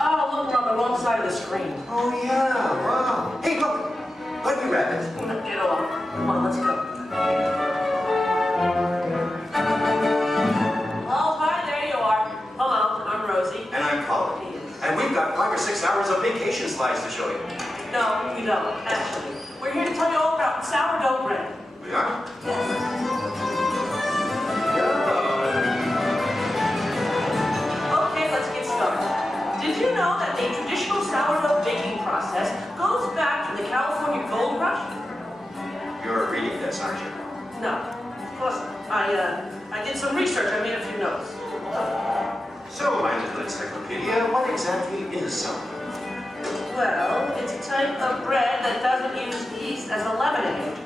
Oh, look, we're on the wrong side of the screen. Oh, yeah, wow. Hey, look, Bunny Rabbit. Get off. Come on, let's go. Oh, hi, there you are. Hello, I'm Rosie. And I'm Colin. And we've got 5 or 6 hours of vacation slides to show you. No, you don't, actually. We're here to tell you all about sourdough bread. We are? Yes. Okay, let's get started. Did you know that the traditional sourdough baking process goes back to the California Gold Rush? You're reading this, aren't you? No, of course not. I did some research. I made a few notes. So, my little encyclopedia, what exactly is sourdough? Well, it's a type of bread that doesn't use yeast as a leavening agent.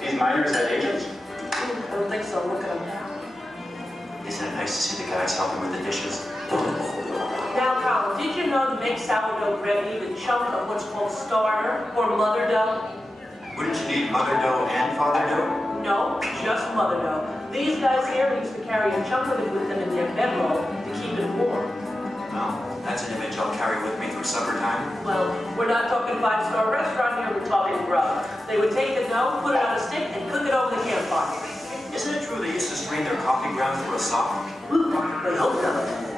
These miners had agents? I don't think so. Look at them. Isn't it nice to see the guys helping with the dishes? Now, Colin, did you know to make sourdough bread you need a chunk of what's called starter or mother dough? Wouldn't you need mother dough and father dough? No, just mother dough. These guys here used to carry a chunk of it with them in their bedroll to keep it warm. Well, that's an image I'll carry with me through supper time. Well, we're not talking five-star restaurant here, we're talking grub. They would take the dough, put it on a stick, and cook it over the campfire. Isn't it true they used to strain their coffee grounds through a sock? They hope so.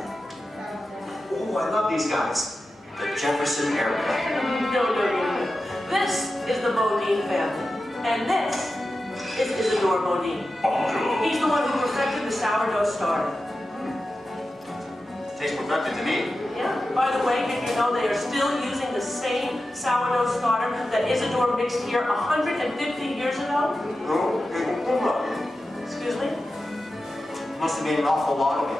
Oh, I love these guys. The Jefferson Airplane. No. This is the Bodine family. And this is Isidore Bodine. He's the one who perfected the sourdough starter. Tastes perfected to me. Yeah. By the way, did you know they are still using the same sourdough starter that Isidore mixed here 150 years ago? Oh, Excuse me? must have made an awful lot of it.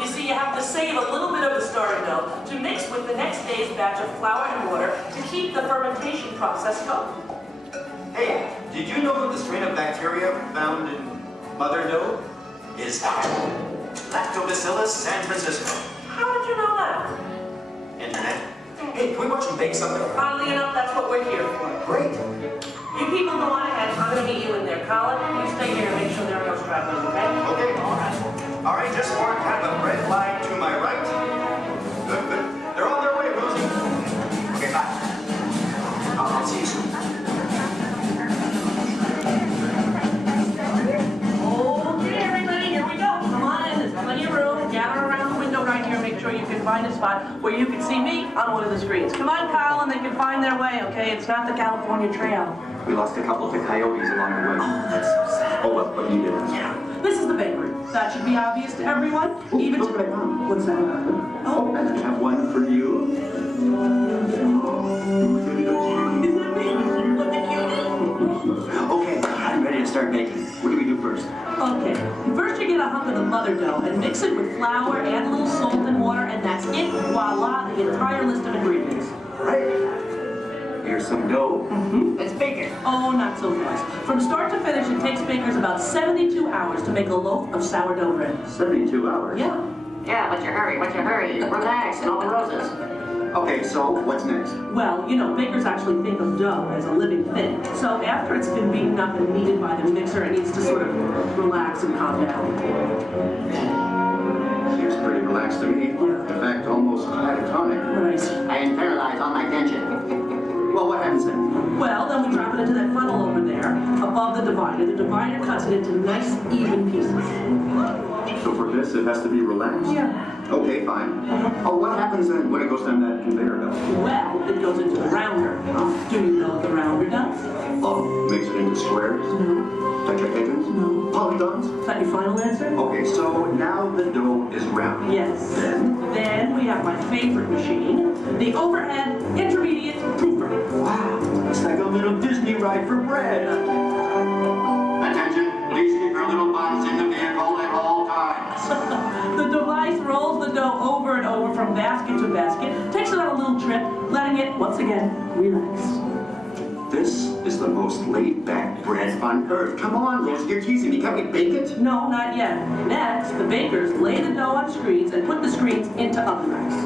You see, you have to save a little bit of the starter dough to mix with the next day's batch of flour and water to keep the fermentation process going. Hey, did you know that the strain of bacteria found in mother dough is Lactobacillus San Francisco? How did you know that? Internet. Hey, can we watch them bake something? Oddly enough, that's what we're here for. Great. You people go on ahead. I'm going to meet you in there. Colin, you stay here and make sure there are no stragglers, okay? Okay. All right. All right, just form kind of a bread line to my right. Good. They're on their way, Rosie. Okay, bye. I'll see you soon. Okay, everybody, here we go. Come on in. There's plenty of room. Gather around the window right here. Make sure you can find a spot where you can see me on one of the screens. Come on, Colin. They can find their way, okay? It's not the California Trail. We lost a couple to coyotes along the way. Oh, that's so sad. Oh, well, but you did. Yeah. This is the bakery. That should be obvious to everyone. Even look to... what I found. What's that? Oh, and I have one for you. Is it me? Look at you. Okay, I'm ready to start baking. What do we do first? Okay. First you get a hunk of the mother dough and mix it with flour, add a little salt and water, and that's it. Voila, the entire list of ingredients. Right. Here's some dough. Let's bake it. Oh, not so fast. From start to finish, it takes bakers about 72 hours to make a loaf of sourdough bread. 72 hours. Yeah. Yeah, what's your hurry? Relax, and all the roses. Okay, so what's next? Well, you know, bakers actually think of dough as a living thing. So after it's been beaten up and kneaded by the mixer, it needs to sort of relax and calm down. Seems pretty relaxed to me. In fact, almost catatonic. Right. I internalize all my tension. Well, what happens then? Well, then we drop it into that funnel over there, above the divider. The divider cuts it into nice, even pieces. So for this, it has to be relaxed? Yeah. Okay, fine. Oh, what happens then when it goes down that conveyor belt? Well, it goes into the rounder. Do you know what the rounder does? Oh, makes it into squares? No. Tetrahedrons? No. Polygons? Is that your final answer? Okay, so now the dough is round. Yes. Then we have my favorite machine, the overhead intermediate proofer. wow, it's like a little Disney ride for bread. Attention, please keep your little butts in the vehicle at all times. The device rolls the dough over and over from basket to basket, takes it on a little trip, letting it, once again, relax. This is the most laid-back bread on earth. Come on, Rosie, you're teasing me. Can't we bake it? No, not yet. Next, the bakers lay the dough on screens and put the screens into oven racks.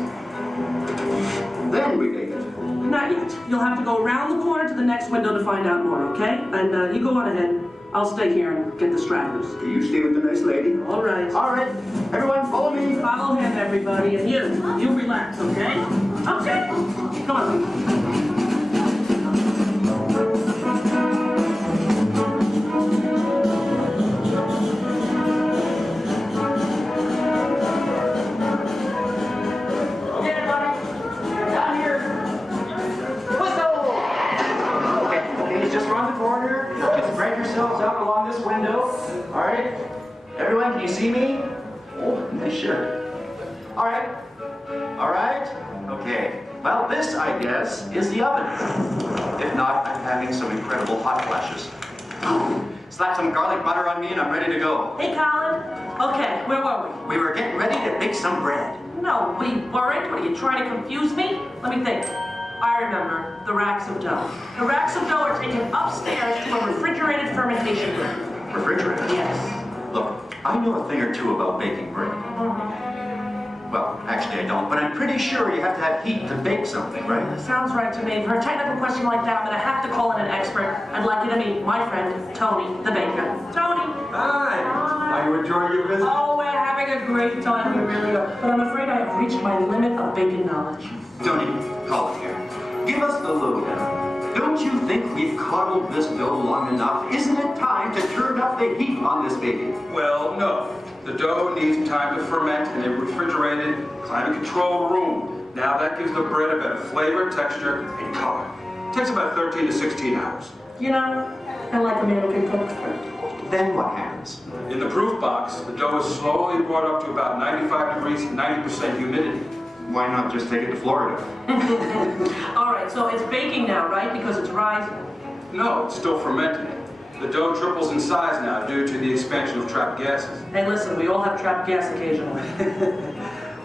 Then we bake it. Not yet. right. You'll have to go around the corner to the next window to find out more, okay? And you go on ahead. I'll stay here and get the stragglers. You stay with the nice lady. All right. All right. Everyone, follow me. Follow him, everybody. And you relax, okay? Okay. Come on. Okay, everybody. Down here. Let's go. Okay, just around the corner. Just spread yourselves out along this window. All right. Everyone, can you see me? Oh, nice shirt. All right. All right. Okay. Well, this, I guess, is the oven. If not, I'm having some incredible hot flashes. Slap some garlic butter on me and I'm ready to go. Hey, Colin. Okay, where were we? We were getting ready to bake some bread. No, we weren't. What, are you trying to confuse me? Let me think. I remember the racks of dough. The racks of dough are taken upstairs to a refrigerated fermentation room. Refrigerator? Yes. Look, I know a thing or two about baking bread. Well, actually I don't, but I'm pretty sure you have to have heat to bake something, right? Sounds right to me. For a technical question like that, I'm going to have to call in an expert. I'd like you to meet my friend, Tony, the baker. Tony! Hi! Are you enjoying your visit? Oh, we're having a great time. We really are. But I'm afraid I have reached my limit of baking knowledge. Tony, call it here. Give us the lowdown. Don't you think we've coddled this dough long enough? Isn't it time to turn up the heat on this baby? Well, no. The dough needs time to ferment in a refrigerated, climate-controlled room. Now that gives the bread a better flavor, texture, and color. It takes about 13 to 16 hours. You know, I like a man who can cook. Then what happens? In the proof box, the dough is slowly brought up to about 95 degrees, 90% humidity. Why not just take it to Florida? All right, so it's baking now, right? Because it's rising. No, it's still fermenting. The dough triples in size now due to the expansion of trapped gases. Hey, listen, we all have trapped gas occasionally.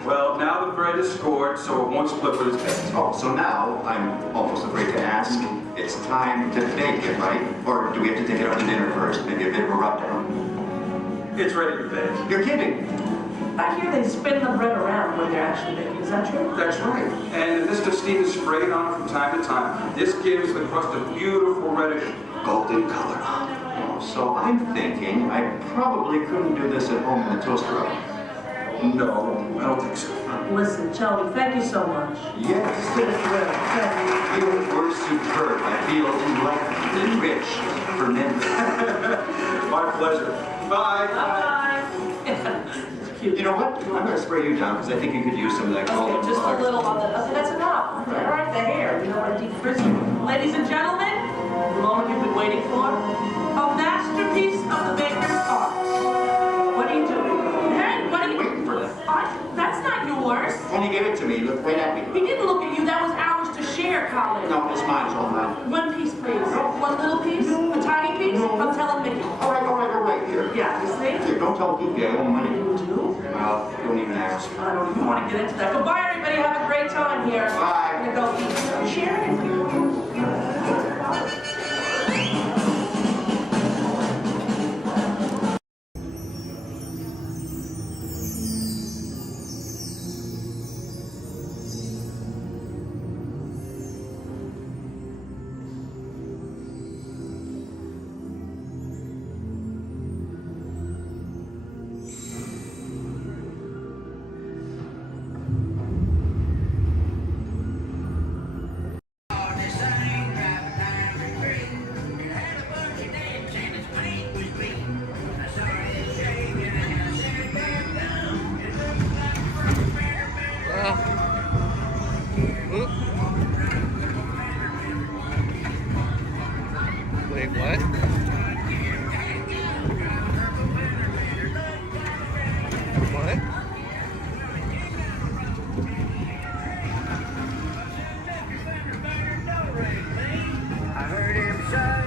Well, now the bread is scored, so it won't split with its base. Oh, so now I'm almost afraid to ask. It's time to bake it, right? Or do we have to take it out to dinner first? Maybe a bit of a rub-down. It's ready to bake. You're kidding. I hear they spin the bread around when they're actually baking. Is that true? That's right. And a mist of steam is sprayed on it from time to time. This gives the crust a beautiful reddish golden color. Oh, so I'm thinking I probably couldn't do this at home in the toaster oven. No, I don't think so. Listen, Tony, thank you so much. Yes. You were superb. I feel enlightened, enriched, fermented. My pleasure. Bye. Bye. Cute. You know what? I'm going to spray you down because I think you could use some of that golden Okay, just a color. little on the. Okay, that's enough. All right, the hair. You know what, deep frizzy. Ladies and gentlemen, the moment you've been waiting for, a masterpiece of the baker's art. What are you doing? Hey, what are you? Waiting for that. That's not yours. Tony gave it to me. Look right at me. He didn't look at you. That was ours to share, Colin. No, it's mine. It's all mine. One piece, please. One little piece? A tiny piece? I'm telling Mickey. All right. Here. Yeah, you see? Here, don't tell Goofy I owe money. You do? Well, don't even ask. I don't even want to get into that. Goodbye, everybody. Have a great time here. Bye. I'm going to go eat. Sharon. Wait, what? What? I heard him say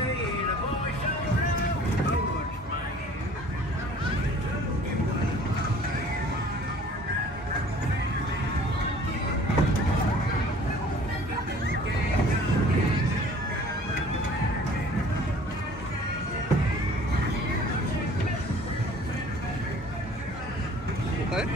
the voice of the railroad What?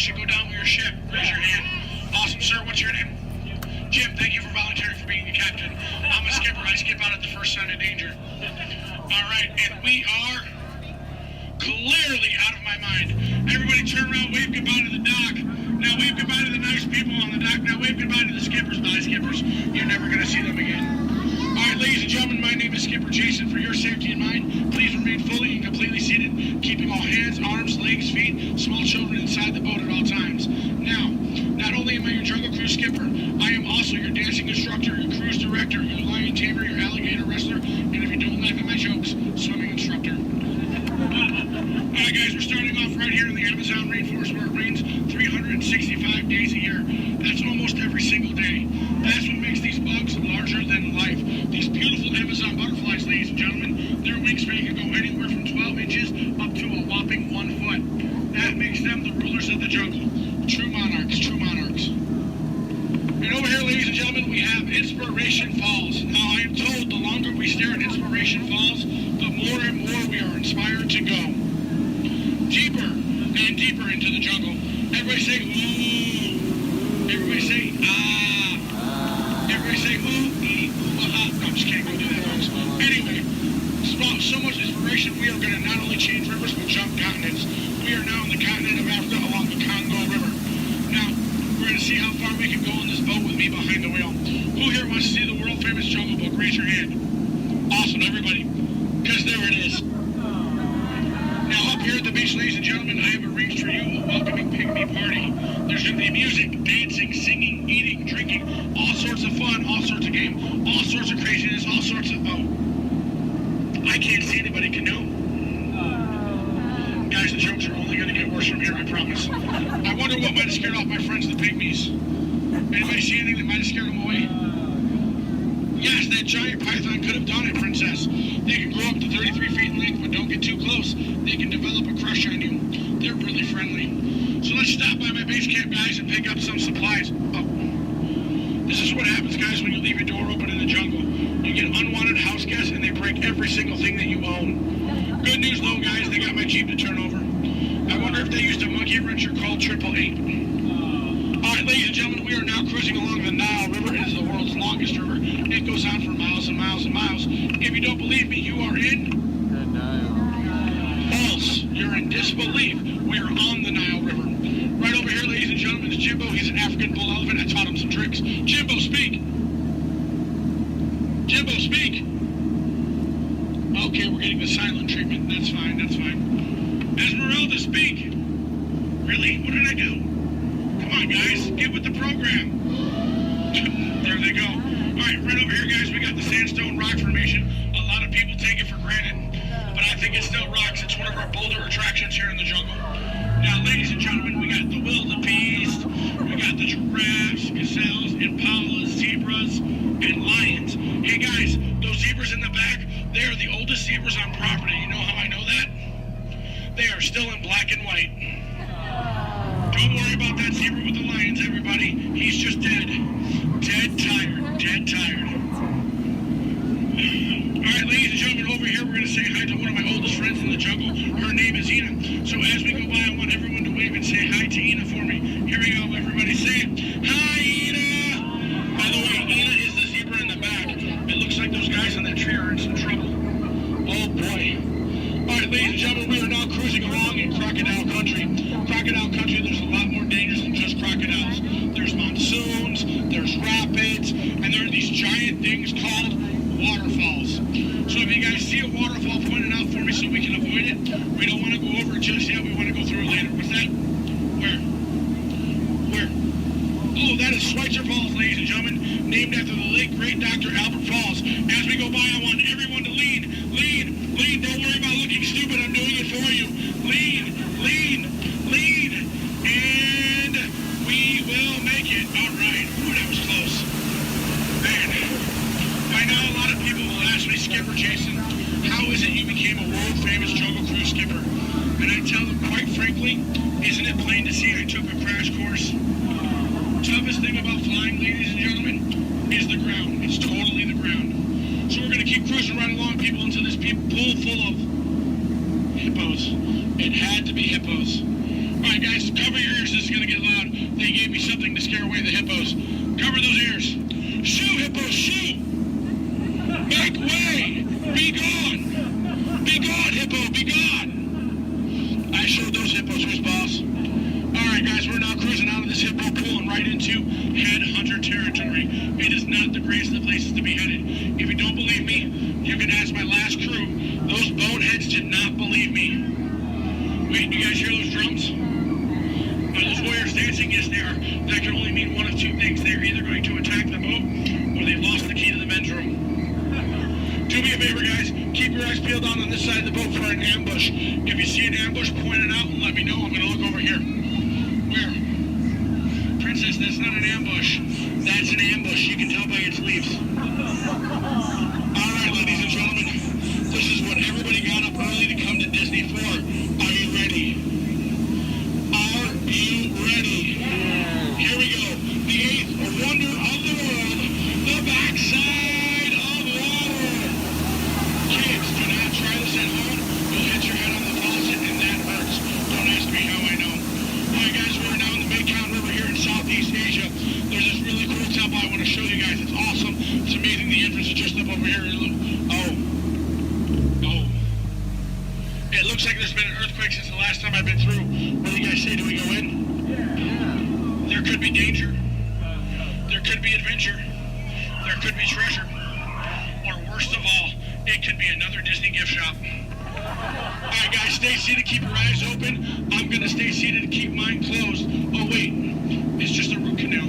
should go down with your ship. Raise your hand. Awesome, sir. What's your name? Jim, thank you for volunteering for being the captain. I'm a skipper. I skip out at the first sign of danger. All right, and we are clearly out of my mind. Everybody turn around, wave goodbye to the dock. Now wave goodbye to the nice people on the dock. Now wave goodbye to the skippers. Bye, skippers. You're never going to see them again. All right, ladies and gentlemen, my name is Skipper Jason. For your safety and mine, please remain fully and completely seated, keeping all hands, arms, legs, feet, small children inside the boat at all times. Now, not only am I your Jungle Cruise skipper, I am also your dancing instructor, your cruise director, your lion tamer, your alligator wrestler, and if you don't laugh at my jokes, swimming instructor. All right, guys, we're starting off right here in the Amazon rainforest where it rains 365 days a year. That's almost every single day. That's what makes these bugs larger than life. These beautiful Amazon butterflies, ladies and gentlemen, their wingspan can go anywhere from 12 inches up to a whopping 1 foot. That makes them the rulers of the jungle. True monarchs, true monarchs. And over here, ladies and gentlemen, we have Inspiration Falls. Now, I am told the longer we stare at Inspiration Falls, the more and more we are inspired to go deeper and deeper into the jungle. Everybody say, ooh. Everybody say, ah. Everybody say, ooh, ee, ooh, ah. No, I'm just kidding. Don't do that, folks. Anyway, so much inspiration, we are going to not only change rivers, but jump continents. We are now in the continent of Africa along the Congo River. Now, we're going to see how far we can go in this boat with me behind the wheel. Who here wants to see the world-famous Jungle Book? Raise your hand. Awesome, everybody. Because there it is. Now, up here at the beach, ladies and gentlemen, I have arranged for you a welcoming pygmy party. There's going to be music, dancing, singing, eating, drinking, all sorts of fun, all sorts of game, all sorts of craziness, all sorts of... Oh, I can't see anybody canoe. Guys, the jokes are only going to get worse from here, I promise. I wonder what might have scared off my friends, the pygmies. Anybody see anything that might have scared them away? Yes, that giant python could have done it, princess. They can grow up to 33 feet in length, but don't get too close. They can develop a crush on you. They're really friendly. So let's stop by my base camp, guys, and pick up some supplies. Oh. This is what happens, guys, when you leave your door open in the jungle. You get unwanted house guests, and they break every single thing that you own. Good news, though, guys, they got my Jeep to turn over. I wonder if they used a monkey wrencher called 888. All right, ladies and gentlemen, we are now cruising along the Nile River. It is the world's longest river. It goes on for miles and miles and miles. If you don't believe me, you are in... the Nile. False. You're in disbelief. We are on the Nile River. Right over here, ladies and gentlemen, is Jimbo. He's an African bull elephant. I taught him some tricks. Jimbo, speak. Jimbo, speak. Okay, we're getting the silent treatment. That's fine, that's fine. Esmeralda, speak. Really? What did I do? Come on, guys. Get with the program. There they go. All right, right over here, guys, we got the sandstone rock formation. A lot of people take it for granted, but I think it's still rocks. It's one of our bolder attractions here in the jungle. Now, ladies and gentlemen, we got the wildebeest, we got the giraffes, gazelles, impalas, zebras, and lions. Hey, guys, those zebras in the back, they are the oldest zebras on property. You know how I know that? They are still in black and white. Don't worry about that zebra with the lions, everybody. He's just dead. Dead tired. Dead tired. All right, ladies and gentlemen, over here we're going to say hi to one of my oldest friends in the jungle. Her name is Ina. So as we go by, I want everyone to wave and say hi to Ina for me. Here we go, everybody. Say it. Hi, Ina! By the way, Ina is the zebra in the back. It looks like those guys on that tree are in some trouble. Oh, boy. All right, ladies and gentlemen, we are now cruising along in crocodile country. Crocodile country, there's a lot more dangers than just crocodiles. There's monsoons, there's rapids, and there are these giant things called waterfalls. So if you guys see a waterfall, point it out for me so we can avoid it. We don't want to go over it just yet. We want to go through it later. What's that? Where? Where? Oh, that is Schweitzer Falls, ladies and gentlemen, named after the late, great Dr. Albert Falls. As we go by, I want everyone to lean. Lean. Lean. Don't worry about looking stupid. I'm doing it for you. Lean. Lean. Lean. And we will make it. All right. Ooh, that was close. Man. By now, a lot of people will ask me, Skipper Jason, how is it you became a world-famous Jungle Cruise skipper? And I tell them, quite frankly, isn't it plain to see I took a crash course? Toughest thing about flying, ladies and gentlemen, is the ground. It's totally the ground. So we're going to keep cruising right along, people, into this pool full of hippos. It had to be hippos. All right, right, guys, cover your ears. This is going to get loud. They gave me something to scare away the hippos. Cover those ears. Shoo, hippos, shoo! Make way! Be gone! Be gone, hippo, be gone! I showed those hippos who's boss. Alright, guys, we're now cruising out of this hippo pool and right into headhunter territory. It is not the greatest of places to be headed. If you don't believe me, you can ask my last crew. Those boneheads did not believe me. Wait, you guys hear those drums? Are those warriors dancing? Yes, they are. That can only mean one of two things. They're either going to attack the boat or they've lost the key to the men's room. Do me a favor, guys. Keep your eyes peeled down on this side of the boat for an ambush. If you see an ambush, point it out and let me know. I'm going to look over here. Where? Princess, that's not an ambush. That's an ambush. You can tell by its leaves. All right, ladies and gentlemen. This is what everybody got up early to come to Disney for. Are you ready? Are you ready? Here we go. The eighth wonder of the world. The backside of water. Kids, do not try this at home. You'll hit your head on the faucet and that hurts. Don't ask me how I know. Alright guys, we're now in the Mekong River here in Southeast Asia. There's this really cool temple I want to show you guys. It's awesome. It's amazing. The entrance is just up over here. Oh. It looks like there's been an earthquake since the last time I've been through. What do you guys say? Do we go in? Yeah. There could be danger. There could be adventure. There could be treasure. Or worst of all, it could be another Disney gift shop. Alright guys, stay seated, keep your eyes open. I'm gonna stay seated and keep mine closed. Oh wait, it's just a root canal.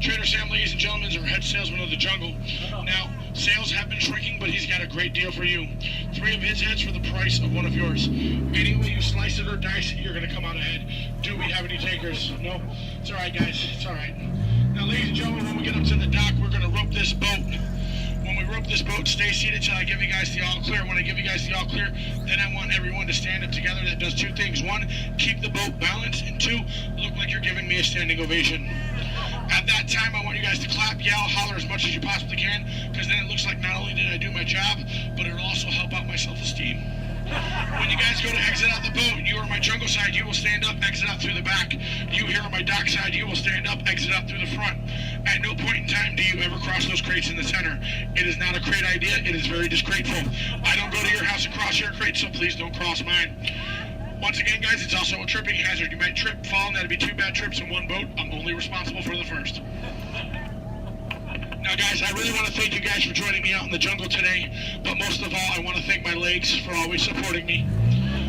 Trader Sam, ladies and gentlemen, is our head salesman of the jungle. Now, sales have been shrinking, but he's got a great deal for you. 3 of his heads for the price of 1 of yours. Any way you slice it or dice it, you're going to come out ahead. Do we have any takers? No? It's all right, guys. It's all right. Now, ladies and gentlemen, when we get up to the dock, we're going to rope this boat. When we rope this boat, stay seated till I give you guys the all clear. When I give you guys the all clear, then I want everyone to stand up together. That does 2 things. 1, keep the boat balanced, and 2, look like you're giving me a standing ovation. At that time, I want you guys to clap, yell, holler as much as you possibly can, because then it looks like not only did I do my job, but it'll also help out my self-esteem. When you guys go to exit out the boat, you are on my jungle side, you will stand up, exit out through the back. You here on my dock side, you will stand up, exit out through the front. At no point in time do you ever cross those crates in the center. It is not a crate idea, it is very disgraceful. I don't go to your house and cross your crate, so please don't cross mine. Once again, guys, it's also a tripping hazard. You might trip, fall, and that'd be 2 bad trips in one boat. I'm only responsible for the first. Now, Now guys, I really want to thank you guys for joining me out in the jungle today, but most of all, I want to thank my legs for always supporting me.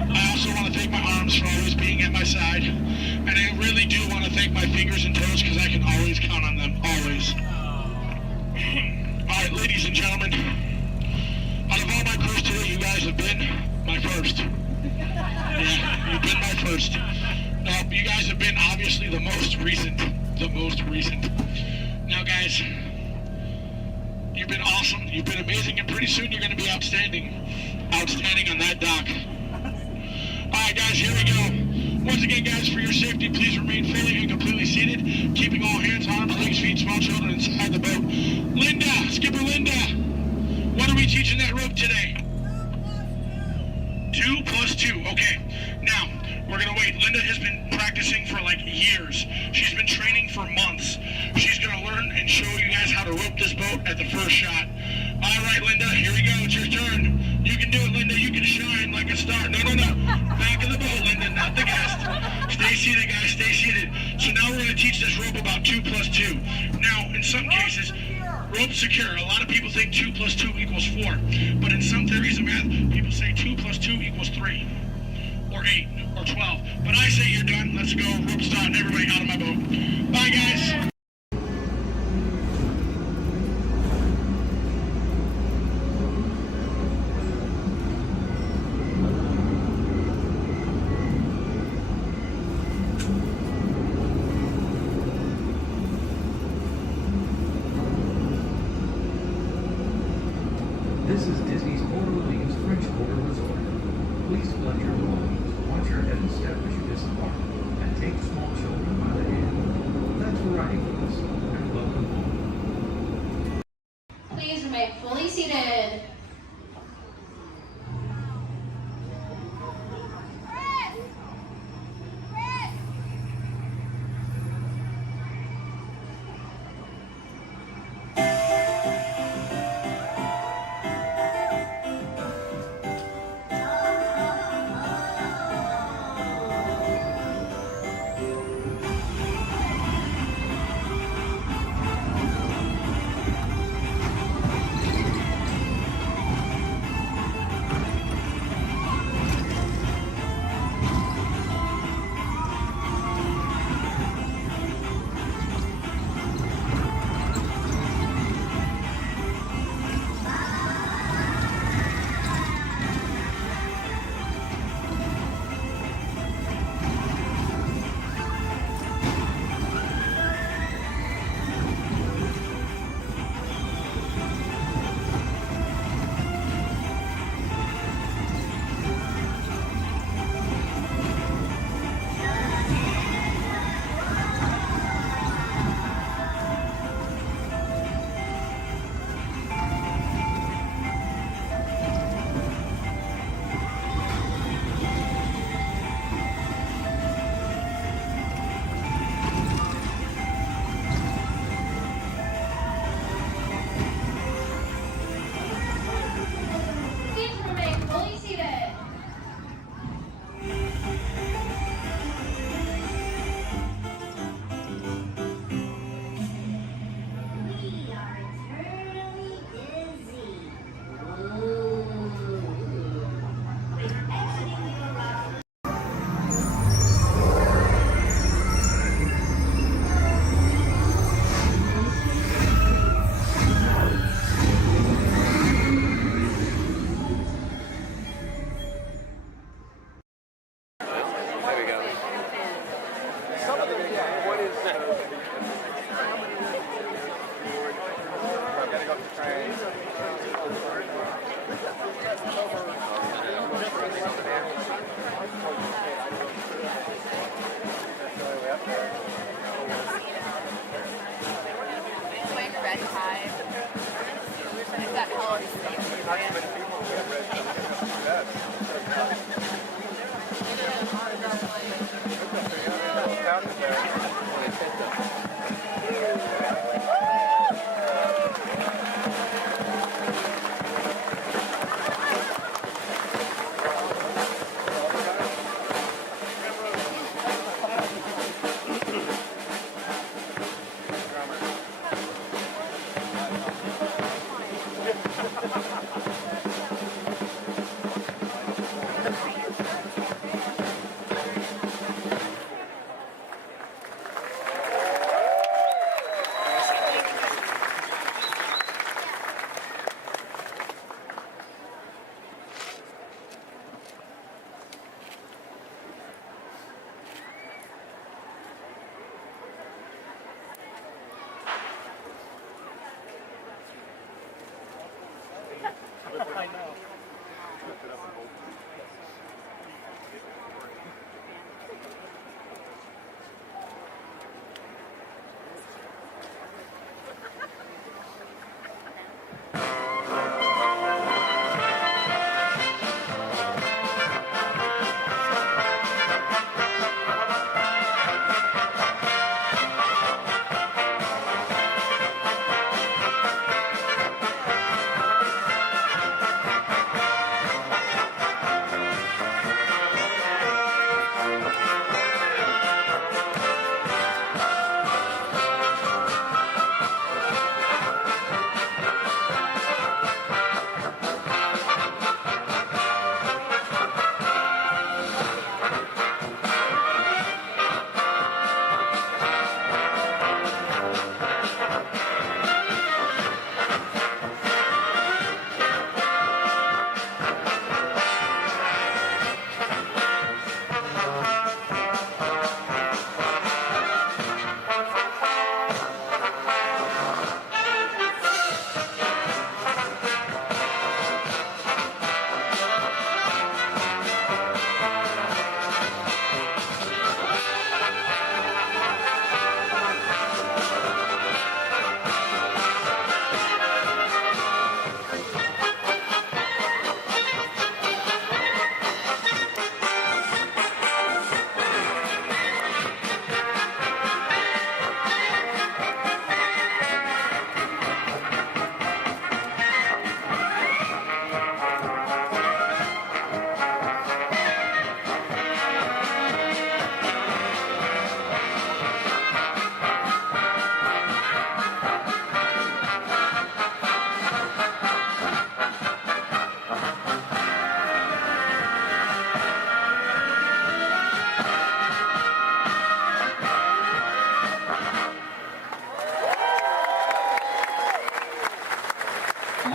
I also want to thank my arms for always being at my side, and I really do want to thank my fingers and toes because I can always count on them, always. Alright, ladies and gentlemen, out of all my crews today, you guys have been my first. Yeah, you've been my first. Now, you guys have been obviously the most recent. Now guys, you've been awesome, you've been amazing, and pretty soon you're going to be outstanding on that dock. Alright guys, here we go. Once again guys, for your safety, please remain fully and completely seated, keeping all hands, arms, legs, feet, small children inside the boat. Linda, Skipper Linda, what are we teaching that rope today? 2 plus 2, okay. Now, we're gonna wait. Linda has been practicing for like years. She's been training for months. She's gonna learn and show you guys how to rope this boat at the first shot. All right, Linda, here we go. It's your turn. You can do it, Linda. You can shine like a star. No. Back of the boat, Linda, not the guest. Stay seated, guys. Stay seated. So now we're gonna teach this rope about 2 plus 2. Now, in some cases, rope secure. A lot of people think 2 plus 2 equals 4. But in some theories of math, people say 2 plus 2 equals 3. Or 8, or 12. But I say you're done. Let's go. Rope start. Everybody out of my boat. Bye, guys. This is Disney's Orleans French Quarter Resort. Please collect your belongings, watch your head and step as you disembark, and take small children by the hand. Thanks for riding with us, and welcome home. Please remain fully seated.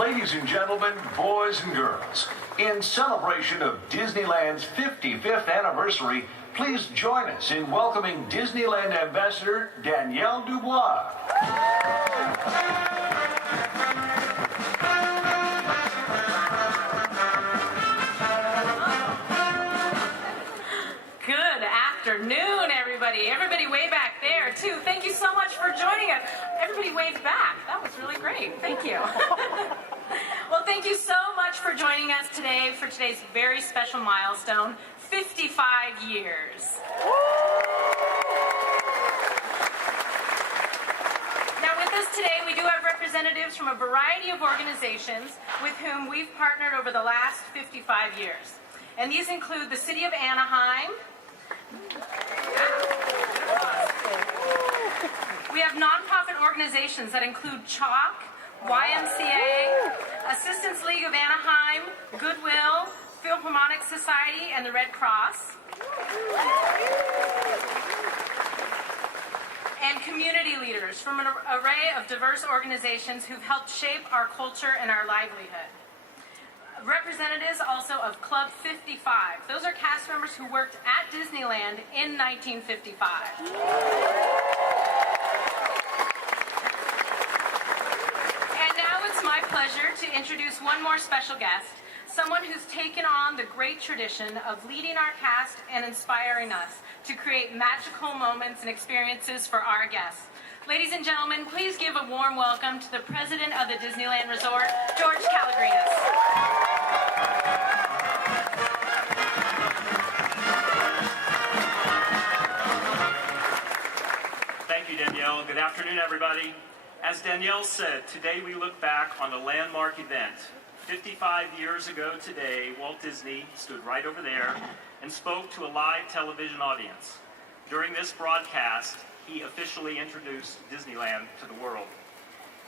Ladies and gentlemen, boys and girls, in celebration of Disneyland's 55th anniversary, please join us in welcoming Disneyland Ambassador Danielle Dubois. Good afternoon, everybody. Everybody way back there, too. Thank you so much for joining us. Everybody waved back. That was really great. Thank you. Well, thank you so much for joining us today for today's very special milestone, 55 years. Now, with us today, we do have representatives from a variety of organizations with whom we've partnered over the last 55 years. And these include the City of Anaheim. We have nonprofit organizations that include CHOC, YMCA, Assistance League of Anaheim, Goodwill, Philharmonic Society, and the Red Cross. And community leaders from an array of diverse organizations who've helped shape our culture and our livelihood. Representatives also of Club 55. Those are cast members who worked at Disneyland in 1955. And now it's my pleasure to introduce one more special guest, someone who's taken on the great tradition of leading our cast and inspiring us to create magical moments and experiences for our guests. Ladies and gentlemen, please give a warm welcome to the president of the Disneyland Resort, George Calagrinas. Thank you, Danielle. Good afternoon, everybody. As Danielle said, today we look back on a landmark event. 55 years ago today, Walt Disney stood right over there and spoke to a live television audience. During this broadcast, he officially introduced Disneyland to the world.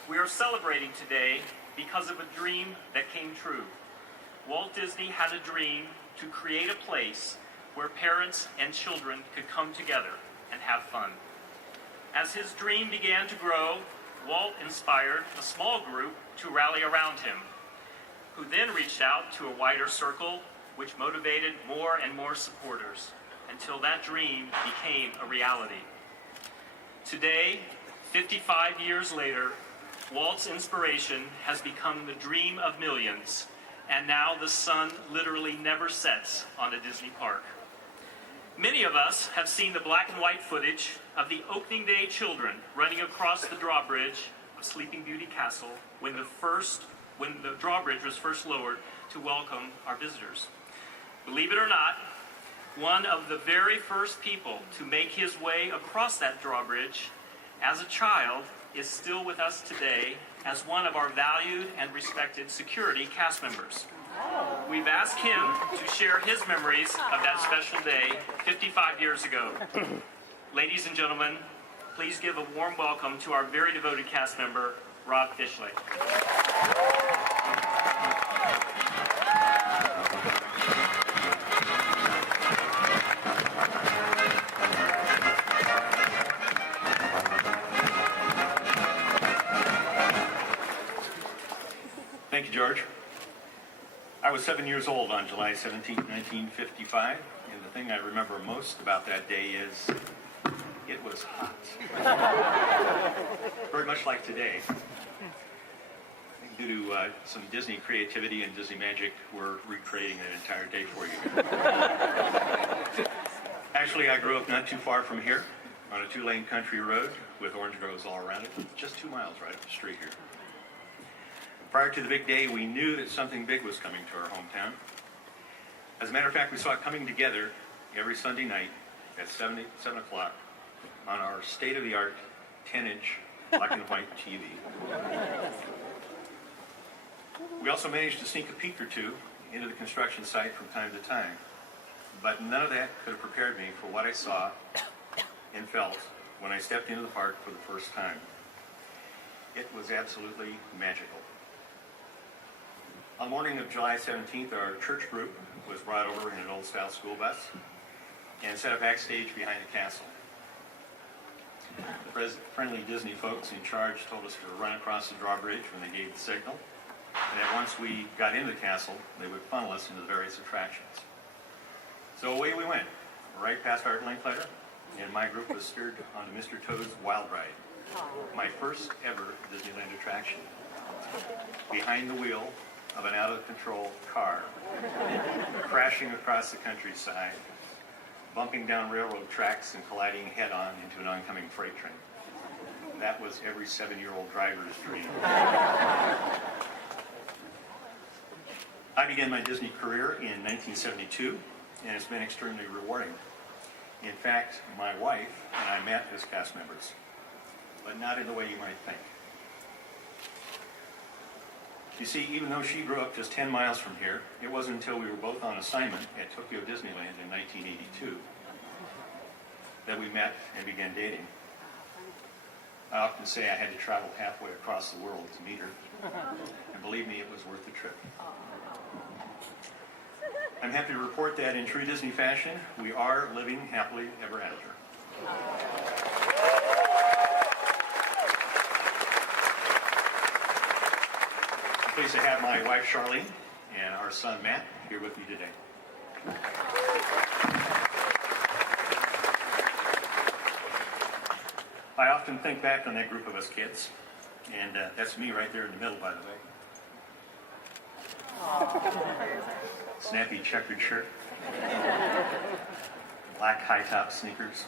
We are celebrating today because of a dream that came true. Walt Disney had a dream to create a place where parents and children could come together and have fun. As his dream began to grow, Walt inspired a small group to rally around him, who then reached out to a wider circle, which motivated more and more supporters, until that dream became a reality. Today, 55 years later, Walt's inspiration has become the dream of millions, and now the sun literally never sets on a Disney park. Many of us have seen the black and white footage of the opening day children running across the drawbridge of Sleeping Beauty Castle when the drawbridge was first lowered to welcome our visitors. Believe it or not, one of the very first people to make his way across that drawbridge as a child is still with us today as one of our valued and respected security cast members. We've asked him to share his memories of that special day 55 years ago. Ladies and gentlemen, please give a warm welcome to our very devoted cast member, Rob Fishley. Thank you, George. I was 7 years old on July 17, 1955, and the thing I remember most about that day is it was hot. Very much like today. Due to some Disney creativity and Disney magic, we're recreating an entire day for you. Actually, I grew up not too far from here on a 2-lane country road with orange groves all around it, just 2 miles right up the street here. Prior to the big day, we knew that something big was coming to our hometown. As a matter of fact, we saw it coming together every Sunday night at 7 o'clock on our state-of-the-art 10-inch black and white TV. We also managed to sneak a peek or two into the construction site from time to time, but none of that could have prepared me for what I saw and felt when I stepped into the park for the first time. It was absolutely magical. On the morning of July 17th, our church group was brought over in an old-style school bus and set up backstage behind the castle. The friendly Disney folks in charge told us to run across the drawbridge when they gave the signal. and that once we got into the castle, they would funnel us into the various attractions. So away we went, right past our Linkletter, and my group was steered onto Mr. Toad's Wild Ride, my first ever Disneyland attraction. Behind the wheel of an out-of-control car, crashing across the countryside, bumping down railroad tracks and colliding head-on into an oncoming freight train. That was every 7-year-old driver's dream. I began my Disney career in 1972, and it's been extremely rewarding. In fact, my wife and I met as cast members, but not in the way you might think. You see, even though she grew up just 10 miles from here, it wasn't until we were both on assignment at Tokyo Disneyland in 1982 that we met and began dating. I often say I had to travel halfway across the world to meet her, and believe me, it was worth the trip. I'm happy to report that in true Disney fashion, we are living happily ever after. I'm pleased to have my wife Charlene and our son Matt here with me today. I often think back on that group of us kids, and that's me right there in the middle, by the way. Snappy checkered shirt, black high-top sneakers.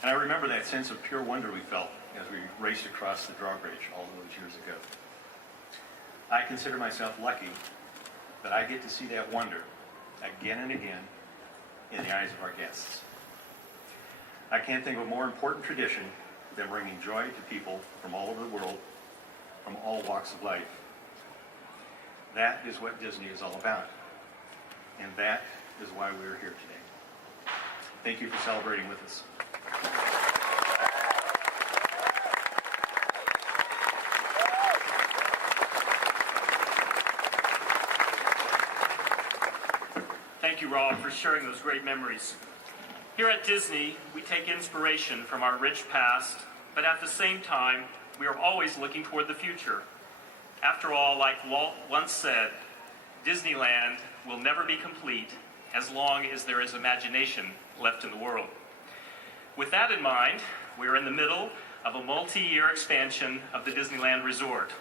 And I remember that sense of pure wonder we felt as we raced across the drawbridge all those years ago. I consider myself lucky that I get to see that wonder again and again in the eyes of our guests. I can't think of a more important tradition than bringing joy to people from all over the world, from all walks of life. That is what Disney is all about, and that is why we're here today. Thank you for celebrating with us. Thank you, Rob, for sharing those great memories. Here at Disney, we take inspiration from our rich past, but at the same time, we are always looking toward the future. After all, like Walt once said, Disneyland will never be complete as long as there is imagination left in the world. With that in mind, we are in the middle of a multi-year expansion of the Disneyland Resort,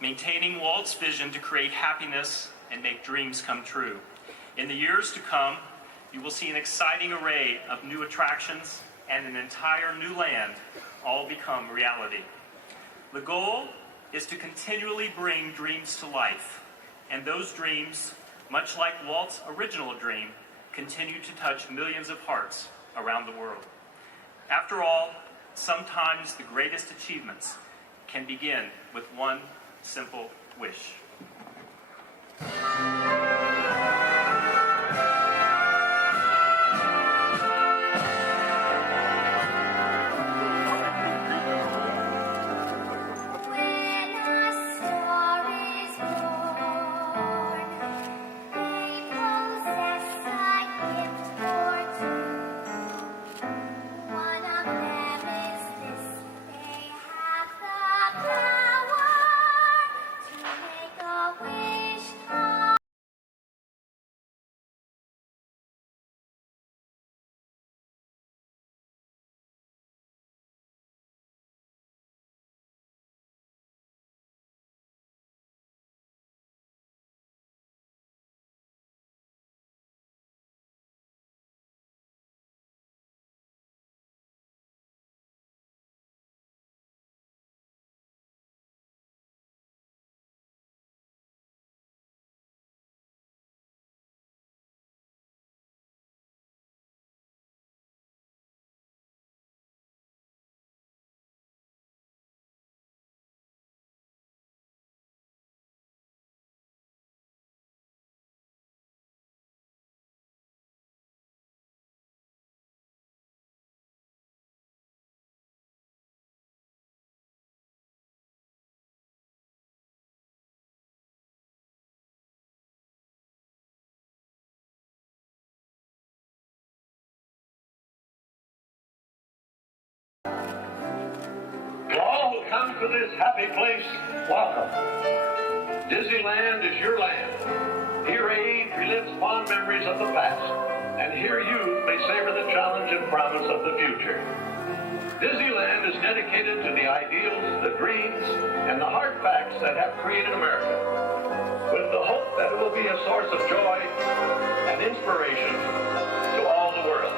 maintaining Walt's vision to create happiness and make dreams come true. In the years to come, you will see an exciting array of new attractions and an entire new land all become reality. The goal is to continually bring dreams to life, and those dreams, much like Walt's original dream, continue to touch millions of hearts around the world. After all, sometimes the greatest achievements can begin with one simple wish. Away. to this happy place, welcome. Disneyland is your land. Here age relives fond memories of the past, and here youth may savor the challenge and promise of the future. Disneyland is dedicated to the ideals, the dreams, and the hard facts that have created America, with the hope that it will be a source of joy and inspiration to all the world.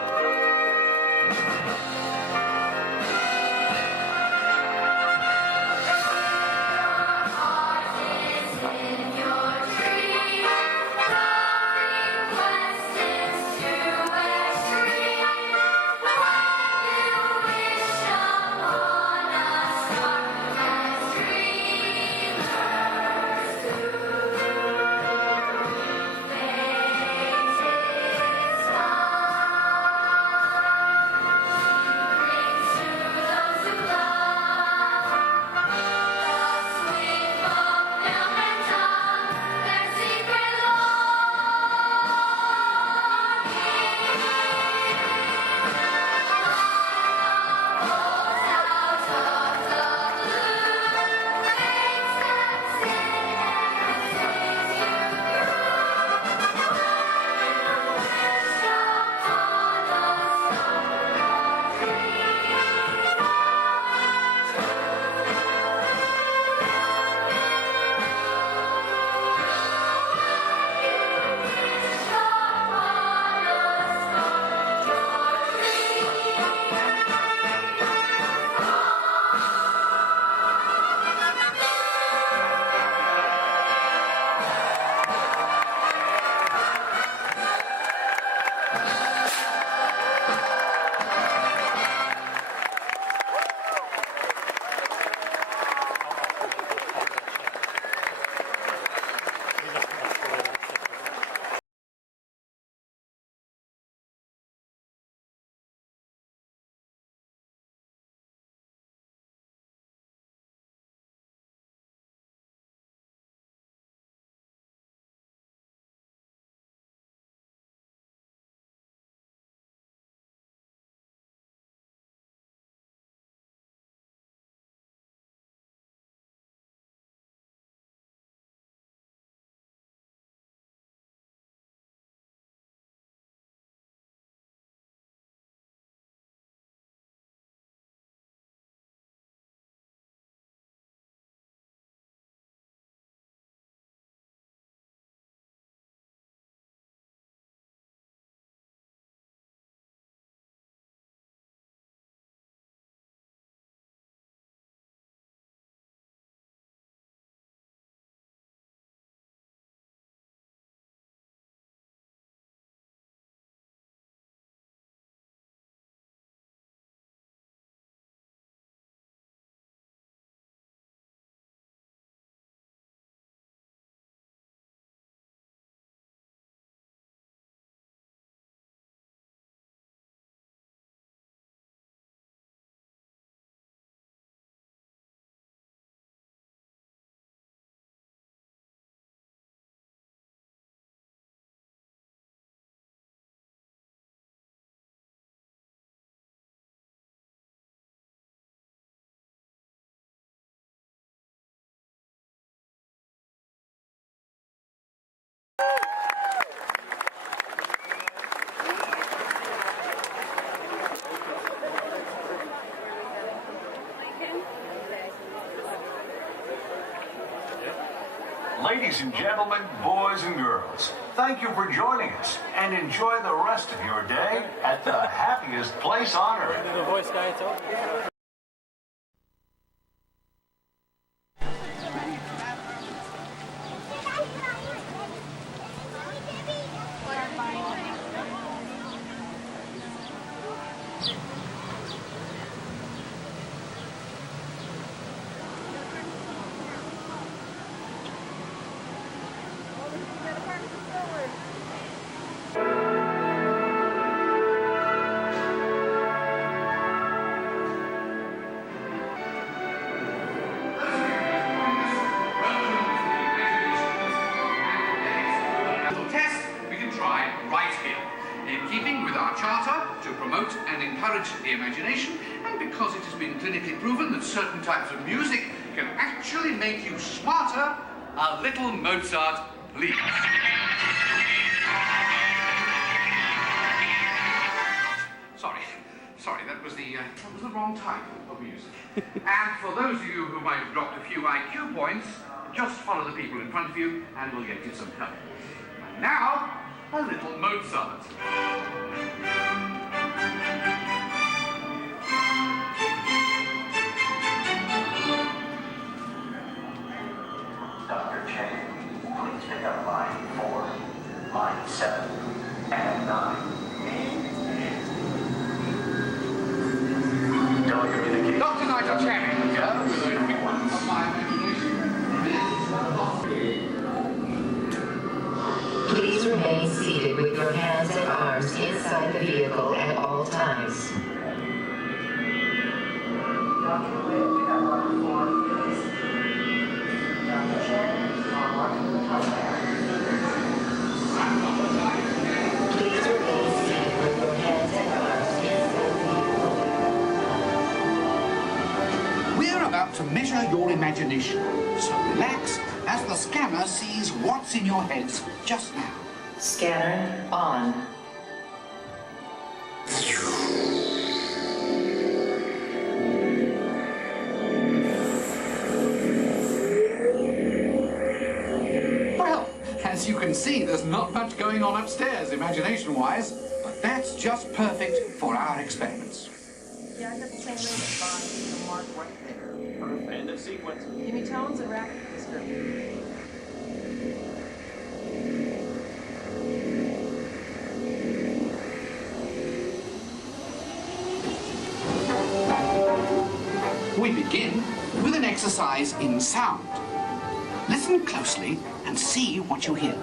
Ladies and gentlemen, boys and girls, thank you for joining us and enjoy the rest of your day at the happiest place on earth. The voice guy told me. The imagination and become because it has been clinically proven that certain types of music can actually make you smarter. A little Mozart, please. Sorry, that was the wrong type of music. And for those of you who might have dropped a few IQ points, just follow the people in front of you and we'll get you some help. And now, a little Mozart. Dr. Chang, please pick up line 4, line 7, and 9. Telecommunications. Dr. Nigel Channing here with a quick one of my Please remain seated with your hands and arms inside the vehicle at all times. Please remain seated with your hands and arms inside the vehicle. We're about to measure your imagination, so relax as the scanner sees what's in your heads just now. Scanner on. Well, as you can see, there's not much going on upstairs, imagination-wise, but that's just perfect for our experiments. Yeah, I got the same ring at bottom, the mark right there. Perfect. End of sequence. Give me tones and rapid description. We begin with an exercise in sound. Listen closely and see what you hear.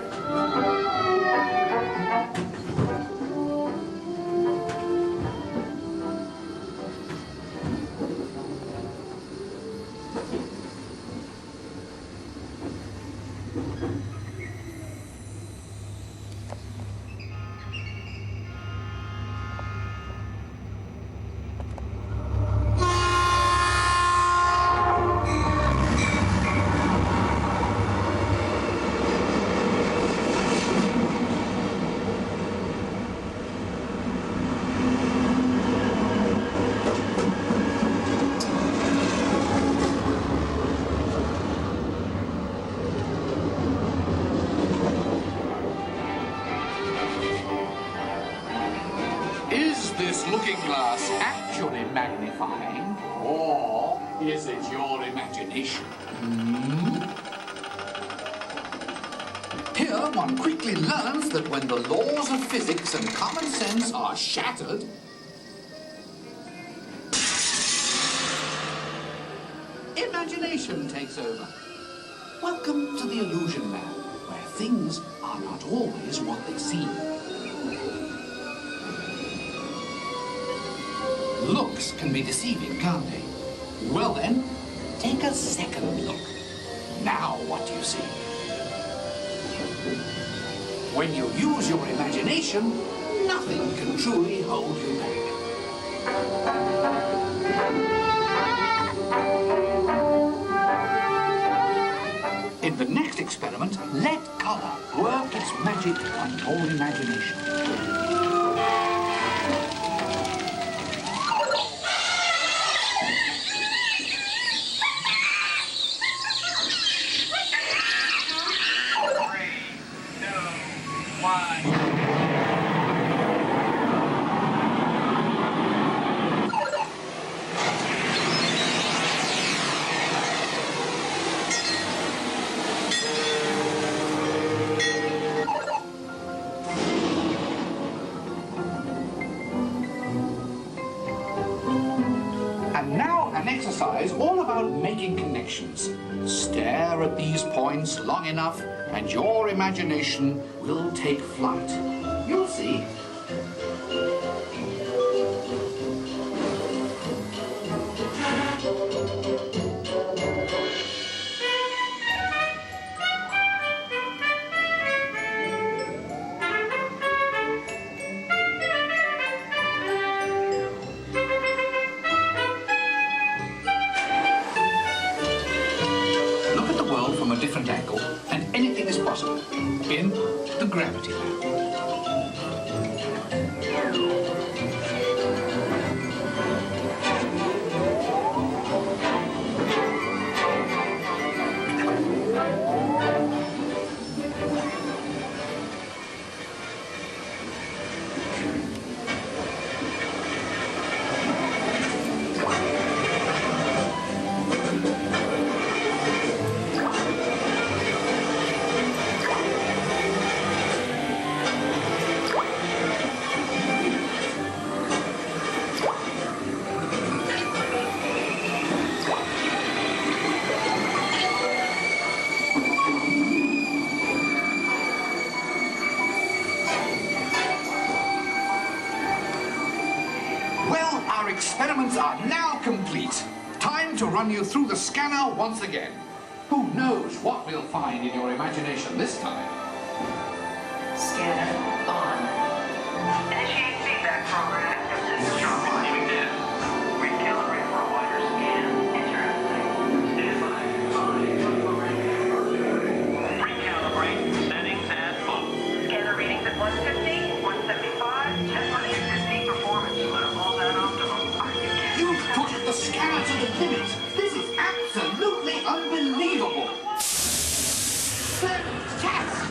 Is this looking glass actually magnifying, or is it your imagination? Here, one quickly learns that when the laws of physics and common sense are shattered, imagination takes over. Welcome to the Illusion Lab, where things are not always what they seem. Looks can be deceiving, can't they? Well then, take a second look. Now what do you see? When you use your imagination, nothing can truly hold you back. In the next experiment, let color work its magic on your imagination. And now an exercise all about making connections. Stare at these points long enough and your imagination will take flight. You'll see. Gravity Land. Well, our experiments are now complete. Time to run you through the scanner once again. Who knows what we'll find in your imagination this time? Scanner on. Initiate feedback program. This is John. Receiving this. Recalibrate for a wider scan. Interesting. Stand by. Recalibrate. Settings at full. Scanner readings at 150, 175. Test on 850 performance level at optimum. You've pushed the scanner to the limit. This is absolutely unbelievable. Fantastic!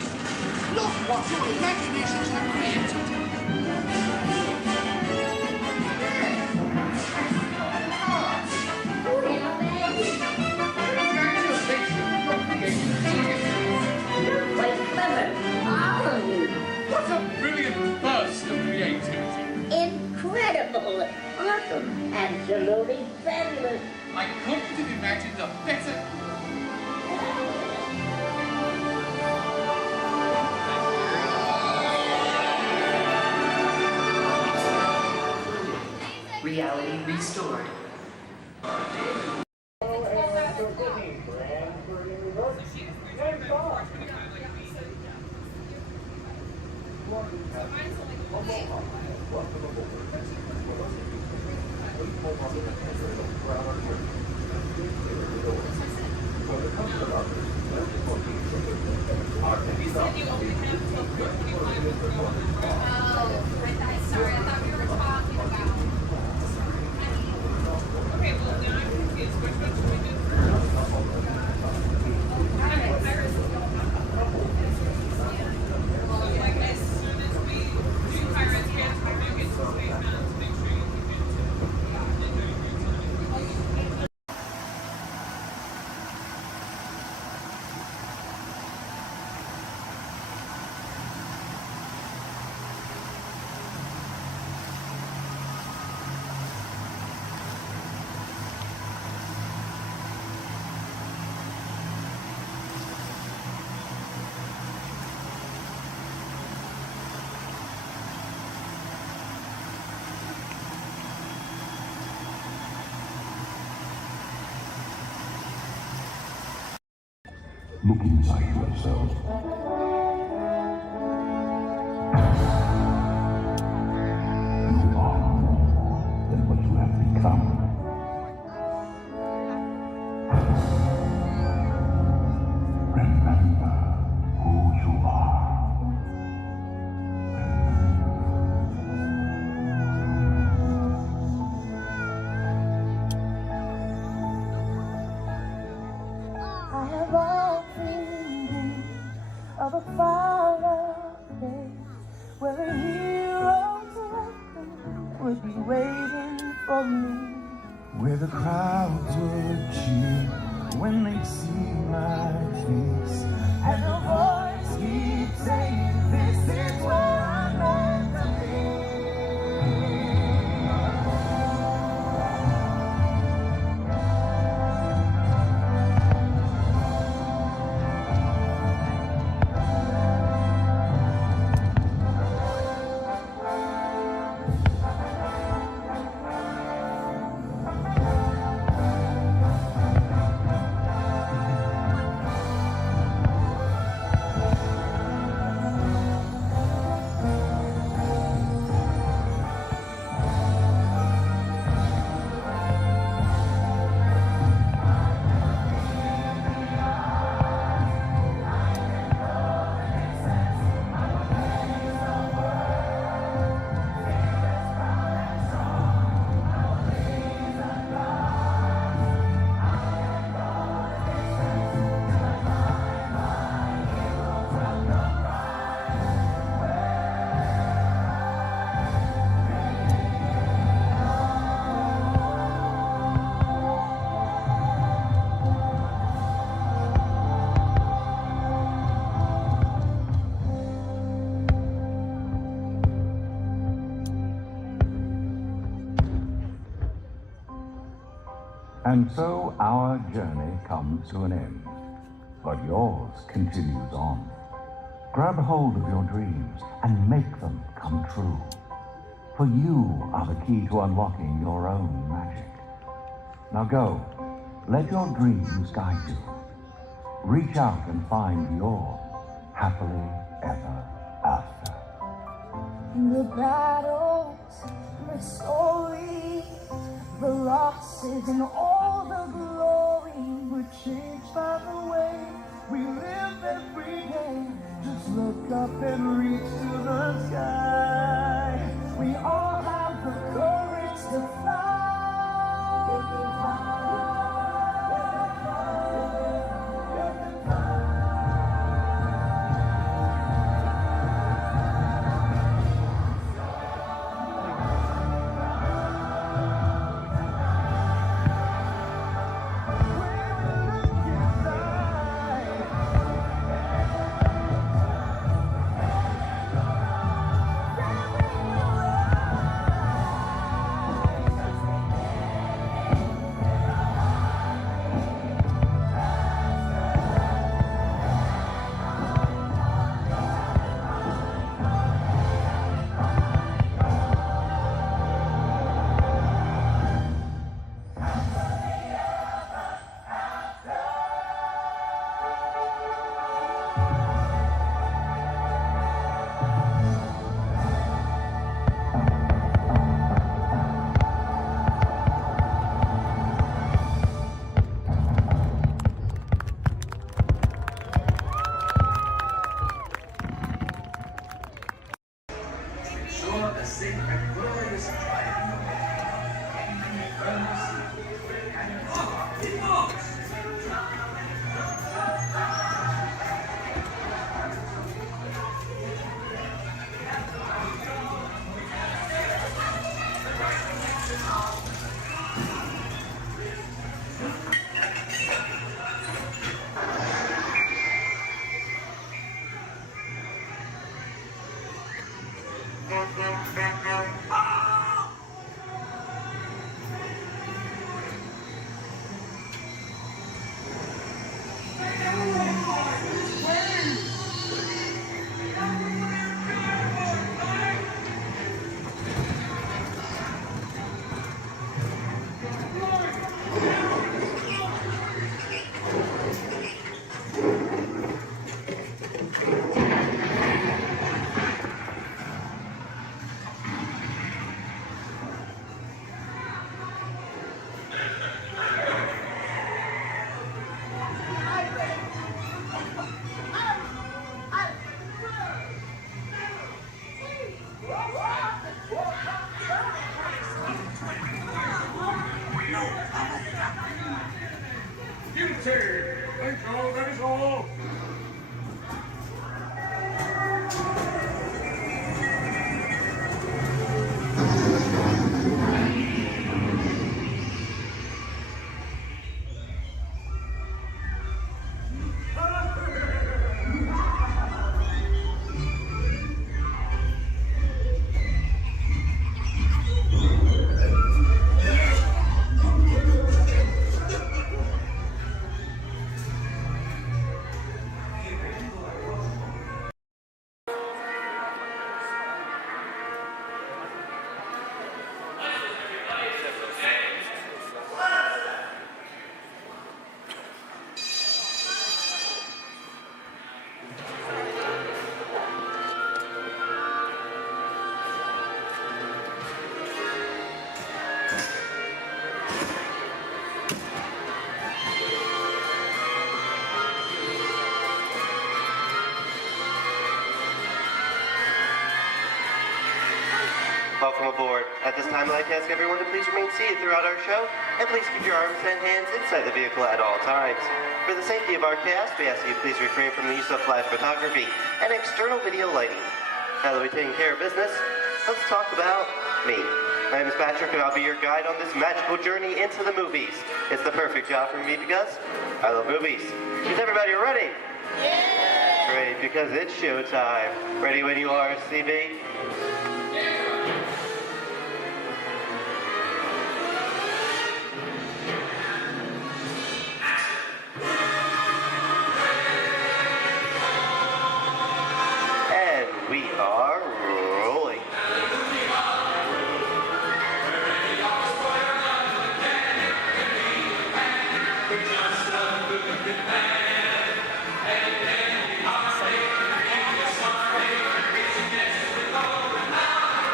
Look what your imaginations have created. What a brilliant burst of creativity. Incredible, awesome, absolutely fabulous. I couldn't have imagined a better... Reality restored. Sorry, I thought we were talking about. Okay, well, now I'm confused. Which one should we do first? Like, as soon as we do Pirates, we have to make it to Space Mountain to make sure you can get to Look inside yourself. You are more than what you have become. Remember who you are. I have all dreamed of a far place where a hero's weapon would be waiting for me. Where the crowds would cheer when they see my face, And the voice keeps saying, this is where I'm meant to be. And so our journey comes to an end, but yours continues on. Grab hold of your dreams and make them come true. For you are the key to unlocking your own magic. Now go, let your dreams guide you. Reach out and find your happily ever after. The battles, the stories, the losses, and all the glory were changed by the way we live every day. Just look up and reach to the sky. We all have the courage to fly. Welcome aboard. At this time, I'd like to ask everyone to please remain seated throughout our show, and please keep your arms and hands inside the vehicle at all times. For the safety of our cast, we ask you please refrain from the use of flash photography and external video lighting. Now that we've taken care of business, let's talk about me. My name is Patrick, and I'll be your guide on this magical journey into the movies. It's the perfect job for me because I love movies. Is everybody ready? Yeah! Great, because it's showtime. Ready when you are, CB?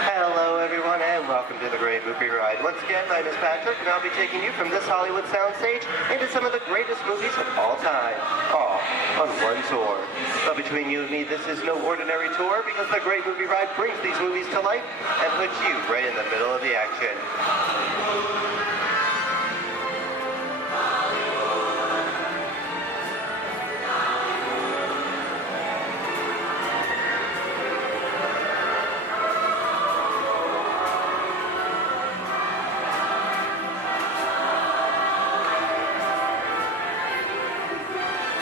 Hello, everyone, and welcome to the Great Movie Ride. Once again, my name is Patrick, and I'll be taking you from this Hollywood soundstage into some of the greatest movies of all time, all on one tour. But between you and me, this is no ordinary tour, because the Great Movie Ride brings these movies to life and puts you right in the middle of the action.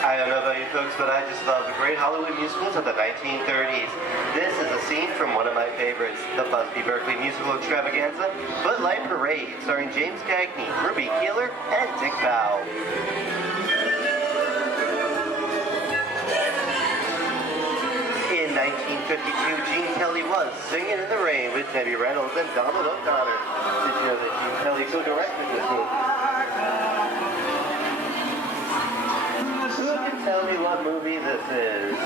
I don't know about you folks, but I just love the great Hollywood musicals of the 1930s. This is a scene from one of my favorites, the Busby Berkeley musical extravaganza, Footlight Parade, starring James Cagney, Ruby Keeler, and Dick Bow. In 1952, Gene Kelly was Singing in the Rain with Debbie Reynolds and Donald O'Connor. Did you know that Gene Kelly co-directed this movie? Who can tell me what movie this is?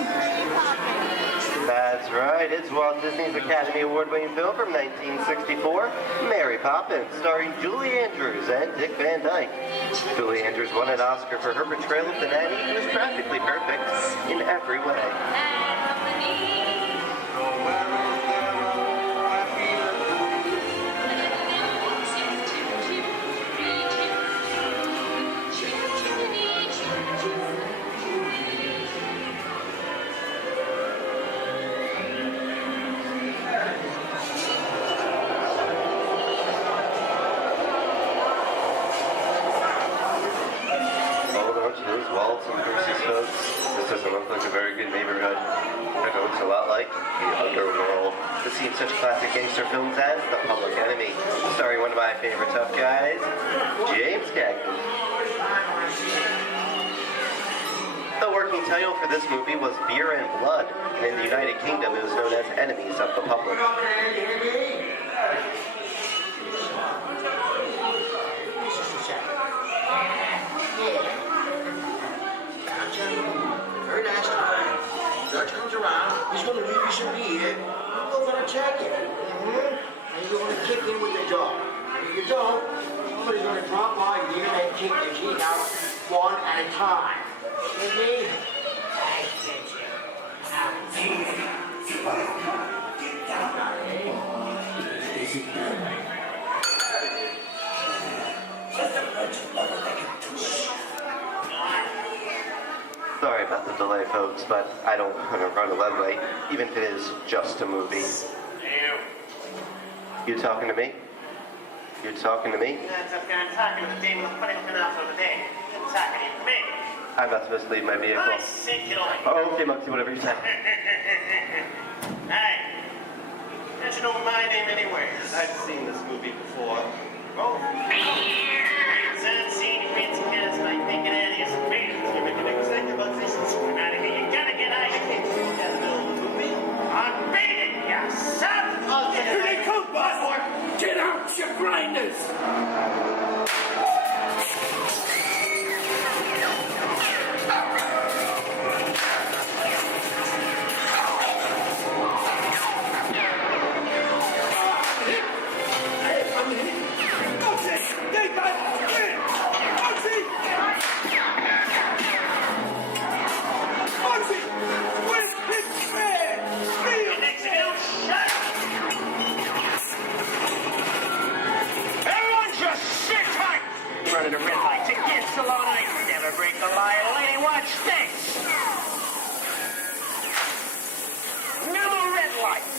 That's right, it's Walt Disney's Academy Award-winning film from 1964, Mary Poppins, starring Julie Andrews and Dick Van Dyke. Julie Andrews won an Oscar for her portrayal of the nanny, who was practically perfect in every way. Walt and Bruce's folks. This doesn't look like a very good neighborhood. It looks a lot like the underworld. This seems such classic gangster films as The Public Enemy, starring one of my favorite tough guys, James Cagney. The working title for this movie was Beer and Blood, and in the United Kingdom it was known as Enemies of the Public. Very nice time. Judge comes around, he's going to leave you some beer. You're going to check it. And you're going to kick in with the dog. If you don't, somebody's going to drop by here and kick the teeth out one at a time. With me? I get you. Sorry about the delay, folks, but I don't want to run a red light, even if it is just a movie. You talking to me? You talking to me? I'm talking to the demon putting enough of the day. I'm talking to me. I'm not supposed to leave my vehicle. I say get away. Oh, okay, Monkey, whatever you say. Hey, don't you know my name anyway? I've seen this movie before. Oh, I've seen you fancy cats like making out of some babies. You're making executive decisions. Come out of here. You gotta get out of here. You can't do that little movie. I'm beating you, son. Here they come, boss. Get out, you grinders. Running a red light against the law, and I never break the lie. Lady, watch this. No more red lights.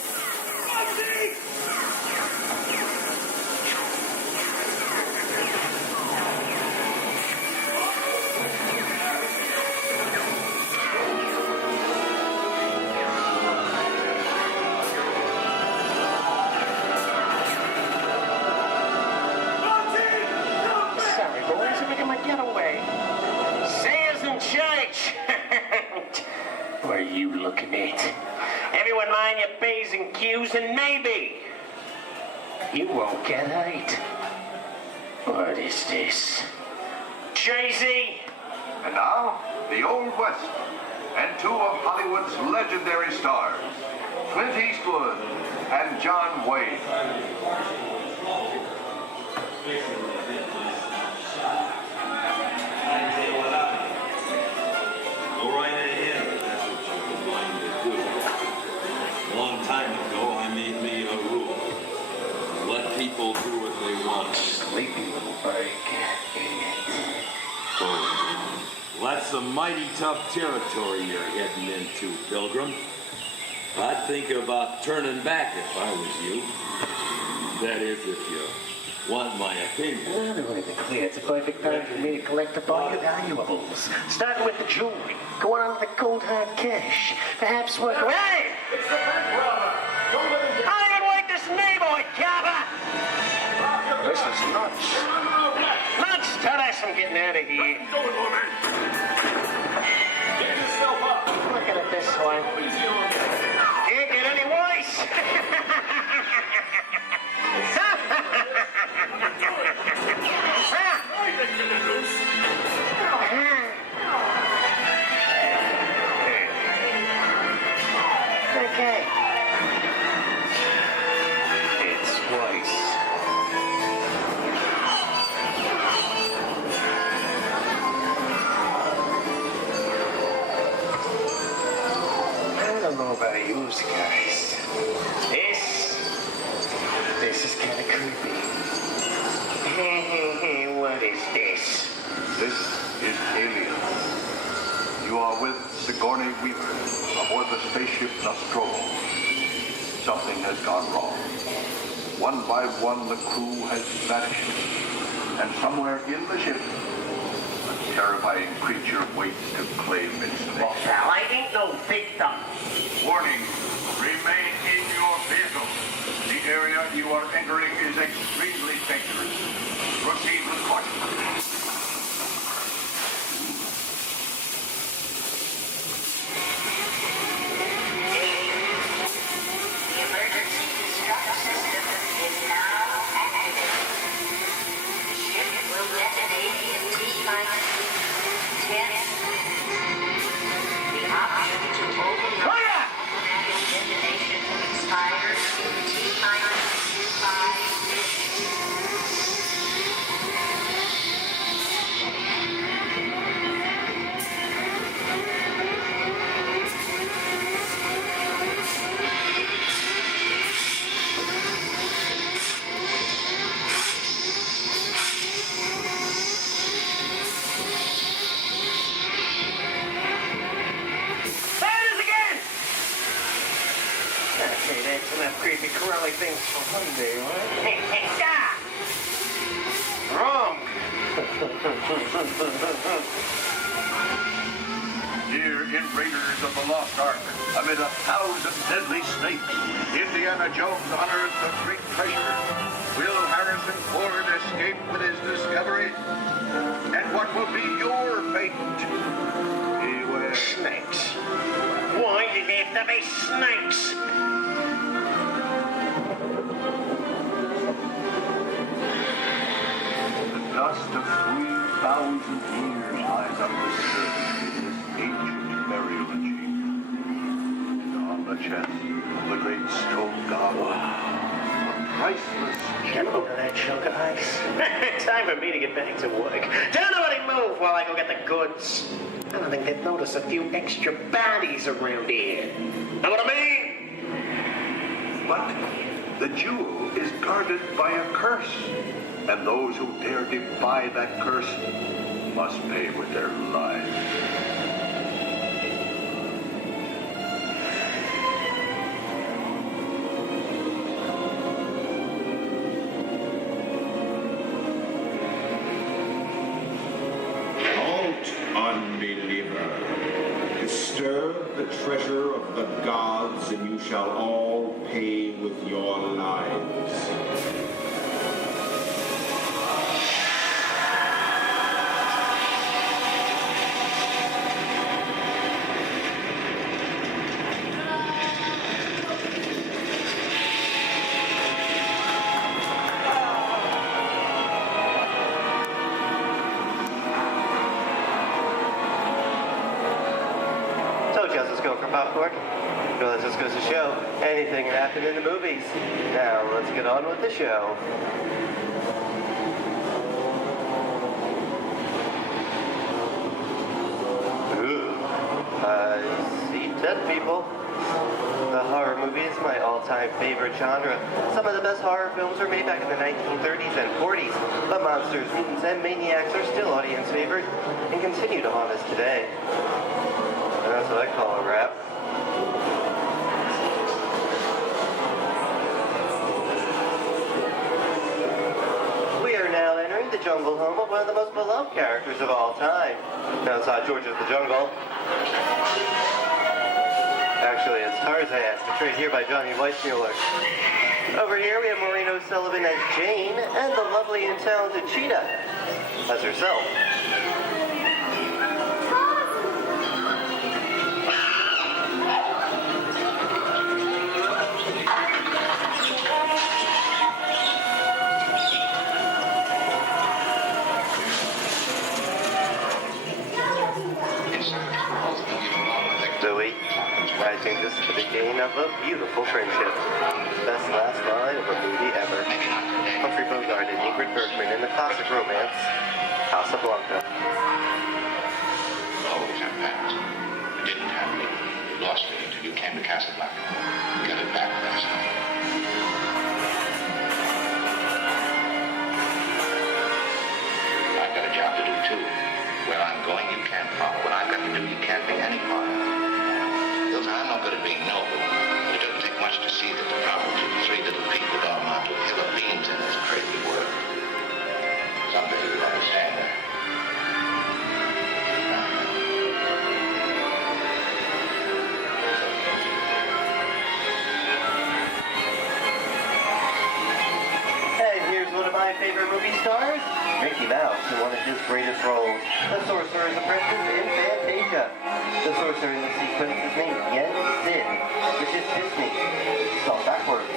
What are you looking at? Everyone mind your P's and Q's, and maybe you won't get hurt. What is this? Tracy, And now, the Old West, and two of Hollywood's legendary stars, Clint Eastwood and John Wayne. Go right ahead if that's what you're going to do. A long time ago, I made me a rule. Let people do what they want. Sleepy little bird. Well, that's some mighty tough territory you're heading into, Pilgrim. I'd think about turning back if I was you. That is, if you want my opinion. Well, to be clear, it's a perfect time for me to collect up all your valuables. Starting with the jewelry, going on to the cold hard cash. Perhaps work... Hey! It's the big brother. Don't let him get... I don't even like this neighborhood, Kappa! This is nuts. Nuts! Tell us I'm getting out of here. Go, little man. Get yourself up. Look at it this way. Can't get any worse. Okay. It's Weiss. I don't know about you guys. This is kind of creepy. What is this? This is Alien. You are with Sigourney Weaver aboard the spaceship Nostromo. Something has gone wrong. One by one, the crew has vanished. And somewhere in the ship, a terrifying creature waits to claim its name. Well, pal, I ain't no victim. Warning, remain in your vehicle. The area you are entering is extremely dangerous. Proceed with caution. Creepy crawly things for Monday, right? Wrong. Here in Raiders of the Lost Ark, amid 1,000 deadly snakes, Indiana Jones unearths a great treasure. Will Harrison Ford escape with his discovery? And what will be your fate? Beware. Snakes. Why did they have to be snakes? Dust of 3,000 years lies up the surface in this ancient burial chamber. And on the chest of the great stone god, a priceless Get over that chunk of ice. Time for me to get back to work. Don't nobody move while I go get the goods. I don't think they'd notice a few extra bodies around here. Know what I mean? But the jewel is guarded by a curse. And those who dare defy that curse must pay with their lives. Halt, unbeliever. Disturb the treasure of the gods, and you shall all pay with your lives. go for popcorn? Well, that just goes to show anything can happen in the movies. Now, let's get on with the show. Ooh, I see dead people. The horror movie is my all-time favorite genre. Some of the best horror films were made back in the 1930s and 40s, but monsters, mutants, and maniacs are still audience favorites and continue to haunt us today. And that's what I call a wrap. We are now entering the jungle home of one of the most beloved characters of all time. Now it's not George of the Jungle. Actually, it's Tarzan, portrayed here by Johnny Weissmuller. Over here, we have Maureen O'Sullivan as Jane, and the lovely and talented Cheetah as herself. Zoe, I think this is the beginning of a beautiful friendship. Best last line of a movie ever. Humphrey Bogart and Ingrid Bergman in the classic romance, Casablanca. Always have passed. You didn't have me. You lost it until you came to Casablanca. You got it back last night. I've got a job to do too. Where I'm going, you can't follow. What I've got to do, you can't be any part of. Hilton, I'm no good at being noble, but it doesn't take much to see that the problems of the three little people don't amount to a hill of beans in this crazy world. Someday you'll understand that. And here's one of my favorite movie stars, Mickey Mouse, in one of his greatest roles, the Sorcerer's Apprentice in Fantasia. The sorcerer in the sequence is named Yen Sid, which is Disney, spelled backwards.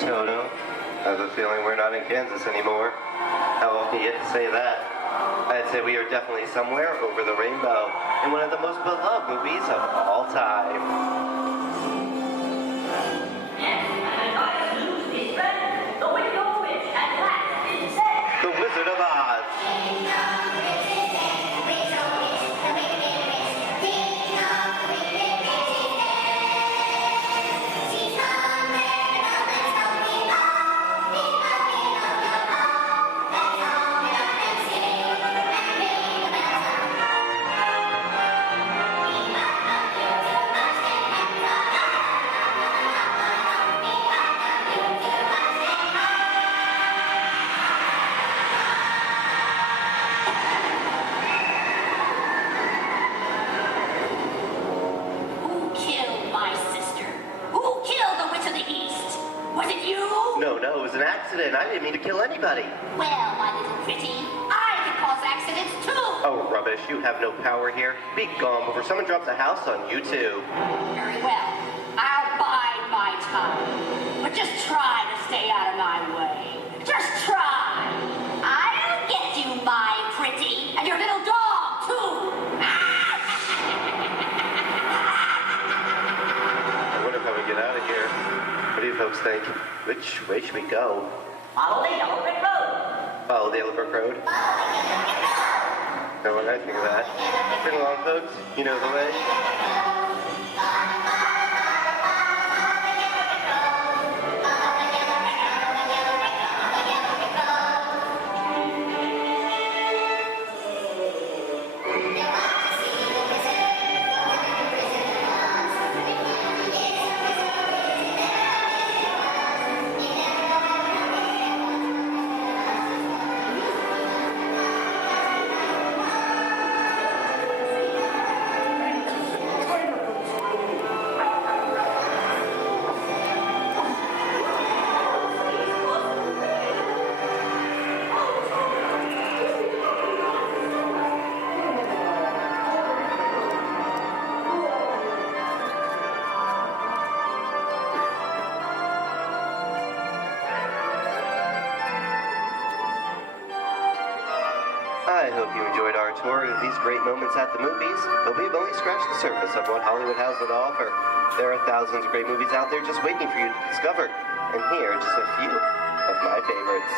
Toto, I have a feeling we're not in Kansas anymore. How often do you get to say that? I'd say we are definitely somewhere over the rainbow in one of the most beloved movies of all time. The Wizard of Oz. No, it was an accident. I didn't mean to kill anybody. Well, my little pretty, I can cause accidents too. Oh, rubbish. You have no power here. Be gone before someone drops a house on you, too. Very well. I'll bide my time. But just try to stay out of my way. Just try. I'll get you, my pretty. And your little dog, too. I wonder how we get out of here. What do you folks think? Which way should we go? Follow the yellow brick road. Follow the yellow brick road? No, what I think of that. Bring along, folks. You know the way. I hope you enjoyed our tour of these great moments at the movies, but we've only scratched the surface of what Hollywood has to offer. There are thousands of great movies out there just waiting for you to discover, and here are just a few of my favorites.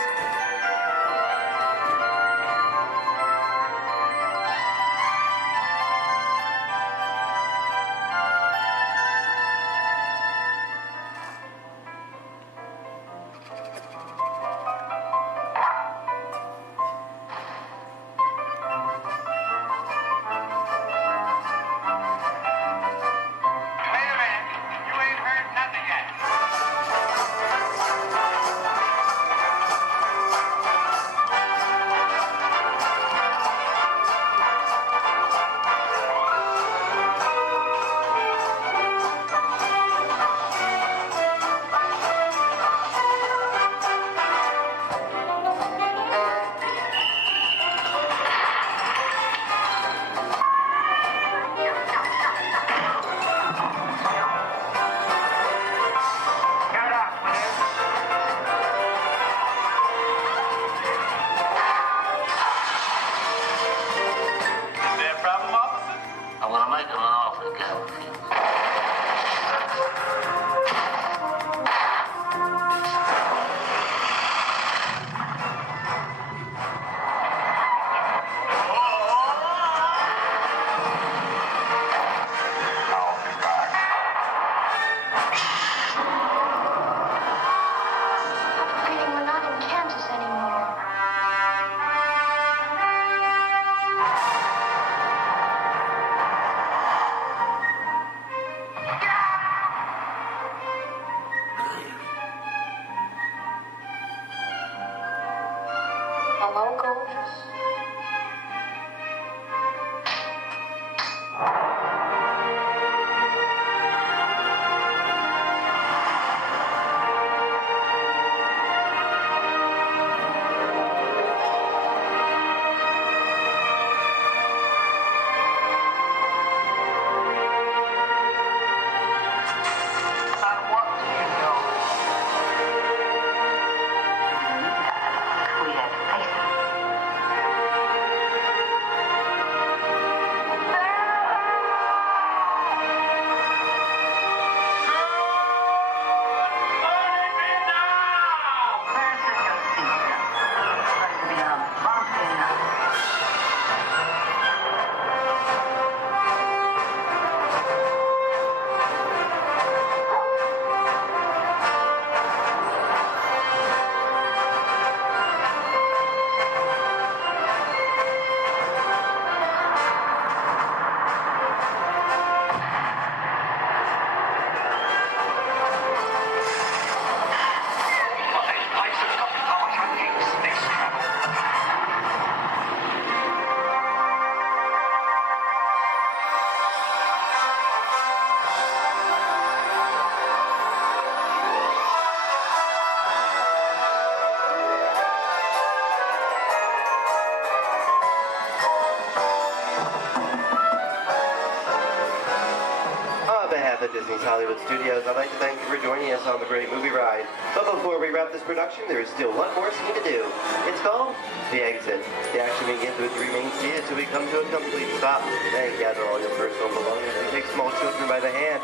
At Disney's Hollywood Studios, I'd like to thank you for joining us on the great movie ride. But before we wrap this production, there is still one more scene to do. It's called The Exit. The action begins with you remain seated until we come to a complete stop. Then gather all your personal belongings and take small children by the hand.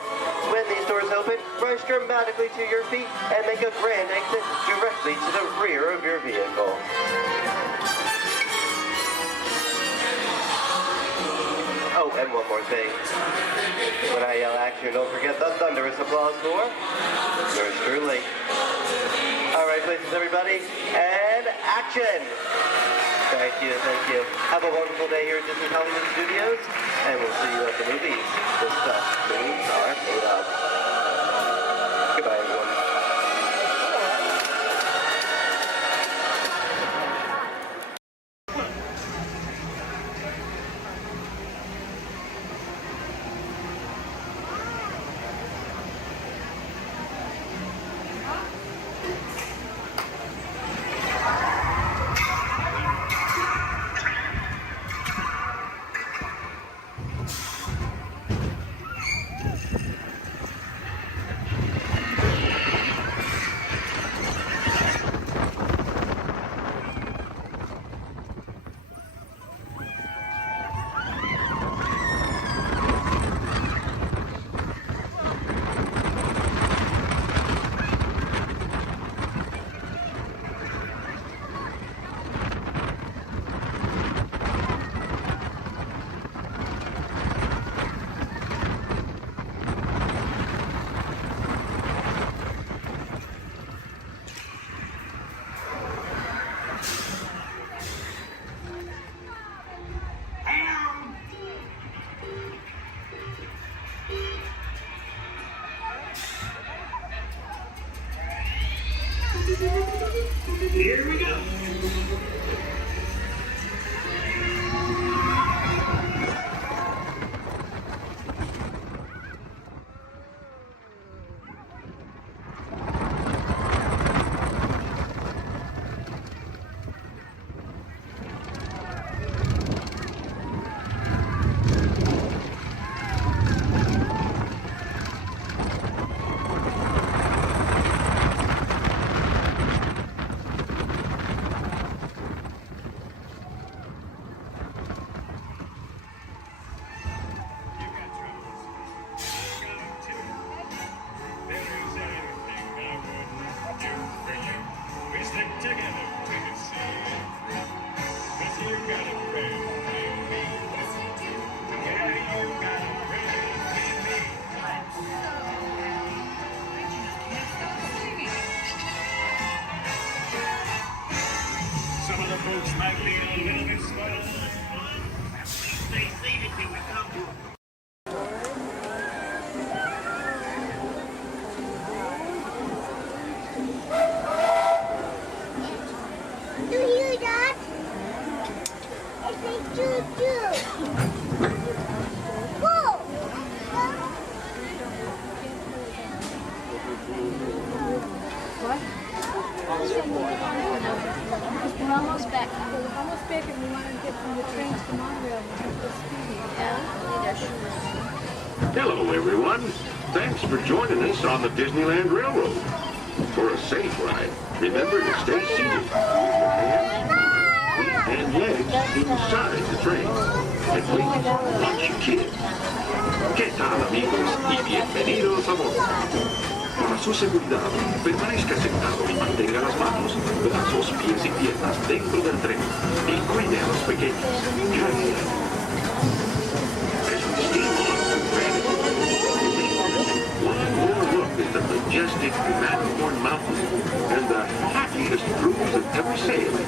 When these doors open, rush dramatically to your feet and make a grand exit directly to the rear of your vehicle. Oh, and one more thing. When I yell action, don't forget the thunderous applause for yours truly. All right, places, everybody, and action! Thank you, thank you. Have a wonderful day here at Disney Hollywood Studios, and we'll see you at the movies. The stuff movies are made of. Goodbye, everyone. ugly and a little bit spoiled. Stay safe until we come to a Do you hear that? I say choo-choo. Whoa! What? We're almost back. We're almost back and we want to get from the trains to Montreal. Hello, everyone. Thanks for joining us on the Disneyland Railroad. For a safe ride, remember to stay seated with your hands, feet, and legs inside the train. And please, watch your kids. ¿Qué tal, amigos? Y bienvenidos a bordo. Para su seguridad, permanezca sentado y mantenga las manos, brazos, pies y piernas dentro del tren. Y cuide a los pequeños. Gracias. As we steam on to Granite, one more look at the majestic Matterhorn Mountain and the happiest cruise of ever sailed.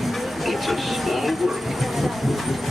It's a small world.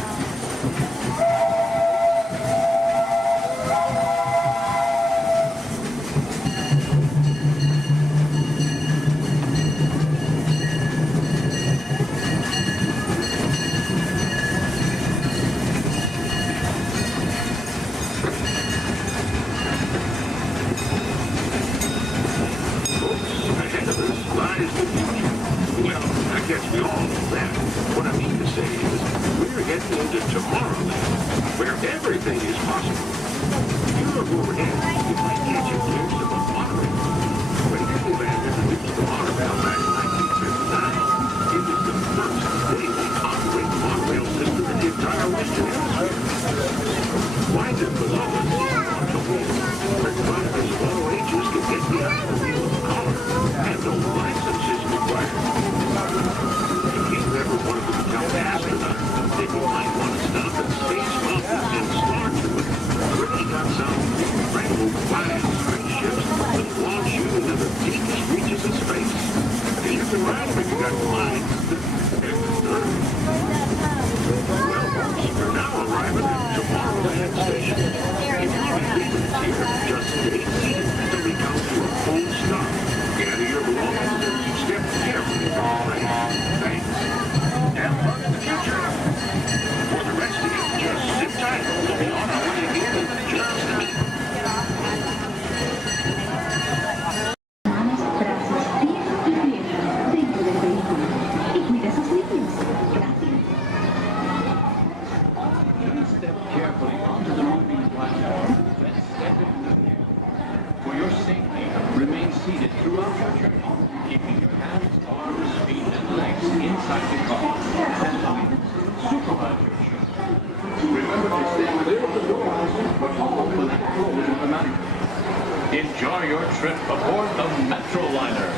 Enjoy your trip aboard the Metroliner.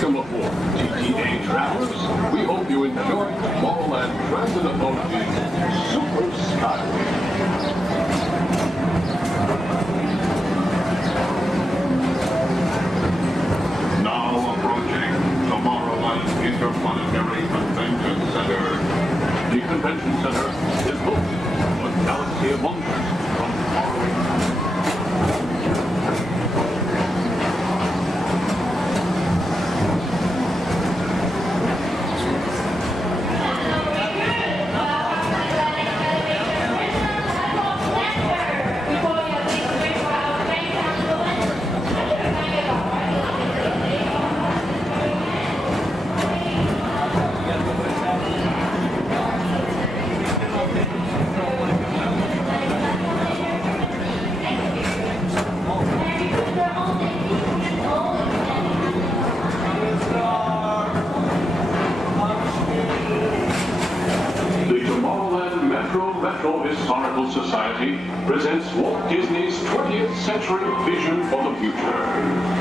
Welcome aboard, TTA travelers. We hope you enjoy Tomorrowland Transit Authority's Super Skyway. Now approaching Tomorrowland Interplanetary Convention Center. The Convention Center is home to a galaxy of wonders from faraway. Society presents Walt Disney's 20th century vision for the future.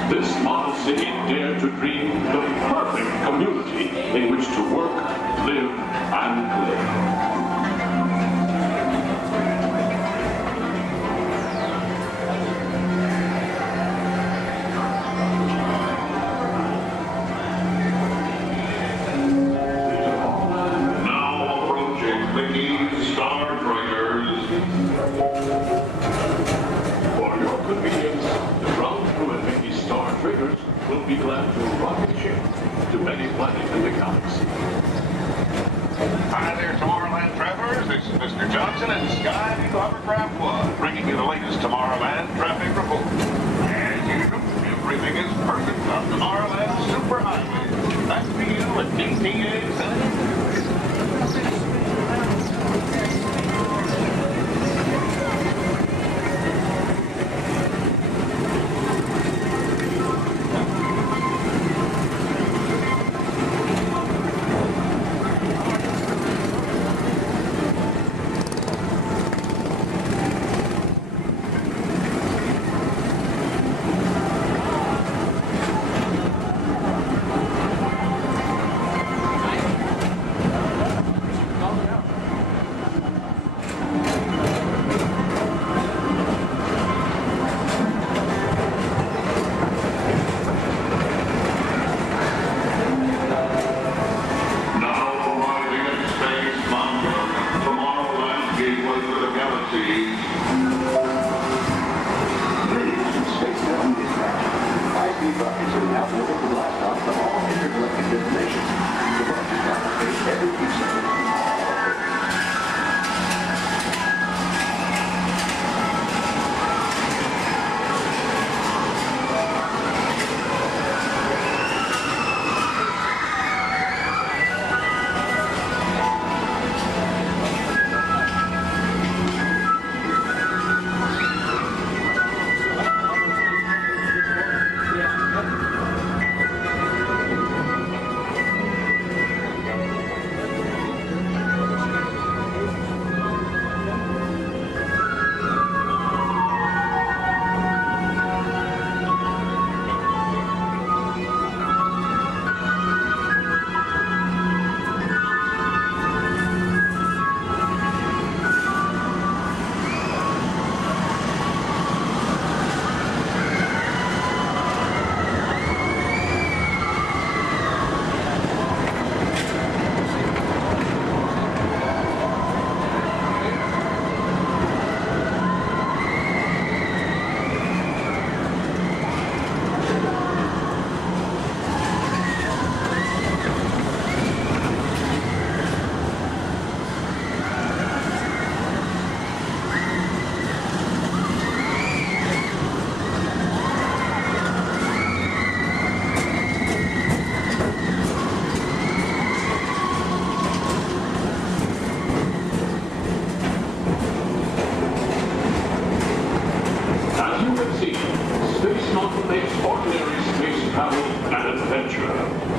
This model city dared to dream the perfect community in which to work, live, and play. Will be glad to rocket ship to many planets in the galaxy. Hi there, Tomorrowland travelers. This is Mr. Johnson and Sky Eagle Hovercraft One, bringing you the latest Tomorrowland traffic report. As usual, everything is perfect on Tomorrowland Superhighway. Back to you at DTA Center.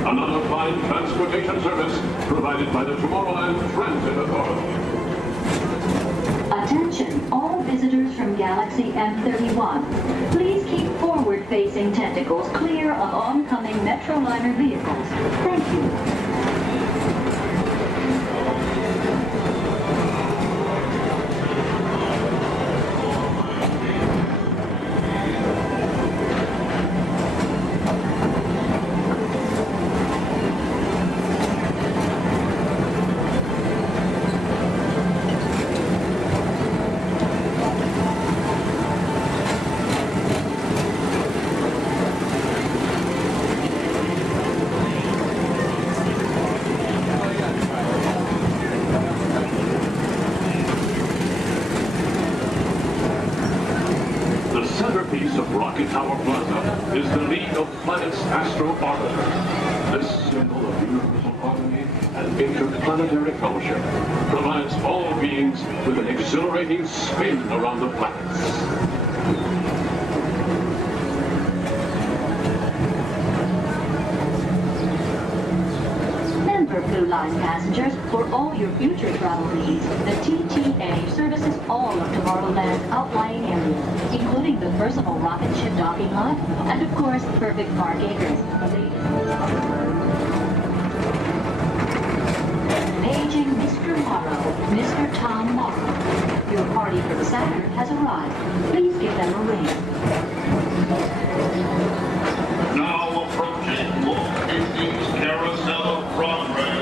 Another fine transportation service provided by the Tomorrowland Transit Authority. Attention, all visitors from Galaxy M31. Please keep forward-facing tentacles clear of oncoming Metroliner vehicles. Thank you. Interplanetary fellowship provides all beings with an exhilarating spin around the planets. Member Blue Line passengers, for all your future travel needs, the TTA services all of Tomorrowland's outlying areas, including the personal rocket ship docking lot, and of course, perfect park acres. Paging Mr. Morrow, Mr. Tom Morrow. Your party for the Saturn has arrived. Please give them a ring. Now approaching Walt Disney's Carousel of Progress.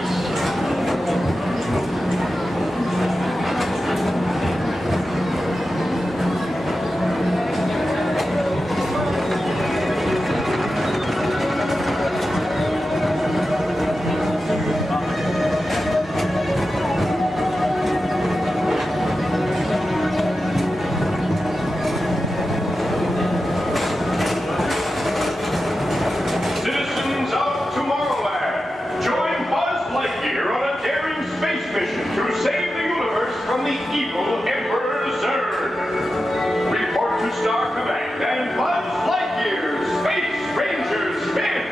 Citizens of Tomorrowland, join Buzz Lightyear on a daring space mission to save the universe from the evil Emperor Zurg. Report to Star Command and Buzz Lightyear, Space Ranger Spin!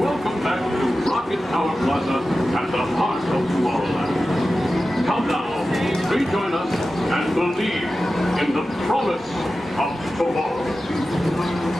Welcome back to Rocket Tower Plaza at the heart of Tomorrowland. Come now, rejoin us and believe in the promise of tomorrow.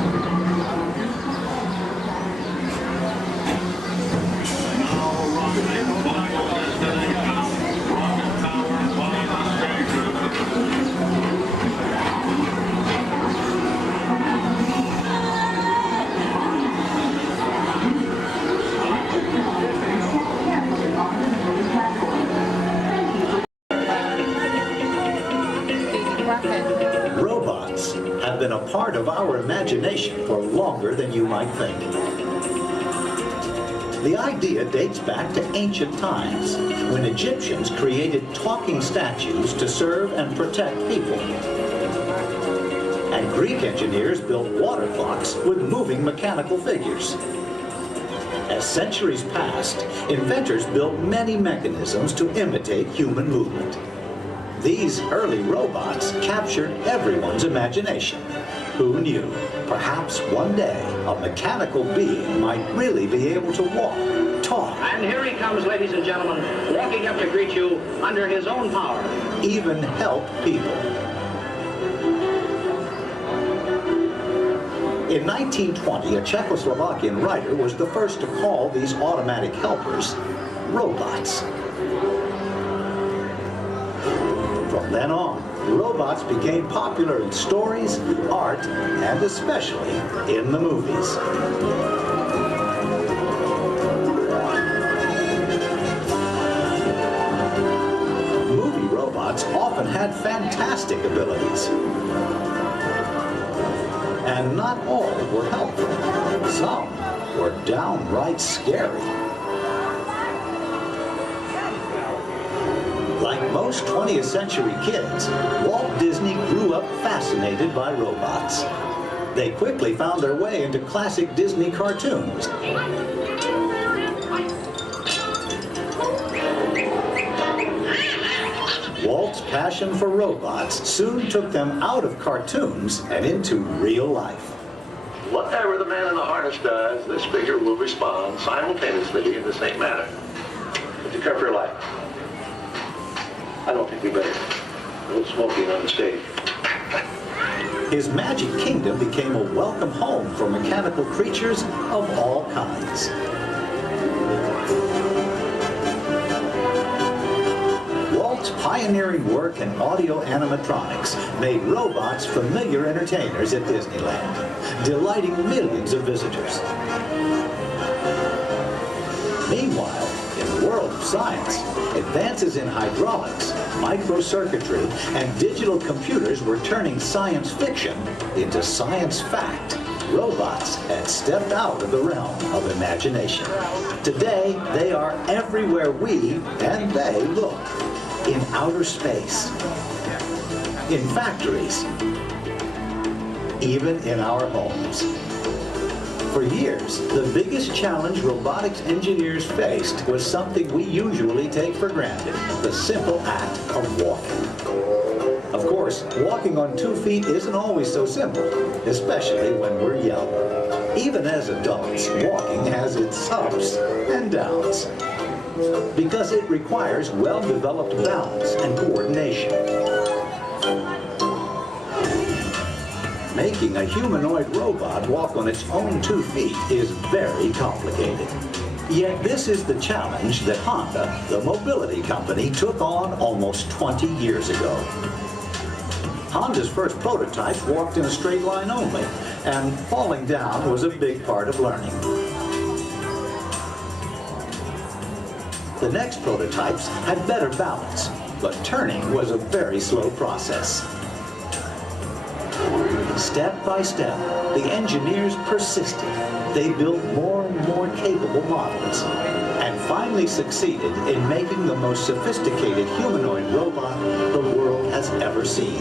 Robots have been a part of our imagination for longer than you might think. The idea dates back to ancient times, when Egyptians created talking statues to serve and protect people. And Greek engineers built water clocks with moving mechanical figures. As centuries passed, inventors built many mechanisms to imitate human movement. These early robots captured everyone's imagination. Who knew? Perhaps one day, a mechanical being might really be able to walk, talk, And here he comes, ladies and gentlemen, walking up to greet you under his own power. even help people. In 1920, a Czechoslovakian writer was the first to call these automatic helpers robots. From then on, robots became popular in stories, art, and especially in the movies. Movie robots often had fantastic abilities. And not all were helpful. Some were downright scary. Like most 20th century kids, Walt Disney grew up fascinated by robots. They quickly found their way into classic Disney cartoons. Walt's passion for robots soon took them out of cartoons and into real life. Whatever the man in the harness does, this figure will respond simultaneously in the same manner. But you care for your life. I don't think we better go smoking on the stage. His magic kingdom became a welcome home for mechanical creatures of all kinds. pioneering work in audio animatronics made robots familiar entertainers at Disneyland, delighting millions of visitors. Meanwhile, in the world of science, advances in hydraulics, microcircuitry, and digital computers were turning science fiction into science fact. Robots had stepped out of the realm of imagination. Today, they are everywhere we and they look. In outer space, in factories, even in our homes. For years, the biggest challenge robotics engineers faced was something we usually take for granted, the simple act of walking. Of course, walking on 2 feet isn't always so simple, especially when we're young. Even as adults, walking has its ups and downs, because it requires well-developed balance and coordination. Making a humanoid robot walk on its own 2 feet is very complicated. Yet this is the challenge that Honda, the mobility company, took on almost 20 years ago. Honda's first prototypes walked in a straight line only, and falling down was a big part of learning. The next prototypes had better balance, but turning was a very slow process. Step by step, the engineers persisted. They built more and more capable models, and finally succeeded in making the most sophisticated humanoid robot the world has ever seen.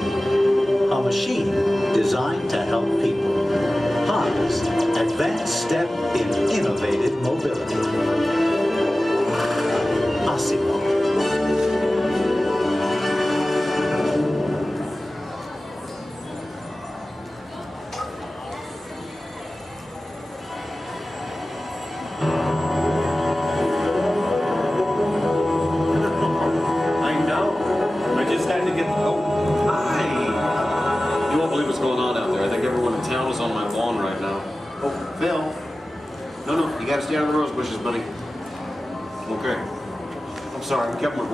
A machine designed to help people. Honda's advanced step in innovative mobility. Asimo.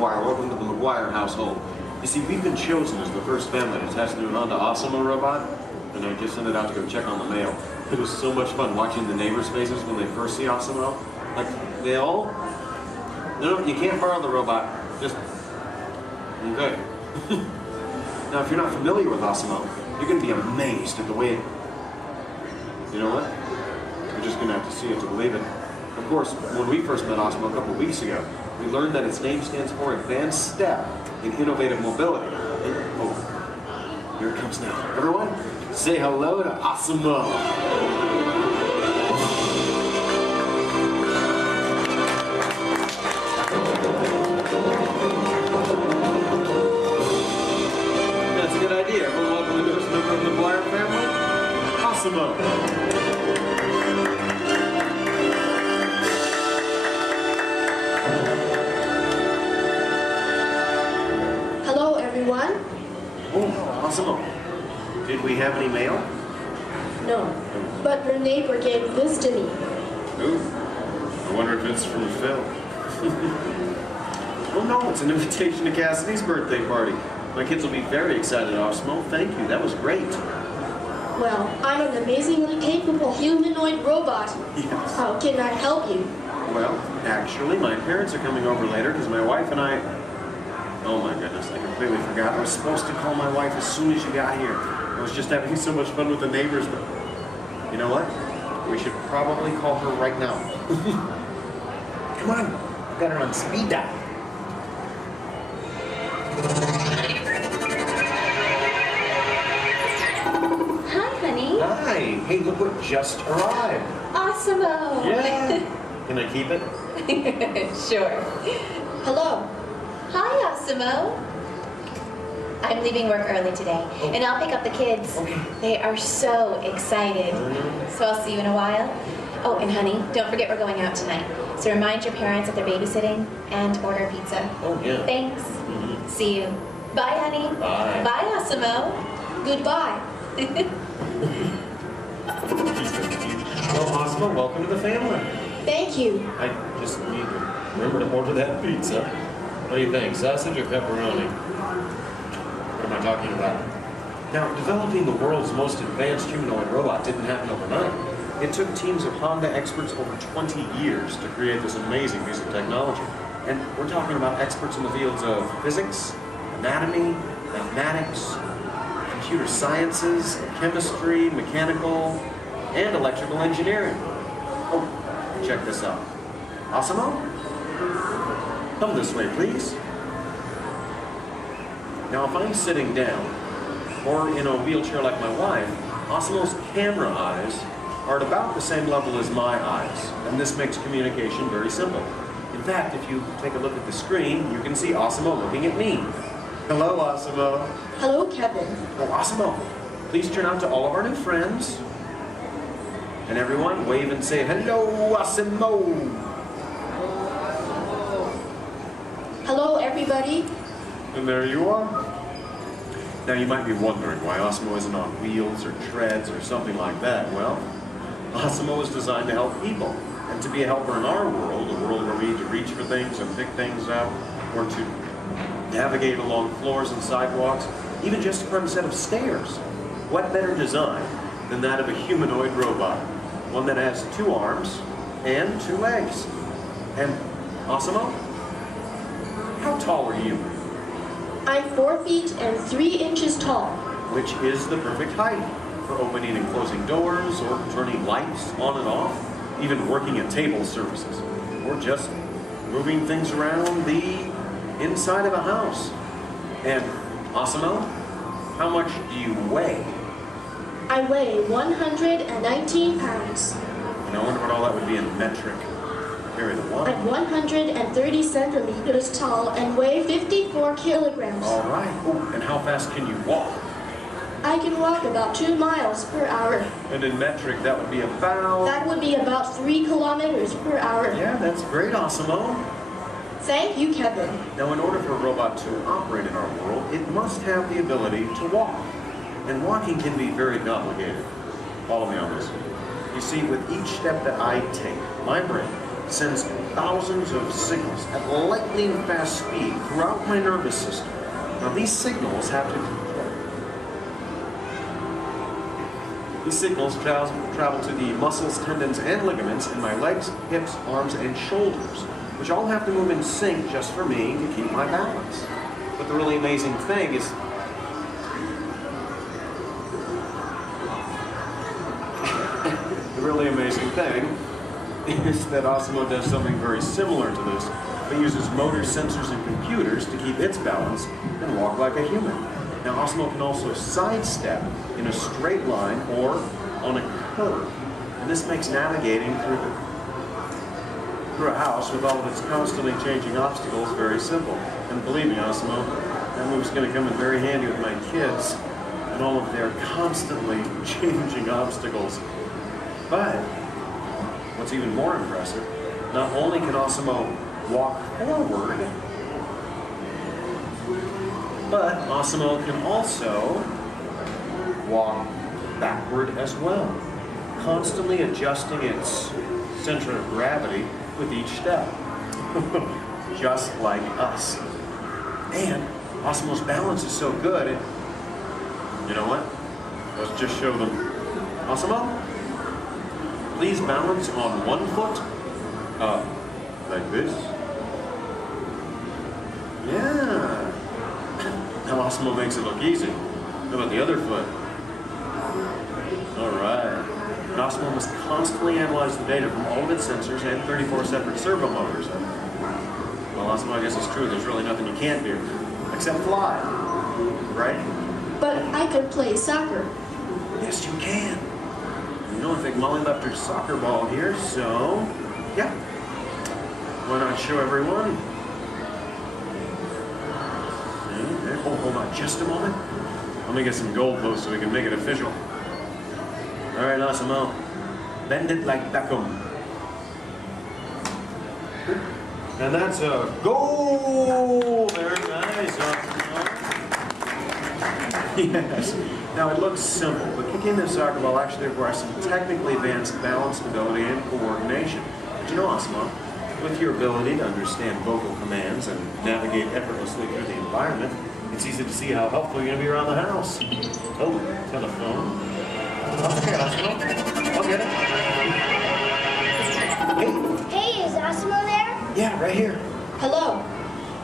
Welcome to the McGuire household. You see, we've been chosen as the first family to test the new Honda Asimo robot, and I just sent it out to go check on the mail. It was so much fun watching the neighbors' faces when they first see Asimo. Like, they all... No, you can't borrow the robot. Just... Okay. Now, if you're not familiar with Asimo, you're going to be amazed at the way it... You know what? You're just going to have to see it to believe it. Of course, when we first met Asimo a couple of weeks ago, we learned that its name stands for Advanced Step in Innovative Mobility. And, oh, here it comes now. Everyone, say hello to Asimo. That's a good idea. Everyone welcome the newest member of the McGuire family, Asimo. Oh, Asimo. Did we have any mail? No, but her neighbor gave this to me. Ooh, I wonder if it's from Phil. Oh no, it's an invitation to Cassidy's birthday party. My kids will be very excited, Asimo. Thank you, that was great. Well, I'm an amazingly capable humanoid robot. Yes. How can I help you? Well, actually, my parents are coming over later because my wife and I... Oh my goodness, I completely forgot. I was supposed to call my wife as soon as you got here. I was just having so much fun with the neighbors, but you know what? We should probably call her right now. Come on, I've got her on speed dial. Hi, honey. Hi, hey, look what just arrived. Asimo. Yeah. Can I keep it? Sure. Hello. Hi, Asimo. I'm leaving work early today, and I'll pick up the kids. Okay. They are so excited. So I'll see you in a while. Oh, and honey, don't forget we're going out tonight. So remind your parents that they're babysitting and order pizza. Oh, yeah. Thanks. See you. Bye, honey. Bye. Bye, Asimo. Goodbye. Well, Asimo, welcome to the family. Thank you. I just need to remember to order that pizza. What do you think, sausage or pepperoni? What am I talking about? Now, developing the world's most advanced humanoid robot didn't happen overnight. It took teams of Honda experts over 20 years to create this amazing piece of technology. And we're talking about experts in the fields of physics, anatomy, mathematics, computer sciences, chemistry, mechanical, and electrical engineering. Oh, check this out. Asimo? Come this way, please. Now, if I'm sitting down, or in a wheelchair like my wife, Asimo's camera eyes are at about the same level as my eyes, and this makes communication very simple. In fact, if you take a look at the screen, you can see Asimo looking at me. Hello, Asimo. Hello, Kevin. Oh, Asimo, please turn out to all of our new friends. And everyone, wave and say, hello, Asimo. Hello, everybody. And there you are. Now, you might be wondering why Asimo isn't on wheels or treads or something like that. Well, Asimo is designed to help people and to be a helper in our world, a world where we need to reach for things and pick things up, or to navigate along floors and sidewalks, even just to climb a set of stairs. What better design than that of a humanoid robot? One that has 2 arms and 2 legs. And Asimo, how tall are you? I'm 4 feet and 3 inches tall. Which is the perfect height for opening and closing doors, or turning lights on and off, even working at table services, or just moving things around the inside of a house. And Asimo, how much do you weigh? I weigh 119 pounds. And I wonder what all that would be in metric. Carry the one. I'm 130 centimeters tall and weigh 54 kilograms. All right. Oh, and how fast can you walk? I can walk about 2 miles per hour. And in metric, that would be about... That would be about 3 kilometers per hour. Yeah, that's great, Asimo. Thank you, Kevin. Now, in order for a robot to operate in our world, it must have the ability to walk. And walking can be very complicated. Follow me on this. You see, with each step that I take, my brain sends thousands of signals at lightning fast speed throughout my nervous system. Now, these signals travel to the muscles, tendons, and ligaments in my legs, hips, arms, and shoulders, which all have to move in sync just for me to keep my balance. But the really amazing thing is that Asimo does something very similar to this. It uses motors, sensors, and computers to keep its balance and walk like a human. Now, Asimo can also sidestep in a straight line or on a curve. And this makes navigating through a house with all of its constantly changing obstacles very simple. And believe me, Asimo, that move's going to come in very handy with my kids and all of their constantly changing obstacles. But what's even more impressive, not only can Asimo walk forward, but Asimo can also walk backward as well, constantly adjusting its center of gravity with each step, just like us. And Asimo's balance is so good, you know what? Let's just show them. Asimo, please balance on one foot, like this. Yeah. Now Asimo makes it look easy. How about the other foot? All right. And Asimo must constantly analyze the data from all of its sensors and 34 separate servo motors. Well, Asimo, I guess it's true. There's really nothing you can't do, except fly, right? But I could play soccer. Yes, you can. You know, I think Molly left her soccer ball here, so yeah. Why not show everyone? Oh, hold on just a moment. Let me get some gold posts so we can make it official. All right, Asimo, bend it like Beckham. And that's a goal. Very nice, Asimo. Yes. Now, it looks simple, but kicking the soccer ball actually requires some technically advanced balance, stability, and coordination. But you know, Asimo, With your ability to understand vocal commands and navigate effortlessly through the environment, it's easy to see how helpful you're going to be around the house. Oh, telephone. Okay, Osmo. I'll get it. Hey, is Osmo there? Yeah, right here. Hello.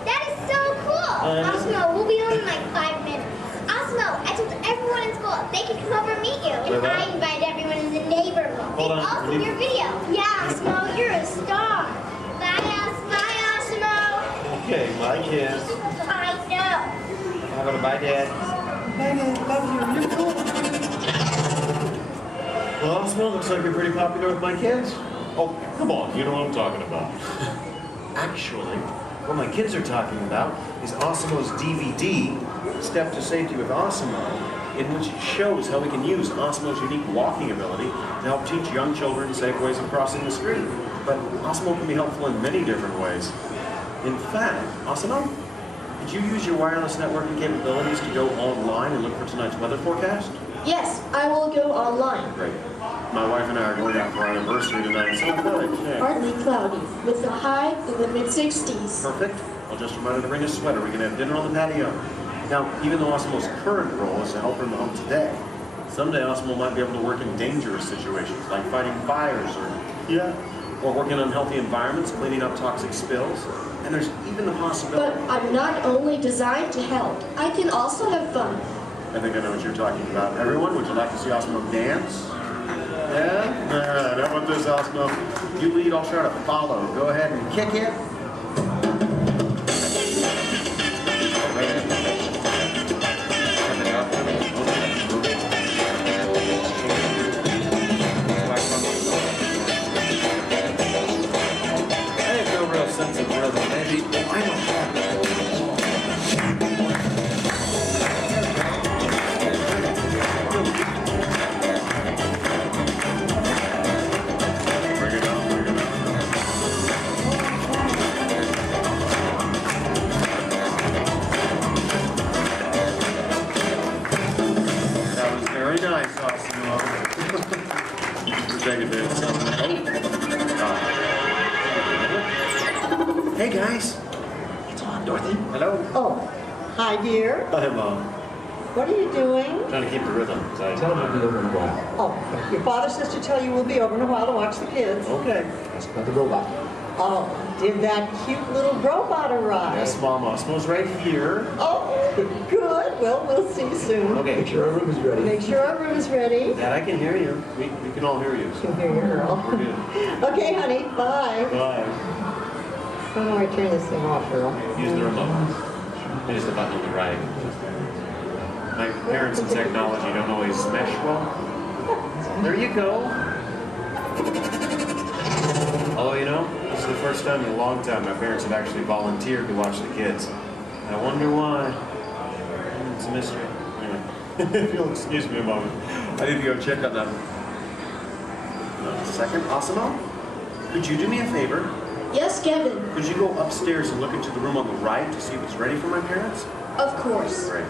That is so cool. Osmo, we'll be home in like 5 minutes. Osmo, I told everyone in school they can come over and meet you. And I invited everyone in the neighborhood. Hold on. Also your video. Yeah, Osmo, you're a star. Bye, Osmo. Okay, my kids. I know. How about a bye, Dad? Bye, Dad. Love you. You're cool. Well, Osmo, looks like you're pretty popular with my kids. Oh, come on. You know what I'm talking about. Actually, what my kids are talking about is Osmo's DVD, Step to Safety with Osmo, in which it shows how we can use Osmo's unique walking ability to help teach young children safe ways of crossing the street. But Osmo can be helpful in many different ways. In fact, Osmo, did you use your wireless networking capabilities to go online and look for tonight's weather forecast? Yes, I will go online. Great. My wife and I are going out for our anniversary tonight, so good. Yeah. Partly cloudy, with a high in the mid-60s. Perfect. I'll just remind her to bring a sweater. We can have dinner on the patio. Now, even though Osmo's current role is to help her in the home today, someday Osmo might be able to work in dangerous situations, like fighting fires or working in unhealthy environments, cleaning up toxic spills. And there's even the possibility... But I'm not only designed to help, I can also have fun. I think I know what you're talking about. Everyone, would you like to see Osmo dance? Yeah? All right, how about this, Osmo? You lead, I'll try to follow. Go ahead and kick it. I have no real sense of rhythm. Maybe, I don't have Very nice, Osmo. Take a bit. Hey guys. It's on, Dorothy. Hello. Oh, hi dear. Hi, Mom. What are you doing? Trying to keep the rhythm. Tell them to be over in a while. Oh, your father says to tell you we'll be over in a while to watch the kids. Okay. Ask about the robot. Oh, did that cute little robot arrive? Yes, Mom. Osmo's right here. Oh, good. Well, we'll see you soon. Okay. Make sure our room is ready. Make sure our room is ready. Dad, I can hear you. We can all hear you. So. Can hear you, girl. We're good. Okay, honey. Bye. Bye. How do I turn this thing off, girl? Use the remote. Use the button on the right. My parents and technology don't always mesh well. There you go. Although, you know, this is the first time in a long time my parents have actually volunteered to watch the kids. I wonder why. It's a mystery. Anyway, if you'll excuse me a moment, I need to go check on them. A second, Osmo? Could you do me a favor? Yes, Kevin. Could you go upstairs and look into the room on the right to see if it's ready for my parents? Of course. Great.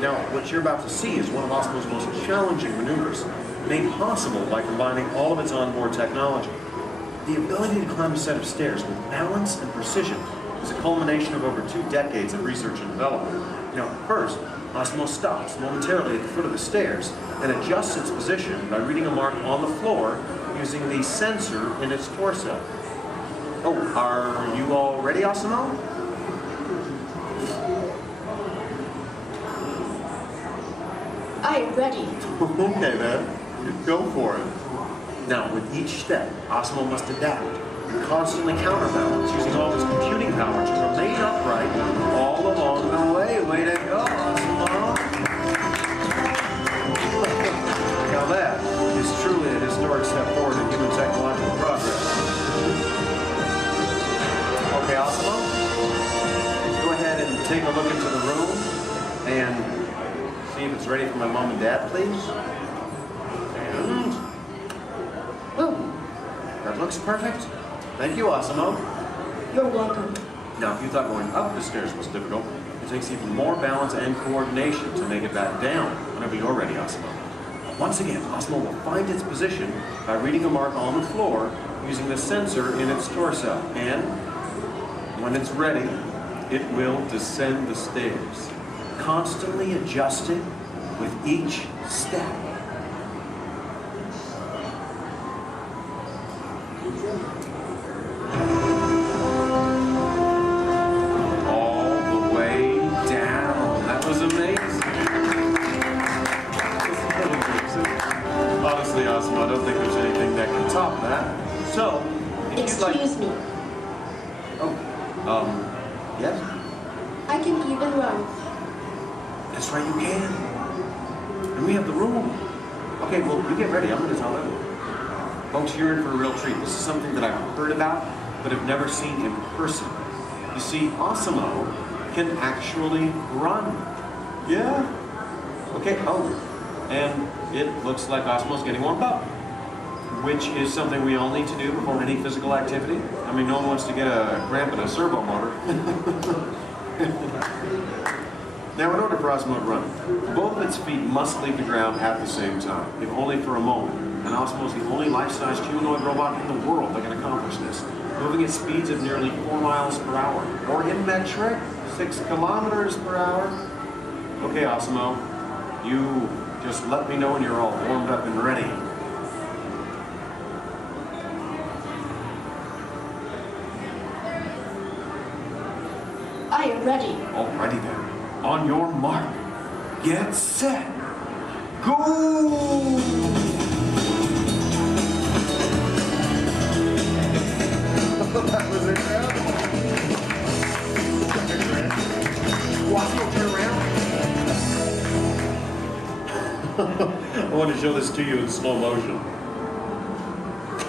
Now, what you're about to see is one of Osmo's most challenging maneuvers, made possible by combining all of its onboard technology. The ability to climb a set of stairs with balance and precision is a culmination of over 2 decades of research and development. Now, first, Osmo stops momentarily at the foot of the stairs and adjusts its position by reading a mark on the floor using the sensor in its torso. Oh, are you all ready, Osmo? I am ready. Okay, then. Go for it. Now, with each step, Osmo must adapt and constantly counterbalance using all his computing power to remain upright all along the way. Way to go, Osmo! Now that is truly a historic step forward in human technological progress. Okay, Osmo, go ahead and take a look into the room and see if it's ready for my mom and dad, please. And... oh, that looks perfect. Thank you, Osmo. You're welcome. Now, if you thought going up the stairs was difficult, it takes even more balance and coordination to make it back down whenever you're ready, Osmo. Once again, Osmo will find its position by reading a mark on the floor using the sensor in its torso. And when it's ready, it will descend the stairs, constantly adjusting with each step. Osmo, I don't think there's anything that can top that. So, excuse me. Oh, yes? I can even run. That's right, you can. And we have the room. Okay, well, you get ready. I'm going to tell them. Folks, you're in for a real treat. This is something that I've heard about, but have never seen in person. You see, Osmo can actually run. Yeah. Okay, and it looks like Osmo's getting warmed up, which is something we all need to do before any physical activity. I mean, no one wants to get a cramp in a servo motor. Now, in order for Osmo to run, both of its feet must leave the ground at the same time, if only for a moment. And Osmo is the only life-sized humanoid robot in the world that can accomplish this, moving at speeds of nearly 4 miles per hour, or in metric, 6 kilometers per hour. Okay, Osmo, you just let me know when you're all warmed up and ready. I am ready. Alrighty then. On your mark, get set, go! That was incredible. Osmo, turn around. I want to show this to you in slow motion.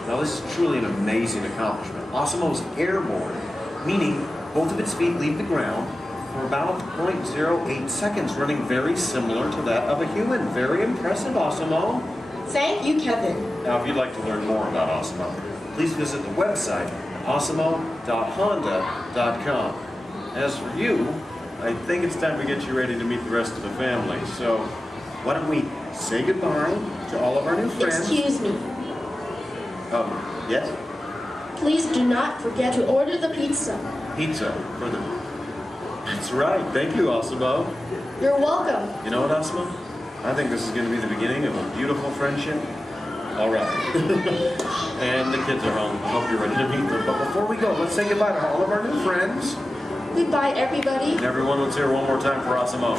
Now this is truly an amazing accomplishment. Osmo's airborne, meaning both of its feet leave the ground for about 0.08 seconds, running very similar to that of a human. Very impressive, Osmo. Thank you, Kevin. Now, if you'd like to learn more about Osmo, please visit the website, osmo.honda.com. As for you, I think it's time to get you ready to meet the rest of the family. So, why don't we say goodbye to all of our new friends? Excuse me. Yes? Please do not forget to order the pizza. Pizza for the... That's right. Thank you, Osmo. You're welcome. You know what, Osmo? I think this is going to be the beginning of a beautiful friendship. All right. And the kids are home. I hope you're ready to meet them. But before we go, let's say goodbye to all of our new friends. Goodbye, everybody. And everyone, let's hear one more time for Osmo.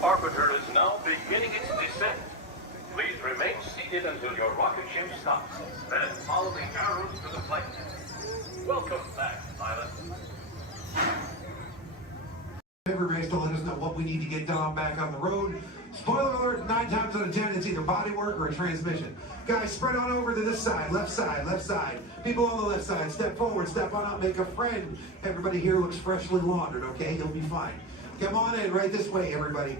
Orbiter is now beginning its descent. Please remain seated until your rocket ship stops. Then follow the arrows to the flight. Welcome back, pilot. Everybody's to let us know what we need to get done back on the road. Spoiler alert, 9 times out of 10, it's either body work or a transmission. Guys, spread on over to this side, left side, left side. People on the left side, step forward, step on up, make a friend. Everybody here looks freshly laundered, okay? You'll be fine. Come on in, right this way, everybody.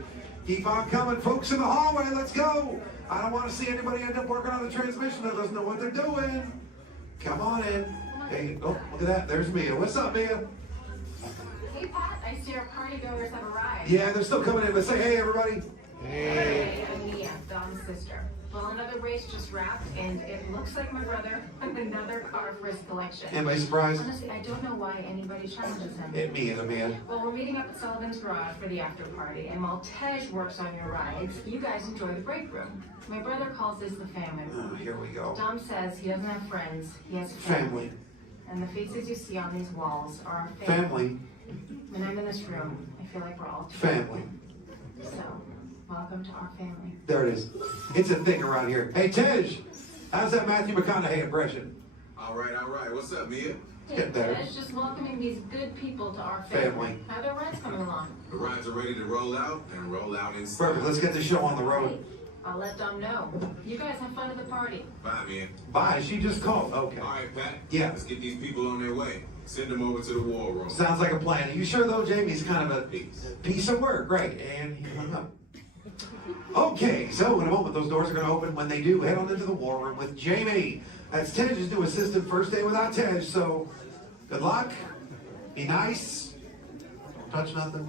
Keep on coming, folks in the hallway. Let's go. I don't want to see anybody end up working on the transmission that doesn't know what they're doing. Come on in. Hey, oh, look at that. There's Mia. What's up, Mia? Hey, Pat. I see our party goers have arrived. Yeah, they're still coming in, but say hey, everybody. Hey, I'm Mia, Dom's sister. Well, another race just wrapped, and it looks like my brother with another car for his collection. Anybody surprised? Honestly, I don't know why anybody challenges him. It me, the man. Well, we're meeting up at Sullivan's Garage for the after party, and while Tej works on your rides, you guys enjoy the break room. My brother calls this the family room. Oh, here we go. Dom says he doesn't have friends, he has Family. And the faces you see on these walls are our Family. When I'm in this room, I feel like we're all Family. So, welcome to our family. There it is. It's a thing around here. Hey, Tej, how's that Matthew McConaughey impression? All right, all right. What's up, Mia? Get better. Tej, just welcoming these good people to our family. How are their rides coming along? The rides are ready to roll out and roll out inside. Perfect. Let's get the show on the road. I'll let Dom know. You guys have fun at the party. Bye, Mia. Bye. She just called. Okay. All right, Pat. Yeah. Let's get these people on their way. Send them over to the war room. Sounds like a plan. Are you sure, though, Jamie's kind of a piece of work? Right. And he hung up. Okay, so in a moment, those doors are going to open. When they do, head on into the war room with Jamie. That's Tej's new assistant, first day without Tej, so good luck. Be nice. Don't touch nothing.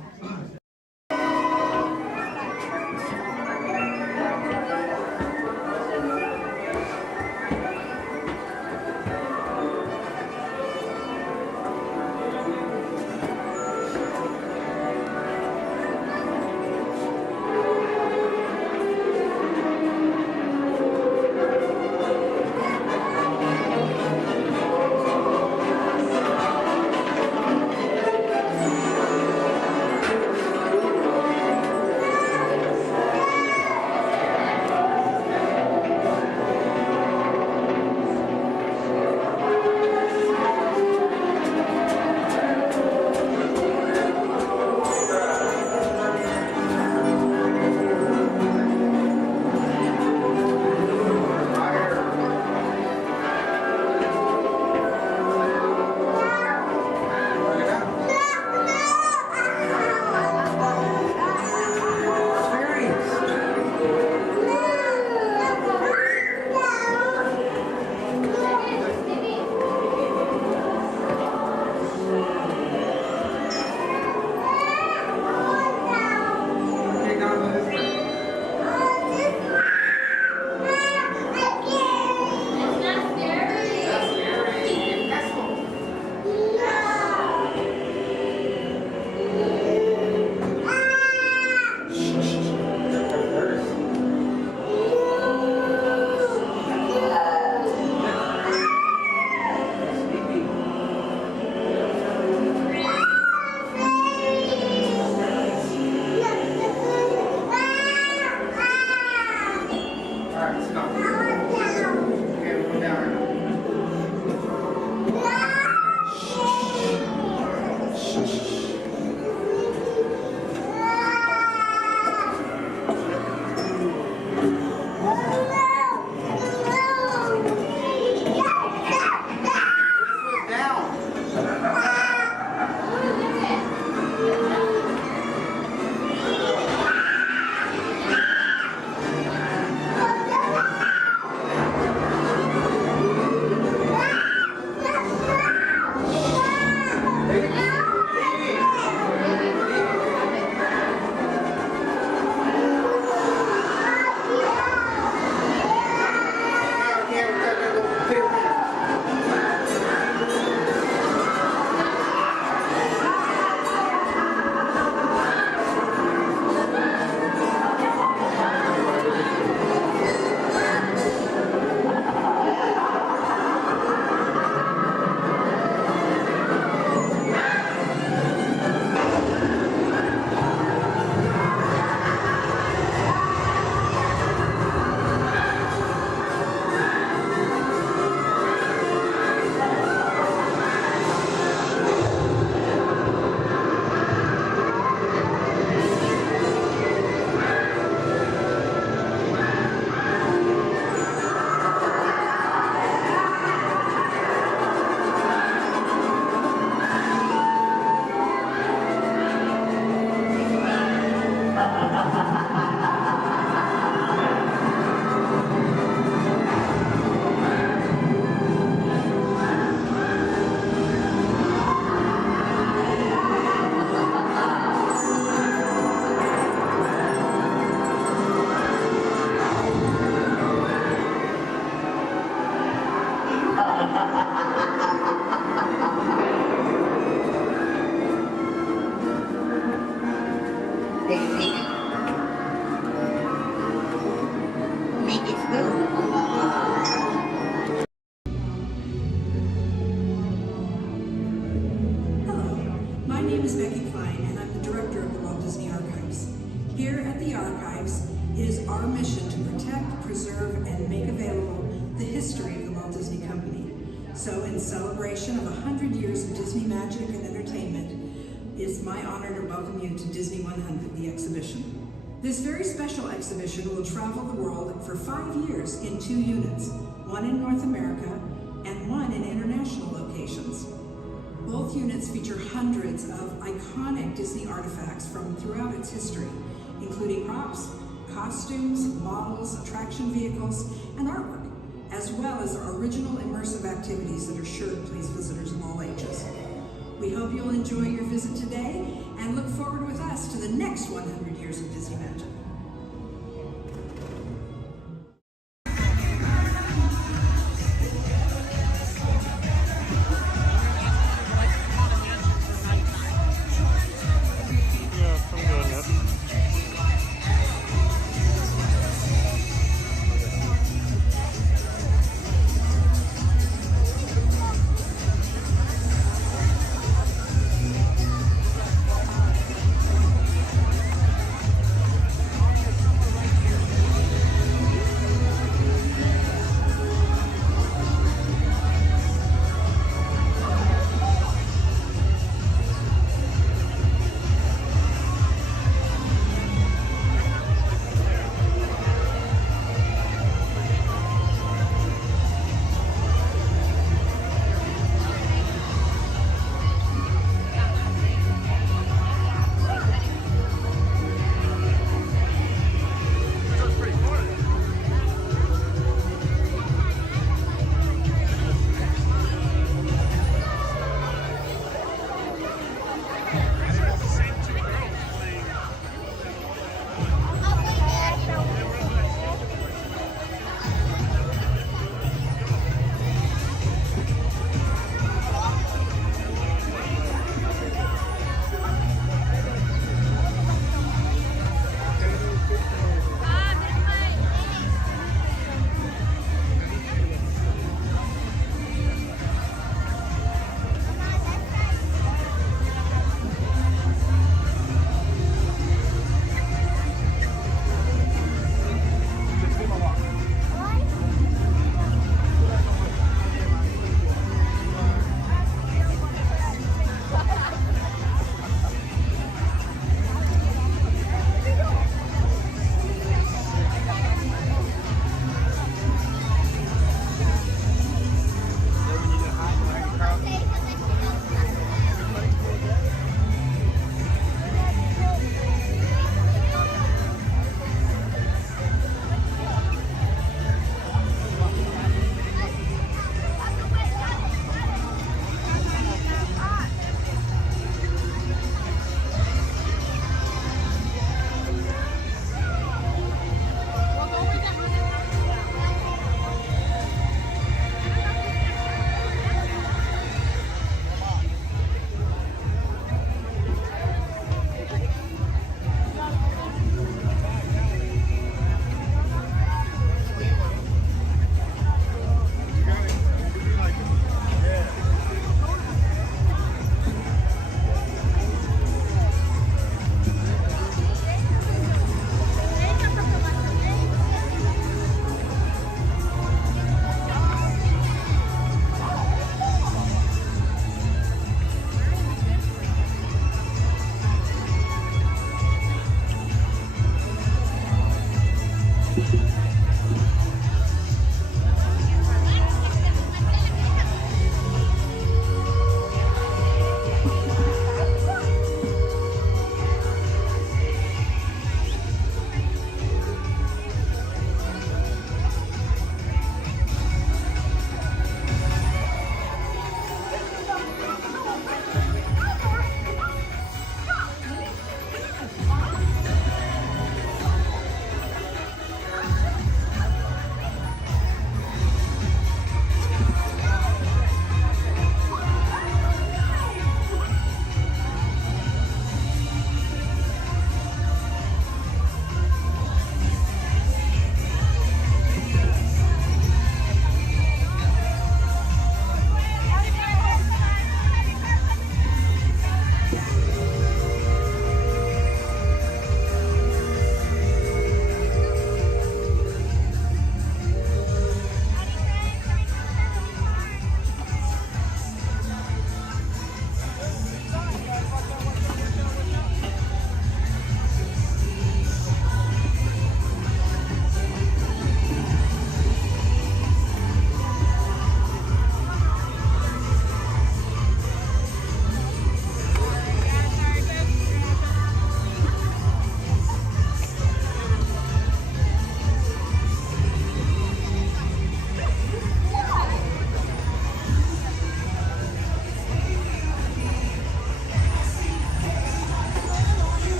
our mission to protect, preserve, and make available the history of the Walt Disney Company. So in celebration of 100 years of Disney magic and entertainment, it's my honor to welcome you to Disney 100, the exhibition. This very special exhibition will travel the world for 5 years in 2 units, one in North America and one in international locations. Both units feature hundreds of iconic Disney artifacts from throughout its history, including props, costumes, models, attraction vehicles, and artwork, as well as our original immersive activities that are sure to please visitors of all ages. We hope you'll enjoy your visit today and look forward with us to the next 100 years of Disney magic.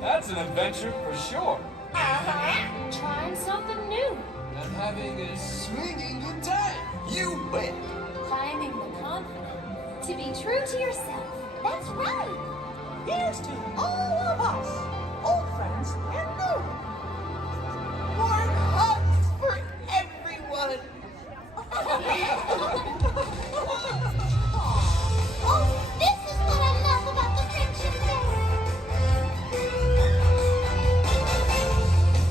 That's an adventure for sure. Uh-huh. Trying something new. And having a swinging good time. You bet. Finding the confidence to be true to yourself. That's right. Here's to all of us, old friends and new. Warm hugs for everyone. Oh, this is what I love about the Friendship Fair.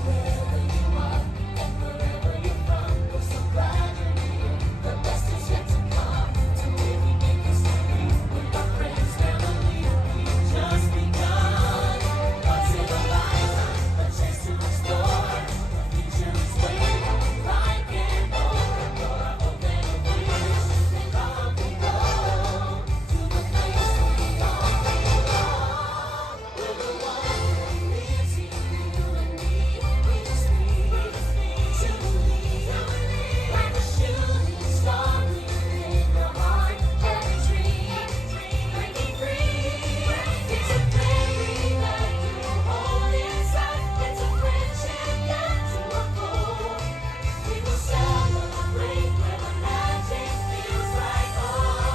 Wherever you are and wherever you're from, we're so glad you're here. The best is yet to come. To really make history with our friends, family. We've just begun. Once in a lifetime, a chance to explore. The future is waiting, like an open door. Open a wish, and off we go to the place we all belong. We're the one missing you and me. We just need to believe. Like a shooting star, we in the heart. Every dream, breaking free. It's a baby that you hold inside. It's a friendship yet to unfold. We will celebrate where the magic feels like home.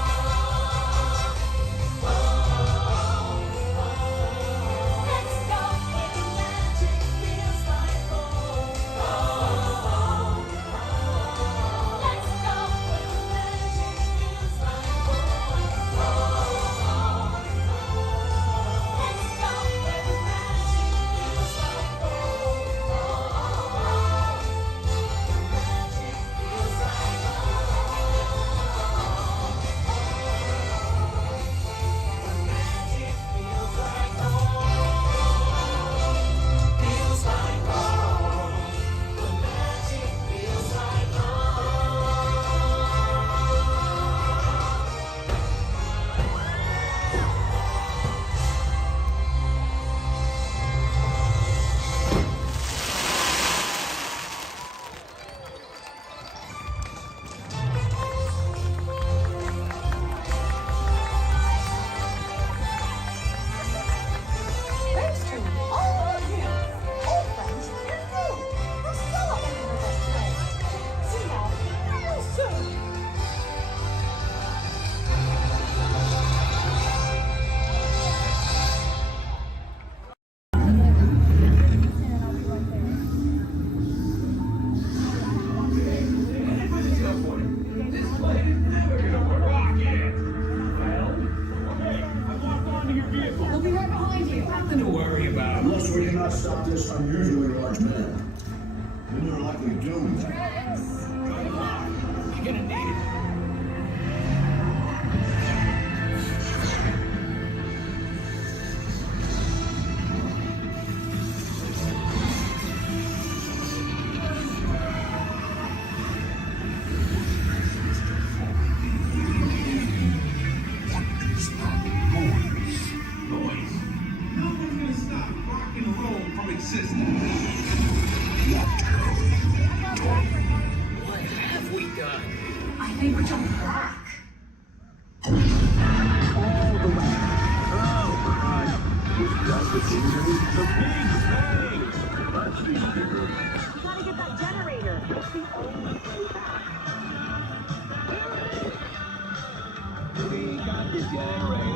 Let's go where the magic feels like home. Let's go where the magic feels like home. Let's go where the magic feels like Thanks to all of you, old friends and new, for celebrating with us today. See y'all real soon. We'll be right behind you. Nothing to worry about. Unless we cannot stop this unusually large man, then you're likely doomed. You're gonna need it. What have we done? I think we're jumping back. Gotta get that generator. It's the only way back. We got the generator.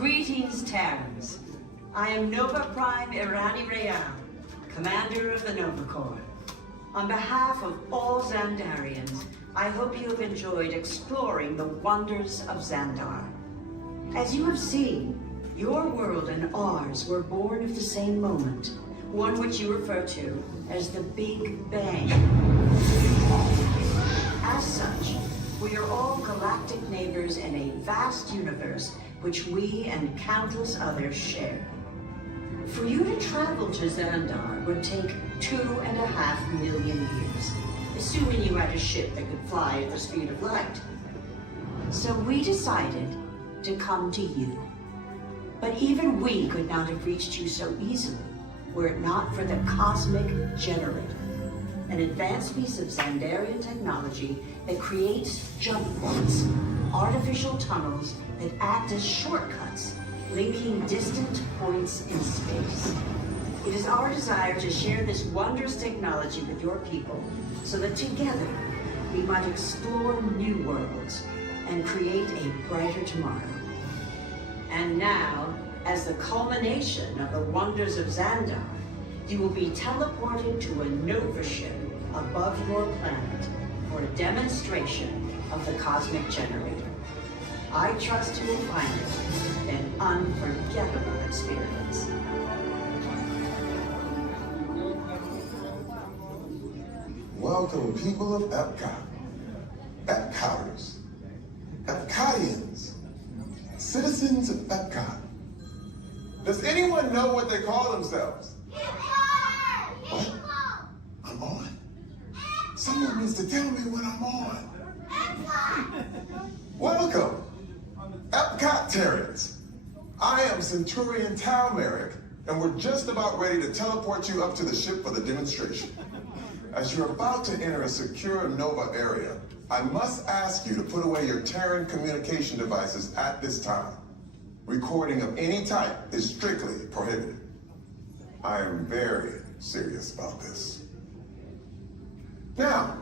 Greetings, Terrans. I am Nova Prime Irani Rayan, commander of the Nova Corps. On behalf of all Xandarians, I hope you have enjoyed exploring the wonders of Xandar. As you have seen, your world and ours were born of the same moment, one which you refer to as the Big Bang. As such, we are all galactic neighbors in a vast universe which we and countless others share. For you to travel to Xandar would take 2.5 million years, assuming you had a ship that could fly at the speed of light. So we decided to come to you. But even we could not have reached you so easily were it not for the Cosmic Generator, an advanced piece of Xandarian technology that creates jump points, artificial tunnels that act as shortcuts, linking distant points in space. It is our desire to share this wondrous technology with your people so that together we might explore new worlds and create a brighter tomorrow. And now, as the culmination of the wonders of Xandar, you will be teleported to a Nova ship above your planet for a demonstration of the Cosmic Generator. I trust you will find it an unforgettable experience. Welcome, people of Epcot, Epcoters, Epcotians, citizens of Epcot. Does anyone know what they call themselves? What? I'm on? Someone needs to tell me when I'm on. Welcome, Epcot-tarians. I am Centurion Tal Merrick, and we're just about ready to teleport you up to the ship for the demonstration. As you're about to enter a secure Nova area, I must ask you to put away your Terran communication devices at this time. Recording of any type is strictly prohibited. I am very serious about this. Now,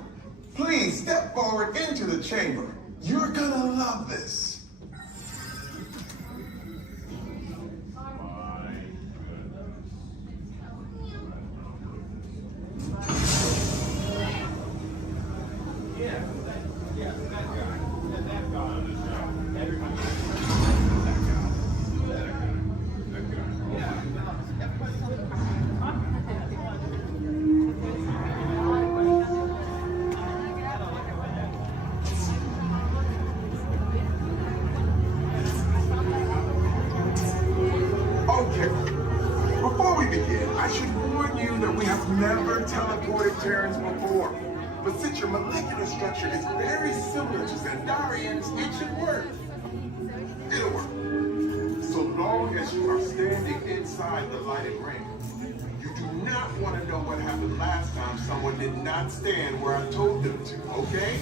please step forward into the chamber. You're gonna love this. Never teleported Terrans before. But since your molecular structure is very similar to Xandarians, it should work. It'll work. So long as you are standing inside the lighted ring. You do not want to know what happened last time someone did not stand where I told them to, okay?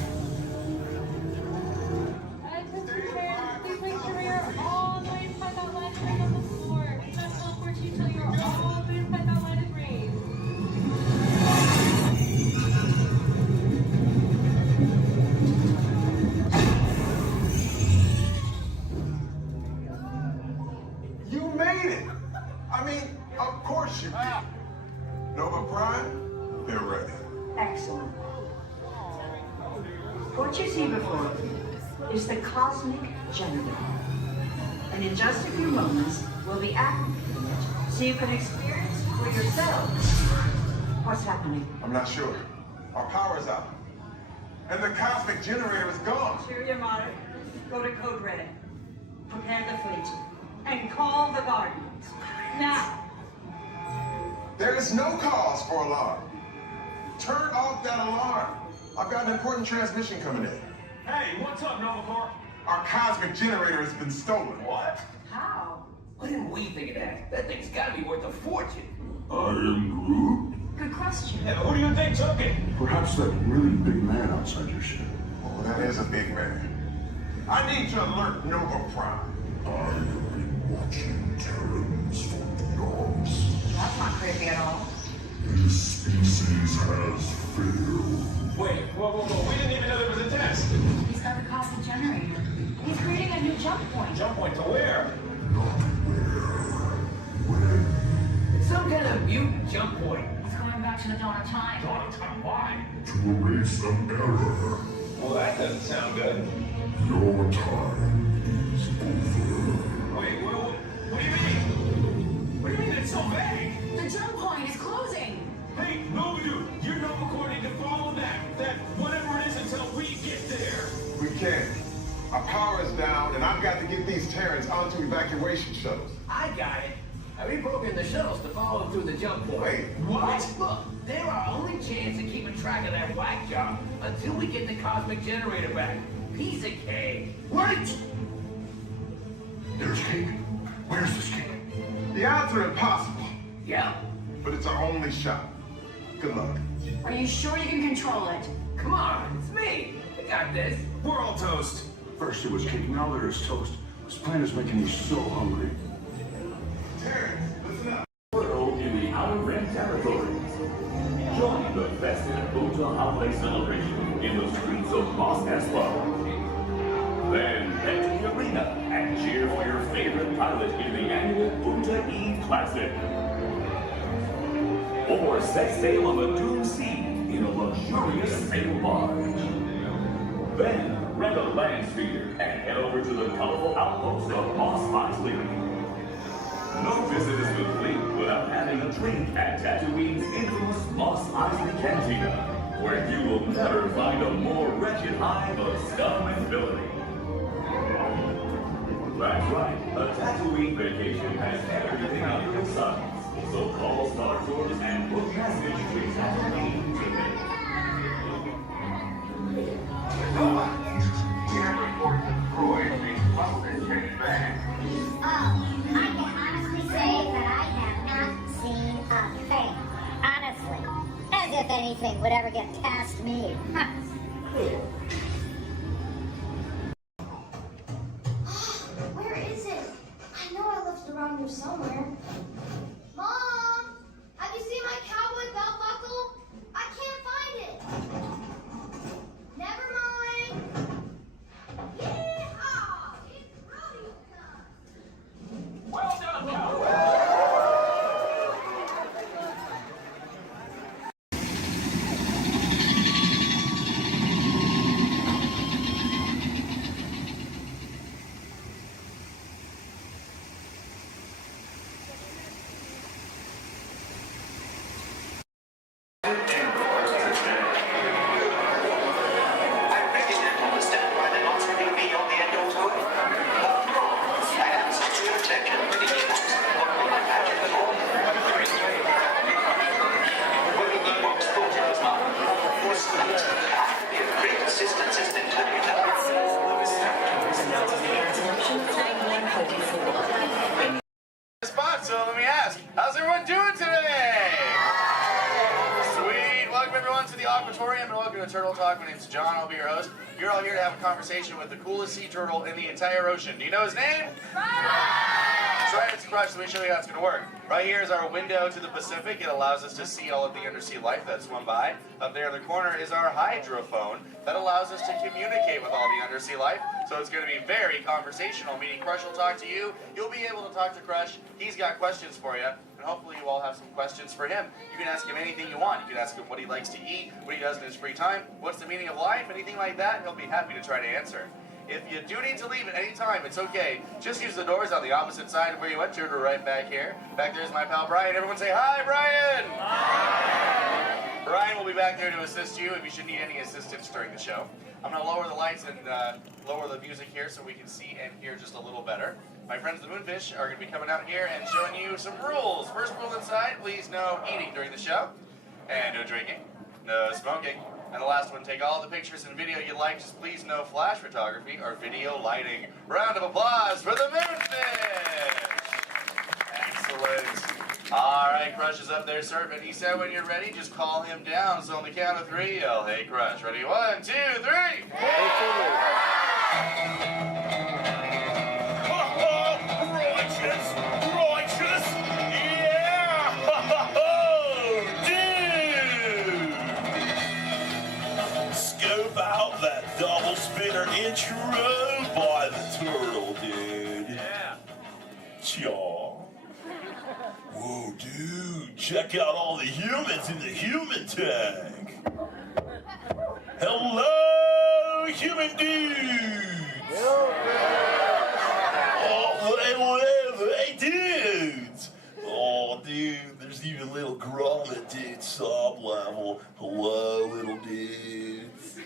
Please make sure you're all the way inside that lighted ring on the floor. We must teleport you till you're all the way inside that lighted ring. You made it! I mean, of course you did. Nova Prime, they're ready. Excellent. What you see before you is the Cosmic Generator. And in just a few moments, we'll be activating it so you can experience for yourselves what's happening. I'm not sure. Our power's out. And the Cosmic Generator is gone. Superior Monarch, go to Code Red. Prepare the fleet. And call the Guardians. Now! There is no cause for alarm. Turn off that alarm. I've got an important transmission coming in. Hey, what's up, Nova Corps? Our Cosmic Generator has been stolen. What? How? What didn't we think of that? That thing's gotta be worth a fortune. I am Groot. Good question. Yeah, who do you think took it? Perhaps that really big man outside your ship. Oh, that is a big man. I need to alert Nova Prime. I have been watching Terrans for eons. That's not creepy at all. This species has failed. Wait, whoa. We didn't even know there was a test. He's got the Cosmic Generator. He's creating a new jump point. Jump point to where? Not You jump point. It's going back to the dawn of time. Dawn of time, why? To erase an error. Well, that doesn't sound good. Your time is over. Wait, what do you mean? What do you mean it's so vague? The jump point is closing. Hey, Nobu, you're not recording to follow that whatever it is until we get there. We can't. Our power is down, and I've got to get these Terrans onto evacuation shuttles. I got it. I reprogrammed the shuttles to follow them through the jump point. Wait, what? Look, they're our only chance of keeping track of that whack job until we get the cosmic generator back. Piece of cake. Wait! There's cake. Where's this cake? The odds are impossible. Yeah. But it's our only shot. Good luck. Are you sure you can control it? Come on, it's me. I got this. We're all toast. First it was cake, now there is toast. This plan is making me so hungry. Terrans, listen up. World in the Outer Rim territories. Join the festive Buta holiday celebration in the streets of Mos Espa. Then head to the arena and cheer for your favorite pilot in the annual Buta Eve Classic. Or set sail on the Doom Sea in a luxurious sail barge. Then rent a land speeder and head over to the colorful outpost of Mos Eisley. No visit is complete without having a drink at Tatooine's infamous Mos Eisley Cantina, where you will never find a more wretched hive of scum and villainy. That's right, a Tatooine vacation has everything under the sun. So call Star Tours and book passage to Tatooine today. I can honestly say that I have not seen a thing. Honestly. As if anything would ever get past me. Where is it? I know I left it around here somewhere. Mom! Have you seen my cowboy belt buckle? I can't find it. Never mind. Yeehaw! It's rodeo time. Well done, cowboy. Spot, so let me ask, how's everyone doing today? Sweet. Welcome everyone to the Aquatorium and welcome to Turtle Talk. My name's John, I'll be your host. You're all here to have a conversation with the coolest sea turtle in the entire ocean. Do you know his name? That's right, it's Crush. Let me show you how it's going to work. Right here is our window to the Pacific. It allows us to see all of the undersea life that swum by. Up there in the corner is our hydrophone that allows us to communicate with all the undersea life. So it's going to be very conversational, meaning Crush will talk to you. You'll be able to talk to Crush. He's got questions for you. And hopefully you all have some questions for him. You can ask him anything you want. You can ask him what he likes to eat, what he does in his free time, what's the meaning of life, anything like that. He'll be happy to try to answer. If you do need to leave at any time, it's okay. Just use the doors on the opposite side of where you entered or right back here. Back there's my pal Brian. Everyone say hi, Brian! Hi! Brian will be back there to assist you if you should need any assistance during the show. I'm going to lower the lights and lower the music here so we can see and hear just a little better. My friends the Moonfish are going to be coming out here and showing you some rules. First rule inside, please no eating during the show. And no drinking. No smoking. And the last one, take all the pictures and video you like, just please no flash photography or video lighting. Round of applause for the Moonfish! Excellent. All right, Crush is up there serving. He said when you're ready, just call him down. So on the count of three, yell, hey Crush. Ready? 1, 2, 3! Righteous! Righteous! Yeah! Dude! Scope out that double spinner intro by the turtle, dude. Yeah. Chaw. Whoa, dude, check out all the humans in the human tank. Hello, human dudes. Oh, hey, dudes. Oh, dude, there's even little grommet dudes, sub level. Hello, little dudes.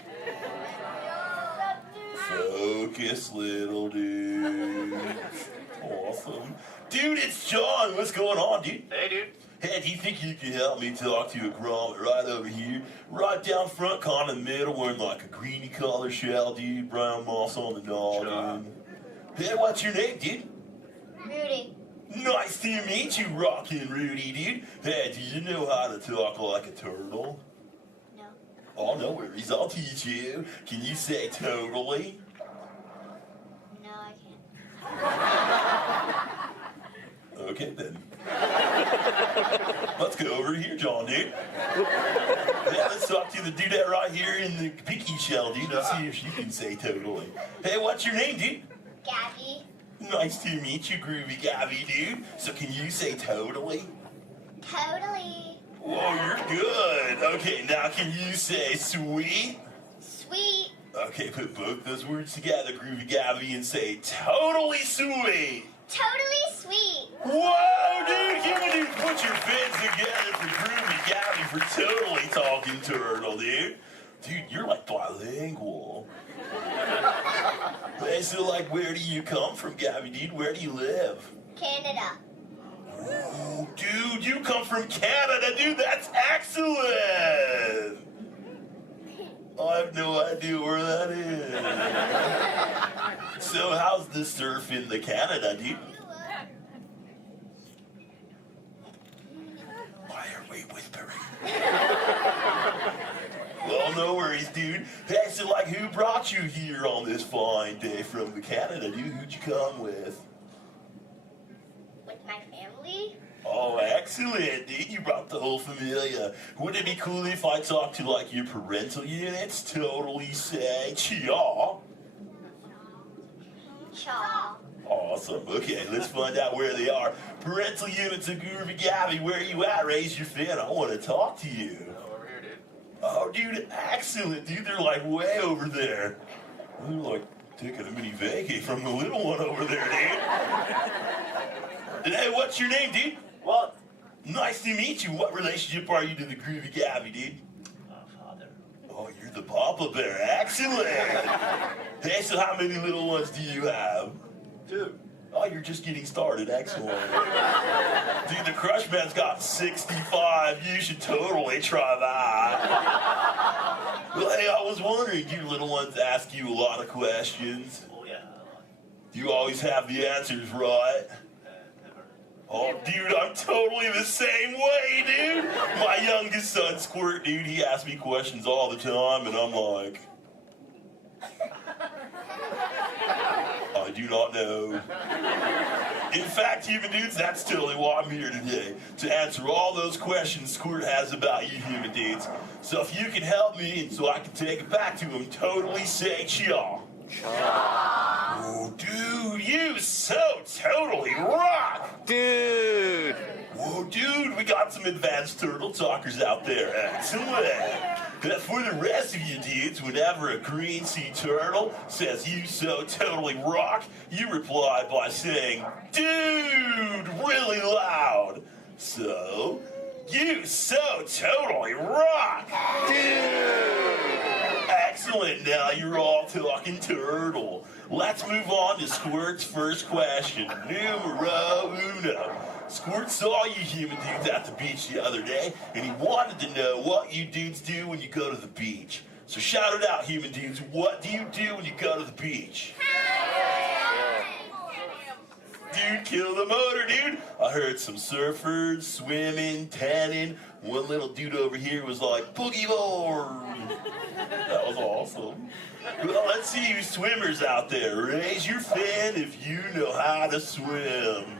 Focus, little dudes. Awesome. Dude, it's John. What's going on, dude? Hey, dude. Hey, do you think you can help me talk to a grommet right over here? Right down front, kind of in the middle, wearing like a greeny color shell, dude. Brown moss on the dog, dude. Hey, what's your name, dude? Rudy. Nice to meet you, Rockin' Rudy, dude. Hey, do you know how to talk like a turtle? No. Oh, no worries. I'll teach you. Can you say totally? No, I can't. Okay, then. Let's go over here, John, dude. Yeah, let's talk to the dudette right here in the pinky shell, dude. Let's see if she can say totally. Hey, what's your name, dude? Gabby. Nice to meet you, Groovy Gabby, dude. So can you say totally? Totally. Whoa, you're good. Okay, now can you say sweet? Sweet. Okay, put both those words together, Groovy Gabby, and say totally sweet. Totally sweet. Whoa, dude, human dude, put your fins together for Groovy Gabby for totally talking turtle, dude. Dude, you're like bilingual. Hey, so like, where do you come from, Gabby, dude? Where do you live? Canada. Ooh, dude, you come from Canada, dude. That's excellent. I have no idea where that is. So how's the surf in the Canada, dude? Why are we whispering? Well, no worries, dude. Hey, so like, who brought you here on this fine day from the Canada, dude? Who'd you come with? With my family? Oh, excellent, dude. You brought the whole familia. Wouldn't it be cool if I talked to, like, your parental units? Totally say chaw. Chaw. Awesome. Okay, let's find out where they are. Parental units of Groovy Gabby, where are you at? Raise your fin. I want to talk to you. Over here, dude. Oh, dude, excellent, dude. They're, like, way over there. They're, like, taking a mini vacay from the little one over there, dude. Hey, what's your name, dude? Walt. Nice to meet you. What relationship are you to the Groovy Gabby, dude? Father. Oh, you're the Papa Bear. Excellent. Hey, so how many little ones do you have? 2. Oh, you're just getting started. Excellent. Dude, the Crush Man's got 65. You should totally try that. Well, hey, I was wondering, do your little ones ask you a lot of questions? Oh, yeah. Do you always have the answers right? Never. Oh, dude, I'm totally the same way, dude. My youngest son, Squirt, dude, he asks me questions all the time, and I'm like, I do not know. In fact, human dudes, that's totally why I'm here today, to answer all those questions Squirt has about you human dudes. So if you can help me, and so I can take it back to him, totally say chaw. Oh, dude, you so totally rock! Dude! Whoa, dude, we got some advanced turtle talkers out there. Excellent. But for the rest of you dudes, whenever a green sea turtle says you so totally rock, you reply by saying, dude, really loud. So, you so totally rock. Dude! Excellent, now you're all talking turtle. Let's move on to Squirt's first question. Numero uno. Squirt saw you human dudes at the beach the other day, and he wanted to know what you dudes do when you go to the beach. So shout it out, human dudes. What do you do when you go to the beach? Dude, kill the motor, dude. I heard some surfers, swimming, tanning. One little dude over here was like, boogie board. That was awesome. Well, let's see you swimmers out there. Raise your fin if you know how to swim.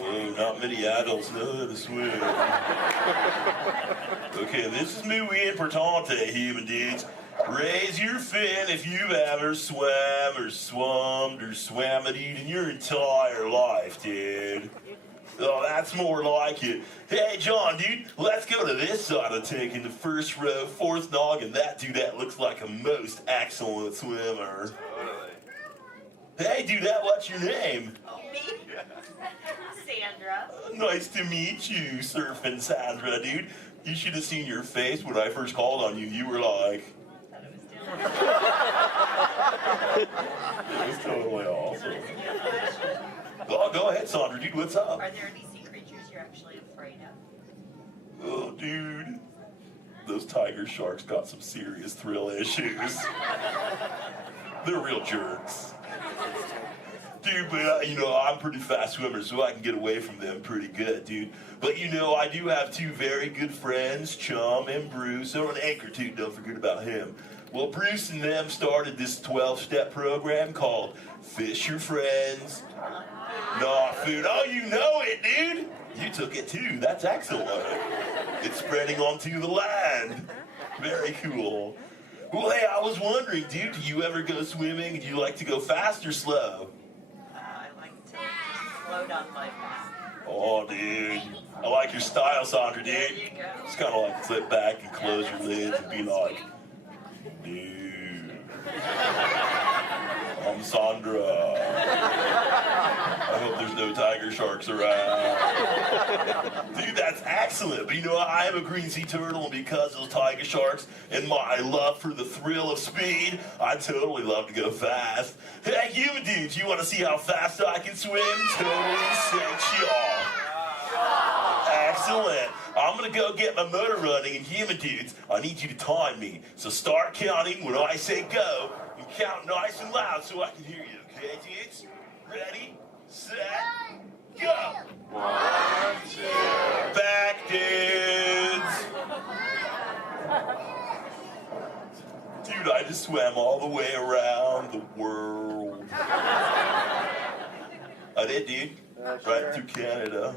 Oh, not many adults know how to swim. Okay, this is muy importante, human dudes. Raise your fin if you've ever swam or swummed or swam it in your entire life, dude. Oh, that's more like it. Hey, John, dude, let's go to this side of the tank in the first row, fourth noggin. That dudette looks like a most excellent swimmer. Hey, dudette, what's your name? Me? Sandra. Nice to meet you, Surfing Sandra, dude. You should have seen your face when I first called on you. You were like... It was totally awesome. Oh, go ahead, Sandra, dude, what's up? Are there any sea creatures you're actually afraid of? Oh, dude. Those tiger sharks got some serious thrill issues. They're real jerks. Dude, but I'm a pretty fast swimmer, so I can get away from them pretty good, dude. But I do have two very good friends, Chum and Bruce, or an anchor too, don't forget about him. Well, Bruce and them started this 12-step program called Fish Your Friends, Not Food. Oh, you know it, dude. You took it too. That's excellent. It's spreading onto the land. Very cool. Well, hey, I was wondering, dude, do you ever go swimming? Do you like to go fast or slow? I like to float on my back. Oh, dude. I like your style, Sandra, dude. There you go. Just kind of like sit back and close your lids and be like, dude, I'm Sandra. I hope there's no tiger sharks around. Dude, that's excellent. But I am a green sea turtle, and because of those tiger sharks and my love for the thrill of speed, I totally love to go fast. Hey, you dudes, you want to see how fast I can swim? Totally sensual. Excellent. I'm going to go get my motor running, and human dudes, I need you to time me. So start counting when I say go, and count nice and loud so I can hear you, okay, dudes? Ready, set, go. 1, 2. Back, dudes. Dude, I just swam all the way around the world. I did, dude. Right through Canada.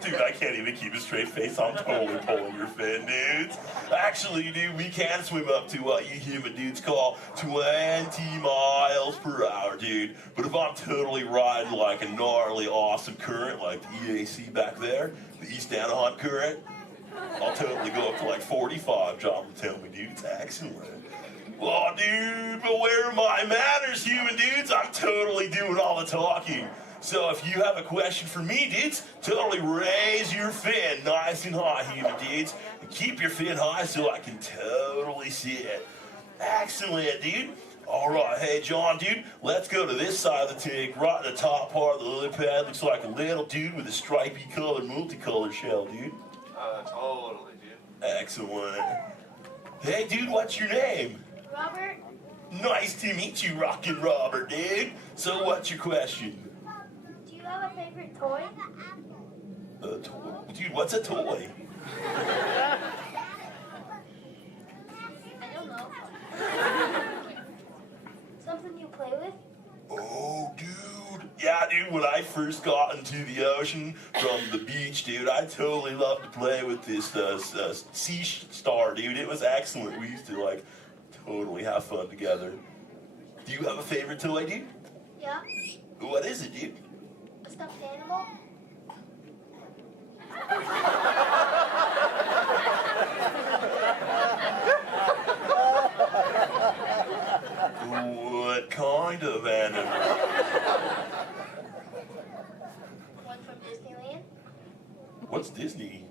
Dude, I can't even keep a straight face. I'm totally pulling your fin, dudes. Actually, dude, we can swim up to what you human dudes call 20 miles per hour, dude. But if I'm totally riding like a gnarly, awesome current, like the EAC back there, the East Anaheim current, I'll totally go up to like 45, John will tell me, dude. It's excellent. Oh, dude, but where are my manners, human dudes? I'm totally doing all the talking. So if you have a question for me, dudes, totally raise your fin nice and high, human dudes. And keep your fin high so I can totally see it. Excellent, dude. All right, hey, John, dude, let's go to this side of the tank. Right in the top part of the lily pad looks like a little dude with a stripy colored, multicolored shell, dude. Totally, dude. Excellent. Hey, dude, what's your name? Robert? Nice to meet you, Rockin' Robert, dude. So what's your question? Do you have a favorite toy? A toy? Dude, what's a toy? I don't know. Something you play with? Oh, dude. Yeah, dude, when I first got into the ocean from the beach, dude, I totally loved to play with this sea star, dude. It was excellent. We used to, totally have fun together. Do you have a favorite toy, dude? Yeah. What is it, dude? A stuffed animal? What kind of animal? One from Disneyland? What's Disney?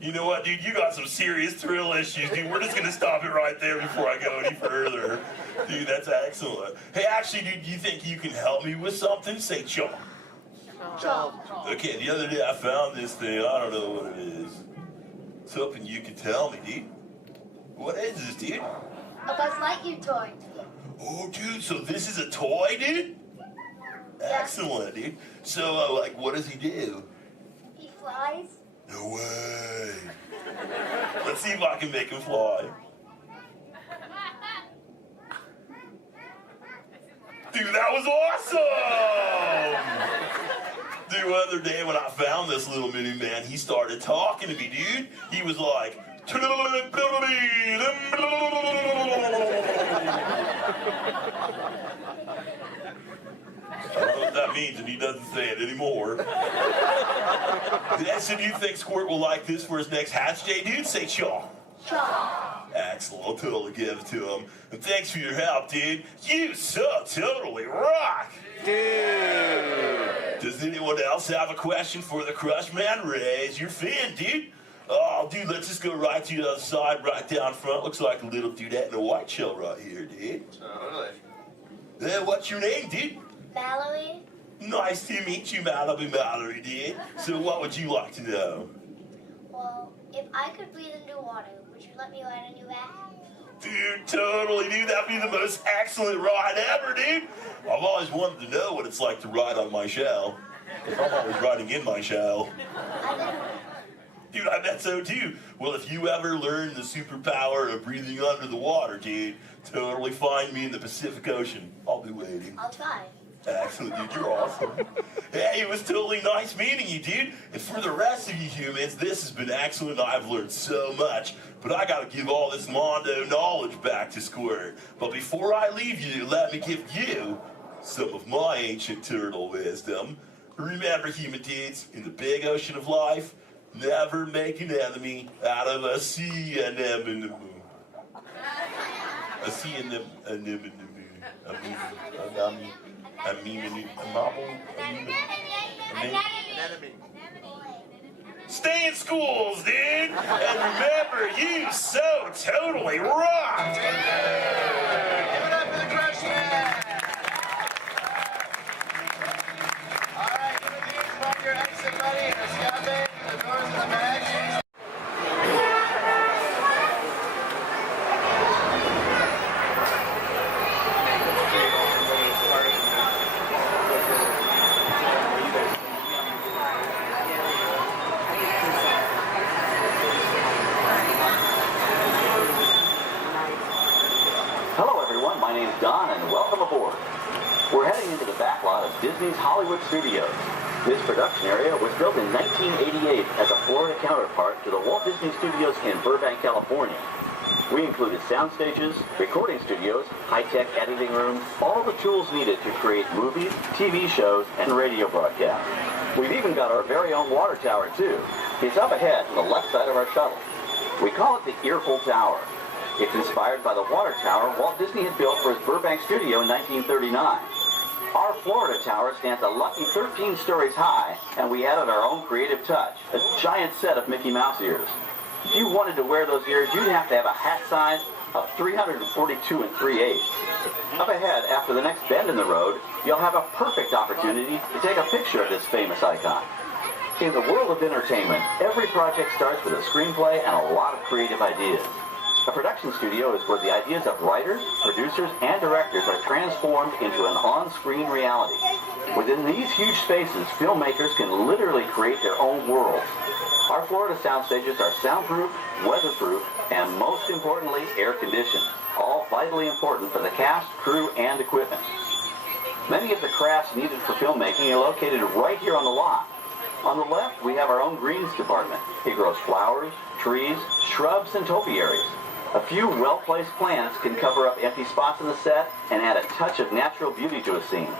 You know what, dude? You got some serious thrill issues, dude. We're just gonna stop it right there before I go any further. Dude, that's excellent. Hey, actually, dude, do you think you can help me with something? Say chomp. Chomp. Okay, the other day I found this thing. I don't know what it is. It's hoping you can tell me, dude. What is this, dude? A Buzz Lightyear toy. Oh, dude, so this is a toy, dude? Excellent, dude. So, what does he do? He flies. No way. Let's see if I can make him fly. Dude, that was awesome! Dude, the other day when I found this little mini man, he started talking to me, dude. He was like, I don't know what that means, and he doesn't say it anymore. So do you think Squirt will like this for his next Hatch Day, dude? Say chaw. Chaw. Excellent. I'll totally give it to him. And thanks for your help, dude. You so totally rock. Dude. Does anyone else have a question for the Crush Man? Raise your fin, dude. Oh, dude, let's just go right to the other side, right down front. Looks like a little dudette in a white shell right here, dude. Totally. What's your name, dude? Mallory? Nice to meet you, Mallory, dude. So what would you like to know? Well, if I could breathe into water, would you let me ride on your back? Dude, totally, dude. That'd be the most excellent ride ever, dude. I've always wanted to know what it's like to ride on my shell. I'm always riding in my shell. Dude, I bet so too. Well, if you ever learn the superpower of breathing under the water, dude, totally find me in the Pacific Ocean. I'll be waiting. I'll try. Excellent, dude. You're awesome. Hey, it was totally nice meeting you, dude. And for the rest of you humans, this has been excellent. I've learned so much. But I gotta give all this Mondo knowledge back to Squirt. But before I leave you, let me give you some of my ancient turtle wisdom. Remember, human dudes, in the big ocean of life, never make an enemy out of a sea anemone. A sea anemone. Stay in schools, dude! And remember, you so totally rocked! Give it up for the Crush Man! Alright, give it to you from your exit buddy, the scout bay, the doors of the magazines. My name's Don, and welcome aboard. We're heading into the back lot of Disney's Hollywood Studios. This production area was built in 1988 as a Florida counterpart to the Walt Disney Studios in Burbank, California. We included sound stages, recording studios, high-tech editing rooms, all the tools needed to create movies, TV shows, and radio broadcasts. We've even got our very own water tower, too. It's up ahead on the left side of our shuttle. We call it the Earful Tower. It's inspired by the water tower Walt Disney had built for his Burbank studio in 1939. Our Florida tower stands a lucky 13 stories high, and we added our own creative touch, a giant set of Mickey Mouse ears. If you wanted to wear those ears, you'd have to have a hat size of 342 3/8. Up ahead, after the next bend in the road, you'll have a perfect opportunity to take a picture of this famous icon. In the world of entertainment, every project starts with a screenplay and a lot of creative ideas. A production studio is where the ideas of writers, producers, and directors are transformed into an on-screen reality. Within these huge spaces, filmmakers can literally create their own worlds. Our Florida sound stages are soundproof, weatherproof, and most importantly, air-conditioned. All vitally important for the cast, crew, and equipment. Many of the crafts needed for filmmaking are located right here on the lot. On the left, we have our own greens department. It grows flowers, trees, shrubs, and topiaries. A few well-placed plants can cover up empty spots in the set and add a touch of natural beauty to a scene.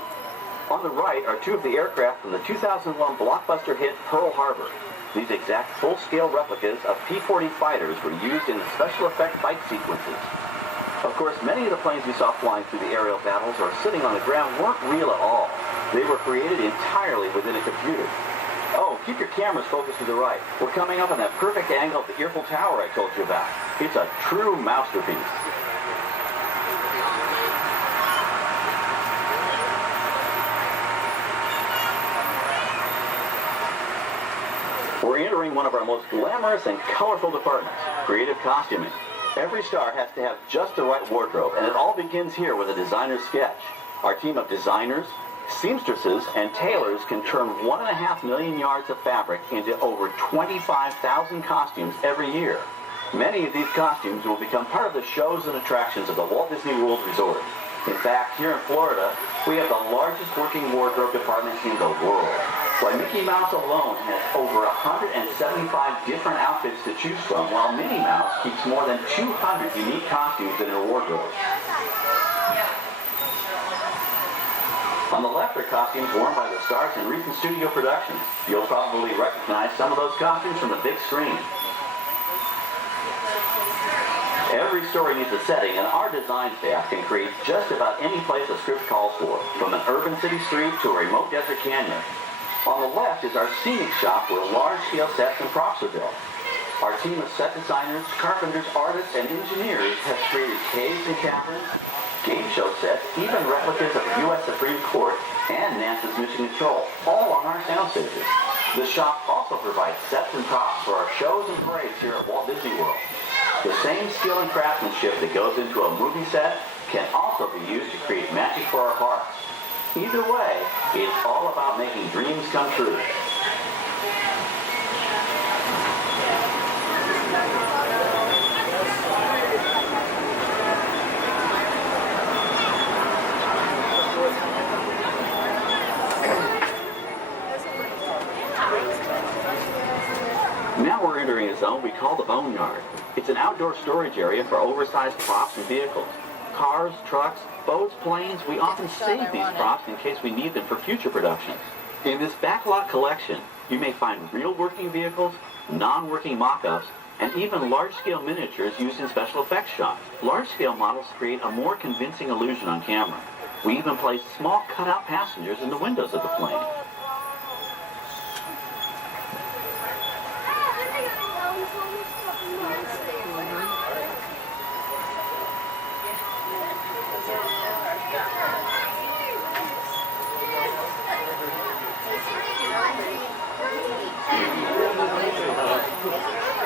On the right are two of the aircraft from the 2001 blockbuster hit Pearl Harbor. These exact full-scale replicas of P-40 fighters were used in the special effect fight sequences. Of course, many of the planes we saw flying through the aerial battles or sitting on the ground weren't real at all. They were created entirely within a computer. Oh, keep your cameras focused to the right. We're coming up on that perfect angle of the Earful Tower I told you about. It's a true masterpiece. We're entering one of our most glamorous and colorful departments, creative costuming. Every star has to have just the right wardrobe, and it all begins here with a designer's sketch. Our team of designers, seamstresses, and tailors can turn 1.5 million yards of fabric into over 25,000 costumes every year. Many of these costumes will become part of the shows and attractions of the Walt Disney World Resort. In fact, here in Florida, we have the largest working wardrobe department in the world. Why Mickey Mouse alone has over 175 different outfits to choose from, while Minnie Mouse keeps more than 200 unique costumes in her wardrobe. On the left are costumes worn by the stars in recent studio productions. You'll probably recognize some of those costumes from the big screen. Every story needs a setting, and our design staff can create just about any place a script calls for, from an urban city street to a remote desert canyon. On the left is our scenic shop where large-scale sets and props are built. Our team of set designers, carpenters, artists, and engineers has created caves and caverns, game show sets, even replicas of the U.S. Supreme Court and NASA's Mission Control, all on our sound stages. The shop also provides sets and props for our shows and parades here at Walt Disney World. The same skill and craftsmanship that goes into a movie set can also be used to create magic for our parks. Either way, it's all about making dreams come true. Now we're entering a zone we call the Boneyard. It's an outdoor storage area for oversized props and vehicles. Cars, trucks, boats, planes, we often save these props in case we need them for future productions. In this backlot collection, you may find real working vehicles, non-working mock-ups, and even large-scale miniatures used in special effects shots. Large-scale models create a more convincing illusion on camera. We even place small cutout passengers in the windows of the plane.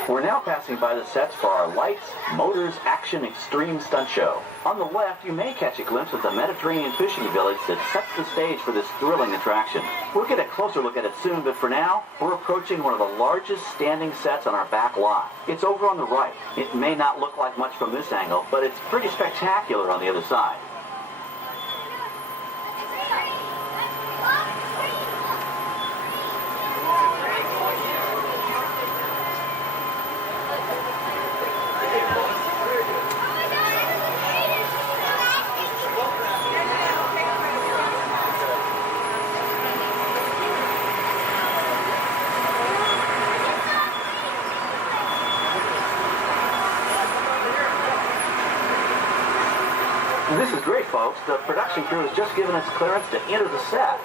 We're now passing by the sets for our Lights, Motors, Action, Extreme Stunt Show. On the left, you may catch a glimpse of the Mediterranean fishing village that sets the stage for this thrilling attraction. We'll get a closer look at it soon, but for now, we're approaching one of the largest standing sets on our back lot. It's over on the right. It may not look like much from this angle, but it's pretty spectacular on the other side. This is great, folks. The production crew has just given us clearance to enter the set.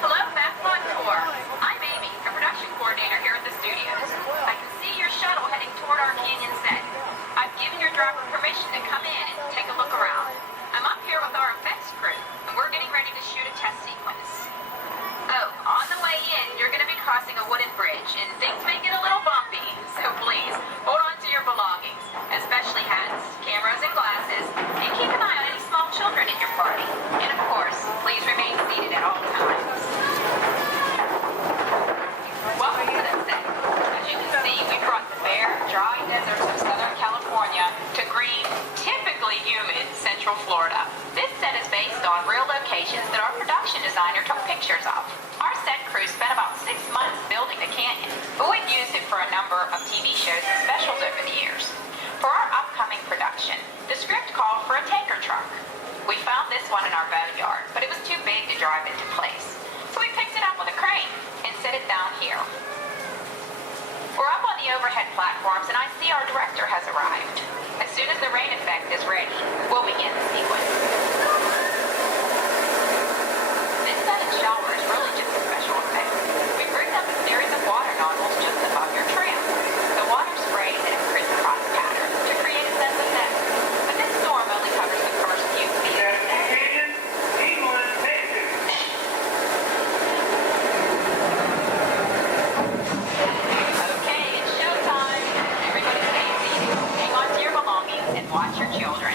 Hello, Backlot Tour. I'm Amy, a production coordinator here at the studios. I can see your shuttle heading toward our canyon set. I've given your driver permission to come in and take a look around. I'm up here with our effects crew, and we're getting ready to shoot a test sequence. Oh, on the way in, you're going to be crossing a wooden bridge, and things may get a little bumpy, so please, hold on to your belongings, especially hats, cameras, and glasses, and keep an eye on any small children in your party. And of course, please remain seated at all times. Welcome to the set. As you can see, we brought the bare, dry deserts of Southern California to green, typically humid Central Florida. This set is based on real locations that our production designer took pictures of. Our set crew spent about 6 months building the canyon, but we've used it for a number of TV shows and specials over the years. For our upcoming production, the script called for a tanker truck. We found this one in our boneyard, but it was too big to drive into place. So we picked it up with a crane and set it down here. We're up on the overhead platforms, and I see our director has arrived. As soon as the rain effect is ready, we'll begin the sequence. This set of shower is really just a special effect. We rigged up a series of water nozzles just above your trim. The water sprays in a crisscross pattern to create a sense of depth. But this storm only covers the first few feet. Okay, it's showtime. Everybody stay seated. Hang on to your belongings and watch your children.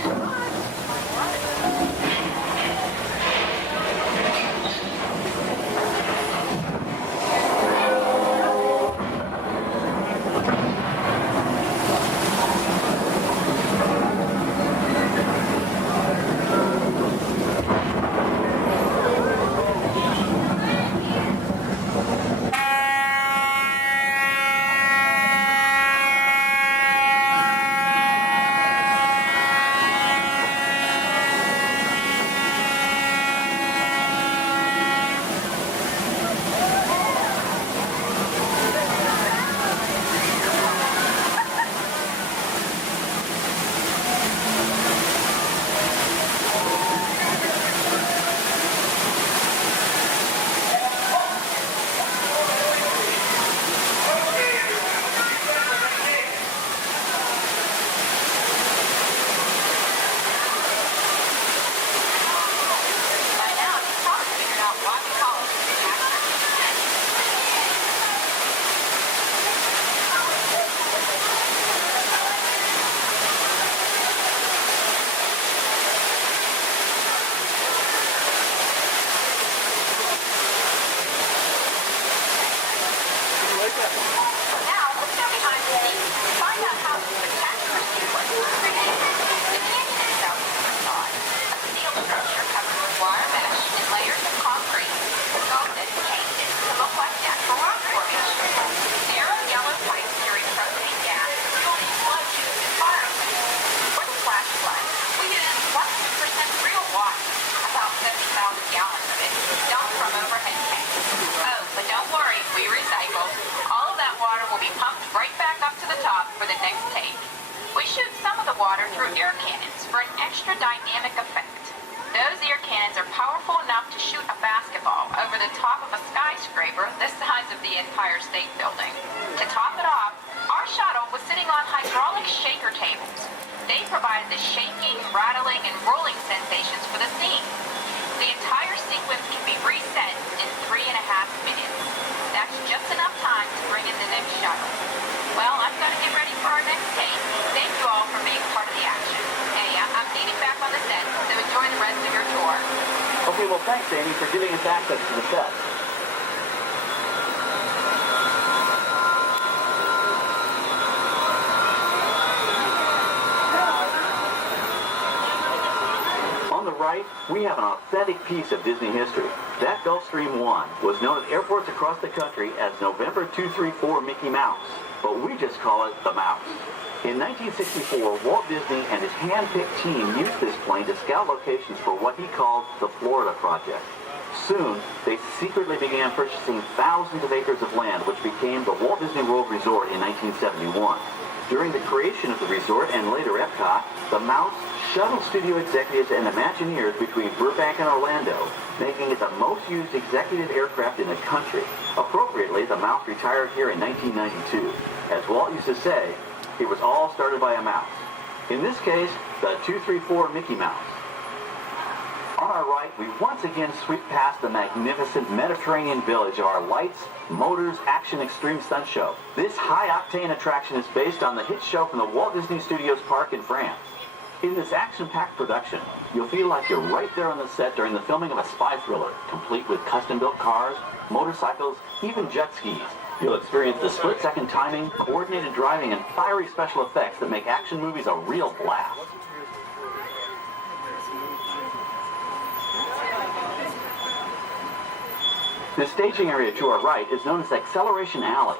water through air cannons for an extra dynamic effect. Those air cannons are powerful enough to shoot a basketball over the top of a skyscraper the size of the Empire State Building. To top it off, our shuttle was sitting on hydraulic shaker tables. They provided the shaking, rattling, and rolling sensations for the scene. The entire sequence can be reset in 3.5 minutes. That's just enough time to bring in the next shuttle. Well, I've got to get ready for our next take. Thank you all for being part of the action. Hey, I'm needing back on the set, so enjoy the rest of your tour. Okay, well, thanks, Amy, for giving us access to the set. On the right, we have an authentic piece of Disney history. That Gulfstream 1 was known at airports across the country as November 234 Mickey Mouse, but we just call it the Mouse. In 1964, Walt Disney and his hand-picked team used this plane to scout locations for what he called the Florida Project. Soon, they secretly began purchasing thousands of acres of land, which became the Walt Disney World Resort in 1971. During the creation of the resort and later Epcot, the Mouse shuttled studio executives and Imagineers between Burbank and Orlando, making it the most used executive aircraft in the country. Appropriately, the Mouse retired here in 1992. As Walt used to say, it was all started by a mouse. In this case, the 234 Mickey Mouse. On our right, we once again sweep past the magnificent Mediterranean village of our Lights, Motors, Action Extreme Stunt Show. This high-octane attraction is based on the hit show from the Walt Disney Studios Park in France. In this action-packed production, you'll feel like you're right there on the set during the filming of a spy thriller, complete with custom-built cars, motorcycles, even jet skis. You'll experience the split-second timing, coordinated driving, and fiery special effects that make action movies a real blast. The staging area to our right is known as Acceleration Alley.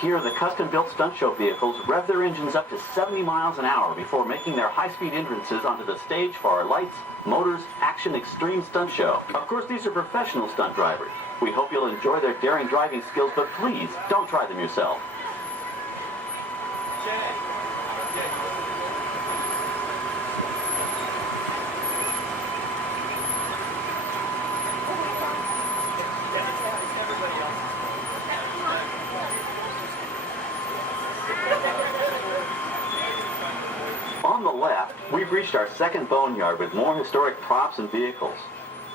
Here, the custom-built stunt show vehicles rev their engines up to 70 miles an hour before making their high-speed entrances onto the stage for our Lights, Motors, Action Extreme Stunt Show. Of course, these are professional stunt drivers. We hope you'll enjoy their daring driving skills, but please, don't try them yourself. On the left, we've reached our second boneyard with more historic props and vehicles.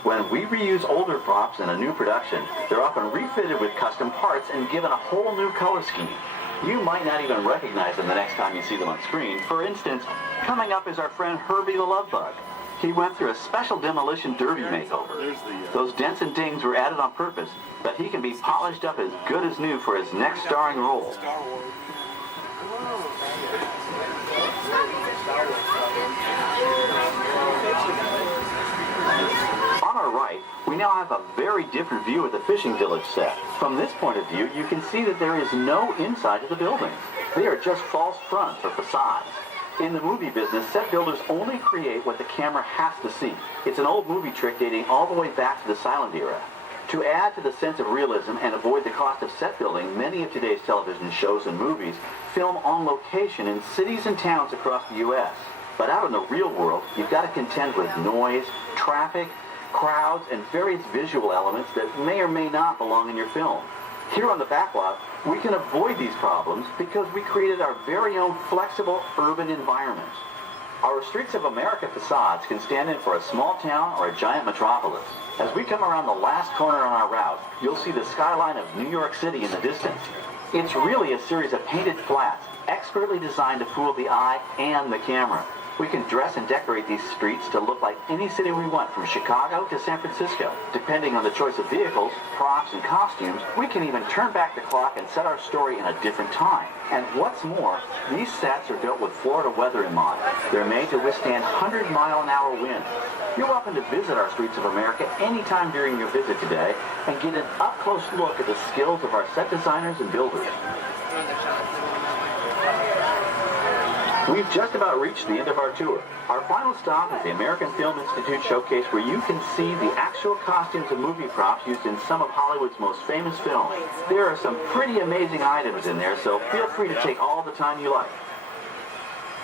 When we reuse older props in a new production, they're often refitted with custom parts and given a whole new color scheme. You might not even recognize them the next time you see them on screen. For instance, coming up is our friend Herbie the Love Bug. He went through a special demolition derby makeover. Those dents and dings were added on purpose, but he can be polished up as good as new for his next starring role. On our right, we now have a very different view of the fishing village set. From this point of view, you can see that there is no inside to the buildings. They are just false fronts or facades. In the movie business, set builders only create what the camera has to see. It's an old movie trick dating all the way back to the silent era. To add to the sense of realism and avoid the cost of set building, many of today's television shows and movies film on location in cities and towns across the U.S. But out in the real world, you've got to contend with noise, traffic, crowds, and various visual elements that may or may not belong in your film. Here on the backlot, we can avoid these problems because we created our very own flexible urban environment. Our Streets of America facades can stand in for a small town or a giant metropolis. As we come around the last corner on our route, you'll see the skyline of New York City in the distance. It's really a series of painted flats, expertly designed to fool the eye and the camera. We can dress and decorate these streets to look like any city we want, from Chicago to San Francisco. Depending on the choice of vehicles, props, and costumes, we can even turn back the clock and set our story in a different time. And what's more, these sets are built with Florida weather in mind. They're made to withstand 100-mile-an-hour winds. You're welcome to visit our Streets of America anytime during your visit today and get an up-close look at the skills of our set designers and builders. We've just about reached the end of our tour. Our final stop is the American Film Institute Showcase, where you can see the actual costumes and movie props used in some of Hollywood's most famous films. There are some pretty amazing items in there, so feel free to take all the time you like.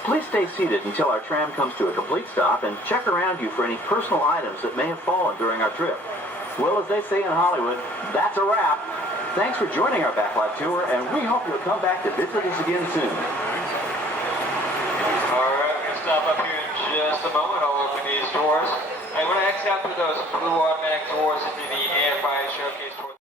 Please stay seated until our tram comes to a complete stop and check around you for any personal items that may have fallen during our trip. Well, as they say in Hollywood, that's a wrap. Thanks for joining our backlot tour, and we hope you'll come back to visit us again soon. All right, we're going to stop up here in just a moment. I'll open these doors. And we're going to exit out through those blue automatic doors into the AFI showcase tour.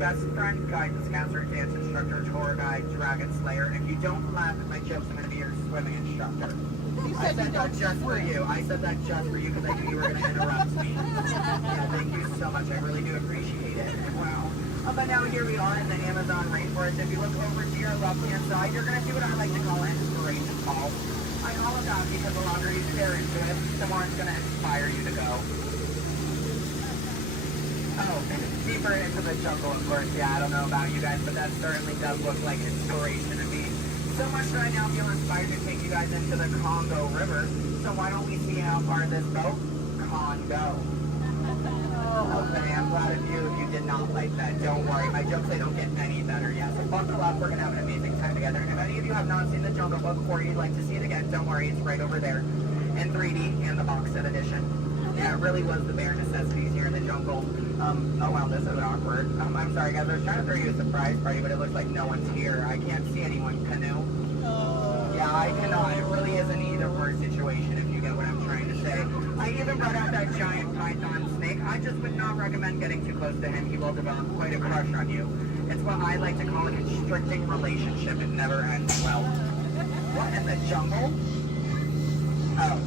Best friend, guidance counselor, dance instructor, tour guide, dragon slayer. And if you don't laugh at my jokes, I'm going to be your swimming instructor. I said that just for you. I said that just for you because I knew you were going to interrupt me. Yeah, thank you so much. I really do appreciate it. Wow. But now here we are in the Amazon rainforest. If you look over to your left-hand side, you're going to see what I like to call an inspiration call. I call it that because the longer you stare into it, the more it's going to inspire you to go. Oh, deeper into the jungle, of course. Yeah, I don't know about you guys, but that certainly does look like inspiration to me. So much that I now feel inspired to take you guys into the Congo River. So why don't we see how far this boat can go? Okay, I'm glad of you if you did not like that. Don't worry, my jokes, they don't get any better. Yeah, so buckle up, we're going to have an amazing time together. And if any of you have not seen the Jungle Book or you'd like to see it again, don't worry, it's right over there in 3D and the box set edition. Yeah, it really was the bare necessities here in the jungle. Oh wow, this is awkward. I'm sorry guys, I was trying to throw you a surprise party, but it looks like no one's here. I can't see anyone. Canoe? Yeah, I cannot. It really is an either or situation if you get what I'm trying to say. I even brought out that giant python snake. I just would not recommend getting too close to him. He will develop quite a crush on you. It's what I like to call a constricting relationship. It never ends well. What in the jungle? Oh,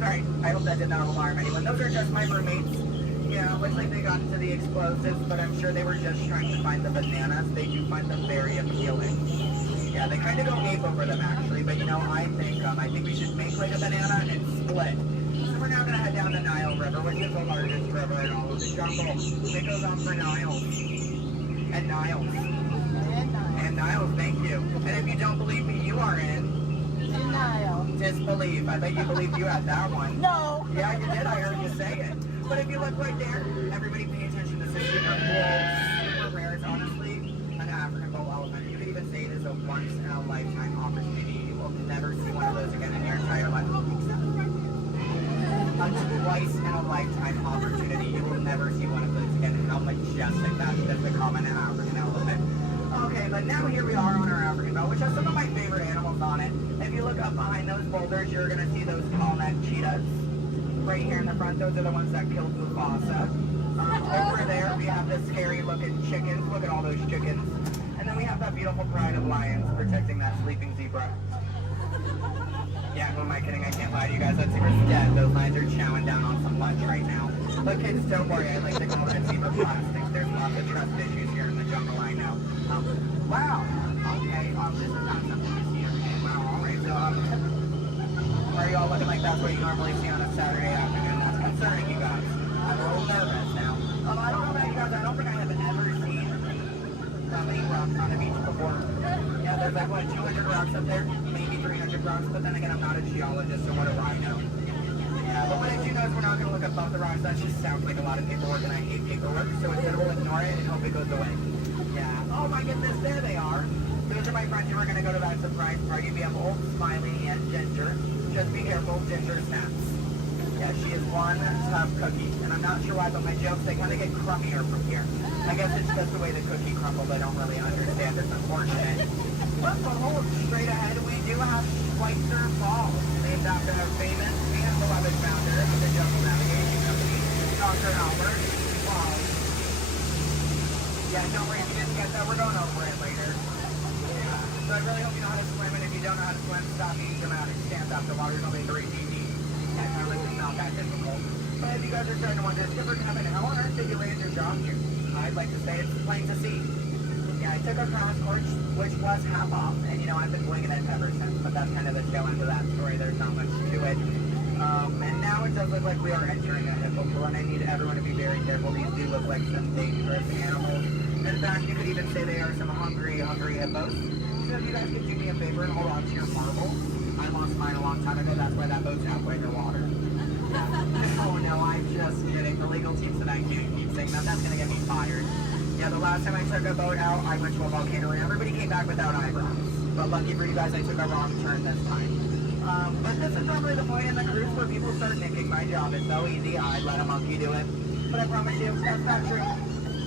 sorry. I hope that did not alarm anyone. Those are just my roommates. Yeah, looks like they got into the explosives, but I'm sure they were just trying to find the bananas. They do find them very appealing. Yeah, they kind of go ape over them actually, but you know, I think we should make like a banana and split. So we're now gonna head down the Nile River, which is the largest river in all of the jungle. It goes on for Niles. And Niles. And Niles, thank you. And if you don't believe me, you are in denial. Disbelief. I bet you believed you had that one. No. Yeah, you did. I heard you say it. But if you look right there, everybody pay attention. This is super cool, super rare. It's honestly an African bull elephant. You could even say it is a once-in-a-lifetime opportunity. You will never see one of those again in your entire life. A twice-in-a-lifetime opportunity. You will never see one of those again. How majestic that is, the common African elephant. Okay, but now here we are on our African bell, which has some of my favorite animals on it. If you look up behind those boulders, you're going to see those tall-necked cheetahs. Right here in the front, those are the ones that killed Mufasa. Over there, we have the scary-looking chickens. Look at all those chickens. And then we have that beautiful pride of lions protecting that sleeping zebra. Yeah, who am I kidding? I can't lie to you guys. That zebra's dead. Those lions are chowing down on some lunch right now. But kids, don't worry. I like to call it zebra plastics. There's lots of trust issues here in the jungle, I know. Wow. Okay, this is not something you see every day. Wow, all right. So, are you all looking like that's what you normally see on a Saturday afternoon? That's concerning, you guys. I'm a little nervous now. I don't know about you guys. I don't think I have ever seen that many rocks on the beach before. Yeah, there's like, what, 200 rocks up there? Maybe 300 rocks, but then again, I'm not a geologist, so what do I know? Yeah, but what I do know is we're not going to look above the rocks. That just sounds like a lot of paperwork, and I hate paperwork, so instead we'll ignore it and hope it goes away. Yeah. Oh my goodness, there they are. Those are my friends who are going to go to that surprise party. We have Old, Smiley, and Ginger. Just be careful, Ginger snaps. Yeah, she is one tough cookie, and I'm not sure why, but my jokes, they kind of get crummier from here. I guess it's just the way the cookie crumbles. I don't really understand. It's unfortunate. But behold, straight ahead, we do have Schweitzer Falls, named after a famous and beloved founder of the Jungle Navigation Company, Dr. Albert. Wow. Yeah, don't worry if you didn't get that. We're going over it later. So I really hope you know how to swim, and if you don't know how to swim, stop being dramatic. Stand up. The water's only 3 feet deep. Yeah, it's not that difficult. But if you guys are starting to wonder, Skipper Kevin, how on earth did you land your job here? I'd like to say it's plain to see. Yeah, I took a crash course, which was half off, and you know, I've been winging it ever since, but that's kind of the tail end of that story. There's not much to it. And now it does look like we are entering a hippopool, and I need everyone to be very careful. These do look like some dangerous animals. In fact, you could even say they are some hungry hippos. So if you guys could do me a favor and hold on to your marbles. I lost mine a long time ago. That's why that boat's halfway underwater. Oh no, I'm just kidding. The legal team said I can't keep saying that. That's going to get me fired. Yeah, the last time I took a boat out, I went to a volcano and everybody came back without eyebrows. But lucky for you guys, I took a wrong turn this time. But this is normally the point in the cruise where people start nicking my job. It's so easy. I'd let a monkey do it. But I promise you, that's not true.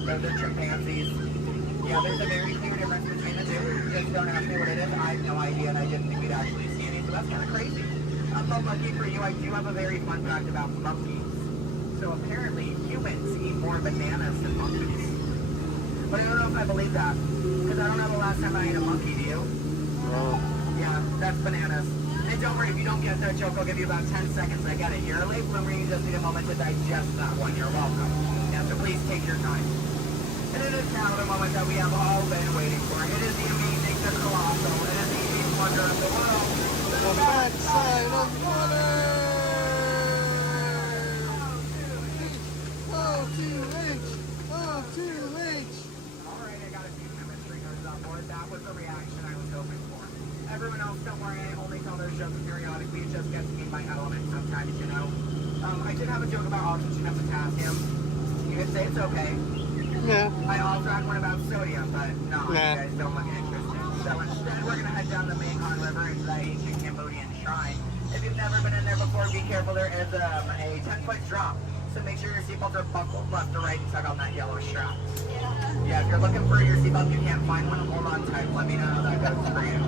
Those are chimpanzees. Yeah, there's a very clear difference between the two. Just don't ask me what it is. I have no idea, and I didn't think we'd actually see any, so that's kind of crazy. But lucky for you, I do have a very fun fact about monkeys. So apparently, humans eat more bananas than monkeys. But I don't know if I believe that, because I don't know the last time I ate a monkey, do you? Oh. Yeah. That's bananas. And don't worry, if you don't get that joke, I'll give you about 10 seconds. I get it. You're a late bloomer, you just need a moment to digest that one. You're welcome. Yeah, so please take your time. And it is now the moment that we have all been waiting for. It is the amazing, the colossal, it is the eighth wonder of the world. The backside of water! O2H! O2H! Alright, I got a few chemistry nerds on board. That was the reaction I was hoping for. Everyone else, don't worry, I only tell their jokes periodically. It just gets me by element sometimes, you know. I did have a joke about oxygen and potassium. You could say it's okay. Yeah. I also had one about sodium, but no, you guys don't look interested. So instead, we're going to head down the Mekong River into the ancient Cambodian shrine. If you've never been in there before, be careful. There is a 10-foot drop. So make sure your seatbelts are buckled left to right and tug on that yellow strap. Yeah, if you're looking for your seatbelt and you can't find one, hold on tight. Let me know how that goes for you.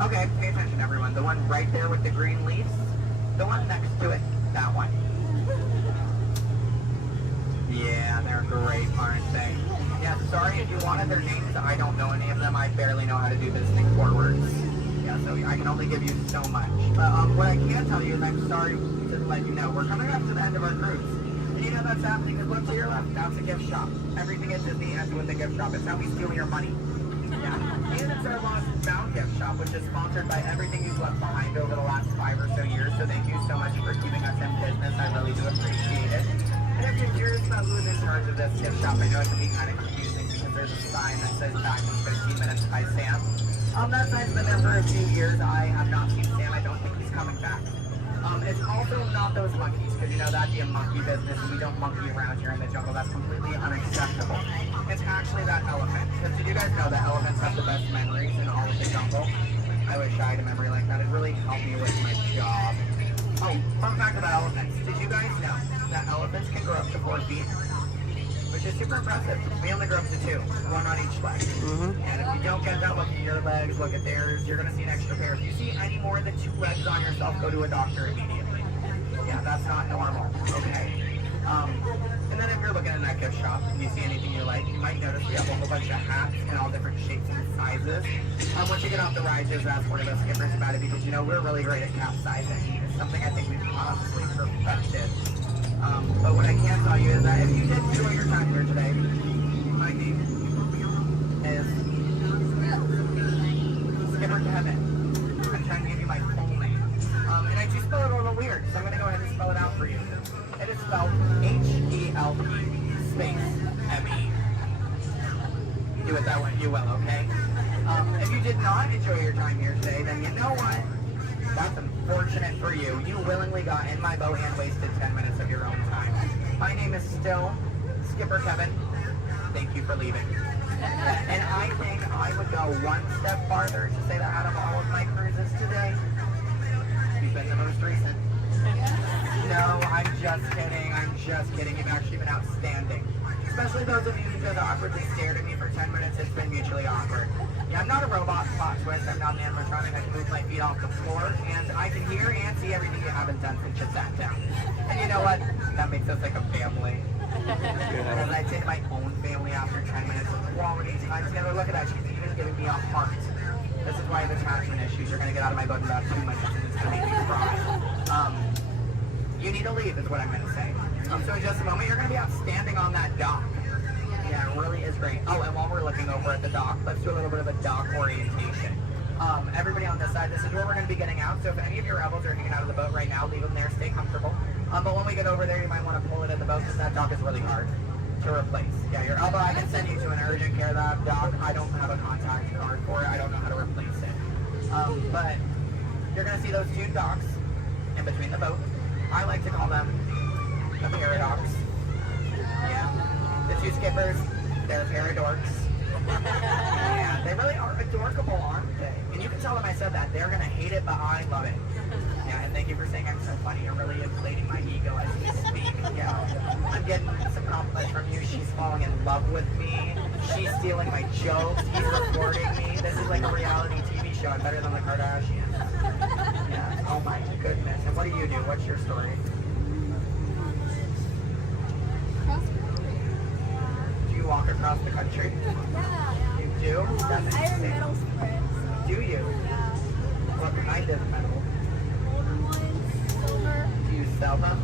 Okay, pay attention everyone. The one right there with the green leaves, the one next to it, that one. Yeah, they're great, aren't they? Yeah, sorry if you wanted their names. I don't know any of them. I barely know how to do this thing forwards. Yeah, so I can only give you so much. But what I can tell you, and I'm sorry to let you know, we're coming up to the end of our cruise. And you know that's happening because look to your left, that's a gift shop. Everything at Disney ends with a gift shop. It's how we steal your money. Yeah, and it's our Lost Bound gift shop, which is sponsored by everything you've left behind over the last 5 or so years. So thank you so much for keeping us in business. I really do appreciate it. And if you're curious about who's in charge of this gift shop, I know it can be kind of confusing because there's a sign that says back in 15 minutes by Sam. That sign's been there for a few years. I have not seen Sam. I don't think he's coming back. It's also not those monkeys, because you know that'd be a monkey business, and we don't monkey around here in the jungle. That's completely unacceptable. It's actually that elephant. Because did you guys know that elephants have the best memories in all of the jungle? I wish I had a memory like that. It really helped me with my job. Oh, fun fact about elephants. Did you guys know that elephants can grow up to 4 feet? Which is super impressive. We only grow up to 2, one on each leg. And if you don't get that, look at your legs, look at theirs, you're gonna see an extra pair. If you see any more than 2 legs on yourself, go to a doctor immediately. Yeah, that's not normal, okay? And then if you're looking in that gift shop and you see anything you like, you might notice we have a whole bunch of hats in all different shapes and sizes. Once you get off the ride, just ask one of us skippers about it because, you know, we're really great at capsizing. It's something I think we've honestly perfected. But what I can tell you is that if you did enjoy your time here today, my name is Skipper Kevin. I'm trying to give you my full name. And I do spell it a little weird, so I'm going to go ahead and spell it out for you. It is spelled H-E-L-P space M-E. Do it that way, you will, okay? If you did not enjoy your time here today, then you know what? That's unfortunate for you. You willingly got in my boat and wasted 10 minutes of your own time. My name is still Skipper Kevin. Thank you for leaving. And I think I would go one step farther to say that out of all of my cruises today, you've been the most recent. No, I'm just kidding. I'm just kidding. You've actually been outstanding. Especially those of you who just awkwardly stared at me for 10 minutes. It's been mutually awkward. Yeah, I'm not a robot plot twist. I'm not an animatronic. I can move my feet off the floor, and I can hear and see everything you haven't done since you sat down. And you know what? That makes us like a family. Because I take my own family after 10 minutes of quality time together. Look at that. She's even giving me a heart. This is why I have attachment issues. You're going to get out of my boat in about 2 minutes, and it's going to make me cry. You need to leave is what I'm going to say. So in just a moment, you're going to be outstanding on that dock. Yeah, it really is great. Oh, and while we're looking over at the dock, let's do a little bit of a dock orientation. Everybody on this side, this is where we're going to be getting out. So if any of your rebels are hanging out of the boat right now, leave them there, stay comfortable. But when we get over there, you might want to pull it in the boat because that dock is really hard to replace. Yeah, your elbow, I can send you to an urgent care that dock. I don't have a contact card for it. I don't know how to replace it. But you're going to see those two docks in between the boat. I like to call them the paradox. Yeah. The two skippers, they're paradorks. Yeah, they really are adorkable, aren't they? And you can tell them I said that. They're going to hate it, but I love it. Yeah, and thank you for saying I'm so funny. You're really inflating my ego as we speak. Yeah. I'm getting some compliments from you. She's falling in love with me. She's stealing my jokes. He's recording me. This is like a reality TV show. I'm better than the Kardashians. Yeah. Oh my goodness. And what do you do? What's your story? Do you walk across the country? Yeah. You do? That's I have interesting. medals for it. Do you? Yeah. What kind of medal? Golden ones, silver. Do you sell them?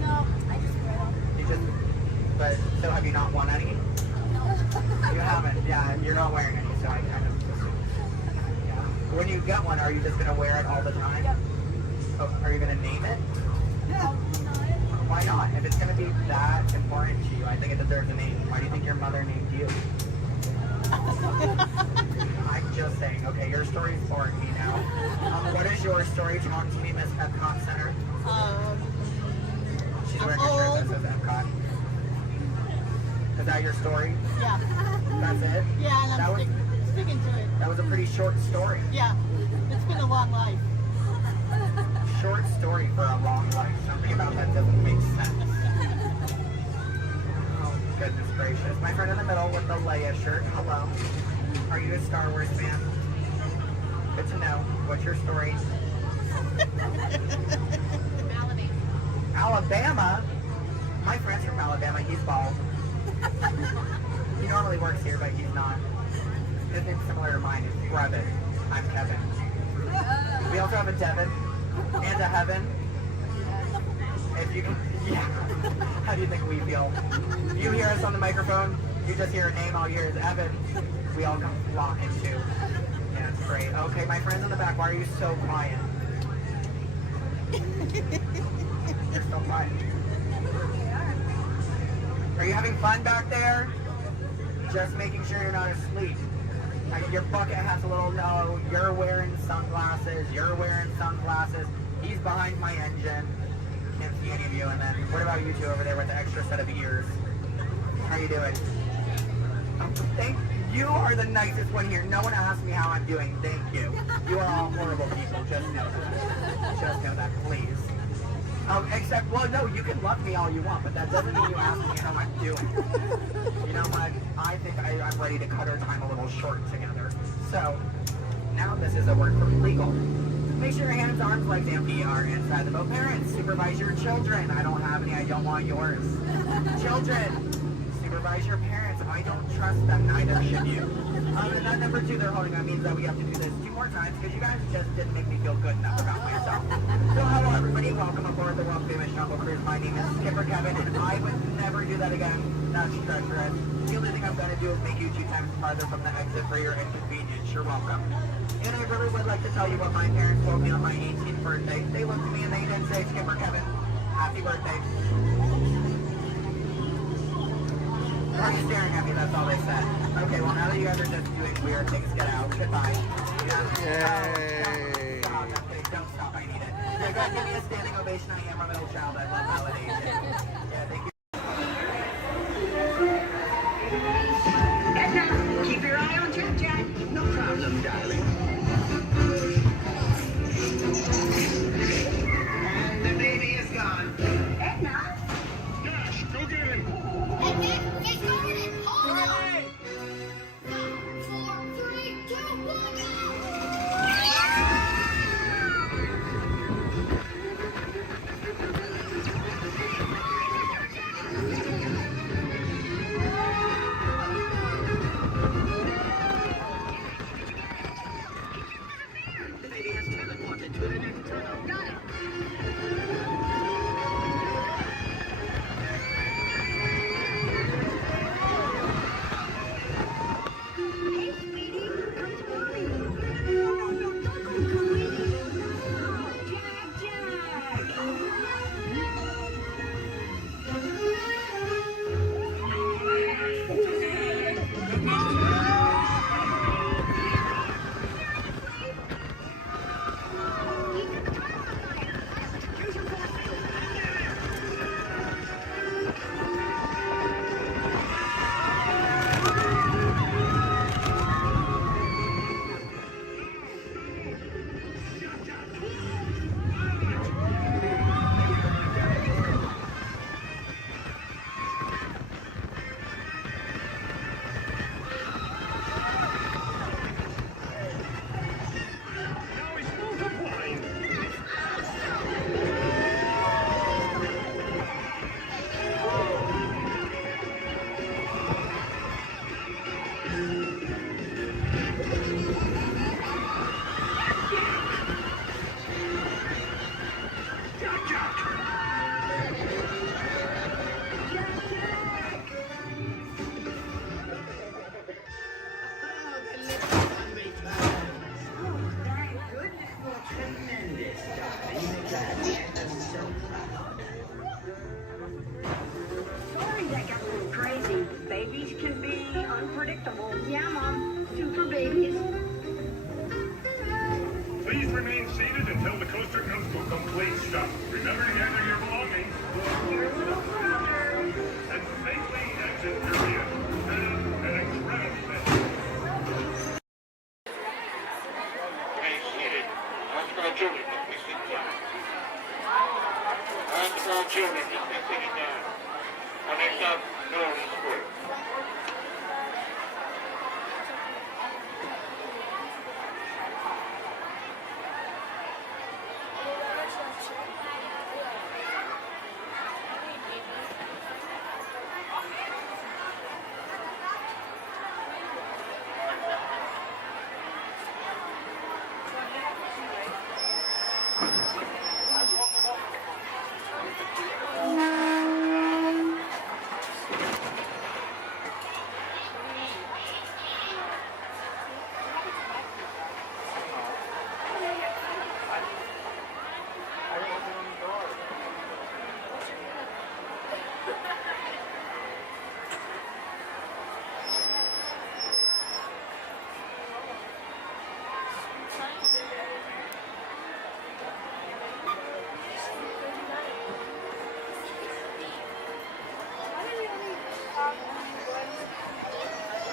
No, I just wear them. You just, but, so have you not won any? No. You haven't, yeah, you're not wearing any, so I kind of assumed. Yeah. When you get one, are you just going to wear it all the time? Yep. Oh, are you going to name it? No, not. Why not? If it's going to be that important to you, I think it deserves a name. Why do you think your mother named you? I'm just saying. Okay, your story's boring me now. What is your story? Talk to me, Miss Epcot Center. She's wearing a shirt that says Epcot. Is that your story? Yeah. That's it? Yeah, and that I'm sticking to it. That was a pretty short story. Yeah, it's been a long life. Short story for a long life. Something about that doesn't make sense. Oh, goodness gracious. My friend in the middle with the Leia shirt. Hello. Are you a Star Wars fan? Good to know. What's your story? Alabama? My friend's from Alabama. He's bald. He normally works here, but he's not. His name's similar to mine. It's Brevin. I'm Kevin. We also have a Devin and a Heaven. If you can, yeah. How do you think we feel? You hear us on the microphone, you just hear a name, all you hear is Evan. We all come flocking too. Yeah, it's great. Okay, my friends in the back, why are you so quiet? You're so quiet. Are you having fun back there? Just making sure you're not asleep. Your bucket has a little no. You're wearing sunglasses. You're wearing sunglasses. He's behind my engine. Can't see any of you. And then what about you two over there with the extra set of ears? How you doing? Thank you. Are the nicest one here. No one asked me how I'm doing. Thank you. You are all horrible people. Just know that. Just know that, please. Except, well, no, you can love me all you want, but that doesn't mean you ask me how I'm doing. You know what? I think I'm ready to cut our time a little short together. So, now this is a word for legal. Make sure your hands, arms, legs, and feet are inside the boat. Parents, supervise your children. I don't have any. I don't want yours. Children, supervise your parents. I don't trust them. Neither should you. And that number 2 they're holding on means that we have to do this 2 more times because you guys just didn't make me feel good enough about myself. So hello everybody, welcome aboard the world famous Jungle Cruise. My name is Skipper Kevin and I would never do that again. That's treacherous. The only thing I'm going to do is make you 2 times farther from the exit for your inconvenience. You're welcome. And I really would like to tell you what my parents told me on my 18th birthday. They looked at me and they didn't say, Skipper Kevin, happy birthday. Why are you staring at me? That's all they said. Okay, well now that you guys are just doing weird things, get out. Goodbye. Yeah. Yay. Stop. Don't stop. Give me a standing ovation. I am a middle child. I love validation. Yeah, thank you. Edna, keep your eye on Jack Jack. No problem, darling. And the baby is gone. Edna? Dash, go get him. Edna, get started. Hold on. 4, 3, 2, 1, go! The baby has teleported to the next tunnel. Got it. Hey, sweetie, come to mommy. No, don't go, sweetie. Jack, Jack. Now he's multiplying. Jack, Jack. Thank goodness you're tremendous, darling. I'm so proud. Sorry that got a little crazy. Babies can be unpredictable. Yeah, Mom. Super babies. Please remain seated until the coaster comes to a complete stop. Remember to gather your belongings. And safely exit area. Have an incredible day. Stay seated. Let's go, children. Please sit down. Let's go, children. Please sit down. Our next stop, Military Square.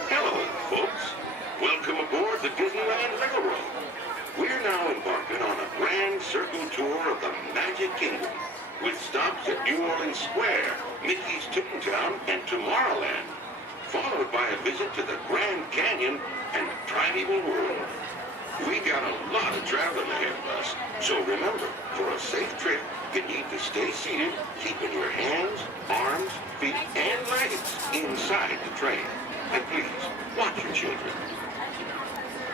Hello, folks. Welcome aboard the Disneyland Railroad. We're now embarking on a grand circle tour of the Magic Kingdom, with stops at New Orleans Square, Mickey's Toontown, and Tomorrowland, followed by a visit to the Grand Canyon and Primeval World. We got a lot of traveling ahead of us, so remember, for a safe trip, you need to stay seated, keeping your hands, arms, feet, and legs inside the train. And please, watch your children.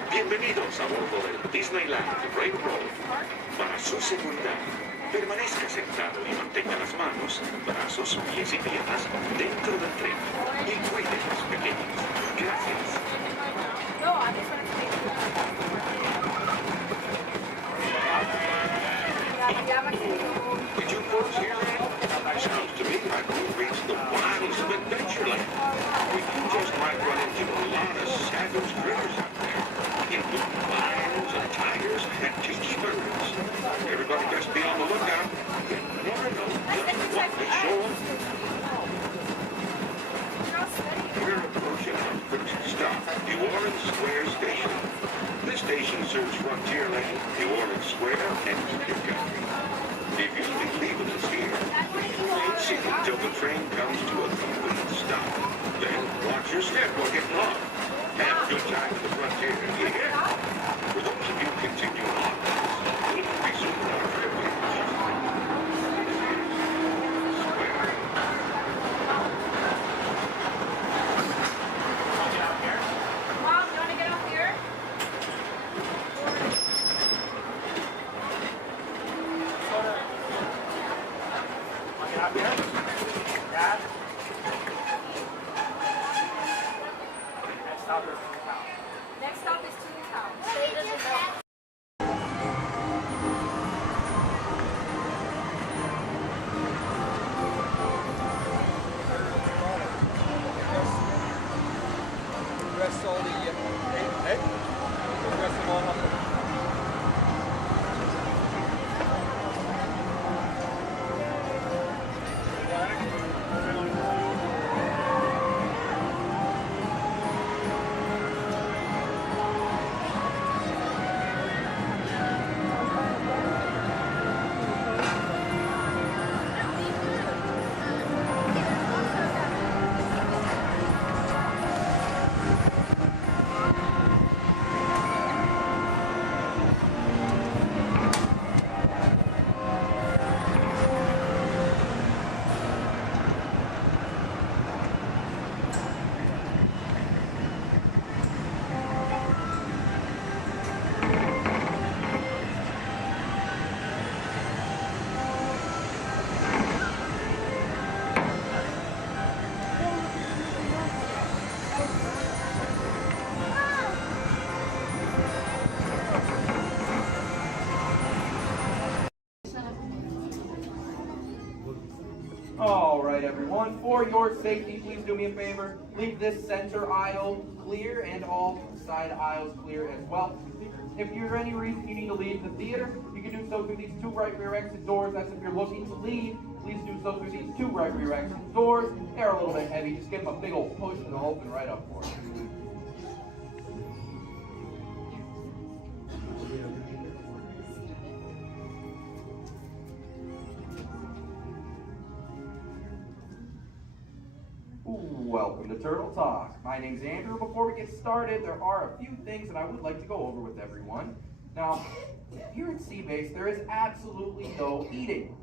Bienvenidos a bordo del Disneyland Railroad. Para su seguridad, permanezca sentado y mantenga las manos, brazos, pies y piernas dentro del tren. Y cuide a los pequeños. Gracias. Did you folks hear that? Sounds to me like we've reached the wilds of Adventureland. We just might run into a lot of savage critters out there, including lions and tigers and tiki birds. Everybody best be on the Frontierland, New Orleans Square, and Union Country. If you'll be leaving us here, remain seated till the train comes to a complete stop. Then watch your step or get lost. Have a good time at the Frontier, you hear? For those of you continuing on, we'll resume our trip in just a moment. Square. Mom, you want to get up here? Get up here. Dad. Next stop is Toontown. Next stop is Toontown. Rest all the hey, rest them all up. All right, everyone, for your safety, please do me a favor. Leave this center aisle clear and all side aisles clear as well. If for any reason you need to leave the theater, you can do so through these two right rear exit doors. That's if you're looking to leave. Please do so through these two right rear exit doors. They're a little bit heavy. Just give them a big old push and they'll open right up for you. Welcome to Turtle Talk. My name's Andrew. Before we get started, there are a few things that I would like to go over with everyone. Now, here at Seabase, there is absolutely no eating,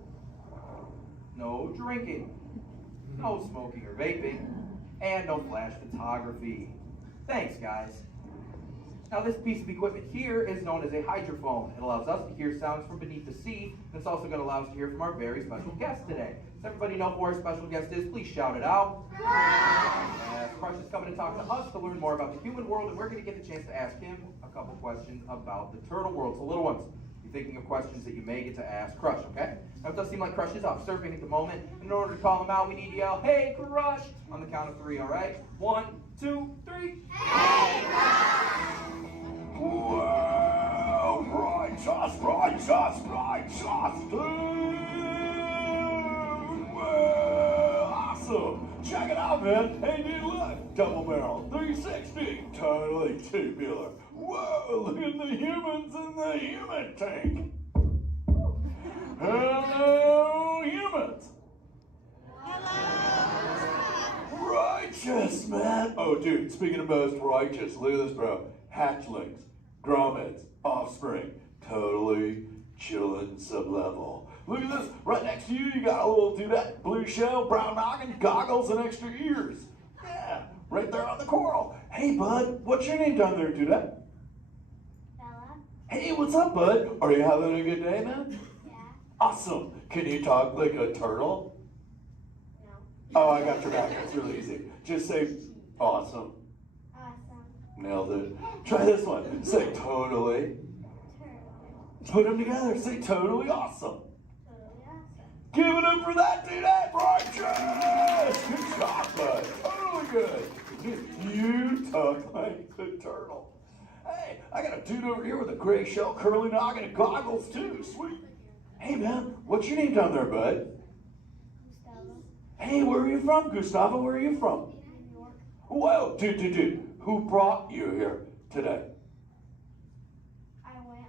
no drinking, no smoking or vaping, and no flash photography. Thanks, guys. Now, this piece of equipment here is known as a hydrophone. It allows us to hear sounds from beneath the sea, and it's also going to allow us to hear from our very special guest today. Does everybody know who our special guest is? Please shout it out. Crush is coming to talk to us to learn more about the human world, and we're going to get the chance to ask him a couple questions about the turtle world. So, little ones, be thinking of questions that you may get to ask Crush, okay? Now, it does seem like Crush is off surfing at the moment. In order to call him out, we need to yell, "Hey, Crush!" on the count of 3, all right? 1, 2, 3. Hey, Crush! Well, righteous, dude! Well, awesome! Check it out, man! Hey, dude, look! Double barrel, 360, totally tubular. Whoa, look at the humans in the human tank! Hello, humans! Righteous, man! Oh, dude, speaking of most righteous, look at this, bro. Hatchlings, grommets, offspring, totally chillin' sublevel. Look at this, right next to you, you got a little dudette, blue shell, brown noggin, goggles, and extra ears. Yeah, right there on the coral. Hey, bud, what's your name down there, dudette? Bella. Hey, what's up, bud? Are you having a good day, man? Yeah. Awesome. Can you talk like a turtle? No. Oh, I got your back. It's really easy. Just say, awesome. Awesome. Nailed it. Try this one. Say totally. Put them together. Say totally awesome. Totally awesome. Give it up for that dude. That righteous. Good job, bud. Totally good. You talk like the turtle. Hey, I got a dude over here with a gray shell, curly noggin, and goggles too. Sweet. Hey, man, what's your name down there, bud? Gustavo. Hey, where are you from, Gustavo? Where are you from? New York. Whoa, dude. Who brought you here today? I went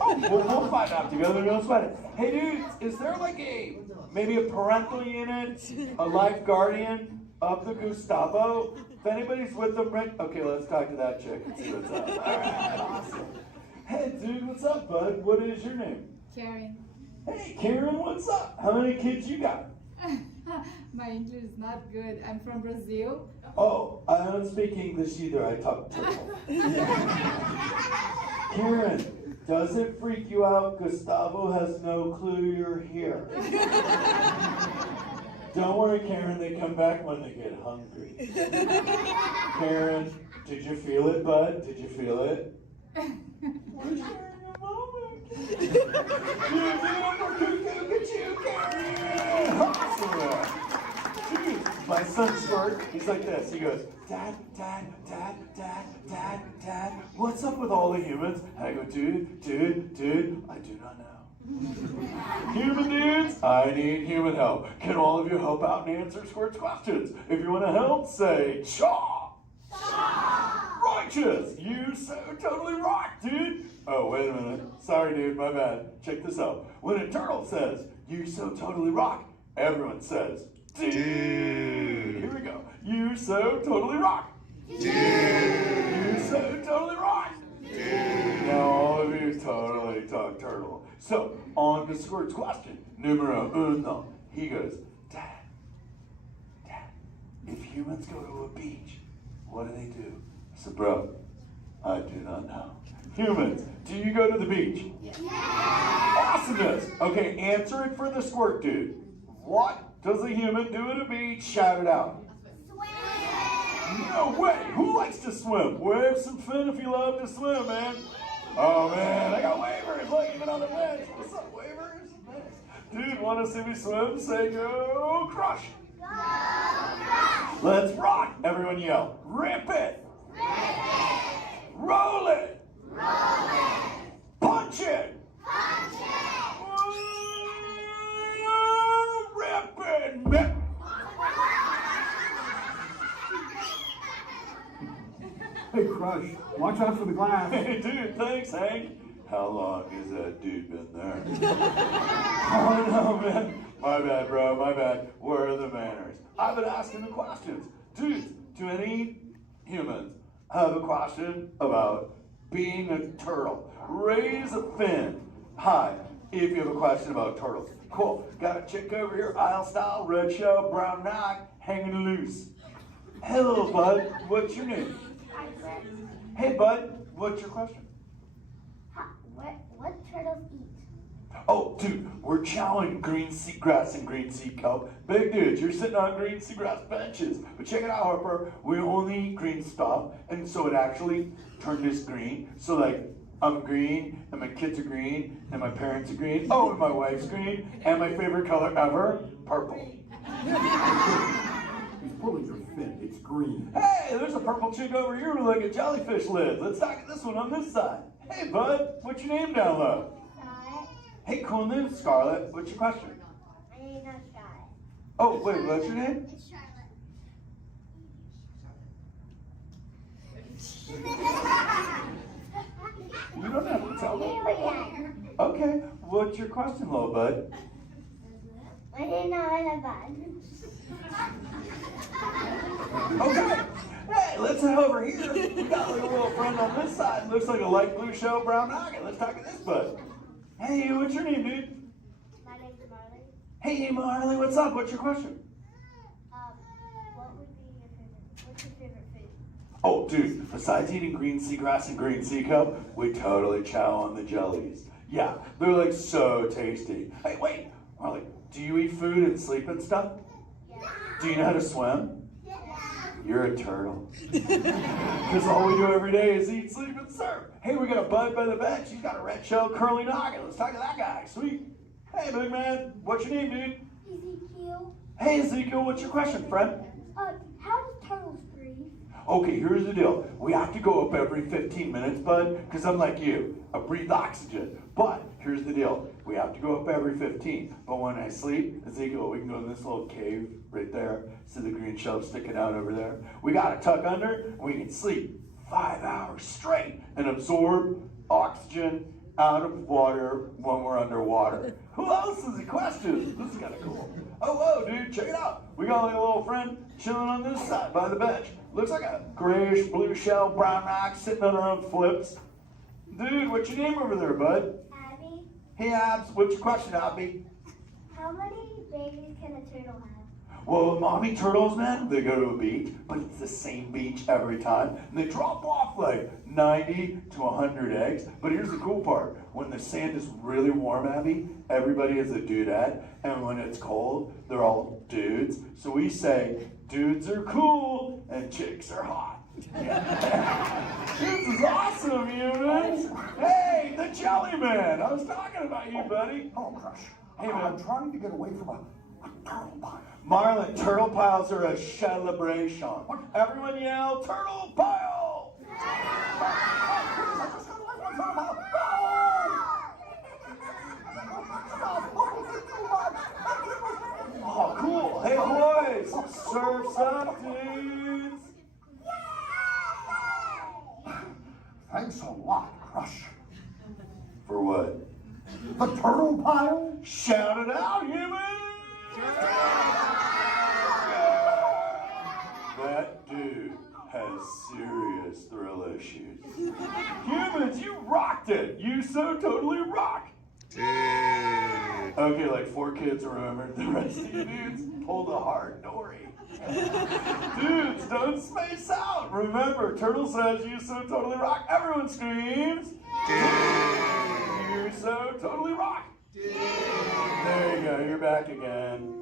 Oh, we'll find out together. Don't sweat it. Hey, dudes, is there like maybe a parental unit, a life guardian of the Gustavo? If anybody's with them, right? Okay, let's talk to that chick and see what's up. All right, awesome. Hey, dude, what's up, bud? What is your name? Karen. Hey, Karen, what's up? How many kids you got? My English is not good. I'm from Brazil. Oh, I don't speak English either. I talk turtle. Karen, does it freak you out Gustavo has no clue you're here? Don't worry, Karen. They come back when they get hungry. Karen, did you feel it, bud? Did you feel it? We're sharing a moment. My son Squirt, he's like this. He goes, Dad, Dad, Dad, Dad, Dad, Dad, what's up with all the humans? And I go, dude, I do not know. Human dudes, I need human help. Can all of you help out and answer Squirt's questions? If you want to help, say, Shaw! Righteous! You so totally rock, dude! Oh, wait a minute. Sorry, dude, my bad. Check this out. When a turtle says, you so totally rock, everyone says, dude! Here we go. You so totally rock! Dude! You so totally rock! Dude! Now all of you totally talk turtle. So, on to Squirt's question. Numero uno. He goes, Dad, if humans go to a beach, what do they do? I said, bro, I do not know. Humans, do you go to the beach? Yes. Awesomeness. Okay, answer it for the Squirt dude. What does a human do at a beach? Shout it out. Swim. No way. Who likes to swim? Wave some fin if you love to swim, man. Oh, man, I got wavers, like even on the bench. What's up, wavers? Dude, want to see me swim? Say go crush. Go crush. Let's rock. Everyone yell. Rip it. Rip it. Roll it. Roll it. Punch it. Punch it. Rip it. Hey, Crush, watch out for the glass. Hey, dude, thanks, Hank. How long has that dude been there? Oh, no, man. My bad, bro, my bad. Where are the manners? I've been asking the questions. Dudes, do any humans have a question about being a turtle? Raise a fin. Hi, if you have a question about turtles. Cool. Got a chick over here, aisle style, red shell, brown knock, hanging loose. Hello, bud. What's your name? Hey, bud. What's your question? What turtles eat? Oh, dude, we're chowing green seagrass and green sea kelp. Big dudes, you're sitting on green seagrass benches. But check it out, Harper. We only eat green stuff, and so it actually turned this green. So, like, I'm green, and my kids are green, and my parents are green. Oh, and my wife's green, and my favorite color ever, purple. He's pulling your fin. It's green. Hey, there's a purple chick over here with like a jellyfish lid. Let's talk to this one on this side. Hey, bud, what's your name down low? Scarlet. Hey, cool name, Scarlet. What's your question? My name's not Scarlet. Oh, wait, what's your name? It's Charlotte. You don't have to tell me. Okay, what's your question, little bud? My name's not bad. Okay. Hey, let's head over here. We got like a little friend on this side. Looks like a light blue shell, brown noggin. Let's talk to this bud. Hey, what's your name, dude? My name's Marley. Hey, Marley, what's up? What's your question? What's your favorite food? Oh, dude, besides eating green seagrass and green sea kelp, we totally chow on the jellies. Yeah, they're like so tasty. Hey, wait, Marley, do you eat food and sleep and stuff? Yeah. Do you know how to swim? Yeah. You're a turtle. Because all we do every day is eat, sleep, and surf. Hey, we got a bud by the bench. He's got a red shell curly noggin. Let's talk to that guy. Sweet. Hey, big man. What's your name, dude? Ezekiel. Hey, Ezekiel. What's your question, friend? How do turtles breathe? Okay, here's the deal. We have to go up every 15 minutes, bud, because I'm like you. I breathe oxygen. But here's the deal. We have to go up every 15. But when I sleep, Ezekiel, we can go in this little cave right there. See the green shelf sticking out over there? We got to tuck under, and we can sleep 5 hours straight and absorb oxygen out of water when we're underwater. Who else has a question? This is kind of cool. Oh, whoa, dude, check it out. We got a little friend chilling on this side by the bench. Looks like a grayish blue shell, brown rock sitting on her own flips. Dude, what's your name over there, bud? Abby, Hey, Abs, what's your question, Abby? how many babies can a turtle have? Well, mommy turtles, man, they go to a beach, but it's the same beach every time. And they drop off like 90 to 100 eggs. But here's the cool part. When the sand is really warm, Abby, everybody is a dudette. And when it's cold, they're all dudes. So we say, dudes are cool and chicks are hot. This is awesome, humans. Hey, the Jelly Man. I was talking about you, buddy. Oh, Crush. Hey, man. I'm trying to get away from a turtle pile. Marlon, turtle piles are a celebration. Everyone yell, turtle pile! Oh, cool. Hey, boys, surf's up, dudes. Thanks a lot, Crush. For what? The turtle pile? Shout it out, humans! That dude has serious thrill issues. Humans, you rocked it! You so totally rock! Dude. Okay, like 4 kids remembered. The rest of you dudes pulled a hard dory. Dudes, don't space out! Remember, Turtle says you so totally rock. Everyone screams! You so totally rock! There you go, you're back again.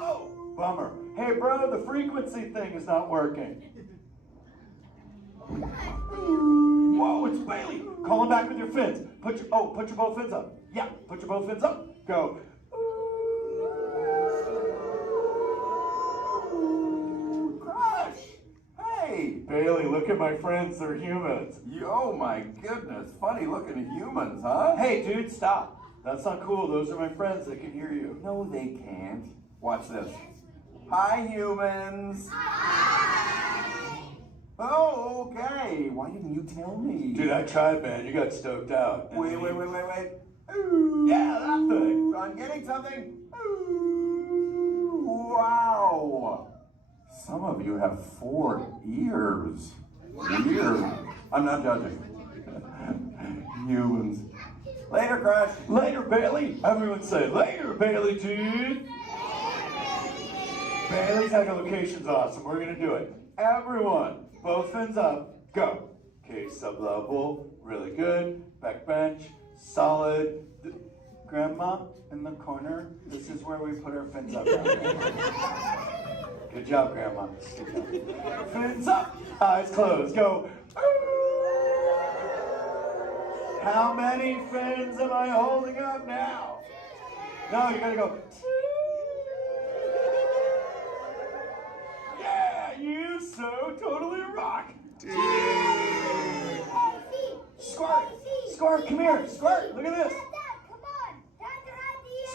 Oh, bummer. Hey bro, the frequency thing is not working. Whoa, it's Bailey. Call him back with your fins. Put your both fins up. Yeah, put your both fins up. Go. Crush. Hey, Bailey, look at my friends. They're humans. Oh my goodness, funny looking humans, huh? Hey, dude, stop. That's not cool. Those are my friends. They can hear you. No, they can't. Watch this. Hi, humans. Oh, okay. Why didn't you tell me? Dude, I tried, man. You got stoked out. Wait. Ooh. Yeah, that thing. I'm getting something. Ooh, wow. Some of you have 4 ears. Weird. I'm not judging. Humans. Later, Crush. Later, Bailey. Everyone say, later, Bailey, dude. Bailey's echolocation's awesome. We're going to do it. Everyone, both fins up. Go. Okay, sub-level. Really good. Back bench. Solid. Grandma, in the corner. This is where we put our fins up. Good job, Grandma. Good job. Fins up. Eyes closed. Go. How many fins am I holding up now? No, you gotta go. Yeah, you so totally rock. Squirt, come here. Squirt, look at this.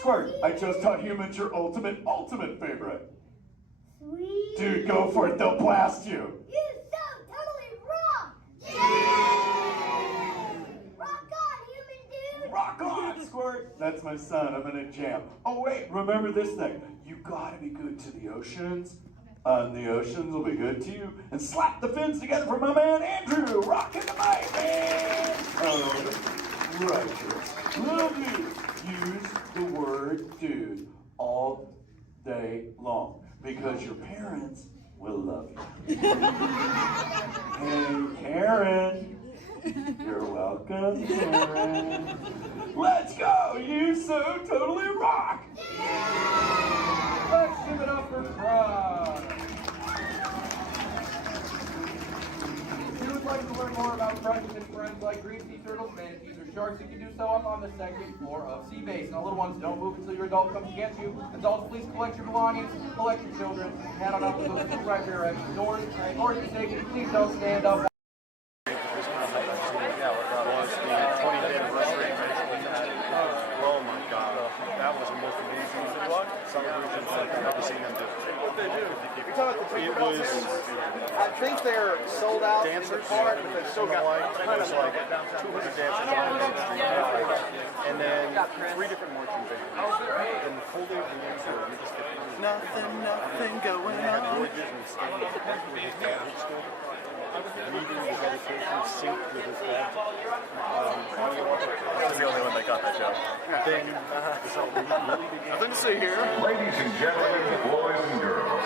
Squirt, I just taught humans your ultimate favorite. Sweet. Dude, go for it. They'll blast you. You so totally rock. Rock on, human dude. Rock on, Squirt. That's my son. I'm in a jam. Oh, wait. Remember this thing. You gotta be good to the oceans. And the oceans will be good to you. And slap the fins together for my man Andrew. Rockin' the mic, man. Oh, righteous. Little dude. Use the word dude all day long. Because your parents will love you. Hey, Karen. You're welcome, Karen. Let's go! You so totally rock! Let's give it up for Crush. If you would like to learn more about Crush and his friends like green sea turtles, manatees, or sharks, you can do so up on the second floor of Sea Base. Now, little ones, don't move until your adult comes to get you. Adults, please collect your belongings, collect your children, head on up to those 2 right there exit doors. Or if you're taking, please don't stand up. Oh my God, that was the most amazing celebration it's like I've never seen them do it. What they do? You talking about the It Tinkerbell was dancers? I think they're sold out in the dancers, park, but they've still got it was like 200 dancers on the street, and then 3 different marching bands. And the full day of the answer, you just get nothing going on. Walt Disney standing at the park where his dad had stood, reading the dedication synced with his dad. I was the only one that got that joke. Then the celebration really began. Nothing to see here. Ladies and gentlemen, boys and girls,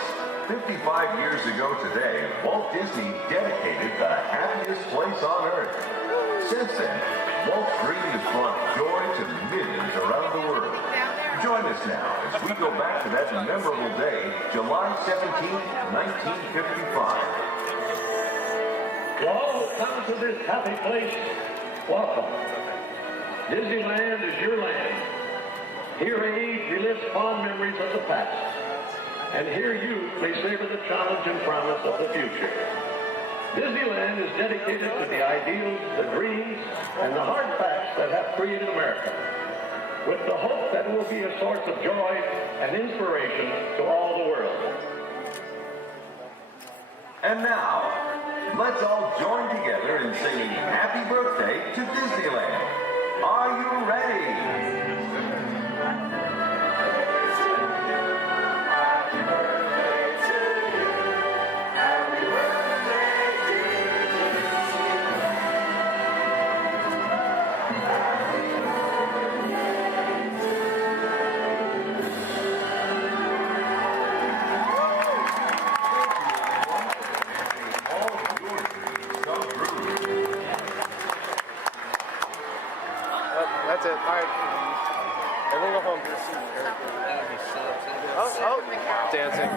55 years ago today, Walt Disney dedicated the happiest place on earth. Since then, Walt's dream has brought joy to millions around the world. Join us now as we go back to that memorable day, July 17th, 1955. To all who come to this happy place, welcome. Disneyland is your land. Here age relives fond memories of the past. And here you may savor the challenge and promise of the future. Disneyland is dedicated to the ideals, the dreams, and the hard facts that have created America, with the hope that it will be a source of joy and inspiration to all the world. And now, let's all join together in singing Happy Birthday to Disneyland. Are you ready? That's it. All right. Everyone go home. Oh, dancing.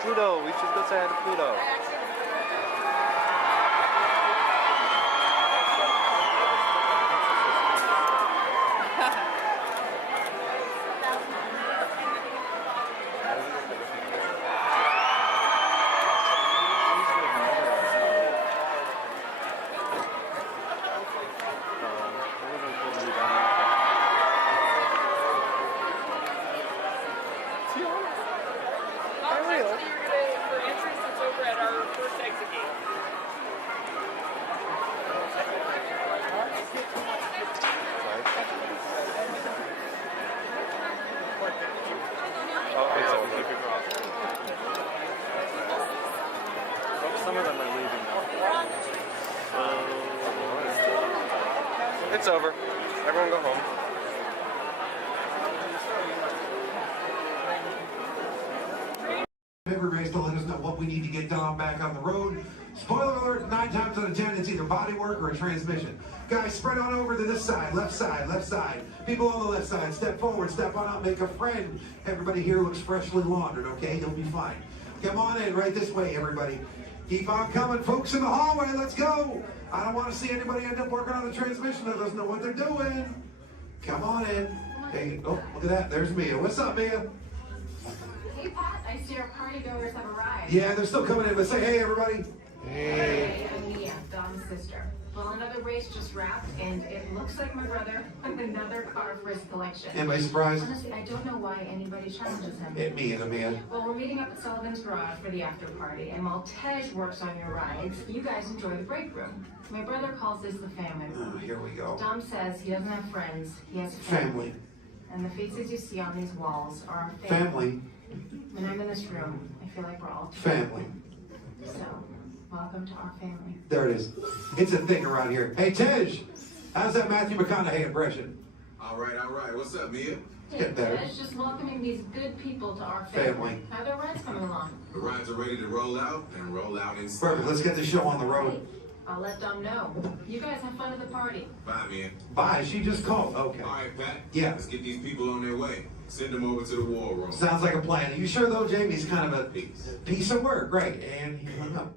Pluto. We should go say hi to Pluto. Some of them are leaving now. It's over. Everyone go home. Every race to let us know what we need to get done back on the road. Spoiler alert, 9 times out of 10, it's either body work or a transmission. Guys, spread on over to this side, left side, left side. People on the left side, step forward, step on up, make a friend. Everybody here looks freshly laundered, okay? You'll be fine. Come on in, right this way, everybody. Keep on coming, folks in the hallway, let's go. I don't want to see anybody end up working on the transmission that doesn't know what they're doing. Come on in. Hey, oh, look at that, there's Mia. What's up, Mia? Hey, Pat, I see our party goers have arrived. Yeah, they're still coming in, but say hey, everybody. Hey, I'm Mia, Dom's sister. Well, another race just wrapped, and it looks like my brother with another car for his collection. Anybody surprised? Honestly, I don't know why anybody challenges him. Hit me and a man. Well, we're meeting up at Sullivan's Garage for the after party, and while Tej works on your rides, you guys enjoy the break room. My brother calls this the family room. Oh, here we go. Dom says he doesn't have friends, he has Family. And the faces you see on these walls are our Family. When I'm in this room, I feel like we're all Family. So, welcome to our family. There it is. It's a thing around here. Hey, Tej, how's that Matthew McConaughey impression? All right, all right. What's up, Mia? Hey, better. Tej, just welcoming these good people to our family. How are their rides coming along? The rides are ready to roll out and roll out in style. Perfect. Let's get the show on the road. I'll let Dom know. You guys have fun at the party. Bye, Mia. Bye. She just called. Okay. All right, Pat. Yeah. Let's get these people on their way. Send them over to the war room. Sounds like a plan. Are you sure, though, Jamie's kind of a piece of work? Right. And he hung up.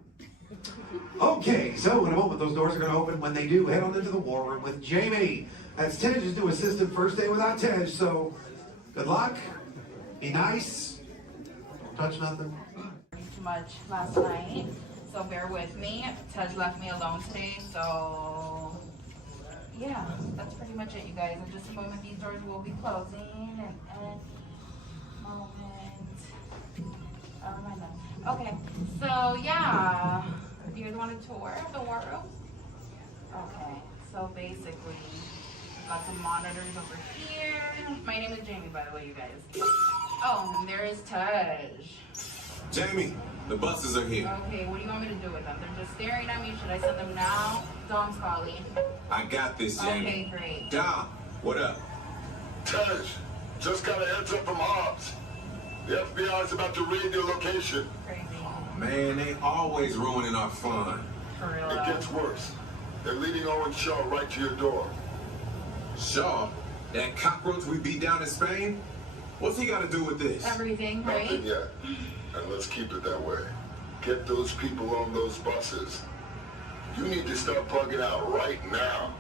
Okay, so in a moment, those doors are going to open. When they do, head on into the war room with Jamie. That's Tej's new assistant. First day without Tej, so good luck. Be nice. Don't touch nothing. Too much last night, so bear with me. Tej left me alone today, so yeah, that's pretty much it, you guys. In just a moment, these doors will be closing, and okay, so yeah, you guys want a tour of the war room? Okay, so basically, got some monitors over here. My name is Jamie, by the way, you guys. Oh, and there is Tej. Jamie, the buses are here. Okay, what do you want me to do with them? They're just staring at me. Should I send them now? Dom's calling. I got this, Jamie. Okay, great. Dom, what up? Tej, just got a heads up from Hobbs. The FBI is about to raid your location. Crazy. Man, they always ruining our fun. For real. It gets worse. They're leading Owen Shaw right to your door. Shaw? That cockroach we beat down in Spain? What's he got to do with this? Everything, right? Nothing yet. And let's keep it that way. Get those people on those buses. You need to start plugging out right now.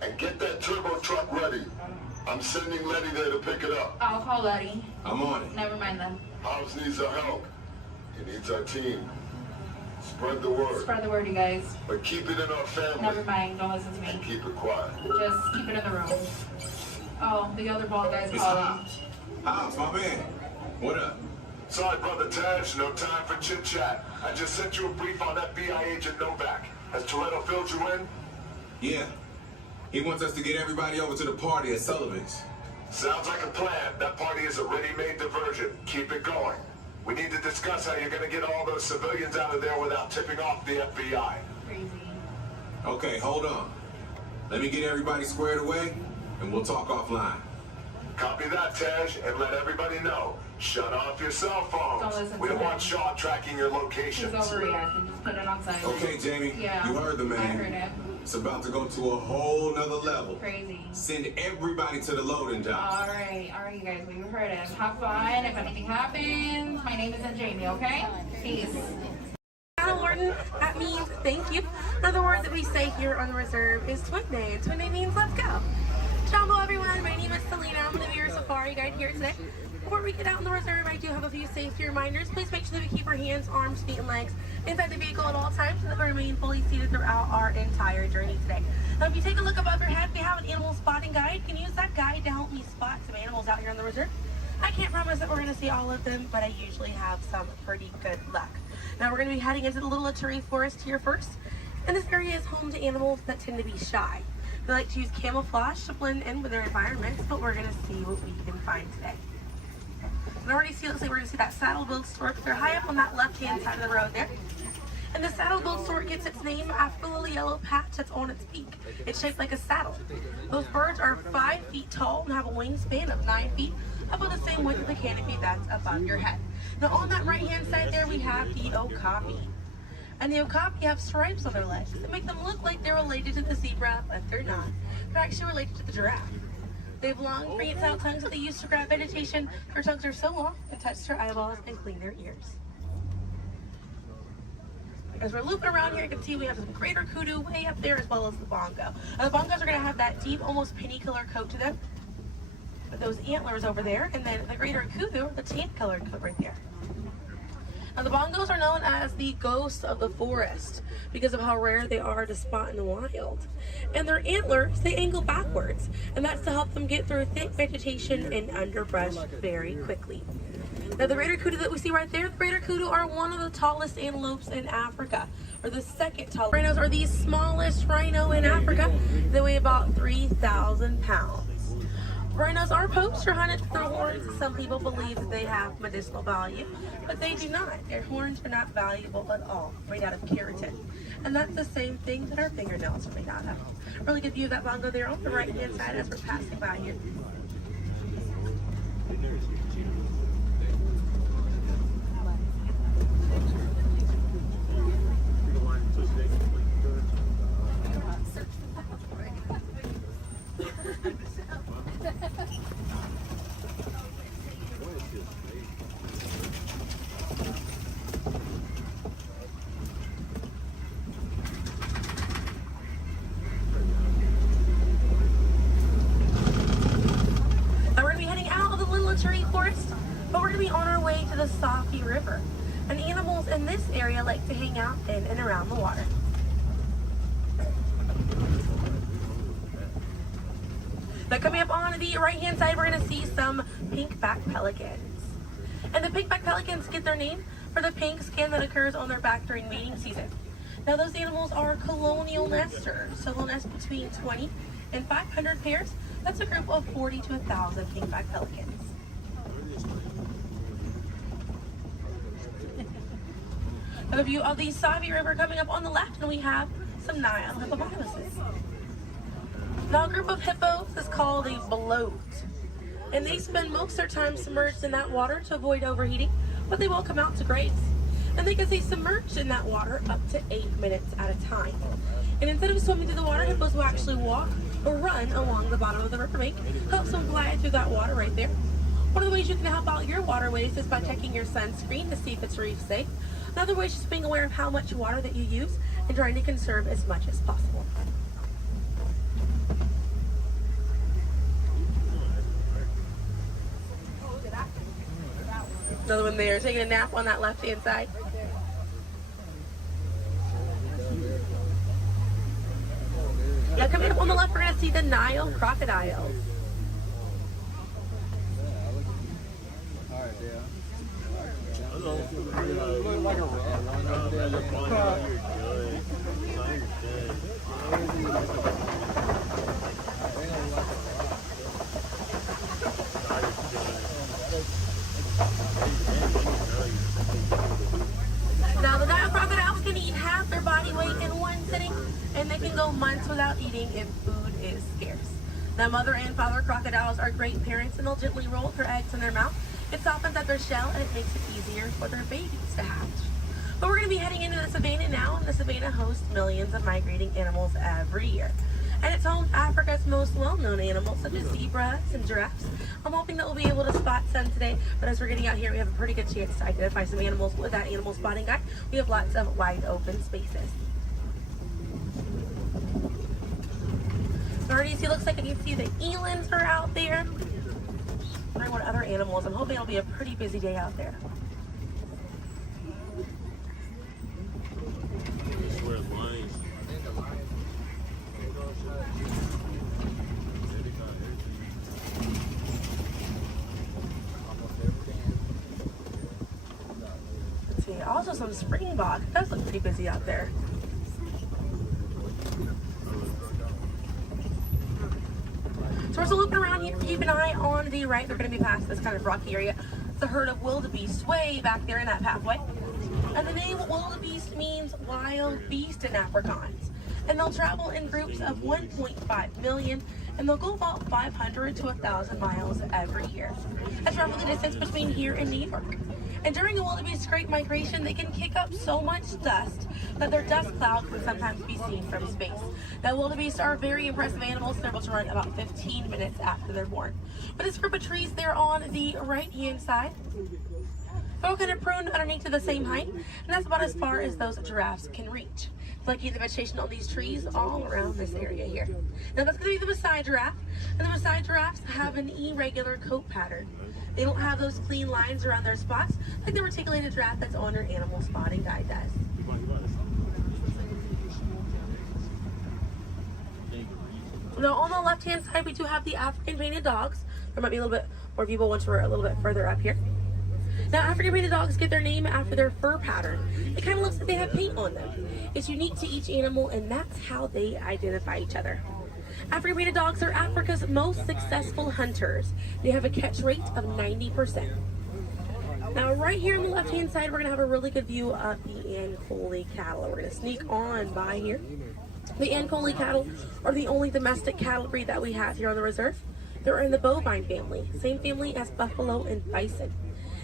And get that turbo truck ready. I'm sending Letty there to pick it up. I'll call Letty. I'm on it. Never mind then. Hobbs needs our help. He needs our team. Spread the word. Spread the word, you guys. But keep it in our family. Never mind. Don't listen to me. And keep it quiet. Just keep it in the room. Oh, the other bald guy's It's calling. Hobbs, my man. What up? Sorry, Brother Tej, no time for chit-chat. I just sent you a brief on FBI agent Novak. Has Toretto filled you in? Yeah. He wants us to get everybody over to the party at Sullivan's. Sounds like a plan. That party is a ready-made diversion. Keep it going. We need to discuss how you're going to get all those civilians out of there without tipping off the FBI. Crazy. Okay, hold on. Let me get everybody squared away, and we'll talk offline. Copy that, Tej, and let everybody know. Shut off your cell phones. Don't listen We to don't him. want Shaw tracking your He's locations. overreacting. Just put it on silent. Okay, Jamie, Yeah. you heard the man. I heard him. It's about to go to a whole nother level. Crazy. Send everybody to the loading dock. All right, you guys, we heard it. Have fun. If anything happens, my name isn't Jamie, okay? Peace. Warden, that means thank you. Another word that we say here on the reserve is twin day, and twin day means let's go. Jumbo everyone, my name is Selena. I'm going to be your safari guide here today. Before we get out in the reserve, I do have a few safety reminders. Please make sure that we keep our hands, arms, feet, and legs inside the vehicle at all times so that we remain fully seated throughout our entire journey today. Now, if you take a look above your head, we have an animal spotting guide. You can use that guide to help me spot some animals out here on the reserve. I can't promise that we're going to see all of them, but I usually have some pretty good luck. Now, we're going to be heading into the Little Aturi Forest here first. And this area is home to animals that tend to be shy. They like to use camouflage to blend in with their environments, but we're going to see what we can find today. And already see, looks like we're going to see that saddle-billed stork. They're high up on that left-hand side of the road there. And the saddle-billed stork gets its name after the little yellow patch that's on its beak. It's shaped like a saddle. Those birds are 5 feet tall and have a wingspan of 9 feet, about the same width of the canopy that's above your head. Now on that right-hand side there, we have the okapi. And the okapi have stripes on their legs that make them look like they're related to the zebra, but they're not. They're actually related to the giraffe. They have long, prehensile tongues that they use to grab vegetation. Their tongues are so long to touch their eyeballs and clean their ears. As we're looping around here, you can see we have some greater kudu way up there as well as the bongo. Now, the bongos are going to have that deep, almost penny color coat to them, with those antlers over there, and then the greater kudu, the tan colored coat right there. Now, the bongos are known as the ghosts of the forest because of how rare they are to spot in the wild. And their antlers, they angle backwards, and that's to help them get through thick vegetation and underbrush very quickly. Now, the raider kudu that we see right there, the raider kudu are one of the tallest antelopes in Africa, or the second tallest. Rhinos are the smallest rhino in Africa. They weigh about 3,000 pounds. Rhinos are poached or hunted for their horns. Some people believe that they have medicinal value, but they do not. Their horns are not valuable at all, made out of keratin. And that's the same thing that our fingernails are made out of. Really good view of that bongo there on the right-hand side as we're passing by here. Forest, but we're going to be on our way to the Safi River, and animals in this area like to hang out in and around the water. Now coming up on the right hand side, we're going to see some pink-back pelicans. And the pink-back pelicans get their name for the pink skin that occurs on their back during mating season. Now those animals are colonial nesters, so they'll nest between 20 and 500 pairs. That's a group of 40 to 1,000 pink-back pelicans. A view of the Savi River coming up on the left, and we have some Nile hippopotamuses. Now a group of hippos is called a bloat, and they spend most of their time submerged in that water to avoid overheating, but they will come out to graze. And they can stay submerged in that water up to 8 minutes at a time. And instead of swimming through the water, hippos will actually walk or run along the bottom of the riverbank, helps them glide through that water right there. One of the ways you can help out your waterways is by checking your sunscreen to see if it's reef safe. Another way is just being aware of how much water that you use and trying to conserve as much as possible. Another one there, taking a nap on that left-hand side. Now coming up on the left, we're going to see the Nile crocodiles. Now the Nile crocodiles can eat half their body weight in one sitting, and they can go months without eating if food is scarce. Now mother and father crocodiles are great parents, and they'll gently roll their eggs in their mouth. It softens up their shell and it makes it easier for their babies to hatch. But we're going to be heading into the savannah now, and the savannah hosts millions of migrating animals every year. And it's home to Africa's most well-known animals, such as zebras and giraffes. I'm hoping that we'll be able to spot some today, but as we're getting out here, we have a pretty good chance to identify some animals with that animal spotting guide. We have lots of wide open spaces. Already see, looks like I can see the elands are out there. Wondering what other animals. I'm hoping it'll be a pretty busy day out there. Let's see, also some springbok. It does look pretty busy out there. So we're still looking around here. Keep an eye on the right. We're going to be past this kind of rocky area. The herd of wildebeest way back there in that pathway. And the name wildebeest means wild beast in Afrikaans. And they'll travel in groups of 1.5 million, and they'll go about 500 to 1,000 miles every year. That's roughly the distance between here and New York. And during a wildebeest great migration, they can kick up so much dust that their dust cloud can sometimes be seen from space. Now, wildebeest are very impressive animals. They're able to run about 15 minutes after they're born. But this group of trees there on the right-hand side, they're all kind of pruned underneath to the same height, and that's about as far as those giraffes can reach. Looking at the vegetation on these trees all around this area here. Now that's going to be the Maasai giraffe, and the Maasai giraffes have an irregular coat pattern. They don't have those clean lines around their spots like the reticulated giraffe that's on your animal spotting guide does. Now on the left-hand side, we do have the African painted dogs. There might be a little bit more people once we're a little bit further up here. Now, African painted dogs get their name after their fur pattern. It kind of looks like they have paint on them. It's unique to each animal, and that's how they identify each other. African painted dogs are Africa's most successful hunters. They have a catch rate of 90%. Now, right here on the left-hand side, we're going to have a really good view of the Ankole cattle. We're going to sneak on by here. The Ankole cattle are the only domestic cattle breed that we have here on the reserve. They're in the bovine family, same family as buffalo and bison.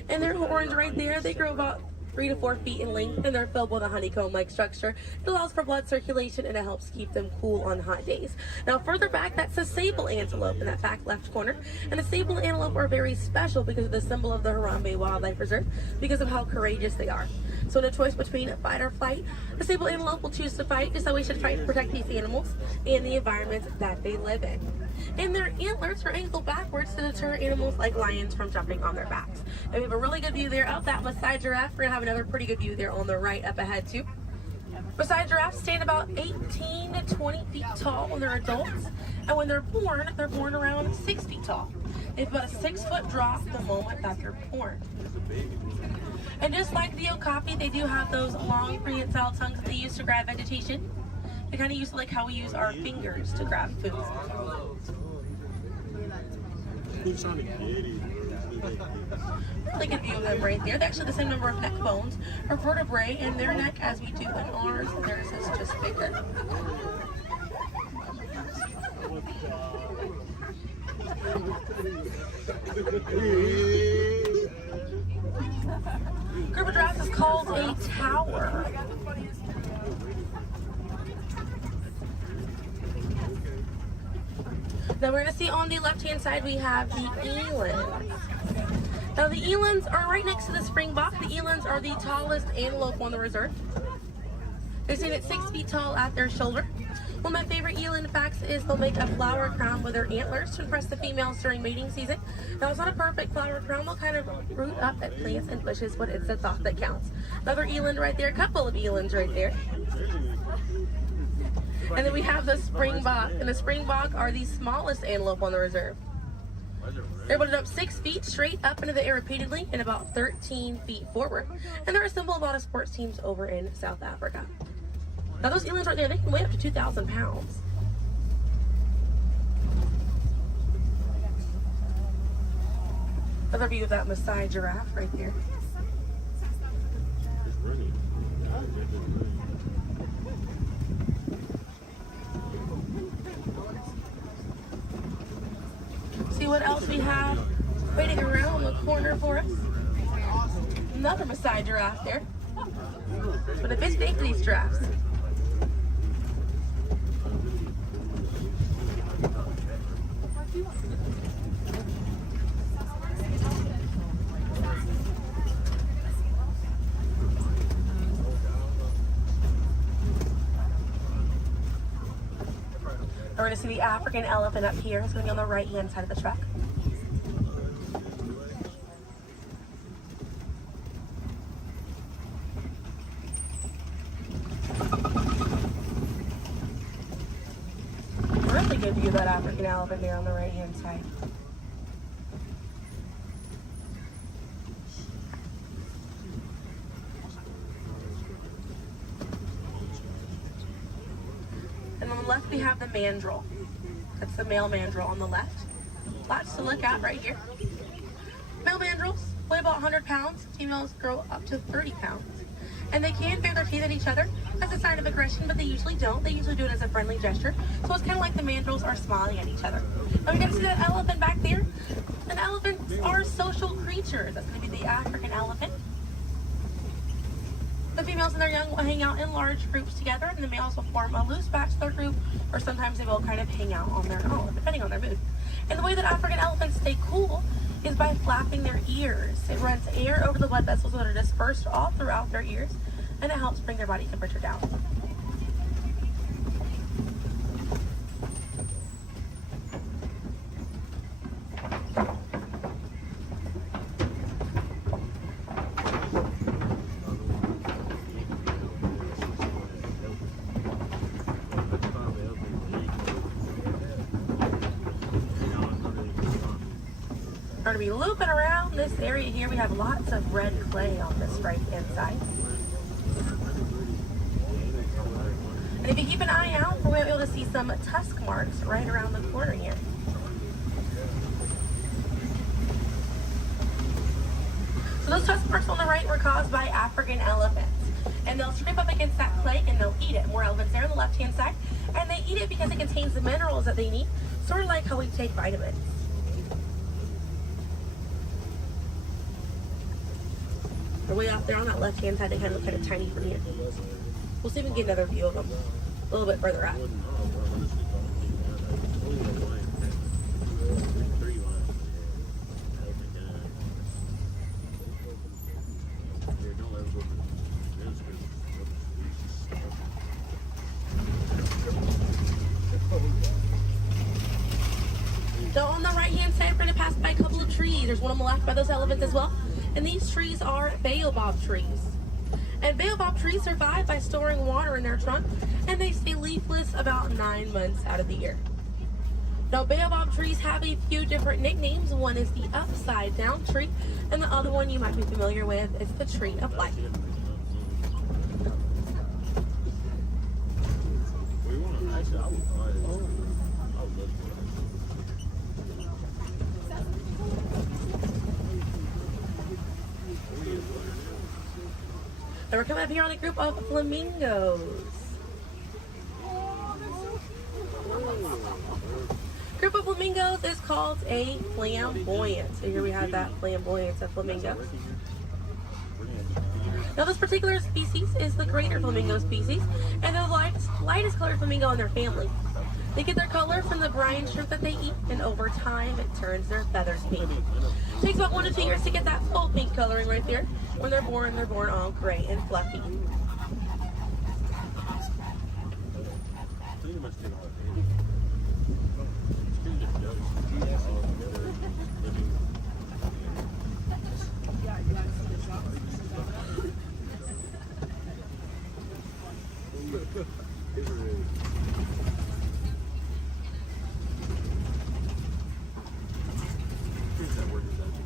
And their horns right there, they grow about 3 to 4 feet in length, and they're filled with a honeycomb-like structure. It allows for blood circulation, and it helps keep them cool on hot days. Now, further back, that's a sable antelope in that back left corner. And the sable antelope are very special because of the symbol of the Harambe Wildlife Reserve, because of how courageous they are. So in a choice between fight or flight, the sable antelope will choose to fight, just so we should fight to protect these animals and the environment that they live in. And their antlers are angled backwards to deter animals like lions from jumping on their backs. And we have a really good view there of that Maasai giraffe. We're gonna have another pretty good view there on the right up ahead too. Maasai giraffes stand about 18 to 20 feet tall when they're adults, and when they're born around 6 feet tall. They have about a 6-foot drop the moment that they're born. And just like the okapi, they do have those long prehensile tongues that they use to grab vegetation. They kind of use like how we use our fingers to grab food. Really good view of them right there. They're actually the same number of neck bones or vertebrae in their neck as we do in ours. Theirs is just bigger. Group of giraffes is called a tower. Now we're going to see on the left-hand side we have the elands. Now the elands are right next to the springbok. The elands are the tallest antelope on the reserve. They're seen at 6 feet tall at their shoulder. One of my favorite eland facts is they'll make a flower crown with their antlers to impress the females during mating season. Now it's not a perfect flower crown, they'll kind of root up at plants and bushes, but it's the thought that counts. Another eland right there, a couple of elands right there. And then we have the springbok, and the springbok are the smallest antelope on the reserve. They're able to jump 6 feet straight up into the air repeatedly and about 13 feet forward. And they're a symbol of a lot of sports teams over in South Africa. Now those elands right there, they can weigh up to 2,000 pounds. Another view of that Maasai giraffe right there. See what else we have waiting around the corner for us. Another Maasai giraffe there. But a bitch big for these giraffes. We're going to see the African elephant up here. It's going to be on the right-hand side of the truck. Really good view of that African elephant there on the right-hand side. And on the left, we have the mandrill. That's the male mandrill on the left. Lots to look at right here. Male mandrills weigh about 100 pounds. Females grow up to 30 pounds. And they can bare their teeth at each other as a sign of aggression, but they usually don't. They usually do it as a friendly gesture. So it's kind of like the mandrills are smiling at each other. Now we got to see that elephant back there. And elephants are social creatures. That's going to be the African elephant. The females and their young will hang out in large groups together, and the males will form a loose bachelor group, or sometimes they will kind of hang out on their own, depending on their mood. And the way that African elephants stay cool is by flapping their ears. It runs air over the blood vessels that are dispersed all throughout their ears, and it helps bring their body temperature down. We're going to be looping around this area here. We have lots of red clay on this right-hand side. And if you keep an eye out, we're going to be able to see some tusk marks right around the corner here. So those tusk marks on the right were caused by African elephants. And they'll scrape up against that clay and they'll eat it. More elephants there on the left-hand side. And they eat it because it contains the minerals that they need, sort of like how we take vitamins. They're way out there on that left-hand side. They kind of look kind of tiny from here. We'll see if we can get another view of them a little bit further out. So on the right-hand side, we're going to pass by a couple of trees. There's one on the left by those elephants as well. And these trees are baobab trees. And baobab trees survive by storing water in their trunk, and they stay leafless about 9 months out of the year. Now, baobab trees have a few different nicknames. One is the upside down tree, and the other one you might be familiar with is the tree of life. And we're coming up here on a group of flamingos. Group of flamingos is called a flamboyant. So here we have that flamboyant of flamingos. Now this particular species is the greater flamingo species, and they're the lightest colored flamingo in their family. They get their color from the brine shrimp that they eat, and over time it turns their feathers pink. It takes about 1 to 2 years to get that full pink coloring right there. When they're born all gray and fluffy.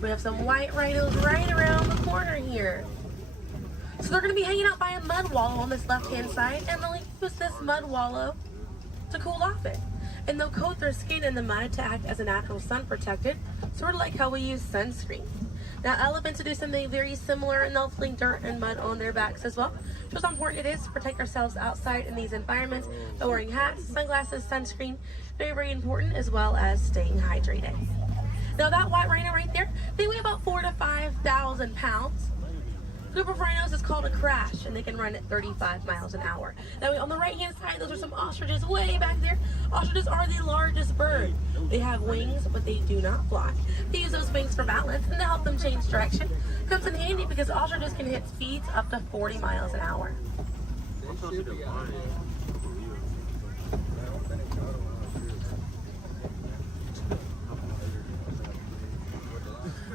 We have some white rhinos right around the corner here. So they're going to be hanging out by a mud wallow on this left-hand side, and they'll use this mud wallow to cool off it. And they'll coat their skin in the mud to act as a natural sun protectant, sort of like how we use sunscreen. Now elephants will do something very similar, and they'll fling dirt and mud on their backs as well. Just how important it is to protect ourselves outside in these environments by wearing hats, sunglasses, sunscreen. Very, very important, as well as staying hydrated. Now that white rhino right there, they weigh about 4,000 to 5,000 pounds. group of rhinos is called a crash, and they can run at 35 miles an hour. Now on the right hand side, those are some ostriches way back there. Ostriches are the largest bird. They have wings, but they do not fly. They use those wings for balance and to help them change direction. Comes in handy because ostriches can hit speeds up to 40 miles an hour.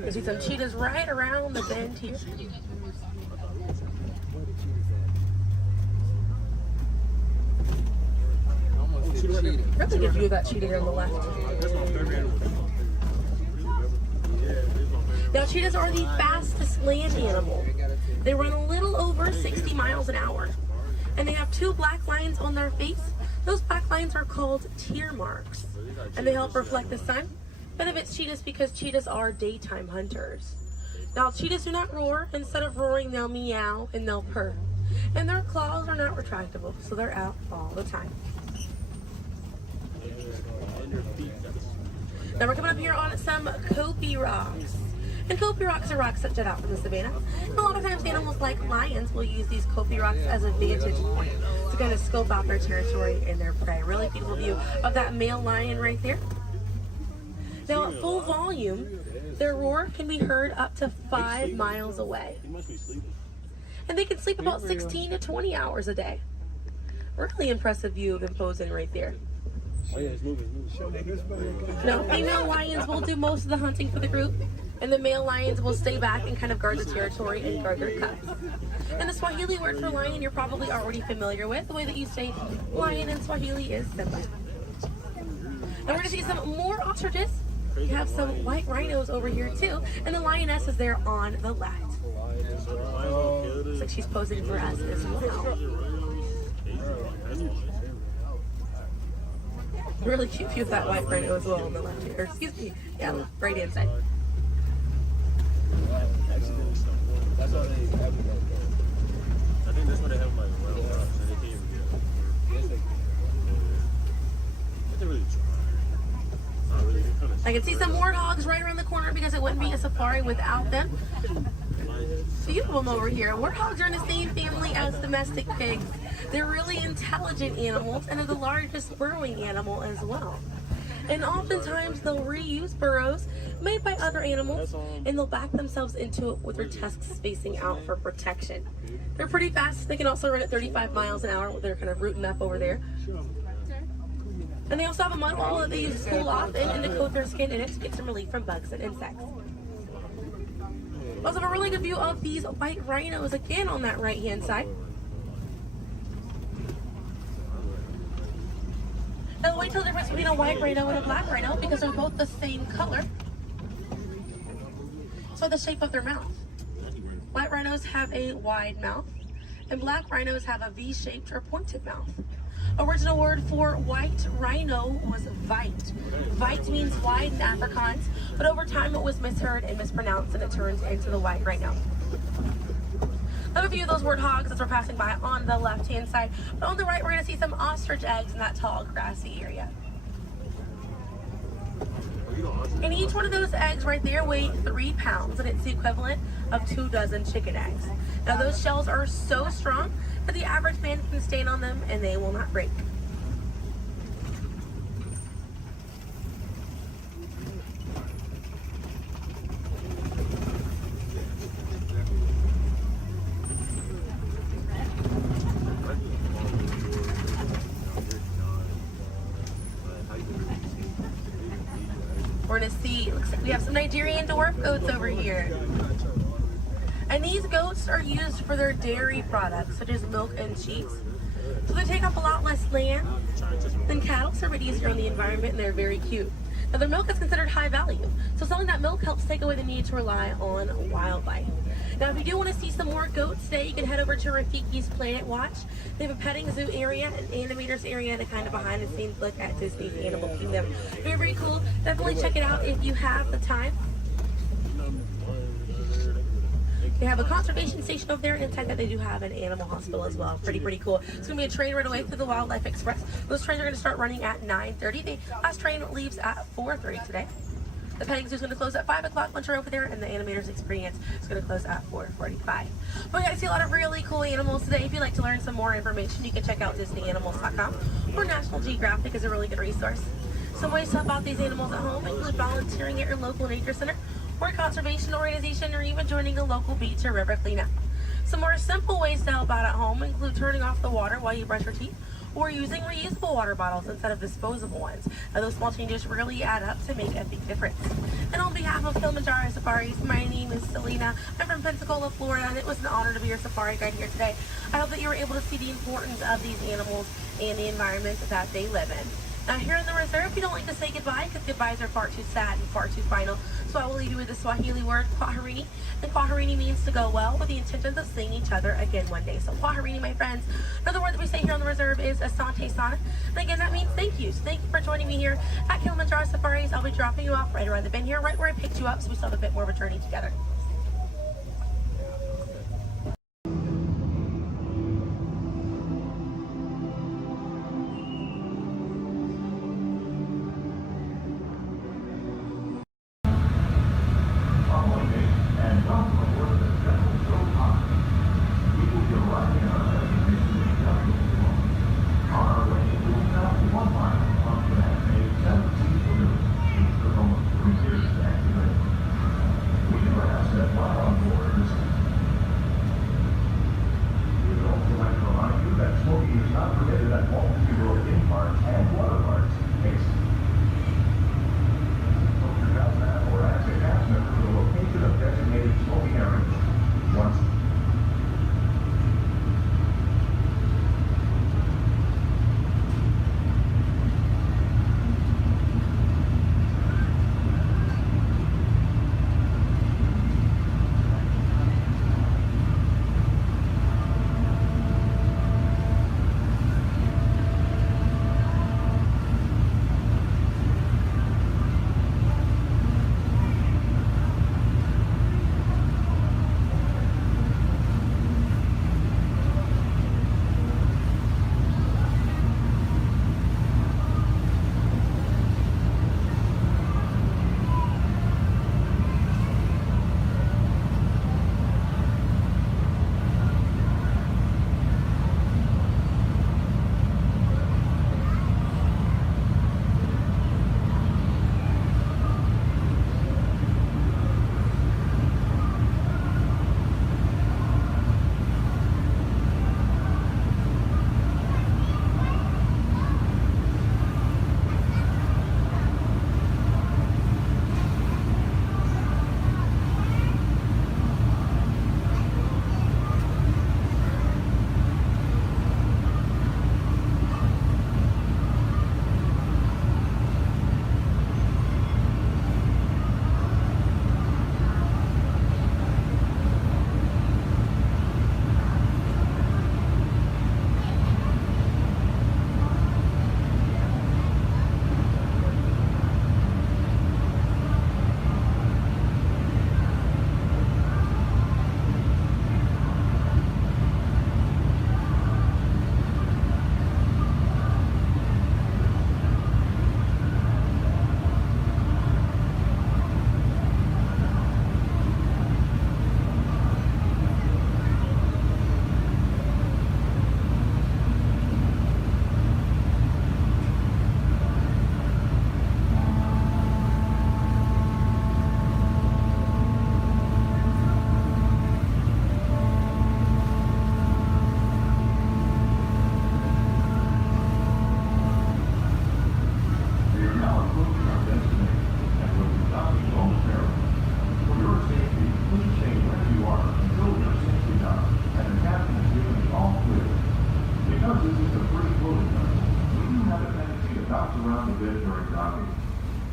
You see some cheetahs right around the bend here. Really good view of that cheetah here on the left. Now cheetahs are the fastest land animal. They run a little over 60 miles an hour. And they have 2 black lines on their face. Those black lines are called tear marks. And they help reflect the sun. Benefits cheetahs because cheetahs are daytime hunters. Now cheetahs do not roar. Instead of roaring, they'll meow and they'll purr. And their claws are not retractable, so they're out all the time. Now we're coming up here on some Kopi rocks. And Kopi rocks are rocks that jut out from the savannah. And a lot of times animals like lions will use these Kopi rocks as a vantage point to kind of scope out their territory and their prey. Really beautiful view of that male lion right there. Now at full volume, their roar can be heard up to 5 miles away. And they can sleep about 16 to 20 hours a day. Really impressive view of them posing right there. Now, female lions will do most of the hunting for the group, and the male lions will stay back and kind of guard the territory and guard their cubs. And the Swahili word for lion you're probably already familiar with. The way that you say lion in Swahili is Simba. And we're going to see some more ostriches. We have some white rhinos over here too, and the lioness is there on the left. Looks like she's posing for us as well. Really cute view of that white rhino as well on the left here. Or, excuse me, yeah, the right hand side. I think that's what they have like wild dogs, so they can't even get it. They really try. I can see some warthogs right around the corner because it wouldn't be a safari without them. Few of them over here. Warthogs are in the same family as domestic pigs. They're really intelligent animals and are the largest burrowing animal as well. And oftentimes they'll reuse burrows made by other animals and they'll back themselves into it with their tusks spacing out for protection. They're pretty fast. They can also run at 35 miles an hour. They're kind of rooting up over there. And they also have a mud hole that they use to cool off and to coat their skin in it to get some relief from bugs and insects. Also have a really good view of these white rhinos again on that right hand side. Now the way to tell the difference between a white rhino and a black rhino because they're both the same color. So the shape of their mouth. White rhinos have a wide mouth and black rhinos have a V-shaped or pointed mouth. Original word for white rhino was vite. Vite means wide in Afrikaans, but over time it was misheard and mispronounced and it turns into the white rhino. Another view of those warthogs as we're passing by on the left-hand side, but on the right we're going to see some ostrich eggs in that tall grassy area. And each one of those eggs right there weigh 3 pounds, and it's the equivalent of 2 dozen chicken eggs. Now those shells are so strong that the average man can stand on them and they will not break. We're gonna see, looks like we have some Nigerian dwarf goats over here. And these goats are used for their dairy products, such as milk and cheese. So they take up a lot less land than cattle, so they're easier on the environment, and they're very cute. Now their milk is considered high value, so selling that milk helps take away the need to rely on wildlife. Now if you do want to see some more goats today, you can head over to Rafiki's Planet Watch. They have a petting zoo area, an animators area, and a kind of behind the scenes look at Disney's Animal Kingdom. Very, very cool. Definitely check it out if you have the time. They have a conservation station over there, and inside that they do have an animal hospital as well. Pretty cool. It's going to be a train right away through the Wildlife Express. Those trains are going to start running at 9:30. The last train leaves at 4:30 today. The petting zoo is going to close at 5 o'clock once you're over there, and the animator's experience is going to close at 4:45. But we got to see a lot of really cool animals today. If you'd like to learn some more information, you can check out DisneyAnimals.com, or National Geographic is a really good resource. Some ways to help out these animals at home include volunteering at your local nature center, or a conservation organization, or even joining a local beach or river cleanup. Some more simple ways to help out at home include turning off the water while you brush your teeth, or using reusable water bottles instead of disposable ones. Now, those small changes really add up to make a big difference. And on behalf of Kilimanjaro Safaris, my name is Selena. I'm from Pensacola, Florida, and it was an honor to be your safari guide here today. I hope that you were able to see the importance of these animals and the environment that they live in. Now, here in the reserve, we don't like to say goodbye because goodbyes are far too sad and far too final. So I will leave you with the Swahili word, kwaherini. And kwaherini means to go well, with the intentions of seeing each other again one day. So kwaherini, my friends. Another word that we say here on the reserve is asante sana. And again, that means thank you. So thank you for joining me here at Kilimanjaro Safaris. I'll be dropping you off right around the bend here, right where I picked you up, so we still have a bit more of a journey together.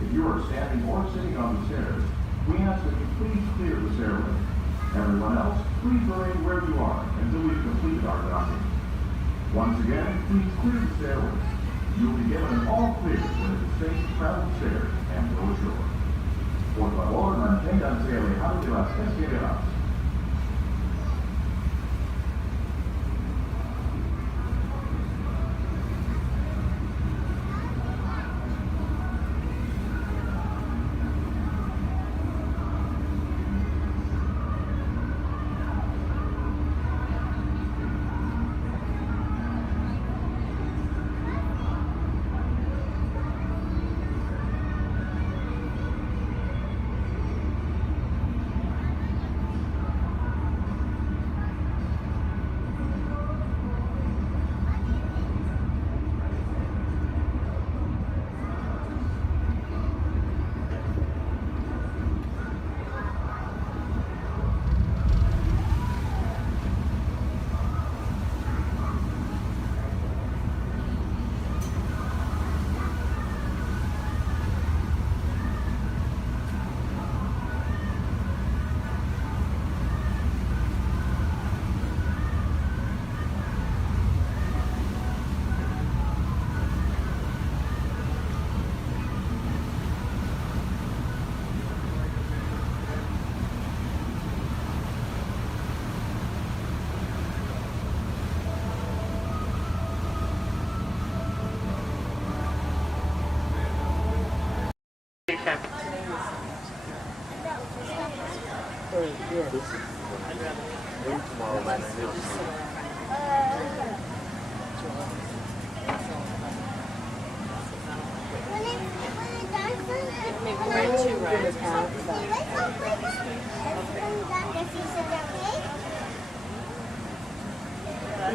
If you are standing or sitting on the stairs, we ask that you please clear the stairway. Everyone else, please remain where you are until we've completed our docking. Once again, please clear the stairway. You'll be given an all clear when it is safe to travel stairs and go ashore. Por favor, manténganse alejados de las escaleras. We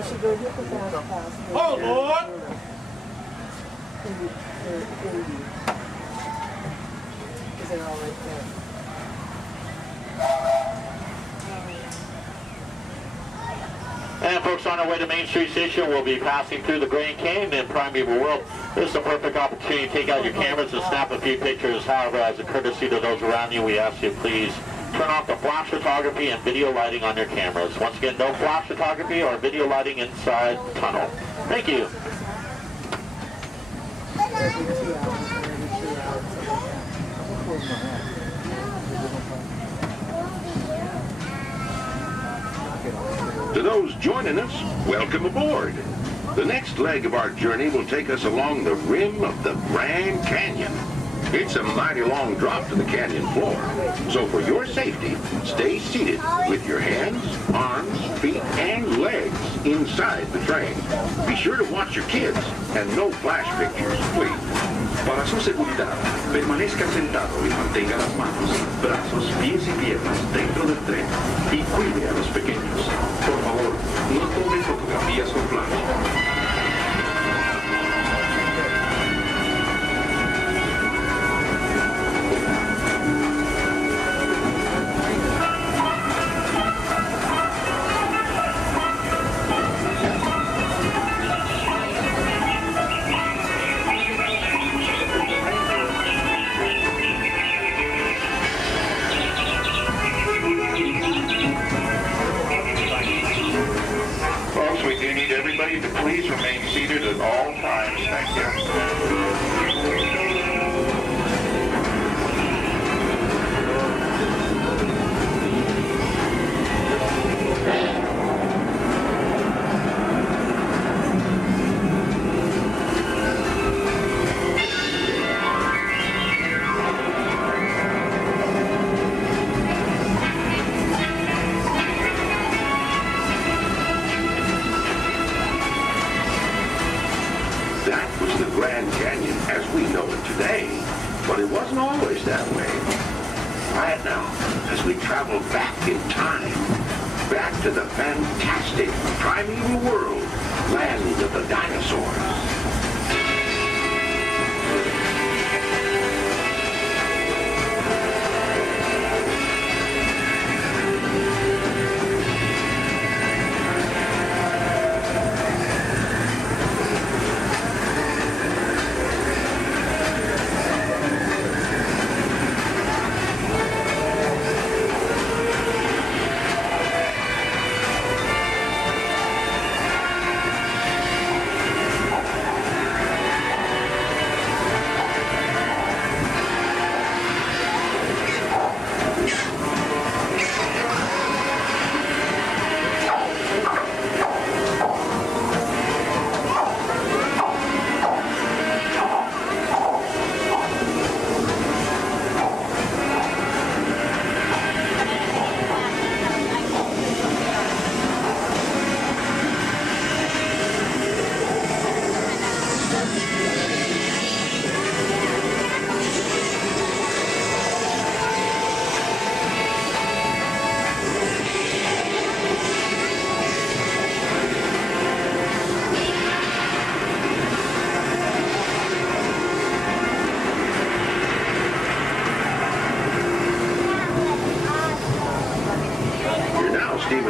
should go get the fast pass. Oh, Lord! Because they're all right there. And folks, on our way to Main Street Station, we'll be passing through the Grand Canyon and Primeval World. This is a perfect opportunity to take out your cameras and snap a few pictures. However, as a courtesy to those around you, we ask you please turn off the flash photography and video lighting on your cameras. Once again, no flash photography or video lighting inside the tunnel. Thank you. To those joining us, welcome aboard. The next leg of our journey will take us along the rim of the Grand Canyon. It's a mighty long drop to the canyon floor, so for your safety, stay seated with your hands, arms, feet, and legs inside the train. Be sure to watch your kids and no flash pictures, please. Para su seguridad, permanezca sentado y mantenga las manos, brazos, pies y piernas dentro del tren y cuide a los pequeños. Por favor, no tome fotografías con flash. Everybody to please remain seated at all times. Thank you. Grand Canyon as we know it today, but it wasn't always that way. Right now, as we travel back in time, back to the fantastic primeval world, land of the dinosaurs.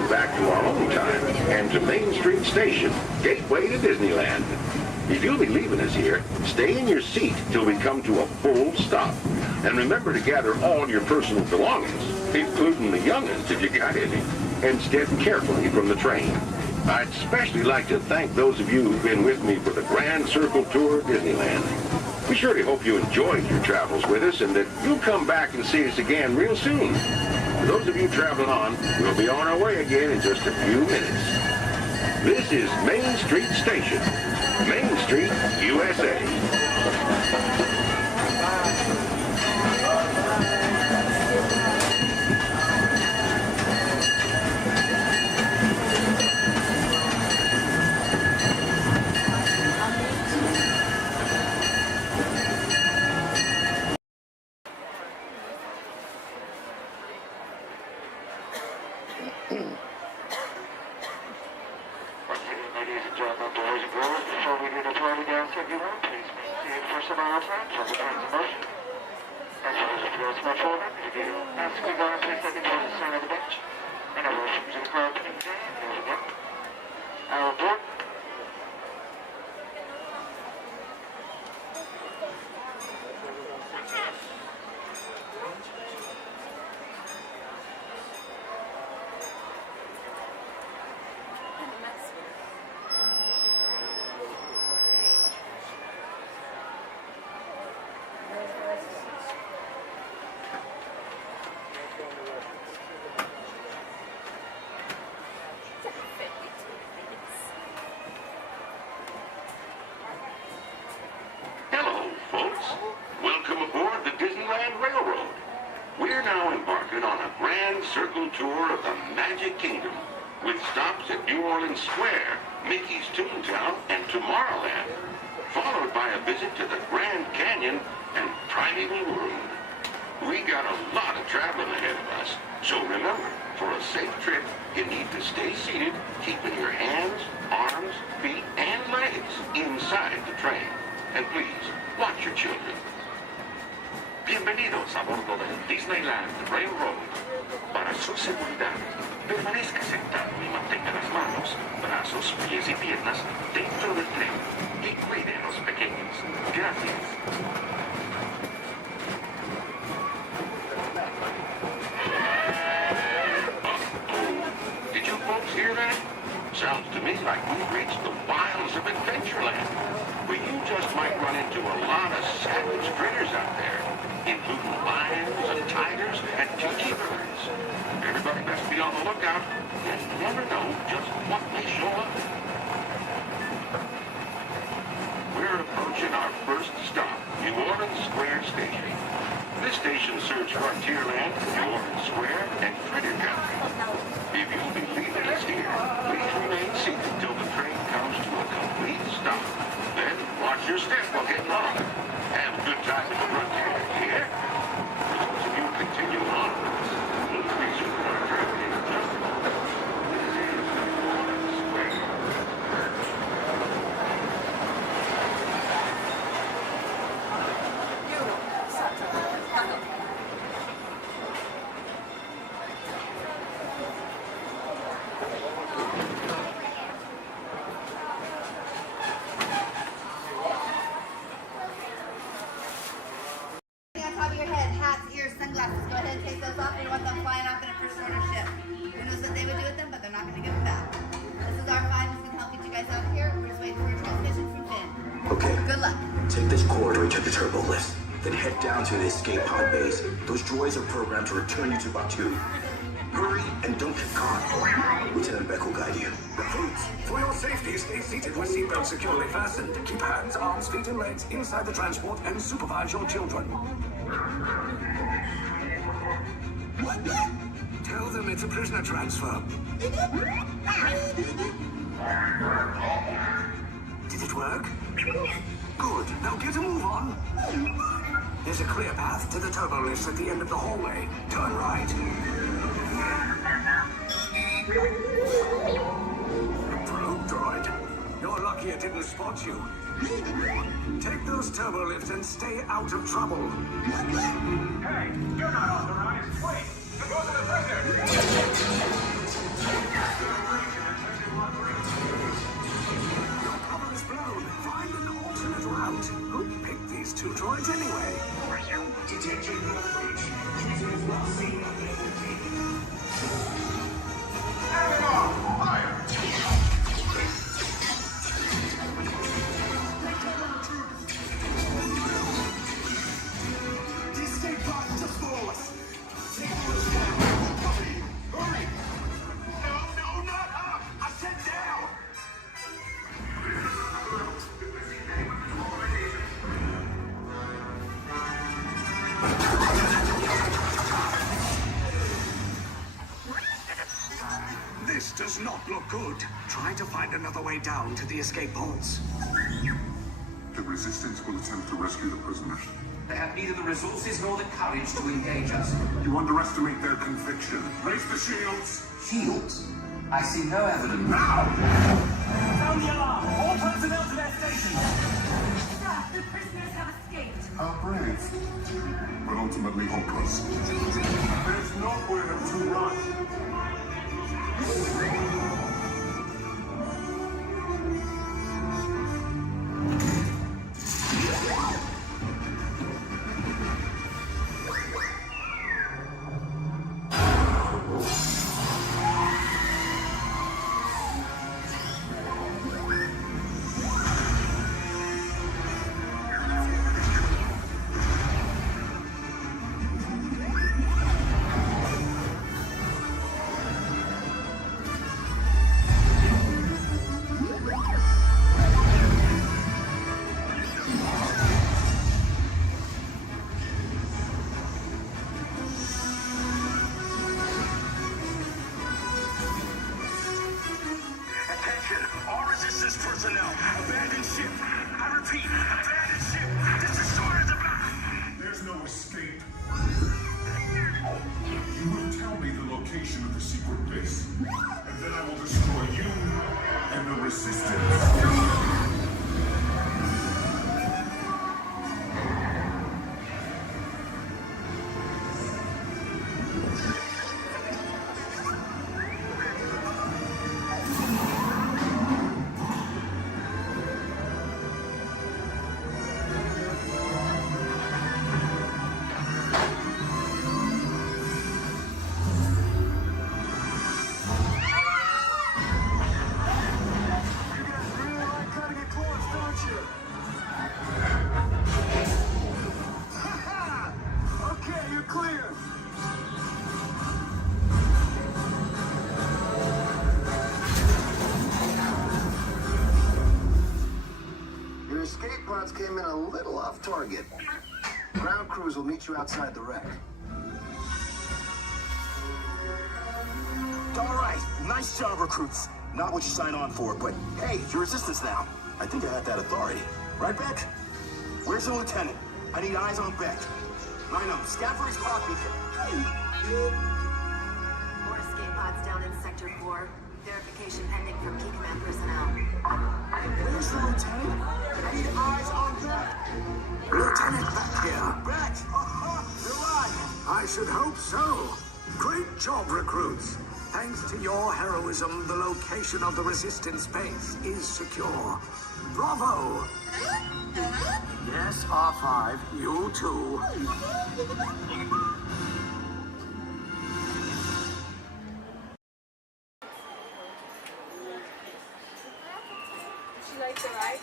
Back to our own time and to Main Street Station, gateway to Disneyland. If you'll be leaving us here, stay in your seat till we come to a full stop. And remember to gather all your personal belongings, including the youngest if you got any, and step carefully from the train. I'd especially like to thank those of you who've been with me for the Grand Circle Tour of Disneyland. We surely hope you enjoyed your travels with us and that you'll come back and see us again real soon. For those of you traveling on, we'll be on our way again in just a few minutes. This is Main Street Station, Main Street, USA. Ladies and gentlemen, boys and girls, before we do the party dance, everyone, please maintain personal time for the turns of motion. As well as if you much older, if you ask to go and place that into the center of the bench. And our welcome to the crowd today, and there we go. Our board. Hello, folks. Welcome aboard the Disneyland Railroad. We're now embarking on a grand circle tour of the Magic Kingdom, with stops at New Orleans Square, Mickey's Toontown, and Tomorrowland, followed by a visit to the Grand Canyon and Primeval World. We got a lot of traveling ahead of us, so remember, for a safe trip, you need to stay seated, keeping your hands, arms, feet, and legs inside the train. And please, watch your children. Bienvenidos a bordo del Disneyland Railroad. Para su seguridad, permanezca sentado y mantenga las manos, brazos, pies y piernas dentro del tren y cuide a los pequeños. Gracias. Did you folks hear that? Sounds to me like we've reached the wilds of Adventureland, where you just might run into a lot of savage critters out there, including lions and tigers and tiki birds. Everybody best be on the lookout. You never know just what may show up. We're approaching our first stop, New Orleans Square Station. This station serves Frontierland, New Orleans Square, and Critter Country. If you'll be leaving us here, please remain seated till the train comes to a complete stop. Then watch your step while getting on. Have a good time at the Frontier, yeah? For those of you continuing onwards, we'll resume our journey in just a moment. This is New Orleans Square. On top of your head, hats, ears, sunglasses. Go ahead and take those off. We want them flying off in a first order ship. Who knows what they would do with them, but they're not going to give them back. This is our five. Who's going to help get you guys out of here. We're just waiting for a transmission from Finn. Okay. Good luck. Take this corridor to the turbo lift. Then head down to the escape pod base. Those droids are programmed to return you to Batuu. Hurry and don't get caught. Lieutenant Beck will guide you. Recruits, for your safety, stay seated with seatbelts securely fastened. Keep hands, arms, feet, and legs inside the transport and supervise your children. Tell them it's a prisoner transfer. Did it work? Good. Now get a move on. There's a clear path to the turbo lifts at the end of the hallway. Turn right. Probe droid. You're lucky it didn't spot you. Take those turbo lifts and stay out of trouble. Hey, you're not authorized. Wait, to go to the prison. Your cover is blown. Find an alternate route. Who picked these two droids anyway? Detection approach. Prisoners not seen on level T. Fire! Escape pod just below us. Hurry! No, not up! I said down! This does not look good. Try to find another way down to the escape pods. The resistance will attempt to rescue the prisoners. They have neither the resources nor the courage to engage us. You underestimate their conviction. Raise the shields. Shields? I see no evidence. Now! Sound the alarm! All personnel to their stations! Sir, the prisoners have escaped. How brave, but ultimately hopeless. There's nowhere to run. Attention, all resistance personnel. Abandon ship. I repeat, abandon ship. This destroyer is about. There's no escape. You will tell me the location of the secret base, and then I will destroy you and the resistance. Okay, you're clear. Your escape pods came in a little off target. Ground crews will meet you outside the wreck. All right, nice job, recruits. Not what you signed on for, but hey, you're resistance now. I think I have that authority. Right, Beck? Where's the lieutenant? I need eyes on Beck. Rhino, scout for his cockpit. More escape pods down in Sector 4. Verification pending from key command personnel. Where's the lieutenant? I need eyes on Beck. Lieutenant back here. Beck! You're alive! I should hope so. Great job, recruits. Thanks to your heroism, the location of the resistance base is secure. Bravo! Yes, R5, you too. She likes it, right?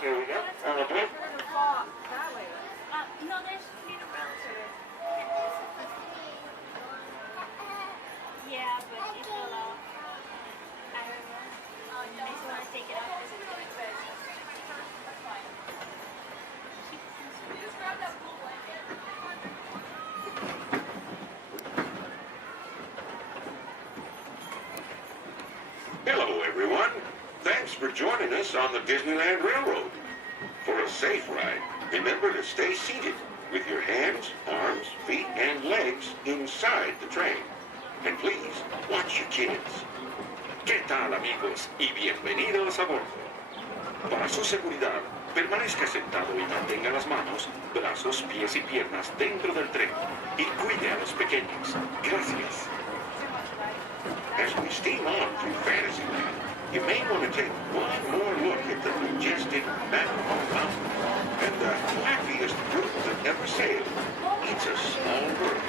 Here we go. On the blue. That way. No, there's need a relative. Yeah, but it fell off. I don't know. I just want to take it off. Just grab that blue blanket. Hello, everyone. Thanks for joining us on the Disneyland Railroad. For a safe ride, remember to stay seated with your hands, arms, feet, and legs inside the train. And please, watch your kids. ¿Qué tal, amigos? Y bienvenidos a bordo. Para su seguridad, permanezca sentado y mantenga las manos, brazos, pies y piernas dentro del tren. Y cuide a los pequeños. Gracias. As we steam on through Fantasyland, you may want to take one more look at the majestic Matterhorn Mountain and the happiest group that ever sailed. It's a small world.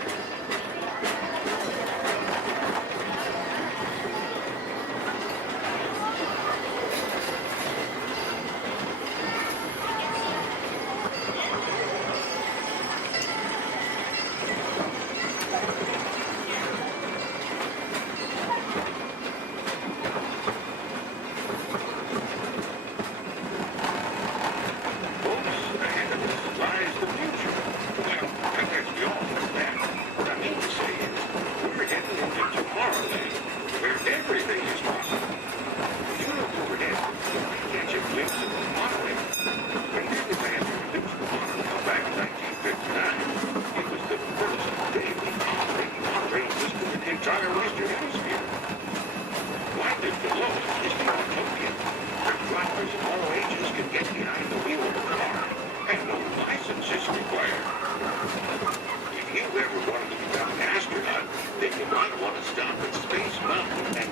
Ahead of us lies the future. Well, I guess we all know that.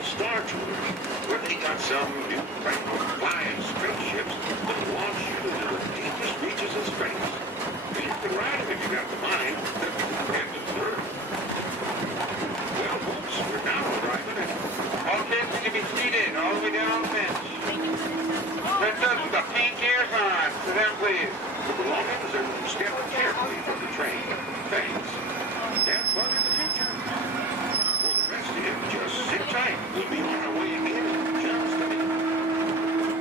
Star Tours, where they got some new flying spaceships that launch you into the deepest reaches of space. You can ride them if you got the mind, and the nerve. Well, folks, we're now arriving at... All kids need to be seated all the way down the bench. Let those with the pink ears on. To them, please. The belongings and step carefully from the train. Thanks. Have fun in the future. For the rest of you, just sit tight. We'll be on our way again in just a minute.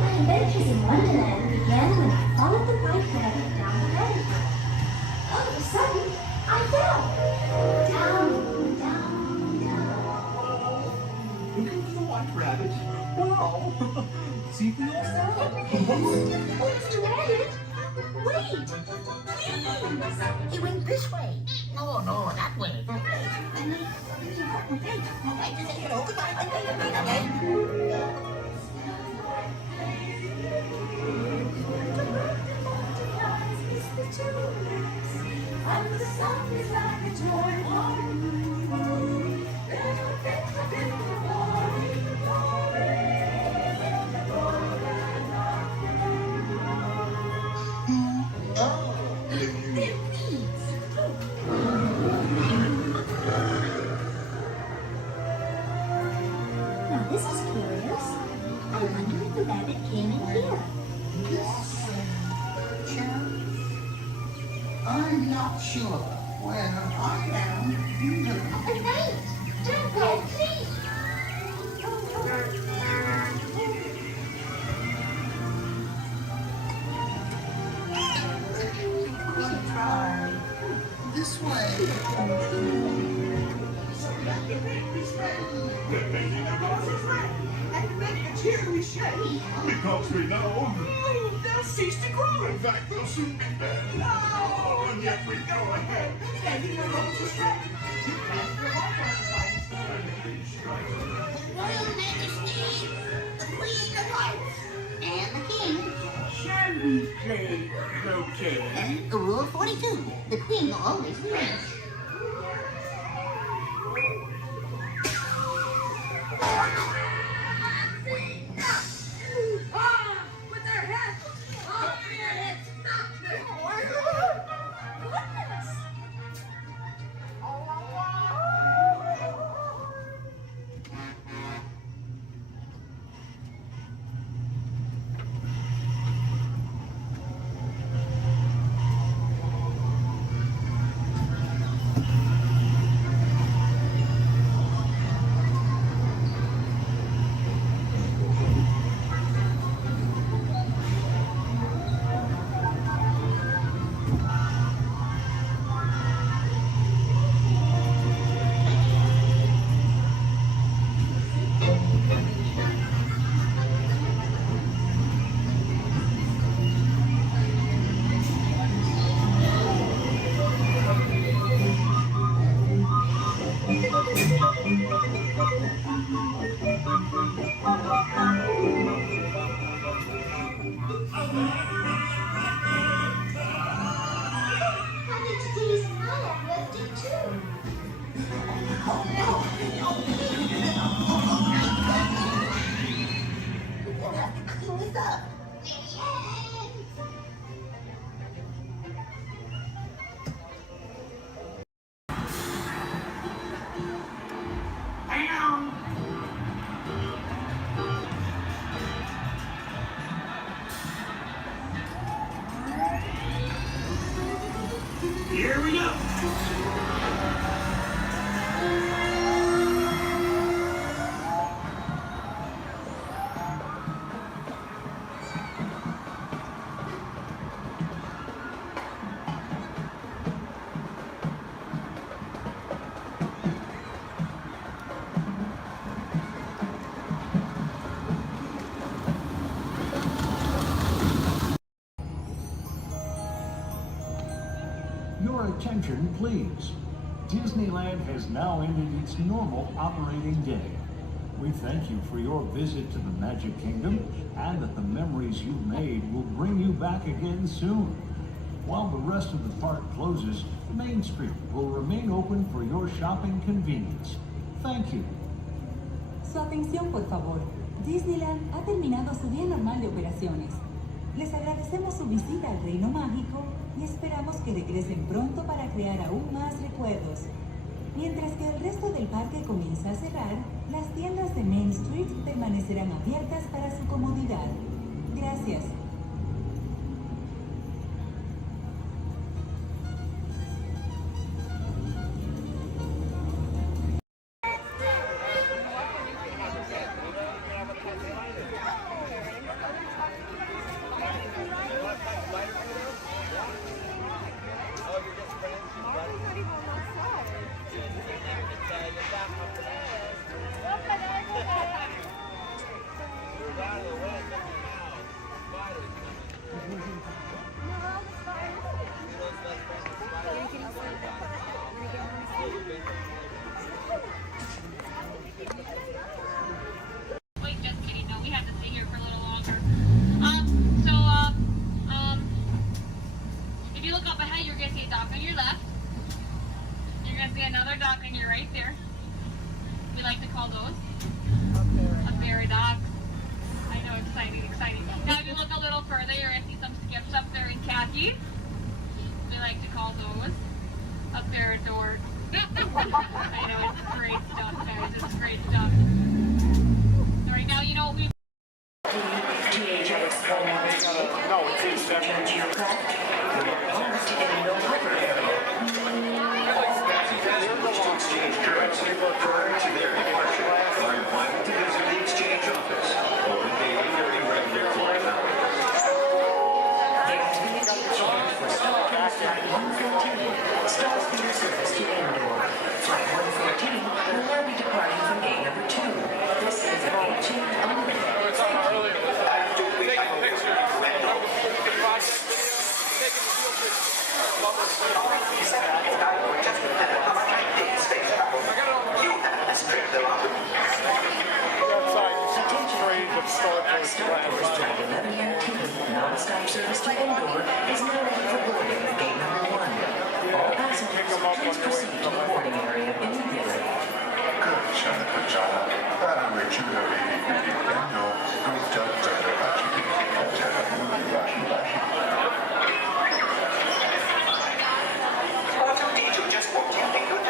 Adventures in Wonderland began when I followed the white rabbit down the rabbit hole. All of a sudden, I fell. Down, down, down. Into the white rabbit? Wow! See for yourself. Oh, Mr. Rabbit! Wait! Please! He went this way. No, no, that way. Okay. Hello, goodbye. And the sun is like a toy. Now this is curious. I wonder if the rabbit came in here. I'm not sure. Well, I am. But wait! Don't go, please! We'll try this way. They're making a noise And make a cheery shake. because we know They'll cease to grow. in fact they'll soon be dead. No! And yet we go ahead. Making a road to strike. Royal Majesty, the Queen of Hearts, and the King. Shall we play croquet? Rule 42, the Queen always wins. With their heads! Off their heads! Stop them! We'll have to clean this up. Here we go. Your attention, please. Disneyland has now ended its normal operating day. We thank you for your visit to the Magic Kingdom and that the memories you've made will bring you back again soon. While the rest of the park closes, Main Street will remain open for your shopping convenience. Thank you. Su atención, por favor. Disneyland ha terminado su día normal de operaciones. Les agradecemos su visita al Reino Mágico y esperamos que regresen pronto para crear aún más recuerdos. Mientras que el resto del parque comienza a cerrar, las tiendas de Main Street permanecerán abiertas para su comodidad. Gracias. Wait, just kidding. No, we have to stay here for a little longer. If you look up ahead, you're gonna see a dock on your left. You're gonna see another dock on your right there. We like to call those a ferry dock. I know, exciting, exciting. Now, if you look a little further, you're gonna see some skips up there in khaki. We like to call those a ferry door. I know, it's great stuff, guys. It's great stuff. So right now, you know what we. No, it's in separate. Exchange currency prior to their departure are invited to visit the exchange office or daily or irregular flight hours. There has been a date change for Star Flight 114, Star Speeder service to Indoor. Flight 114 will now be departing from gate number 2. This is a gate change only. Non-stop service to Indoor is now ready for boarding at gate number 1. All passengers, please proceed to the boarding area immediately. Good job, good job. Para ricevere il piano, good Just walked in, they could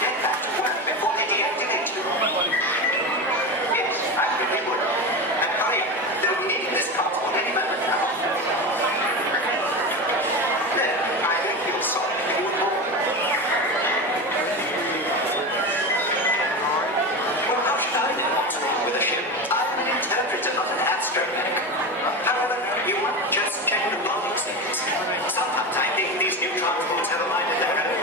get back to work before they deactivate you. Yes, I really would. And I don't need this console any better now. Then I think you'll solve it. Well, how should I know what's wrong with a ship? I'm an interpreter of an abstract. However, you won't just get the wrong things. Sometimes I think these new transports have a mind of their own.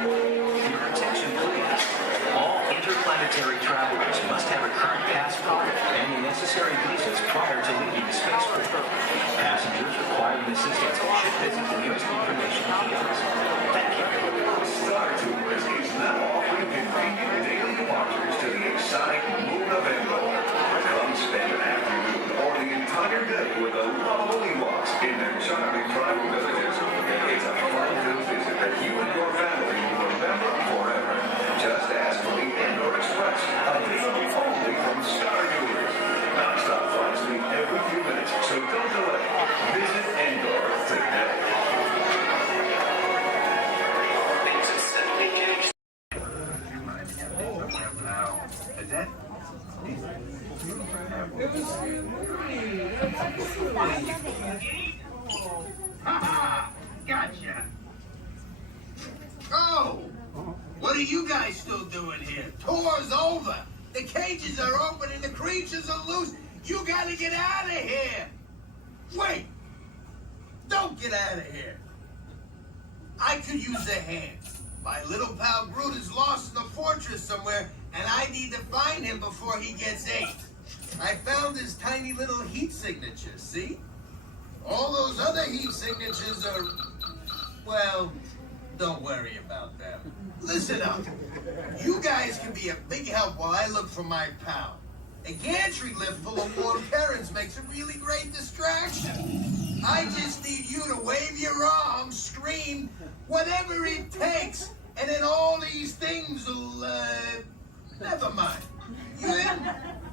Your attention, please. All interplanetary travelers must have a current passport and the necessary visas prior to leaving the spaceport. Passengers requiring assistance should visit the nearest information kiosk. Thank you. Star Tours is now offering convenient daily departures to the exotic moon of Endor. Come spend an afternoon or the entire day with the lovely Walts in their charming tribal villages. Ha! Gotcha. Oh! What are you guys still doing here? Tour's over. The cages are open and the creatures are loose. You gotta get out of here. Wait. Don't get out of here. I could use a hand. My little pal Groot is lost in the fortress somewhere, and I need to find him before he gets ate. I found his tiny little heat signature, see? All those other heat signatures are, well, don't worry about them. Listen up. You guys can be a big help while I look for my pal. A gantry lift full of warm parents makes a really great distraction. I just need you to wave your arms, scream, whatever it takes, and then all these things will, never mind. You in?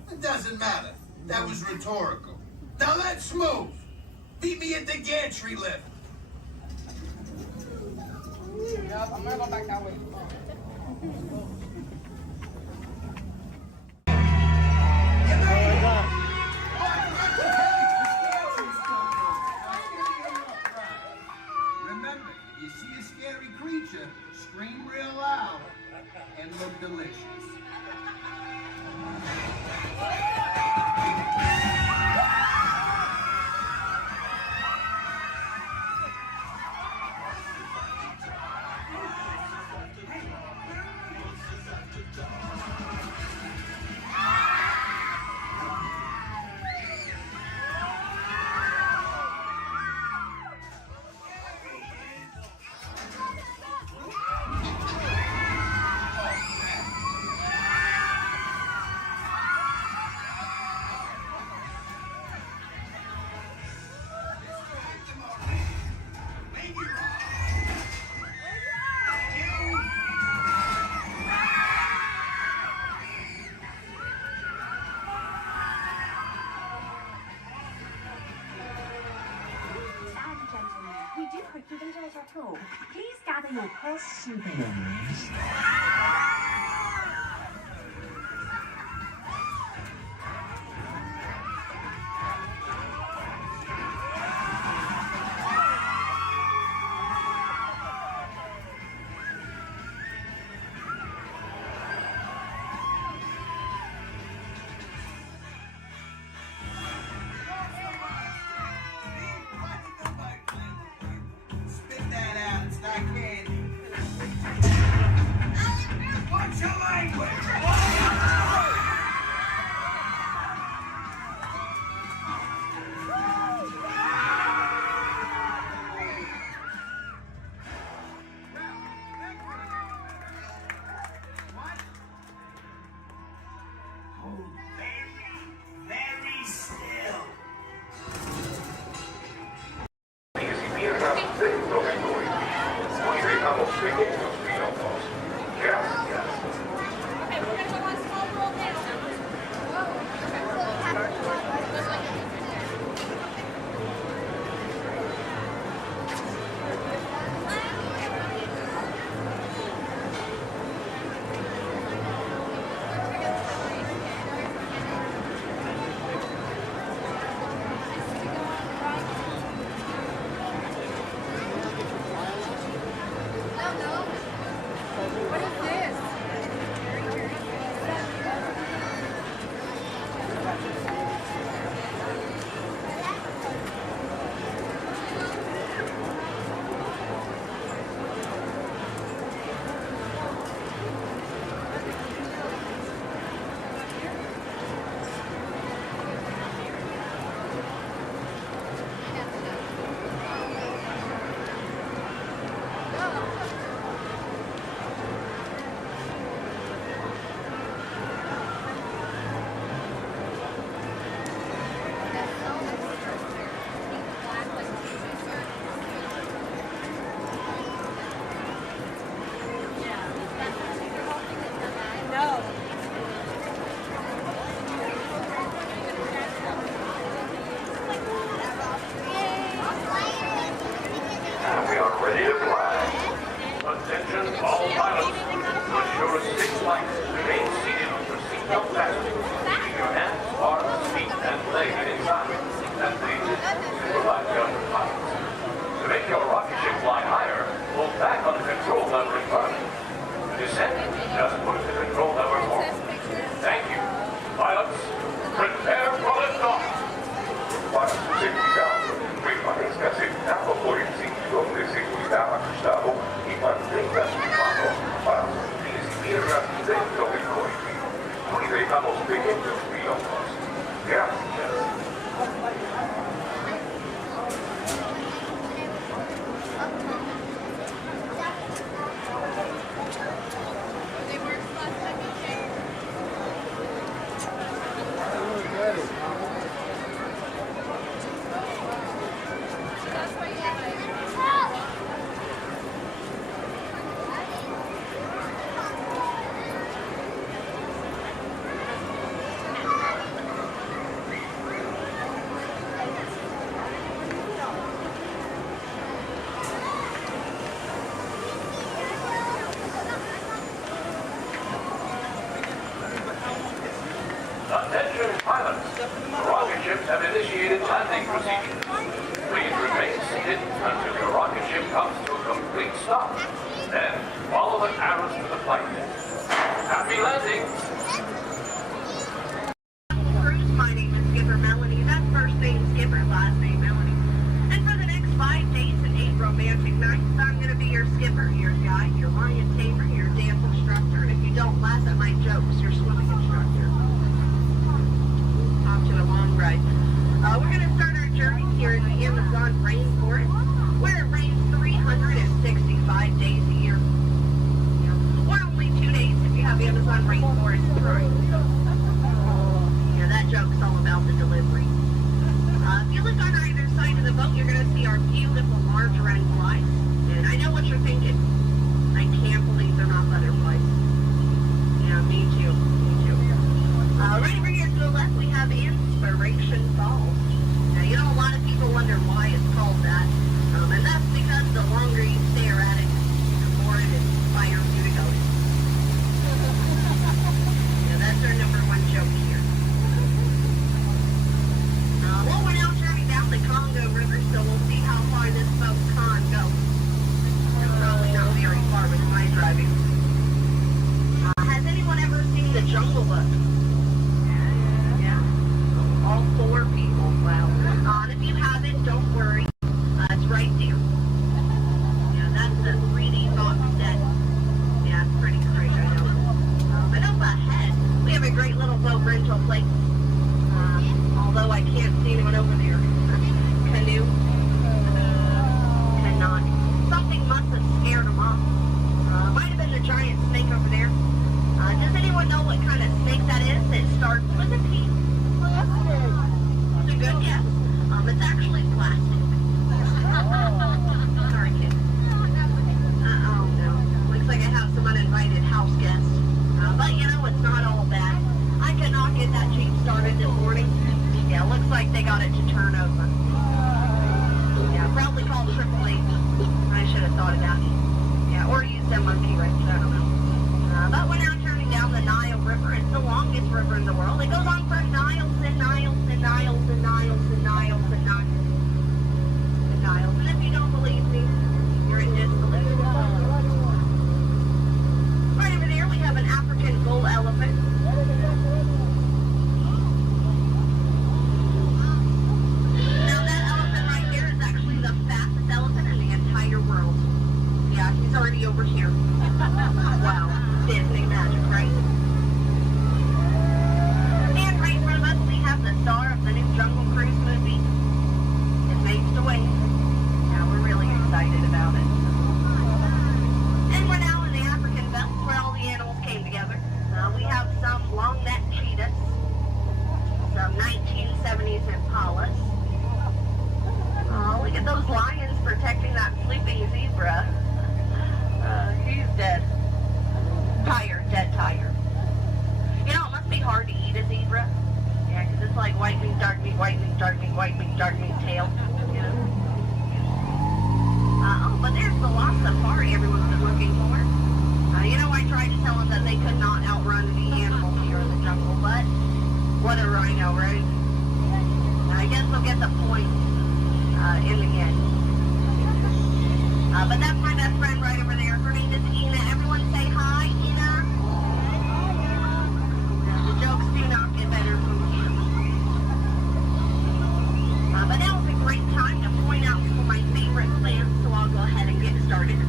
It doesn't matter. That was rhetorical. Now let's move. Meet me at the gantry lift. Yep, I'm gonna go back that way. Remember, if you see a scary creature, scream real loud and look delicious. Please gather your precious souvenirs. Spit that out, it's not candy. What's your language? Very still. No, no. landing procedures. Please remain seated until your rocket ship comes to a complete stop. Then follow the arrows to the flight deck. Happy landing! Cruise, my name is Skipper Melanie. That's first name Skipper, last name Melanie. And for the next 5 days and 8 romantic nights, I'm going to be your skipper, your guide, your lion tamer, your dance instructor, and if you don't laugh at my jokes, your swimming instructor. Off to a long ride. We're going to start our journey here in the Amazon rainforest, where it rains 365 days a year. Or only 2 days if you have Amazon rainforest Prime. Yeah, that joke's all about the delivery. If you look on either side of the boat, you're going to see our beautiful large red flies. And I know what you're thinking. I can't believe they're not butterflies. Yeah, me too. Me too. Right over here to the left, we have Inspiration Falls. Now, you know, a lot of people wonder why it's called that. And that's because the longer you stare at it, the more it inspires you to go. Yeah, that's our #1 joke here. Well, we're now turning down the Congo River, so we'll see how far this boat can go. It's probably not very far with my driving. Has anyone ever seen The Jungle Book? Yeah? All 4 people. Wow. And if you haven't, don't worry. It's right there. Yeah, that's the 3D box set. Yeah, it's pretty great, I know. And up ahead, we have a great little boat rental place. Although I can't see anyone over there. Canoe. Cannot. Something must have scared them off. Might have been the giant snake over there. Does anyone know what kind of snake that is? It starts with a P. It's a good guess. It's actually plastic. Sorry, kid. Oh no. Looks like I have some uninvited house guests. But you know, it's not all bad. I could not get that Jeep started this morning. Yeah, looks like they got it to turn over. Yeah, probably called AAA. I should have thought of that. Yeah, or used a monkey wrench, I don't know. But we're now turning down the Nile River. It's the longest river in the world. It goes on for miles and miles and miles and miles and miles and miles and miles. And if you don't believe me, you're in disbelief. Right over there, we have an African bull elephant. Now that elephant right there is actually the fastest elephant in the entire world. Yeah, he's already over here. Wow, Disney magic, right? And right in front of us, we have the star of the new Jungle Cruise movie. It makes the way. Yeah, we're really excited about it. And we're now in the African belt where all the animals came together. We have some long-necked cheetahs, some 1970s impalas. Oh, look at those lions protecting that sleeping zebra. He's dead. Tired, dead tired. You know, it must be hard to eat a zebra. Yeah, because it's like white meat, dark meat, white meat, dark meat, white meat, dark meat tail. You know? Oh, but there's the lost safari everyone's been looking for. You know, I tried to tell them that they could not outrun the animals here in the jungle, but what a rhino, right? I guess they'll get the point in the end. But that's my best friend right over there. Her name is Ina. Everyone say hi, Ina. The jokes do not get better from here. But that was a great time to point out some of my favorite plants, so I'll go ahead and get started.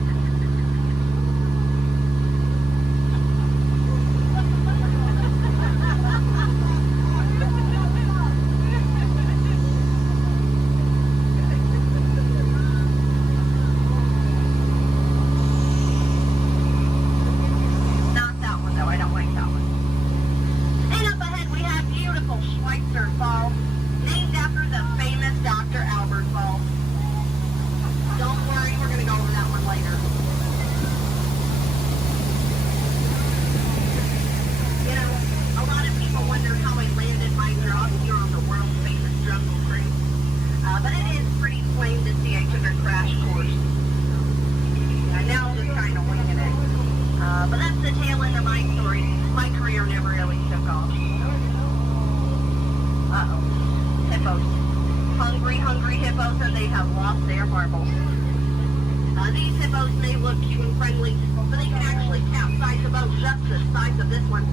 hungry hippos, and they have lost their marbles. These hippos may look cute and friendly, but they can actually capsize a boat just the size of this one.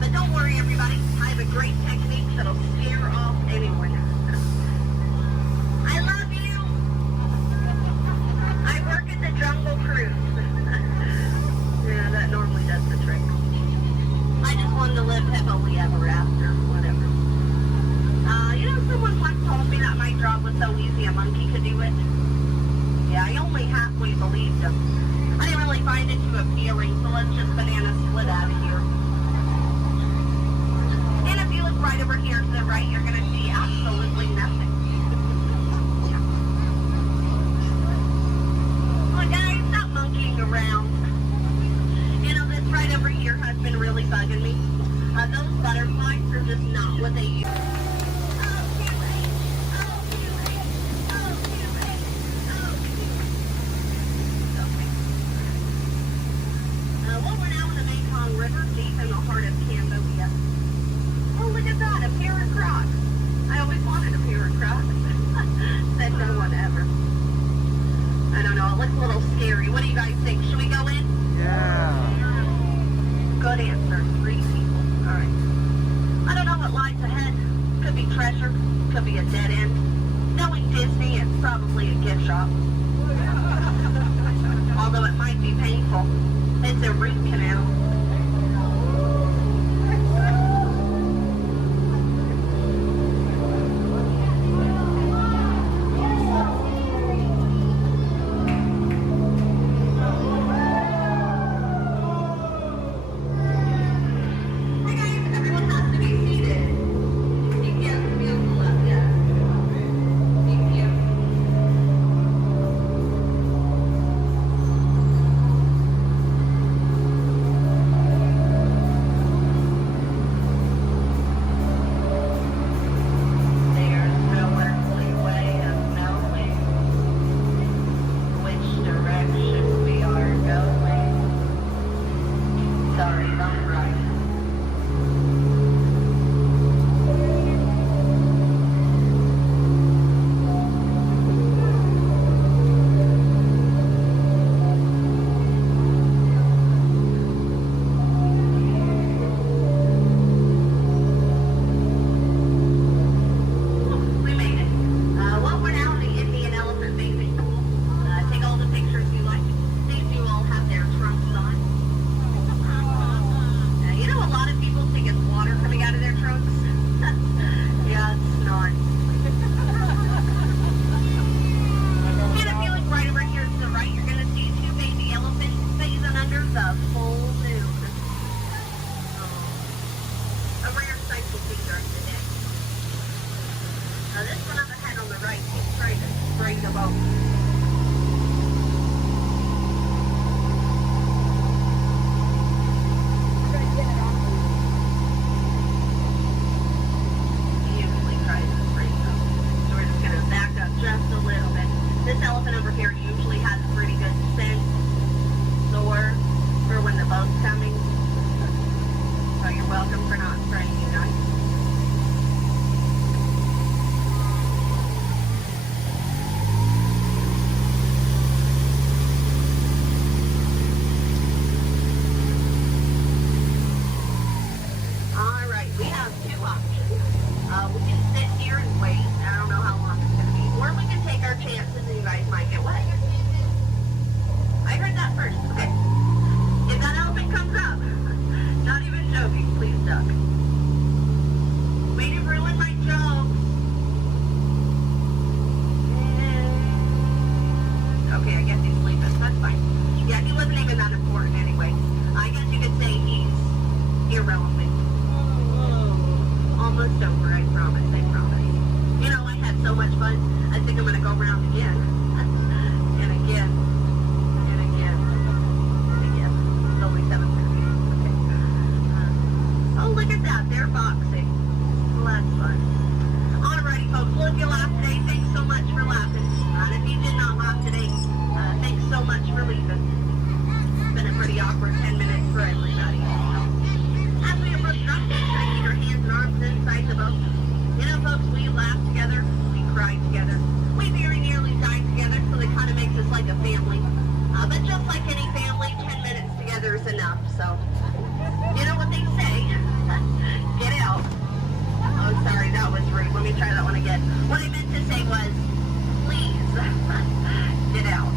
But don't worry, everybody. I have a great technique that'll scare off anyone. I love you. I work at the Jungle Cruise. Yeah, that normally does the trick. I just wanted to live happily ever after, whatever. Someone once told me that my job was so easy a monkey could do it. Yeah, I only halfway believed him. I didn't really find it too appealing, so let's just banana split out of here. And if you look right over here to the right, you're going to see absolutely nothing. Yeah. Well, guys, stop monkeying around. This right over here has been really bugging me. Those butterflies are just not what they used to be. River deep in the heart of Cambodia. Oh, look at that, a pair of Crocs. I always wanted a pair of Crocs. Said no one ever. I don't know, it looks a little scary. What do you guys think? Should we go in? Yeah. Good answer. 3 people. All right. I don't know what lies ahead. Could be treasure. Could be a dead end. Knowing Disney, it's probably a gift shop. Although it might be painful. It's a root canal. Cried so you know what they say. Get out. Oh, sorry, that was rude. Let me try that one again. What I meant to say was, please, get out.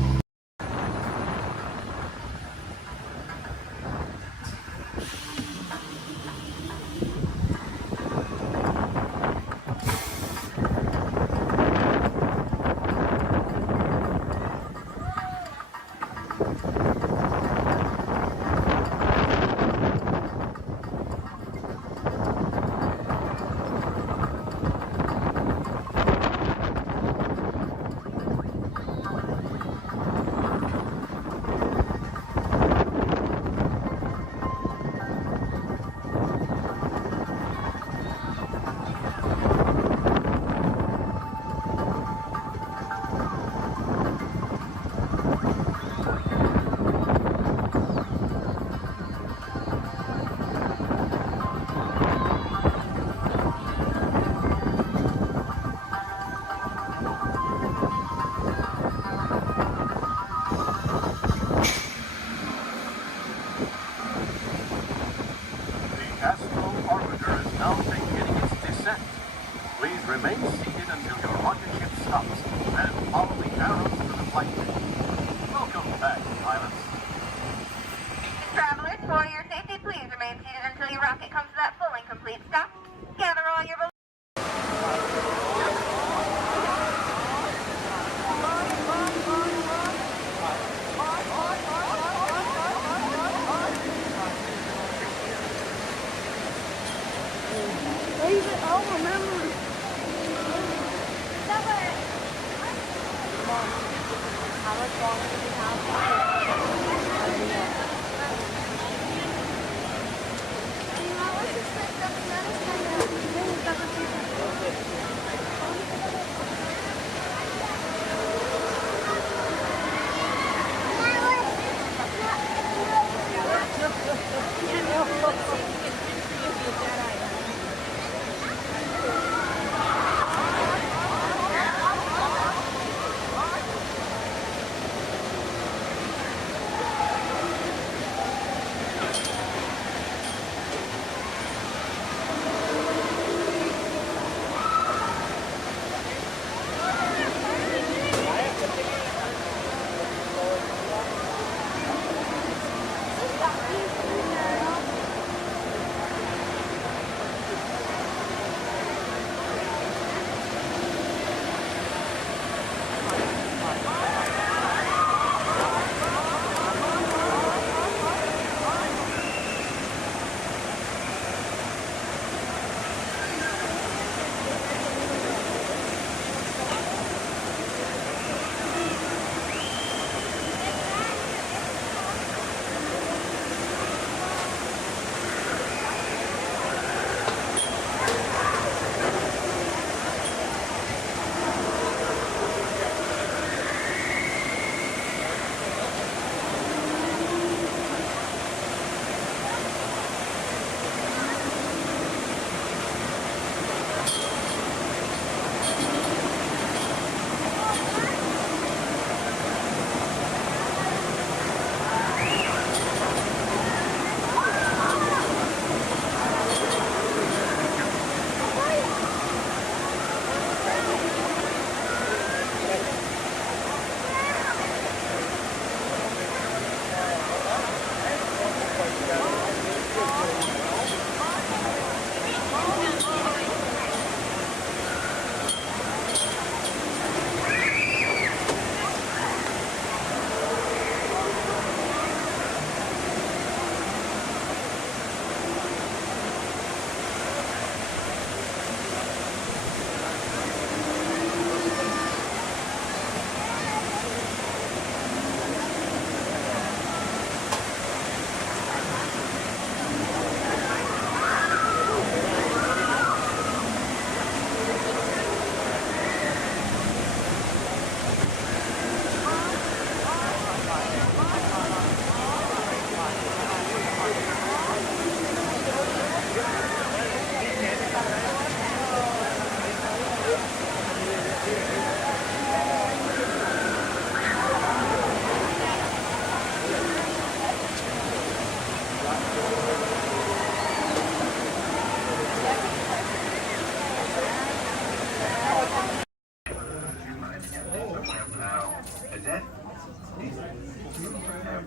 Remain seated until your rocket ship stops, and follow the arrows to the flight deck. Welcome back, pilots. Travelers, for your safety, please remain seated until your rocket comes to that full and complete stop. Gather all your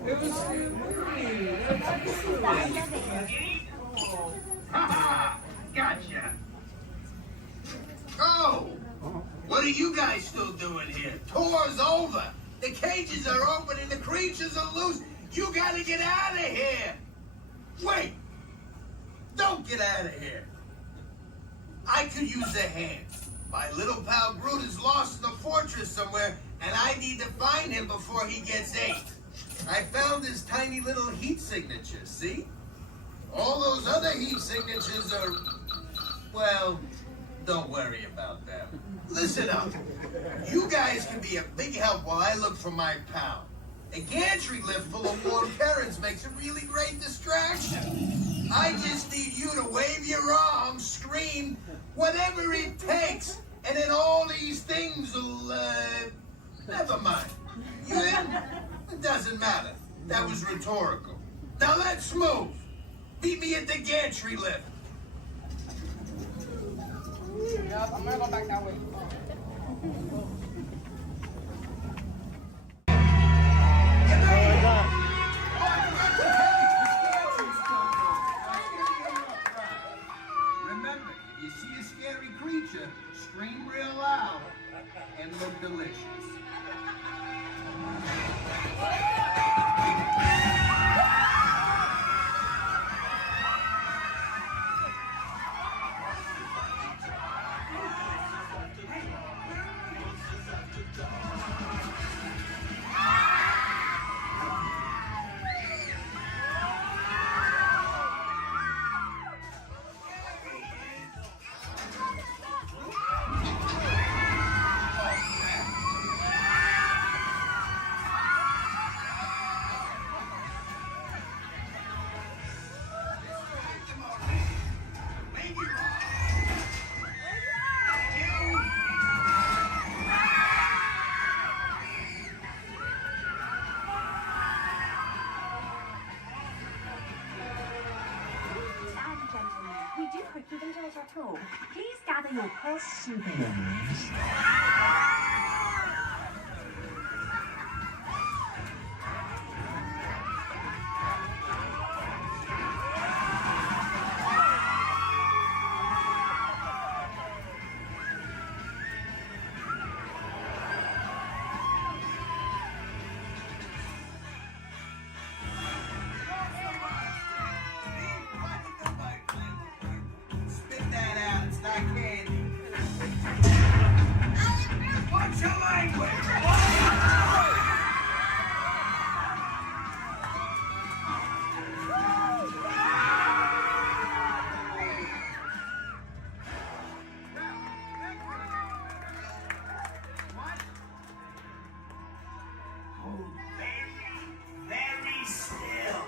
It was Gotcha. Oh! What are you guys still doing here? Tour's over. The cages are open and the creatures are loose. You gotta get out of here. Wait. Don't get out of here. I could use a hand. My little pal Groot is lost in the fortress somewhere, and I need to find him before he gets ate. I found his tiny little heat signature, see? All those other heat signatures are, well, don't worry about them. Listen up. You guys can be a big help while I look for my pal. A gantry lift full of warm currents makes a really great distraction. I just need you to wave your arms, scream, whatever it takes, and then all these things will, never mind. You in? It doesn't matter. That was rhetorical. Now let's move. Meet me at the gantry lift. Yeah, I'm gonna go back that way. Remember, if you see a scary creature, scream real loud and look delicious. We do hope you've enjoyed your tour. Please gather your purse souvenirs. Spit that out. It's not candy. What's your language? Hold very still.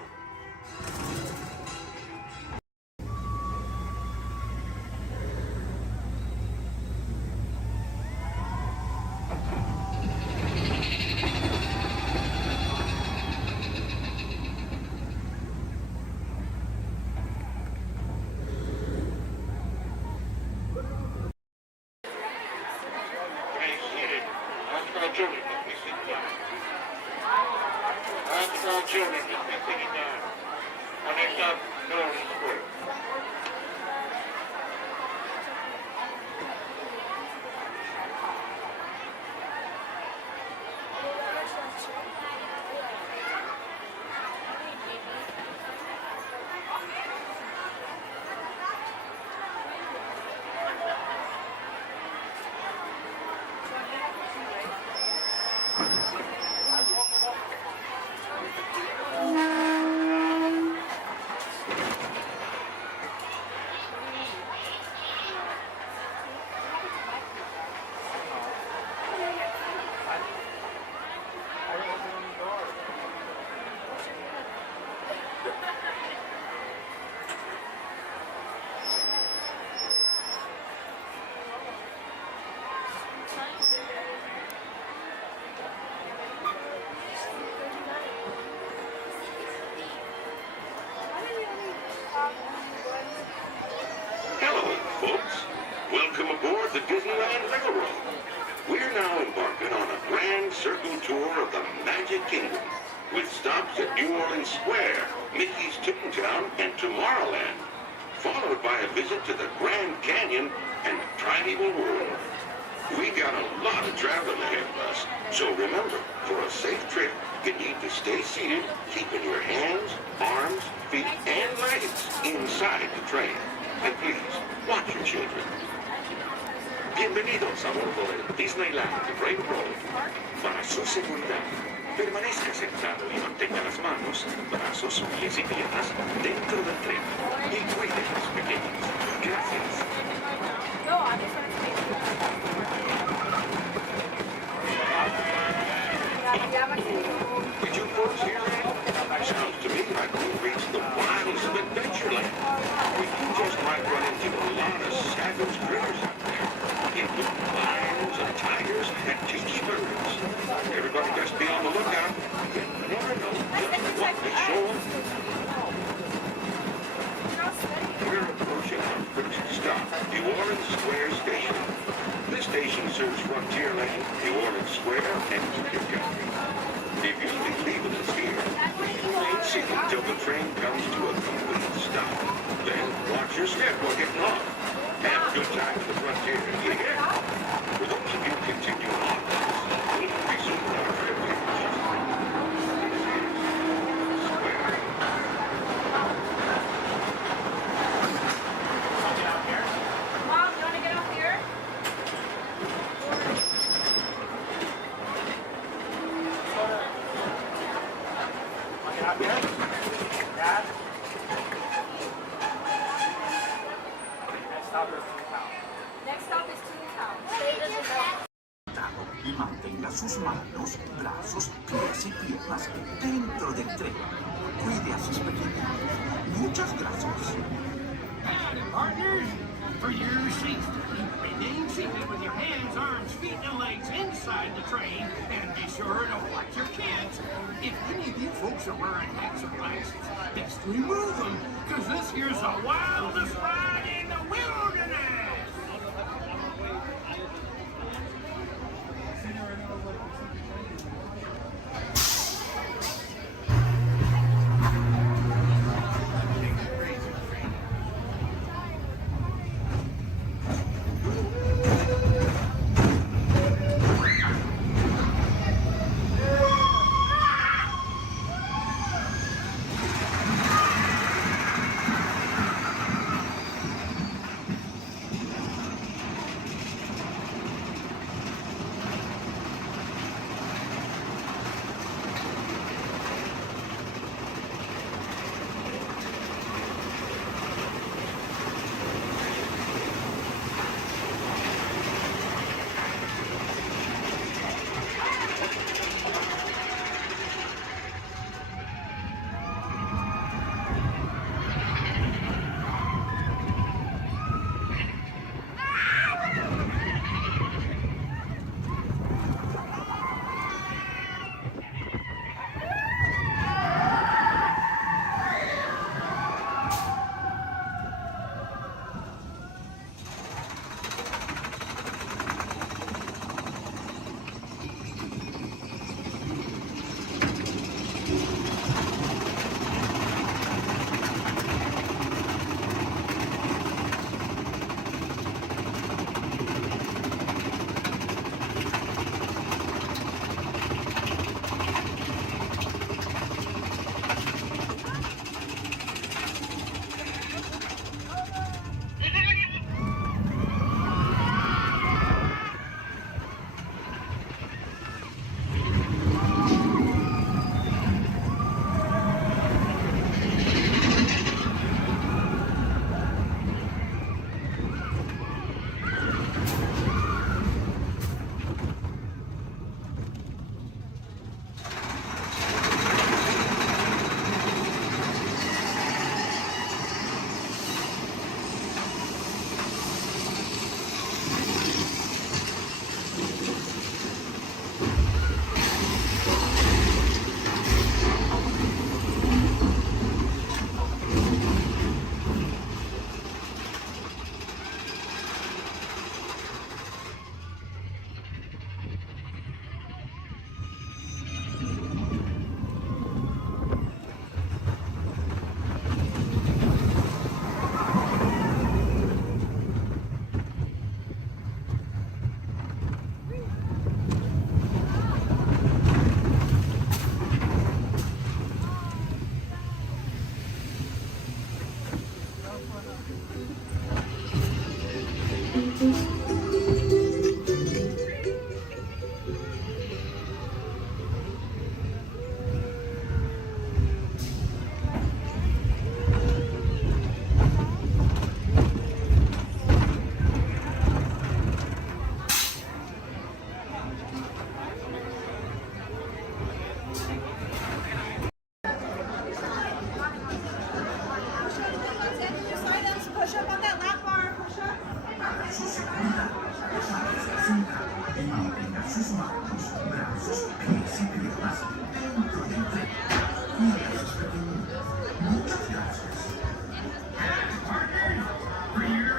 Hello, folks. Welcome aboard the Disneyland Railroad. We're now embarking on a grand circle tour of the Magic Kingdom with stops at New Orleans Square, Mickey's Toontown, and Tomorrowland, followed by a visit to the Grand Canyon and Primeval World. We got a lot of traveling ahead of us, so remember, for a safe trip, you need to stay seated, keeping your hands, arms, feet, and legs inside the train. And please, watch your children. Bienvenidos a bordo del Disneyland Railroad. Para su seguridad, permanezca sentado y mantenga las manos, brazos, pies y piernas dentro del tren. Y cuide a los pequeños. Gracias. Did you folks hear that? Sounds to me like we reached the wilds of Adventureland. We just might run into a lot of savage critters out there. Including lions and tigers and tiki birds. Everybody best be on the lookout. You never know just what may show up. We're approaching our first stop, New Orleans Square Station. This station serves Frontierland, New Orleans Square, and Union Country. If you'll be leaving us here, you ain't see until the train comes to a complete stop. Then watch your step while getting off. Have a good time at the Frontier, you hear? For those of you continuing on, we'll resume our trip in just a moment. Mom, you want to get up here? Dad? Next stop is Toontown. Stay Y mantenga sus manos, brazos, pies y piernas dentro del tren. Cuide a sus pequeños. Muchas gracias. Howdy, partners. For your safety, remain seated with your hands, arms, feet, and legs inside the train, and be sure to watch your kids. If any of you folks are wearing hats or glasses, best remove them, because this here's the wildest ride in the wilderness. For your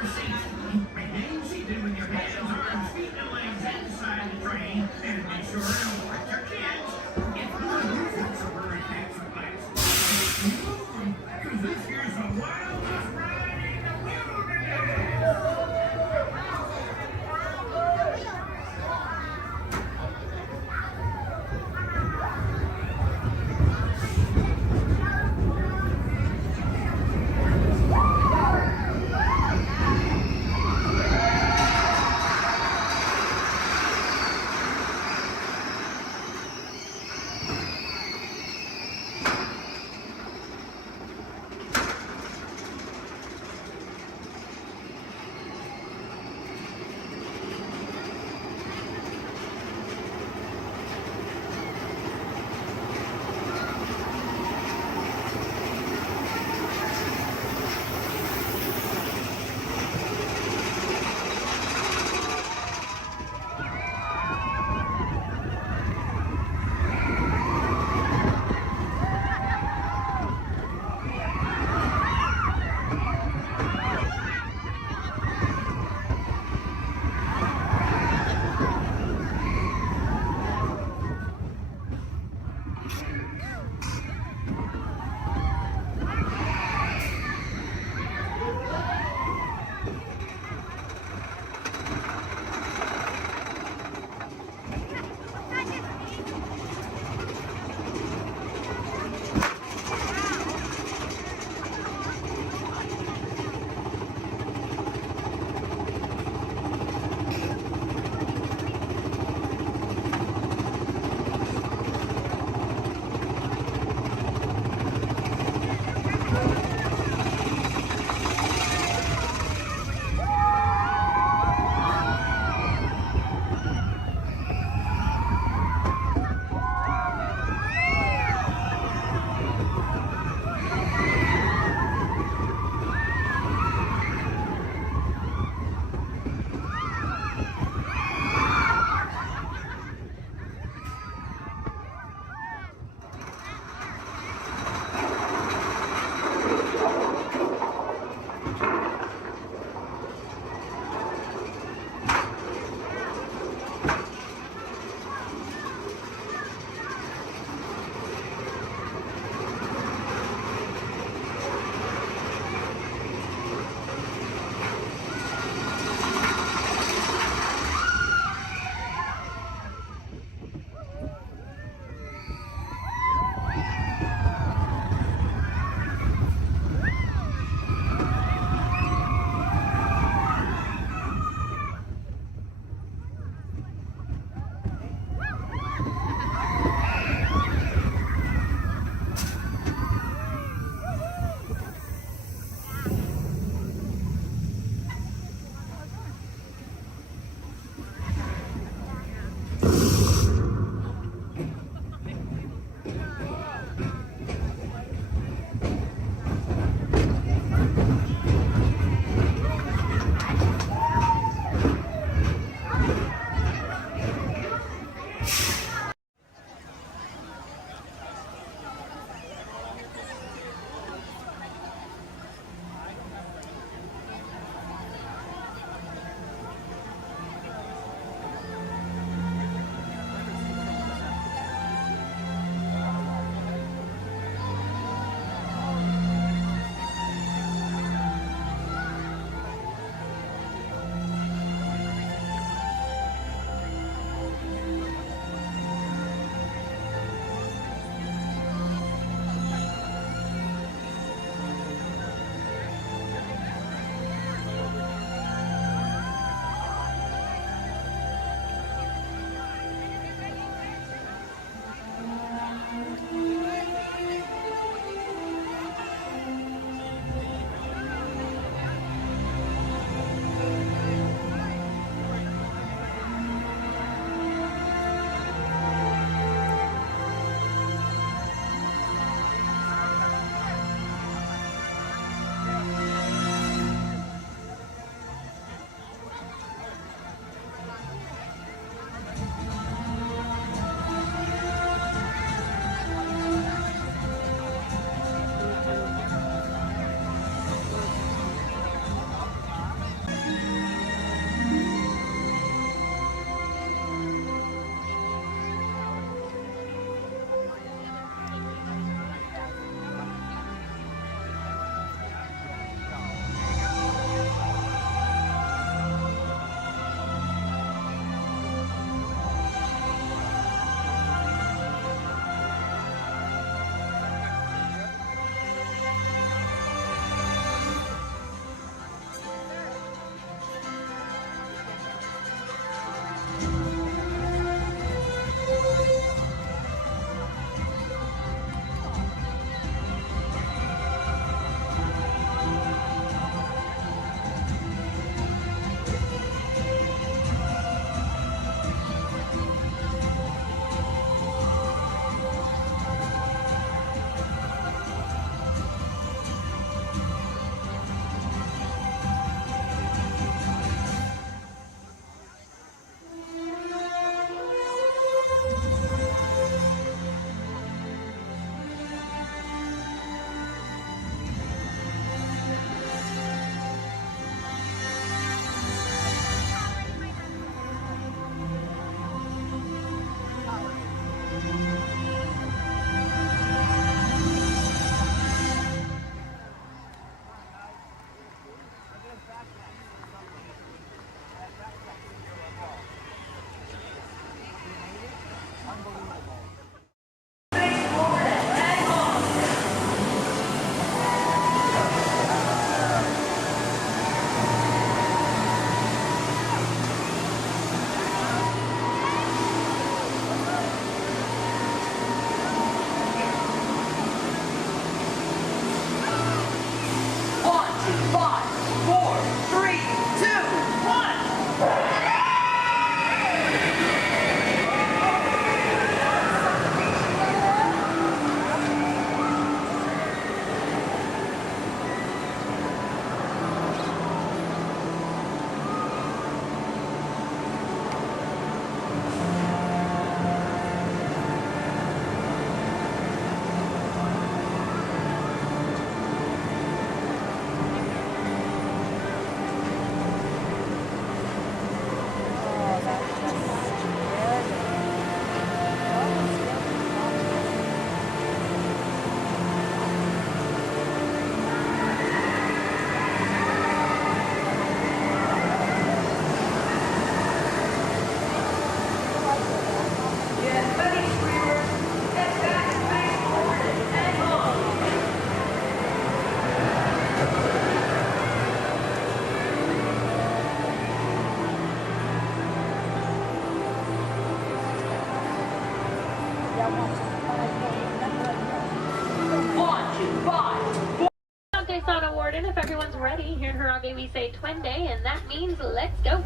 safety, remain seated with your hands, arms, feet, and legs inside the train, and be sure to watch your kids. If one of you wants a very fancy place, because this here's the wildest ride in the wilderness. Daytona Warden, if everyone's ready, here in Harambe we say Twin Day, and that means let's go.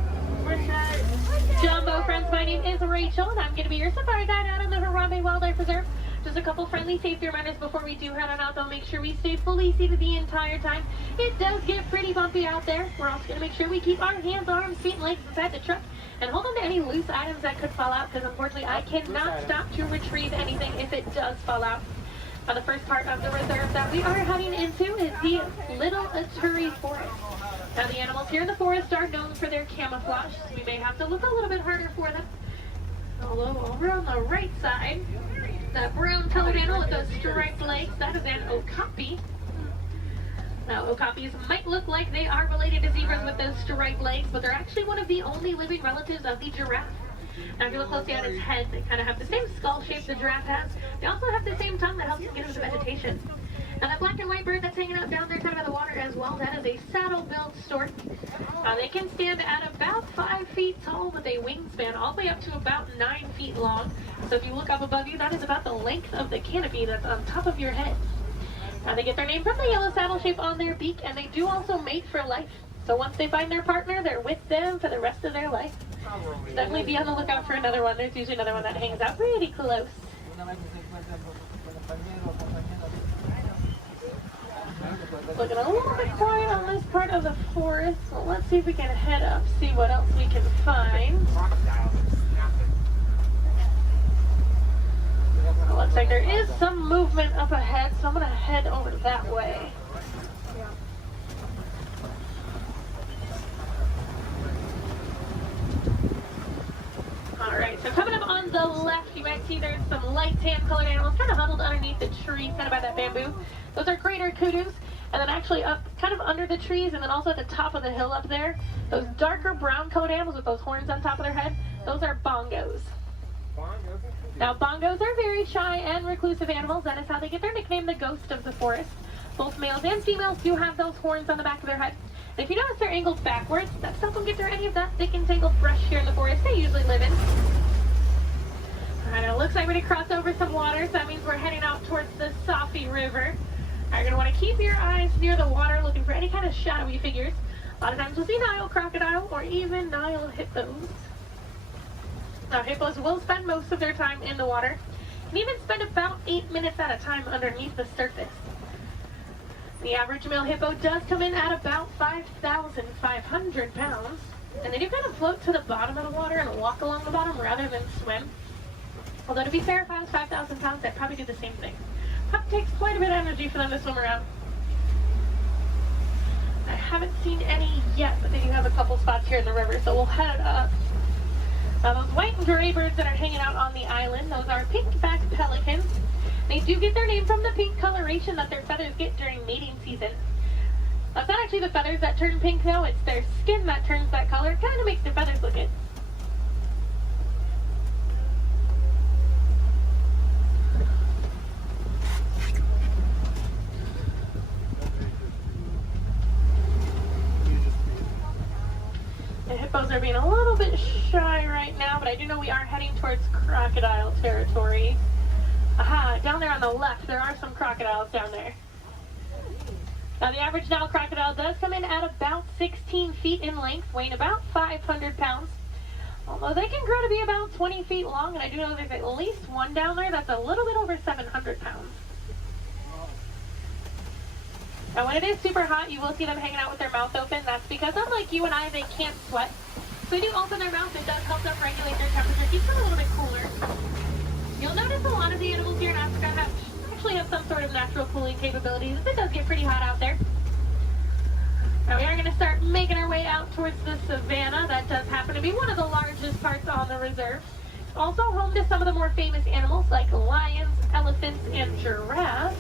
Jumbo friends, my name is Rachel, and I'm going to be your safari guide out on the Harambe Wildlife Reserve. Just a couple friendly safety reminders before we do head on out, though. Make sure we stay fully seated the entire time. It does get pretty bumpy out there. We're also going to make sure we keep our hands, arms, feet, and legs inside the truck, and hold on to any loose items that could fall out, because unfortunately I cannot stop to retrieve anything if it does fall out. Now, the first part of the reserve that we are heading into is the Little Aturi Forest. Now, the animals here in the forest are known for their camouflage, so we may have to look a little bit harder for them. Although over on the right side, that brown-colored animal with those striped legs, that is an okapi. Now, okapis might look like they are related to zebras with those striped legs, but they're actually one of the only living relatives of the giraffe. Now, if you look closely at its head, they kind of have the same skull shape the giraffe has. They also have the same tongue that helps them get into the vegetation. Now, that black and white bird that's hanging out down there kind of by the water as well, that is a saddle-billed stork. They can stand at about 5 feet tall with a wingspan all the way up to about 9 feet long. So if you look up above you, that is about the length of the canopy that's on top of your head. Now, they get their name from the yellow saddle shape on their beak, and they do also mate for life. So once they find their partner, they're with them for the rest of their life. Definitely be on the lookout for another one. There's usually another one that hangs out pretty close. Looking a little bit quiet on this part of the forest. Well, let's see if we can head up, see what else we can find. Well, looks like there is some movement up ahead, so I'm going to head over that way. Alright, so coming up on the left, you might see there's some light tan-colored animals kind of huddled underneath the tree, kind of by that bamboo. Those are greater kudus, and then actually up kind of under the trees, and then also at the top of the hill up there, those darker brown-colored animals with those horns on top of their head, those are bongos. Now, bongos are very shy and reclusive animals. That is how they get their nickname, the ghost of the forest. Both males and females do have those horns on the back of their head. And if you notice, they're angled backwards. That stuff won't get through any of that thick and tangled brush here in the forest they usually live in. Alright, it looks like we're going to cross over some water, so that means we're heading out towards the Safi River. You're going to want to keep your eyes near the water, looking for any kind of shadowy figures. A lot of times you'll see Nile crocodile or even Nile hippos. Now, hippos will spend most of their time in the water, and even spend about 8 minutes at a time underneath the surface. The average male hippo does come in at about 5,500 pounds, and they do kind of float to the bottom of the water and walk along the bottom rather than swim. Although to be fair, if I was 5,000 pounds, they'd probably do the same thing. It takes quite a bit of energy for them to swim around. I haven't seen any yet, but they do have a couple spots here in the river, so we'll head up. Now, those white and gray birds that are hanging out on the island, those are pink-backed pelicans. They do get their name from the pink coloration that their feathers get during mating season. That's not actually the feathers that turn pink, though. It's their skin that turns that color. It kind of makes their feathers look good. The hippos are being a little bit shy right now, but I do know we are heading towards crocodile territory. Aha, down there on the left, there are some crocodiles down there. Now, the average Nile crocodile does come in at about 16 feet in length, weighing about 500 pounds. Although they can grow to be about 20 feet long, and I do know there's at least one down there that's a little bit over 700 pounds. Now, when it is super hot, you will see them hanging out with their mouth open. That's because, unlike you and I, they can't sweat. So they do open their mouth. It does help them regulate their temperature, keeps them a little bit cooler. You'll notice a lot of the animals here in Africa actually have some sort of natural cooling capabilities. It does get pretty hot out there. Now, we are going to start making our way out towards the savannah. That does happen to be one of the largest parts on the reserve. It's also home to some of the more famous animals like lions, elephants, and giraffes.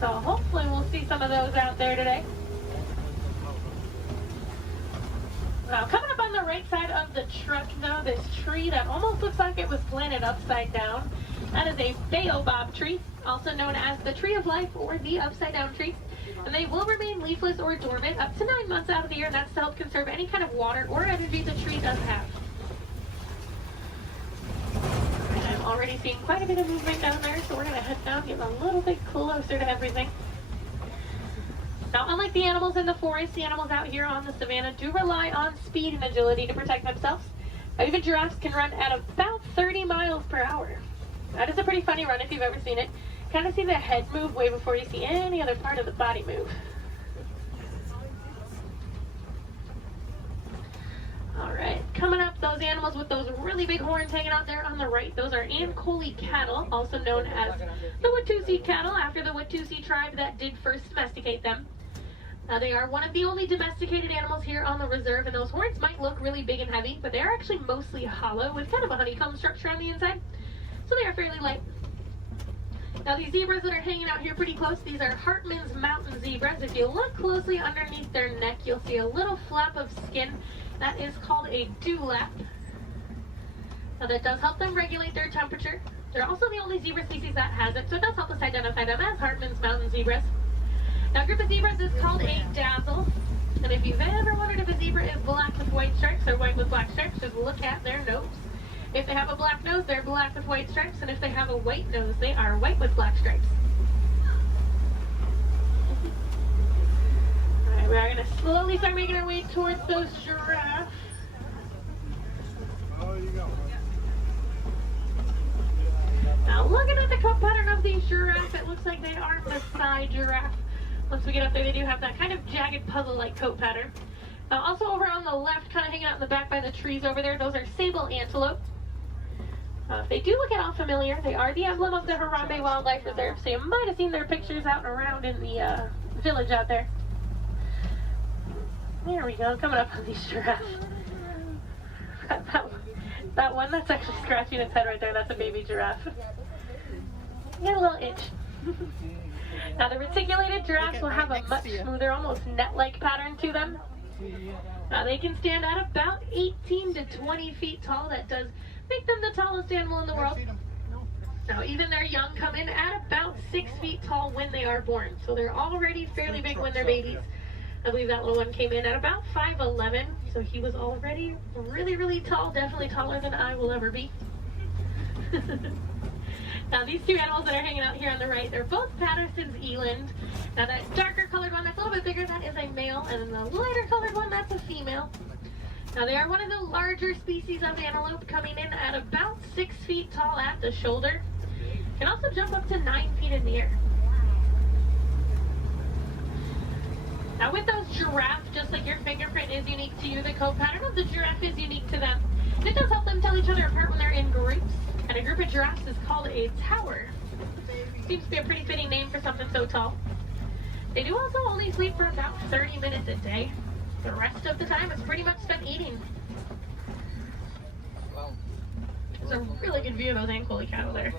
So hopefully we'll see some of those out there today. Now, coming up on the right side of the truck now, this tree that almost looks like it was planted upside down. That is a baobab tree, also known as the tree of life or the upside down tree. And they will remain leafless or dormant up to 9 months out of the year, and that's to help conserve any kind of water or energy the tree does have. I'm already seeing quite a bit of movement down there, so we're going to head down, get a little bit closer to everything. Now, unlike the animals in the forest, the animals out here on the savannah do rely on speed and agility to protect themselves. Even giraffes can run at about 30 miles per hour. That is a pretty funny run if you've ever seen it. Kind of see the head move way before you see any other part of the body move. Alright, coming up, those animals with those really big horns hanging out there on the right, those are Ankole cattle, also known as the Watusi cattle, after the Watusi tribe that did first domesticate them. They are one of the only domesticated animals here on the reserve, and those horns might look really big and heavy, but they are actually mostly hollow with kind of a honeycomb structure on the inside, so they are fairly light. Now these zebras that are hanging out here pretty close, these are Hartman's mountain zebras. If you look closely underneath their neck, you'll see a little flap of skin. That is called a dewlap. Now that does help them regulate their temperature. They're also the only zebra species that has it, so it does help us identify them as Hartman's mountain zebras. Now a group of zebras is called a dazzle. And if you've ever wondered if a zebra is black with white stripes or white with black stripes, just look at their nose. If they have a black nose, they're black with white stripes, and if they have a white nose, they are white with black stripes. Alright, we are going to slowly start making our way towards those giraffes. Now looking at the coat pattern of these giraffes, it looks like they are Maasai giraffe. Once we get up there, they do have that kind of jagged puzzle-like coat pattern. Also over on the left, kind of hanging out in the back by the trees over there, those are sable antelope. They do look at all familiar. They are the emblem of the Harambe Wildlife Reserve, so you might have seen their pictures out and around in the village out there. There we go, coming up on these giraffes. That one that's actually scratching its head right there, that's a baby giraffe. Get a little itch. Now the reticulated giraffes will have a much smoother, almost net-like pattern to them. They can stand at about 18 to 20 feet tall. That does make them the tallest animal in the world. Now, even their young come in at about 6 feet tall when they are born. So they're already fairly big when they're babies. I believe that little one came in at about 5'11". So he was already really, really tall. Definitely taller than I will ever be. Now, these two animals that are hanging out here on the right, they're both Patterson's eland. Now, that darker colored one, that's a little bit bigger, that is a male. And then the lighter colored one, that's a female. Now, they are one of the larger species of antelope, coming in at about 6 feet tall at the shoulder. Can also jump up to 9 feet in the air. Now, with those giraffes, just like your fingerprint is unique to you, the coat pattern of the giraffe is unique to them. It does help them tell each other apart when they're in groups. And a group of giraffes is called a tower. Seems to be a pretty fitting name for something so tall. They do also only sleep for about 30 minutes a day. The rest of the time is pretty much spent eating. There's a really good view of those Ankole cattle there.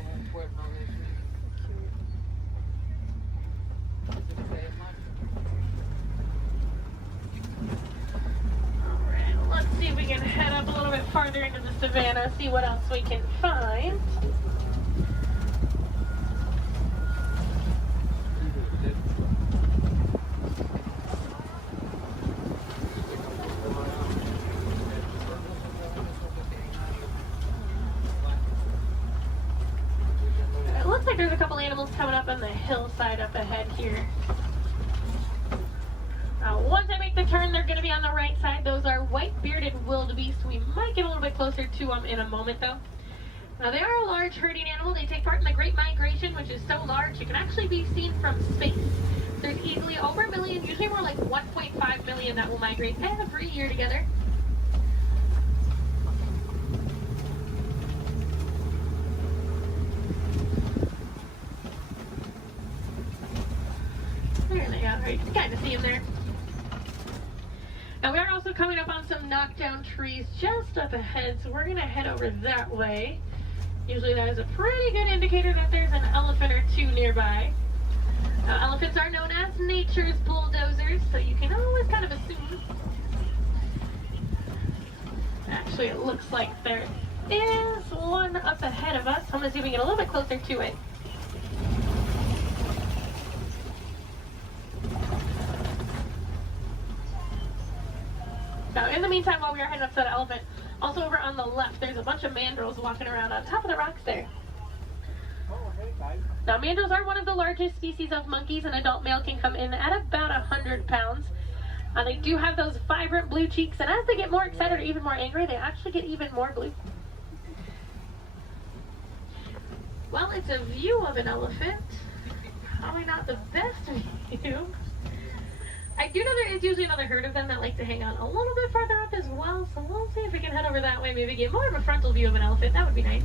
Alright, let's see if we can head up a little bit farther into the savannah, see what else we can find. There's a couple animals coming up on the hillside up ahead here. Once I make the turn, they're going to be on the right side. Those are white-bearded wildebeest. We might get a little bit closer to them in a moment, though. Now, they are a large herding animal. They take part in the Great Migration, which is so large it can actually be seen from space. There's easily over 1 million, usually more like 1.5 million that will migrate every year together. There they are. You can kind of see them there. Now we are also coming up on some knockdown trees just up ahead, so we're going to head over that way. Usually that is a pretty good indicator that there's an elephant or two nearby. Now elephants are known as nature's bulldozers, so you can always kind of assume. Actually, it looks like there is one up ahead of us. I'm going to see if we can get a little bit closer to it. Now, in the meantime, while we are heading up to that elephant, also over on the left, there's a bunch of mandrills walking around on top of the rocks there. Now, mandos are one of the largest species of monkeys. An adult male can come in at about 100 pounds. They do have those vibrant blue cheeks, and as they get more excited or even more angry, they actually get even more blue. Well, it's a view of an elephant. Probably not the best view. I do know there is usually another herd of them that like to hang out a little bit farther up as well, so we'll see if we can head over that way, maybe get more of a frontal view of an elephant. That would be nice.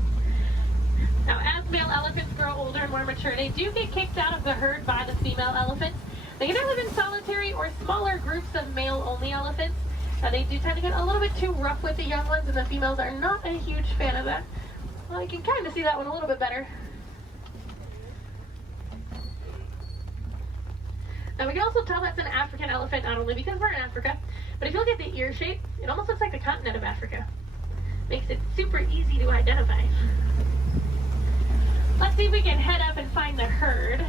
Now, as male elephants grow older and more mature, they do get kicked out of the herd by the female elephants. They can live in solitary or smaller groups of male-only elephants. They do tend to get a little bit too rough with the young ones, and the females are not a huge fan of that. Well, I can kind of see that one a little bit better. Now, we can also tell that's an African elephant, not only because we're in Africa, but if you look at the ear shape, it almost looks like the continent of Africa. Makes it super easy to identify. Let's see if we can head up and find the herd.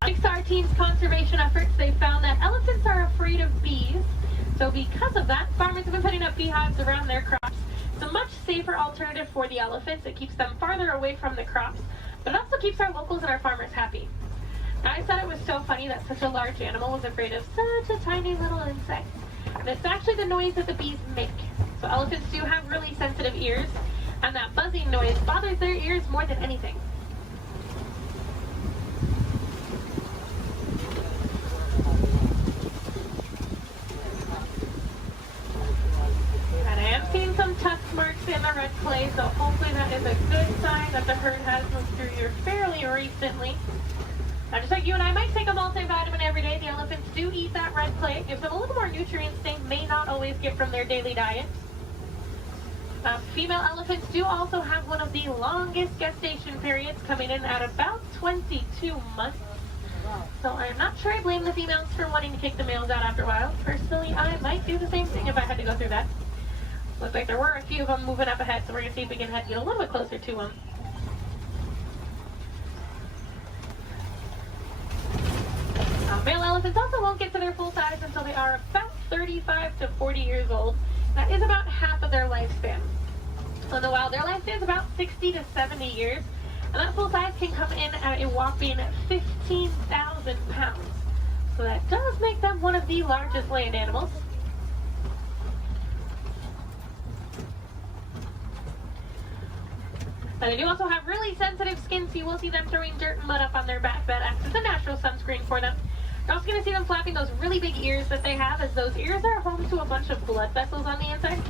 Thanks to our team's conservation efforts, they found that elephants are afraid of bees. So because of that, farmers have been putting up beehives around their crops. It's a much safer alternative for the elephants. It keeps them farther away from the crops, but it also keeps our locals and our farmers happy. Now, I thought it was so funny that such a large animal was afraid of such a tiny little insect. And it's actually the noise that the bees make. So elephants do have really sensitive ears, and that buzzing noise bothers their ears more than anything. And I am seeing some tusk marks in the red clay, so hopefully that is a good sign that the herd has moved through here fairly recently. Now, just like you and I might take a multivitamin every day, the elephants do eat that red clay. It gives them a little more nutrients they may not always get from their daily diet. Female elephants do also have one of the longest gestation periods, coming in at about 22 months. So I'm not sure I blame the females for wanting to kick the males out after a while. Personally, I might do the same thing if I had to go through that. Looks like there were a few of them moving up ahead, so we're going to see if we can get a little bit closer to them. Male elephants also won't get to their full size until they are about 35 to 40 years old. That is about half of their lifespan. In the wild, their lifespan is about 60 to 70 years, and that full size can come in at a whopping 15,000 pounds. So that does make them one of the largest land animals. Now, they do also have really sensitive skin, so you will see them throwing dirt and mud up on their back. That acts as a natural sunscreen for them. You're also going to see them flapping those really big ears that they have, as those ears are home to a bunch of blood vessels on the inside.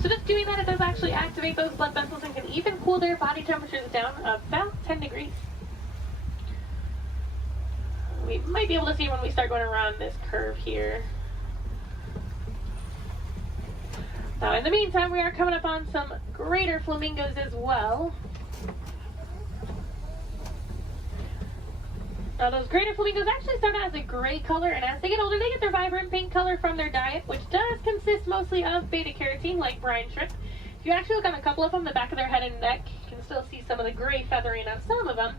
So just doing that, it does actually activate those blood vessels and can even cool their body temperatures down about 10 degrees. We might be able to see when we start going around this curve here. Now, in the meantime, we are coming up on some greater flamingos as well. Now, those greater flamingos actually start out as a gray color, and as they get older, they get their vibrant pink color from their diet, which does consist mostly of beta-carotene, like brine shrimp. If you actually look on a couple of them, the back of their head and neck, you can still see some of the gray feathering on some of them.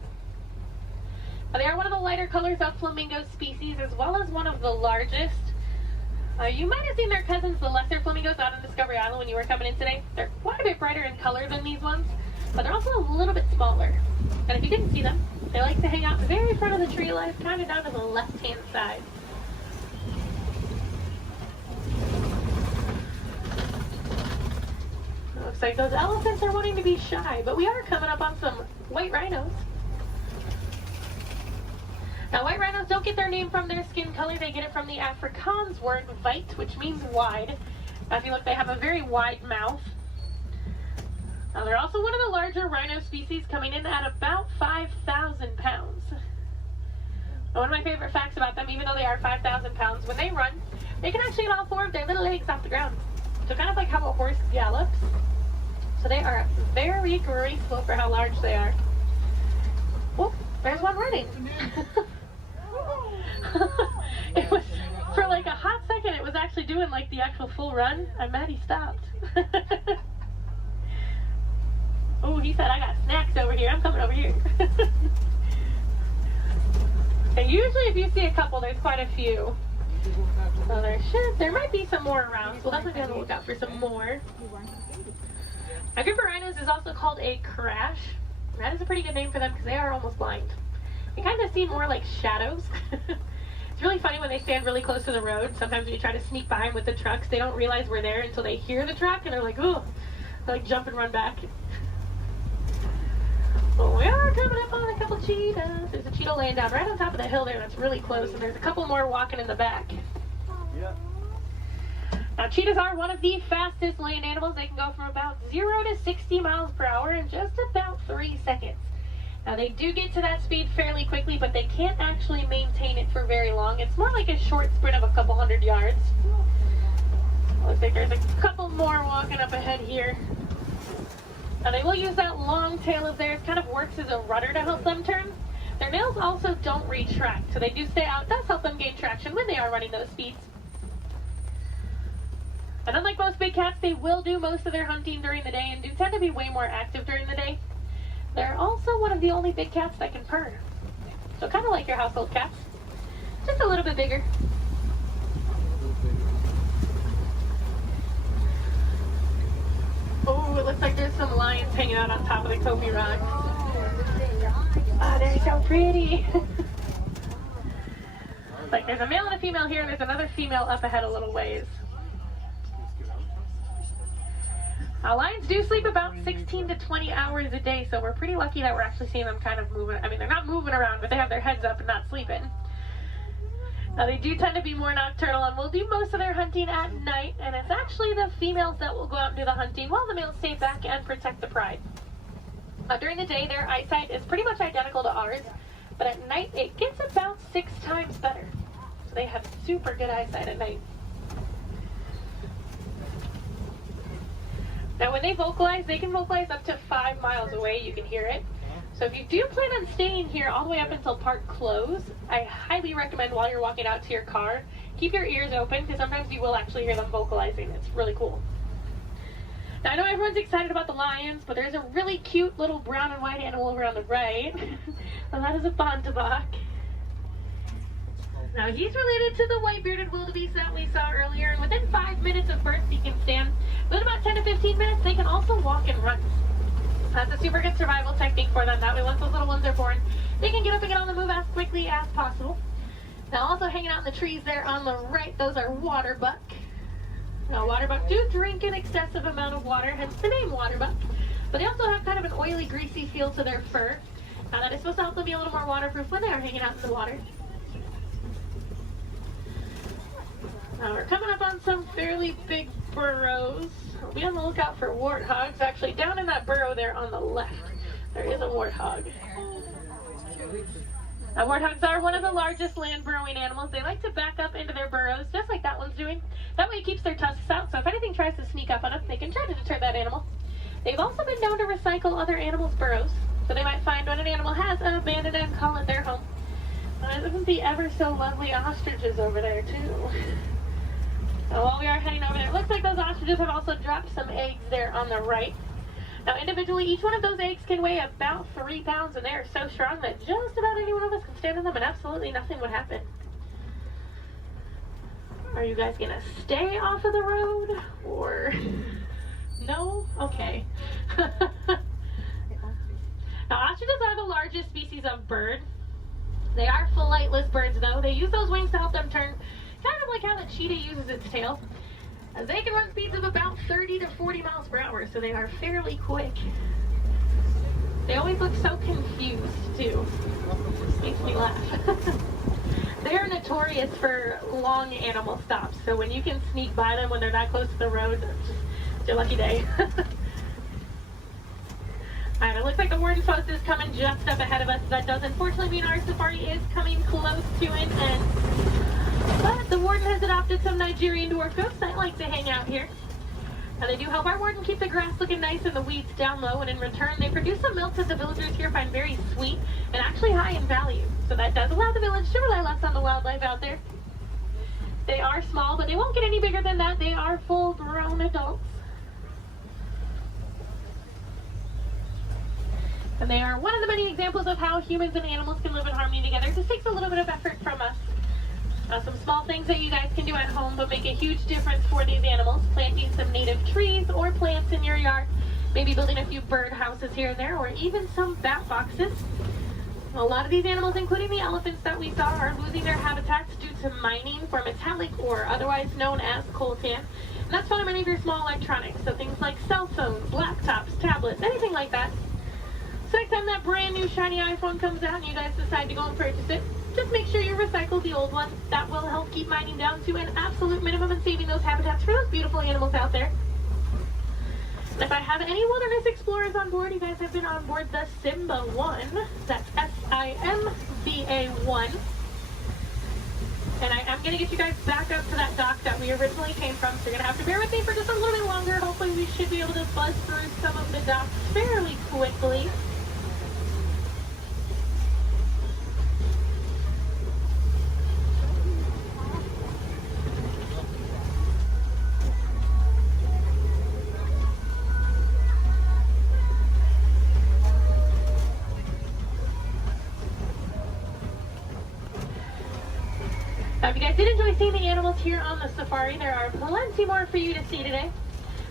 But they are one of the lighter colors of flamingo species, as well as one of the largest. You might have seen their cousins, the lesser flamingos, out on Discovery Island when you were coming in today. They're quite a bit brighter in color than these ones, but they're also a little bit smaller. And if you didn't see them, they like to hang out the very front of the tree line, kind of down to the left-hand side. Looks like those elephants are wanting to be shy, but we are coming up on some white rhinos. Now, white rhinos don't get their name from their skin color. They get it from the Afrikaans word weit, which means wide. Now, if you look, they have a very wide mouth. Now, they're also one of the larger rhino species, coming in at about 5,000 pounds. Now, one of my favorite facts about them, even though they are 5,000 pounds, when they run, they can actually get all four of their little legs off the ground. So kind of like how a horse gallops. So they are very graceful for how large they are. Oh, there's one running. It was, for like a hot second, it was actually doing like the actual full run. I'm mad he stopped. Oh, he said, I got snacks over here. I'm coming over here. And usually if you see a couple, there's quite a few. So there might be some more around. So we'll definitely be on the lookout for some more. A group of rhinos is also called a crash. That is a pretty good name for them because they are almost blind. They kind of seem more like shadows. It's really funny when they stand really close to the road. Sometimes when you try to sneak behind with the trucks, they don't realize we're there until they hear the truck and they're like, oh, they like jump and run back. Well, we are coming up on a couple cheetahs. There's a cheetah laying down right on top of the hill there that's really close, and there's a couple more walking in the back. Yeah. Now, cheetahs are one of the fastest land animals. They can go from about 0 to 60 miles per hour in just about 3 seconds. Now, they do get to that speed fairly quickly, but they can't actually maintain it for very long. It's more like a short sprint of a couple hundred yards. Looks like there's a couple more walking up ahead here. Now, they will use that long tail of theirs, kind of works as a rudder to help them turn. Their nails also don't retract, so they do stay out. It does help them gain traction when they are running those speeds. And unlike most big cats, they will do most of their hunting during the day and do tend to be way more active during the day. They're also one of the only big cats that can purr. So kind of like your household cats, just a little bit bigger. Oh, it looks like there's some lions hanging out on top of the Kobe rock. Oh, they're so pretty. Like there's a male and a female here, and there's another female up ahead a little ways. Lions do sleep about 16 to 20 hours a day, so we're pretty lucky that we're actually seeing them kind of moving. I mean, they're not moving around, but they have their heads up and not sleeping. Now, they do tend to be more nocturnal and will do most of their hunting at night, and it's actually the females that will go out and do the hunting while the males stay back and protect the pride. During the day, their eyesight is pretty much identical to ours, but at night, it gets about 6 times better. So they have super good eyesight at night. Now, when they vocalize, they can vocalize up to 5 miles away. You can hear it. So if you do plan on staying here all the way up until park close, I highly recommend while you're walking out to your car, keep your ears open because sometimes you will actually hear them vocalizing. It's really cool. Now, I know everyone's excited about the lions, but there's a really cute little brown and white animal over on the right. And that is a Bontebok. Now, he's related to the white-bearded wildebeest that we saw earlier, and within 5 minutes of birth, he can stand. Within about 10 to 15 minutes, they can also walk and run. That's a super good survival technique for them. That way, once those little ones are born, they can get up and get on the move as quickly as possible. Now, also hanging out in the trees there on the right, those are waterbuck. Now, waterbuck do drink an excessive amount of water, hence the name waterbuck. But they also have kind of an oily, greasy feel to their fur. Now, that is supposed to help them be a little more waterproof when they are hanging out in the water. Now, we're coming up on some fairly big burrows. We'll be on the lookout for warthogs. Actually, down in that burrow there on the left, there is a warthog. Now, warthogs are one of the largest land burrowing animals. They like to back up into their burrows, just like that one's doing. That way it keeps their tusks out, so if anything tries to sneak up on them, they can try to deter that animal. They've also been known to recycle other animals' burrows, so they might find when an animal has abandoned and call it their home. Isn't the ever so lovely ostriches over there, too? Now, while we are heading over there, it looks like those ostriches have also dropped some eggs there on the right. Now, individually, each one of those eggs can weigh about 3 pounds, and they are so strong that just about any one of us can stand on them, and absolutely nothing would happen. Are you guys gonna stay off of the road, or no? Okay. Now, ostriches are the largest species of bird. They are flightless birds, though. They use those wings to help them turn, kind of like how the cheetah uses its tail. They can run speeds of about 30 to 40 miles per hour, so they are fairly quick. They always look so confused, too. Makes me laugh. They are notorious for long animal stops, so when you can sneak by them when they're that close to the road, it's your lucky day. Alright, it looks like the warden's post is coming just up ahead of us. That does unfortunately mean our safari is coming close to an end. But the warden has adopted some Nigerian dwarf goats that like to hang out here. Now, they do help our warden keep the grass looking nice and the weeds down low, and in return, they produce some milk that the villagers here find very sweet and actually high in value. So that does allow the village to rely less on the wildlife out there. They are small, but they won't get any bigger than that. They are full-grown adults. And they are one of the many examples of how humans and animals can live in harmony together. It just takes a little bit of effort from us. Some small things that you guys can do at home but make a huge difference for these animals. Planting some native trees or plants in your yard maybe building a few bird houses here and there, or even some bat boxes. A lot of these animals, including the elephants that we saw, are losing their habitats due to mining for metallic ore, otherwise known as coltan. And that's found in many of your small electronics, so things like cell phones, laptops, tablets, anything like that. So next time that brand new shiny iPhone comes out and you guys decide to go and purchase it, just make sure you recycle the old one. That will help keep mining down to an absolute minimum and saving those habitats for those beautiful animals out there. And if I have any wilderness explorers on board, you guys have been on board the Simba 1. That's SIMBA 1. And I am going to get you guys back up to that dock that we originally came from, so you're going to have to bear with me for just a little bit longer. Hopefully we should be able to buzz through some of the docks fairly quickly. If you guys did enjoy seeing the animals here on the safari, there are plenty more for you to see today.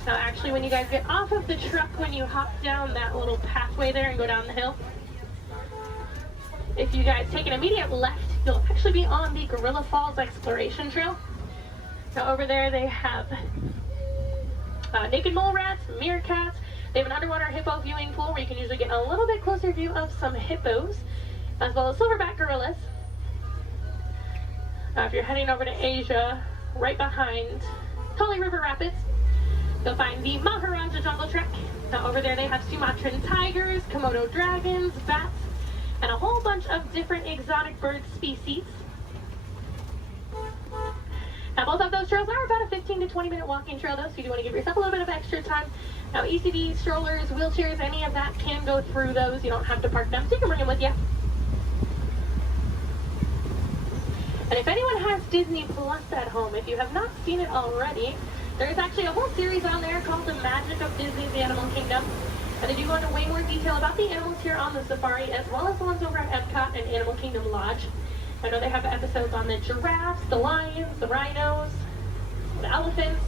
Now actually, when you guys get off of the truck, when you hop down that little pathway there and go down the hill, if you guys take an immediate left, you'll actually be on the Gorilla Falls Exploration Trail. Now over there they have naked mole rats, meerkats. They have an underwater hippo viewing pool where you can usually get a little bit closer view of some hippos, as well as silverback gorillas. If you're heading over to Asia, right behind Tully River Rapids, you'll find the Maharaja Jungle Trek. Now over there they have Sumatran tigers, Komodo dragons, bats, and a whole bunch of different exotic bird species. Now both of those trails are about a 15 to 20 minute walking trail though, so you do want to give yourself a little bit of extra time. Now ECD, strollers, wheelchairs, any of that can go through those. You don't have to park them, so you can bring them with you. And if anyone has Disney Plus at home, if you have not seen it already, there is actually a whole series on there called The Magic of Disney's Animal Kingdom. And they do go into way more detail about the animals here on the safari, as well as the ones over at Epcot and Animal Kingdom Lodge. I know they have episodes on the giraffes, the lions, the rhinos, the elephants.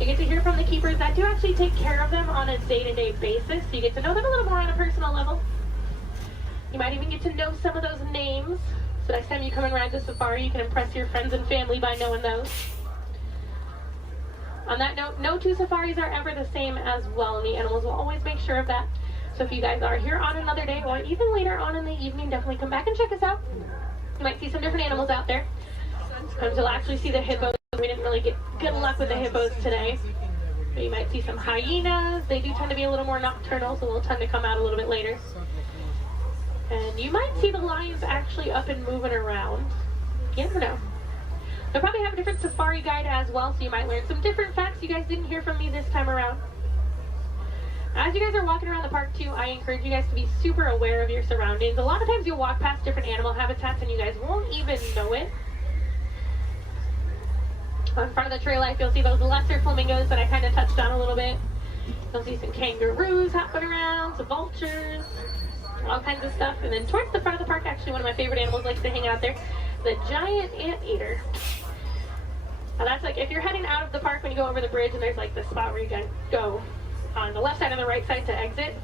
You get to hear from the keepers that do actually take care of them on a day-to-day basis, so you get to know them a little more on a personal level. You might even get to know some of those names. So next time you come and ride the safari, you can impress your friends and family by knowing those. On that note, no two safaris are ever the same as well, and the animals will always make sure of that. So if you guys are here on another day, or even later on in the evening, definitely come back and check us out. You might see some different animals out there. Sometimes you'll actually see the hippos. We didn't really get good luck with the hippos today. But you might see some hyenas. They do tend to be a little more nocturnal, so they'll tend to come out a little bit later. And you might see the lions actually up and moving around. You never know. They'll probably have a different safari guide as well, so you might learn some different facts you guys didn't hear from me this time around. As you guys are walking around the park too, I encourage you guys to be super aware of your surroundings. A lot of times you'll walk past different animal habitats and you guys won't even know it. On front of the trail life, you'll see those lesser flamingos that I kind of touched on a little bit. You'll see some kangaroos hopping around, some vultures, all kinds of stuff. And then towards the front of the park, actually one of my favorite animals likes to hang out there, the giant anteater. Now that's like if you're heading out of the park when you go over the bridge and there's like the spot where you can go on the left side and the right side to exit.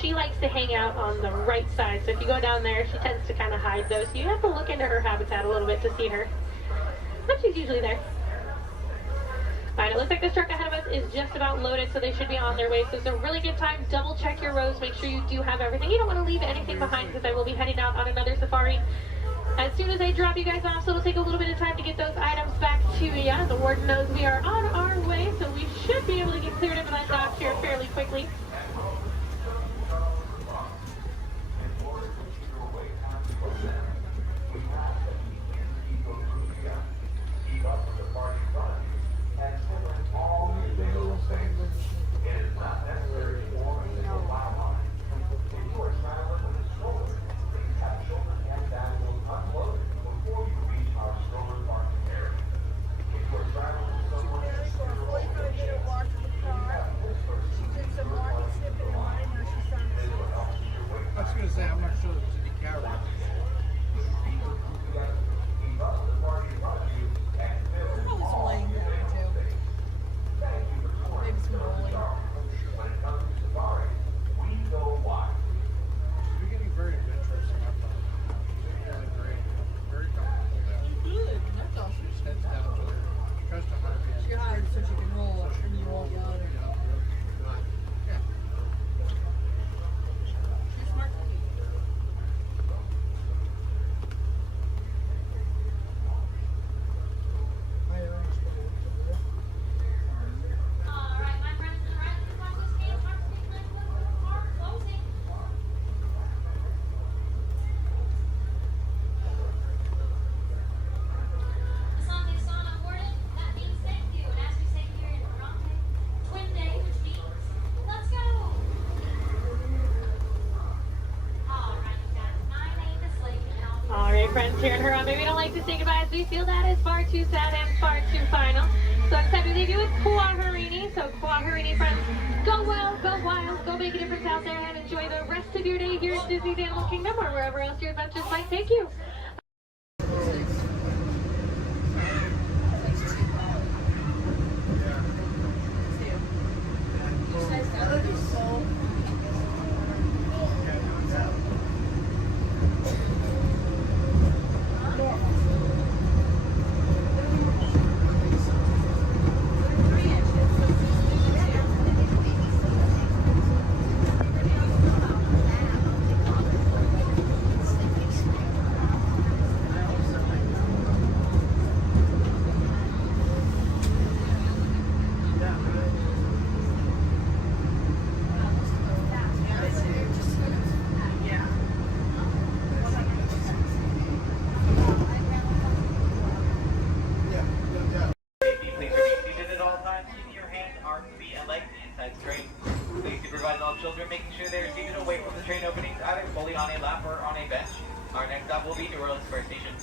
She likes to hang out on the right side. So if you go down there, she tends to kind of hide those. So you have to look into her habitat a little bit to see her. But she's usually there. Alright, it looks like this truck ahead of us is just about loaded, so they should be on their way. So it's a really good time. Double check your rows. Make sure you do have everything. You don't want to leave anything behind because I will be heading out on another safari as soon as I drop you guys off. So it'll take a little bit of time to get those items back to you. The warden knows we are on our way, so we should be able to get cleared up in that dock here fairly quickly. Some more friends here in Harambe. We don't like to say goodbye as we feel that is far too sad and far too final. So it's time to leave you with Kuaharini. So Kuaharini friends, go well, go wild, go make a difference out there and enjoy the rest of your day here at Disney's Animal Kingdom or wherever else your adventures might take you. Children, making sure they're seated away from the train openings, either fully on a lap or on a bench. Our next stop will be New Orleans Square Station.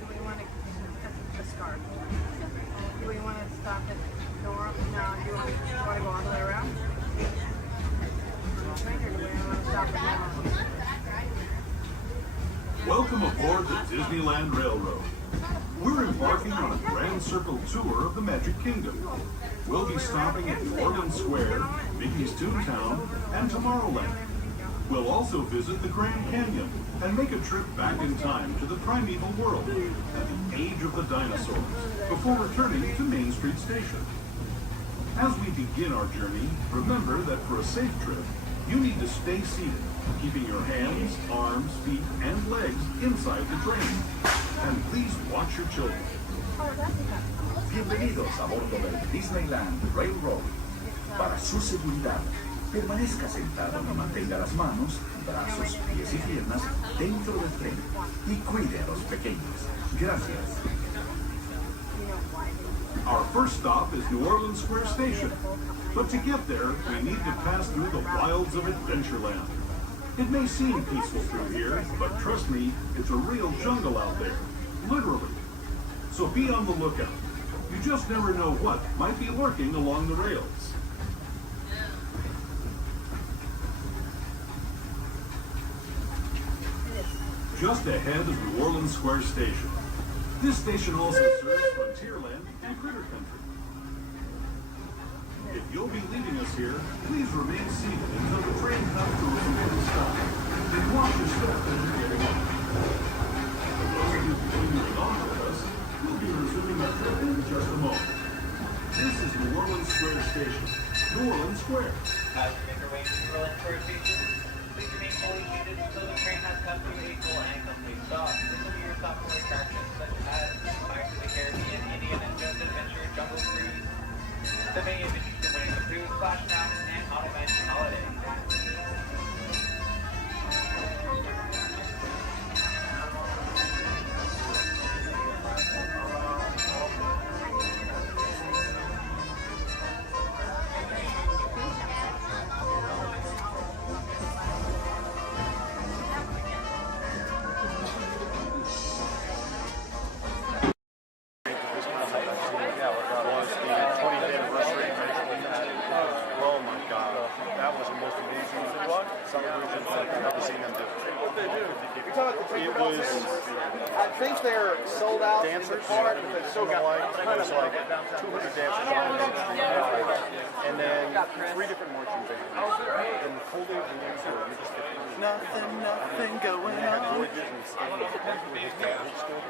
Do we want to discard? Do we want to stop at the door? No, do you want to go all the way around? Welcome aboard the Disneyland Railroad. We're embarking on a Grand Circle tour of the Magic Kingdom. We'll be stopping at New Orleans Square, Mickey's Toontown, and Tomorrowland. We'll also visit the Grand Canyon and make a trip back in time to the primeval world and the age of the dinosaurs before returning to Main Street Station. As we begin our journey, remember that for a safe trip, you need to stay seated, keeping your hands, arms, feet, and legs inside the train. And please watch your children. Bienvenidos a bordo del Disneyland Railroad. Para su seguridad, permanezca sentado y mantenga las manos, brazos, pies y piernas dentro del tren y cuide a los pequeños. Gracias. Our first stop is New Orleans Square Station. But to get there, we need to pass through the wilds of Adventureland. It may seem peaceful through here, but trust me, it's a real jungle out there. Literally. So be on the lookout. You just never know what might be lurking along the rails. Just ahead is New Orleans Square Station. This station also serves Frontierland and Critter Country. If you'll be leaving us here, please remain seated until the train comes to a complete stop. Then watch your step as you're getting on. For those of you continuing on with us, we'll be resuming our trip in just a moment. This is New Orleans Square Station. New Orleans Square. As you make your way to New Orleans Square Station, please remain fully seated until the train has come to a full and complete stop. This will be your stop for attractions such as Pirates of the Caribbean, Indiana Jones Adventure, Jungle Cruise, the many adventures in Winnie the Pooh, Splash Mountain, and Haunted Mansion Holiday. I think they're sold out dancers, in the park, but they still got there's like 200 dancers on it. And then 3 different marching bands. And the full day of the answer, you just get nothing going on. Roy Disney staying with his dad at school.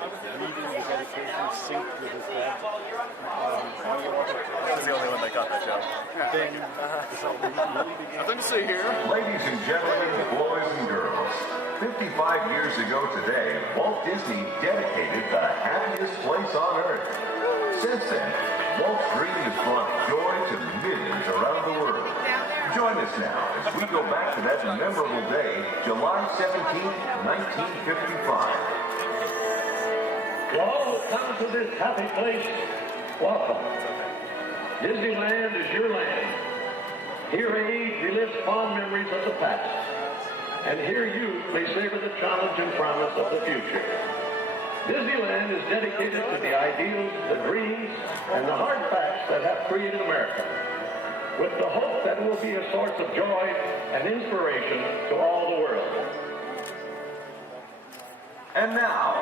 Leading his education synced with his dad. That's the only one that got that job. Then, nothing to see here. Ladies and gentlemen, boys and girls, 55 years ago today, Walt Disney dedicated the happiest place on earth. Since then, Walt's dream has brought joy to millions around the world. Join us now as we go back to that memorable day, July 17, 1955. To all who come to this happy place, welcome. Disneyland is your land. Here age relives fond memories of the past. and here youth may savor the challenge and promise of the future. Disneyland is dedicated to the ideals, the dreams, and the hard facts that have created America, with the hope that it will be a source of joy and inspiration to all the world. And now,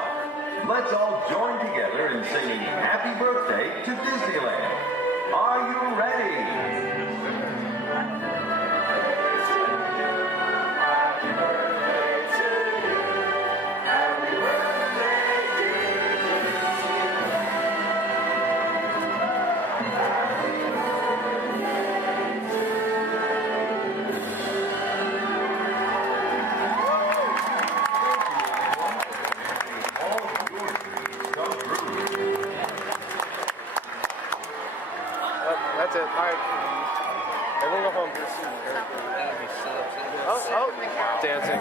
let's all join together in singing Happy Birthday to Disneyland. Are you ready? That's it. All right. Everyone go home. Oh, dancing.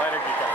Minor detail.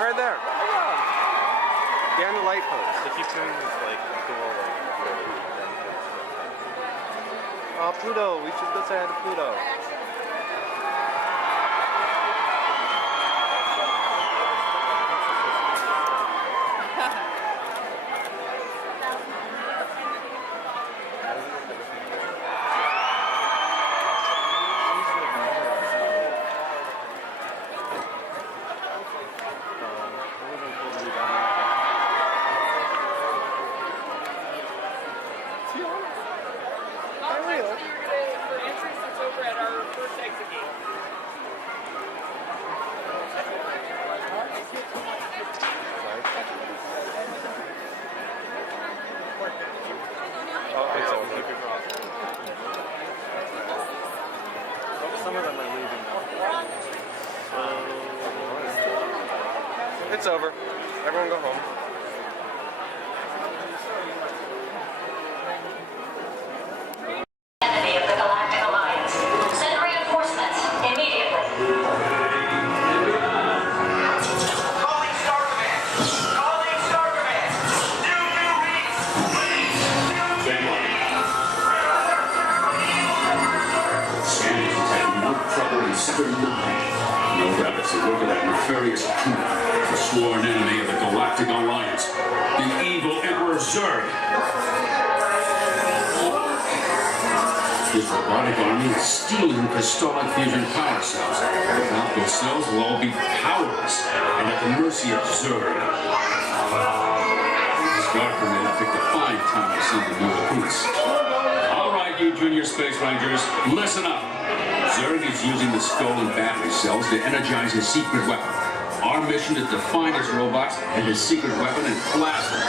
Right there. Behind the light post. They keep doing this like cool Oh, Pluto. We should go say hi to Pluto. It's over. Everyone go home. Enemy of the Galactic Alliance. Send reinforcements immediately. Calling Star Command. Calling Star Command. Do you read? Scanners detecting no trouble in Sector 9. No doubt it's the work of that nefarious coup, the sworn enemy of the Galactic Alliance, the evil Emperor Zurg. His robotic army is stealing crystallic fusion power cells. Without those cells, will all be powerless and at the mercy of Zurg. Star Command picked a fine time to send the new recruits. All right, you junior space rangers, listen up. Zurg is using the stolen battery cells to energize his secret weapon. Our mission is to find his robots and his secret weapon and blast them.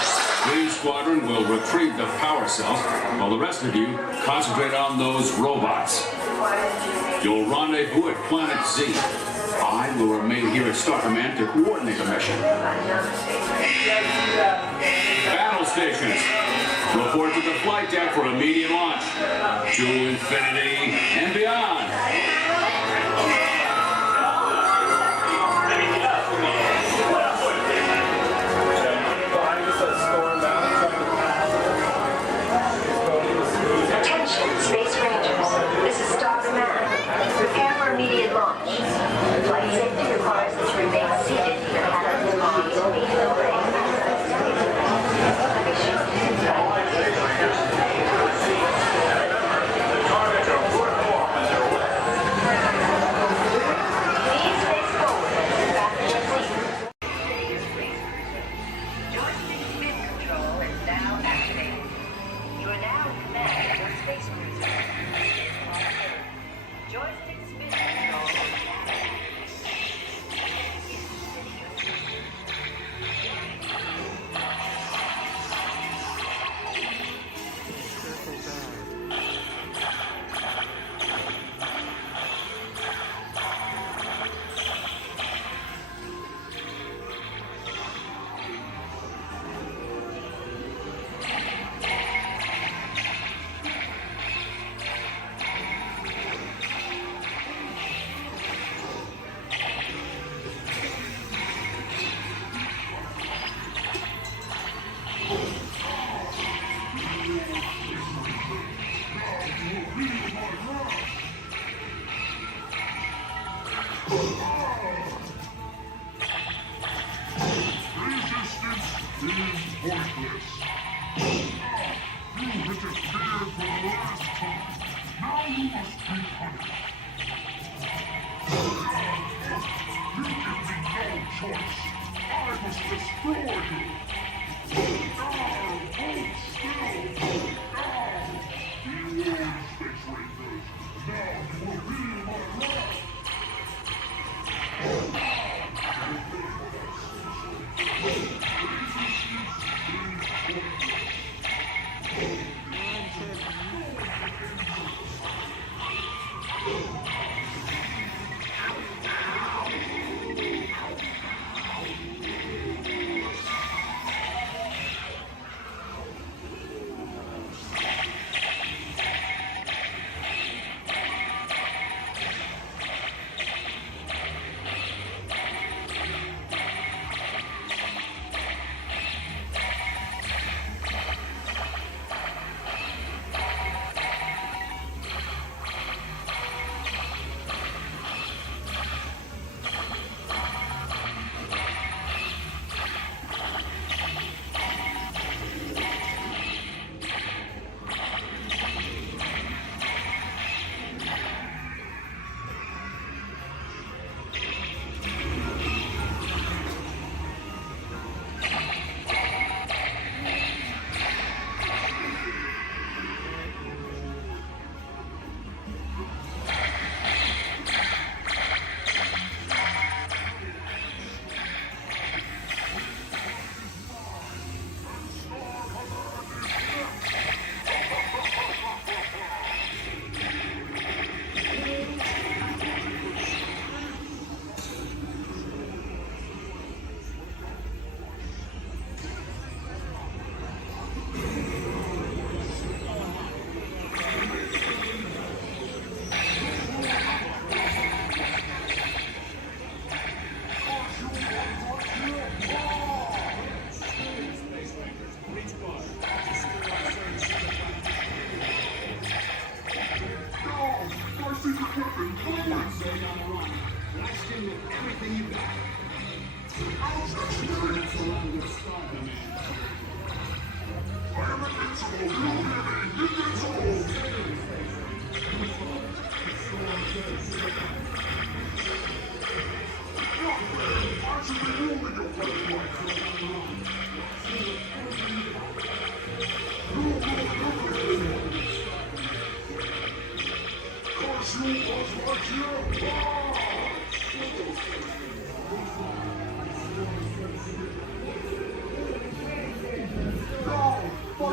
Green Squadron will retrieve the power cells, while the rest of you concentrate on those robots. You'll rendezvous at Planet Z. I will remain here at Star Command to coordinate the mission. Battle stations, report to the flight deck for immediate launch. To infinity and beyond. Attention, Space Rangers. This is Star Command. Prepare for immediate launch. Flight safety requires that you remain seated in your cabin while these immediate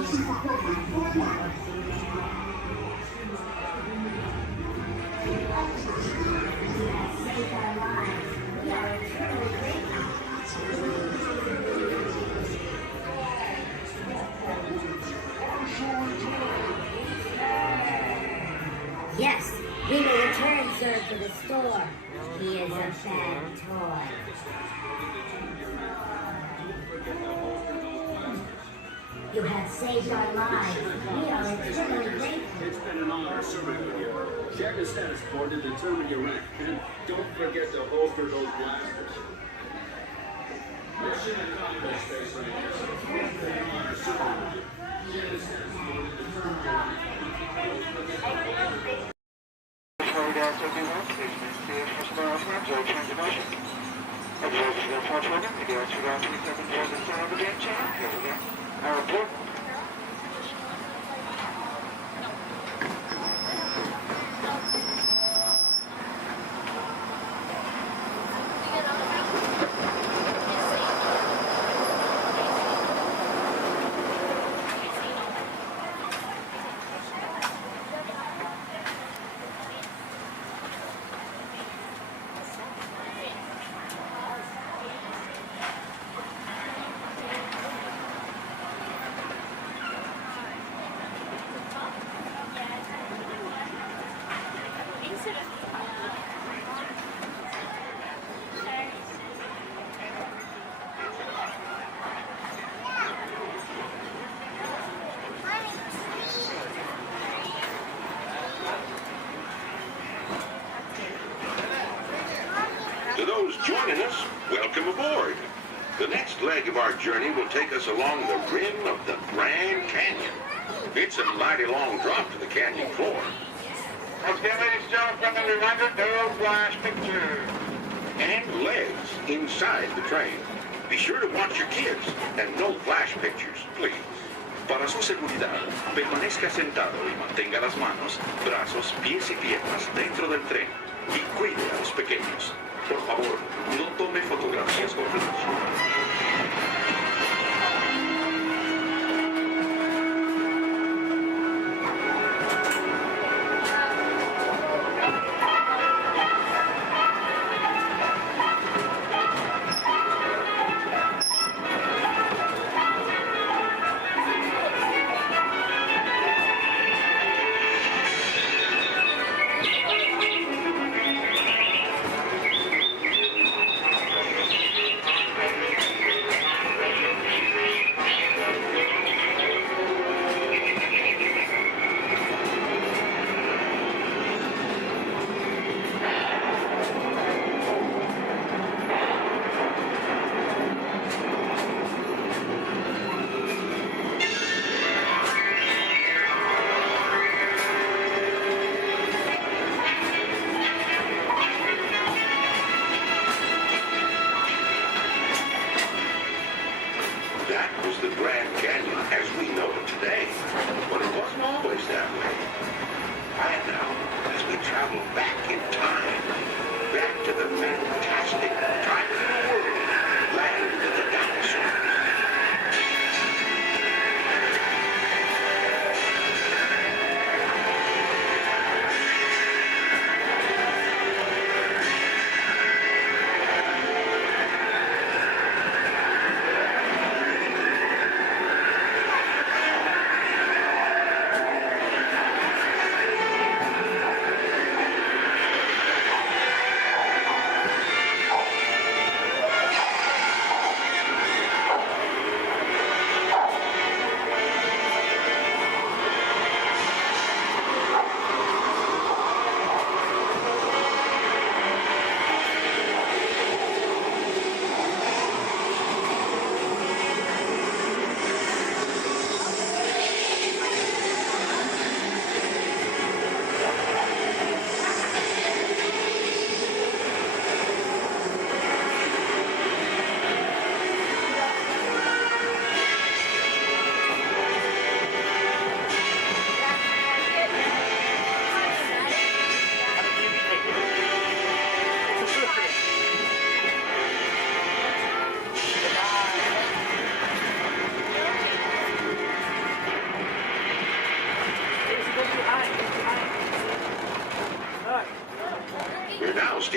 Yes, we will return, sir, to the store. He is a bad toy. You have saved our lives. We are eternally grateful. It's been an honor serving with you. Check the status board to determine your rank. And don't forget to holster those blasters. Mission accomplished, Space Rangers. It's been an honor serving with you. Check the status board to determine your rank. To those joining us, welcome aboard. The next leg of our journey will take us along the rim of the Grand Canyon. It's a mighty long drop to the canyon floor. Once again, ladies and gentlemen, friendly reminder, no flash pictures. And legs inside the train. Be sure to watch your kids and no flash pictures, please. Para su seguridad, permanezca sentado y mantenga las manos, brazos, pies y piernas dentro del tren y cuide a los pequeños. Por favor, no tome fotografías con flash. That was the Grand Canyon as we know it today. But it wasn't always that way. And now, as we travel back in time, back to the fantastic time of the world, land of the dinosaurs.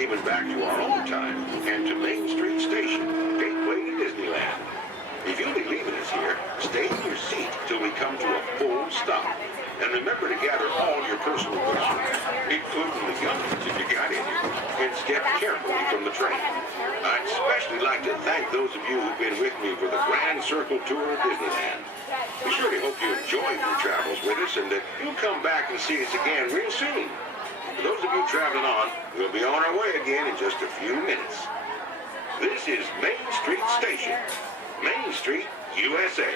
steaming back to our own time and to Main Street Station, gateway to Disneyland. If you'll be leaving us here, stay in your seat till we come to a full stop. And remember to gather all your personal belongings, including the guns if you got any, and step carefully from the train. I'd especially like to thank those of you who've been with me for the Grand Circle Tour of Disneyland. We surely hope you enjoyed your travels with us and that you'll come back and see us again real soon. For those of you traveling on, we'll be on our way again in just a few minutes. This is Main Street Station, Main Street, USA.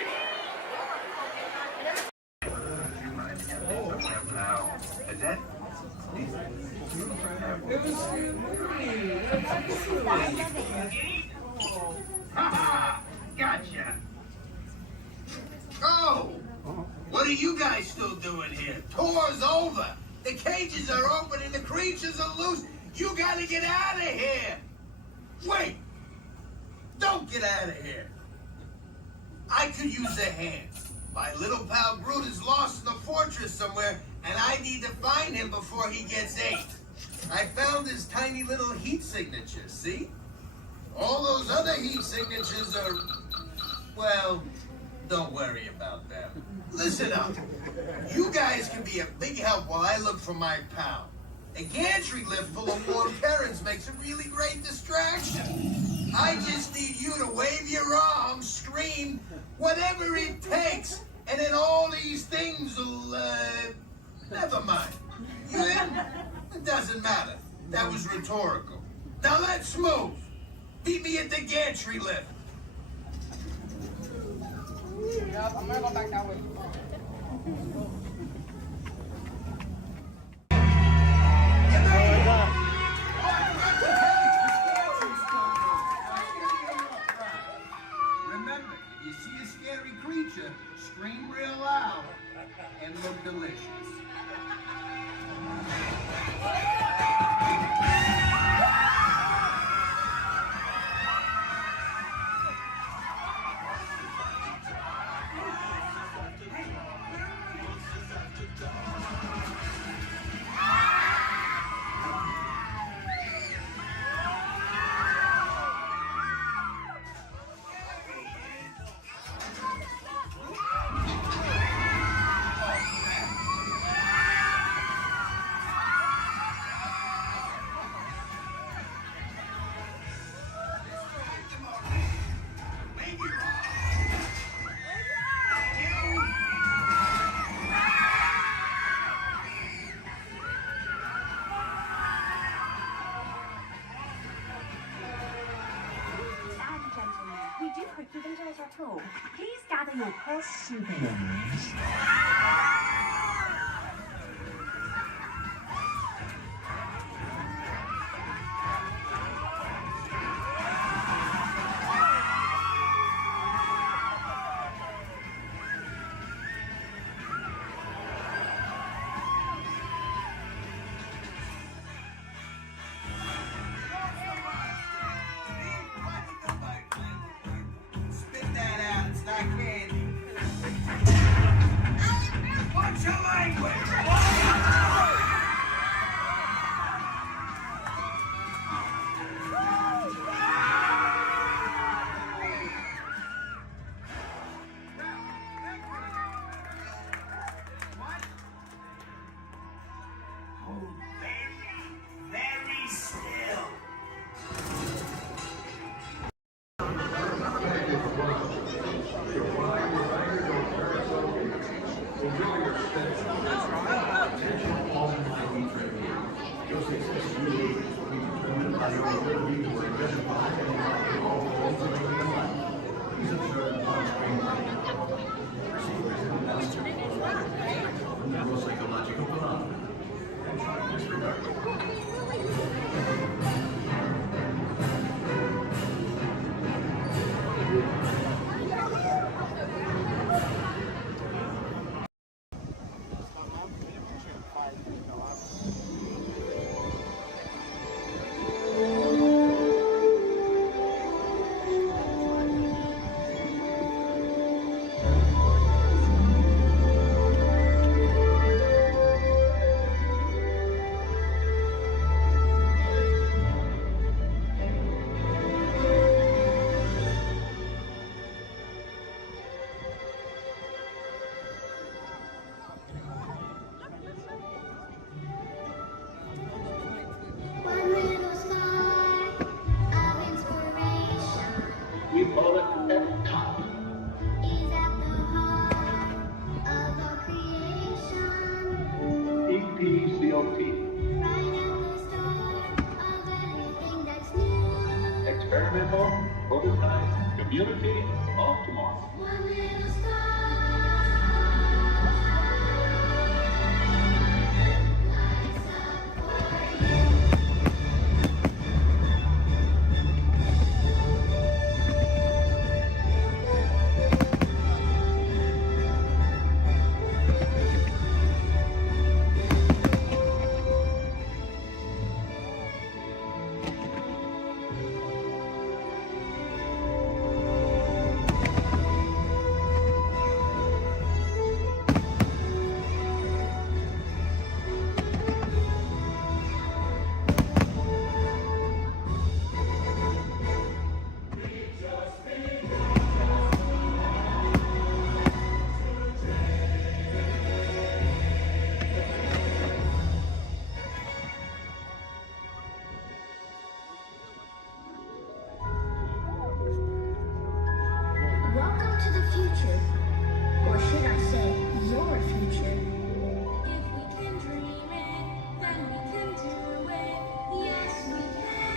Is that? Gotcha. Oh, what are you guys still doing here? Tour's over. The cages are open and the creatures are loose. You gotta get out of here. Wait. Don't get out of here. I could use a hand. My little pal Groot is lost in the fortress somewhere, and I need to find him before he gets ate. I found his tiny little heat signature, see? All those other heat signatures are, well, don't worry about them. Listen up. You guys can be a big help while I look for my pal. A gantry lift full of warm parents makes a really great distraction. I just need you to wave your arms, scream, whatever it takes, and then all these things will, never mind. You in? It doesn't matter. That was rhetorical. Now let's move. Meet me at the gantry lift. Yep, I'm gonna go back that way. Remember, if you see a scary creature, scream real loud and look delicious. Please gather your purse souvenirs. Spit that out, it's not candy. What's your language? Very still. community of tomorrow. One little star. Welcome to the future, or should I say, your future. If we can dream it, then we can do it. Yes, we can.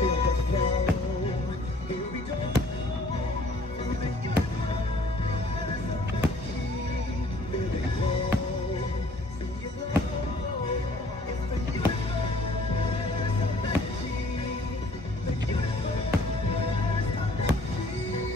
Feel the flow. Here we go. Through the universe of energy. Feel it grow. See it grow. It's the universe of energy. The universe of energy.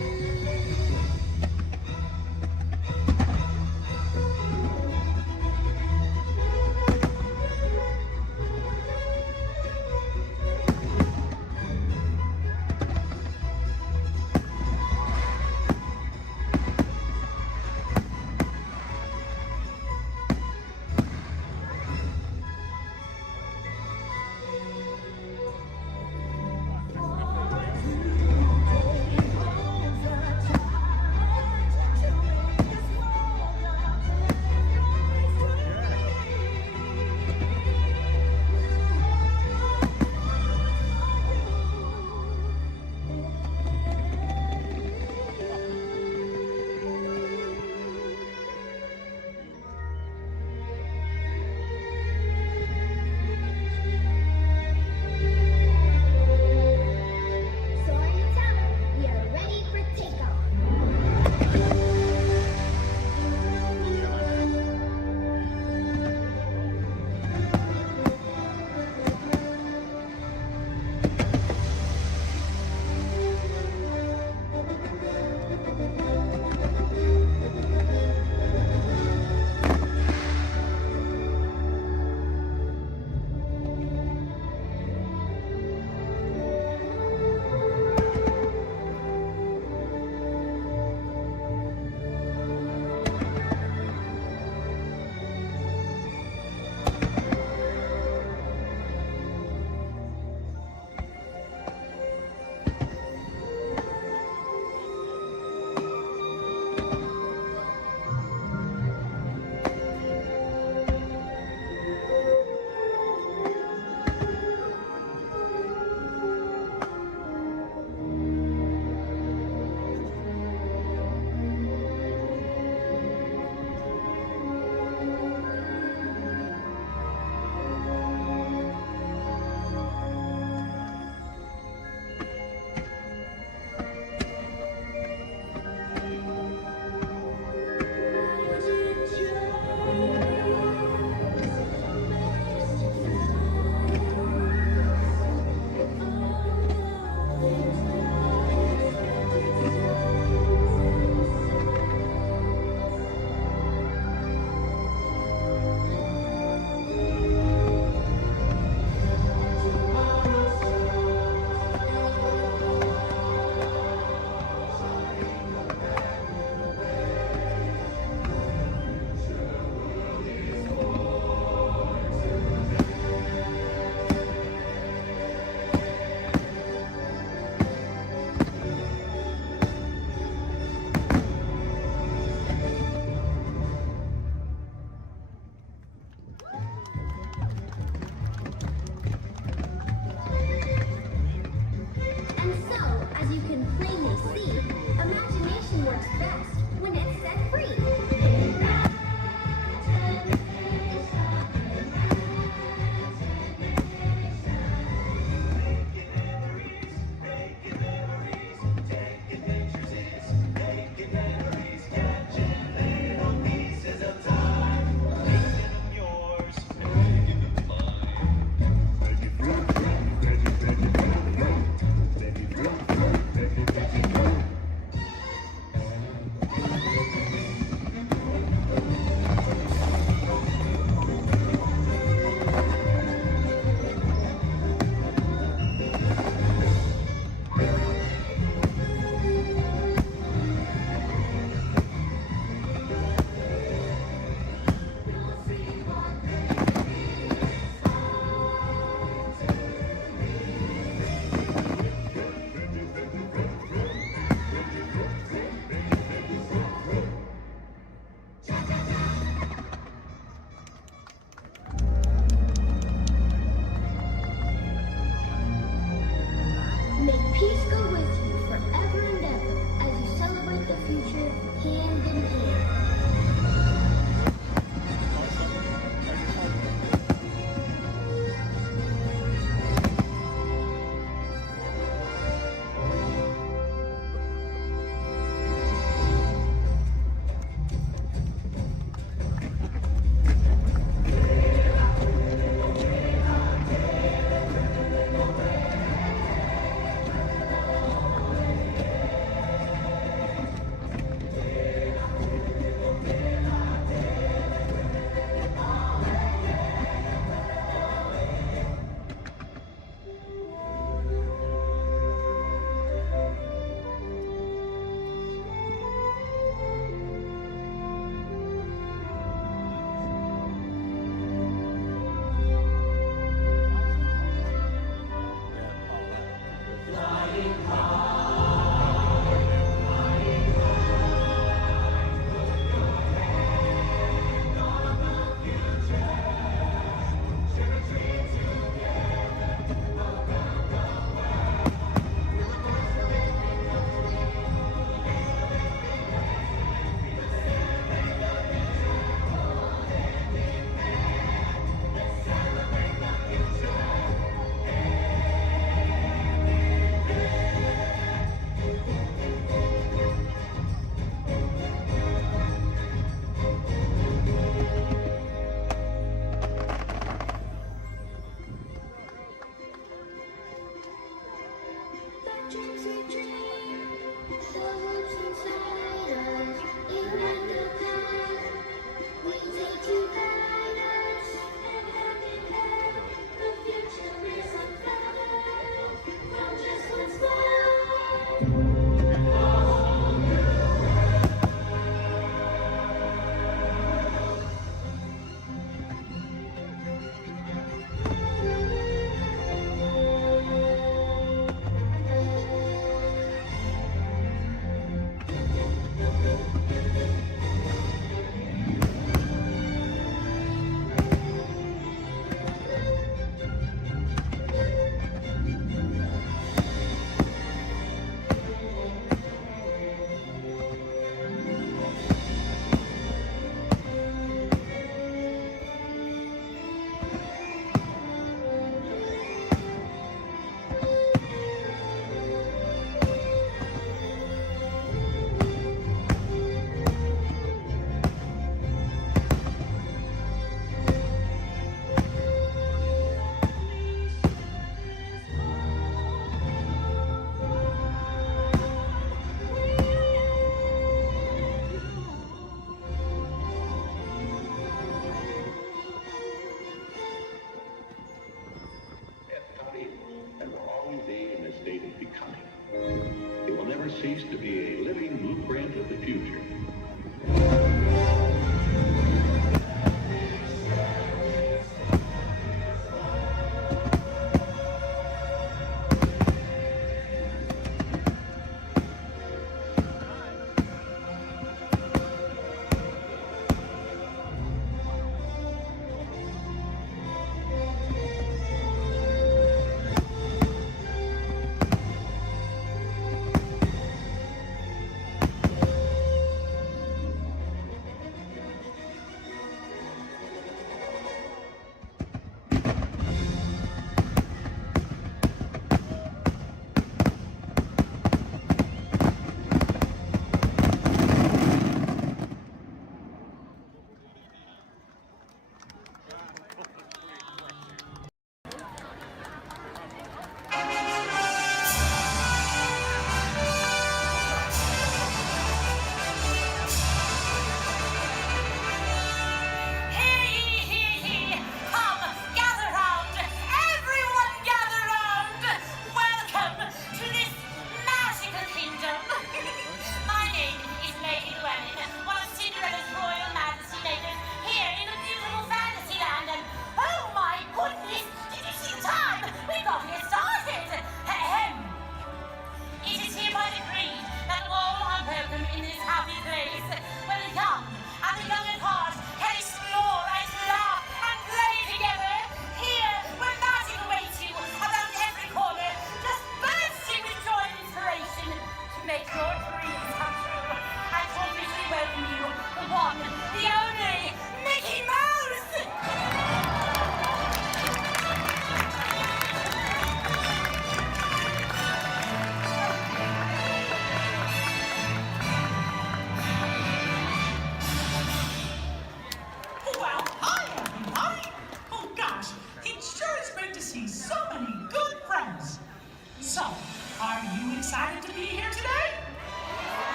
we dream, the hopes inside us, ignite the path. We take to guide us, and hand in hand, the future is unfolded from just one smile. And will always be in a state of becoming. It will never cease to be a living blueprint of the future.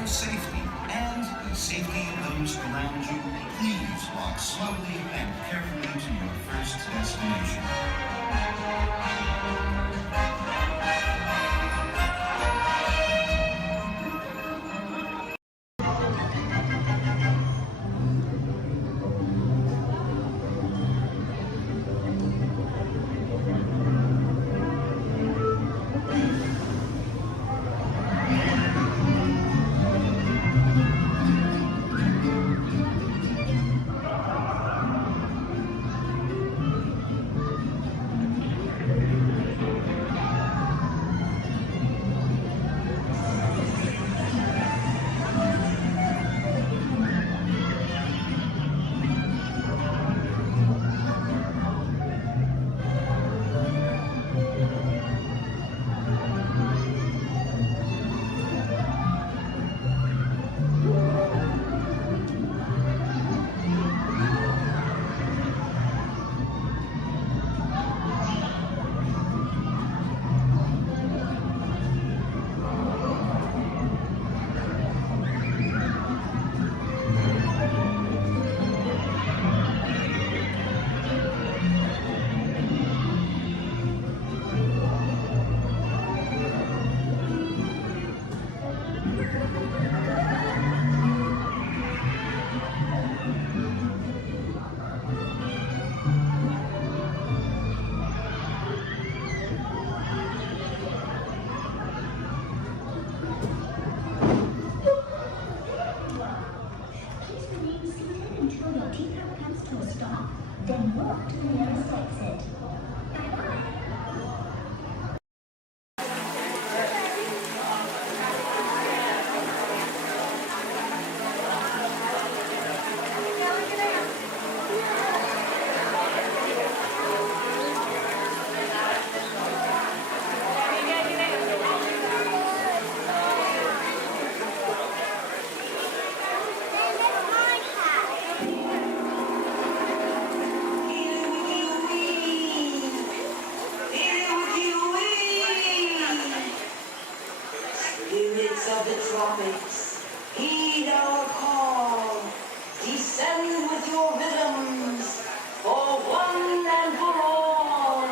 your safety and the safety of those around you, please walk slowly and carefully to your first destination. Then walk to the nearest exit. Spirits of the tropics, heed our call. Descend with your rhythms for one and for all.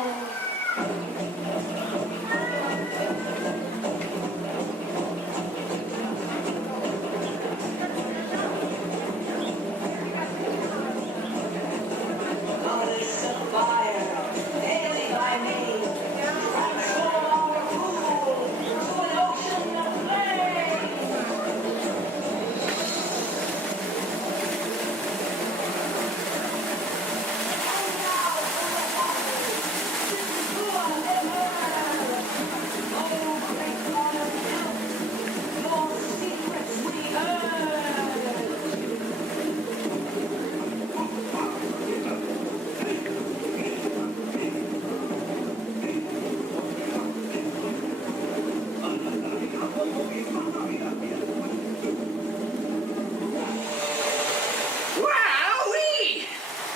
Colors of fire, daily by me, transform our pool to an ocean of flame. Wowee!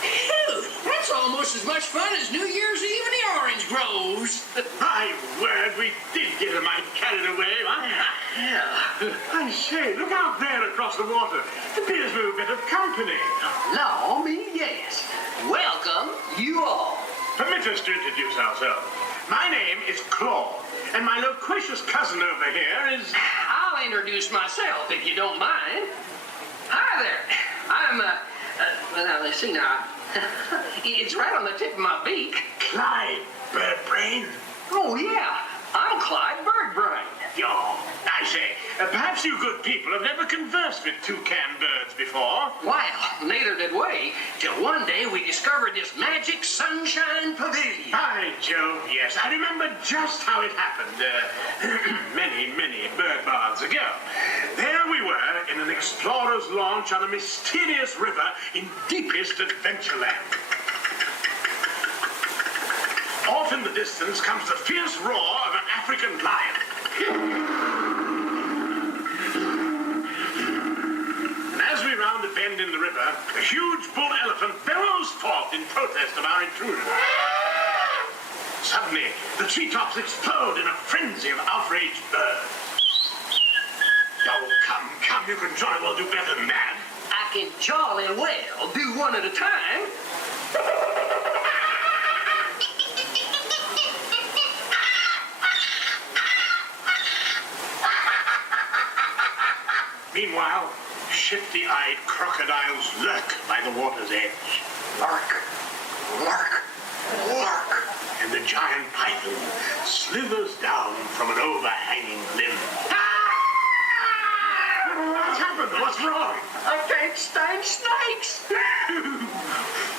Phew, that's almost as much fun as New Year's Eve in the orange groves. My word, we did get a mite carried away, Yeah. I say, look out there across the water. It appears we're a bit of company. Law me, yes. Welcome, you all. Permit us to introduce ourselves. My name is Claude, and my loquacious cousin over here is... I'll introduce myself if you don't mind. Hi there. I'm, well, let's see now. It's right on the tip of my beak. Clyde Birdbrain. Oh, yeah. I'm Clyde Birdbrain. Oh, I say, perhaps you good people have never conversed with toucan birds before. Well, neither did we, till one day we discovered this magic sunshine pavilion. By Jove, yes. I remember just how it happened, many, many bird baths ago. There we were in an explorer's launch on a mysterious river in deepest Adventureland. Off in the distance comes the fierce roar of an African lion. a huge bull elephant bellows forth in protest of our intrusion. Suddenly, the treetops explode in a frenzy of outraged birds. Oh, come, you can jolly well do better than that. I can jolly well do one at a time. Meanwhile, shifty-eyed crocodiles lurk by the water's edge. Lurk, lurk, lurk. And the giant python slithers down from an overhanging limb. What's happened? What's wrong? I can't stand snakes.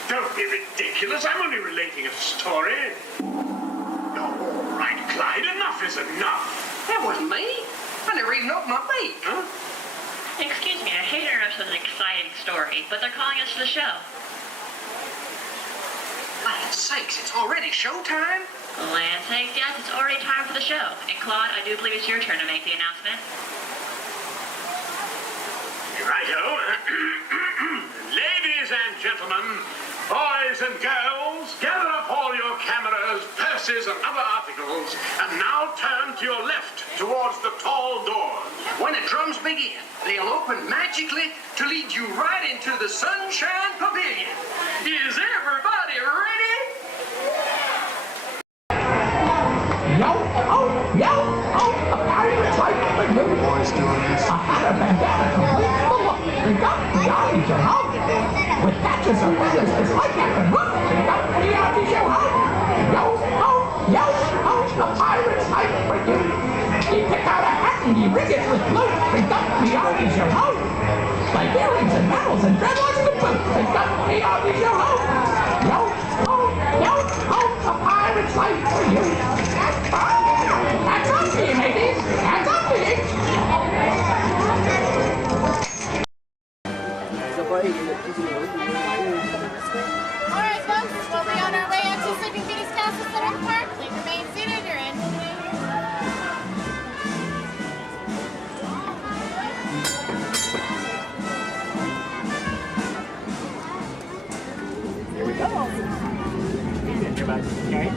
Don't be ridiculous. I'm only relating a story. All right, Clyde, enough is enough. That wasn't me. I never even opened my beak. Huh? Excuse me, I hate to interrupt such an exciting story, but they're calling us to the show. Land sakes, it's already showtime? Land sakes, yes, it's already time for the show. And Claude, I do believe it's your turn to make the announcement. Righto. Ladies and gentlemen, boys and girls, gather up all your cameras, purses, and other articles, and now turn to your left towards the tall doors. When the drums begin, they'll open magically to lead you right into the Sunshine Pavilion. Is everybody ready? Yo, a pirate's life for you. Boys doing this. I had a bandana complete full of we got the armies your home. With patches of feathers, it's like that can move. We got the armies your home. Yo, a pirate's life for you. He picked out a hat and he rigged it with blue. We got the armies your home. Like earrings and medals and dreadlocks and boot. We got the armies your home. Yo, a pirate's life for you. Hands up to you, ladies! Hands up to you! Alright, folks, we'll be on our way up to Sleeping Beauty's Castle Center in the park. Please remain seated. You're in. Here we go. Okay.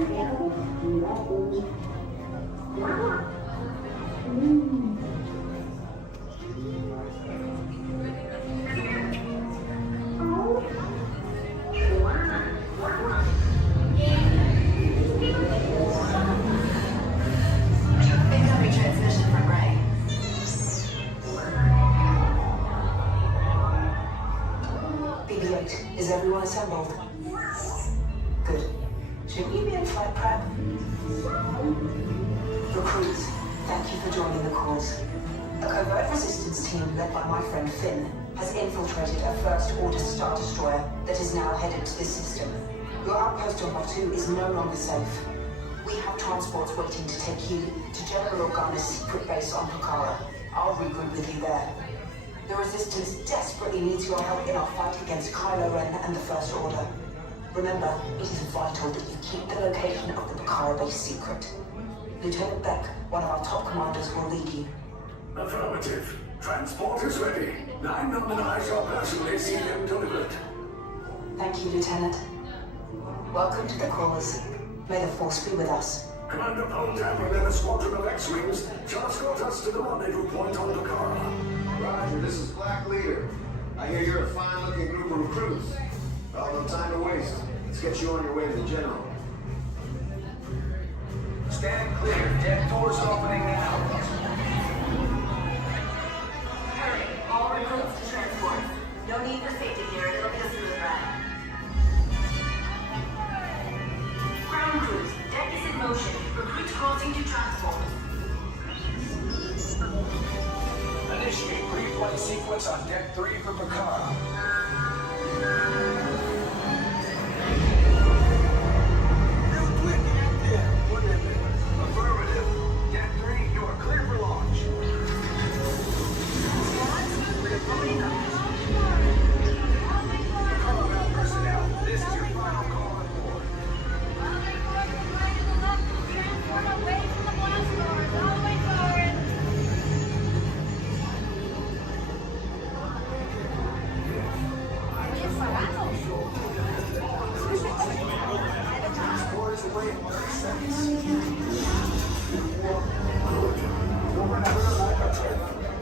Incoming transmission from Ray. BB-8, is everyone assembled? Good. Should we be in flight prep? Recruits, thank you for joining the cause. A covert resistance team led by my friend Finn has infiltrated a first-order Star Destroyer that is now headed to this system. Your outpost on Batu is no longer safe. We have transports waiting to take you to General Organa's secret base on Pucara. I'll regroup with you there. The Resistance desperately needs your help in our fight against Kylo Ren and the First Order. Remember, it is vital that you keep the location of the Pucara base secret. Lieutenant Beck, one of our top commanders, will lead you. Affirmative. Transport is ready. 9 and I shall personally see them delivered. Thank you, Lieutenant. Welcome to the cause. May the Force be with us. Commander Poltam and a squadron of X-Wings shall escort us to the rendezvous point on Pucara. Roger, this is Black Leader. I hear you're a fine-looking group of recruits. Oh, no time to waste. Let's get you on your way to the General. Stand clear. Deck doors opening now. Hurry, all recruits to transport. No need for safety gear. It'll be a smooth ride. Ground crews, deck is in motion. Recruits crossing to transport. Initiate pre-flight sequence on Deck 3 for Pucara. Affirmative. Deck 3, you are clear for launch. Pucara personnel, this is your final call on board. Transport away from the blast doors. All the way forward. Transport is away in 30 seconds.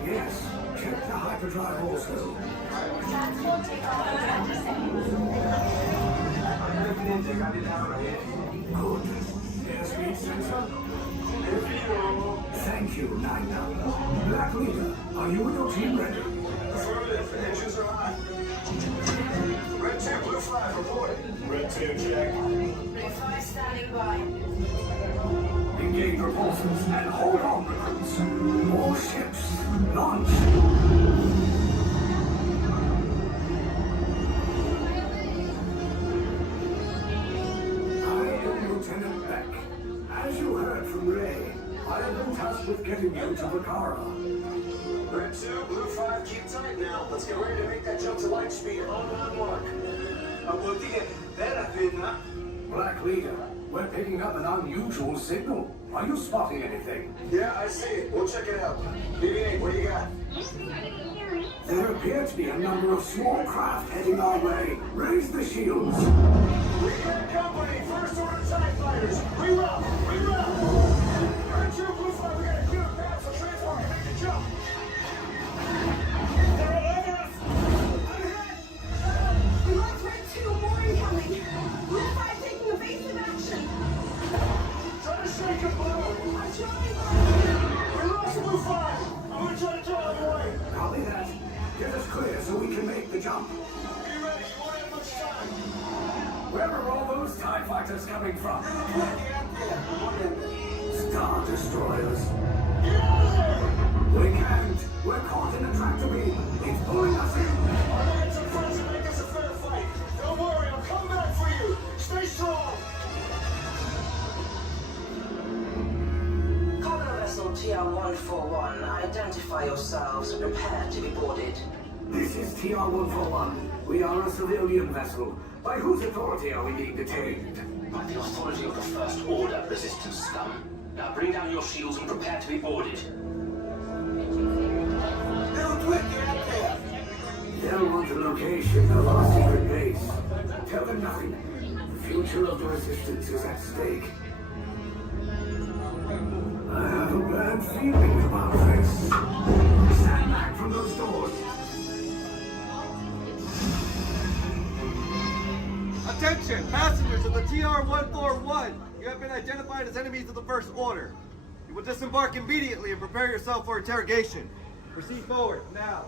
Yes, check the hyperdrive also. Transport takeoff in 20 seconds. Good. Airspeed sensor? Thank you, 9 Black Leader, are you and your team ready? Affirmative. Engines are hot. Red 2, blue 5, reporting. Red 2, check. Blue 5 standing by. Engage repulsors and hold on, recruits. More ships. Launch. I am Lieutenant Beck. As you heard from Ray, I have been tasked with getting you to Pucara. Red 2, blue 5, keep tight now. Let's get ready to make that jump to light speed on mark. Black Leader, we're picking up an unusual signal. Are you spotting anything? Yeah, I see it. We'll check it out. BB-8, what do you got? There appear to be a number of small craft heading our way. Raise the shields. We got company. First order TIE fighters. Reroute. Reroute. Red 2, blue 5, we got a clear path so transport can make the jump. They're all over us. I'm hit. We lost Red 2, more incoming. Blue 5 taking evasive action. Try to shake it, blue. I'm trying. We lost blue 5. I'm gonna try to draw out of the way. Copy that. Get us clear so we can make the jump. Be ready. You won't have much time. Where are all those TIE fighters coming from? Star Destroyers. Get out of there. We can't. We're caught in a tractor beam. It's pulling us in. Our hands are friends and make this a fair fight. Don't worry, I'll come back for you. Stay strong. Cargo vessel TR-141, identify yourselves and prepare to be boarded. This is TR-141. We are a civilian vessel. By whose authority are we being detained? By the authority of the First Order, Resistance scum. Now bring down your shields and prepare to be boarded. They'll want the location of our secret base. Tell them nothing. future of the resistance is at stake. I have a bad feeling about this. Stand back from those doors. Attention, passengers of the TR-141. You have been identified as enemies of the First Order. You will disembark immediately and prepare yourself for interrogation. Proceed forward, now.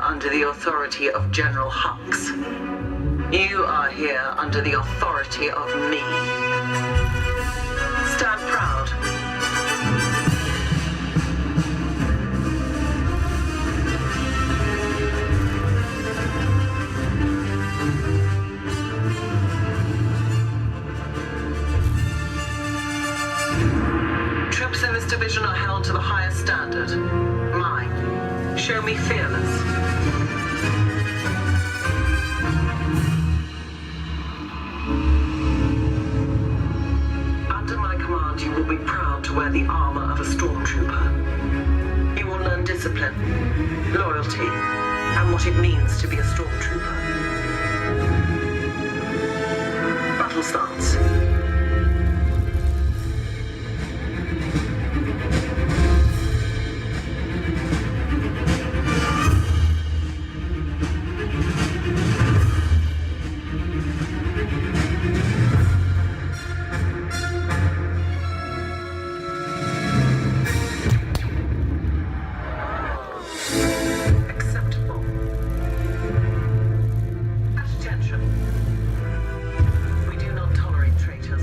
Under the authority of General Hux. You are here under the authority of me. Stand proud. Troops in this division are held to the highest standard. Mine. Show me fearless. You will be proud to wear the armor of a stormtrooper. You will learn discipline, loyalty, and what it means to be a stormtrooper. Battle starts. We do not tolerate traitors.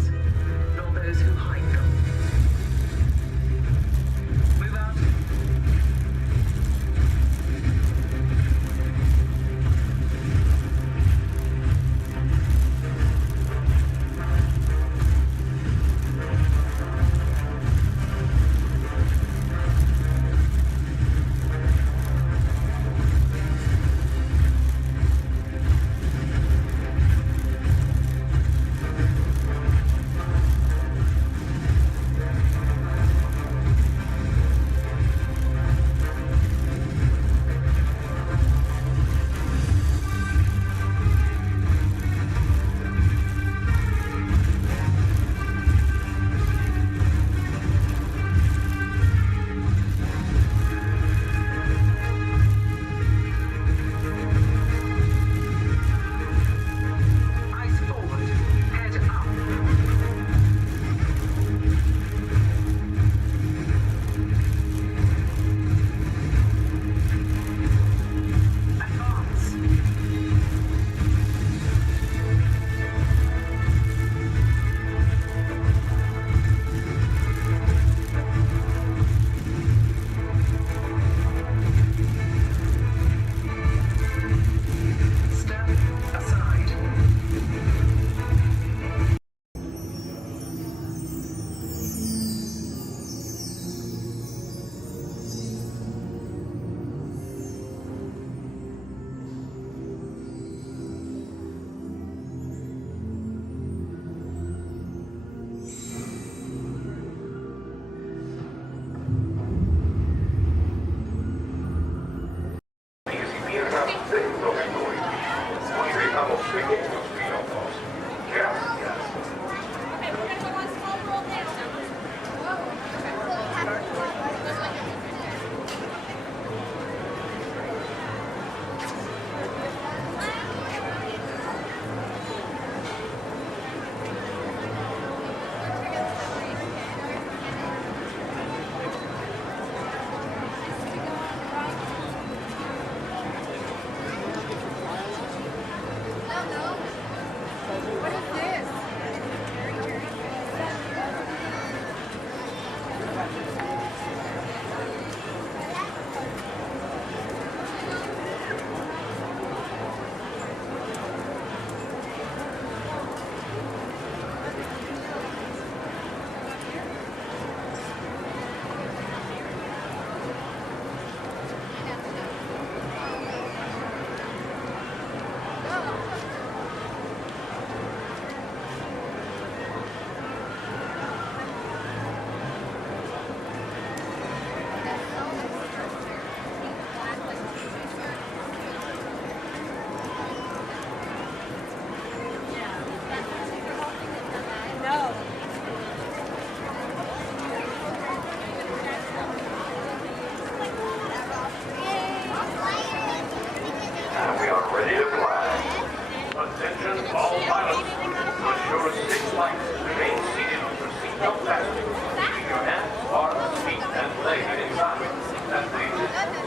flight, remain seated with your seatbelt fastened, keeping your hands, arms, feet, and legs inside, as the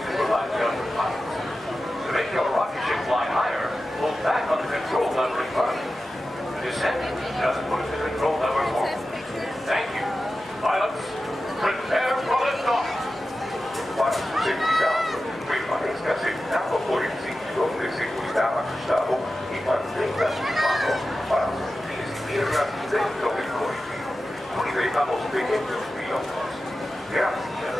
supervised government pilots. To make your rocket ship fly higher, pull back on the control lever in front of you. To descend, just push the control lever forward. Thank you. Pilots, prepare for liftoff. Para su seguridad, permanezcase sentado por el cinturón de seguridad ajustado y mantenga sus manos para sus pies y piernas dentro del cohete. Cuide a los pequeños pilotos. Gracias.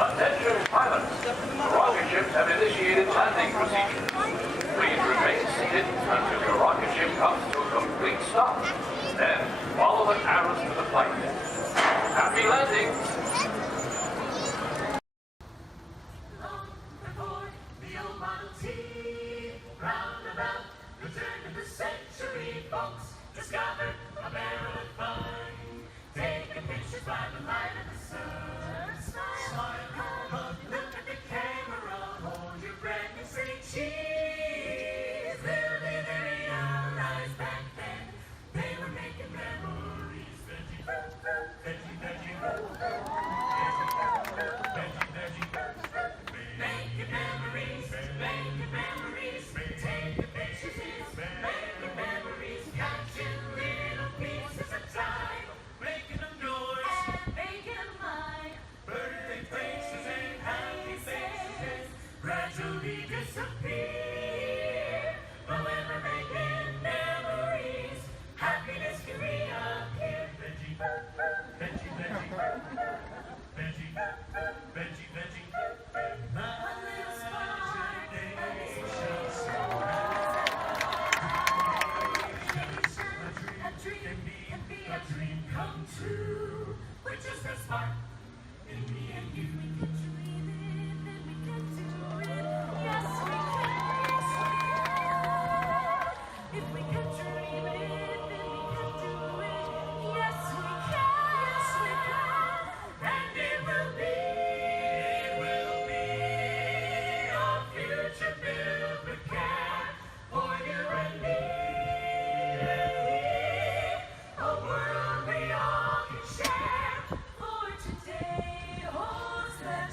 Attention pilots, rocket ships have initiated landing procedures. Please remain seated until your rocket ship comes to a complete stop. Then follow the arrows to the flight deck. Happy landing! The old Model T, round about the turn of the century, folks discovered a barrel of fun. Taking pictures by the light of the sun. Smile, hug, look at the camera, hold your breath and say cheese. Little did they realize back then they were making memories. Veggie, veggie, veggie, veggie, veggie, making memories, making memories. Taking pictures is making memories. Catching little pieces of time, making them yours and making them mine. Birthday faces and happy faces gradually disappear. But when we're making memories, happiness can reappear. Veggie, veggie, veggie, veggie, veggie, veggie. My little a dream come true. We're just as smart. In me and you, we can dream it, and we can do it. Yes, we can. If we can dream it, then we can do it. Yes, we can. Yes, we can. And it will be our future filled with care for you and me. A world we all can share. For today holds the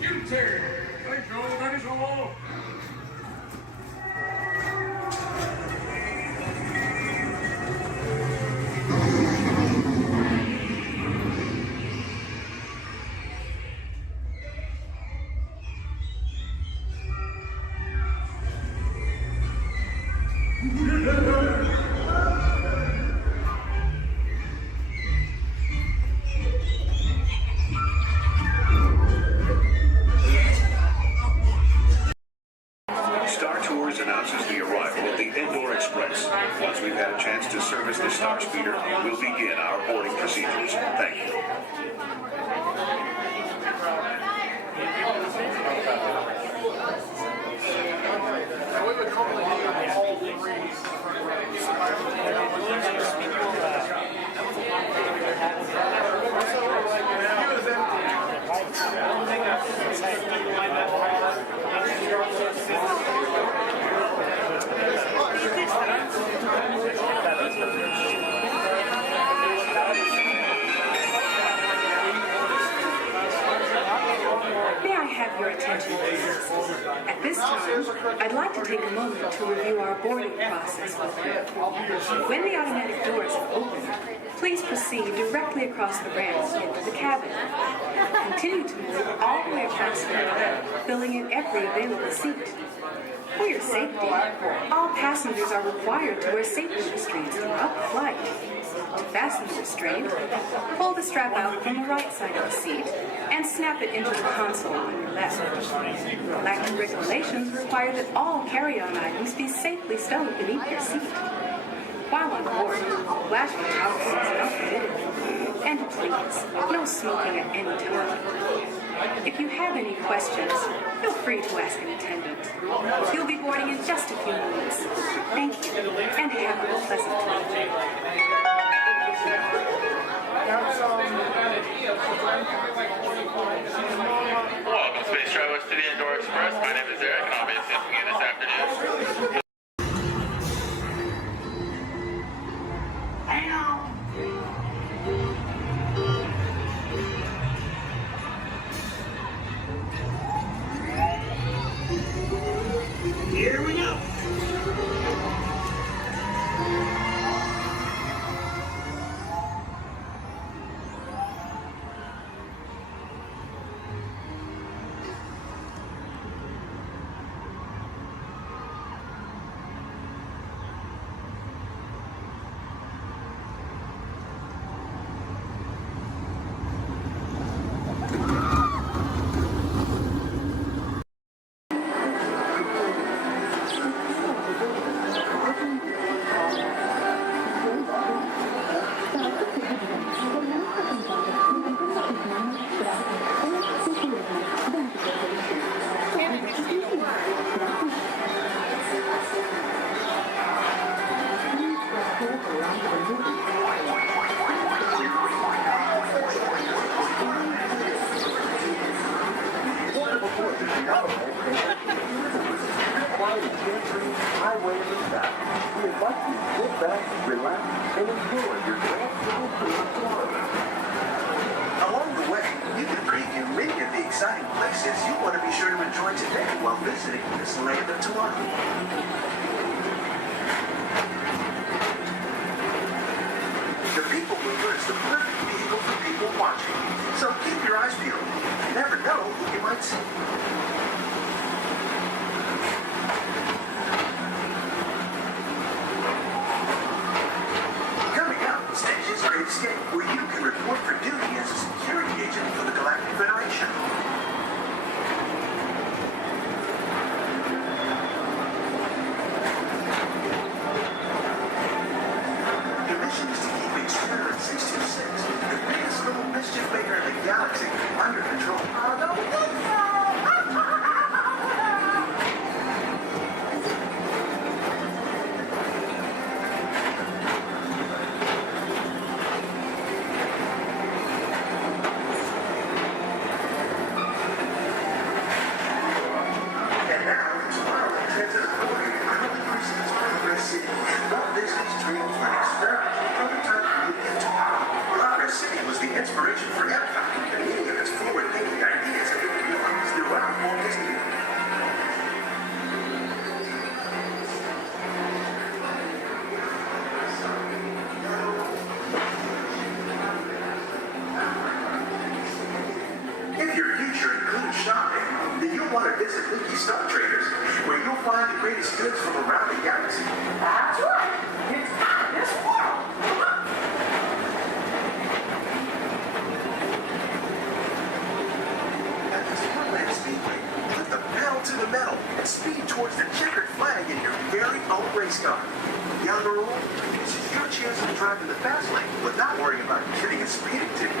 U-turn. Control, that is all. Star Tours announces the arrival of the Indoor Express. Once we've had a chance to service the Star Speeder, we'll begin our boarding procedures. Thank you. May I have your attention, please? At this time, I'd like to take a moment to review our boarding process with you. When the automatic doors have opened, please proceed directly across the ramp into the cabin. Continue to move all the way across the ramp, filling in every available seat. For your safety, all passengers are required to wear safety restraints throughout the flight. To fasten the restraint, pull the strap out from the right side of the seat and snap it into the console on your left. Galactic regulations require that all carry-on items be safely stowed beneath your seat. While on board, flashing towels is not permitted. And please, no smoking at any time. If you have any questions, feel free to ask an attendant. You'll be boarding in just a few moments. Thank you, and have a pleasant time. Welcome, space travelers, to the Indoor Express. My name is Eric, and I'll be assisting you this afternoon. Here we go. Highway of the South. We invite you to sit back, relax, and enjoy your grand little tour of Florida. Along the way, you can preview many of the exciting places you want to be sure to enjoy today while visiting this land of Toronto. The People Mover is the perfect vehicle for people watching, so keep your eyes peeled. You never know who you might see. Great Escape, where you can report for duty as a security agent for the Galactic Federation. Your mission is to keep Experiment 626, the biggest little mischief maker in the galaxy, under control. If your future includes shopping, then you'll want to visit Leaky Star Traders, where you'll find the greatest goods from around the galaxy. That's right. It's out of this world. At the Disneyland Speedway, put the pedal to the metal and speed towards the checkered flag in your very own race car. Young or old, this is your chance to drive in the fast lane without worrying about getting a speeding ticket.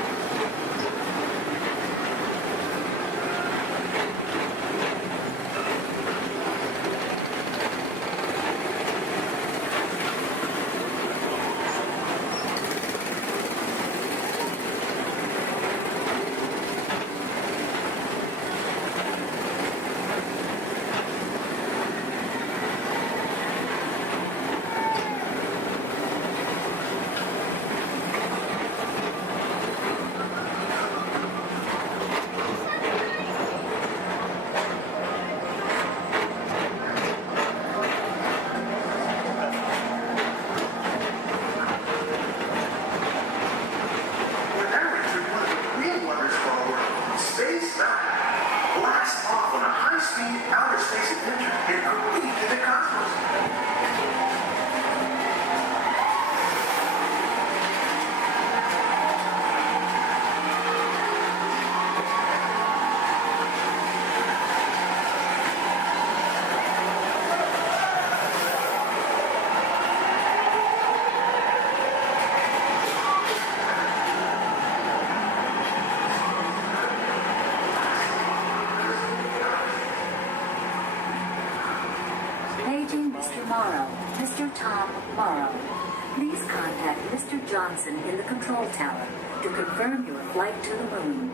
Johnson in the control tower to confirm your flight to the moon.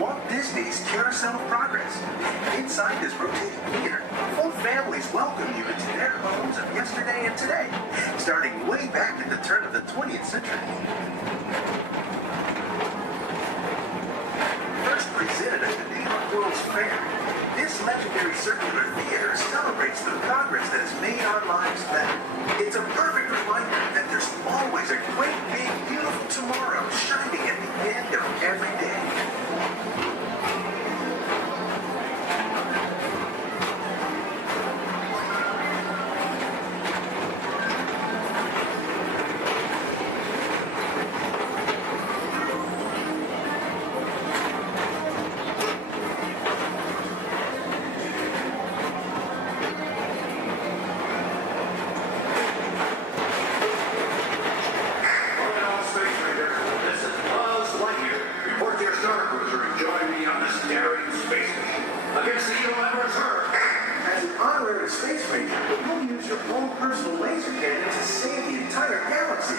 Walt Disney's Carousel of Progress. Inside this rotating theater, full families welcome you into their homes of yesterday and today, starting way back at the turn of the 20th century. First presented at the New York World's Fair, this legendary circular theater celebrates the progress that is made on lives better. It's a perfect reminder that there's always a great, big, beautiful tomorrow shining at the end of every day. own personal laser cannon to save the entire galaxy.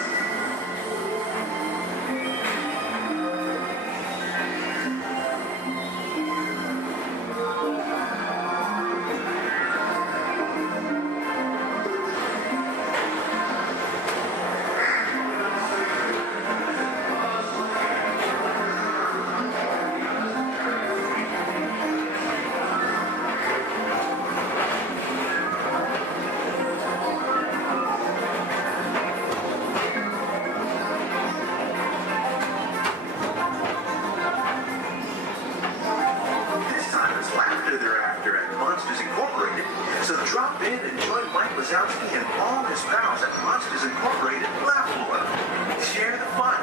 So drop in and join Mike Wazowski and all his pals at Monsters Incorporated Laugh Floor. Share the fun.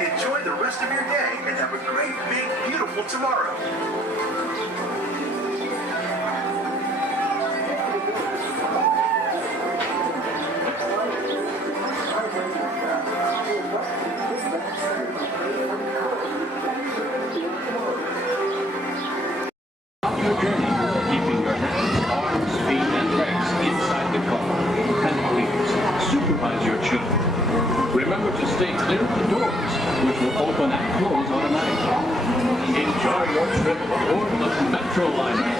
Enjoy the rest of your day and have a great, big, beautiful tomorrow. Your journey, keeping your hands, arms, feet, and legs inside the car. And please, supervise your children. Remember to stay clear of the doors, which will open and close automatically. Enjoy your trip aboard the Metroliner.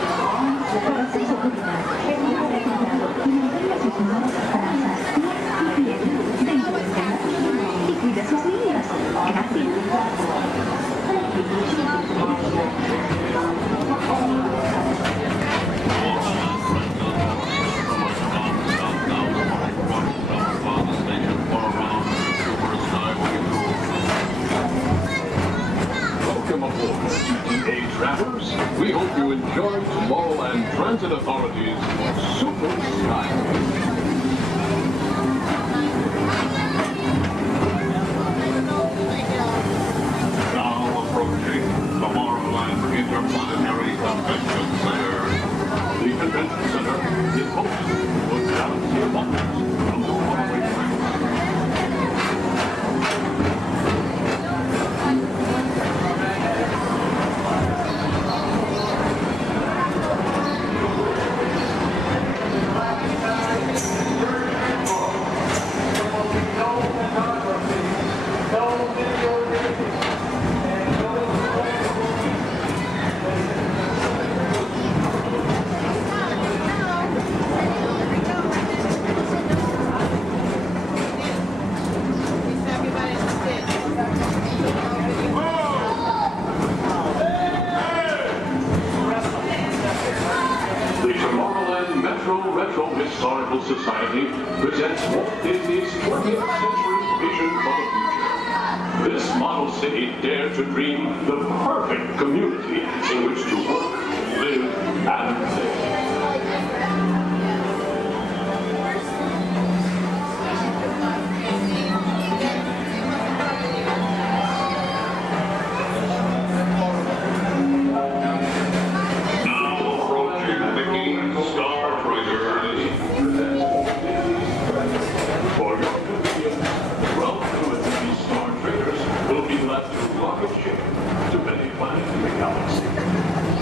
Welcome aboard, ETA travelers. We hope you enjoy Tomorrowland Transit Authority's Super Skyway. Now approaching Tomorrowland Interplanetary Convention Center. The convention center is host to a galaxy of wonders from the faraway planet. Retro Historical Society presents Walt Disney's 20th century vision for the future. This model city dared to dream the perfect community in which to work, live, and play. To many planets in the galaxy.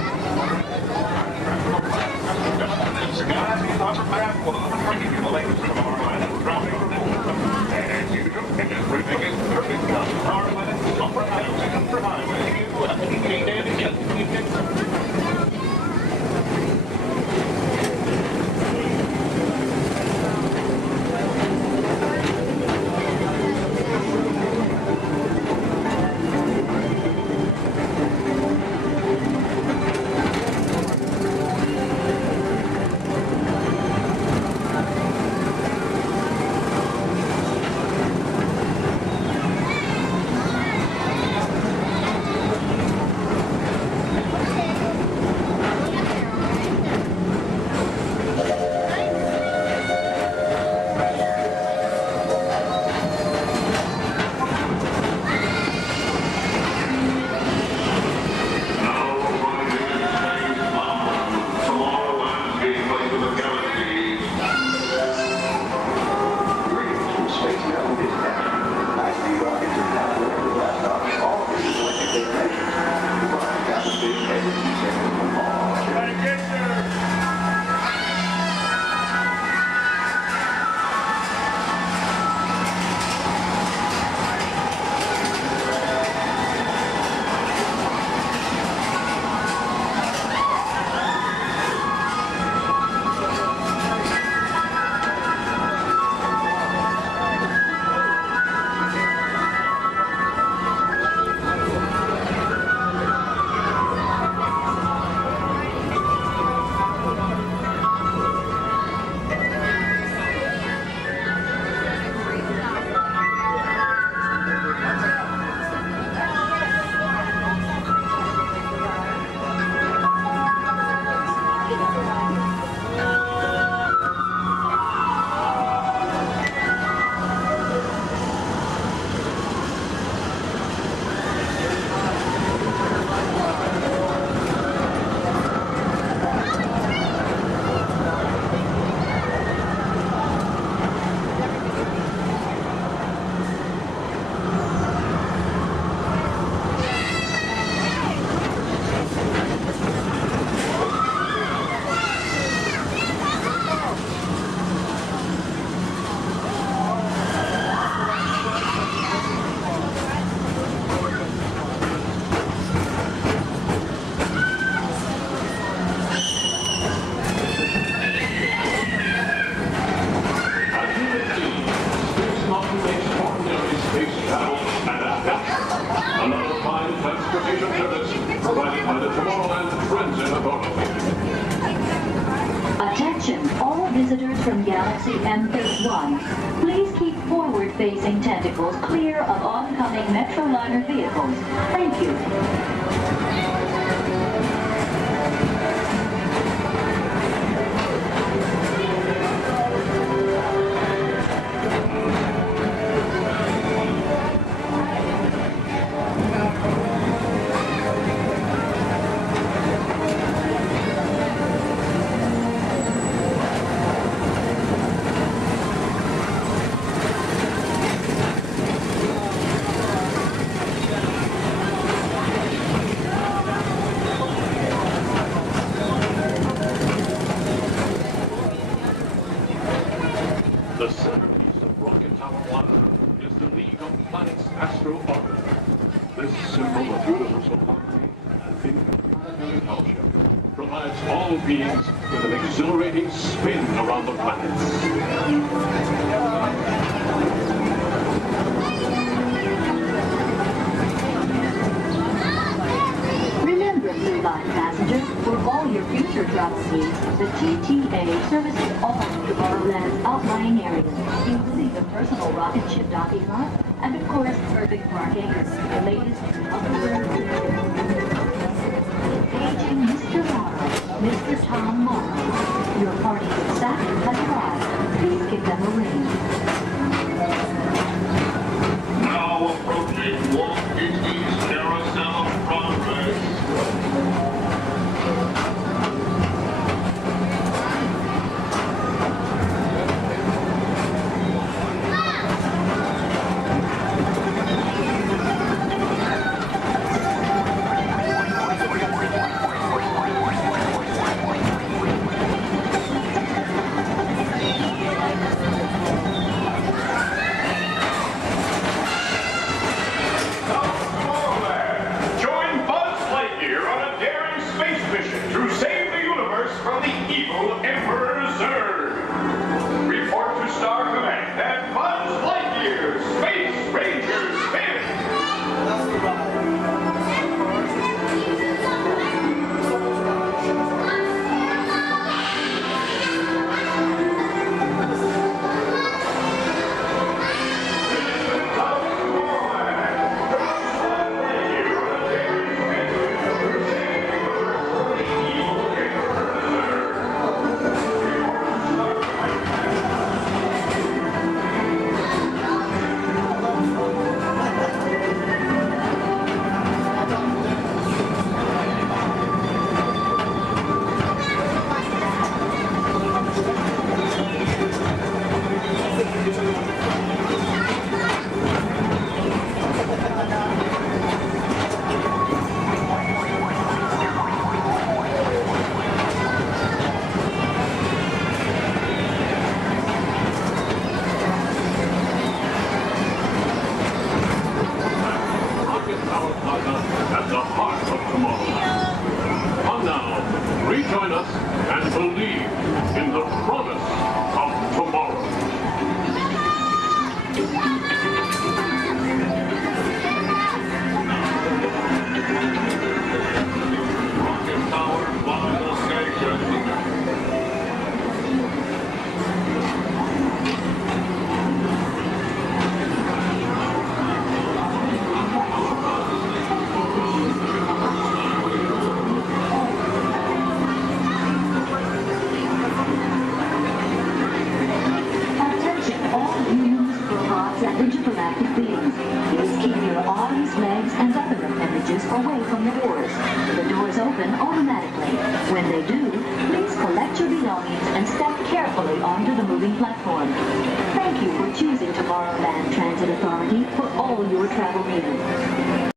from Galaxy M31. Please keep forward-facing tentacles clear of oncoming Metroliner vehicles. Thank you. The centerpiece of Rocket Tower 1 is the League of Planets Astro Orbiter. This symbol of universal harmony and interplanetary fellowship provides all beings with an exhilarating spin around the planets. Remember, Blue Line passengers, for all your future travel needs, the TTA services all of Tomorrowland's outlying areas, including the personal rocket ship docking lot, and of course, perfect parking, the latest hoverboard. Paging Mr. Morrow, Mr. Tom Morrow. Your party staff has arrived. Please give them a ring. Now approaching Walt Disney's Carousel of Progress. Join Buzz Lightyear on a daring space mission to save the universe from the evil Emperor Zurg. Report to Star Command that Buzz Lightyear, Space Ranger Spin! Rocket Tower Plaza at the heart of Tomorrowland. Come now, rejoin us and believe in the promise of tomorrow. Rocket Tower Plaza Station. Attention all humans, robots, and intergalactic beings. Please keep your arms, legs, and other appendages away from the doors. The doors open automatically. When they do, please collect your belongings and step carefully onto the moving platform. Thank you for choosing Tomorrowland Transit Authority for all your travel needs.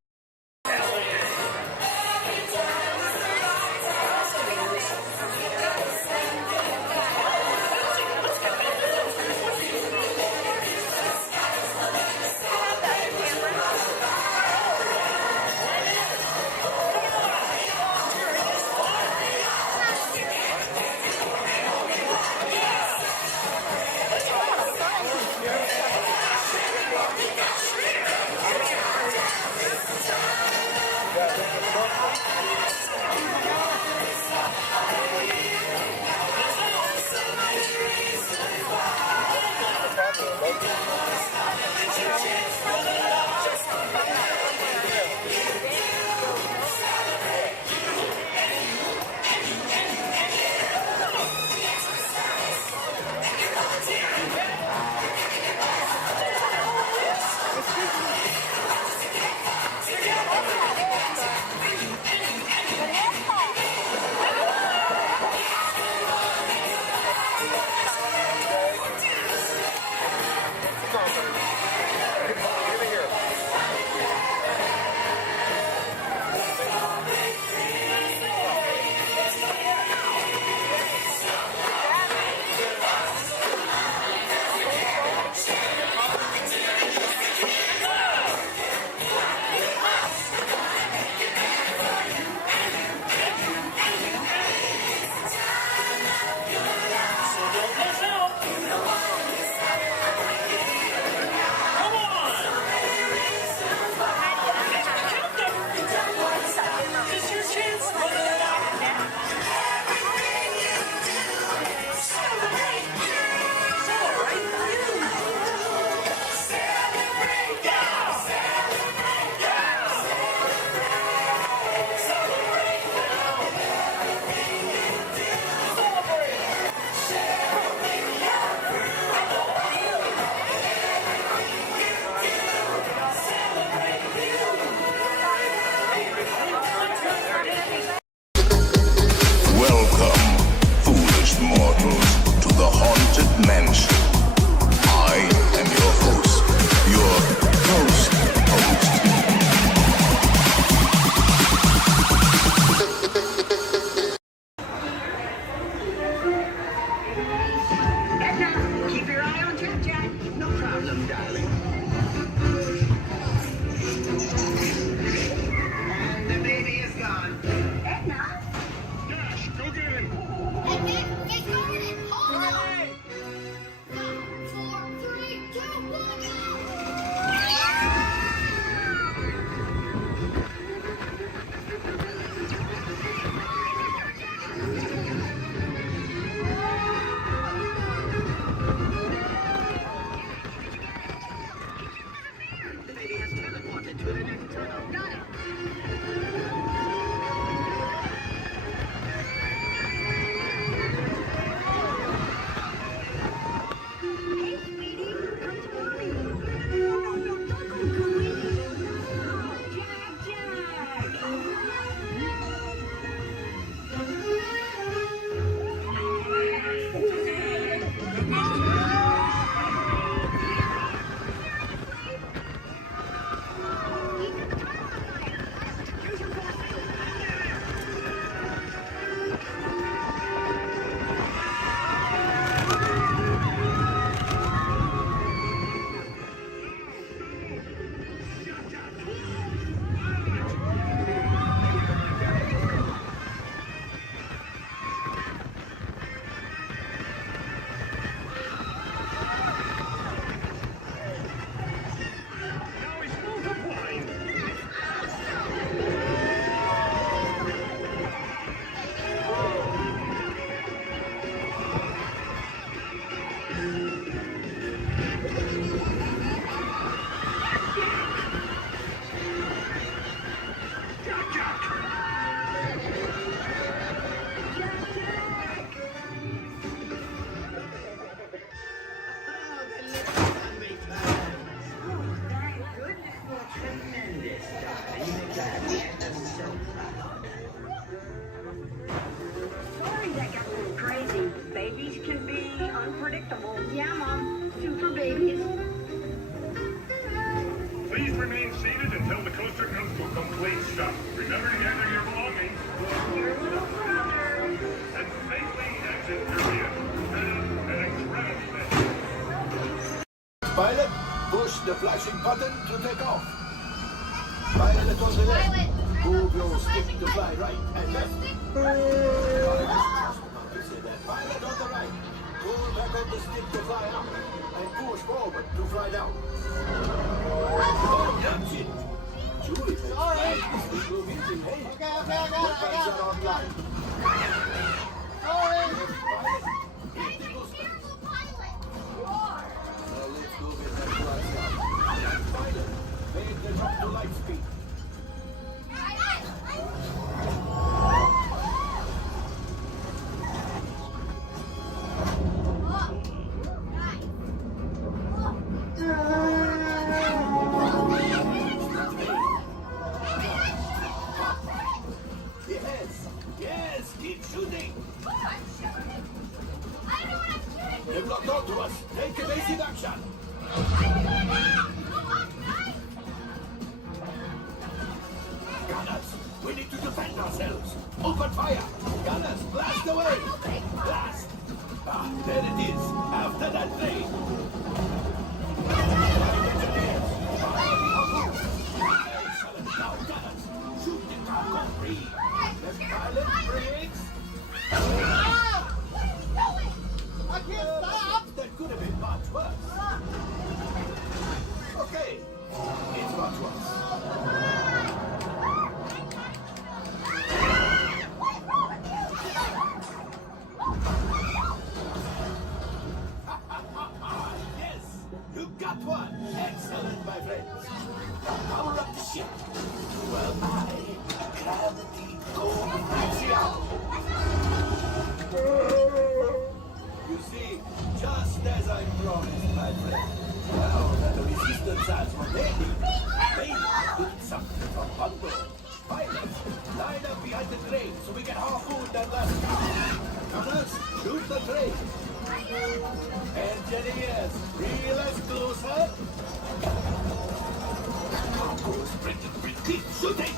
the flashing button to take off. Pilot on the left. Move your stick to fly right and left. Pilot on the right. Pull back on the stick to fly up. And push forward to fly down. Oh, that's it. Julie, sorry. Okay, I got it. Online. Sorry. Let's go with that flight now. Pilot, make the drop to light speed. Yes, keep shooting. They've locked onto us. Take evasive action. Gunners, we need to defend ourselves. Open fire. Gunners, blast away. Blast. Ah, there it is. After that train. Excellent. Now, gunners, shoot the cargo free. Left pilot, brakes. I can't stop. That could have been much worse. Okay, it's much worse. Yes, you got one. Excellent, my friends. Power up the ship. Well, I gravity go axial. You see, just as I promised, my friend. Now that the resistance has what they need, they need something from Bungo. Pilots, line up behind the train so we can harpoon that last car. Gunners, shoot the train. Engineers, reel us closer. Cargo's ready. Keep shooting.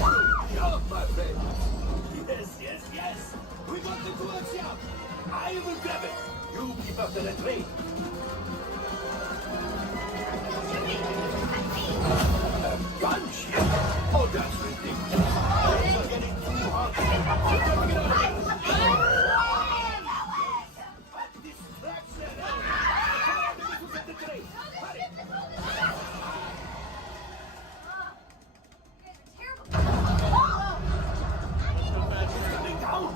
Good job, my friend. Yes. We got the two axiom. I will grab it. You keep after the train. Gunship? Oh, that's ridiculous. We're getting too hot. What distraction? Come on, the missiles at the train. Hurry. Coming down.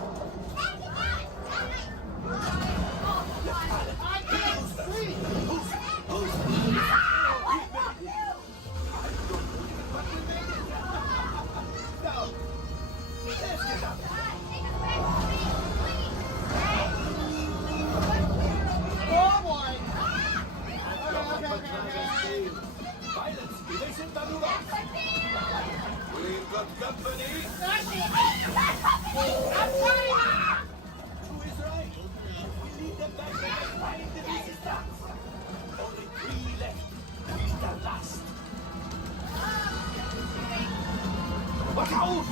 Pilots, evasive maneuvers. We've got company. Who is right? We lead them back and find the resistance. Only 3 left. We're the last. Watch out!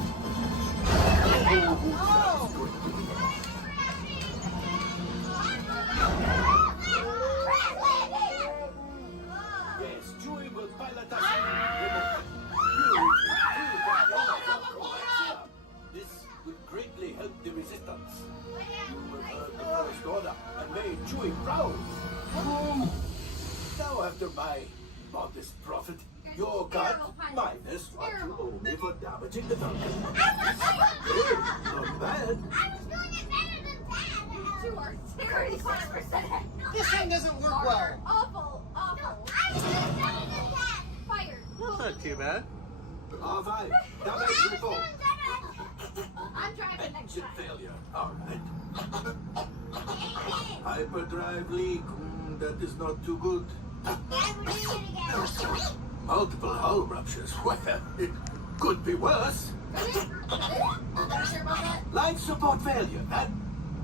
Yes, Chewie will pilot us. This would greatly help the resistance. You will earn the first order and made Chewie proud. Now, after my modest profit, your cut minus what you owe me for damaging the Falcon. Hey, not bad. You are 36%. This thing doesn't work well. Awful. Fired. That's not too bad. R5, damage report. I'm driving next Engine time. failure. All right. Hyperdrive leak. That is not too good. Multiple hull ruptures. Well, it could be worse. Life support failure.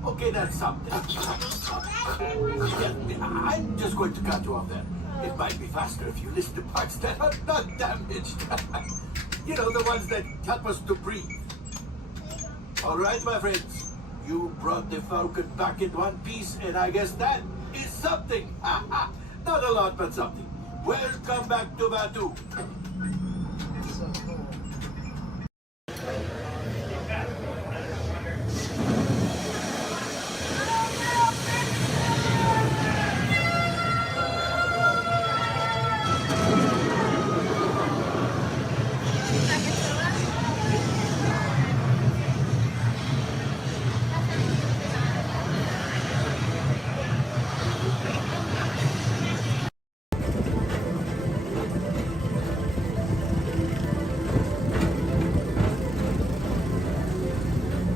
Okay, that's something. I'm just going to cut you off there. It might be faster if you list the parts that are not damaged. You know, the ones that help us to breathe. All right, my friends. You brought the Falcon back in one piece, and I guess that is something. Not a lot, but something. Welcome back to Batu. It's so cool.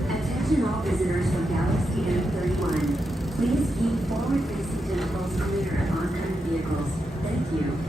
Attention all visitors from Galaxy M31. Please keep forward-facing tentacles clear of oncoming vehicles. Thank you.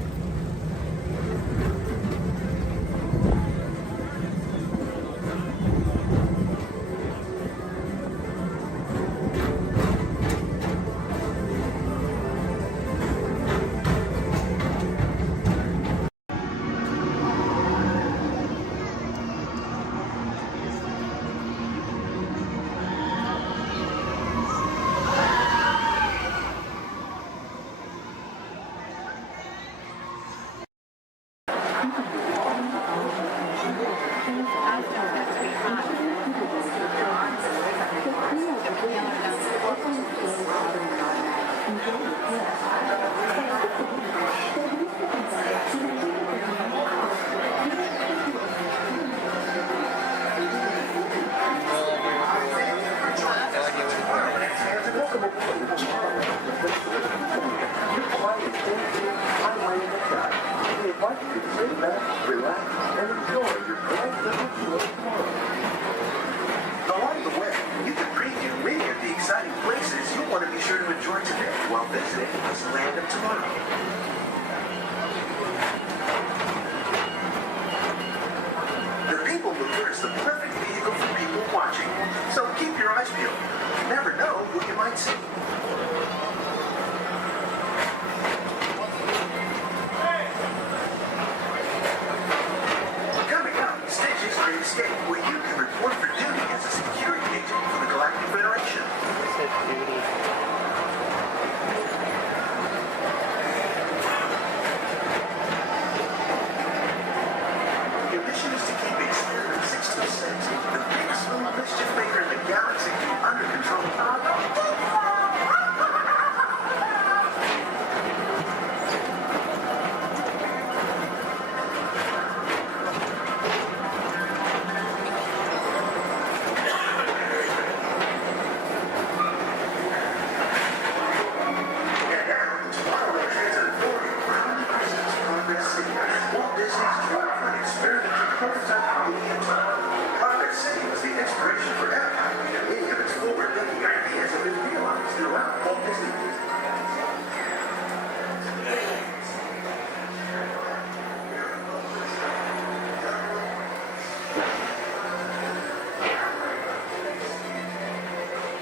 Along the way, you can preview many of the exciting places you'll want to be sure to enjoy today while visiting Disneyland of tomorrow. The People Mover is the perfect vehicle for people watching, so keep your eyes peeled. You never know who you might see. Coming up, Stitch's Great Escape, where you can report for duty as a security agent for the Galactic Federation. Your mission is to keep Experiment 626, the biggest little mischief maker in the galaxy, under control. Walt Disney's dream for an experimental prototype Progress City was the inspiration for Epcot, and many of its forward-thinking ideas have been realized throughout Walt Disney.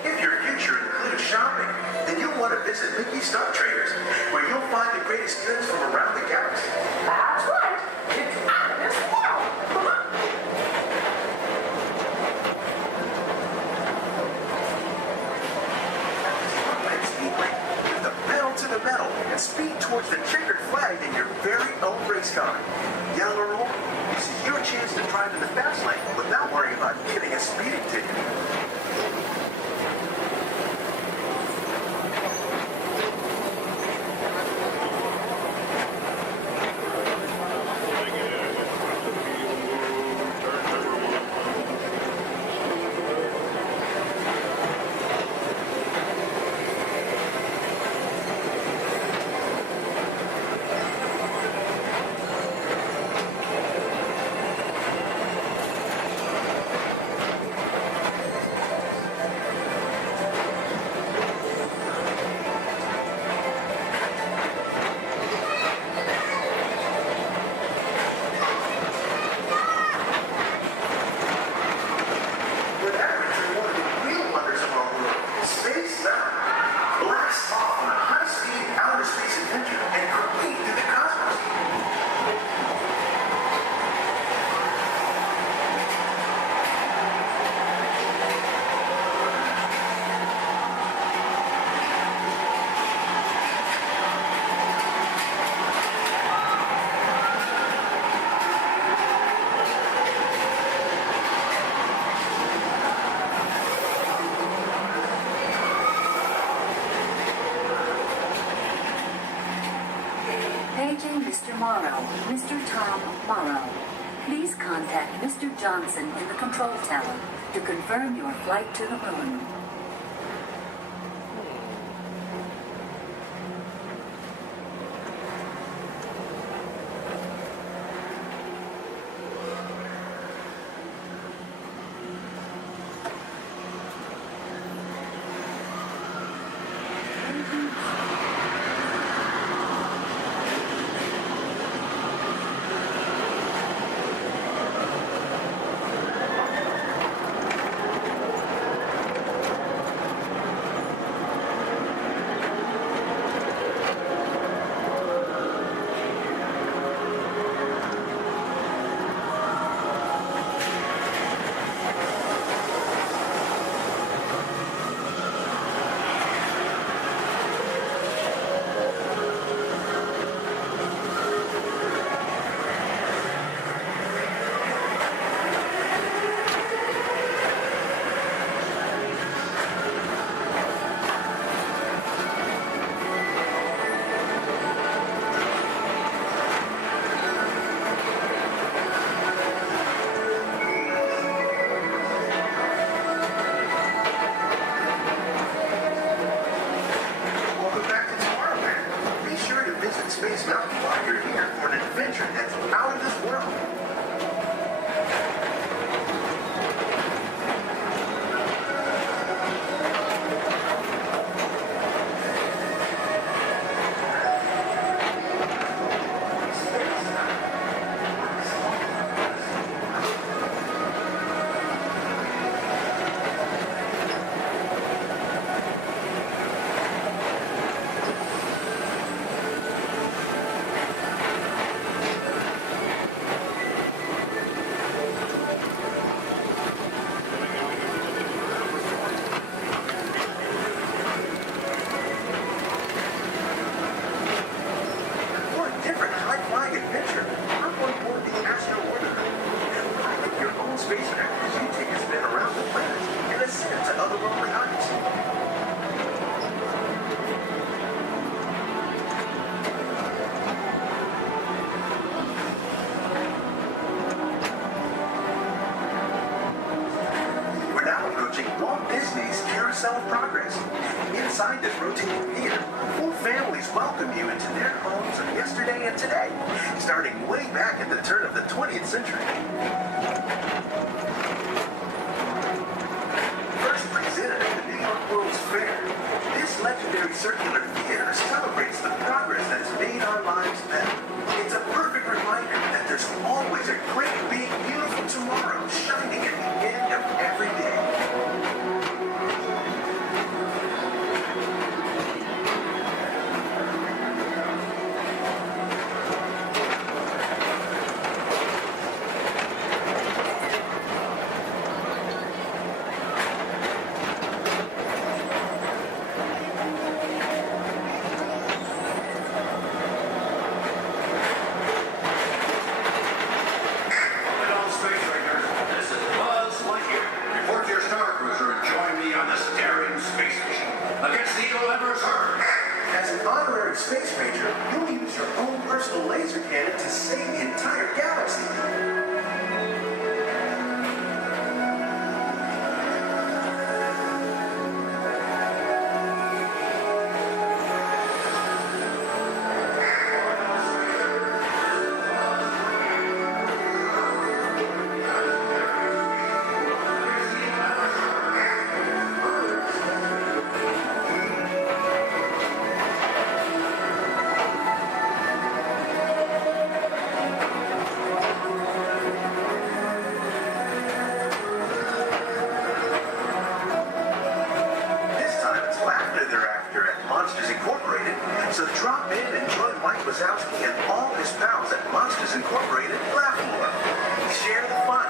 If your future includes shopping, then you'll want to visit Mickey Star Traders, where you'll find the greatest goods from around the galaxy. That's right. It's out of this world. With the pedal to the metal and speed towards the checkered flag in your very own race car. Young or old, this is your chance to drive in the fast lane without worrying about getting a speeding ticket. Mr. Morrow, Mr. Tom Morrow. Please contact Mr. Johnson in the control tower to confirm your flight to the moon. Welcome back to Tomorrowland. Be sure to visit Space Mountain while you're here for an adventure that's out of this world. For a different high-flying adventure, hop on board the Astro Orbiter and pilot your own spacecraft as you take a spin around the planet and ascend to otherworldly heights. We're now approaching Walt Disney's Carousel of Progress. Inside this rotating theater, full families welcome you into their homes of yesterday and today, starting way back at the turn of the 20th century. First presented at the New York World's Fair, this legendary circular theater celebrates the progress that has made our lives better. It's a perfect reminder that there's always a great, big, beautiful tomorrow shining at the end of every day. Hello, Space Rangers. This is Buzz Lightyear. Report to your Star Cruiser and join me on this daring space mission against the evil Emperor's herd. As an honorary space ranger, you'll use your own personal laser cannon to save the entire galaxy. This time it's laughter they're after at Monsters Incorporated. So drop in and join Mike Wazowski and all his pals at Monsters Incorporated Laugh More. Share the fun.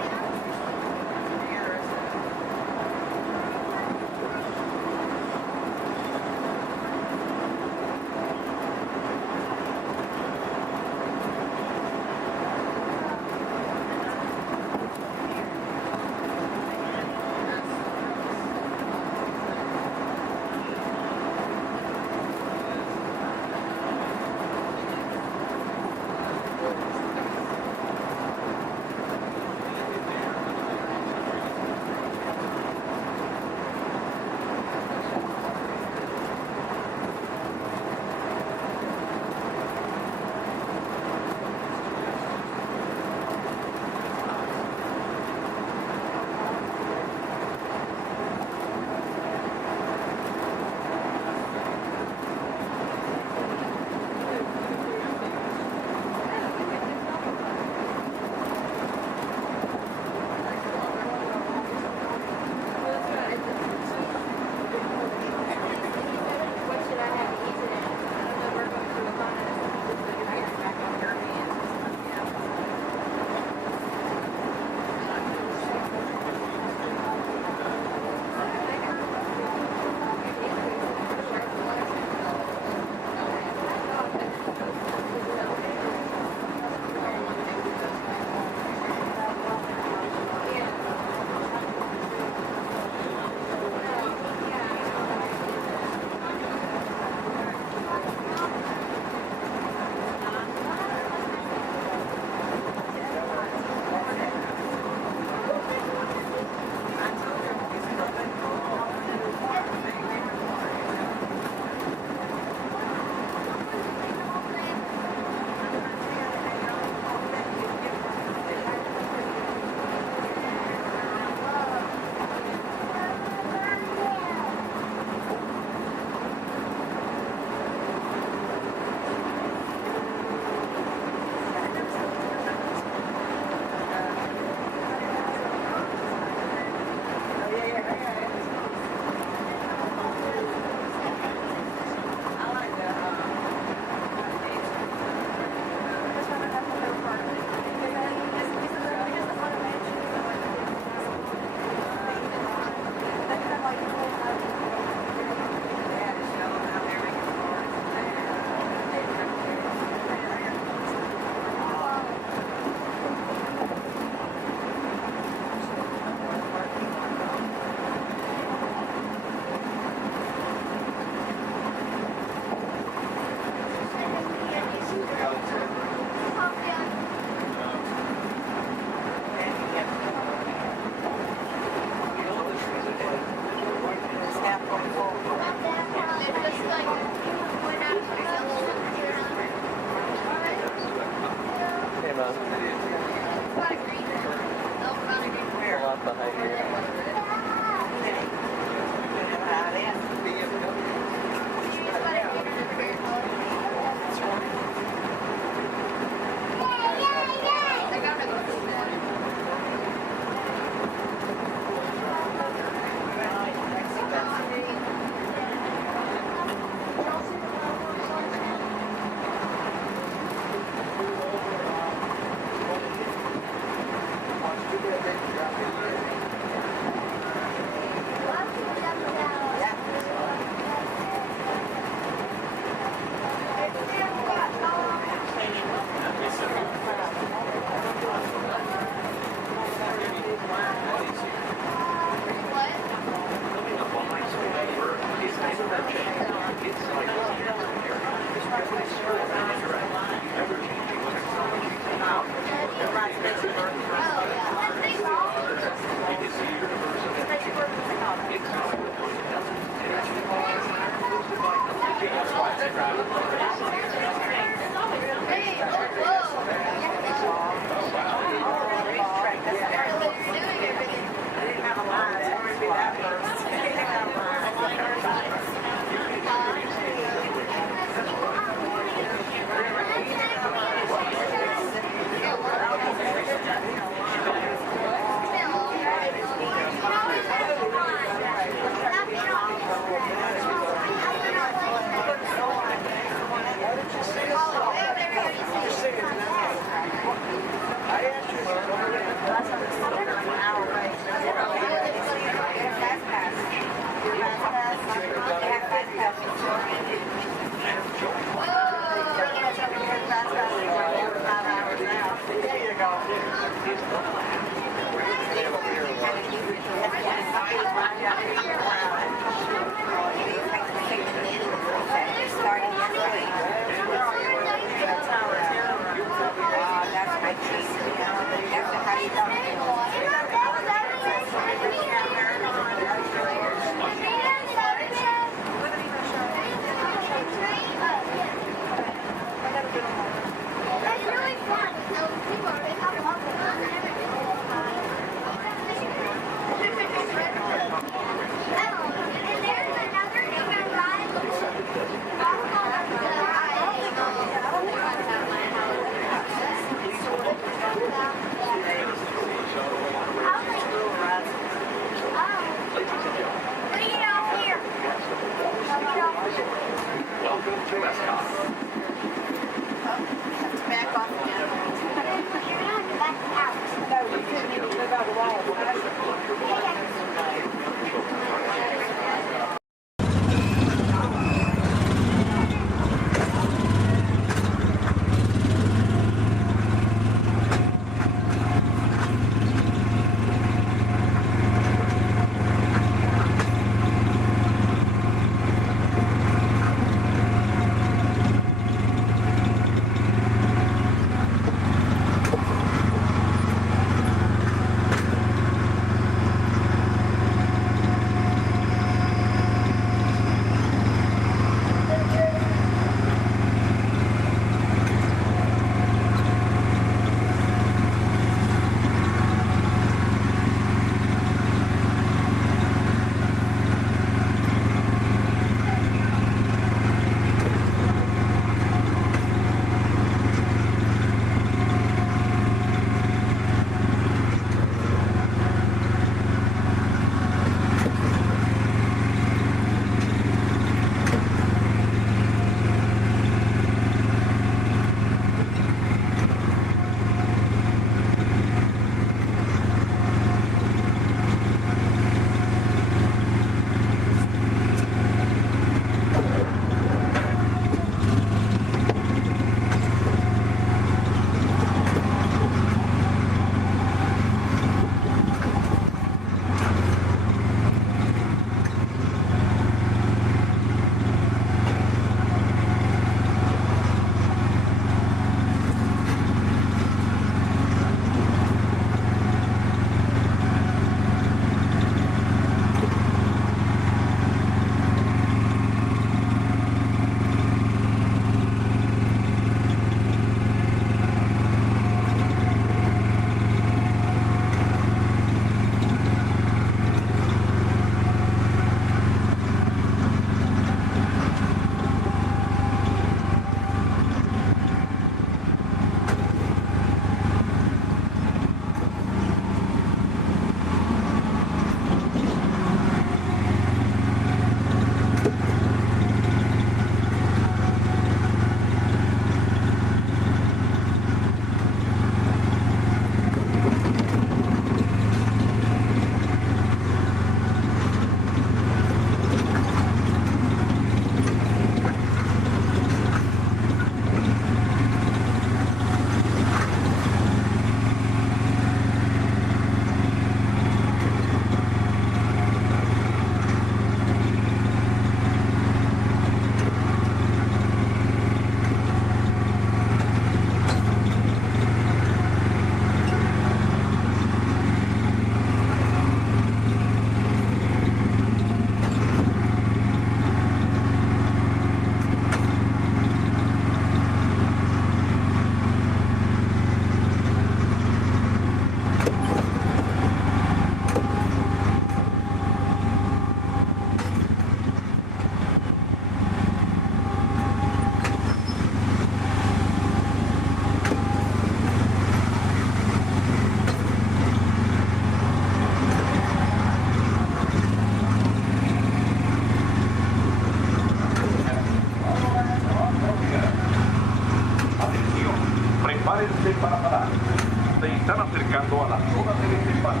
están acercando a la zona del desempate.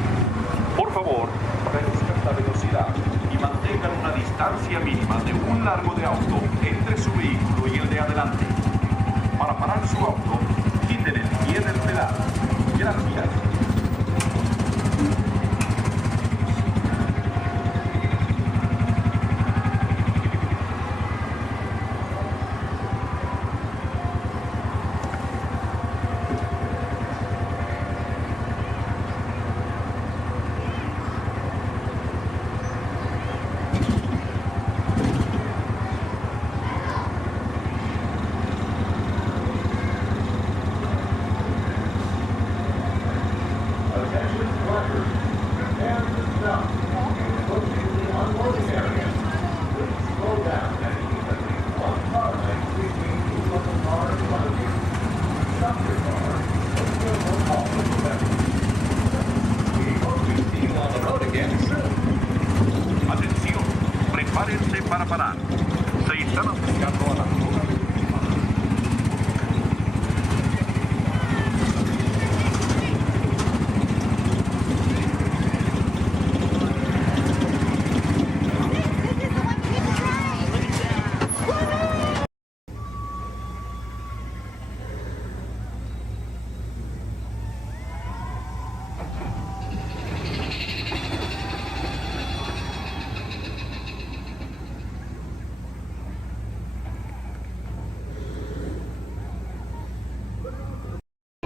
Por favor, reduzcan la velocidad y mantengan una distancia mínima de un largo de auto entre su vehículo y el de adelante. Para parar su auto, quiten el pie del pedal. Gracias. Atención, prepárense para parar. Se están acercando a la zona del desempate.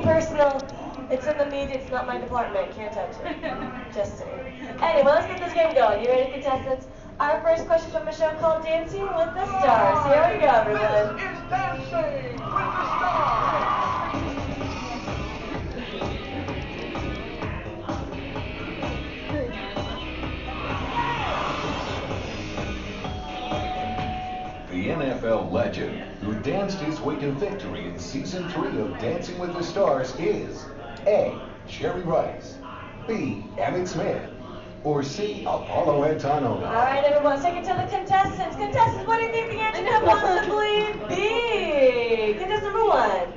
Personal, it's in the media, it's not my department, can't touch it. Just saying. Anyway, let's get this game going. You ready, contestants? Our first question from a show called Dancing with the Stars. Here we go, everyone. This is Dancing with the Stars. The NFL legend who danced his way to victory in Season 3 of Dancing with the Stars is A. Jerry Rice, B. Emmett Smith, or C. Apollo Antonova. All right, everyone, take it to the contestants. Contestants, what do you think the answer could possibly be? Contestant number 1.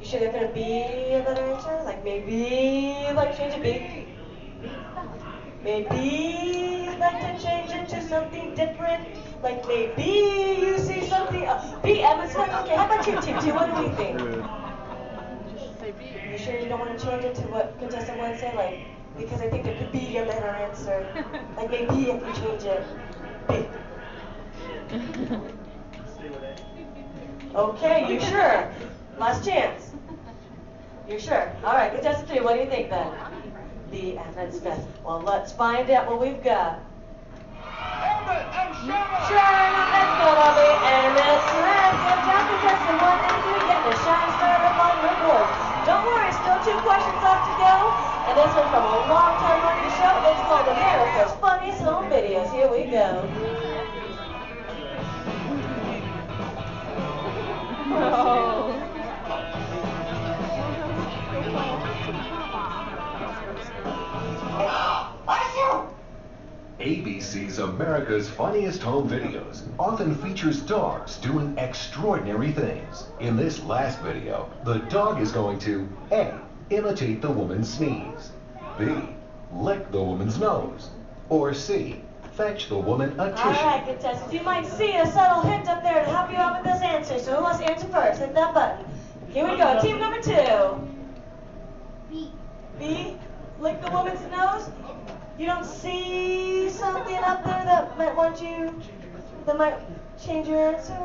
You sure they're going to be a better answer? Like maybe like change it B? Maybe you'd like to change it to something different? Like maybe you see something. B. Emmett Smith. Okay, how about you, Team 2? What do we think? You sure you don't want to change it to what contestant 1 say? Like, because I think there could be a better answer. Like maybe if you change it. B. Okay, you sure? Last chance. You're sure? All right, contestant 3, what do you think then? B. Emmett Smith. Well, let's find out what we've got. Emmett and Sharon. Sharon, that's gonna be Emmett Smith. Good job, contestant 1. And you get the Shine Star up on your board. Don't worry, still 2 questions left to go. And this one's from a long-time running show. It's called America's Funniest Home Videos. Here we go. Oh. ABC's America's Funniest Home Videos often features dogs doing extraordinary things. In this last video, the dog is going to A. Imitate the woman's sneeze, B. Lick the woman's nose, or C. Fetch the woman a tissue. All right, contestants, you might see a subtle hint up there to help you out with this answer. So who wants to answer first? Hit that button. Here we go. Team number 2. B. B. Lick the woman's nose. You don't see something up there that might change your answer?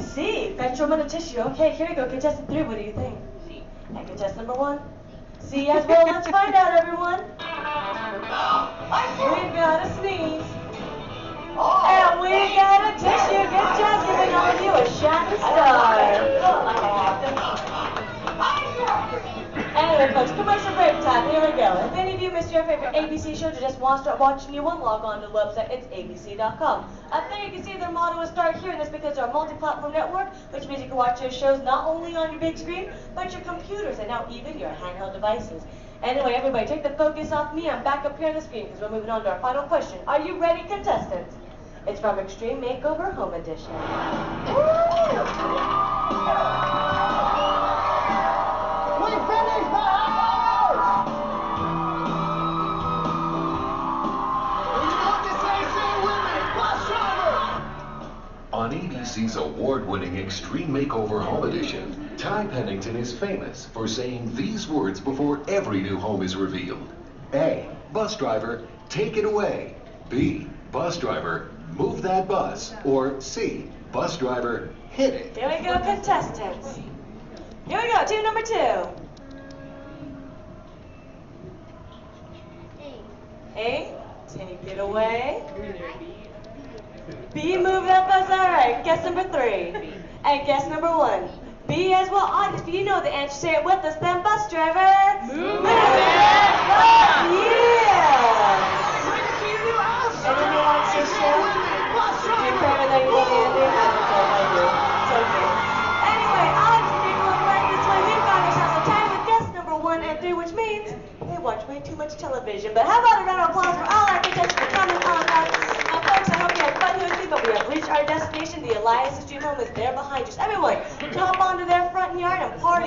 C. Fetch woman a tissue. Okay, here we go. Contestant 3, what do you think? C. And contestant number 1? C as well. Let's find out, everyone. We've got a sneeze. And we got a tissue. Good job giving all of you a shining star. Anyway, folks, commercial break time. Here we go. If any of you missed your favorite ABC shows or just want to start watching new one, log on to the website. It's abc.com. Up there you can see their motto is Start Here, and that's because they're a multi-platform network, which means you can watch your shows not only on your big screen, but your computers and now even your handheld devices. Anyway, everybody, take the focus off me. I'm back up here on the screen because we're moving on to our final question. Are you ready, contestants? It's from Extreme Makeover Home Edition. ABC's award-winning Extreme Makeover Home Edition, Ty Pennington is famous for saying these words before every new home is revealed. A, bus driver, take it away. B, bus driver, move that bus. Or C, bus driver, hit it. Here we go, contestants. Here we go, team number 2. A, take it away. B, move that bus. All right, guess number 3. And guess number 1. B as well. Audience, if you know the answer, say it with us then. Bus driver, move that bus. Yeah. Anyone wants to show? Do you better than you want Andy? It's okay. Anyway, audience, if you're going right this way, we found ourselves a tie with guess number 1 and 3, which means they watch way too much television. But how about a round of applause for all our contestants for coming on out? Now, folks, I hope you had fun here with me, but we have reached our destination. The Elias Dream Home is there behind us. Everyone, jump onto their front yard and party.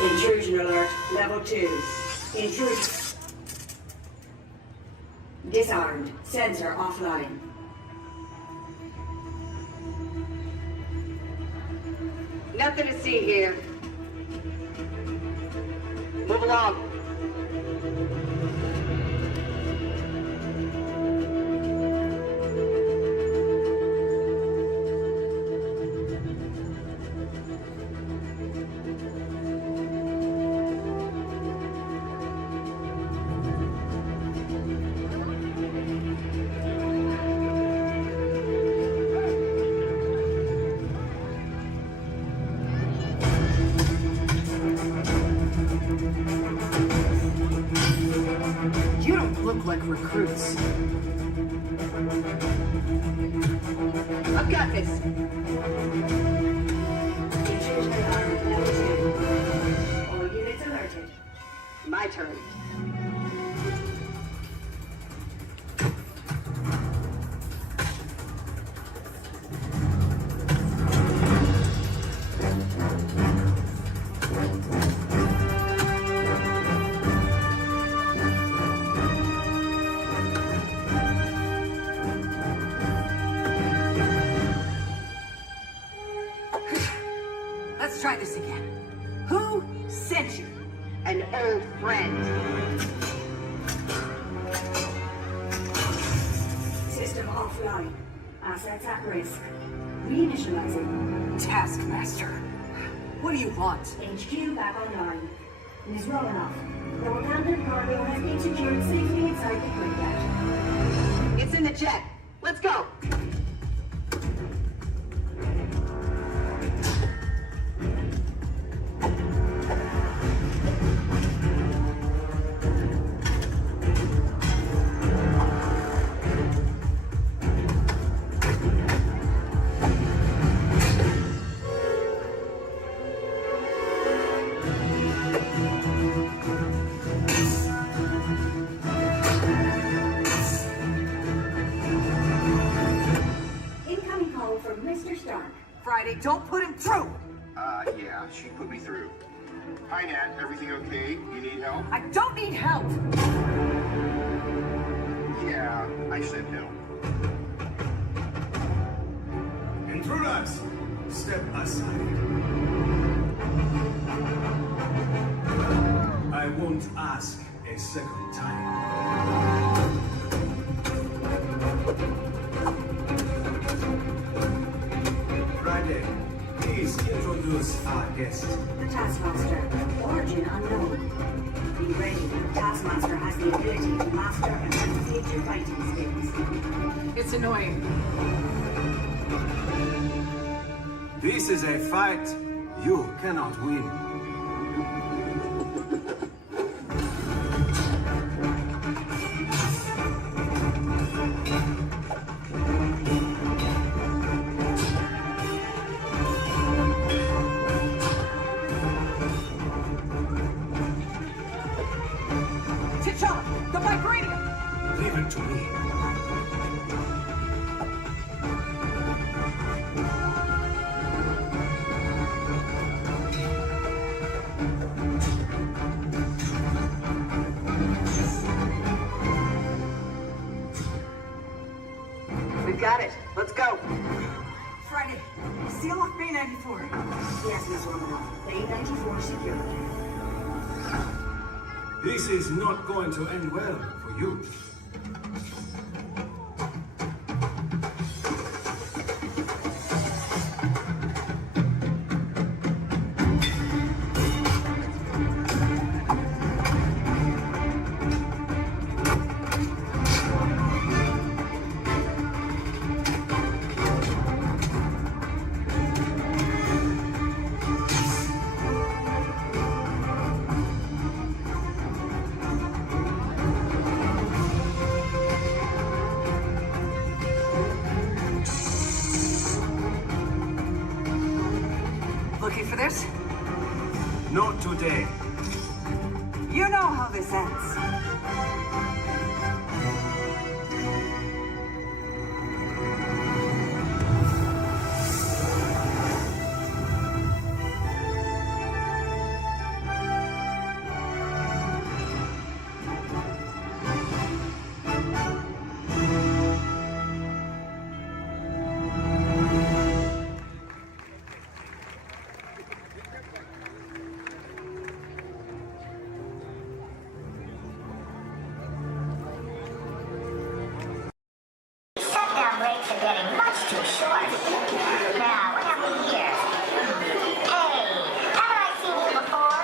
Intrusion alert, level 2. Intrusion. Disarmed. Sensor offline. Nothing to see here. Move along. You don't look like recruits. I've got this. Intrusion alarm level 2. All units alerted. My turn. Let's try this again. Who sent you? An old friend. System offline. Assets at risk. Reinitializing. Taskmaster. What do you want? HQ back online. Ms. Romanoff, the redundant cargo has been secured safely inside the crate deck. It's in the jet. Let's go. Incoming call from Mr. Stark. Friday, don't put him through. Yeah, she put me through. Hi, Nat. Everything okay? You need help? I don't need help. Yeah, I said no. Intruders, step aside. I won't ask a second time. Friday, please introduce Who's our guest? The Taskmaster. Origin unknown. Be ready. Taskmaster has the ability to master and manipulate your fighting skills. It's annoying. This is a fight you cannot win. T'Challa, the vibranium! Leave it to me. We've got it. Let's go. Friday, seal off Bay 94. Yes, Miss Romanoff. Bay 94 secure. This is not going to end well for you. Looking for this? Not today. You know how this ends. Shutdown breaks are getting much too short. Now, what have we here? Hey, haven't I seen you before?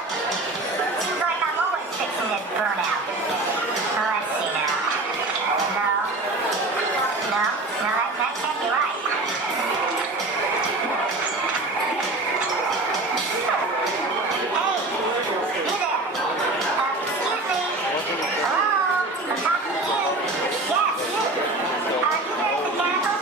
Seems like I'm always fixing this burnout. Oh, let's see now. No, that can't be right. Hey, you there? Excuse me. Hello? I'm talking to you. Yes, you. Are you very mechanical?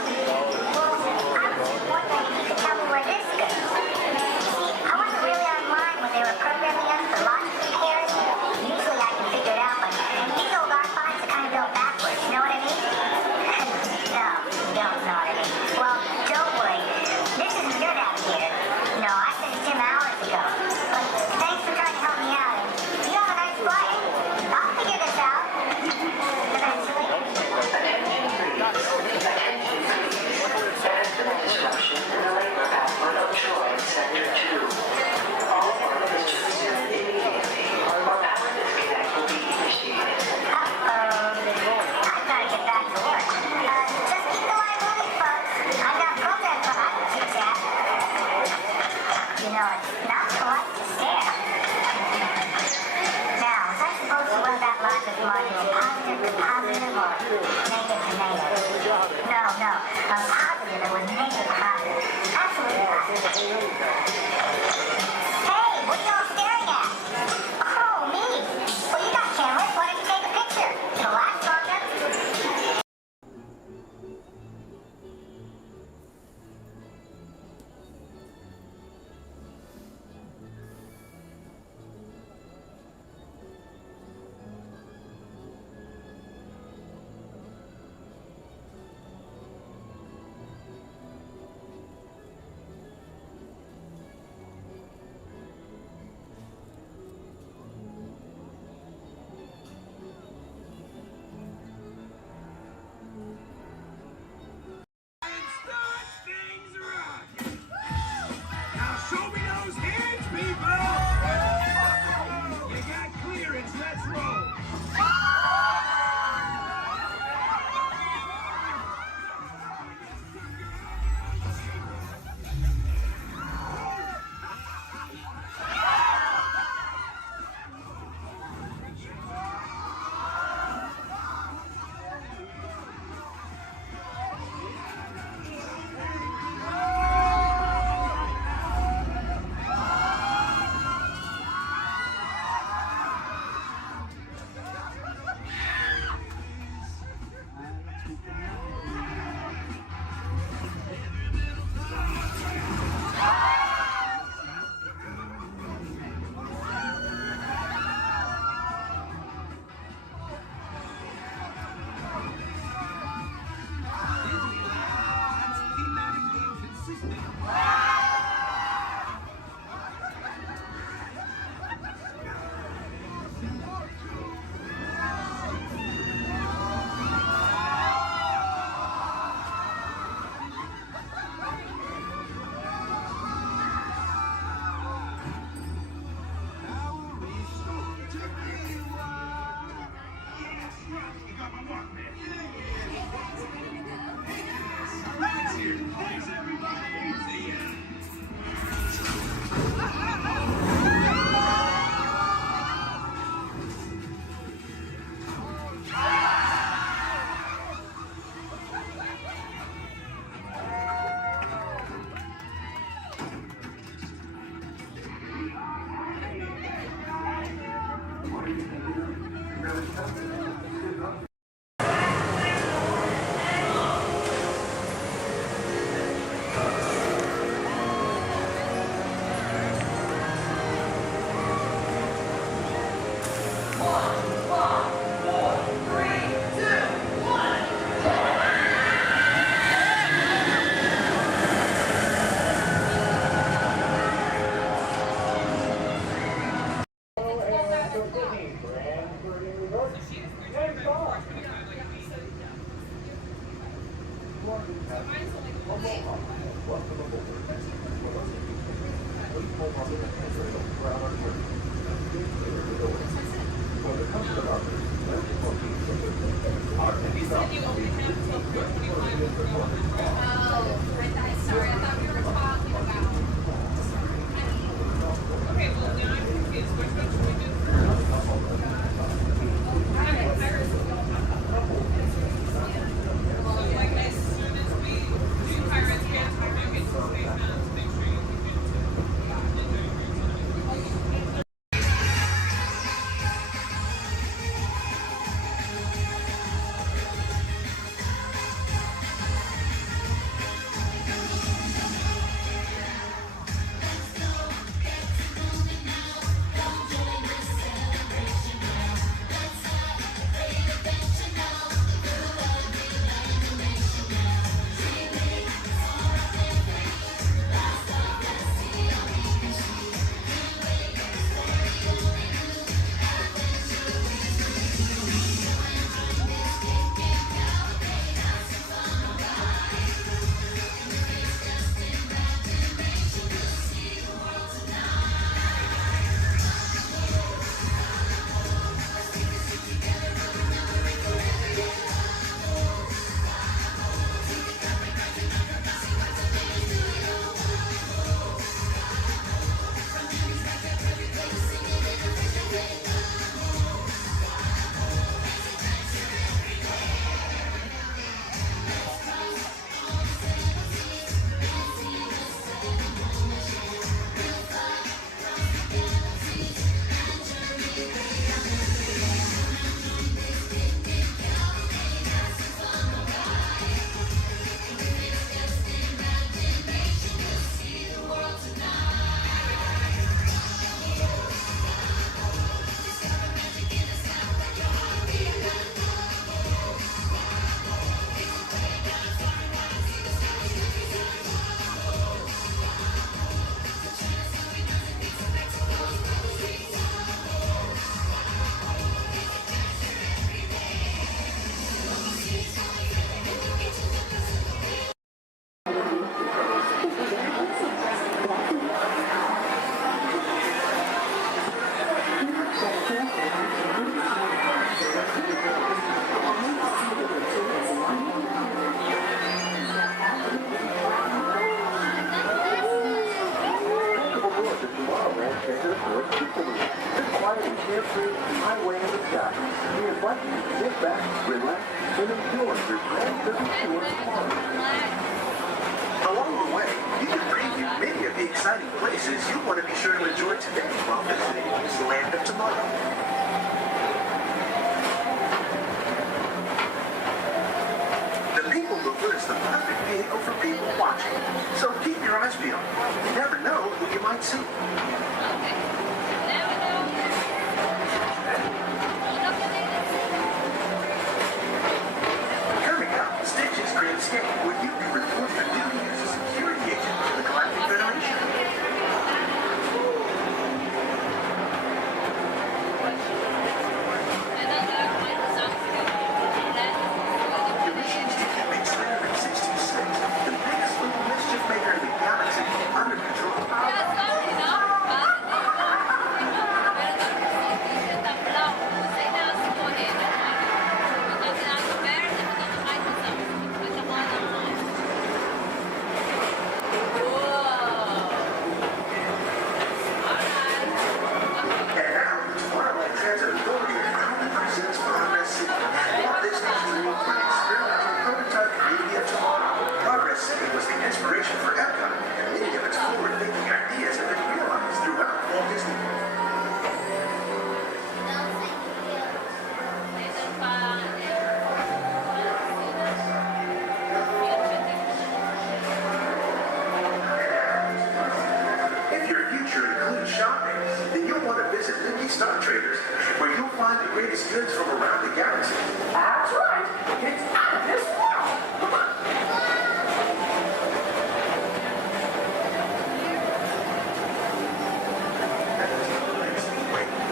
Along the way, you can preview many of the exciting places you'll want to be sure to enjoy today while visiting Disneyland of Tomorrow. The People Mover is the perfect vehicle for people watching, so keep your eyes peeled. You never know who you might see. Coming up, Stitch's Great Escape, where you can report for duty as a security agent to the Galactic Federation. Emissions detecting 366, the biggest little mischief maker in the galaxy, under control. goods from around the galaxy. That's right. It's out of this world. Come on.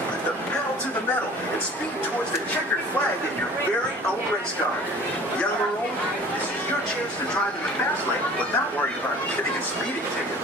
Put the pedal to the metal and speed towards the checkered flag in your very own race car. Young or old, this is your chance to drive in the fast lane without worrying about getting a speeding ticket.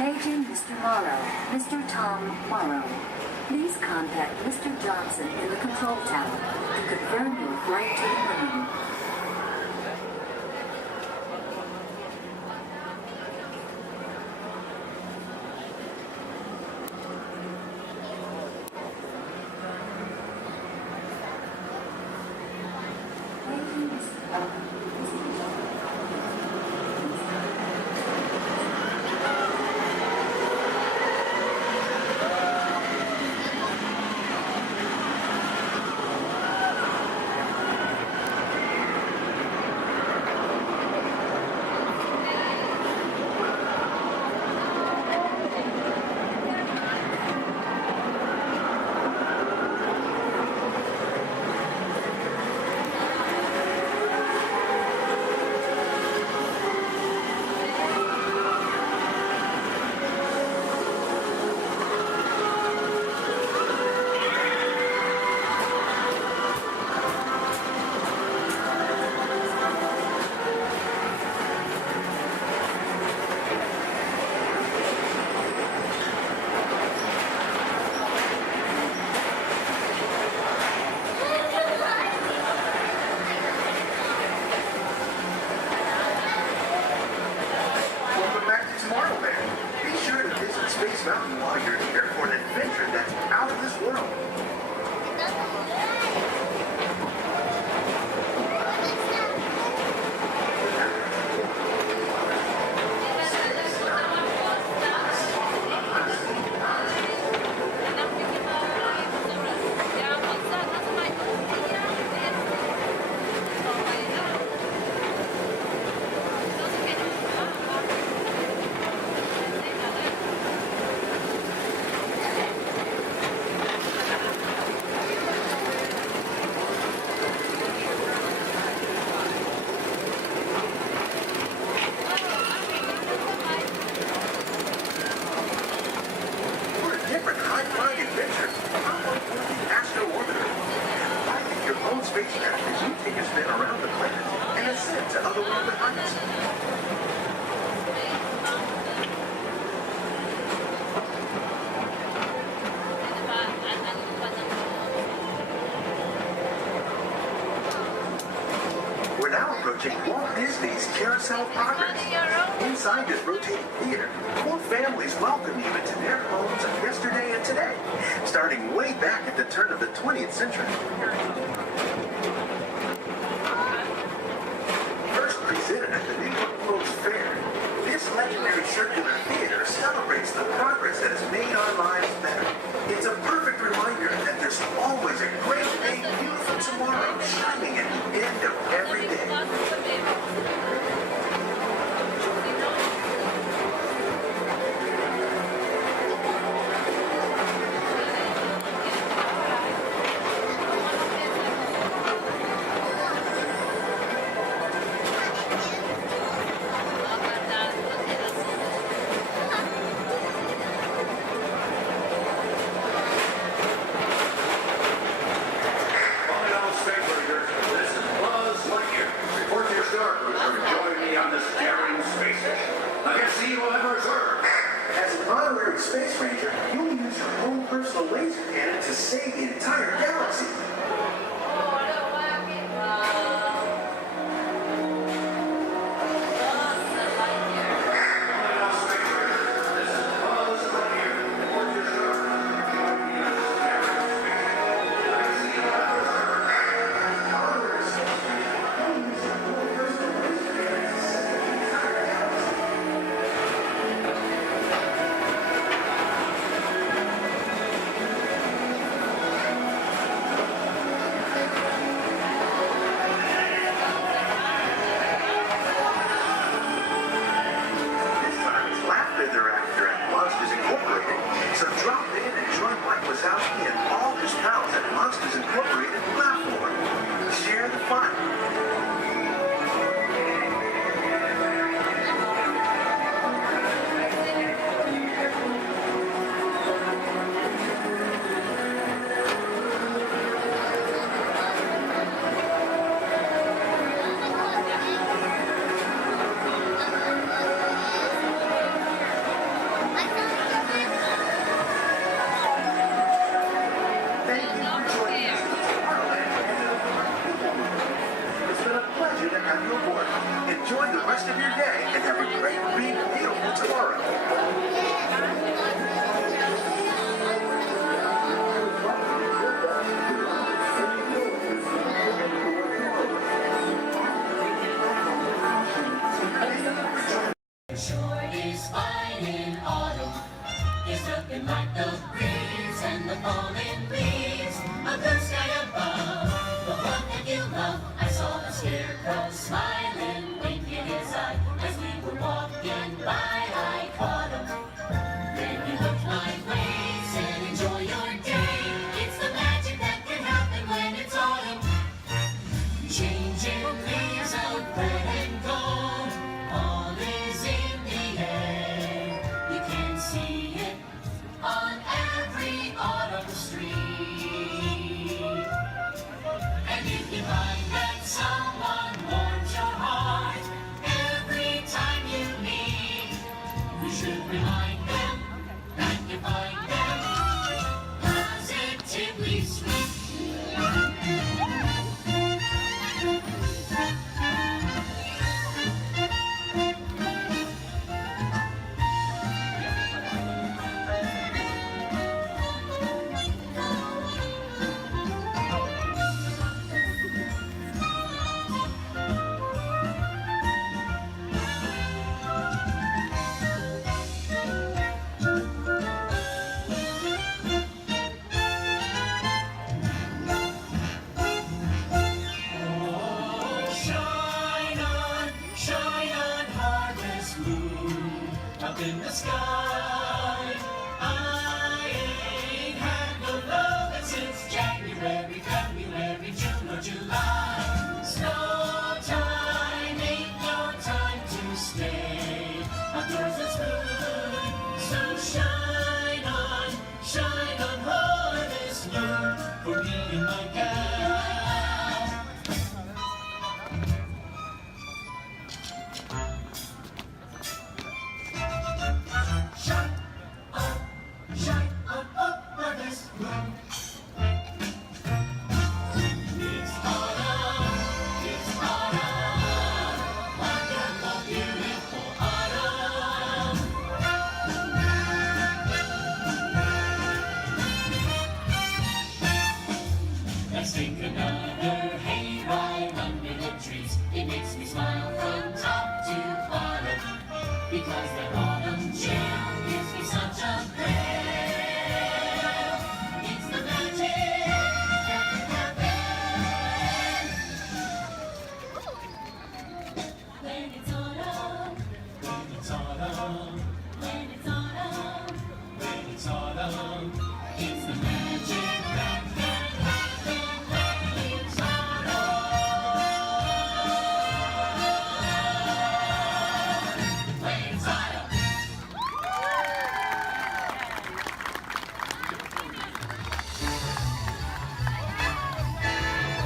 Paging Mr. Morrow, Mr. Tom Morrow. Please contact Mr. Johnson in the control tower to confirm your flight to the moon. Walt Disney's Carousel of Progress. Inside this rotating theater, more families welcome you into their homes of yesterday and today, starting way back at the turn of the 20th century. First presented at the New York World's Fair, this legendary circular theater celebrates the progress that has made our lives better. It's a perfect reminder that there's always a great, big, beautiful tomorrow shining at the end of every day. save the entire galaxy. Enjoy the rest of your day and have a great, big, beautiful tomorrow. Sure is fine in autumn. It's looking like the breeze and the falling leaves. A blue sky above, the one that you love. I saw the scarecrow smiling, winking his eye as we were walking by. I caught him. Then he looked my way, said, "Enjoy your day. It's the magic that can happen when it's autumn. Changing leaves of red and gold. All is in the air. You can see it on every autumn street. And if you find that someone warms your heart every time you meet, you should remind them that you find them positively sweet." Shine on, harvest moon, up in the sky. I ain't had no lovin' since January, February, June or July. Snow time ain't no time to stay. Outdoors it's good, so shine on, harvest moon, for me and my gal. Shine on, harvest moon. It's autumn, wonderful, beautiful autumn. Let's take another hayride under the trees. It makes me smile from top to bottom, because that autumn chill gives me such a thrill. It's the magic that can happen when it's autumn. When it's autumn. When it's autumn. When it's autumn. It's the magic that can happen when it's autumn. When it's autumn.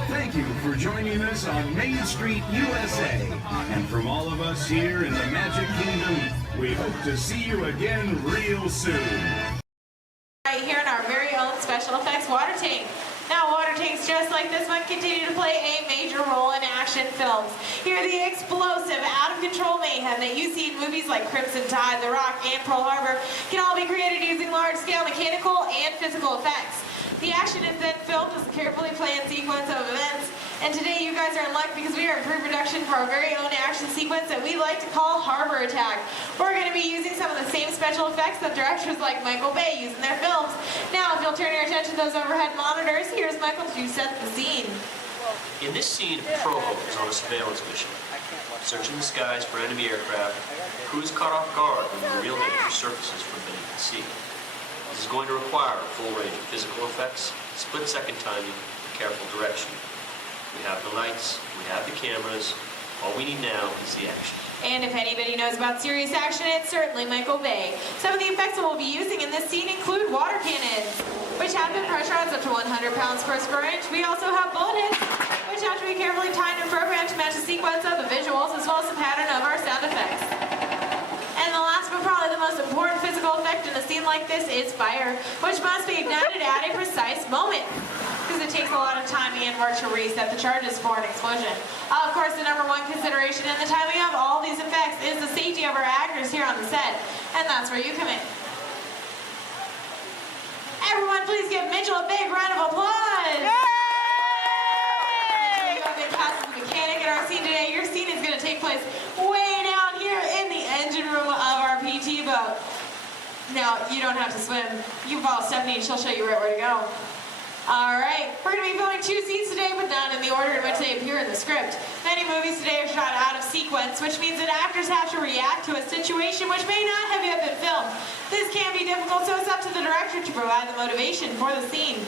Thank you for joining us on Main Street, USA. And from all of us here in the Magic Kingdom, we hope to see you again real soon. Right here in our very own special special effects water tank. Now, water tanks just like this one continue to play a major role in action films. Here, the explosive, out-of-control mayhem that you see in movies like Crimson Tide, The Rock, and Pearl Harbor can all be created using large-scale mechanical and physical effects. The action is then filmed as a carefully planned sequence of events. And today you guys are in luck because we are in pre-production for our very own action sequence that we like to call Harbor Attack. We're going to be using some of the same special effects that directors like Michael Bay use in their films. Now, if you'll turn your attention to those overhead monitors, here's Michael to set the scene. In this scene, a patrol boat is on a surveillance mission. Searching the skies for enemy aircraft, the crew is caught off guard when the real danger surfaces from beneath the sea. This is going to require a full range of physical effects, split-second timing, and careful direction. We have the lights, we have the cameras, all we need now is the action. And if anybody knows about serious action, it's certainly Michael Bay. Some of the effects that we'll be using in this scene include water cannons, which have been pressurized up to 100 pounds per square inch. We also have bullet hits, which have to be carefully timed and programmed to match the sequence of the visuals as well as the pattern of our sound effects. And the last but probably the most important physical effect in a scene like this is fire, which must be ignited at a precise moment, because it takes a lot of time and work to reset the charges for an explosion. Of course, the number one consideration in the timing of all these effects is the safety of our actors here on the set, and that's where you come in. Everyone, please give Mitchell a big round of applause! Yay! Mitchell, you have been cast as the mechanic in our scene today. Your scene is going to take place way down here in the engine room of our PT boat. Now, you don't have to swim. You can follow Stephanie and she'll show you right where to go. Alright, we're going to be filming 2 scenes today, but not in the order in which they appear in the script. Many movies today are shot out of sequence, which means that actors have to react to a situation which may not have yet been filmed. This can be difficult, so it's up to the director to provide the motivation for the scene.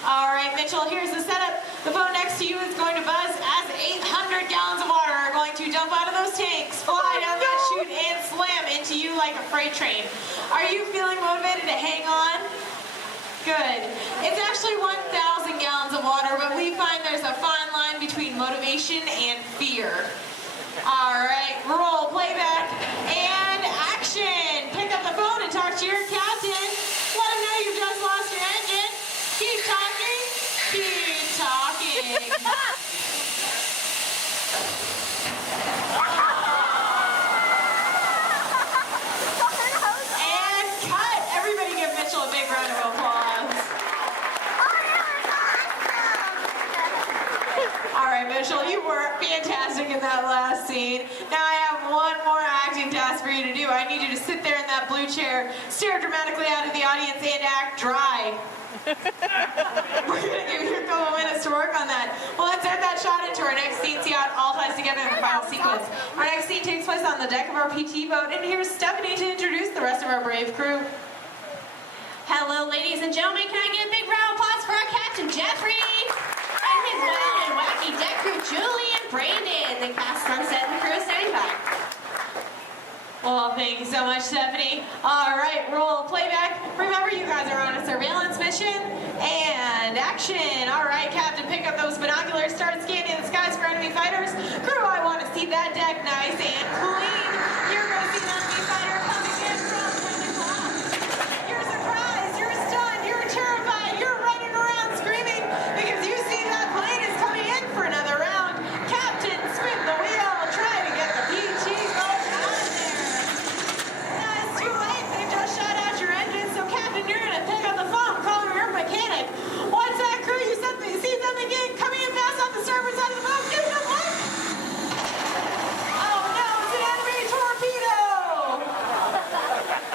Alright, Mitchell, here's the setup. The boat next to you is going to buzz as 800 gallons of water are going to dump out of those tanks, fly down that chute, and slam into you like a freight train. Are you feeling motivated to hang on? Good. It's actually 1,000 gallons of water, but we find there's a fine line between motivation and fear. Alright, roll, playback, and action! Pick up the phone and talk to your captain. Let him know you've just lost your engine. Keep talking. Keep talking. And cut! Everybody give Mitchell a big round of applause. Alright, Mitchell, you were fantastic in that last scene. Now I have one more acting task for you to do. I need you to sit there in that blue chair, stare dramatically out at the audience, and act dry. We're going to give you a couple minutes to work on that. Well, let's add that shot into our next scene, see how it all ties together in the final sequence. Our next scene takes place on the deck of our PT boat, and here's Stephanie to introduce the rest of our brave crew. Hello, ladies and gentlemen. Can I get a big round of applause for our Captain Jeffrey and his wild and wacky deck crew, Julie and Brandon, the cast Sunset and the crew is standing by. Well, thank you so much, Stephanie. All right, roll playback. Remember, you guys are on a surveillance mission. And action. All right, Captain, pick up those binoculars. Start scanning the skies for enemy fighters. Crew, I want to see that deck nice and clean. You're going to see an enemy fighter coming in from the clock. You're surprised. You're stunned. You're terrified. You're running around screaming because you see that plane is coming in for another round. Captain, spin the wheel. Try to get the PT boat out of there. No, it's too late. They've just shut out your engine. So, Captain, you're going to pick up the phone, call your mechanic. What's that, crew? You see something coming in fast off the starboard side of the boat? Give them one. Oh, no, it's an enemy torpedo.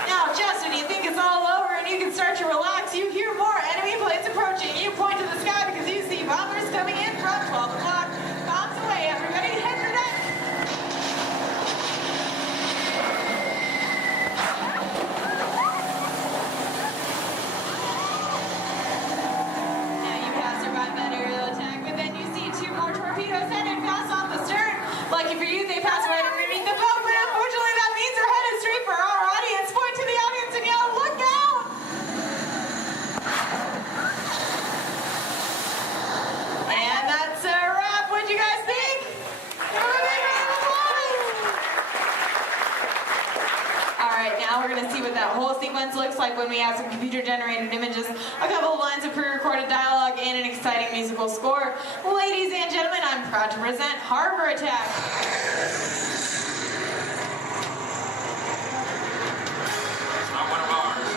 Now, Justin, you think it's all over and you can start to relax. You hear more enemy planes approaching. You point to the sky because you see bombers coming in from 12 o'clock. Bombs away, everybody. Head for deck. Now you pass survive that aerial attack, but then you see 2 more torpedoes headed fast off the stern. Lucky for you, they pass right underneath the boat, but unfortunately that means they're headed straight for our audience. Point to the audience and yell, look out! And that's a wrap. What'd you guys think? Give them a big round of applause. All right, now we're going to see what that whole sequence performance looks like when we have some computer-generated images, a couple of lines of pre-recorded dialogue, and an exciting musical score. Ladies and gentlemen, I'm proud to present Harbor Attack. It's not one of ours.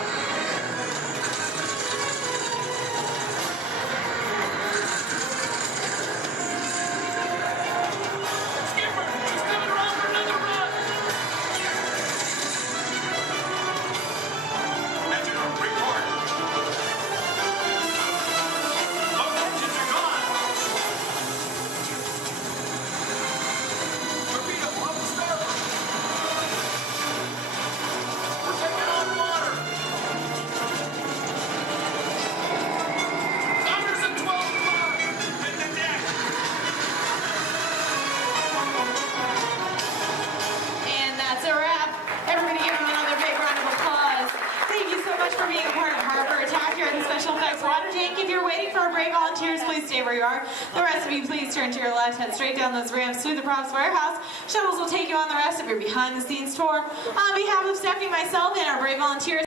For being a part of Harbor Attack here at the Special Effects Water Tank. If you're waiting for a break, volunteers, please stay where you are. The rest of you, please turn to your left, head straight down those ramps through the props warehouse. Shuttles will take you on the rest of your behind-the-scenes tour. On behalf of Stephanie, myself, and our brave volunteers,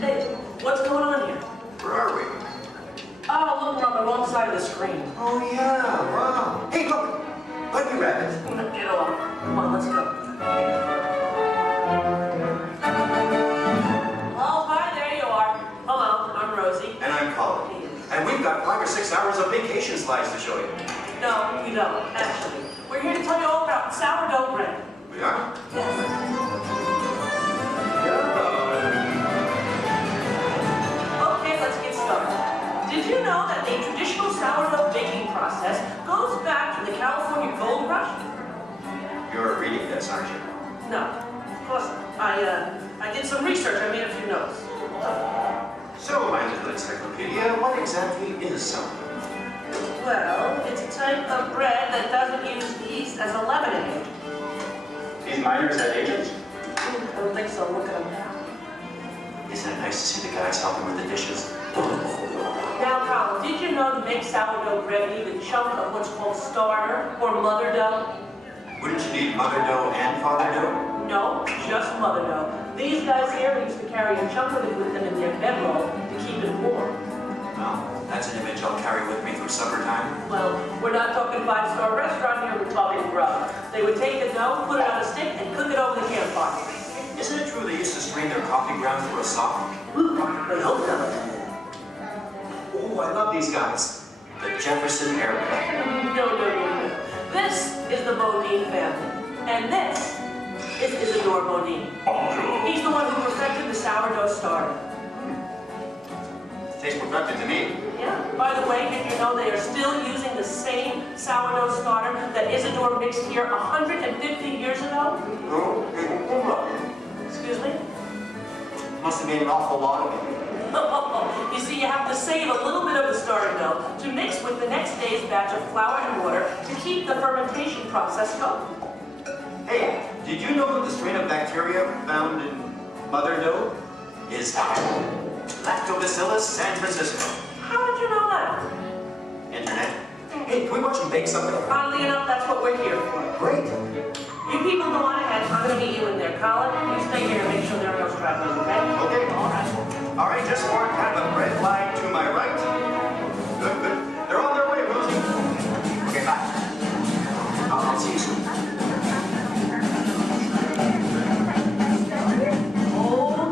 Hey, what's going on here? Where are we? Oh, look, we're on the wrong side of the screen. Oh, yeah, wow. Hey, look! Bunny rabbit. Get off. Come on, let's go. Oh, hi, there you are. Hello, I'm Rosie. And I'm Colin. And we've got 5 or 6 hours of vacation slides to show you. No, you don't, actually. We're here to tell you all about sourdough bread. We are? Okay, let's get started. Did you know that a traditional sourdough baking process goes back to the California Gold Rush? You're reading this, aren't you? No, of course not. I did some research. I made a few notes. So, my little encyclopedia, what exactly is sourdough? Well, it's a type of bread that doesn't use yeast as a leavening agent. These miners had agents? I don't think so. Look at them now. Isn't it nice to see the guys helping with the dishes? Now, Colin, did you know to make sourdough bread you need a chunk of what's called starter or mother dough? Wouldn't you need mother dough and father dough? No, just mother dough. These guys here used to carry a chunk of it with them in their bedroll to keep it warm. Well, that's an image I'll carry with me through supper time. Well, we're not talking five-star restaurant here, we're talking grub. They would take the dough, put it on a stick, and cook it over the campfire. Isn't it true they used to strain their coffee grounds through a sock? I hope not. Oh, I love these guys. The Jefferson Airplane. No. This is the Bodine family. And this is Isidore Bodine. He's the one who perfected the sourdough starter. Tastes perfected to me. Yeah. By the way, did you know they are still using the same sourdough starter that Isidore mixed here 150 years ago? Oh, Excuse me? must have made an awful lot of it. You see, you have to save a little bit of the starter dough to mix with the next day's batch of flour and water to keep the fermentation process going. Hey, did you know that the strain of bacteria found in mother dough is Lactobacillus San Francisco? How did you know that? Internet. Hey, can we watch them bake something? Oddly enough, that's what we're here for. Great. You people go on ahead. I'm going to meet you in there. Colin, you stay here and make sure there are no stragglers, okay? Okay. All right, just form kind of a red line to my right. Good. They're on their way, Rosie. Okay, bye. I'll see you soon.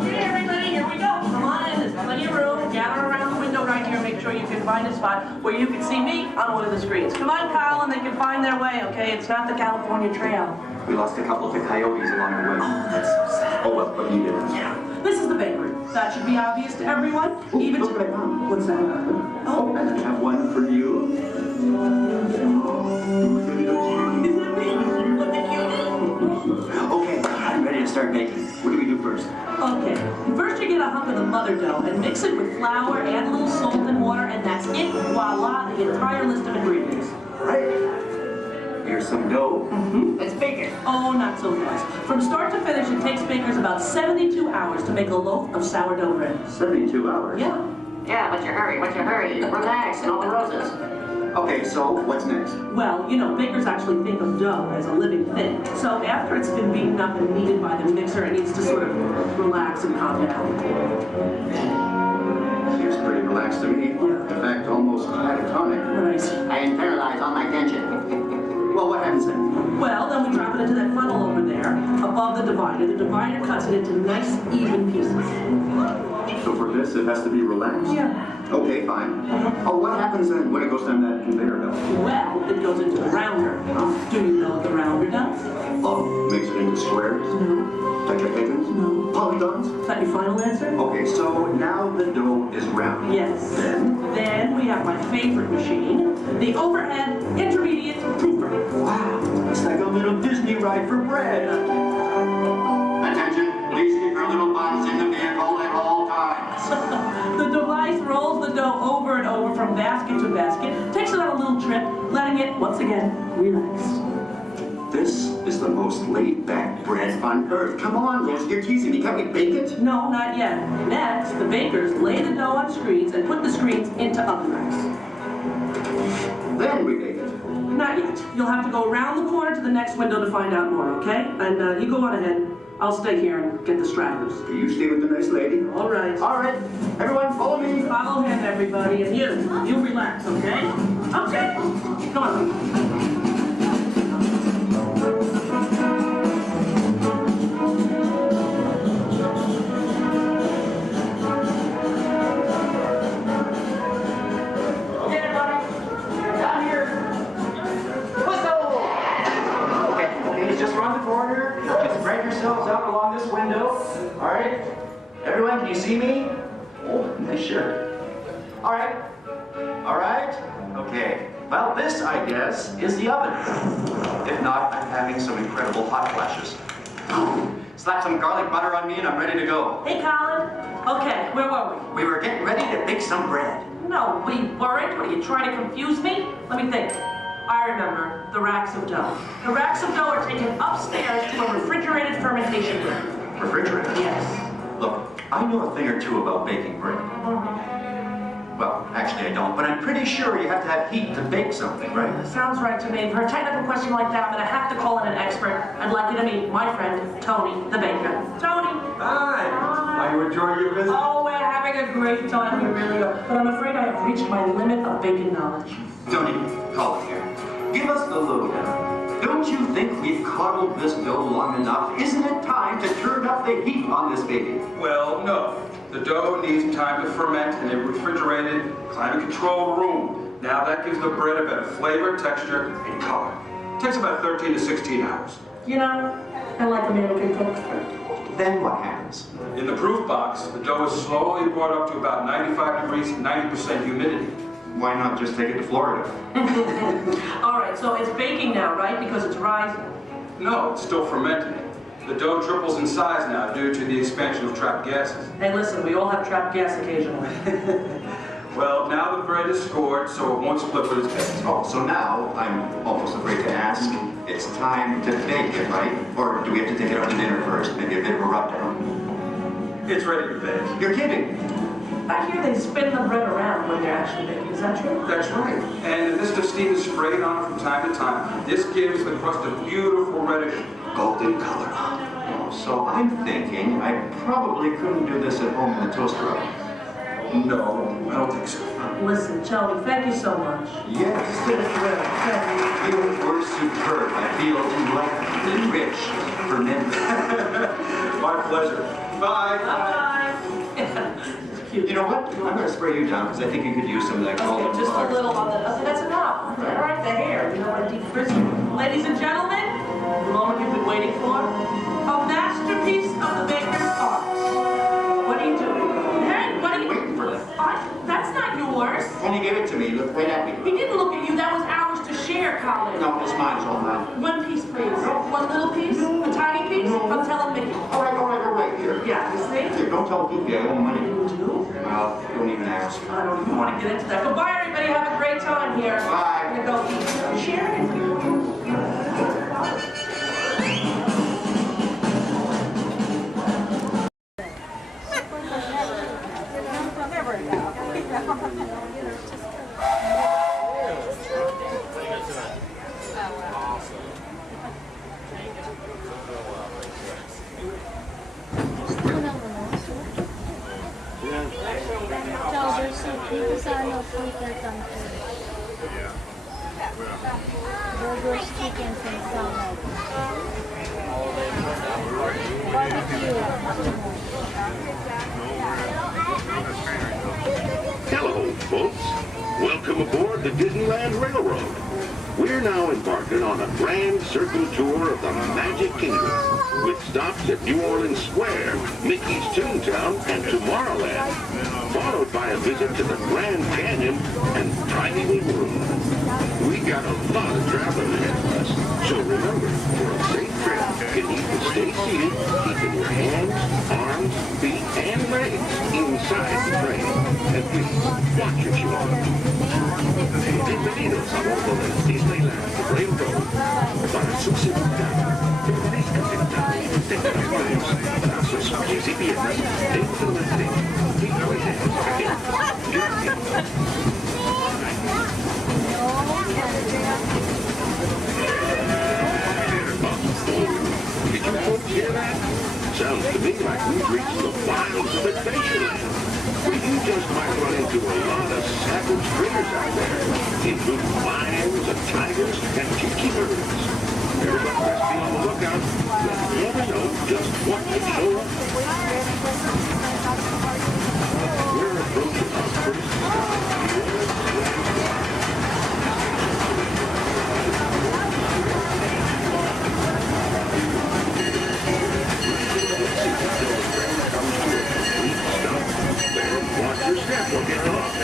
Okay, everybody, here we go. Come on in. There's plenty of room. Gather around the window right here. Make sure you can find a spot where you can see me on one of the screens. Come on, Colin. They can find their way, okay? It's not the California Trail. We lost a couple to coyotes along the way. Oh, that's so sad. Oh, well, but you did. Yeah. This is the bakery. That should be obvious to everyone. Even to... What's that? Oh, and I have one for you. Is that me? Look at you. Okay, I'm ready to start baking. What do we do first? Okay. First you get a hunk of the mother dough and mix it with flour, add a little salt and water, and that's it. Voila, the entire list of ingredients. Right. Here's some dough. Let's bake it. Oh, not so fast. From start to finish, it takes bakers about 72 hours to make a loaf of sourdough bread. 72 hours? Yeah. Yeah, what's your hurry? What's your hurry? Relax, and all the roses. Okay, so what's next? Well, you know, bakers actually think of dough as a living thing. So after it's been beaten up and kneaded by the mixer, it needs to sort of relax and calm down. Seems pretty relaxed to me. In fact, almost catatonic. Right. I internalize all my tension. Well, what happens then? Well, then we drop it into that funnel over there, above the divider. The divider cuts it into nice, even pieces. So for this, it has to be relaxed? Yeah. Okay, fine. Oh, what happens then when it goes down that conveyor belt? Well, it goes into the rounder. Do you know what the rounder does? Oh, makes it into squares? No. Tetrahedrons? No. Polygons? Is that your final answer? Okay, so now the dough is round. Yes. Then we have my favorite machine, the overhead intermediate proofer. Wow, it's like a little Disney ride for bread. Attention, please keep your little buns in the vehicle at all times. The device rolls the dough over and over from basket to basket, takes it on a little trip, letting it, once again, relax. This is the most laid-back bread on earth. Come on, Liz, you're teasing me. Can't we bake it? No, not yet. Next, the bakers lay the dough on screens and put the screens into oven racks. Then we bake it. Not yet. You'll have to go around the corner to the next window to find out more, okay? And you go on ahead. I'll stay here and get the stragglers. You stay with the nice lady. All right. All right. Everyone, follow me. Follow him, everybody. And you relax, okay? Okay. Come on. Out along this window. All right. Everyone, can you see me? Oh, nice shirt. All right. All right. Okay. Well, this, I guess, is the oven. If not, I'm having some incredible hot flashes. Slap some garlic butter on me and I'm ready to go. Hey, Colin. Okay, where were we? We were getting ready to bake some bread. No, we weren't. What, are you trying to confuse me? Let me think. I remember the racks of dough. The racks of dough are taken upstairs to a refrigerated fermentation room. Refrigerated? Yes. Look, I know a thing or two about baking bread. Well, actually I don't, but I'm pretty sure you have to have heat to bake something, right? Sounds right to me. For a technical question like that, I'm going to have to call in an expert. I'd like you to meet my friend, Tony, the baker. Tony! Hi! Are you enjoying your visit? Oh, we're having a great time. We really are. But I'm afraid I have reached my limit of baking knowledge. Tony, call it here. Give us the lowdown. Don't you think we've coddled this dough long enough? Isn't it time to turn up the heat on this baby? Well, no. The dough needs time to ferment in a refrigerated, climate-controlled room. Now that gives the bread a better flavor, texture, and color. It takes about 13 to 16 hours. You know, I like a man who can cook. Then what happens? In the proof box, the dough is slowly brought up to about 95 degrees and 90% humidity. Why not just take it to Florida? All right, so it's baking now, right? Because it's rising. No, it's still fermenting. The dough triples in size now due to the expansion of trapped gases. Hey, listen, we all have trapped gas occasionally. Well, now the bread is scored, so it won't split with its base. Oh, so now, I'm almost afraid to ask, it's time to bake it, right? Or do we have to take it out to dinner first? Maybe a bit of a rub-down? It's ready to bake. You're kidding! I hear they spin the bread around when they're actually baking. Is that true? That's right. And a mist of steam is sprayed on it from time to time. This gives the crust a beautiful reddish golden color. Oh, so I'm thinking I probably couldn't do this at home in the toaster oven. No, I don't think so. Listen, Tony, thank you so much. Yes. You were superb. I feel enlightened, enriched, fermented. My pleasure. Bye. Bye. You know what? I'm going to spray you down because I think you could use some of that golden Just a little on the... Okay, that's enough. All right, the hair. You know what a deep frizz. Ladies and gentlemen, the moment you've been waiting for. A masterpiece of the baker's art. What are you doing? Hey, what are you... Waiting for that. That's not yours. Tony gave it to me. Look right at me. He didn't look at you. That was ours to share, Colin. No, it's mine. It's all mine. One piece, please. One little piece? A tiny piece? I'm telling Mickey. All right, here. Yeah, you see? Here, don't tell Goofy I owe money. You do? Well, don't even ask. I don't even want to get into that. Goodbye, everybody. Have a great time here. Bye. I'm going to go eat. Share it. sweeter country. Burgers, chickens, and salad. Barbecue. Hello, folks. Welcome aboard the Disneyland Railroad. We're now embarking on a grand circle tour of the Magic Kingdom, with stops at New Orleans Square, Mickey's Toontown, and Tomorrowland, followed by a visit to the Grand Canyon and Tiny Little Room. We got a lot of traveling ahead of us, so remember, for a safe trip, you need to stay seated, keeping your hands, arms, feet, and legs inside the train. And please, watch your shoes. Bienvenidos a bordo del Disneyland Railroad. Para su seguridad, permanezca sentado, tenga las manos, brazos, pies y piernas dentro del tren. Y puede gracias. Did you folks hear that? Sounds to me like we've reached the wilds of Adventureland. You just might run into a lot of savage critters out there, including lions and tigers and tiki birds. Everybody best be on the lookout. You never know just what could show up. We're approaching our first stop. Watch your step, don't get lost.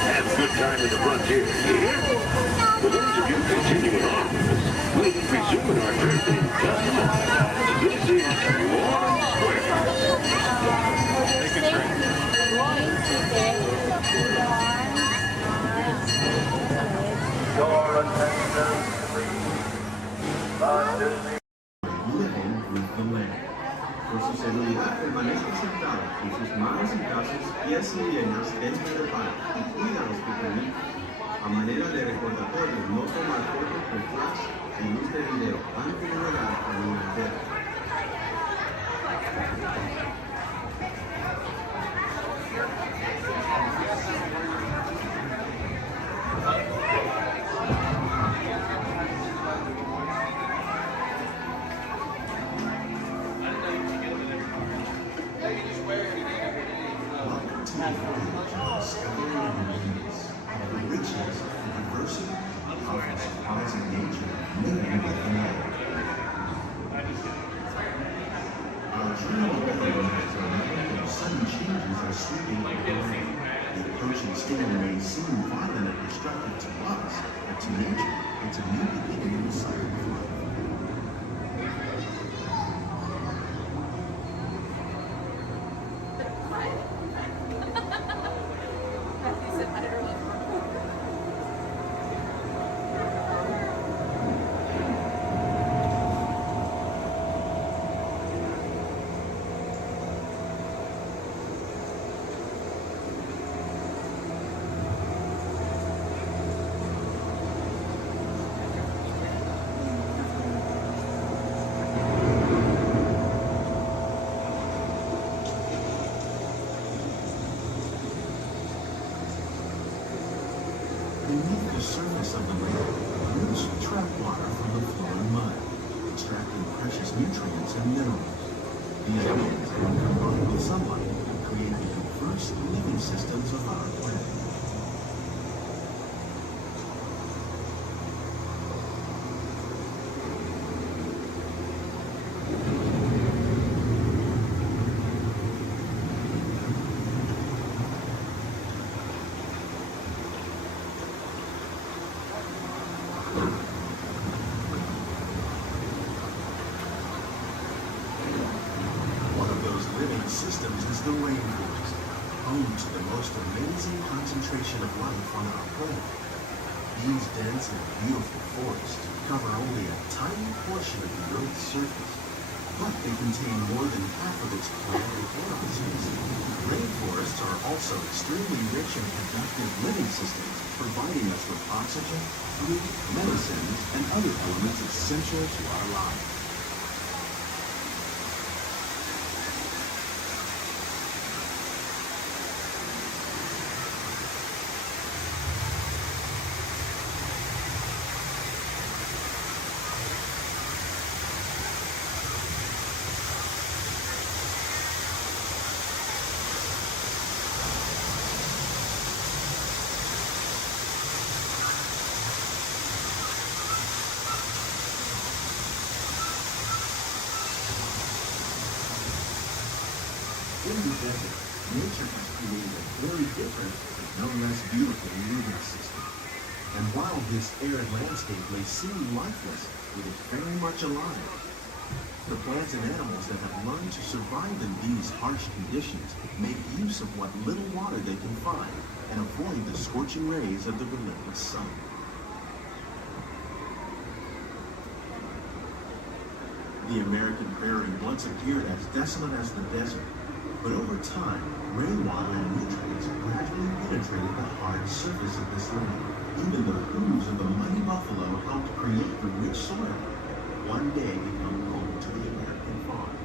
Have a good time in the frontier, yeah? For those of you continuing on with us, we'll be resuming our trip in just a moment. This is Warren Square. Door attendants, please. Living with the land. Por su seguridad, permanezca sentado con sus manos y brazos, pies y piernas dentro del parque y cuida los pequeños. A manera de recordatorio, no tomar fotos con flash y luz de video antes de llegar a la entera. Beneath the surface of the lake, roots trap water from the flowing mud, extracting precious nutrients and minerals. These winds, when combined with sunlight, create the diverse living systems of our planet. Systems is the rainforest, home to the most amazing concentration of life on our planet. These dense and beautiful forests cover only a tiny portion of the Earth's surface, but they contain more than half of its plant and animal species. Rainforests are also extremely rich in productive living systems, providing us with oxygen, food, medicines, and other elements essential to our lives. In the desert, nature has created a very different, but no less beautiful living system. And while this arid landscape may seem lifeless, it is very much alive. The plants and animals that have learned to survive in these harsh conditions make use of what little water they can find and avoid the scorching rays of the relentless sun. The American prairie once appeared as desolate as the desert, but over time, rainwater and nutrients gradually penetrated the hard surface of this land. Even the hooves of the mighty buffalo helped create the rich soil, one day become home to the American farm.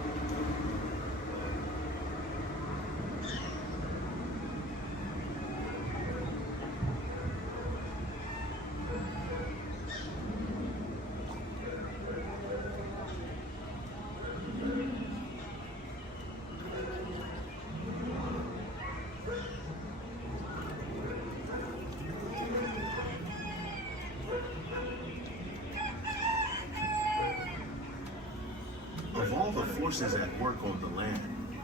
Of all the forces at work on the land,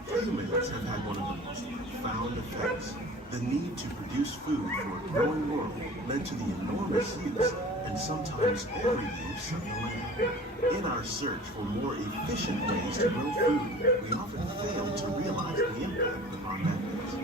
humans have had one of the most profound effects. The need to produce food for a growing world led to the enormous use, and sometimes overuse, of the land. In our search for more efficient ways to grow food, we often fail to realize the impact of our methods.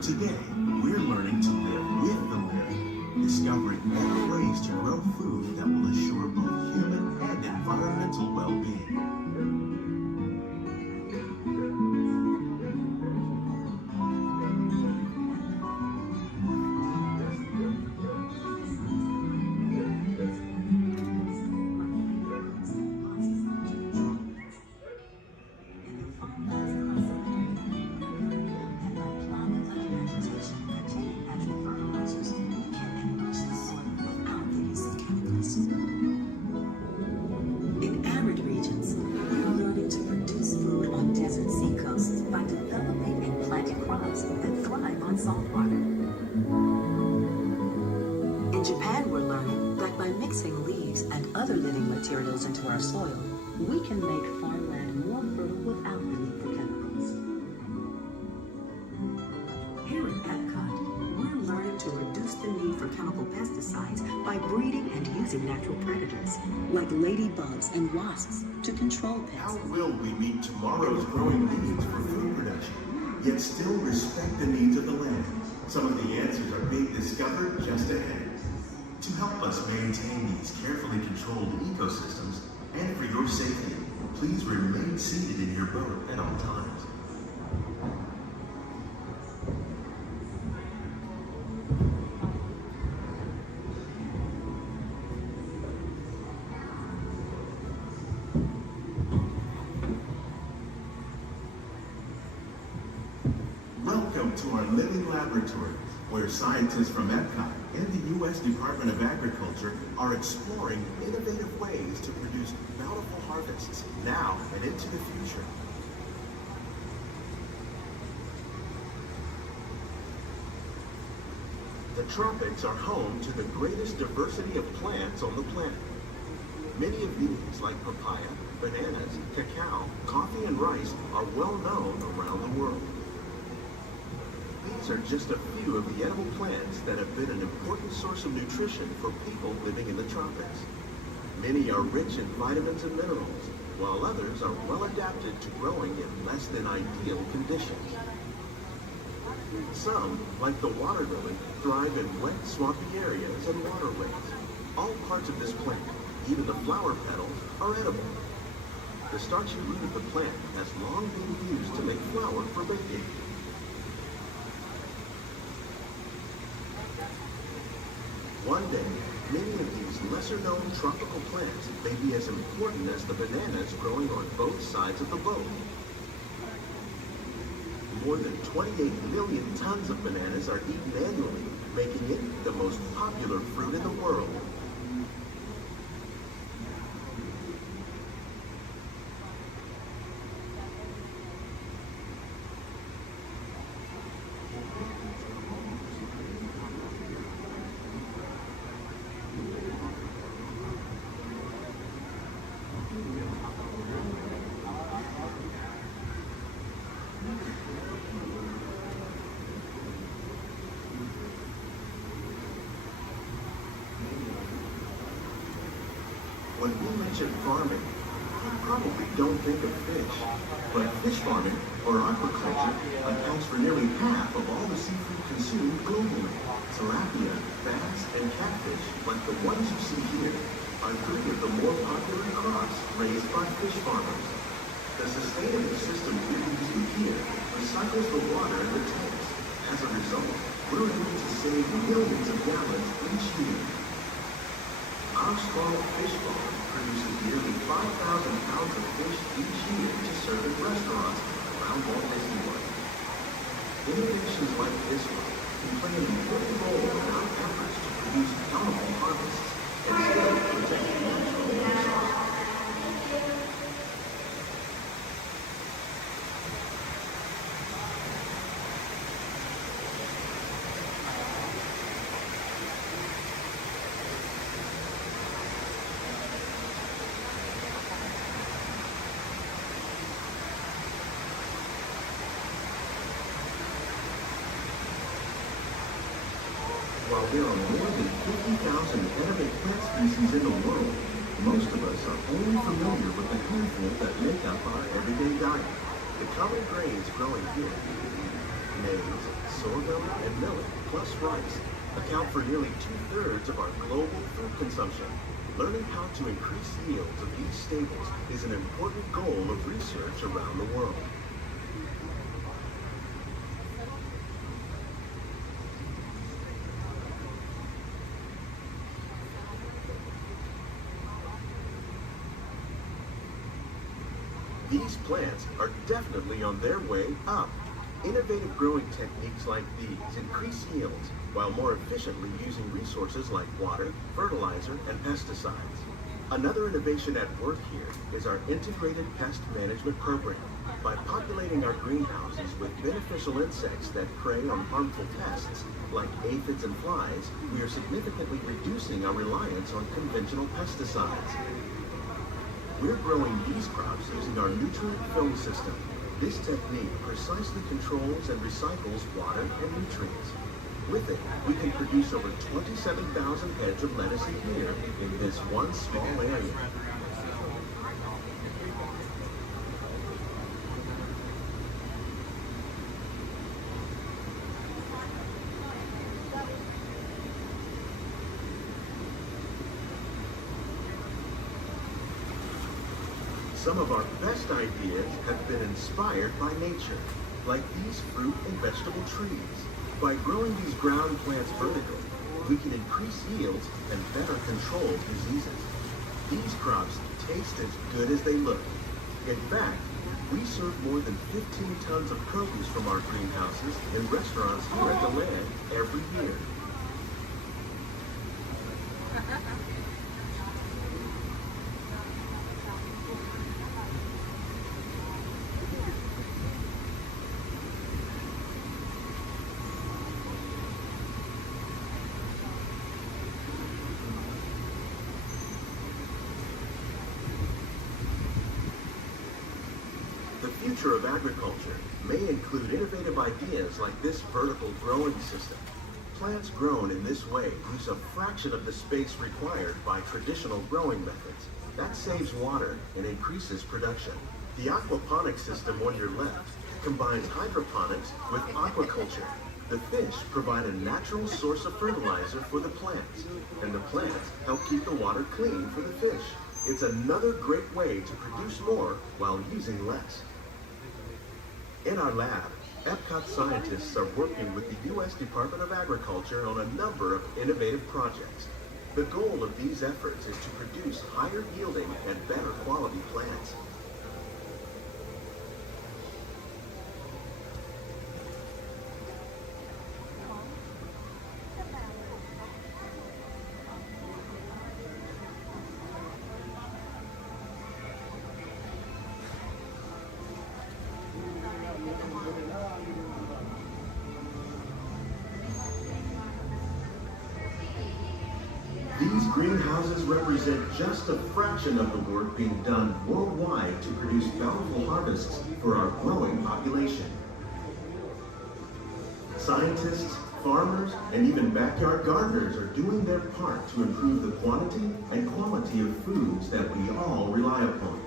Today, we're learning to live with the land, discovering better ways to grow food that will assure both human and environmental well-being. In arid regions, we're learning to produce food on desert seacoasts by developing and planting crops that thrive on salt water. In Japan, we're learning that by mixing leaves and other living materials into our soil, we can make farmland more fertile without the need for chemicals. Here at Epcot, we're learning to reduce the need for chemical pesticides by breeding and using natural predators, like ladybugs and wasps, to control pests. How will we meet tomorrow's growing needs for food production, yet still respect the needs of the land? Some of the answers are being discovered just ahead. To help us maintain these carefully controlled ecosystems, and for your safety, please remain seated in your boat at all times. Welcome to our living laboratories, where scientists from Epcot and the U.S. Department of Agriculture are exploring innovative ways to produce bountiful harvests now and into the future. The tropics are home to the greatest diversity of plants on the planet. Many of these, like papaya, bananas, cacao, coffee, and rice, are well known around the world. These are just a few of the edible plants that have been an important source of nutrition for people living in the tropics. Many are rich in vitamins and minerals, while others are well adapted to growing in less than ideal conditions. Some, like the water lily, thrive in wet, swampy areas and waterways. All parts of this plant, even the flower petals, are edible. The starchy root of the plant has long been used to make flour for baking. One day, many of these lesser-known tropical plants may be as important as the bananas growing on both sides of the boat. More than 28 million tons of bananas are eaten annually, making it the most popular fruit in the world. When we mention farming, you probably don't think of fish. But fish farming, or aquaculture, accounts for nearly half of all the seafood consumed globally. Tilapia, bass, and catfish, like the ones you see here, are 3 of the more popular crops raised by fish farmers. The sustainable system we use here recycles the water in the tanks. As a result, we're able to save millions of gallons each year. Our small fish farm produces nearly 5,000 pounds of fish each year to serve at restaurants around Walt Disney World. Innovations like this one can play an important role in our efforts to produce bountiful harvests and still protect natural resources. While there are more than 50,000 edible plant species in the world, most of us are only familiar with the handful that make up our everyday diet. The common grains growing here, maize, sorghum, and millet, plus rice, account for nearly 2/3 of our global food consumption. Learning how to increase yields of these staples is an important goal of research around the world. These plants are definitely on their way up. Innovative growing techniques like these increase yields while more efficiently using resources like water, fertilizer, and pesticides. Another innovation at work here is our integrated pest management program. By populating our greenhouses with beneficial insects that prey on harmful pests like aphids and flies, we are significantly reducing our reliance on conventional pesticides. We're growing these crops using our nutrient film system. This technique precisely controls and recycles water and nutrients. With it, we can produce over 27,000 heads of lettuce a year in this one small area. Some of our best ideas have been inspired by nature, like these fruit and vegetable trees. By growing these ground plants vertically, we can increase yields and better control diseases. These crops taste as good as they look. In fact, we serve more than 15 tons of produce from our greenhouses in restaurants here at the land every year. The future of agriculture may include innovative ideas like this vertical growing system. Plants grown in this way use a fraction of the space required by traditional growing methods. That saves water and increases production. The aquaponics system on your left combines hydroponics with aquaculture. The fish provide a natural source of fertilizer for the plants, and the plants help keep the water clean for the fish. It's another great way to produce more while using less. In our lab, Epcot scientists are working with the U.S. Department of Agriculture on a number of innovative projects. The goal of these efforts is to produce higher yielding and better quality plants. These greenhouses represent just a fraction of the work being done worldwide to produce bountiful harvests for our growing population. Scientists, Farmers and even backyard gardeners are doing their part to improve the quantity and quality of foods that we all rely upon.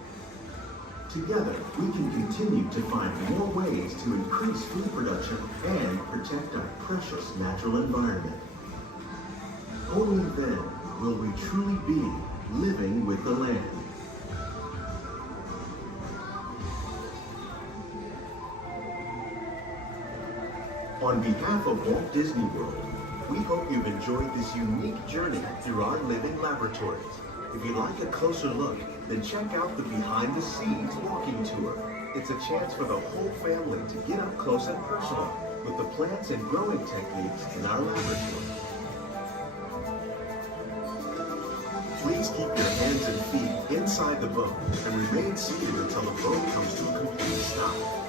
Together, we can continue to find more ways to increase food production and protect our precious natural environment. Only then will we truly be living with the land. On behalf of Walt Disney World, we hope you've enjoyed this unique journey through our living laboratories. If you'd like a closer look, then check out the Behind the Scenes walking tour. It's a chance for the whole family to get up close and personal with the plants and growing techniques in our laboratory. Please keep your hands and feet inside the boat and remain seated until the boat comes to a complete stop.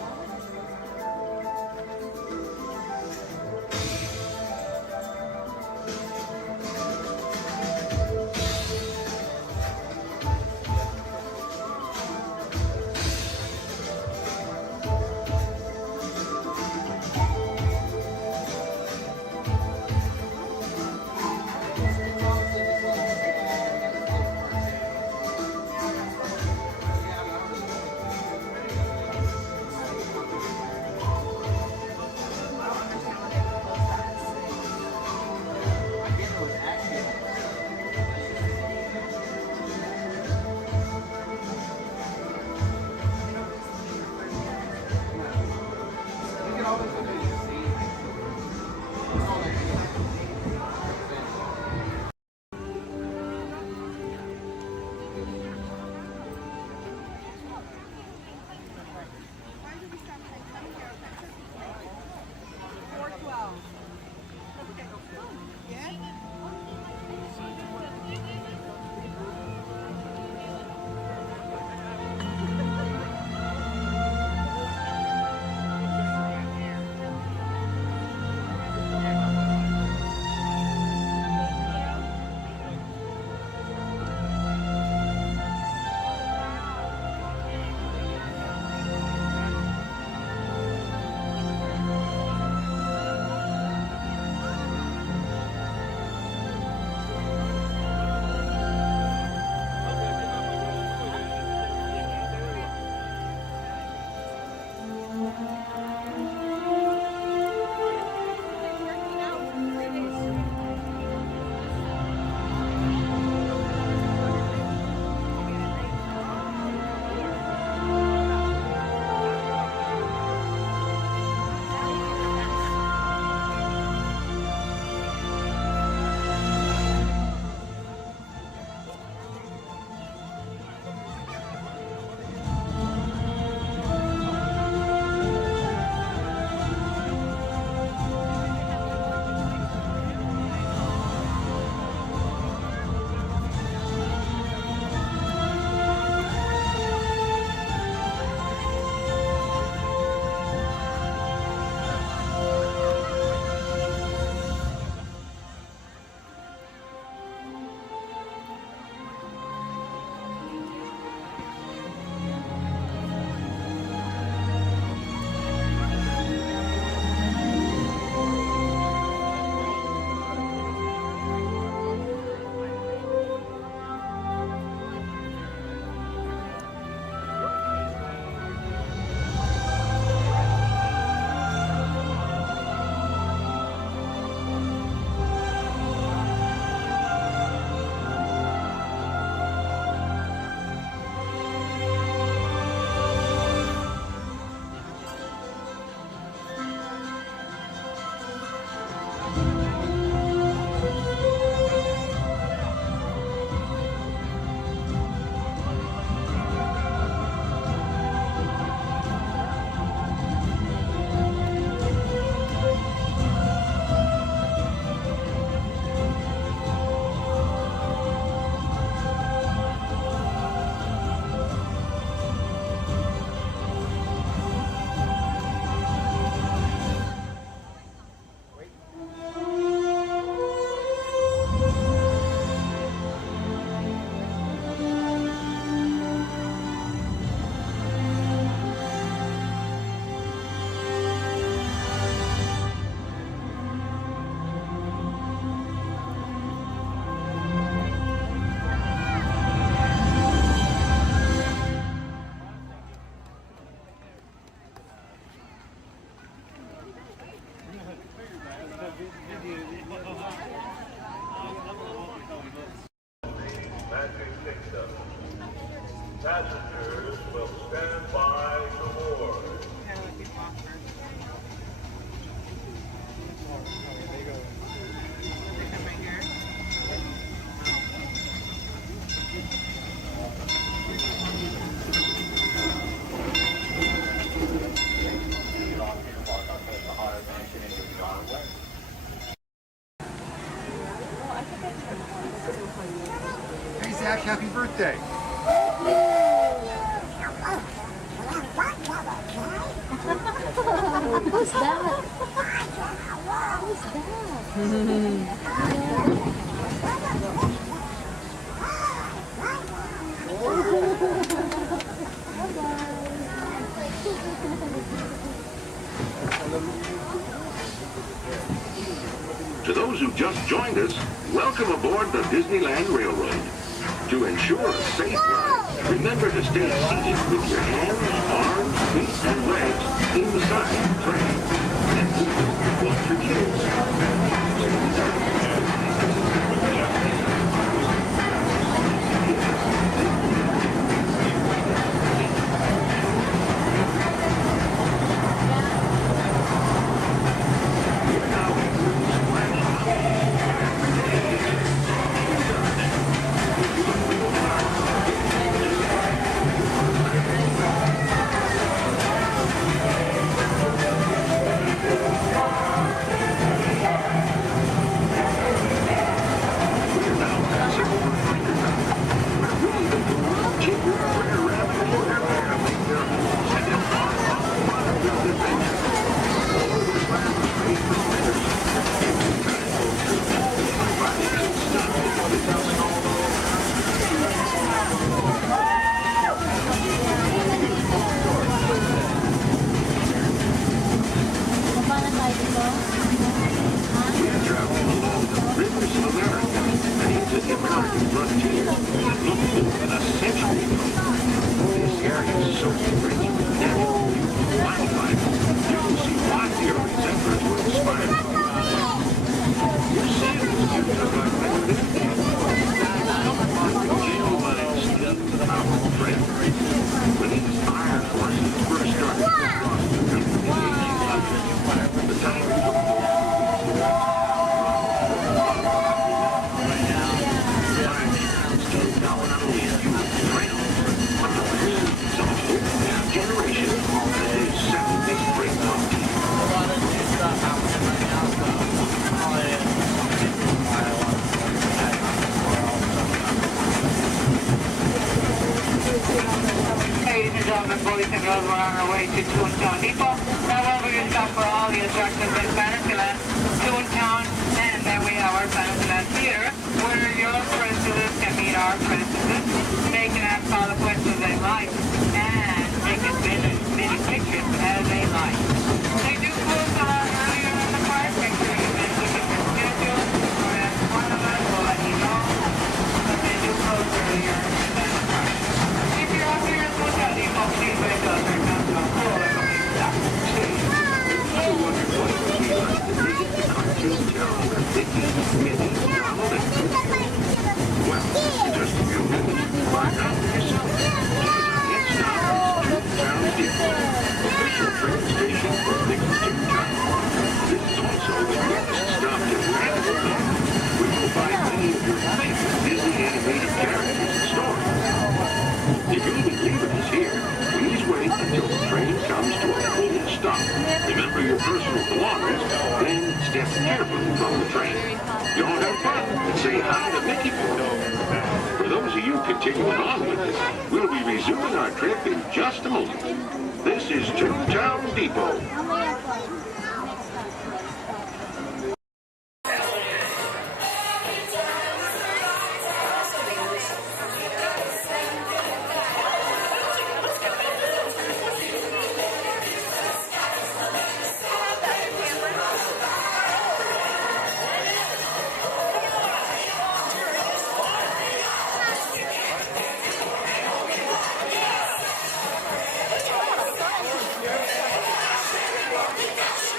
Magic Kingdom. Passengers will stand by to board. Hey Zach, happy birthday. Who's that? To those who just joined us, welcome aboard the Disneyland Railroad. To ensure a safe ride, remember to stay seated with your hands, arms, feet, and legs inside the train. And please, watch your kids. boys and girls, we're on our way to Toontown Depot. Now we're going to stop for all the attractions in Fantasyland, Toontown, and then we have our Fantasyland Theater, where your princesses can meet our princesses. They can ask all the questions they like, and they can send as many pictures as they like. They do close a lot earlier than the park. Make sure you visit your schedule, or ask one of us, we'll let you know. But they do close earlier than the park. If you're up here in Toontown Depot, please wake up. There comes a full stop. Well, just a few minutes to find out for yourself. Next stop is Toontown Depot, official train station for Big Toontown. This is also the next stop to Magic Kingdom, where you'll find many of your favorite Disney animated characters and stories. If you'll be leaving us here, please wait until the train comes to a full stop. Remember your personal belongings, then step carefully from the train. Y'all have fun and say hi to Mickey for me. For those of you continuing on with us, we'll be resuming our trip in just a moment. This is Toontown Depot. Yes.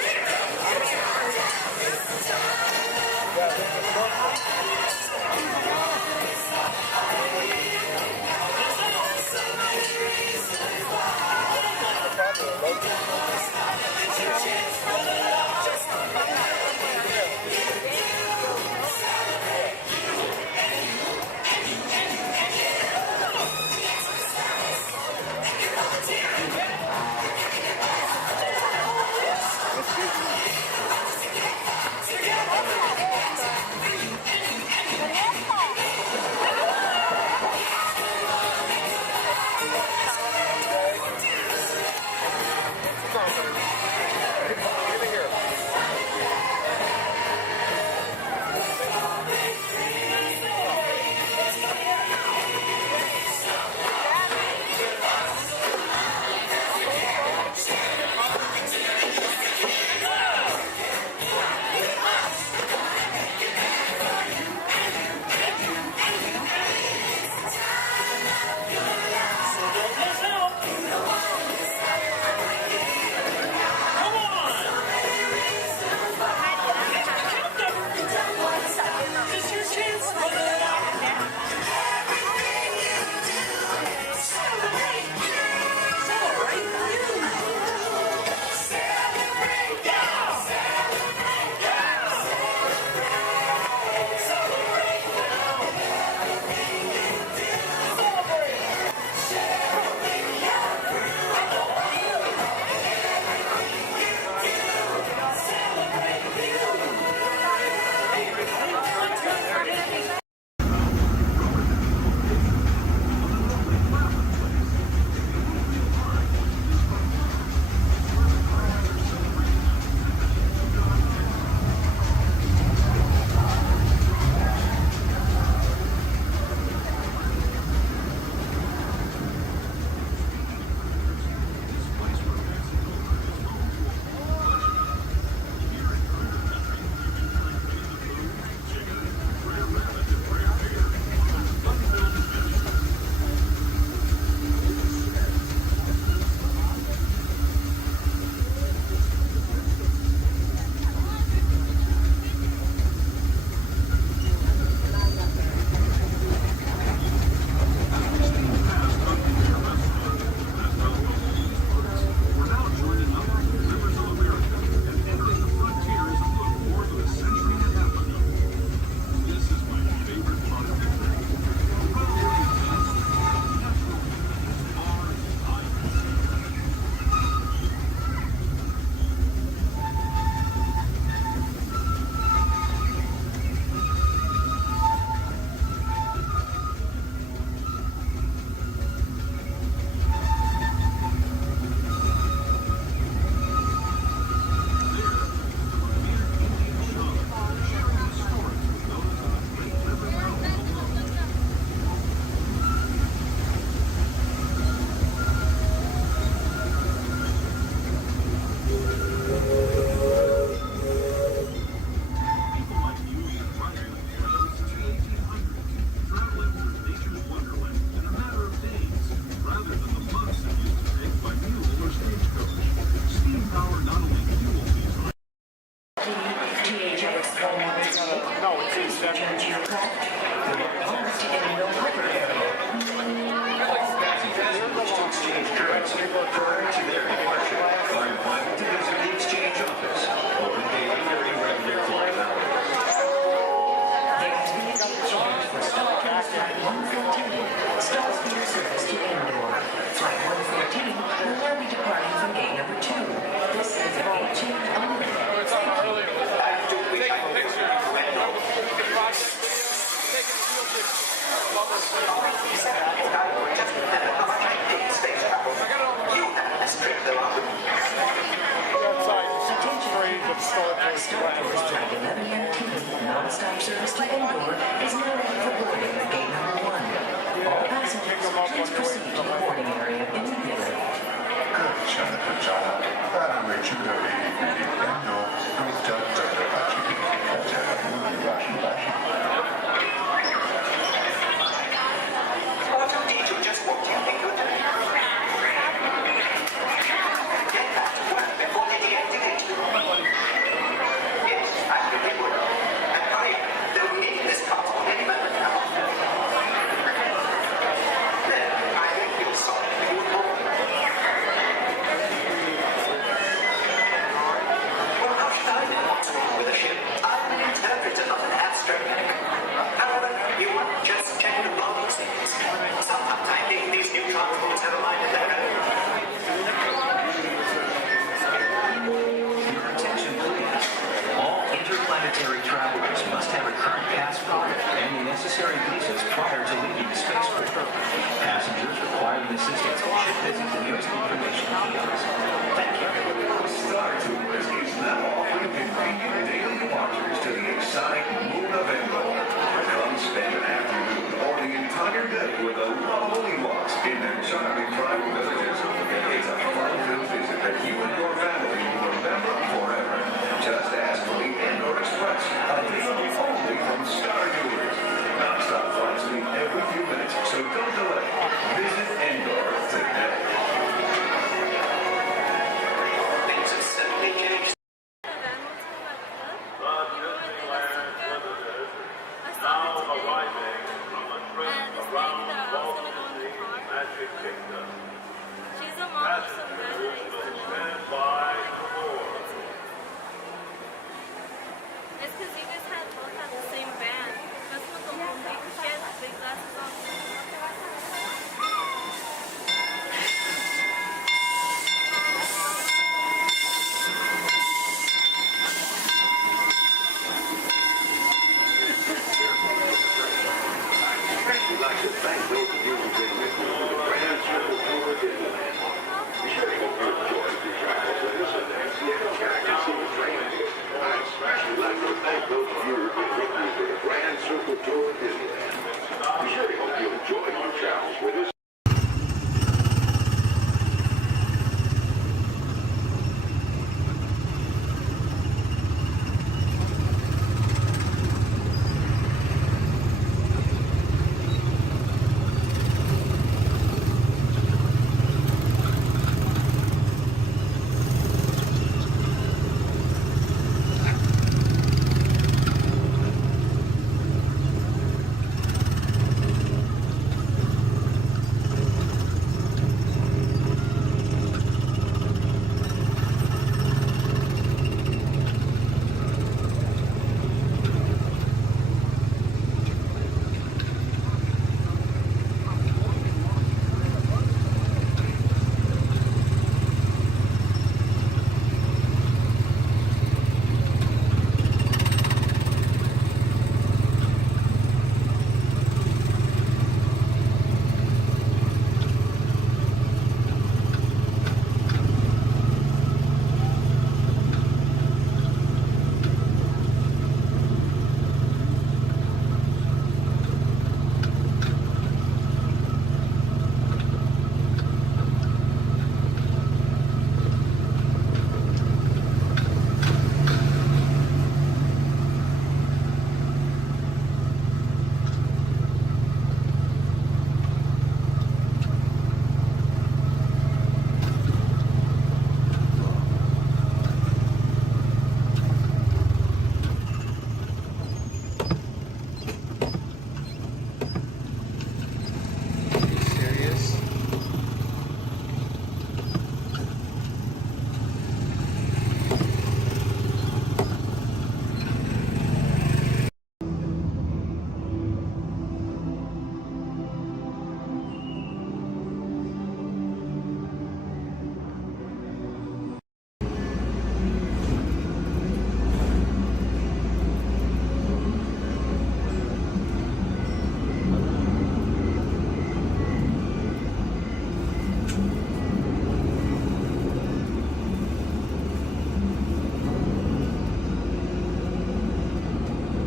You have to strip them off Military travelers must have a current passport and the necessary visas prior to leaving the spaceport. Passengers requiring assistance should visit the nearest information kiosk. Thank you. Star Tours is now offering convenient daily departures to the exotic moon of Endor. Come spend an afternoon or the entire day with the lovely Walt in their charming tribal villages. It's a fun-filled visit that you and your family will remember forever. Just ask for the Endor Express, available only from Star Tours. Non-stop flights leave every few minutes, so don't delay. Visit Endor today. She's a mom of some guy that I used to know. It's because you guys both have the same band. That's what the whole thing. She has big glasses on. We'd like to thank those of you who've been with me on the Grand Circle Tour of Disneyland. We surely hope you enjoyed your travels with us and see a character see the train. I'd especially like to thank those of you who've been with me for the Grand Circle Tour of Disneyland. We surely hope you enjoyed your travels with us.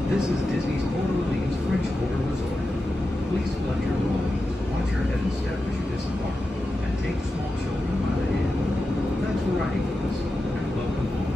This is Disney's Port Orleans French Quarter Resort. Please collect your belongings, watch your head and step as you disembark, and take small children by the hand. Thanks for riding with us, and welcome home.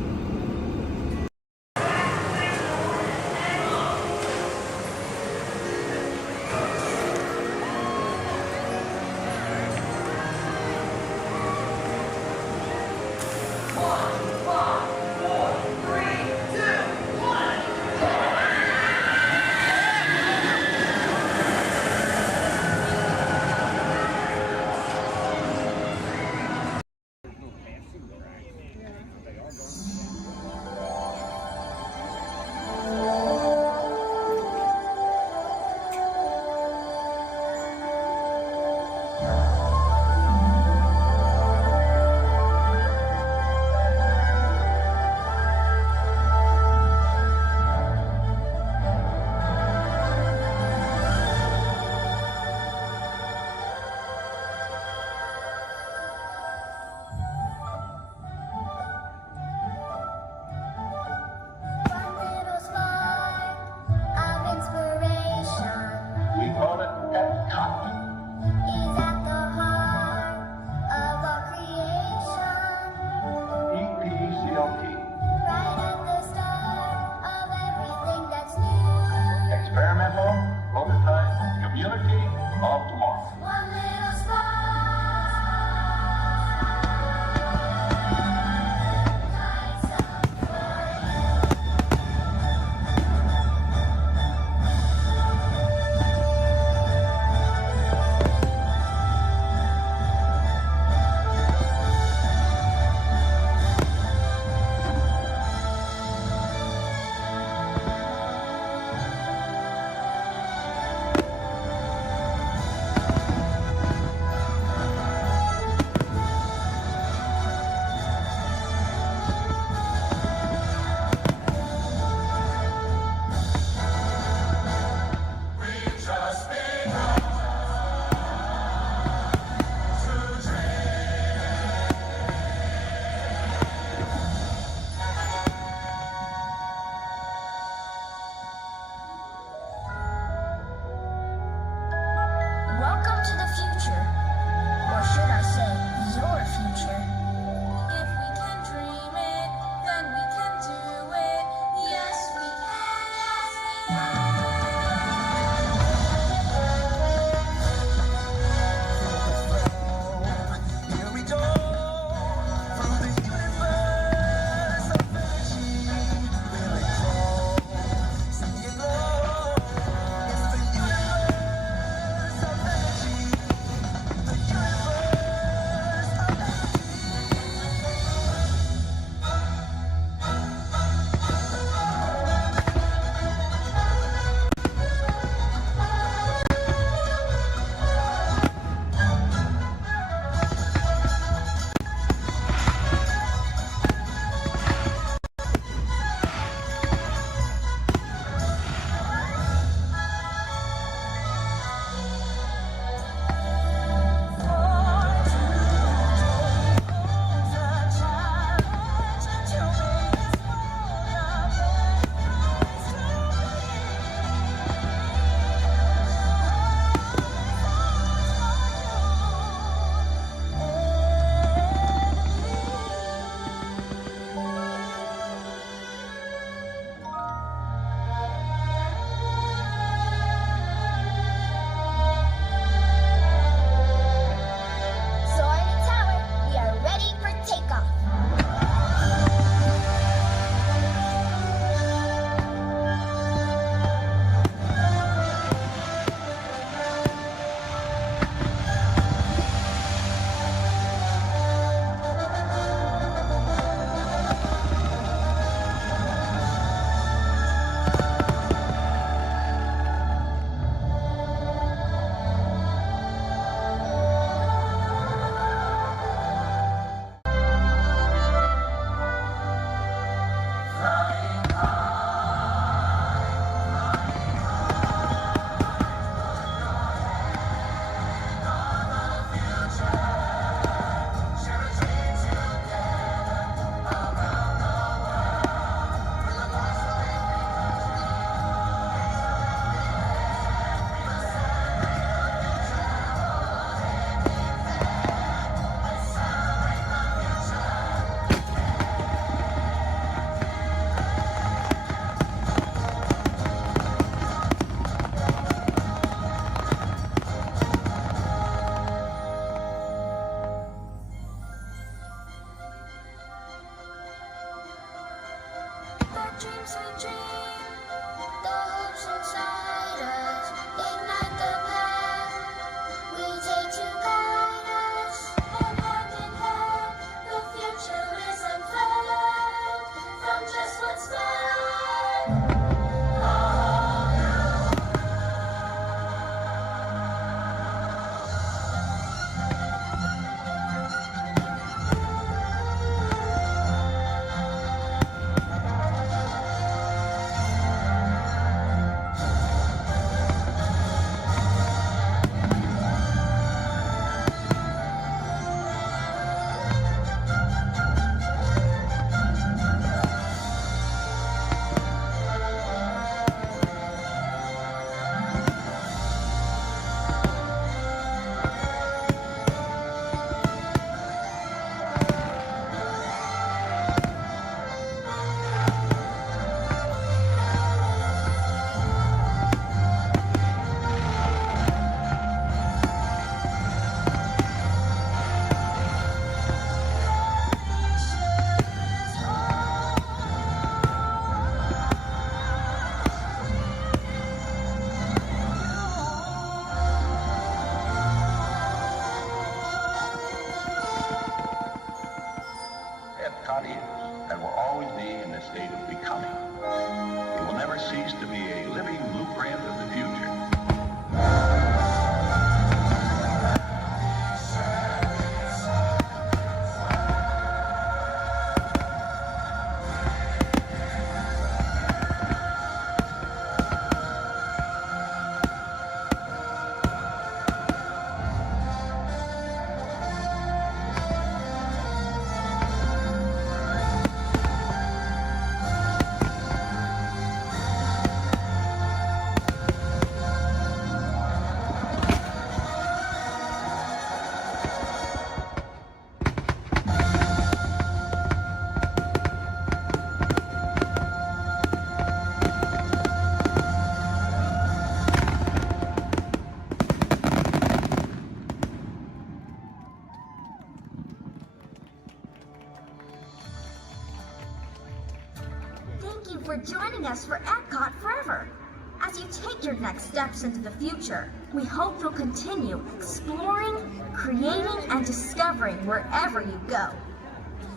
you take your next steps into the future. We hope you'll continue exploring, creating, and discovering wherever you go.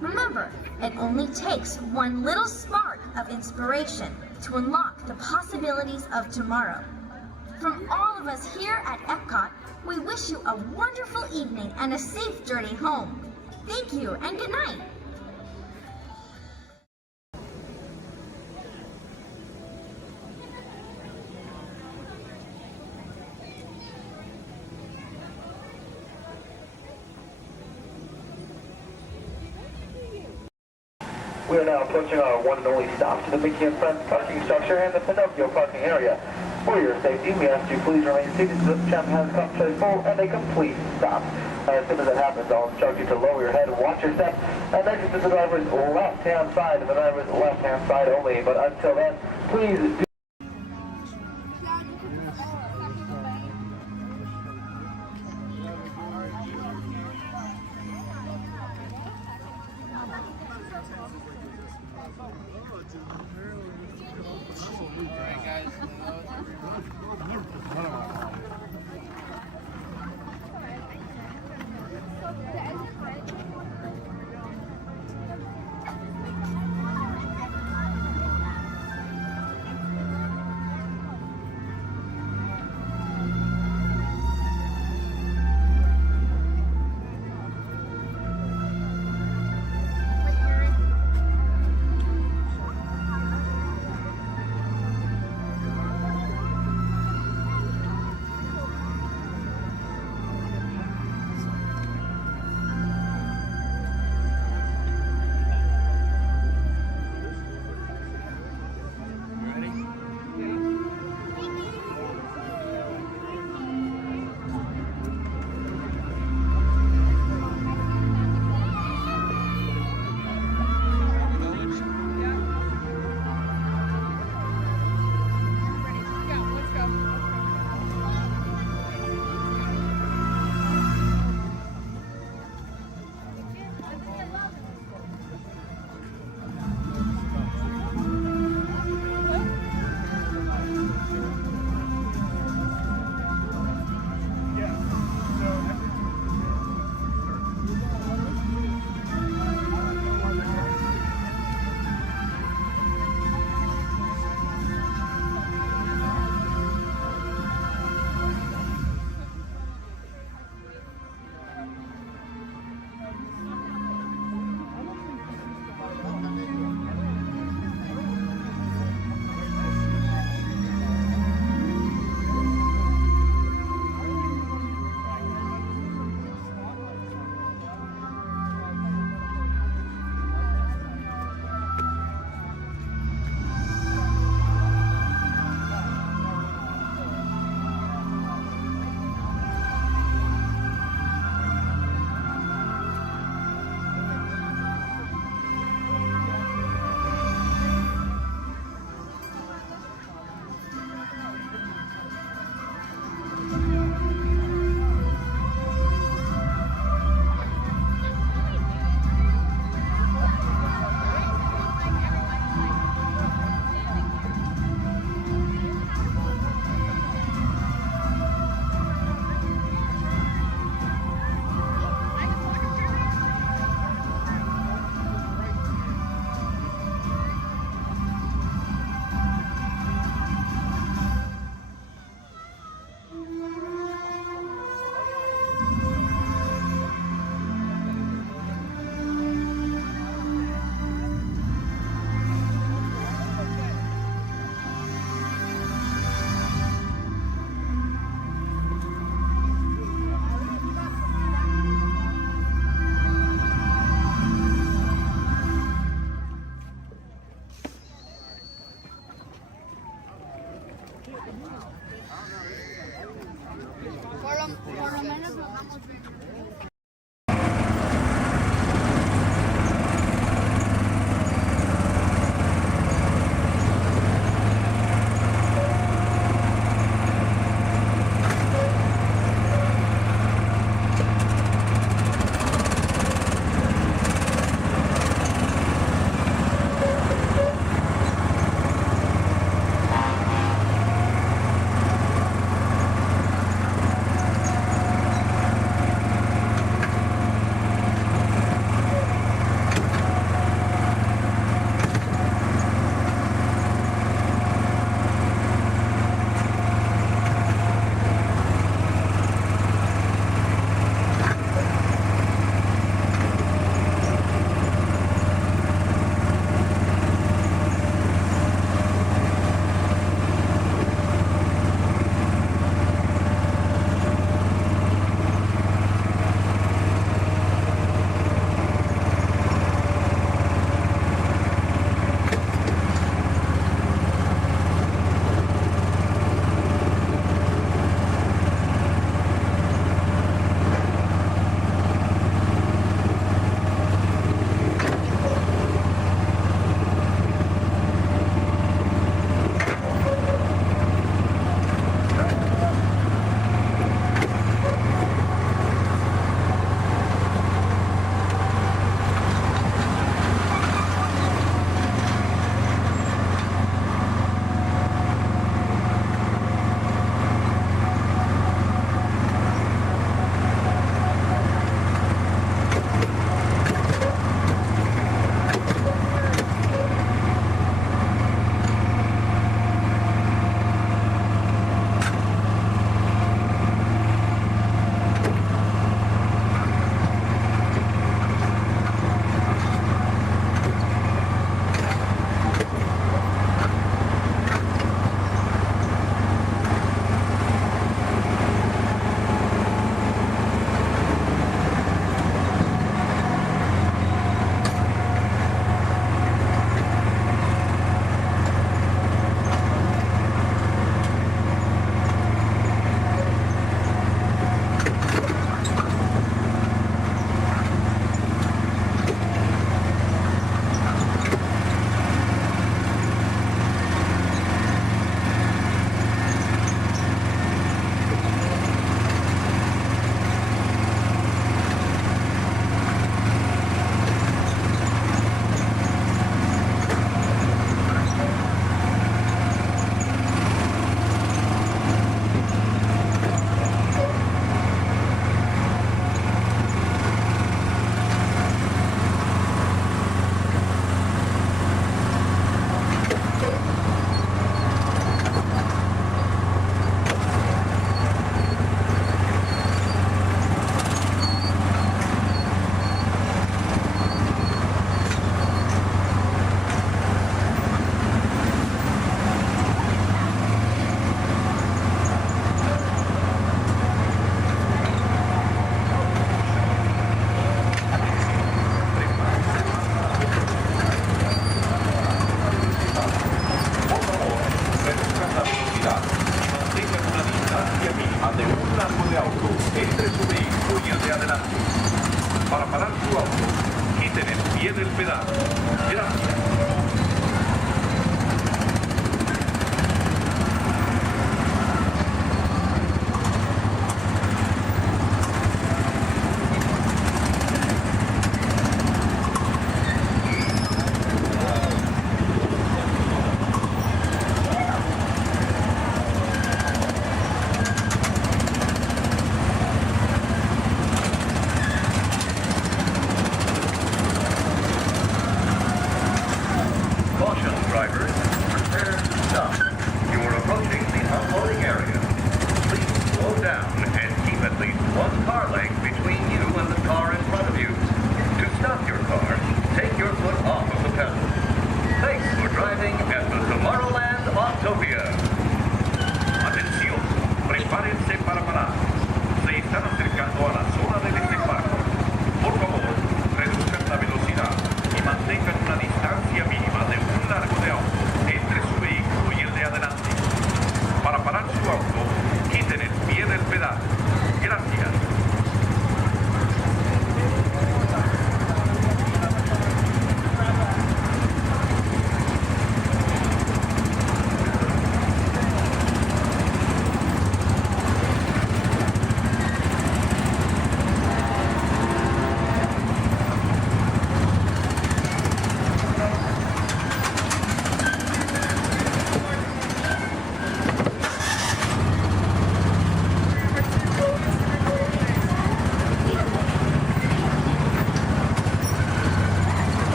Remember, it only takes one little spark of inspiration to unlock the possibilities of tomorrow. From all of us here at Epcot, we wish you a wonderful evening and a safe journey home. Thank you and good night. We are now approaching our one and only stop to the Mickey and Friends parking structure and the Pinocchio parking area. For your safety, we ask you please remain seated until the tram has come to a full and a complete stop. As soon as that happens, I'll instruct you to lower your head, watch your step, and exit to the driver's left-hand side, and the driver's left-hand side only. But until then, please do Por lo menos nos vamos bien.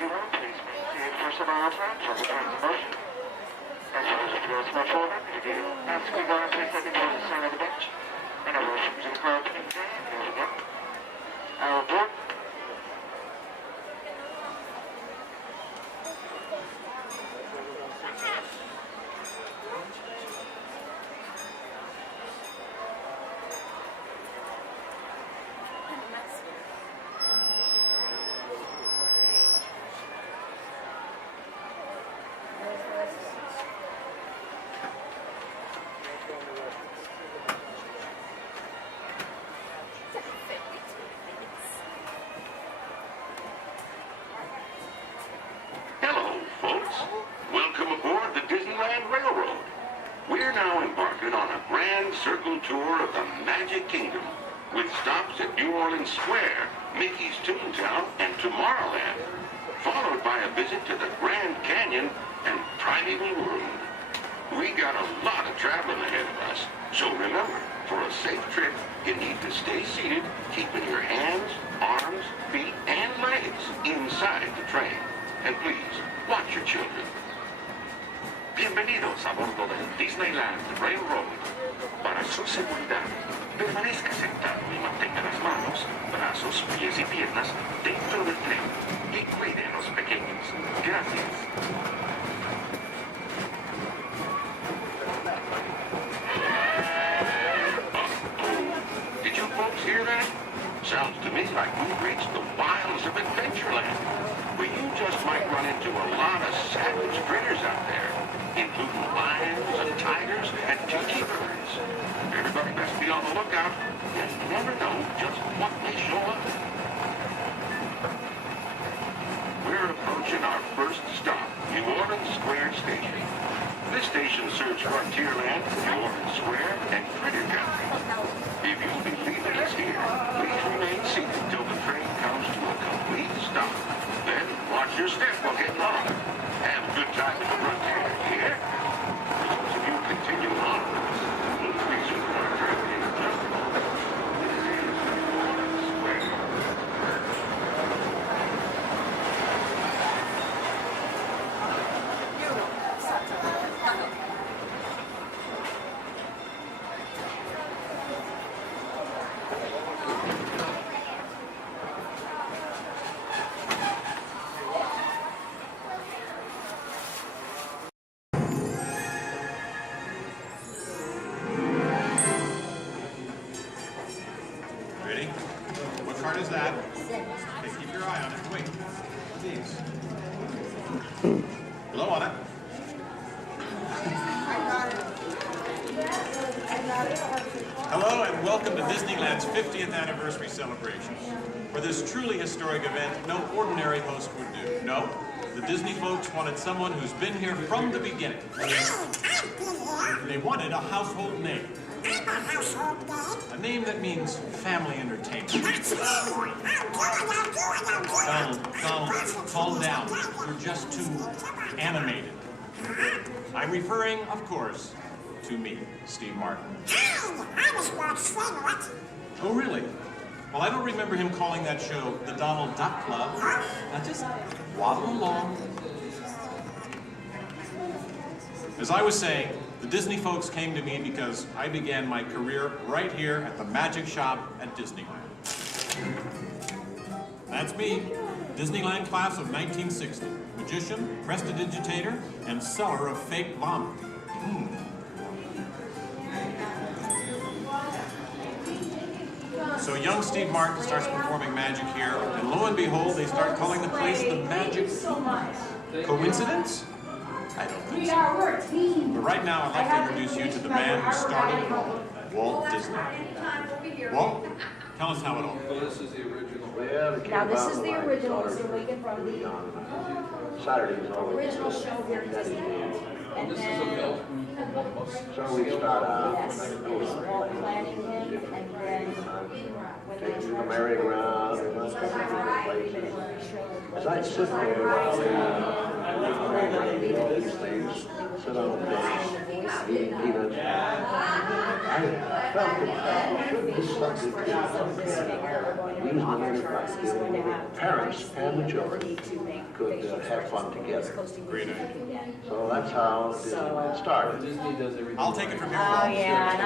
everyone, please maintain personal distance from the train's motion. As far as appeals for children, if you ask you want to please let me go to the side of the bench. And a motion to the crowd to maintain. Here we go. I'll do it. Hello, folks. Welcome aboard the Disneyland Railroad. We're now embarking on a grand circle tour of the Magic Kingdom, with stops at New Orleans Square, Mickey's Toontown, and Tomorrowland, followed by a visit to the Grand Canyon and Primeval World. We got a lot of traveling ahead of us, so remember, for a safe trip, you need to stay seated, keeping your hands, arms, feet, and legs inside the train. And please, watch your children. Bienvenidos a bordo del Disneyland Railroad. Para su seguridad, permanezca sentado y mantenga las manos, brazos, pies y piernas dentro del tren. Y cuide a los pequeños. Gracias. Did you folks hear that? Sounds to me like we've reached the wilds of Adventureland, where you just might run into a lot of savage critters out there, including lions and tigers and tiki birds. Everybody best be on the lookout. You never know just what may show up. We're approaching our first stop, New Orleans Square Station. This station serves Frontierland, New Orleans Square, and Critter Country. If you'll be leaving us here, please remain seated till the train comes to a complete stop. Then watch your step while getting on. Have a good time at the frontier here. Those of you continue on with us, we'll resume our journey in just a moment. This is New Orleans Square. Ready? What card is that? Okay, keep your eye on it. Wait. These. Blow on it. Hello and welcome to Disneyland's 50th anniversary celebration. For this truly historic event, no ordinary host would do. No, the Disney folks wanted someone who's been here from the beginning. They wanted a household name. A name that means family entertainment. Donald, calm down. You're just too animated. I'm referring, of course, to me, Steve Martin. Oh, really? Well, I don't remember him calling that show the Donald Duck Club. Now just waddle along. As I was saying, the Disney folks came to me because I began my career right here at the Magic Shop at Disneyland. That's me, Disneyland class of 1960. Magician, prestidigitator, and seller of fake vomit. So young Steve Martin starts performing magic here, and lo and behold, they start calling the place the Magic Kingdom. Coincidence? I don't think so. But right now, I'd like to introduce you to the man who started it all, Walt Disney. Walt, tell us how it all began. Now this is the original, so we get from the original show here at Disneyland. And then, So we start out yes, it was Walt planning him, and then when they taking the merry-go-round, we went to different places. As I sit there, Sit down, please. Eat peanuts. I felt that this subject usually parents and the children could have fun together. Great idea. So that's how Disneyland started. I'll take it from here. Oh, yeah, and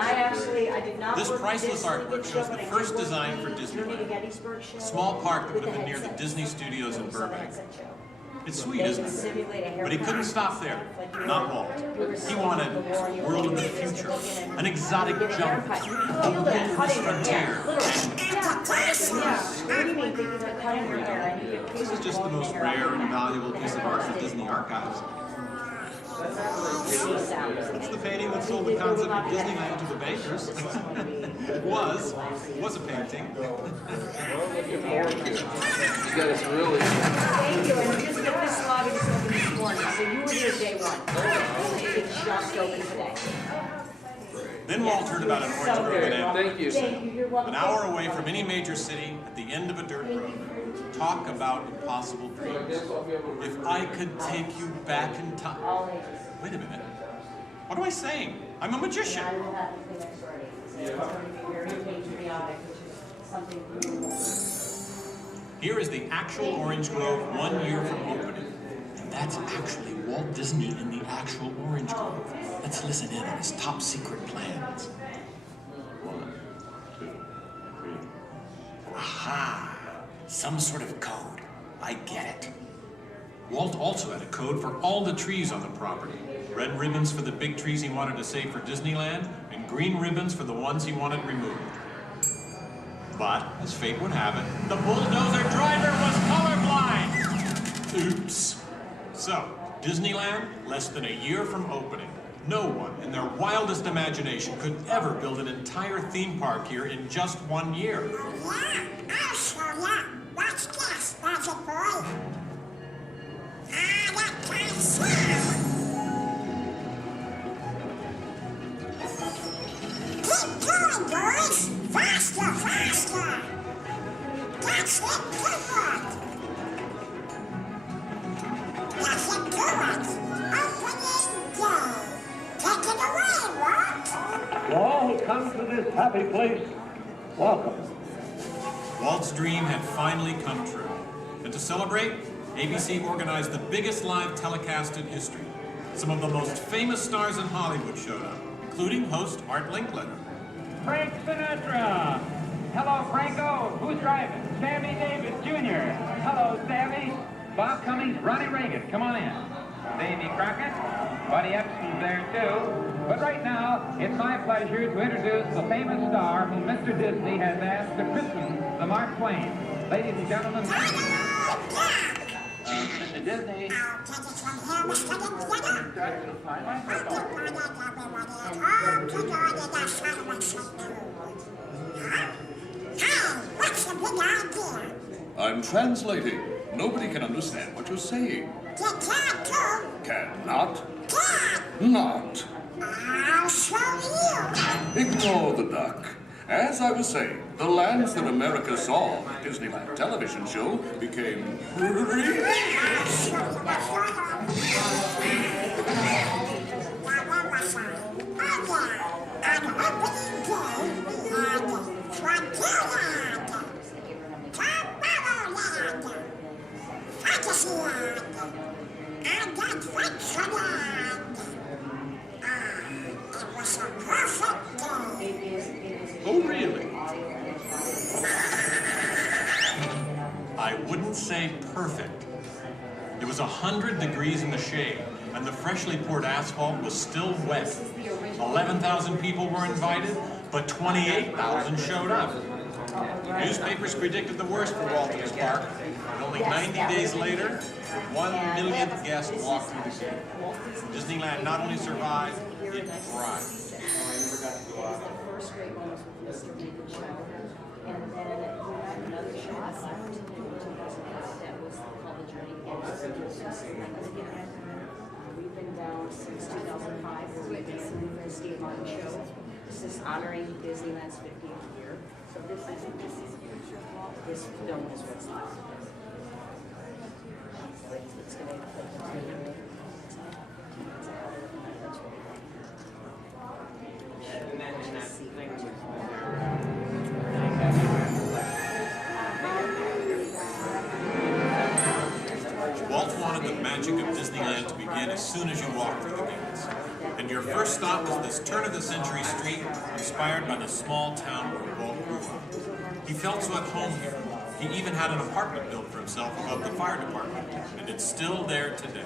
I did not This work priceless with artwork shows the first design for Disneyland. A small park that would have been near the Disney Studios in Burbank. It's sweet, isn't it? But he couldn't stop there. Not Walt. He wanted a world of the future, an exotic jungle, a wilderness frontier. This is just the most rare and valuable piece of art in the Disney archives. It's the painting that sold the concept of Disneyland to the bakers. was a painting. You got us really. Thank you, and just get this lobby just open this morning, so you were here day one. It's just open today. Then Walt heard about an orange grove in Anaheim. Thank you. Thank you, you're welcome. An hour away from any major city, at the end of a dirt road. Talk about impossible dreams. If I could take you back in time. Wait a minute. What am I saying? I'm a magician. Here is the actual orange grove 1 year from opening. And that's actually Walt Disney in the actual orange grove. Let's listen in on his top secret plans. 1, 2, 3. Aha! Some sort of code. I get it. Walt also had a code for all the trees on the property. Red ribbons for the big trees he wanted to save for Disneyland, and green ribbons for the ones he wanted removed. But, as fate would have it, the bulldozer driver was colorblind! Oops. So, Disneyland, less than a year from opening. No one, in their wildest imagination, could ever build an entire theme park here in just 1 year. Yeah, I'll show ya. Watch this, Magic Boy. That kind of sound. Keep going, boys. Faster, faster. That's it, good work. That's it, good. Open it, go. Take it away, Walt. To all who come to this happy place, welcome. Walt's dream had finally come true. And to celebrate, ABC organized the biggest live telecast in history. Some of the most famous stars in Hollywood showed up, including host Art Linkletter. Frank Sinatra. Hello, Franco. Who's driving? Sammy Davis Jr. Hello, Sammy. Bob Cummings, Ronnie Reagan. Come on in. Davy Crockett. Buddy Epson's there, too. But right now, it's my pleasure to introduce the famous star whom Mr. Disney has asked to christen the Mark Twain. Ladies and gentlemen, Mr. Disney. I'll take it from here, Mr. Linkletter. Hey, what's the big idea? I'm translating. Nobody can understand what you're saying. You can't do. Cannot. Can. Not. I'll show you. Ignore the duck. As I was saying, the lands that America saw on the Disneyland television show became real. Oh, really? I wouldn't say perfect. It was 100 degrees in the shade, and the freshly poured asphalt was still wet. 11,000 people were invited, but 28,000 showed up. Newspapers predicted the worst for Walt and his park, and only 90 days later, 1 millionth guest walked through the gate. Disneyland not only survived, it thrived. We've been down since 2005, where we've been doing the Steve Martin show. This is honoring Disneyland's 50th year. So this film is what's left. It's going to wanted the magic of Disneyland to begin as soon as you walk through the gates. And your first stop was this turn-of-the-century street inspired by the small town where Walt grew up. He felt so at home here. He even had an apartment built for himself above the fire department, and it's still there today.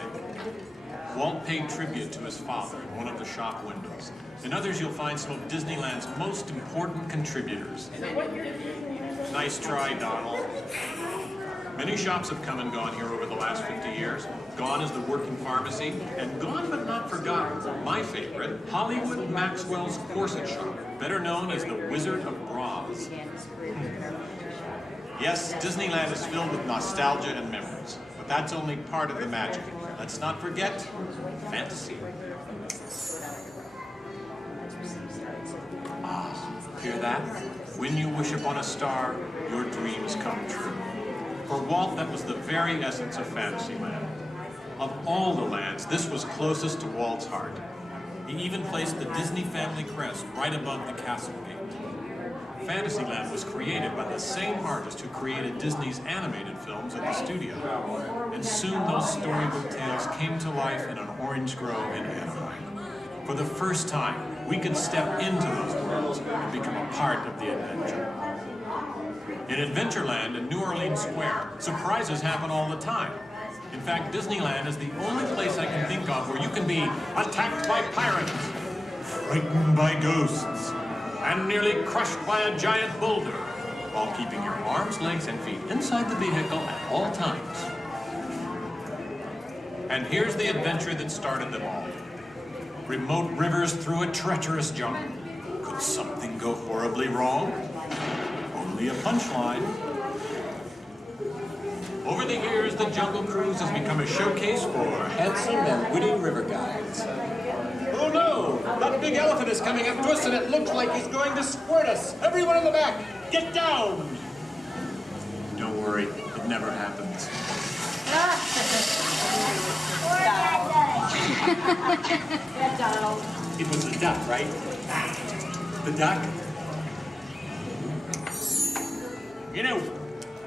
Walt paid tribute to his father in one of the shop windows. In others, you'll find some of Disneyland's most important contributors. Nice try, Donald. Many shops have come and gone here over the last 50 years. Gone is the working pharmacy, and gone but not forgotten, my favorite, Hollywood Maxwell's corset shop, better known as the Wizard of Bras. Yes, Disneyland is filled with nostalgia and memories, but that's only part of the magic. Let's not forget fantasy. Ah, hear that? When you wish upon a star, your dreams come true. For Walt, that was the very essence of Fantasyland. Of all the lands, this was closest to Walt's heart. He even placed the Disney family crest right above the castle gate. Fantasyland was created by the same artist who created Disney's animated films at the studio. And soon those storybook tales came to life in an orange grove in Anaheim. For the first time, we could step into those worlds and become a part of the adventure. In Adventureland in New Orleans Square, surprises happen all the time. In fact, Disneyland is the only place I can think of where you can be attacked by pirates, frightened by ghosts, and nearly crushed by a giant boulder, while keeping your arms, legs, and feet inside the vehicle at all times. And here's the adventure that started them all. Remote rivers through a treacherous jungle. Could something go horribly wrong? Only a punchline. Over the years, the Jungle Cruise has become a showcase for handsome and witty river guides. Oh no! That big elephant is coming up to us and it looks like he's going to squirt us! Everyone in the back, get down! Don't worry, it never happens. It was the duck, right? The duck? You know,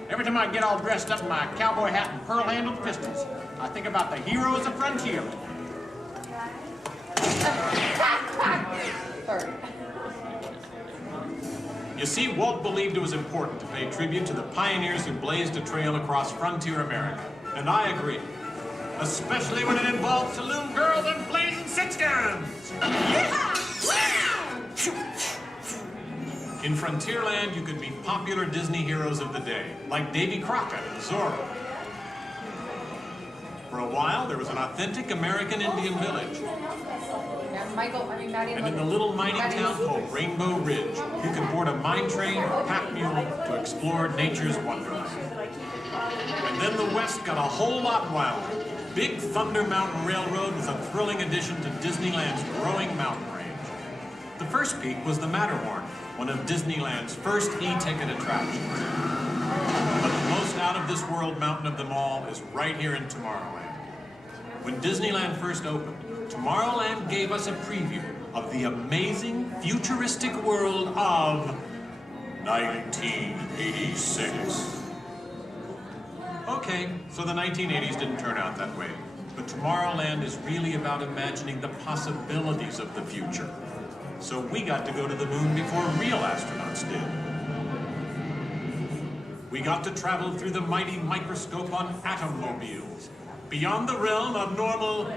every time I get all dressed up in my cowboy hat and pearl-handled pistols, I think about the heroes of Frontierland. You see, Walt believed it was important to pay tribute to the pioneers who blazed a trail across frontier America. And I agree. Especially when it involved saloon girls and blazing six-guns! In Frontierland, you could meet popular Disney heroes of the day, like Davy Crockett and Zorro. For a while, there was an authentic American Indian village. And in the little mining town called Rainbow Ridge, you could board a mine train or pack mule to explore nature's wonderland. And then the West got a whole lot wilder. Big Thunder Mountain Railroad was a thrilling addition to Disneyland's growing mountain range. The first peak was the Matterhorn, one of Disneyland's first e-ticket attractions. But the most out-of-this-world mountain of them all is right here in Tomorrowland. When Disneyland first opened, Tomorrowland gave us a preview of the amazing, futuristic world of 1986. Okay, so the 1980s didn't turn out that way. But Tomorrowland is really about imagining the possibilities of the future. So we got to go to the moon before real astronauts did. We got to travel through the mighty microscope on atommobiles, beyond the realm of normal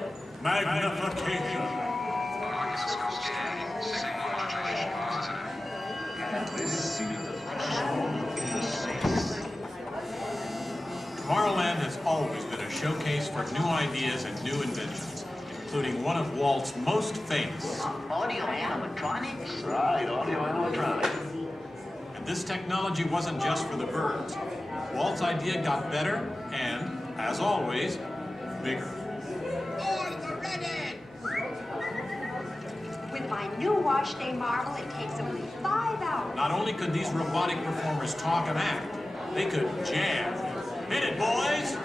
magnification. Tomorrowland has always been a showcase for new ideas and new inventions, including one of Walt's most famous. Audio animatronics? Right, audio animatronics. And this technology wasn't just for the birds. Walt's idea got better and, as always, bigger. With my new wash day marble, it takes only 5 hours. Not only could these robotic performers talk and act, they could jam. Hit it, boys!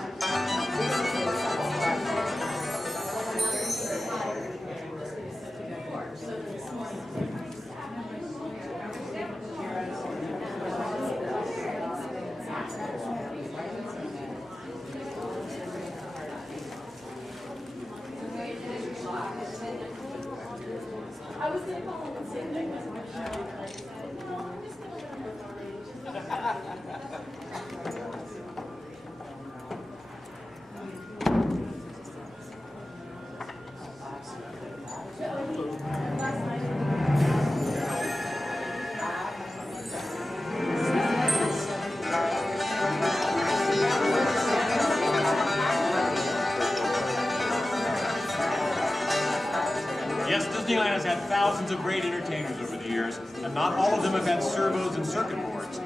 Yes, Disneyland has had thousands of great entertainers over the years, and not all of them have had servos and circuit boards.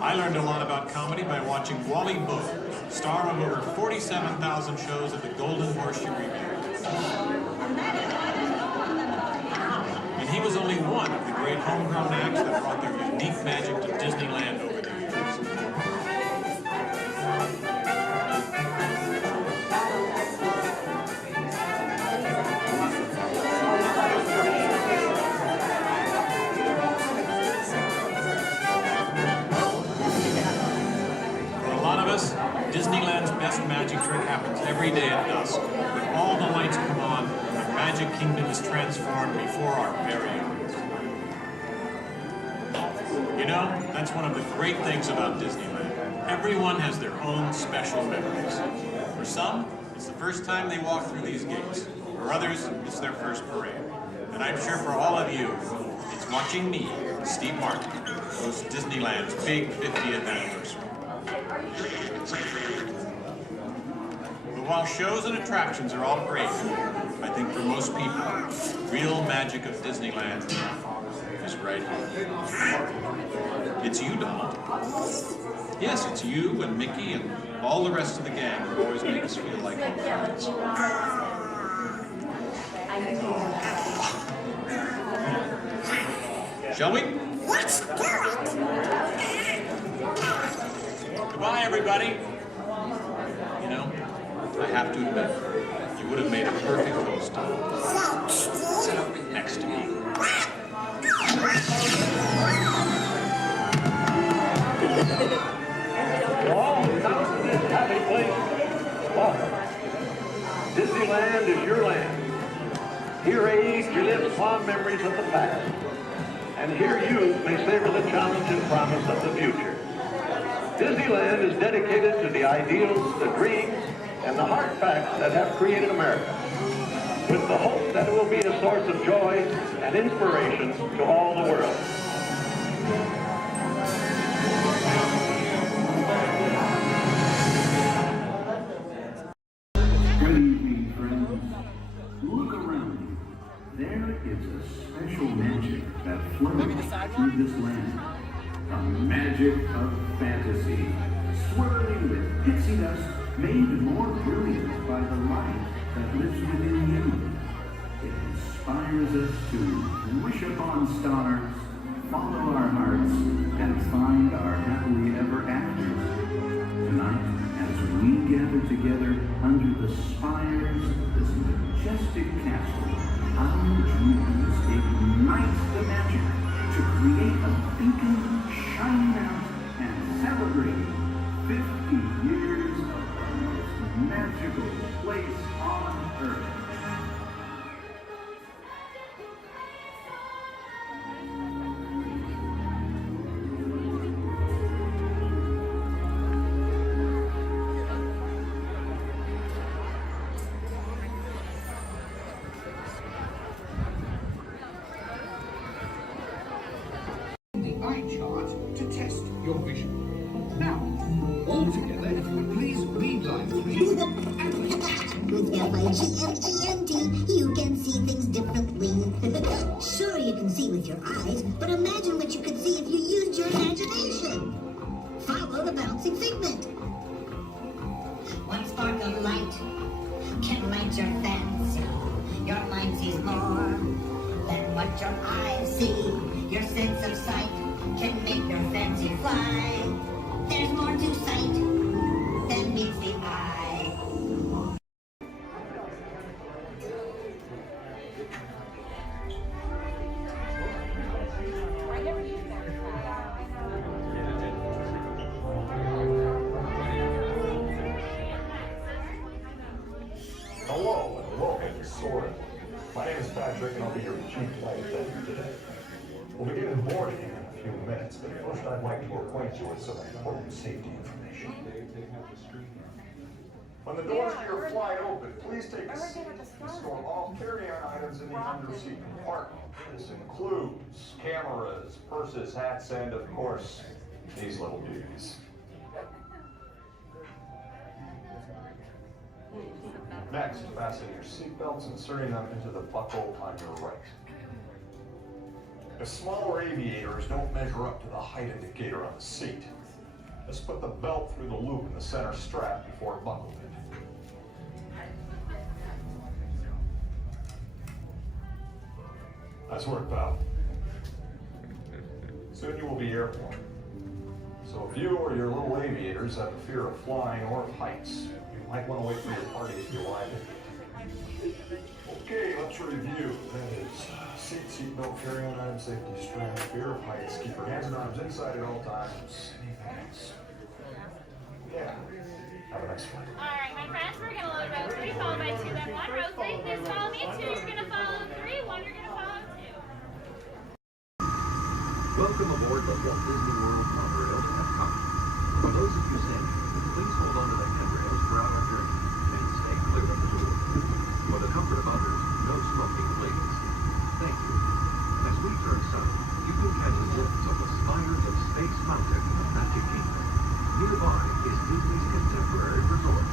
I learned a lot about comedy by watching Wally Book, star of over 47,000 shows at the Golden Horseshoe Revue. And he was only one of the great homegrown acts that brought their unique magic to Disneyland over the years. Disneyland's best magic trick happens every day at dusk, when all the lights come on and the Magic Kingdom is transformed before our very eyes. You know, that's one of the great things about Disneyland. Everyone has their own special memories. For some, it's the first time they walk through these gates. For others, it's their first parade. And I'm sure for all of you, it's watching me, Steve Martin, host Disneyland's big 50th anniversary. But while shows and attractions are all great, I think for most people, the real magic of Disneyland is right here. It's you, Donald. Yes, it's you and Mickey and all the rest of the gang who always make us feel like home friends. Shall we? Let's do it! Goodbye, everybody. You know, I have to admit, you would have made a perfect host next to me. Happy place. Welcome. Disneyland is your land. Here age you live fond memories of the past. And here youth may savor the challenge and promise of the future. Disneyland is dedicated to the ideals, the dreams, and the hard facts that have created America, with the hope that it will be a source of joy and inspiration to all the world. Good evening, friends. Look around you. There is a special magic that flows through this land. A magic of fantasy, swirling with pixie dust, made more brilliant by the light that lives within you. It inspires us to wish upon stars, follow our hearts, and find our happily ever afters. Tonight, as we gather together under the spires of this majestic castle, our dreams ignite the magic to create a beacon shining out and celebrating 50 years of the most magical place on earth. The eye chart to test your vision. Now, all together, if you would please read line 3. With F-I-G-M-E-N-T, you can see things differently. Sure, you can see with your eyes, but imagine what you could see if you used your imagination. Follow the bouncing figment. One spark of light can light your fancy. Your mind sees more than what your eyes see. Your sense of sight can make your fancy fly. There's more to sight than meets the eye. Hello and welcome to Soarin'. My name is Patrick and I'll be your chief flight attendant today. We'll begin boarding in a few minutes, but first I'd like to acquaint you with some important safety information. When the doors to your flight open, please take a seat and store all carry-on items in the under-seat compartment. This includes cameras, purses, hats, and of course, these little dudes. Next, fasten your seatbelts, inserting them into the buckle on your right. The smaller aviators don't measure up to the height indicator on the seat. Just put the belt through the loop in the center strap before buckling it. Nice work, pal. Soon you will be airborne. So if you or your little aviators have a fear of flying or of heights, you might want to wait for your party to arrive. Okay, let's review. That is seat belt, carry-on item, safety strap, fear of heights, keep your hands and arms inside at all times. Anything else? Yeah. Have a nice flight. Alright, my friends, we're going to load row 3, followed by 2, then 1. Row 3, please follow me. 2, you're going to follow 3. 1, you're going to follow 2. Welcome aboard the Walt Disney World monorail to Epcot. For those of you standing, please hold on to the handrails throughout our journey and stay clear of the door. For the comfort of others, no smoking, please. Thank you. As we turn south, you can catch a glimpse of the spires of Space Mountain, Magic Kingdom. Nearby is Disney's contemporary resort.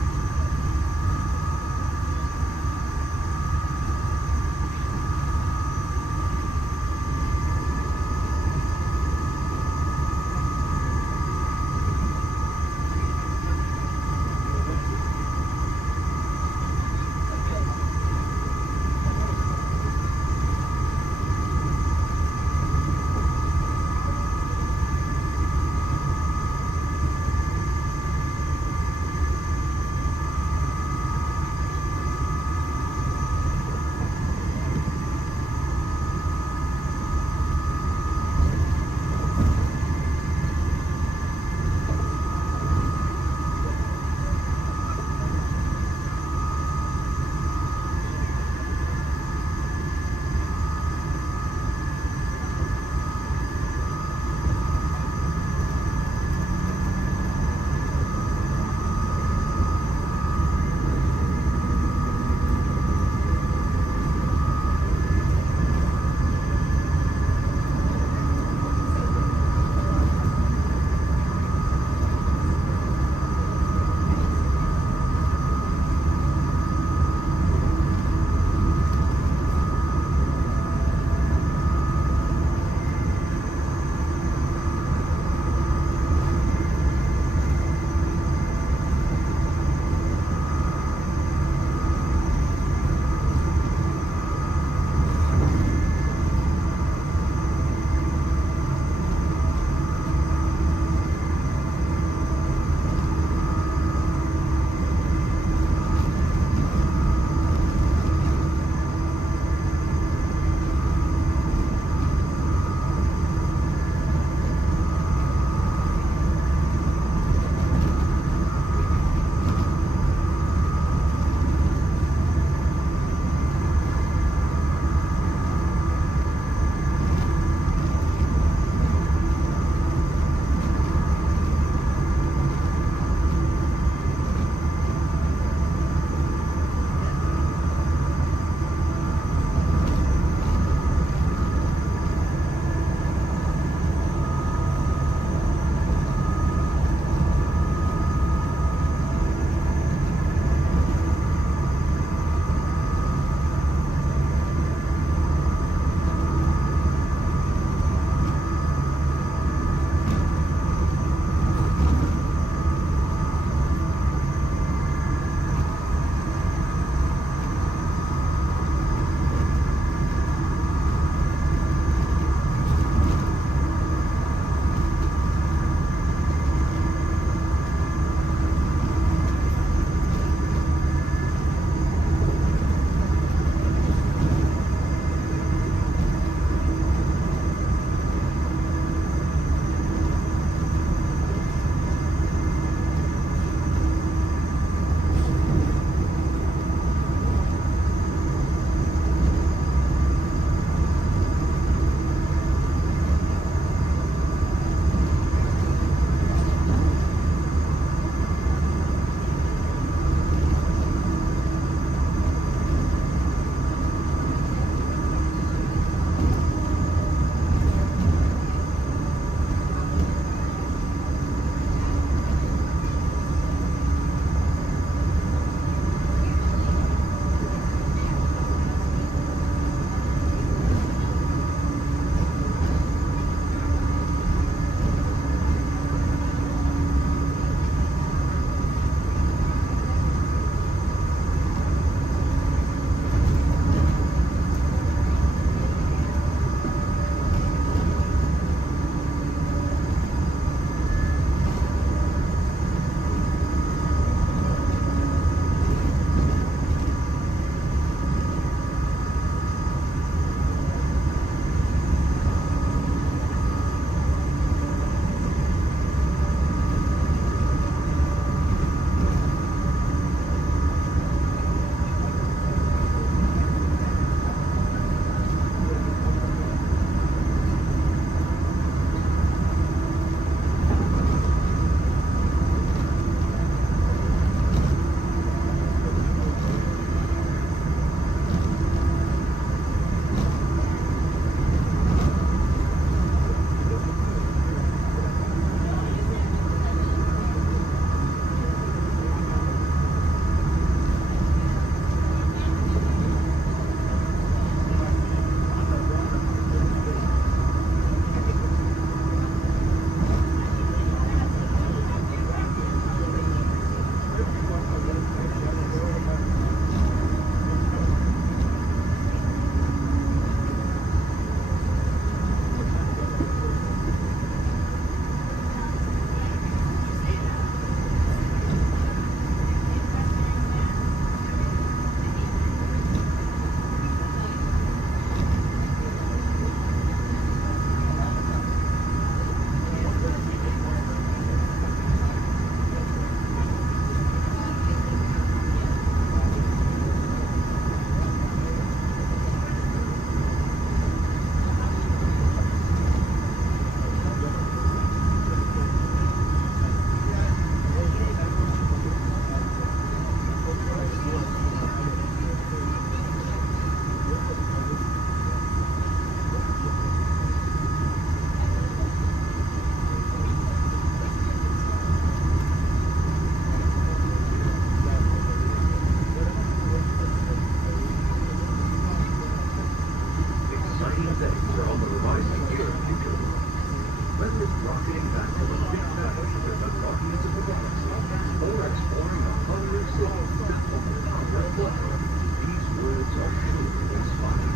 Welcome. These words are sure to inspire.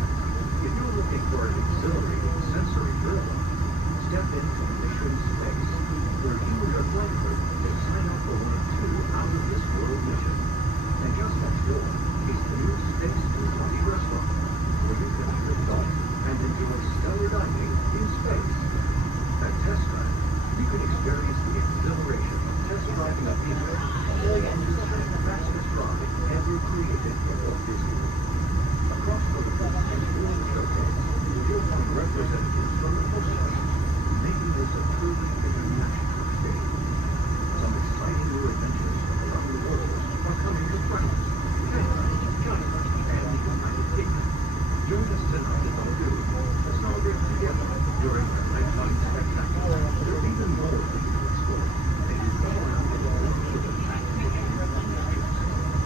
If you're looking for an exhilarating sensory thrill, step into Mission Space, where you and your flight crew can sign up for one of 2 out-of-this-world missions. And just next door is the new Space 220 restaurant, where you can lift off and enjoy stellar dining in space. At Test Drive, you can experience the exhilaration of test driving a vehicle all under the fastest ride ever created in Walt Disney World. Across from the Disney World Showcase, you'll find representatives from the Postmaster, making this a truly international experience. Some exciting new adventures from around the world are coming to France, Canada, China, and the United Kingdom. Join us tonight at the Lagoon to celebrate together during the nighttime spectacular. There's even more for you to explore, and you come around the world with a package of attractions.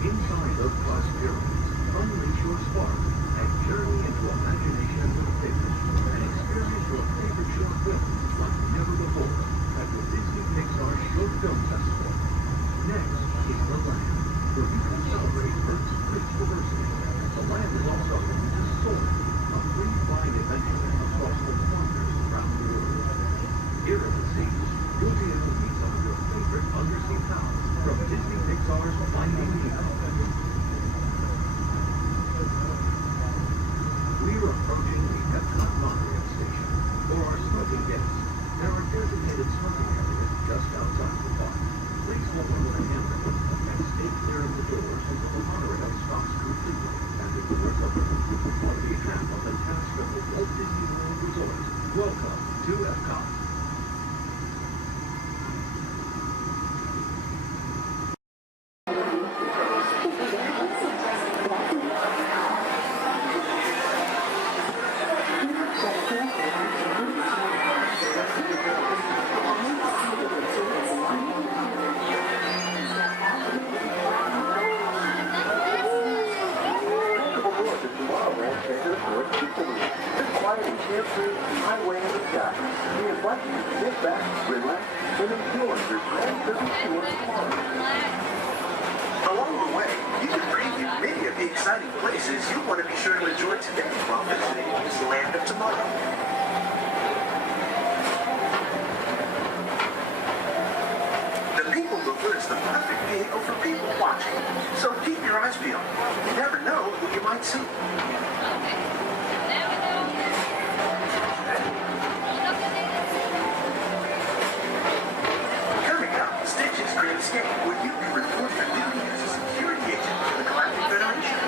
Inside those glass pyramids, unleash your spark and journey into imagination with figures and experience your favorite short films like never before at the Disney Pixar Short Film Festival. Next is the Land, where you can celebrate Earth's rich diversity. The Land is also home to Soarin', a free flying adventure across the wonders around the world. Here in the seas, you'll be able to meet some of your favorite undersea pals from Disney Pixar's Finding Nemo. We're approaching the Epcot monorail station. For our smoking guests, there are designated smoking areas just outside the park. Please hold on to the handrail and stay clear of the doors until the monorail stops completely and the doors open. On behalf of the cast of the Walt Disney World Resort, welcome to Epcot. Along the way, you can preview many of the exciting places you want to be sure to enjoy today while visiting the Land of Tomorrow. The People Mover is the perfect vehicle for people watching, so keep your eyes peeled. You never know who you might see. Coming up, Stitch's Great Escape, where you can report your duty as a security agent for the Galactic Federation.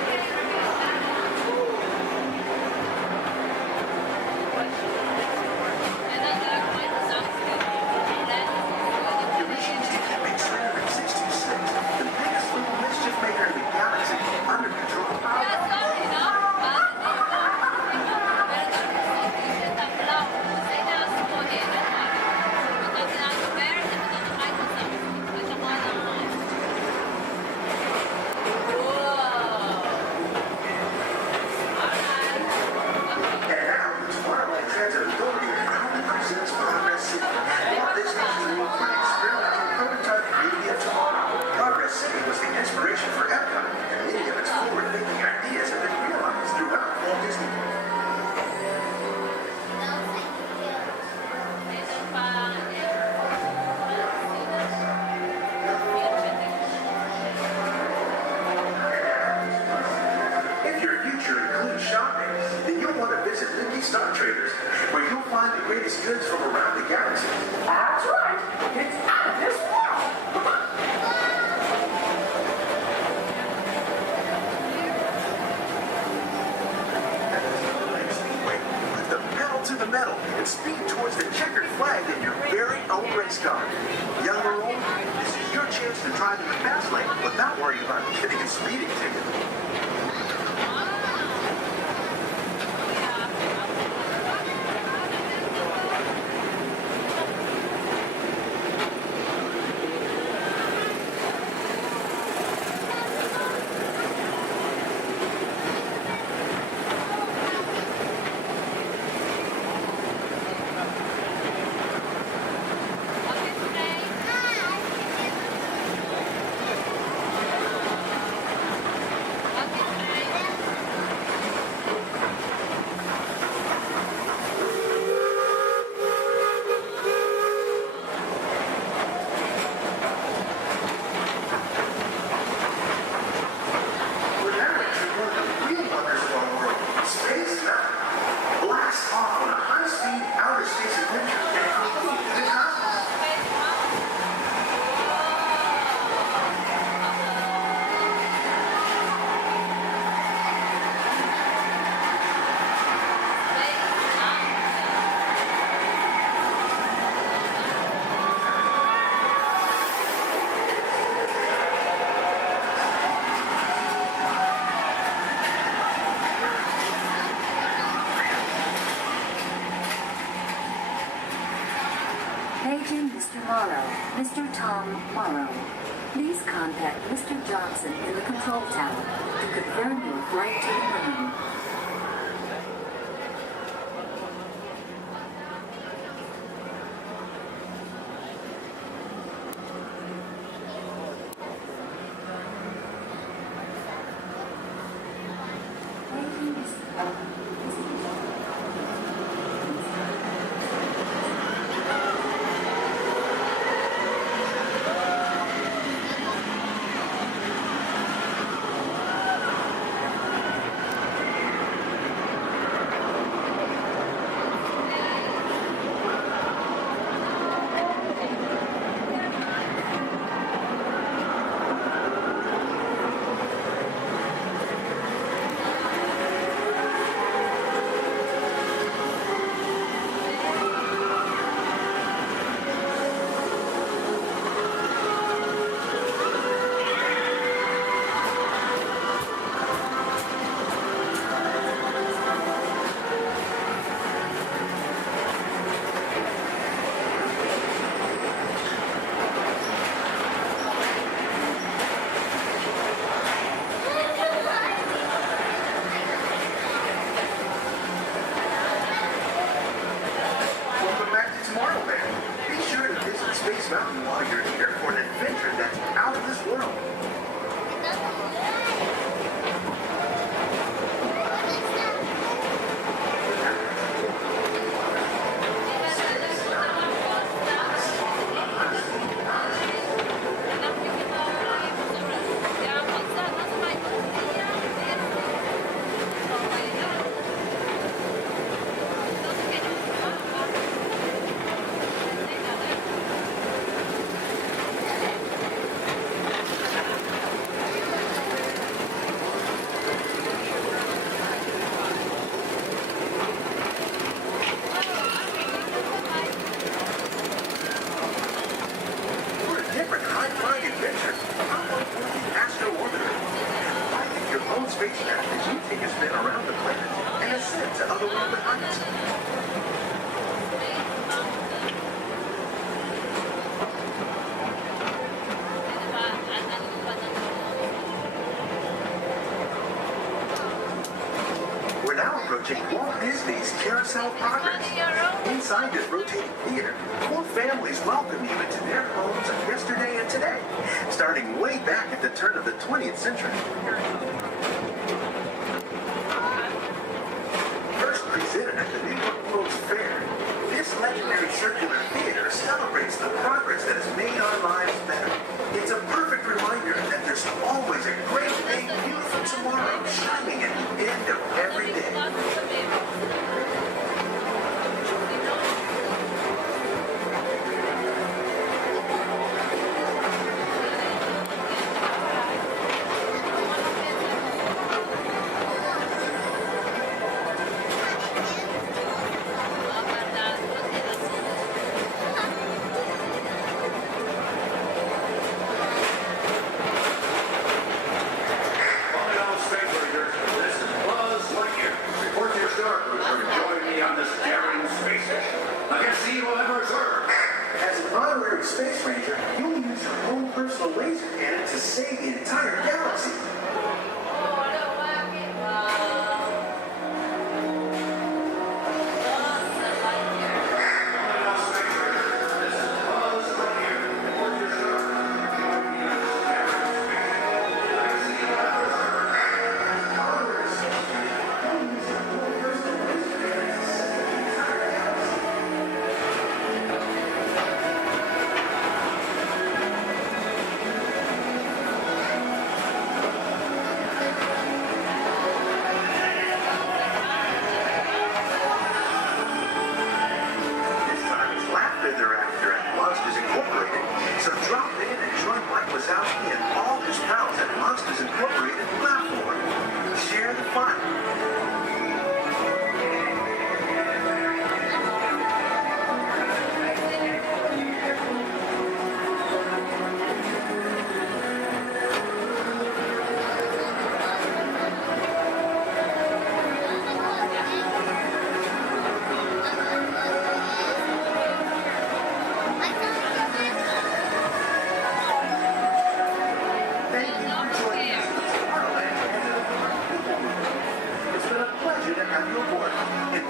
Your missions to keep Big 366, the biggest little mischief maker in the galaxy, under control. Inspiration for Epcot, and many of its forward-thinking ideas have been realized throughout Walt Disney World. If your future includes shopping, then you'll want to visit Lindy Star Traders, where you'll find the greatest goods from around the galaxy. That's right! It's out of this world! Come on! To the metal and speed towards the checkered flag in your very own race car. Young or old, this is your chance to drive in the fast lane without worrying about getting a speeding ticket. Attention Mr. Morrow, Mr. Tom Morrow. Please contact Mr. Johnson in the control tower to confirm your flight to the moon. Welcome back to Tomorrowland. Be sure to visit Space Mountain while you're here for an adventure that's out of this world. For a different high-flying adventure, how about the Astro Orbiter? Fly with your own spacecraft as you take a spin around the planet and ascend to otherworldly heights. We're now approaching Walt Disney's Carousel Progress. Inside this rotating theater, more families welcome you into their homes of yesterday and today, starting way back at the turn of the 20th century. First presented at the New York World's Fair, this legendary circular theater celebrates the progress that has made our lives better. It's a perfect reminder that there's always a great, big, beautiful tomorrow shining at the end of every day. This is Buzz Lightyear, reporting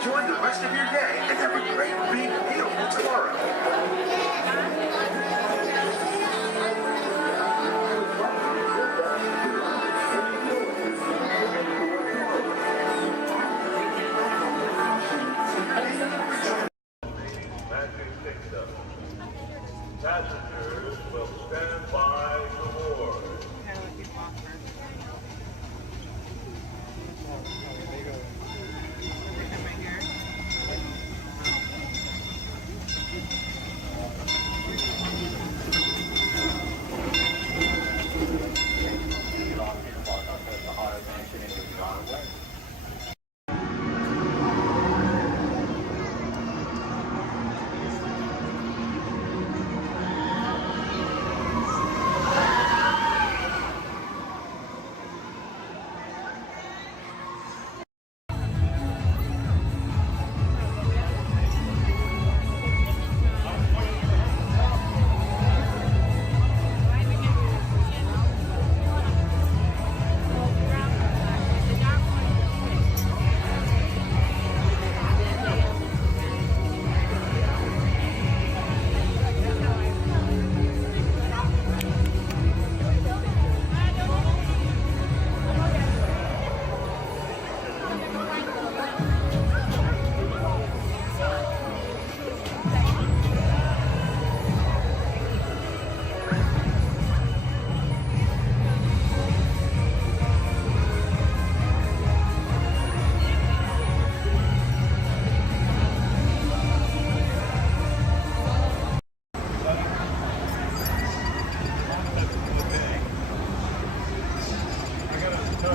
Enjoy the rest of your day and have a great, big, beautiful tomorrow. Passengers will stand by to board.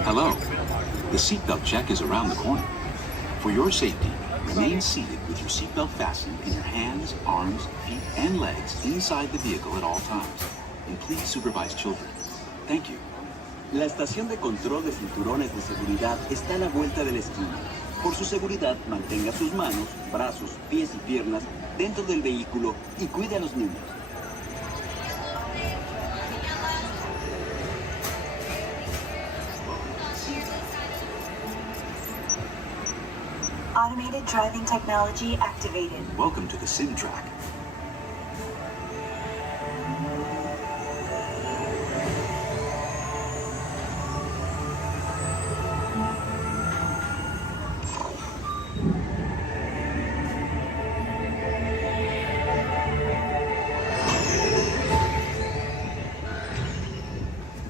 Hello. The seatbelt check is around the corner. For your safety, remain seated with your seatbelt fastened in your hands, arms, feet, and legs inside the vehicle at all times. And please supervise children. Thank you. La estación de control de cinturones de seguridad está a la vuelta de la esquina. Por su seguridad, mantenga sus manos, brazos, pies y piernas dentro del vehículo y cuide a los niños. Automated driving technology activated. Welcome to the sim track.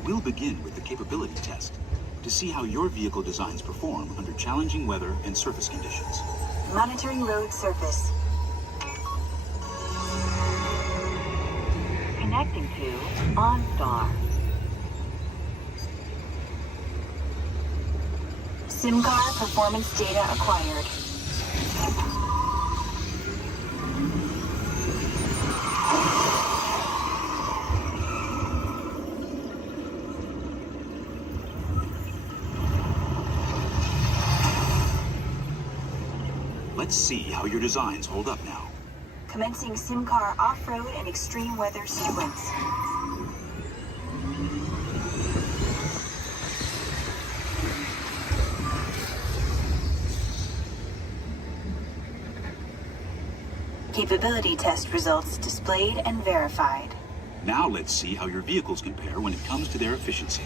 We'll begin with the capability test to see how your vehicle designs perform under challenging weather and surface conditions. Monitoring road surface. Connecting to OnStar. SIM card performance data acquired. Let's see how your designs hold up now. Commencing SIM car off-road and extreme weather sequence. Capability test results displayed and verified. Now let's see how your vehicles compare when it comes to their efficiency.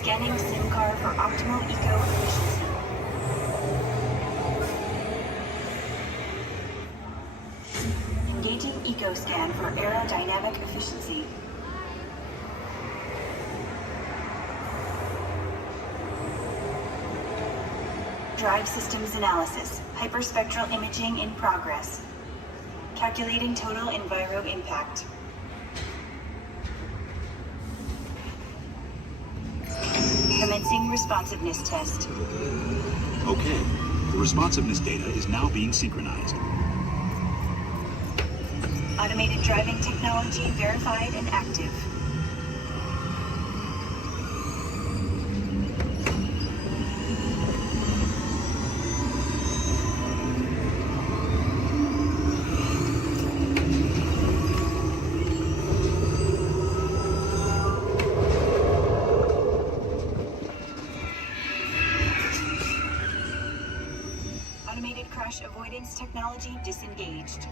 Scanning SIM car for optimal eco-efficiency. Engaging eco-scan for aerodynamic efficiency. Drive systems analysis. Hyperspectral imaging in progress. Calculating total enviro impact. Commencing responsiveness test. Okay, the responsiveness data is now being synchronized. Automated driving technology verified and active. Crash avoidance technology disengaged.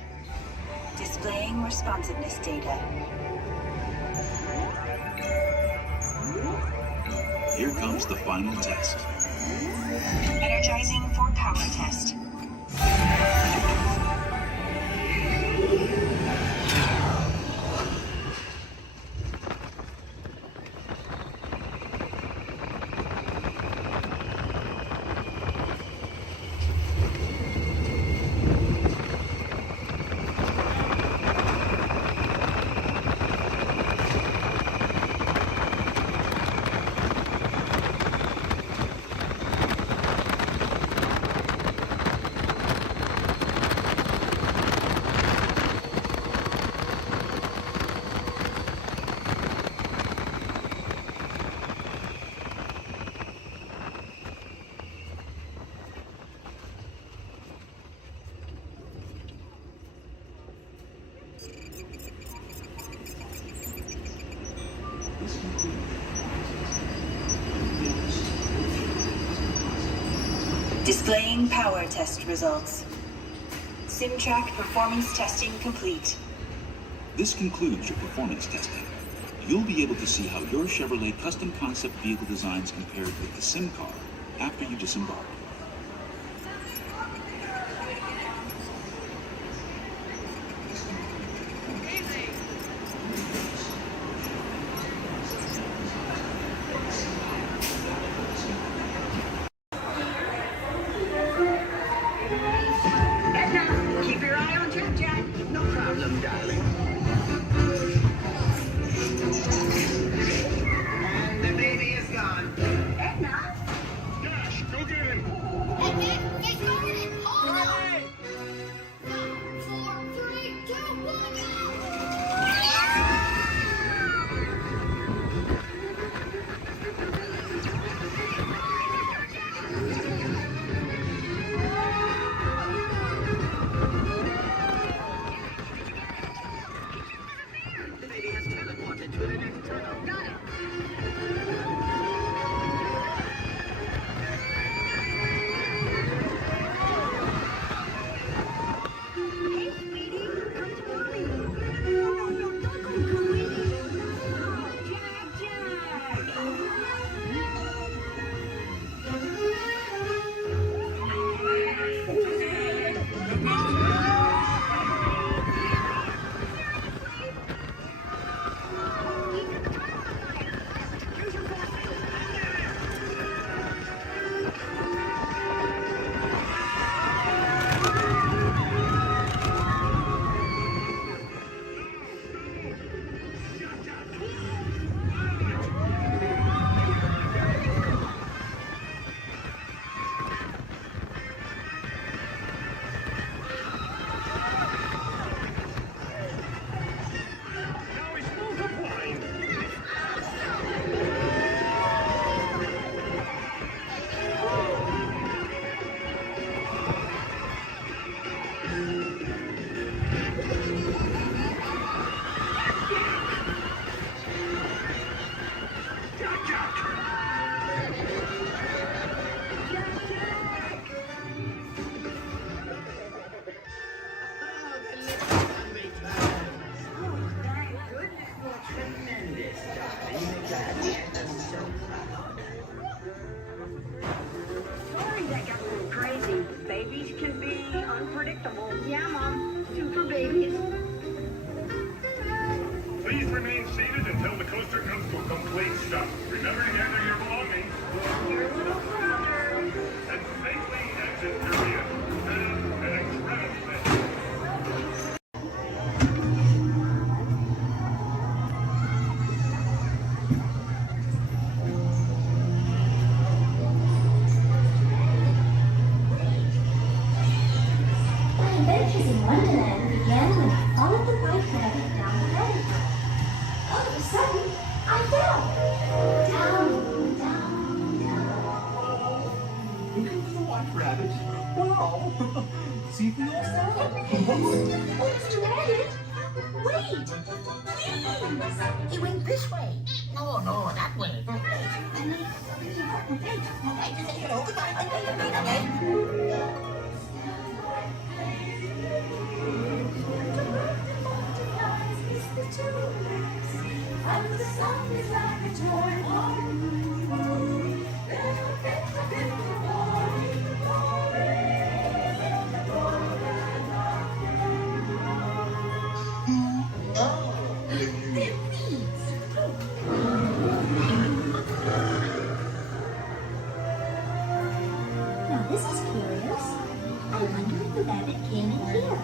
Displaying responsiveness data. Here comes the final test. Energizing for power test. Displaying power test results. SimTrack performance testing complete. This concludes your performance testing. You'll be able to see how your Chevrolet custom concept vehicle designs compared with the Sim car after you disembark. Keep your eye on Jack. No problem, darling. And the baby is gone. Edna? Dash, go get him. Edna, get going. Hold on. 5, 4, 3, 2, 1, go! The baby has teleported to the next tunnel. Got it. Hey, sweetie, come to mommy. No, don't go, sweetie. Oh, Now he's multiplying. Sorry that got a little crazy. Babies can be unpredictable. Yeah, Mom. Super babies. Please remain seated until the coaster comes to a complete stop. Remember to gather your belongings. And safely exit area. Have an incredible day. My adventures in Wonderland began when I followed the bike path down the rabbit hole. All of a sudden, I fell. Down, down, down. Looking for White Rabbit? Wow! See for yourself. Oh, Mr. Rabbit, wait, please. He went this way. No, that way. Okay, just say hello. Goodbye. Okay. And the sun is like a toy balloon. Now this is curious. I wonder if the rabbit came in here.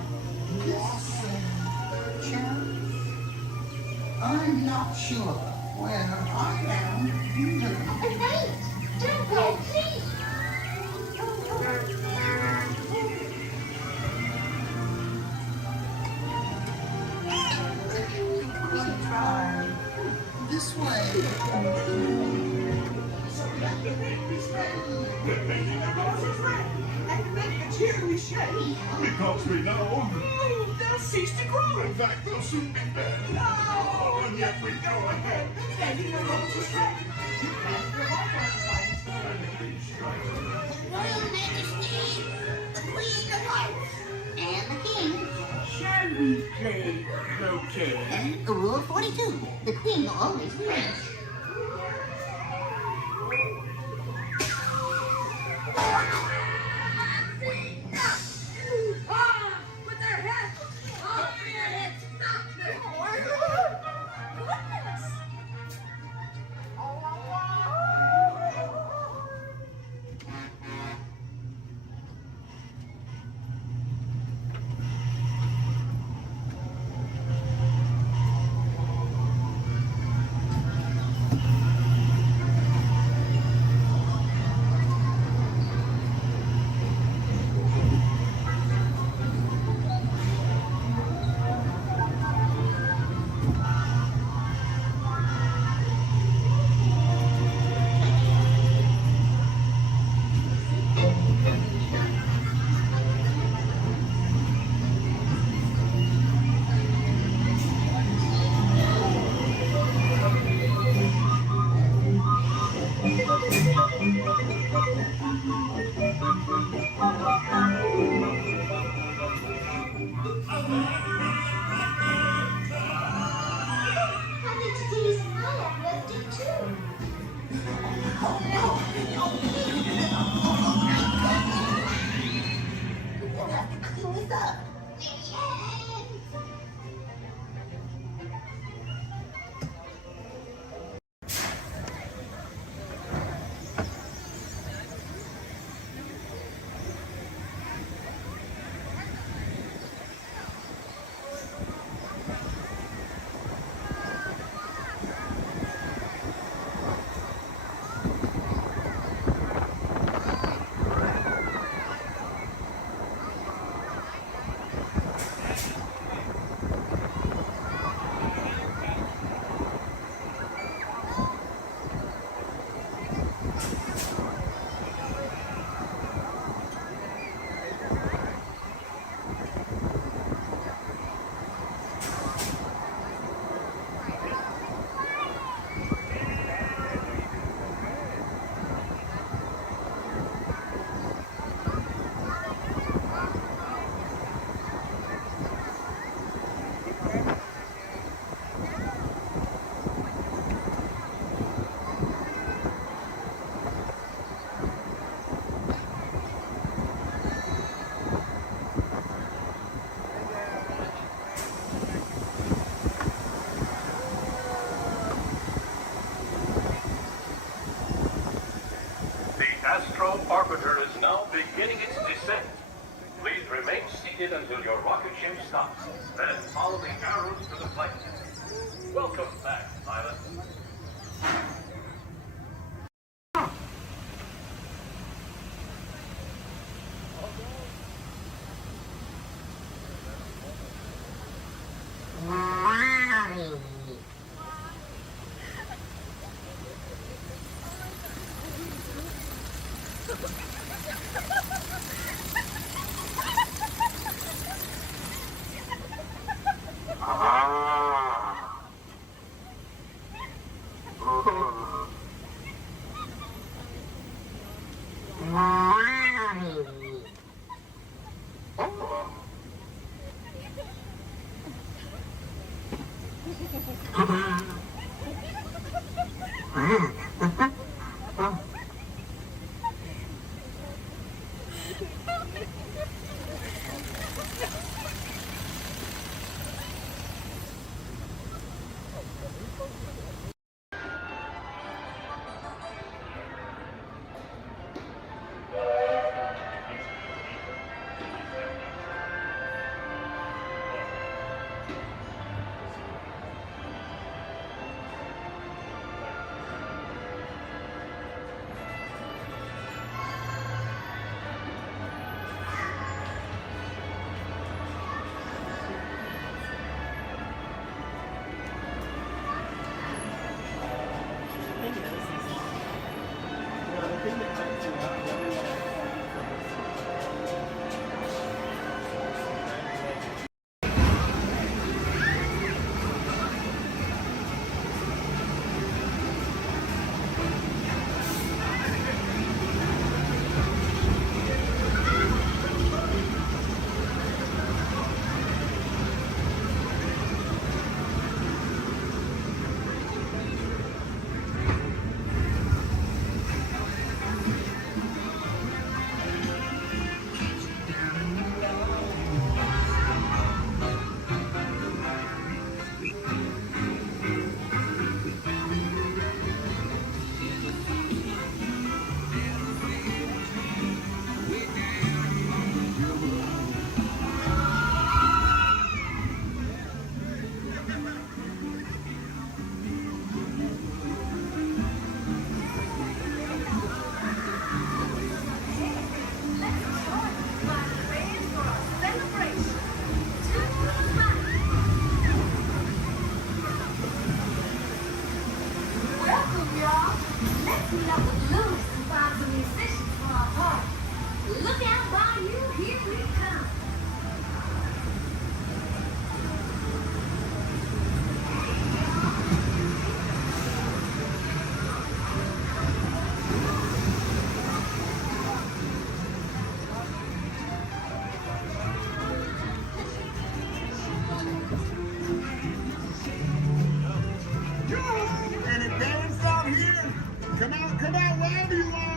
I'm not sure. Where I am, you do. Wait! Don't go, please! Try this way. So let the baby stay. The making of us is ready. And make a cheery shake. Because we know they'll cease to grow. In fact, they'll soon be dead. No, and yet we go ahead. Making the roses red. You can't give up on science. Royal Majesty, the Queen of Hearts, and the King. Shall we play croquet? Rule 42, the Queen always wins. With their heads! Oh, their heads! Orbiter is now beginning its descent. Please remain seated until your rocket ship stops. Then follow the arrows to the flight deck. Welcome back, pilot. Welcome, y'all. Let's meet up with Louis and find some musicians for our party. Look out by you, here we come. And it dance out here. Come out, wherever you are.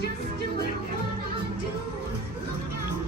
Just doing what I do. Look out,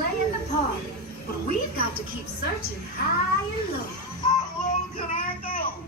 play at the park, but we've got to keep searching high and low. How low can I go?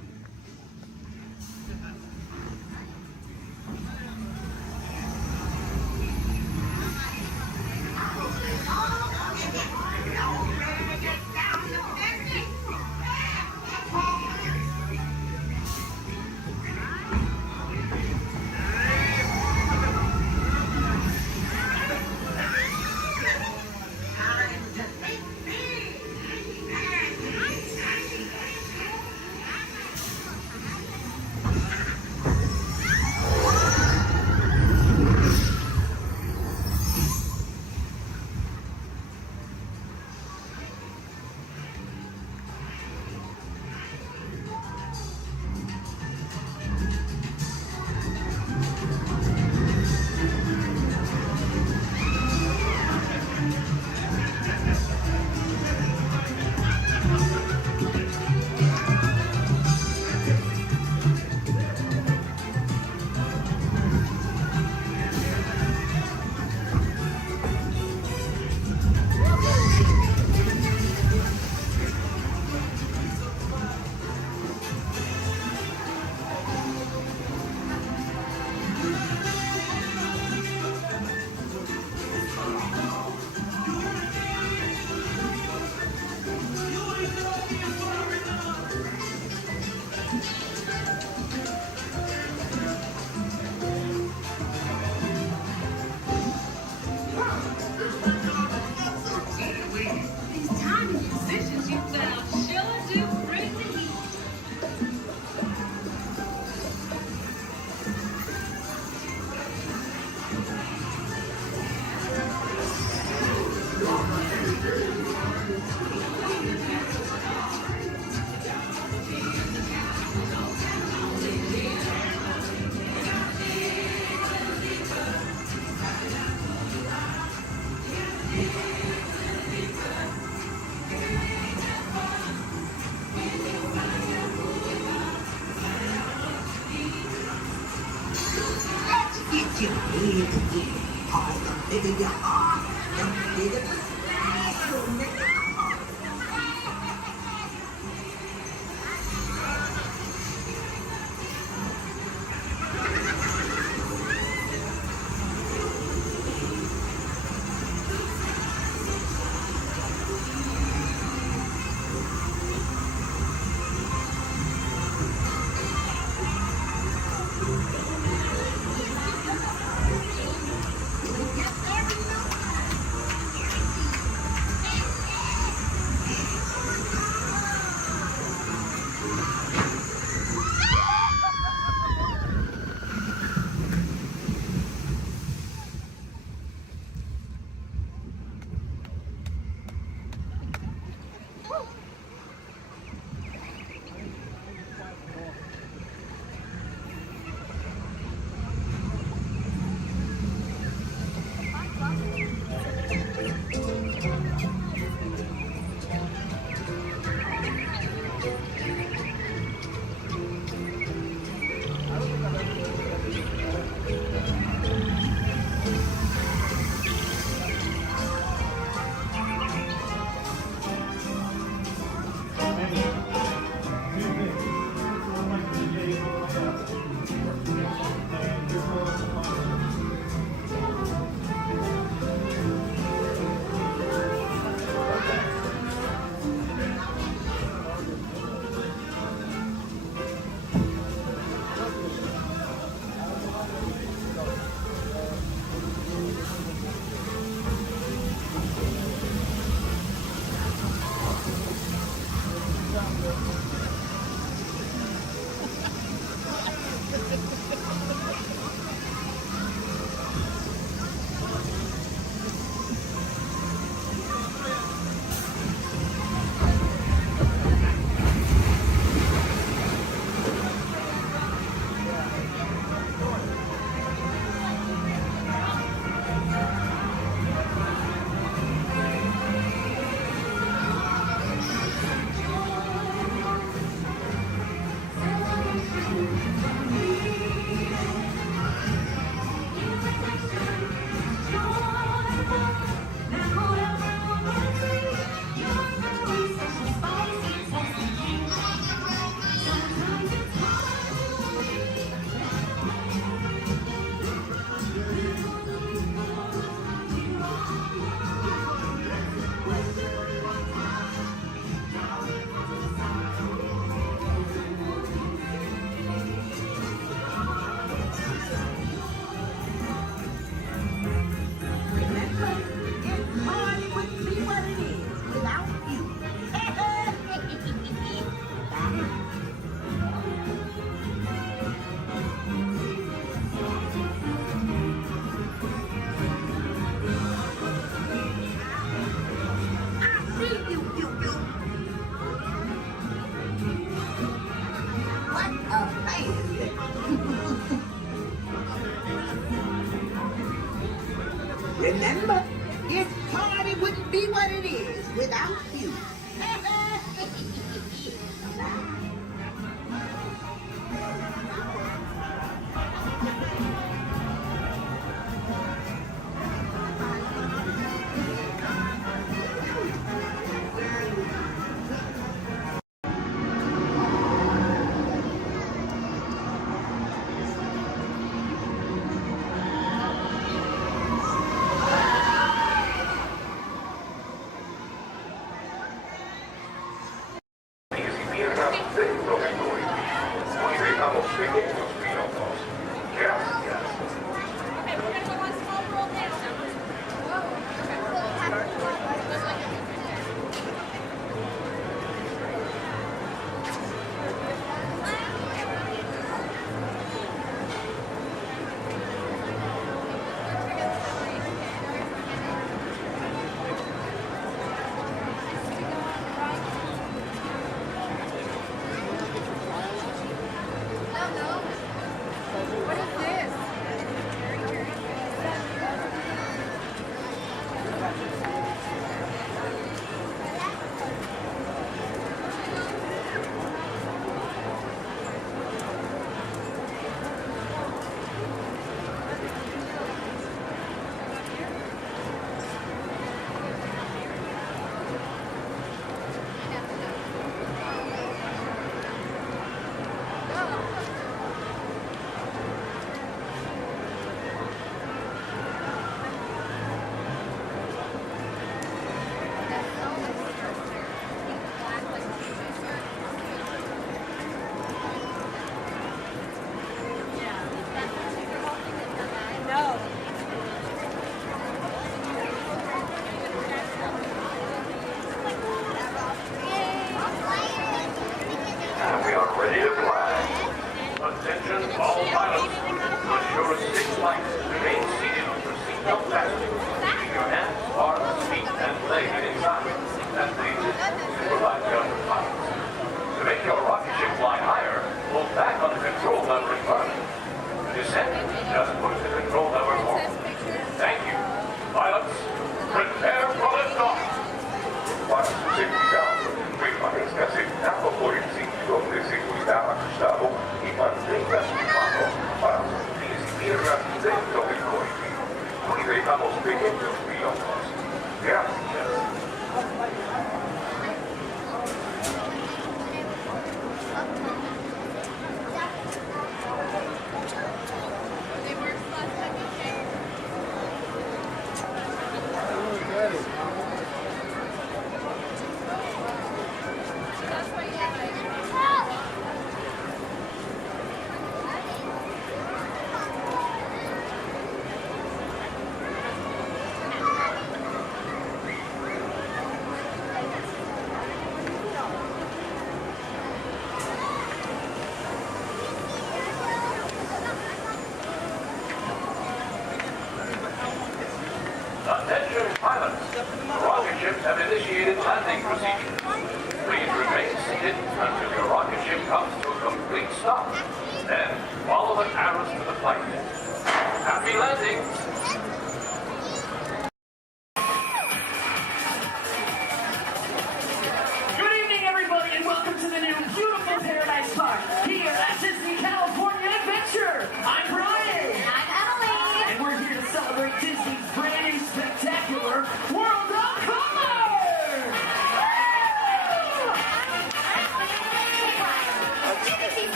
what it is without you.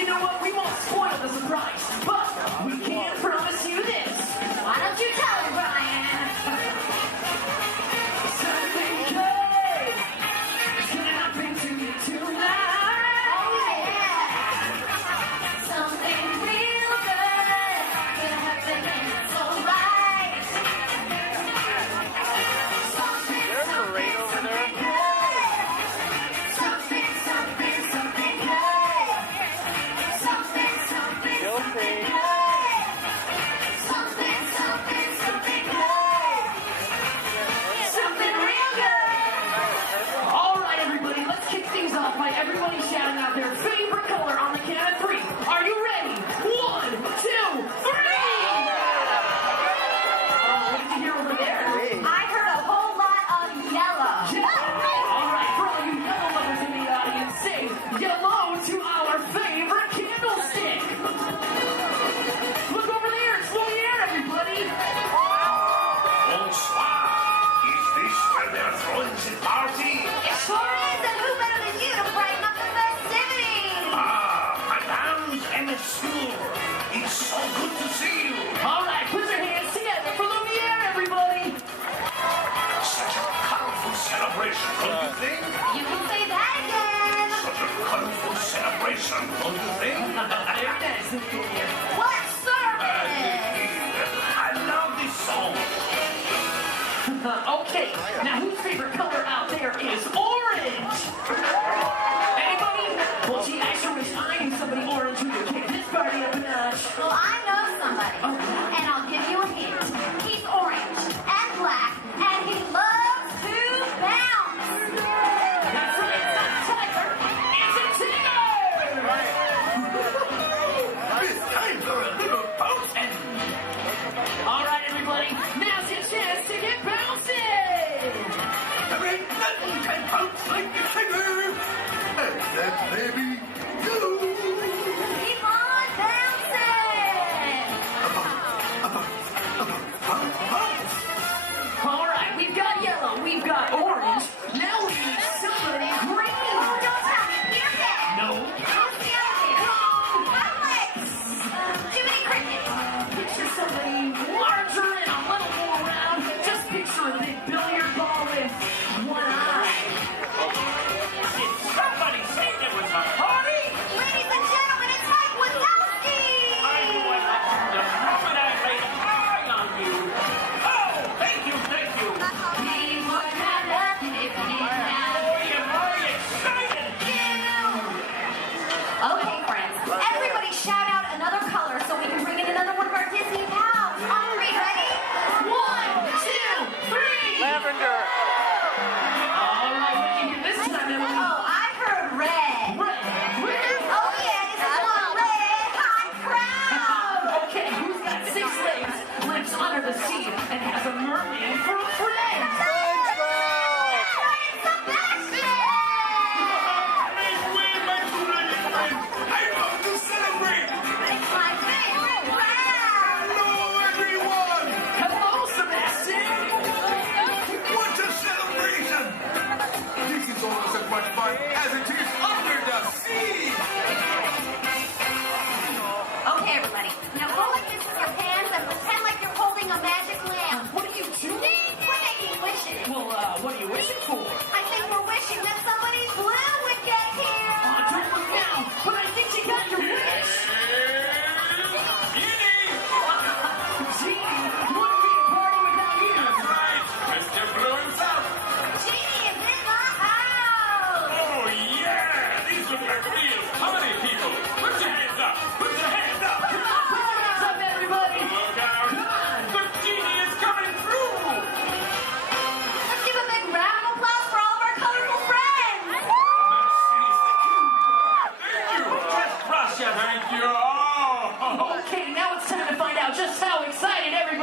You know what? We won't spoil the surprise, but we can promise you this.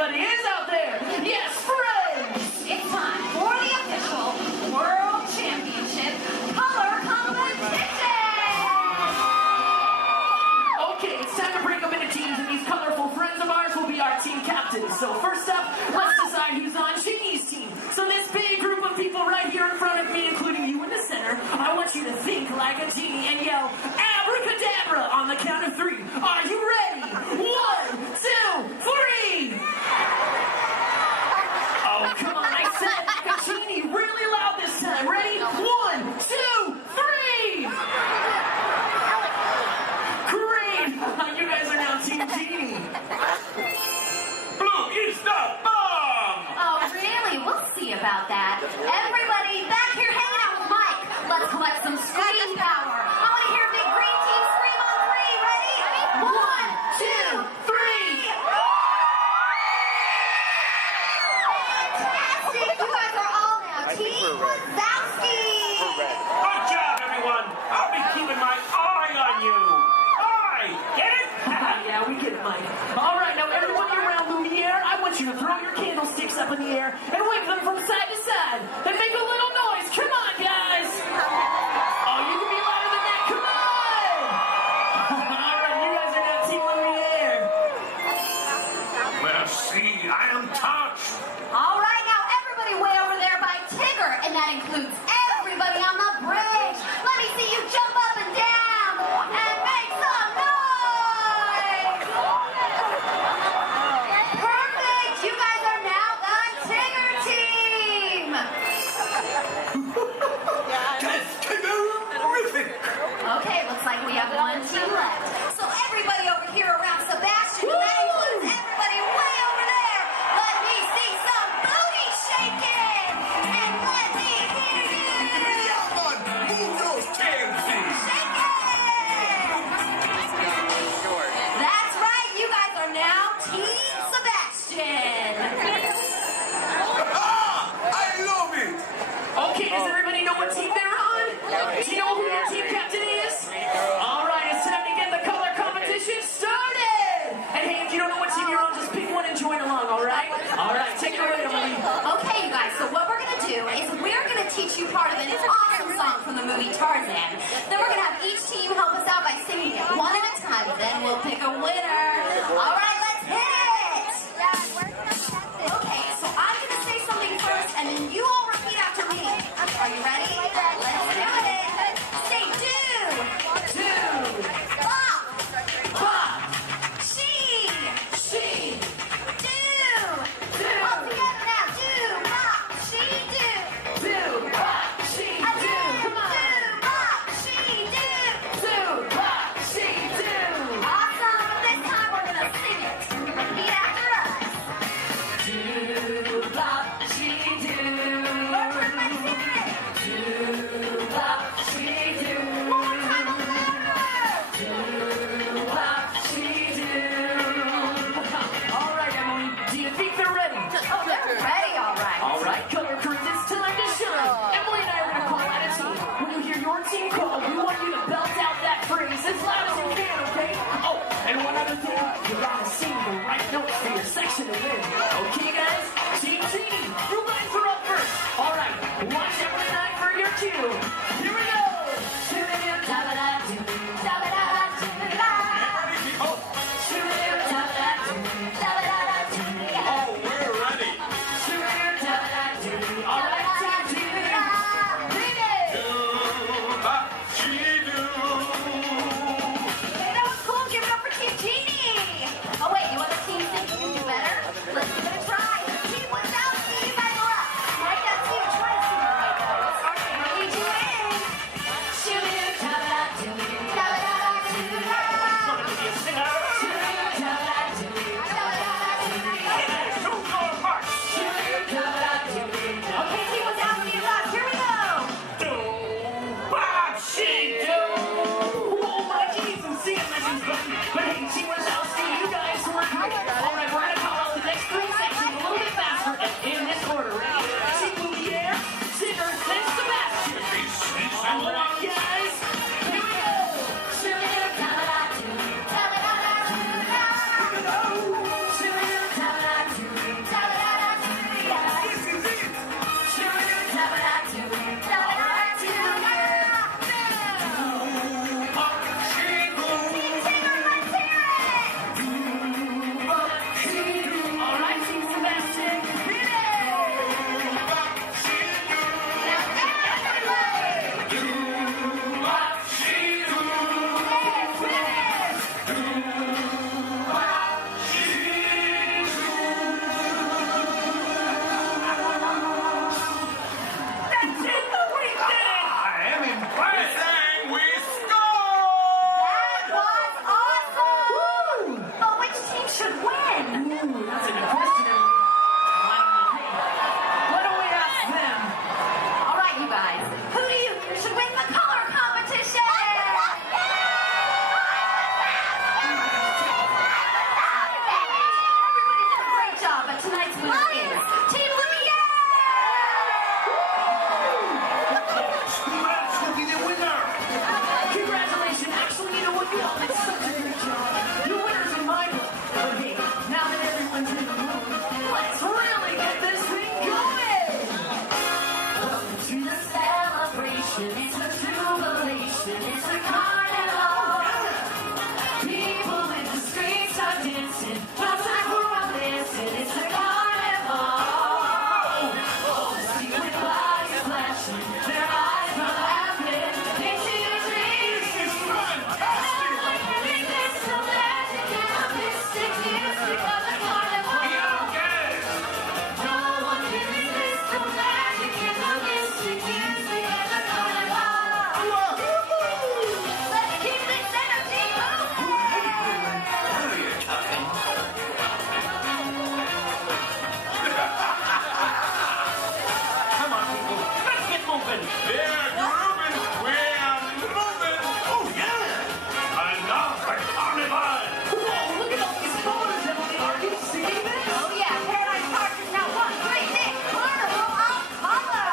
everybody is out there. Yes, friends! It's time for the official World Championship Color Competition! Okay, it's time to break up into teams, and these colorful friends of ours will be our team captains. So first up, let's decide who's on Genie's team. So this big group of people right here in front of me, including you in the center, I want you to think like a genie and yell, abracadabra, on the count of 3. Are you ready? 1, 2, 3! Oh, come on, I said like a genie really loud this time. Ready? 1, 2, 3! Great! You guys are now Team Genie. Blue is the bomb! Oh, really? We'll see about that. Everybody back here hanging out with Mike. Let's collect some scream power. I want to hear a big green team scream on 3. Ready? 1, 2, 3. Fantastic! You guys are all now Team Wazowski. Good job, everyone! I'll be keeping my eye on you! Eye! Get it? Yeah, we get it, Mike. All right, now everyone around Lumiere, I want you to throw your candlesticks up in the air and wave them from side to side and make a little noise. Come on, guys. Oh, you can be louder than that. Come on. All right, you guys are now Team Lumiere. Merci, I am touched! All right, now everybody way over there by Tigger, and that includes everybody on the bridge. Let me see you jump up and down and make some noise. Perfect. You guys are now the Tigger team. That's terrific! Okay, looks like we have one team left. So everybody over here around Sebastian, and that includes everybody way over there. Let me see some booty shaking, and let me hear you. Yeah, man! Move those tails, please! Shake it! That's right, you guys are now Team Sebastian. I love it! Okay, does everybody know what team they're on? Do you know who your team captain is? All right, it's time to get the color competition started. And hey, if you don't know what team you're on, just pick one and join along, all right? All right, take it away, Emily. Okay, you guys, so what we're going to do is we're going to teach you part of an awesome song from the movie Tarzan. Then we're going to have each team help us out by singing it one at a time. Then we'll pick a winner. All right, let's hit it. Okay, so I'm going to say something first, and then you all repeat after me. Are you ready? Let's do it. Say do. Bop. Bop. She. Do. Do. All together now. Do. Bop. She. Do. Do. Bop. She. I Do. Come on. Do. Bop. She. But tonight's winner is Team Lumiere! Congrats, Snooki, the winner! Congratulations. Actually, you know what? You all did such a great job. Your winner's in my book. But hey, now that everyone's in the room, let's really get this thing going! Welcome to the celebration. It's a jubilation. It's a carnival. People in the streets are dancing. No time for all dancing. It's a carnival. Oh, the secret lights are flashing. Their eyes are laughing. Into your dreams. This is fantastic! It's so magic and a mystic music of the carnival. No one can resist the magic and the mystic music of the carnival. Let's keep this energy Come on, people. Let's get moving. We're grooving. We're moving. Oh, yeah! I love the carnival! Whoa, look at all these colors, Emily. Are you seeing this? Oh yeah, Paradise Park is now one great big carnival of color.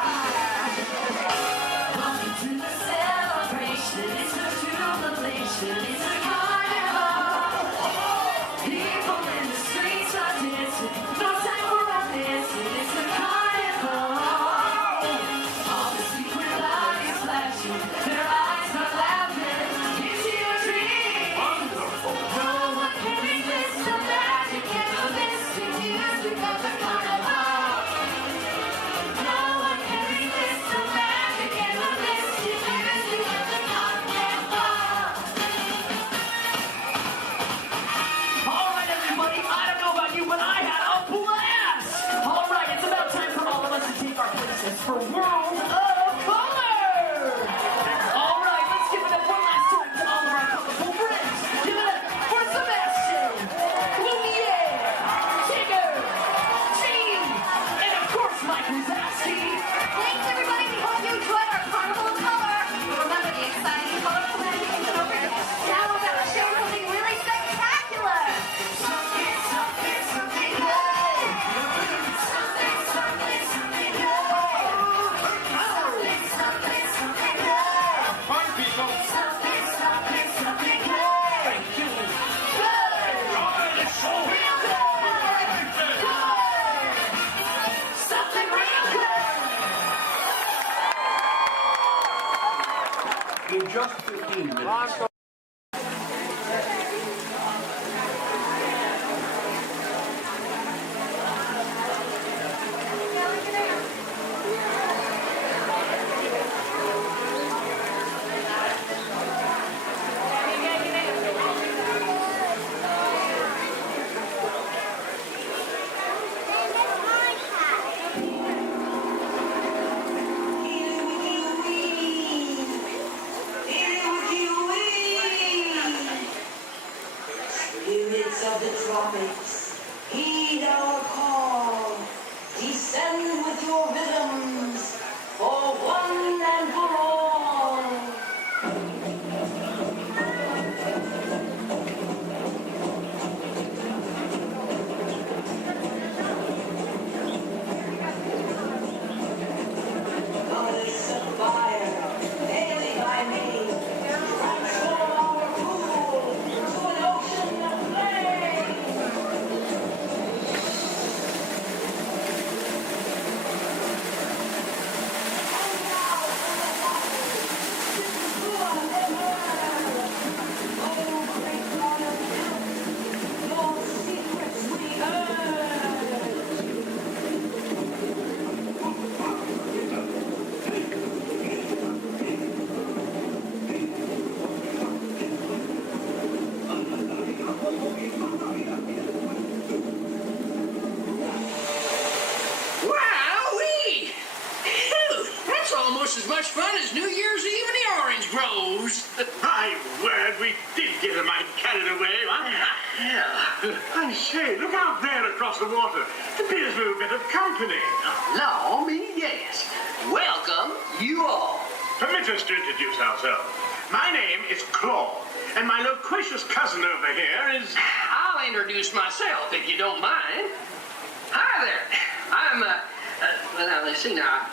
Welcome to the celebration. It's a jubilation. It's a carnival. People in the streets are dancing. No time for our dancing. It's a carnival. All the secret lights flashing. Their eyes are laughing. Into your dreams. Wonderful! No one can resist the magic and the mystic music of the carnival. No one can resist the magic and the mystic music of the carnival. All right, everybody. I don't know about you, but I had a blast. All right, it's about time for all of us to take our places for World of Color. All right, let's give it up one last time to all of our colorful friends. Give it up for Sebastian, Lumiere, Tigger, Gene, and of course Mike Wazowski. Thanks everybody. We hope you enjoyed our carnival of color. Remember the exciting, colorful magic is over. Now we're going to show something really spectacular. Something, something, something good. Something, something, something good. Something, something, something good. Fun, people! Something, something, something good. Thank you! Good. Carnival show! Real good. Good. Something real good. In just 15 minutes. Spirits of the tropics, heed our call. Descend with your rhythms for one and for all. Colors of fire, daily by me, transform our pool to an ocean of flame. Wowee! Phew, that's almost as much fun as New Year's Eve in the orange groves. My word, we did get a mite carried away, huh? Yeah. I say, look out there across the water. It appears we're a bit of company. Law me, yes. Welcome, you all. Permit us to introduce ourselves. My name is Claude, and my loquacious cousin over here is... I'll introduce myself if you don't mind. see now.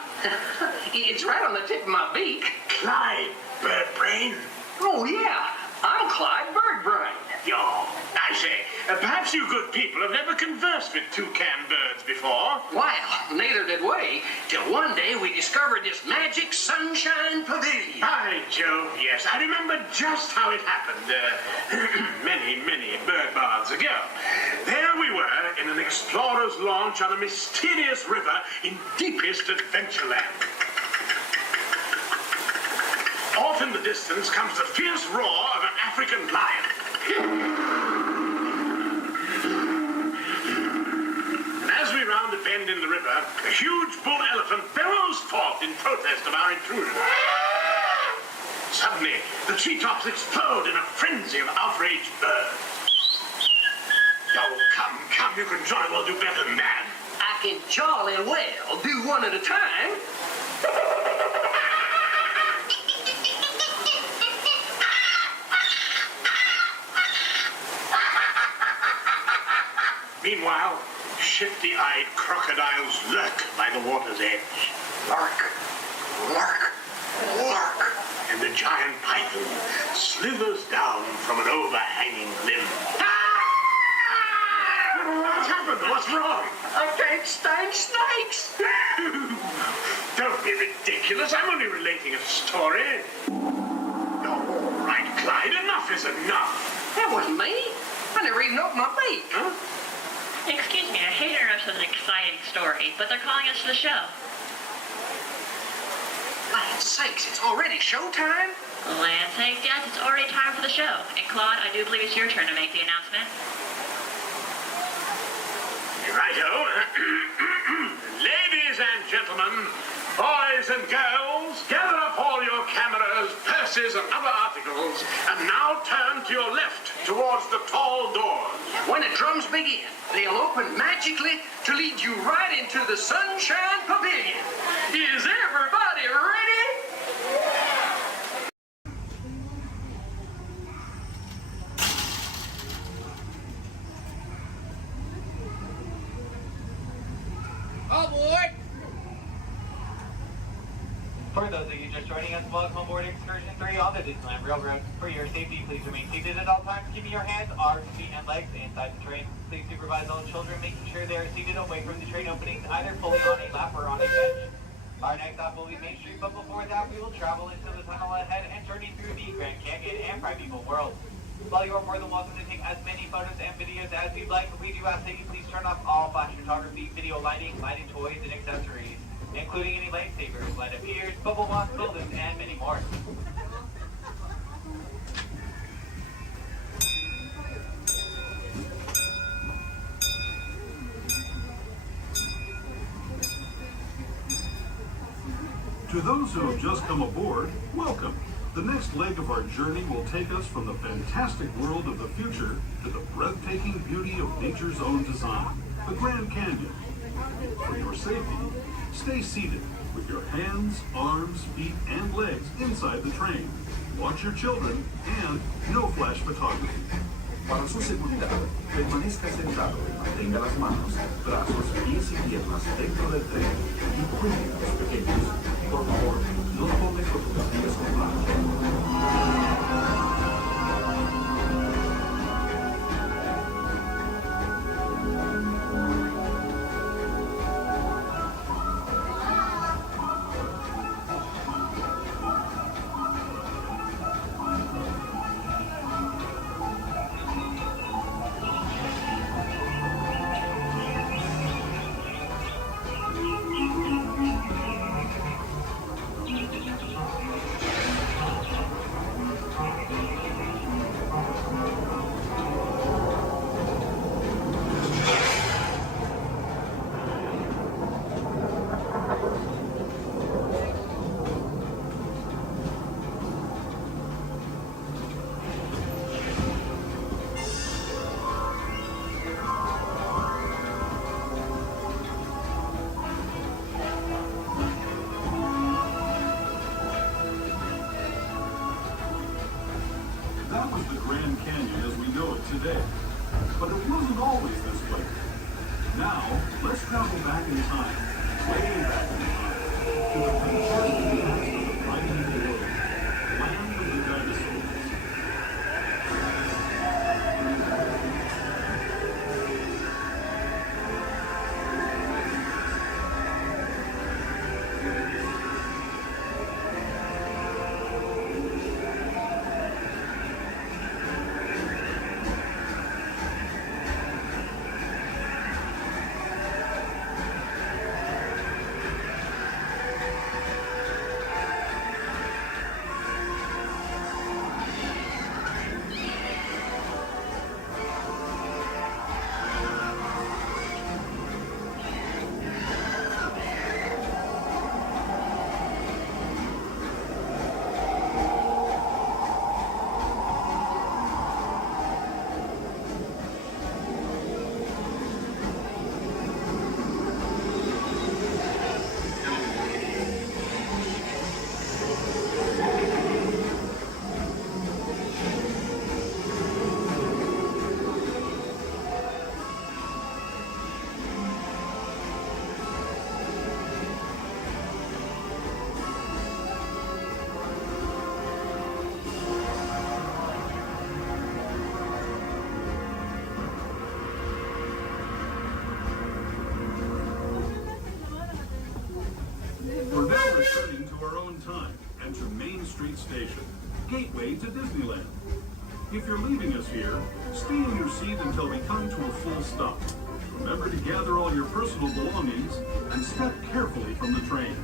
It's right on the tip of my beak. Clyde, bird brain. Oh, yeah. I'm Clyde Birdbrain. Yo, I say, perhaps you good people have never conversed with toucan birds before. Well, neither did we, till one day we discovered this magic sunshine pavilion. By Jove, yes. I remember just how it happened many, many bird baths ago. There we were in an explorer's launch on a mysterious river in deepest Adventureland. Off in the distance comes the fierce roar of an African lion. And as we round a bend in the river, a huge bull elephant bellows forth in protest of our intrusion. Suddenly, the treetops explode in a frenzy of outraged birds. Oh, come, you can jolly well do better than that. I can jolly well do one at a time. Meanwhile, shifty-eyed crocodiles lurk by the water's edge. Lurk, lurk, lurk. And the giant python slithers down from an overhanging limb. What's happened? What's wrong? I can't stand snakes. Don't be ridiculous. I'm only relating a story. All right, Clyde, enough is enough. That wasn't me. I never even opened my beak. Huh? Excuse me, I hate to interrupt such an exciting story, but they're calling us to the show. Land sakes, it's already showtime? Land sakes, yes, it's already time for the show. And Claude, I do believe it's your turn to make the announcement. Righto. Ladies and gentlemen, boys and girls, gather up all your cameras, purses, and other articles, and now turn to your left towards the tall doors. When the drums begin, they'll open magically to lead you right into the Sunshine Pavilion. Is everybody ready? Aboard! For those of you just joining us, welcome aboard Excursion 3 on the Disneyland Railroad. For your safety, please remain seated at all times, keeping your hands, arms, feet, and legs inside the train. Please supervise all children, making sure they are seated away from the train openings, either fully on a lap or on a bench. Our next stop will be Main Street, but before that, we will travel into the tunnel ahead and journey through the Grand Canyon and Primeval World. While you are more than welcome to take as many photos and videos as you'd like, we do ask that you please turn off all flash photography, video lighting, lighted toys, and accessories, including any lightsabers, light up ears, bubble box buildings, and many more. To those who have just come aboard, welcome. The next leg of our journey will take us from the fantastic world of the future to the breathtaking beauty of nature's own design, the Grand Canyon. For your safety, stay seated with your hands, arms, feet, and legs inside the train. Watch your children and no flash photography. Para su seguridad, permanezca sentado y mantenga las manos, brazos, pies y piernas dentro del tren y cuide a los pequeños. Por favor, no tome fotografías con flash. Today. But it wasn't always this way. Now, let's travel back in time Way back in time, to the prehistoric lands of the primeval world, land of the dinosaurs. We're now returning to our own time and to Main Street Station, gateway to Disneyland. If you're leaving us here, stay in your seat until we come to a full stop. Remember to gather all your personal belongings and step carefully from the train.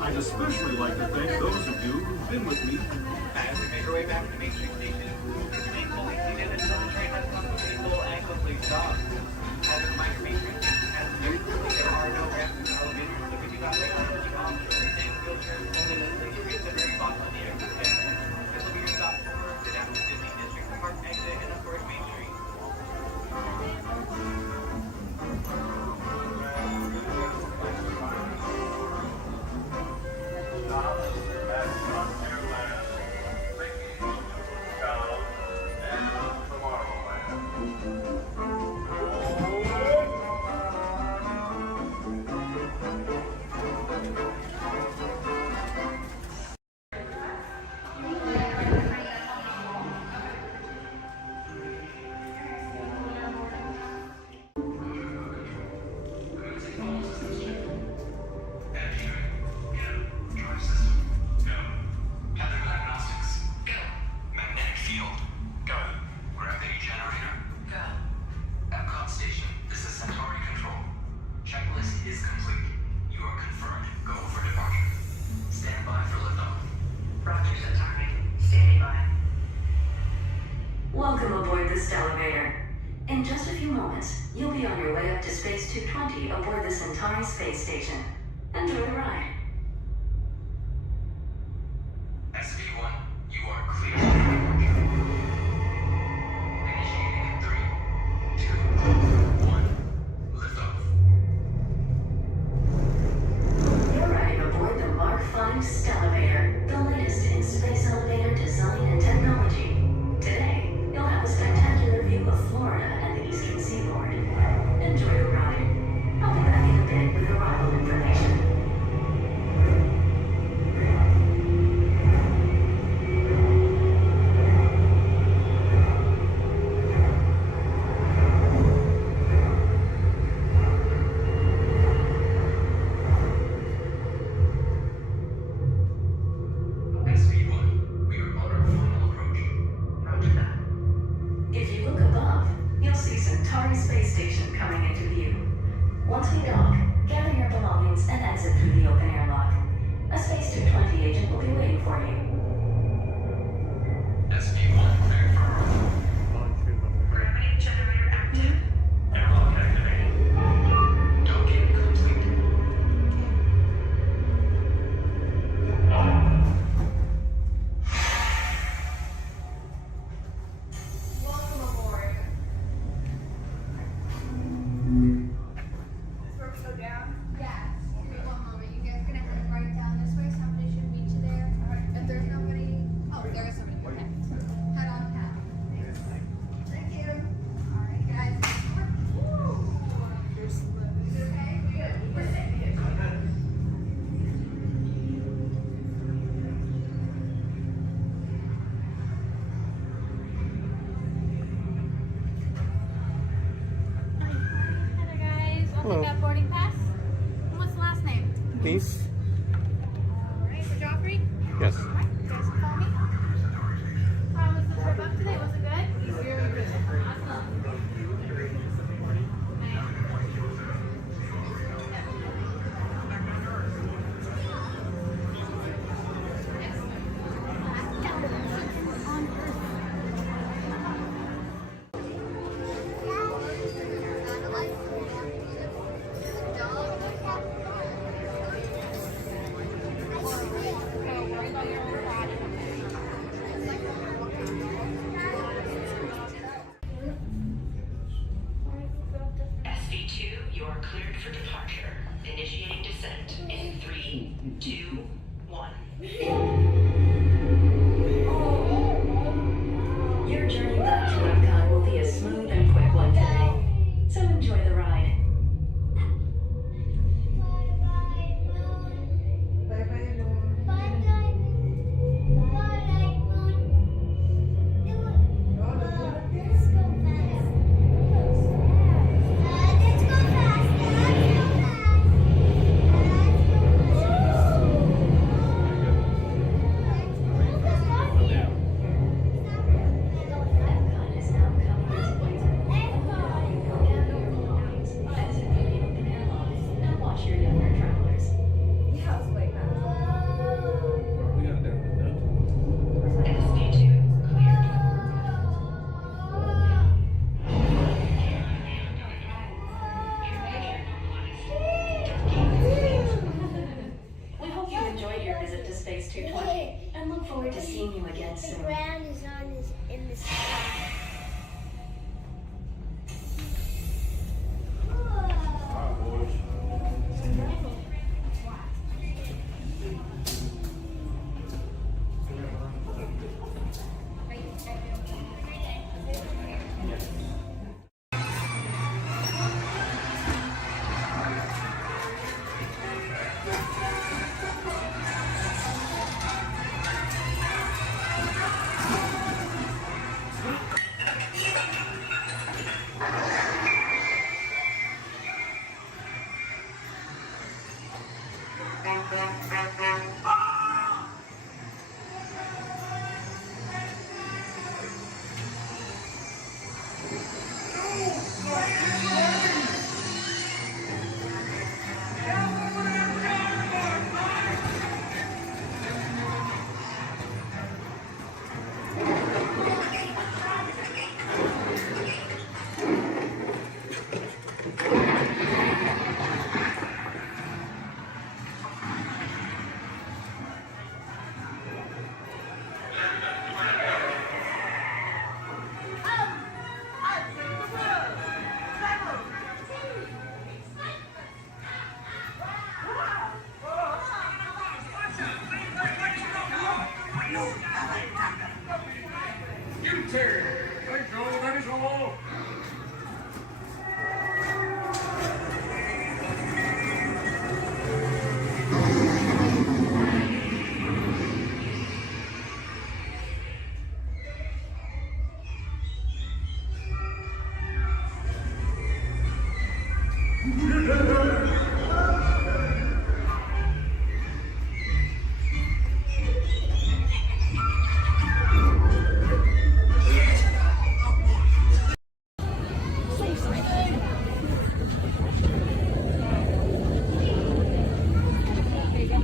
I'd especially like to thank those of you who've been with me. As we make our way back to Main Street Station, please remain fully seated until the train has come to a full and complete stop. As a reminder, Main Street Station has stairs. There are no ramps or elevators, so if you got right on the option or staying wheelchairs, only the station at the very bottom of the exit stand. This will be your stop for the down to Disney District Park exit and of course Main Street. Welcome aboard this elevator. In just a few moments, you'll be on your way up to Space 220 aboard the Centauri space station. Enjoy the ride. SV1, you are clear. Initiating in 3, 2, 1, liftoff. You're riding aboard the Mark V Stellarator, the latest in space elevator design and technology. Today, you'll have a spectacular view of Florida and the eastern seaboard. Enjoy the ride. I'll be back in a bit with arrival information. SV1, we are on our final approach. Roger that. If you look above, you'll see Centauri Space Station coming into view. Once we dock, gather your belongings and exit through the open air lock. A Space 220 agent will be waiting for you. SV1, cleared for arrival. Gravity generator active. Airlock activated. Docking complete. Welcome aboard. Where we go down? Yeah. Give me one moment. You guys are gonna head right down this way. Somebody should meet you there. If there's nobody, oh, there is somebody. Okay. Head on down. Thank you. All right, guys. Woo. Is it okay? We're safe. have boarding pass? And what's the last name? Peace. Alright, for Joffrey? Yes. Alright, you guys can follow me. How was the trip up today? Was it good? Very good. Awesome. SV2, you're cleared for departure. Initiating descent in 3, 2, 1. Your journey back to Epcot will be a smooth and quick one today, so enjoy the ride. We hope you enjoyed your visit to Space 220 and look forward to seeing you again soon. The ground is in the sky.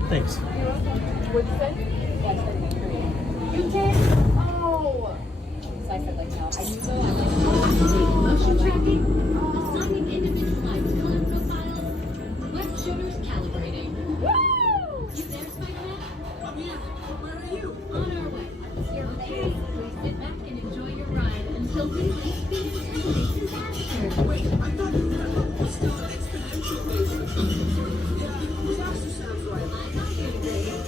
Thanks. What'd you say? Yeah, I said 3. You did? Oh! So I said, like, no. I knew though. Motion tracking, assigning individualized color profiles, web shooters calibrating. Woo! You there, Spider-Man? Oh yeah, where are you? On our way. Okay, please sit back and enjoy your ride until we reach speed and places faster. Wait, I thought you were going to start exponential. Yeah, faster sounds right. I got you, Dave.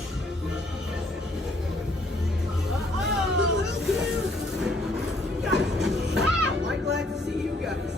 I'm glad to see you guys.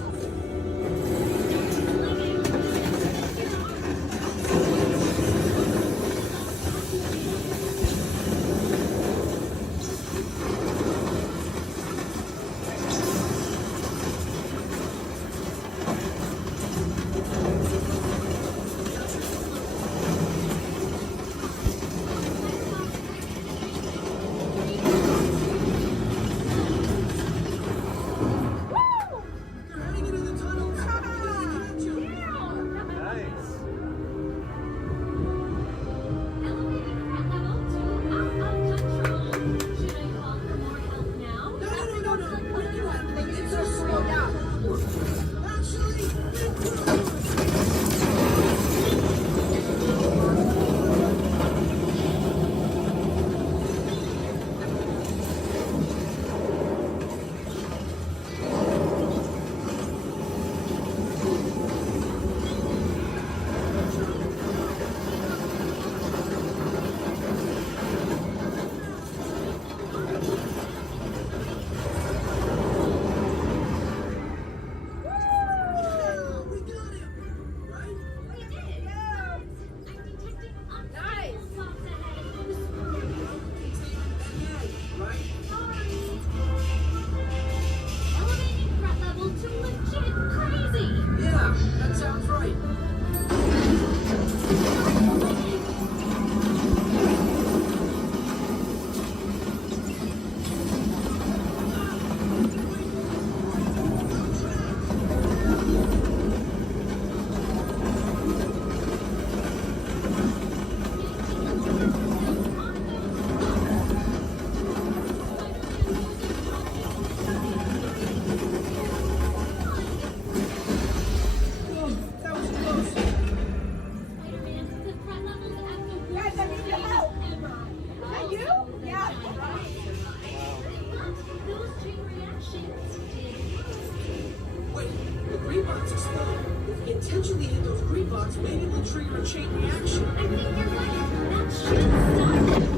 trigger a chain reaction. I think you're right. That should stop it.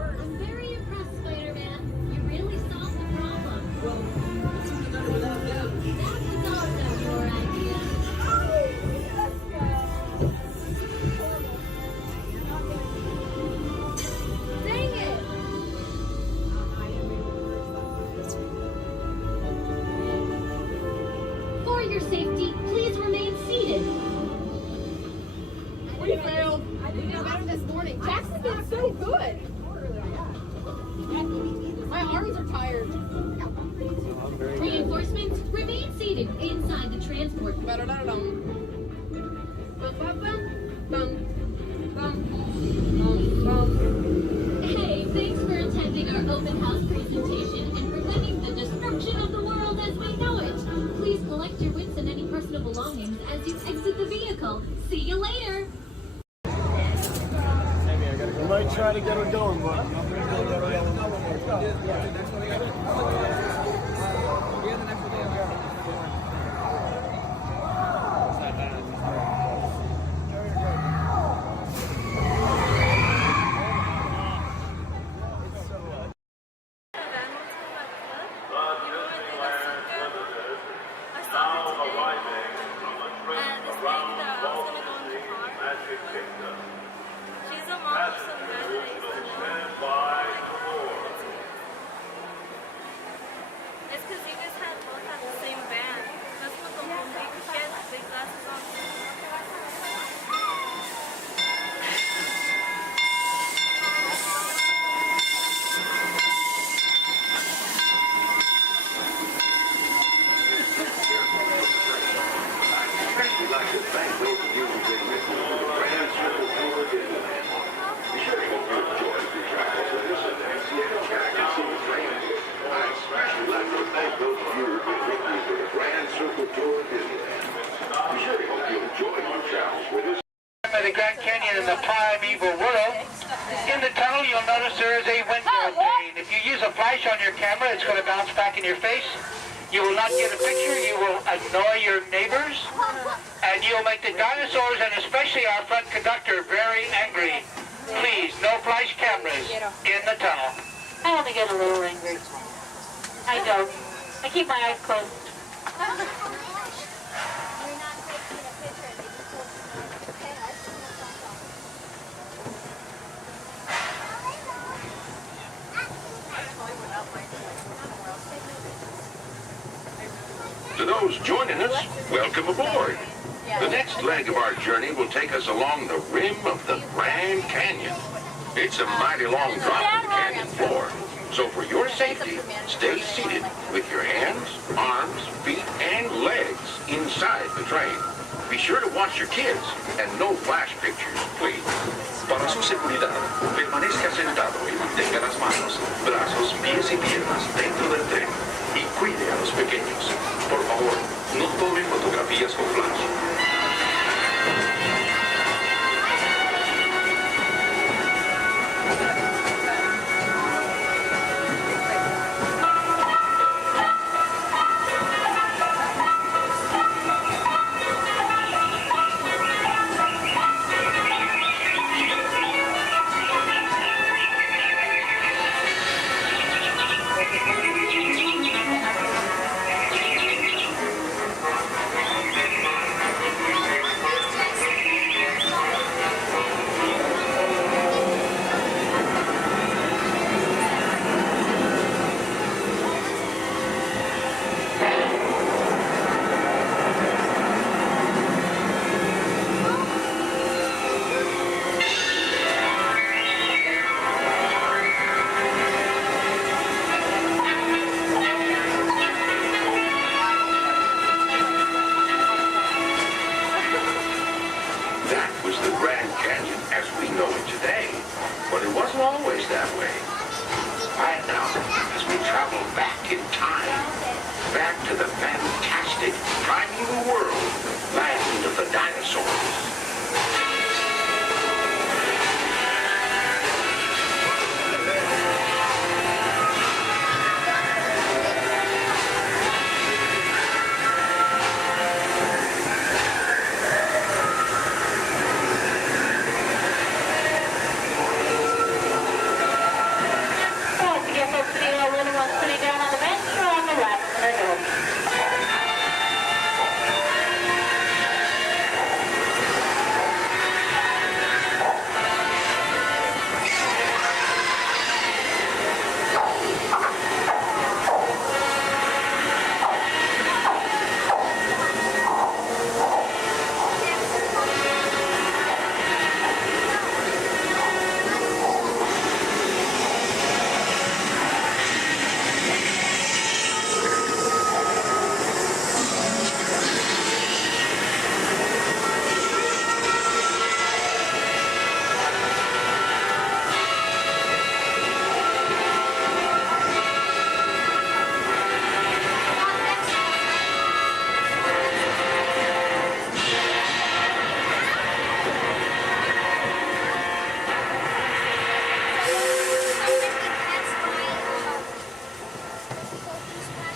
I'm very impressed, Spider-Man. You really solved the problem. Well, we couldn't have done it without them. That was also your idea. Dang it! For your safety, please remain seated. We failed. I didn't know better this morning. Jackson did so good. My arms are tired. Reinforcements, remain seated inside the transport. Hey, thanks for attending our open house presentation and preventing the destruction of the world as we know it. Please collect your wits and any personal belongings as you exit the vehicle. See you later. We might try to get her going, but I'm not going to go that way. She's a mom of some It's because you guys had both had the same band. That's what the whole big kid, big glasses on. We'd like to thank those of you who've been with us for the Grand Circle Tour Disneyland. We sure hope you enjoyed your travels with us and see if you can see the trains. I'd especially like to thank those of you who've been with me for the Grand Circle Tour Disneyland. We sure hope you enjoyed your travels with us. The Grand Canyon in the primeval world. In the tunnel, you'll notice there is a window pane. If you use a flash on your camera, it's going to bounce back in your face. You will not get a picture. You will annoy your neighbors. And you'll make the dinosaurs and especially our front conductor very angry. Please, no flash cameras in the tunnel. I only get a little angry. I don't. I keep my eyes closed. To those joining us, welcome aboard. The next leg of our journey will take us along the rim of the Grand Canyon. It's a mighty long drop to the canyon floor. So for your safety, stay seated with your hands, arms, feet, and legs inside the train. Be sure to watch your kids and no flash pictures, please. Para su seguridad, permanezca sentado y mantenga las manos, brazos, pies y piernas dentro del tren y cuide a los pequeños. Por favor, no tomen fotografías con flash. we know it today, but it wasn't always that way. Right now, as we travel back in time, back to the fantastic primeval world, land of the dinosaurs.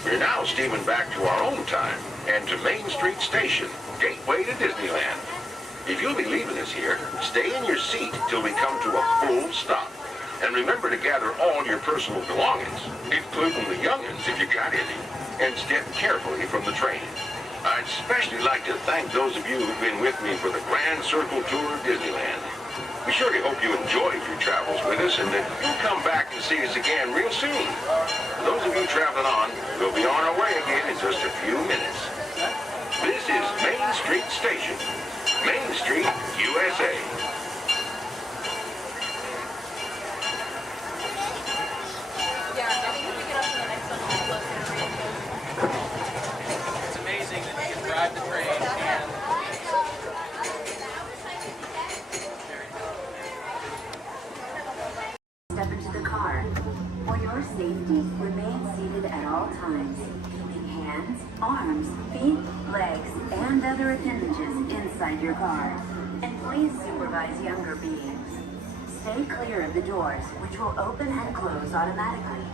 We're now steaming back to our own time and to Main Street Station, gateway to Disneyland. If you'll be leaving us here, stay in your seat till we come to a full stop. And remember to gather all your personal belongings, including the young'uns if you got any, and step carefully from the train. I'd especially like to thank those of you who've been with me for the Grand Circle Tour of Disneyland. We surely hope you enjoyed your travels with us and that you'll come back and see us again real soon. For those of you traveling on, we'll be on our way again in just a few minutes. This is Main Street Station, Main Street, USA. It's amazing that you can drive the train and Step into the car. For your safety, remain seated at all times, keeping hands, arms, feet, legs, and other appendages inside your car. And please supervise younger beings. Stay clear of the doors, which will open and close automatically.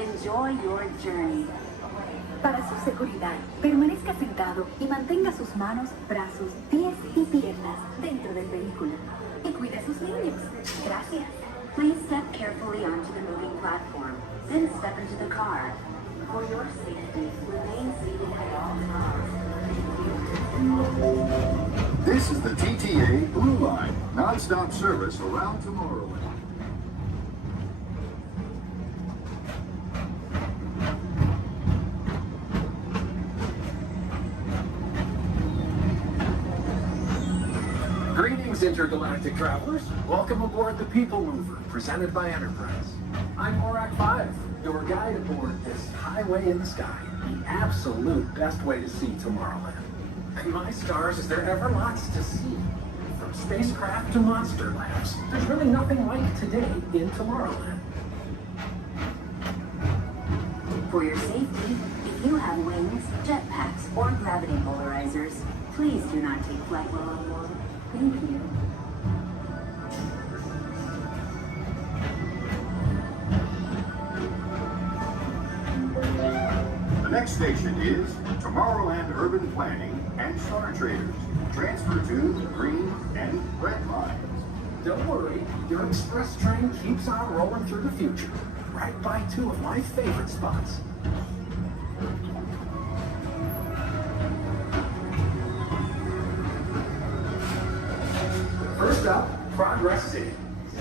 Enjoy your journey. Para su seguridad, permanezca sentado y mantenga sus manos, brazos, pies y piernas dentro del vehículo. Y cuide a sus niños. Gracias. Please step carefully onto the moving platform, then step into the car. For your safety, remain seated at all times. This is the TTA Blue Line, non-stop service around Tomorrowland. Greetings, intergalactic travelers. Welcome aboard the People Mover, presented by Enterprise. I'm Morak 5, your guide aboard this highway in the sky, the absolute best way to see Tomorrowland. And my stars, is there ever lots to see? From spacecraft to monster labs, there's really nothing like today in Tomorrowland. For your safety, if you have wings, jetpacks, or gravity polarizers, please do not take flight while on board. Thank you. The next station is Tomorrowland Urban Planning and Star Traders. Transfer to the green and red lines. Don't worry, your express train keeps on rolling through the future, right by two of my favorite spots. First up, Progress City,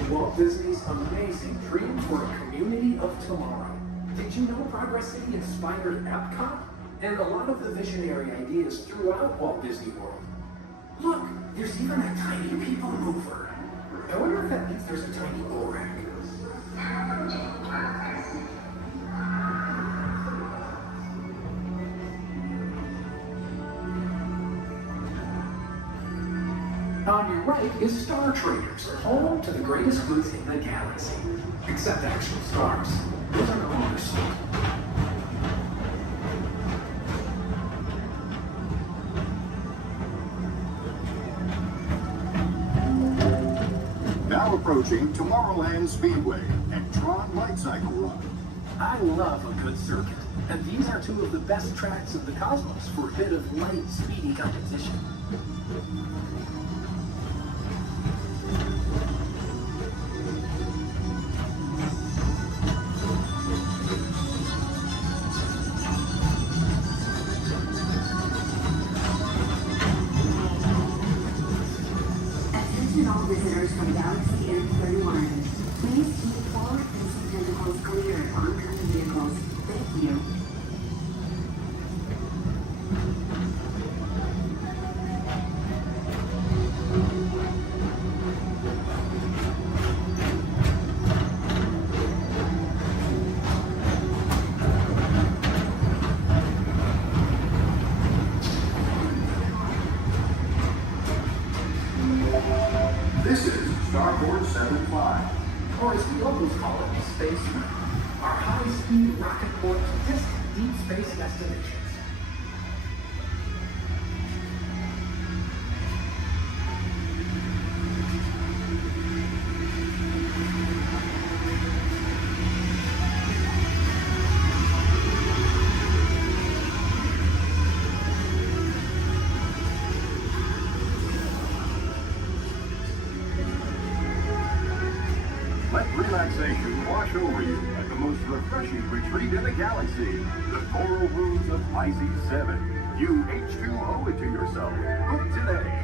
Walt Disney's amazing dream for a community of tomorrow. Did you know Progress City inspired Epcot and a lot of the visionary ideas throughout Walt Disney World? Look, there's even a tiny people mover. I wonder if that means there's a tiny Borak. On your right is Star Traders, home to the greatest goods in the galaxy. Except actual stars. Those are no longer sold. Now approaching Tomorrowland Speedway and Tron Light Cycle Run. I love a good circuit, and these are two of the best tracks in the cosmos for a bit of light, speedy competition. Attention all visitors from Galaxy M31. Please keep forward-facing tentacles clear of oncoming vehicles. Thank you. This is Starboard 75. Or as we locals call it, Space Mountain. Our high-speed rocket port to distant deep space destinations. Let relaxation wash over you at the most refreshing retreat in the galaxy, the coral rooms of Pisces 7. You H2O it to yourself. Book today.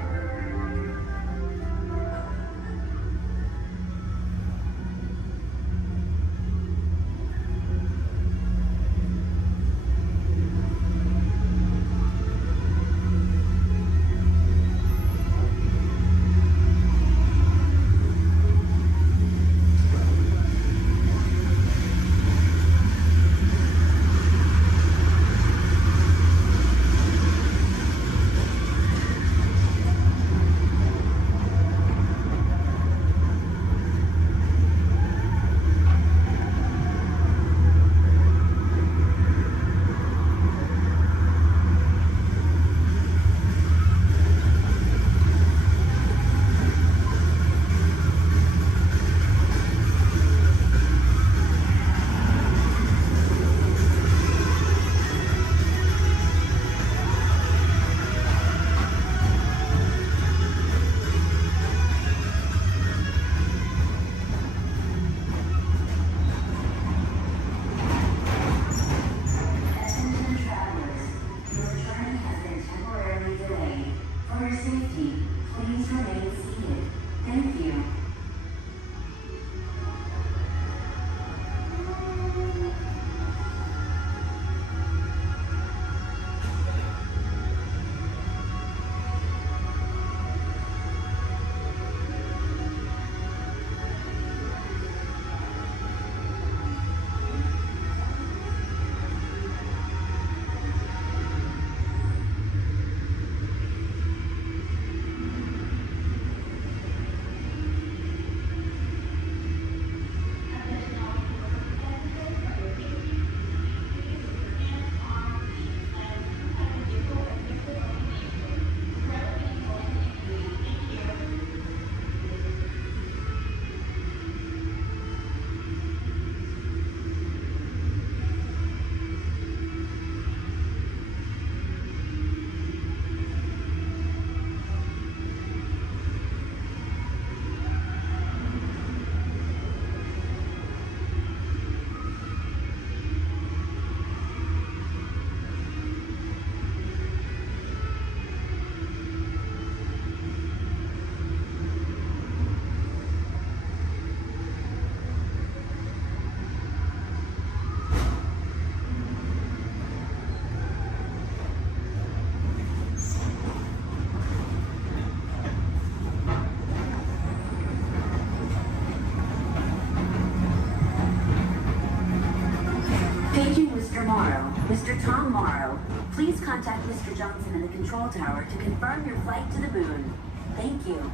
Mr. Tom Morrow, please contact Mr. Johnson in the control tower to confirm your flight to the moon. Thank you.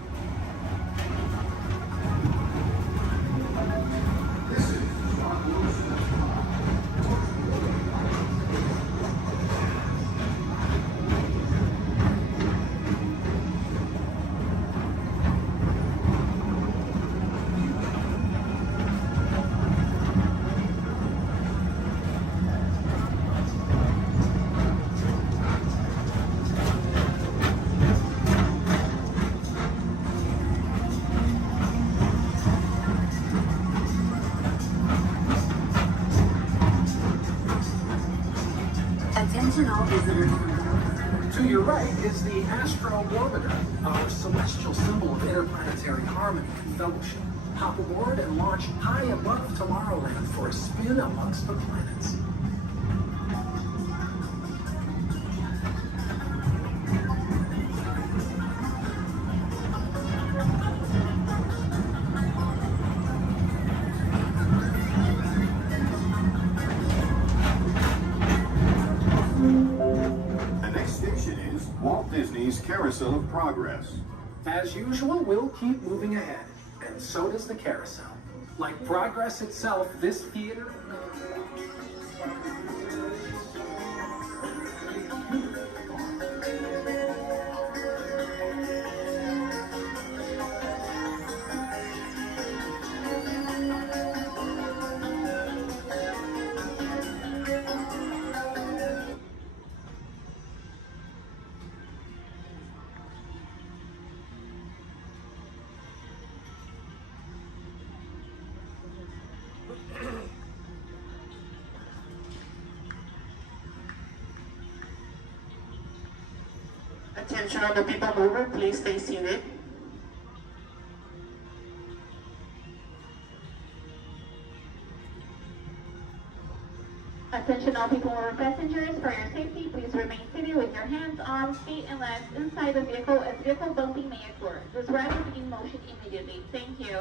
Attention all visitors. To your right is the Astromorbiter, our celestial symbol of interplanetary harmony and fellowship. Hop aboard and launch high above Tomorrowland for a spin amongst the planets. Walt Disney's Carousel of Progress. As usual, we'll keep moving ahead, and so does the carousel. Like progress itself, this theater... Attention on the people mover, please stay seated. Attention all people mover passengers, for your safety, please remain seated with your hands, arms, feet, and legs inside the vehicle as vehicle bumping may occur. This ride will begin motion immediately. Thank you.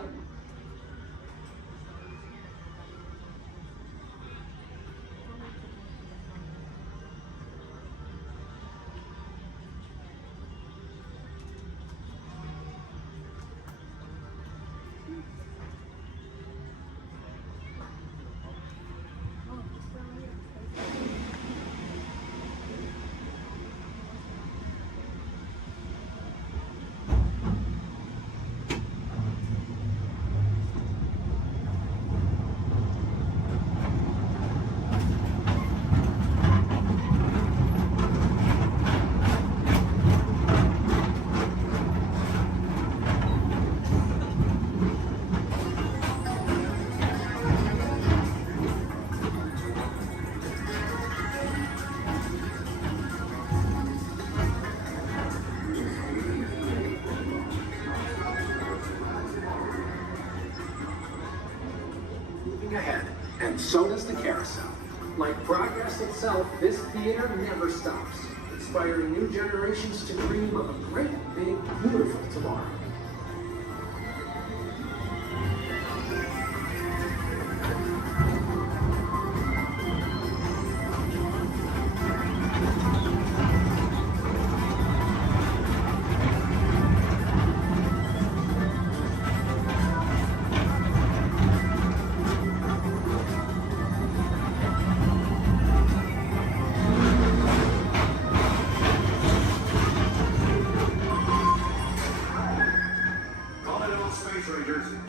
Ahead, and so does the carousel. Like progress itself, this theater never stops, inspiring new generations to dream of a great, big, beautiful tomorrow.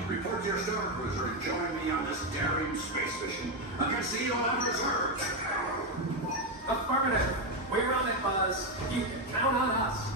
Report to your star cruiser and join me on this daring space mission against the evil unreserved. Affirmative. We're on it, Buzz. You can count on us.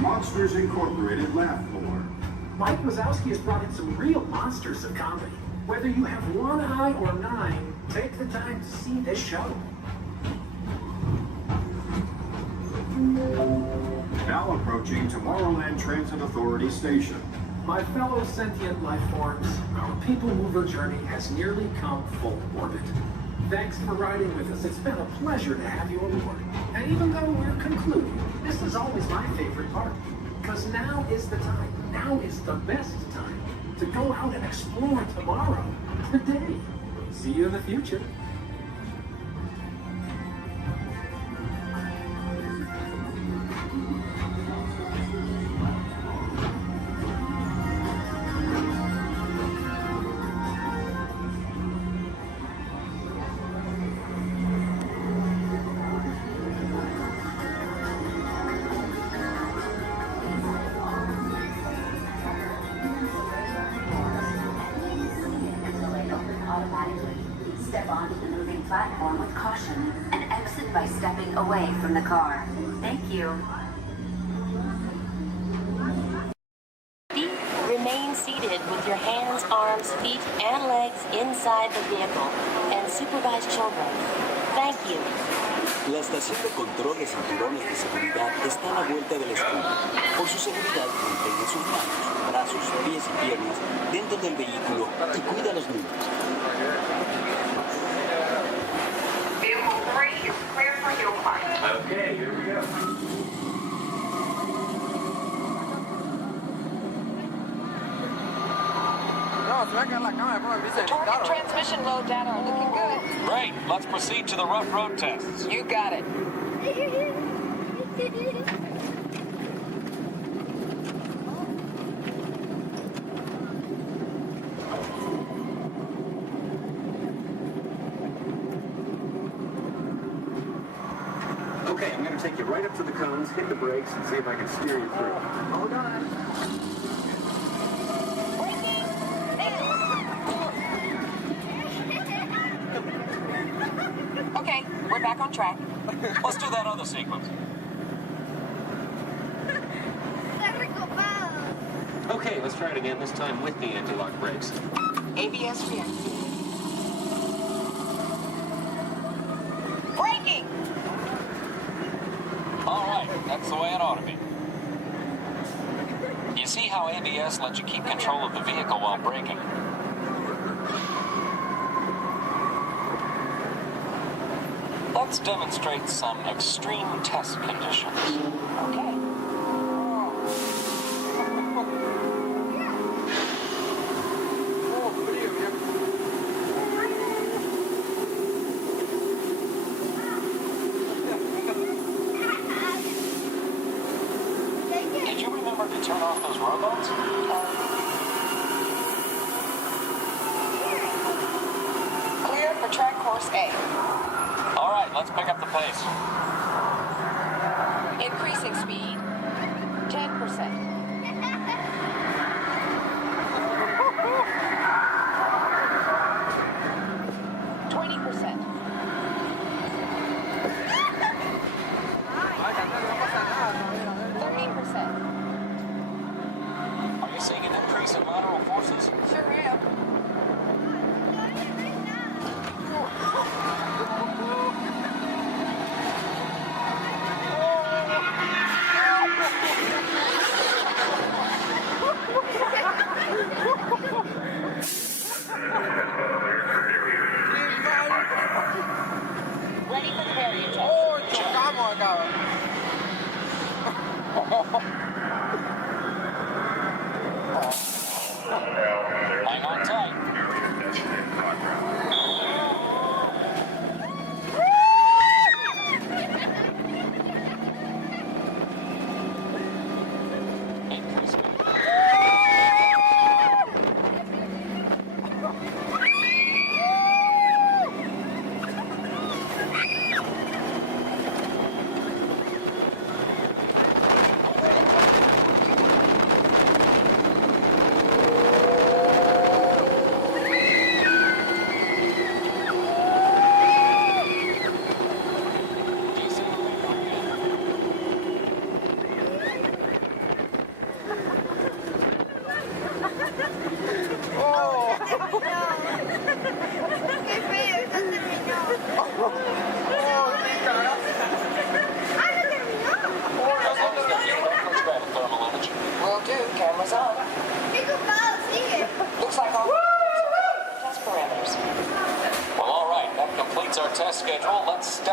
Monsters Incorporated laugh more. Mike Wazowski has brought in some real monsters of comedy. Whether you have one eye or nine, take the time to see this show. Now approaching Tomorrowland Transit Authority Station. My fellow sentient life forms, our people mover journey has nearly come full orbit. Thanks for riding with us. It's been a pleasure to have you aboard. And even though we're concluding, this is always my favorite part. Because now is the time, now is the best time to go out and explore tomorrow, today. See you in the future. Step onto the moving platform with caution and exit by stepping away from the car. Thank you. Remain seated with your hands, arms, feet, and legs inside the vehicle and supervise children. Thank you. La estación de control de cinturones de seguridad está a la vuelta de la esquina. Por su seguridad, mantenga sus manos, brazos, pies y piernas dentro del vehículo y cuida a los niños. Vehicle 3 is clear for hill climb. Okay, here we go. Target transmission load data are looking good. Great. Let's proceed to the rough road tests. You got it. Okay, I'm going to take you right up to the cones, hit the brakes, and see if I can steer you through. Hold on. Okay, we're back on track. Let's do that other sequence. Okay, let's try it again, this time with the anti-lock brakes. ABS reactivated. Braking! All right, that's the way it ought to be. You see how ABS lets you keep control of the vehicle while braking? Let's demonstrate some extreme test conditions. Okay. Did you remember to turn off those robots? Clear for track course A. All right, let's pick up the pace. Increasing speed. 10%. 20%. 30%. Are you seeing an increase in lateral forces? Sure am. Ready for the variant check. ¡Oh, chocamos acá! Hang on tight.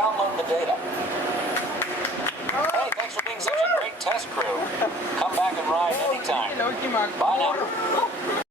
download the data. Hey, thanks for being such a great test crew. Come back and ride anytime. Bye now.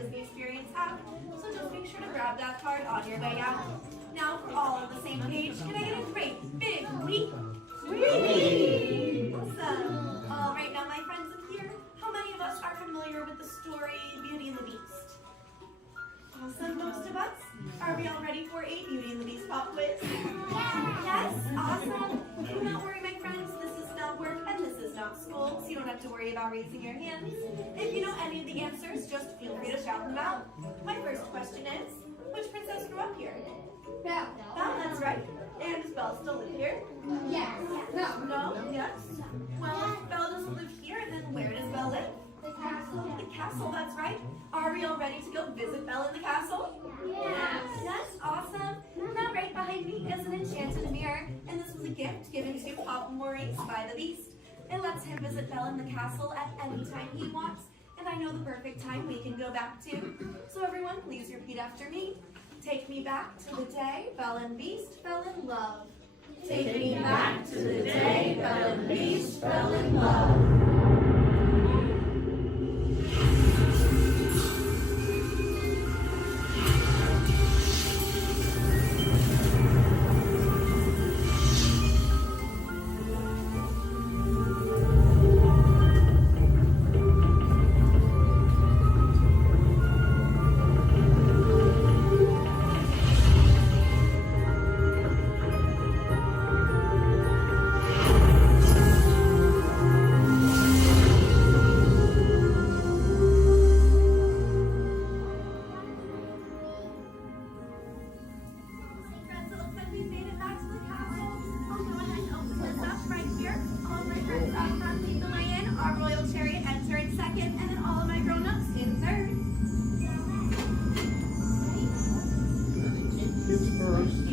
Disney Experience app, so just make sure to grab that card on your way out. Now, for all on the same page, can I get a great big leap? Whee! Awesome. All right, now my friends up here, how many of us are familiar with the story Beauty and the Beast? Awesome, most of us. Are we all ready for a Beauty and the Beast pop quiz? Yes, awesome. Do not worry, my friends. This is not work and this is not school, so you don't have to worry about raising your hands. If you know any of the answers, just feel free to shout them out. My first question is, which princess grew up here? Belle. Belle, that's right. And does Belle still live here? Yes. No. No? Yes? Well, if Belle doesn't live here, then where does Belle live? The castle. The castle, that's right. Are we all ready to go visit Belle in the castle? Yes. Yes, awesome. Now right behind me is an enchanted mirror, and this was a gift given to Papa Maurice by the Beast. It lets him visit Belle in the castle at any time he wants, and I know the perfect time we can go back to. So everyone, please repeat after me. Take me back to the day Belle and Beast fell in love. Take me back to the day Belle and Beast fell in love. Kids first.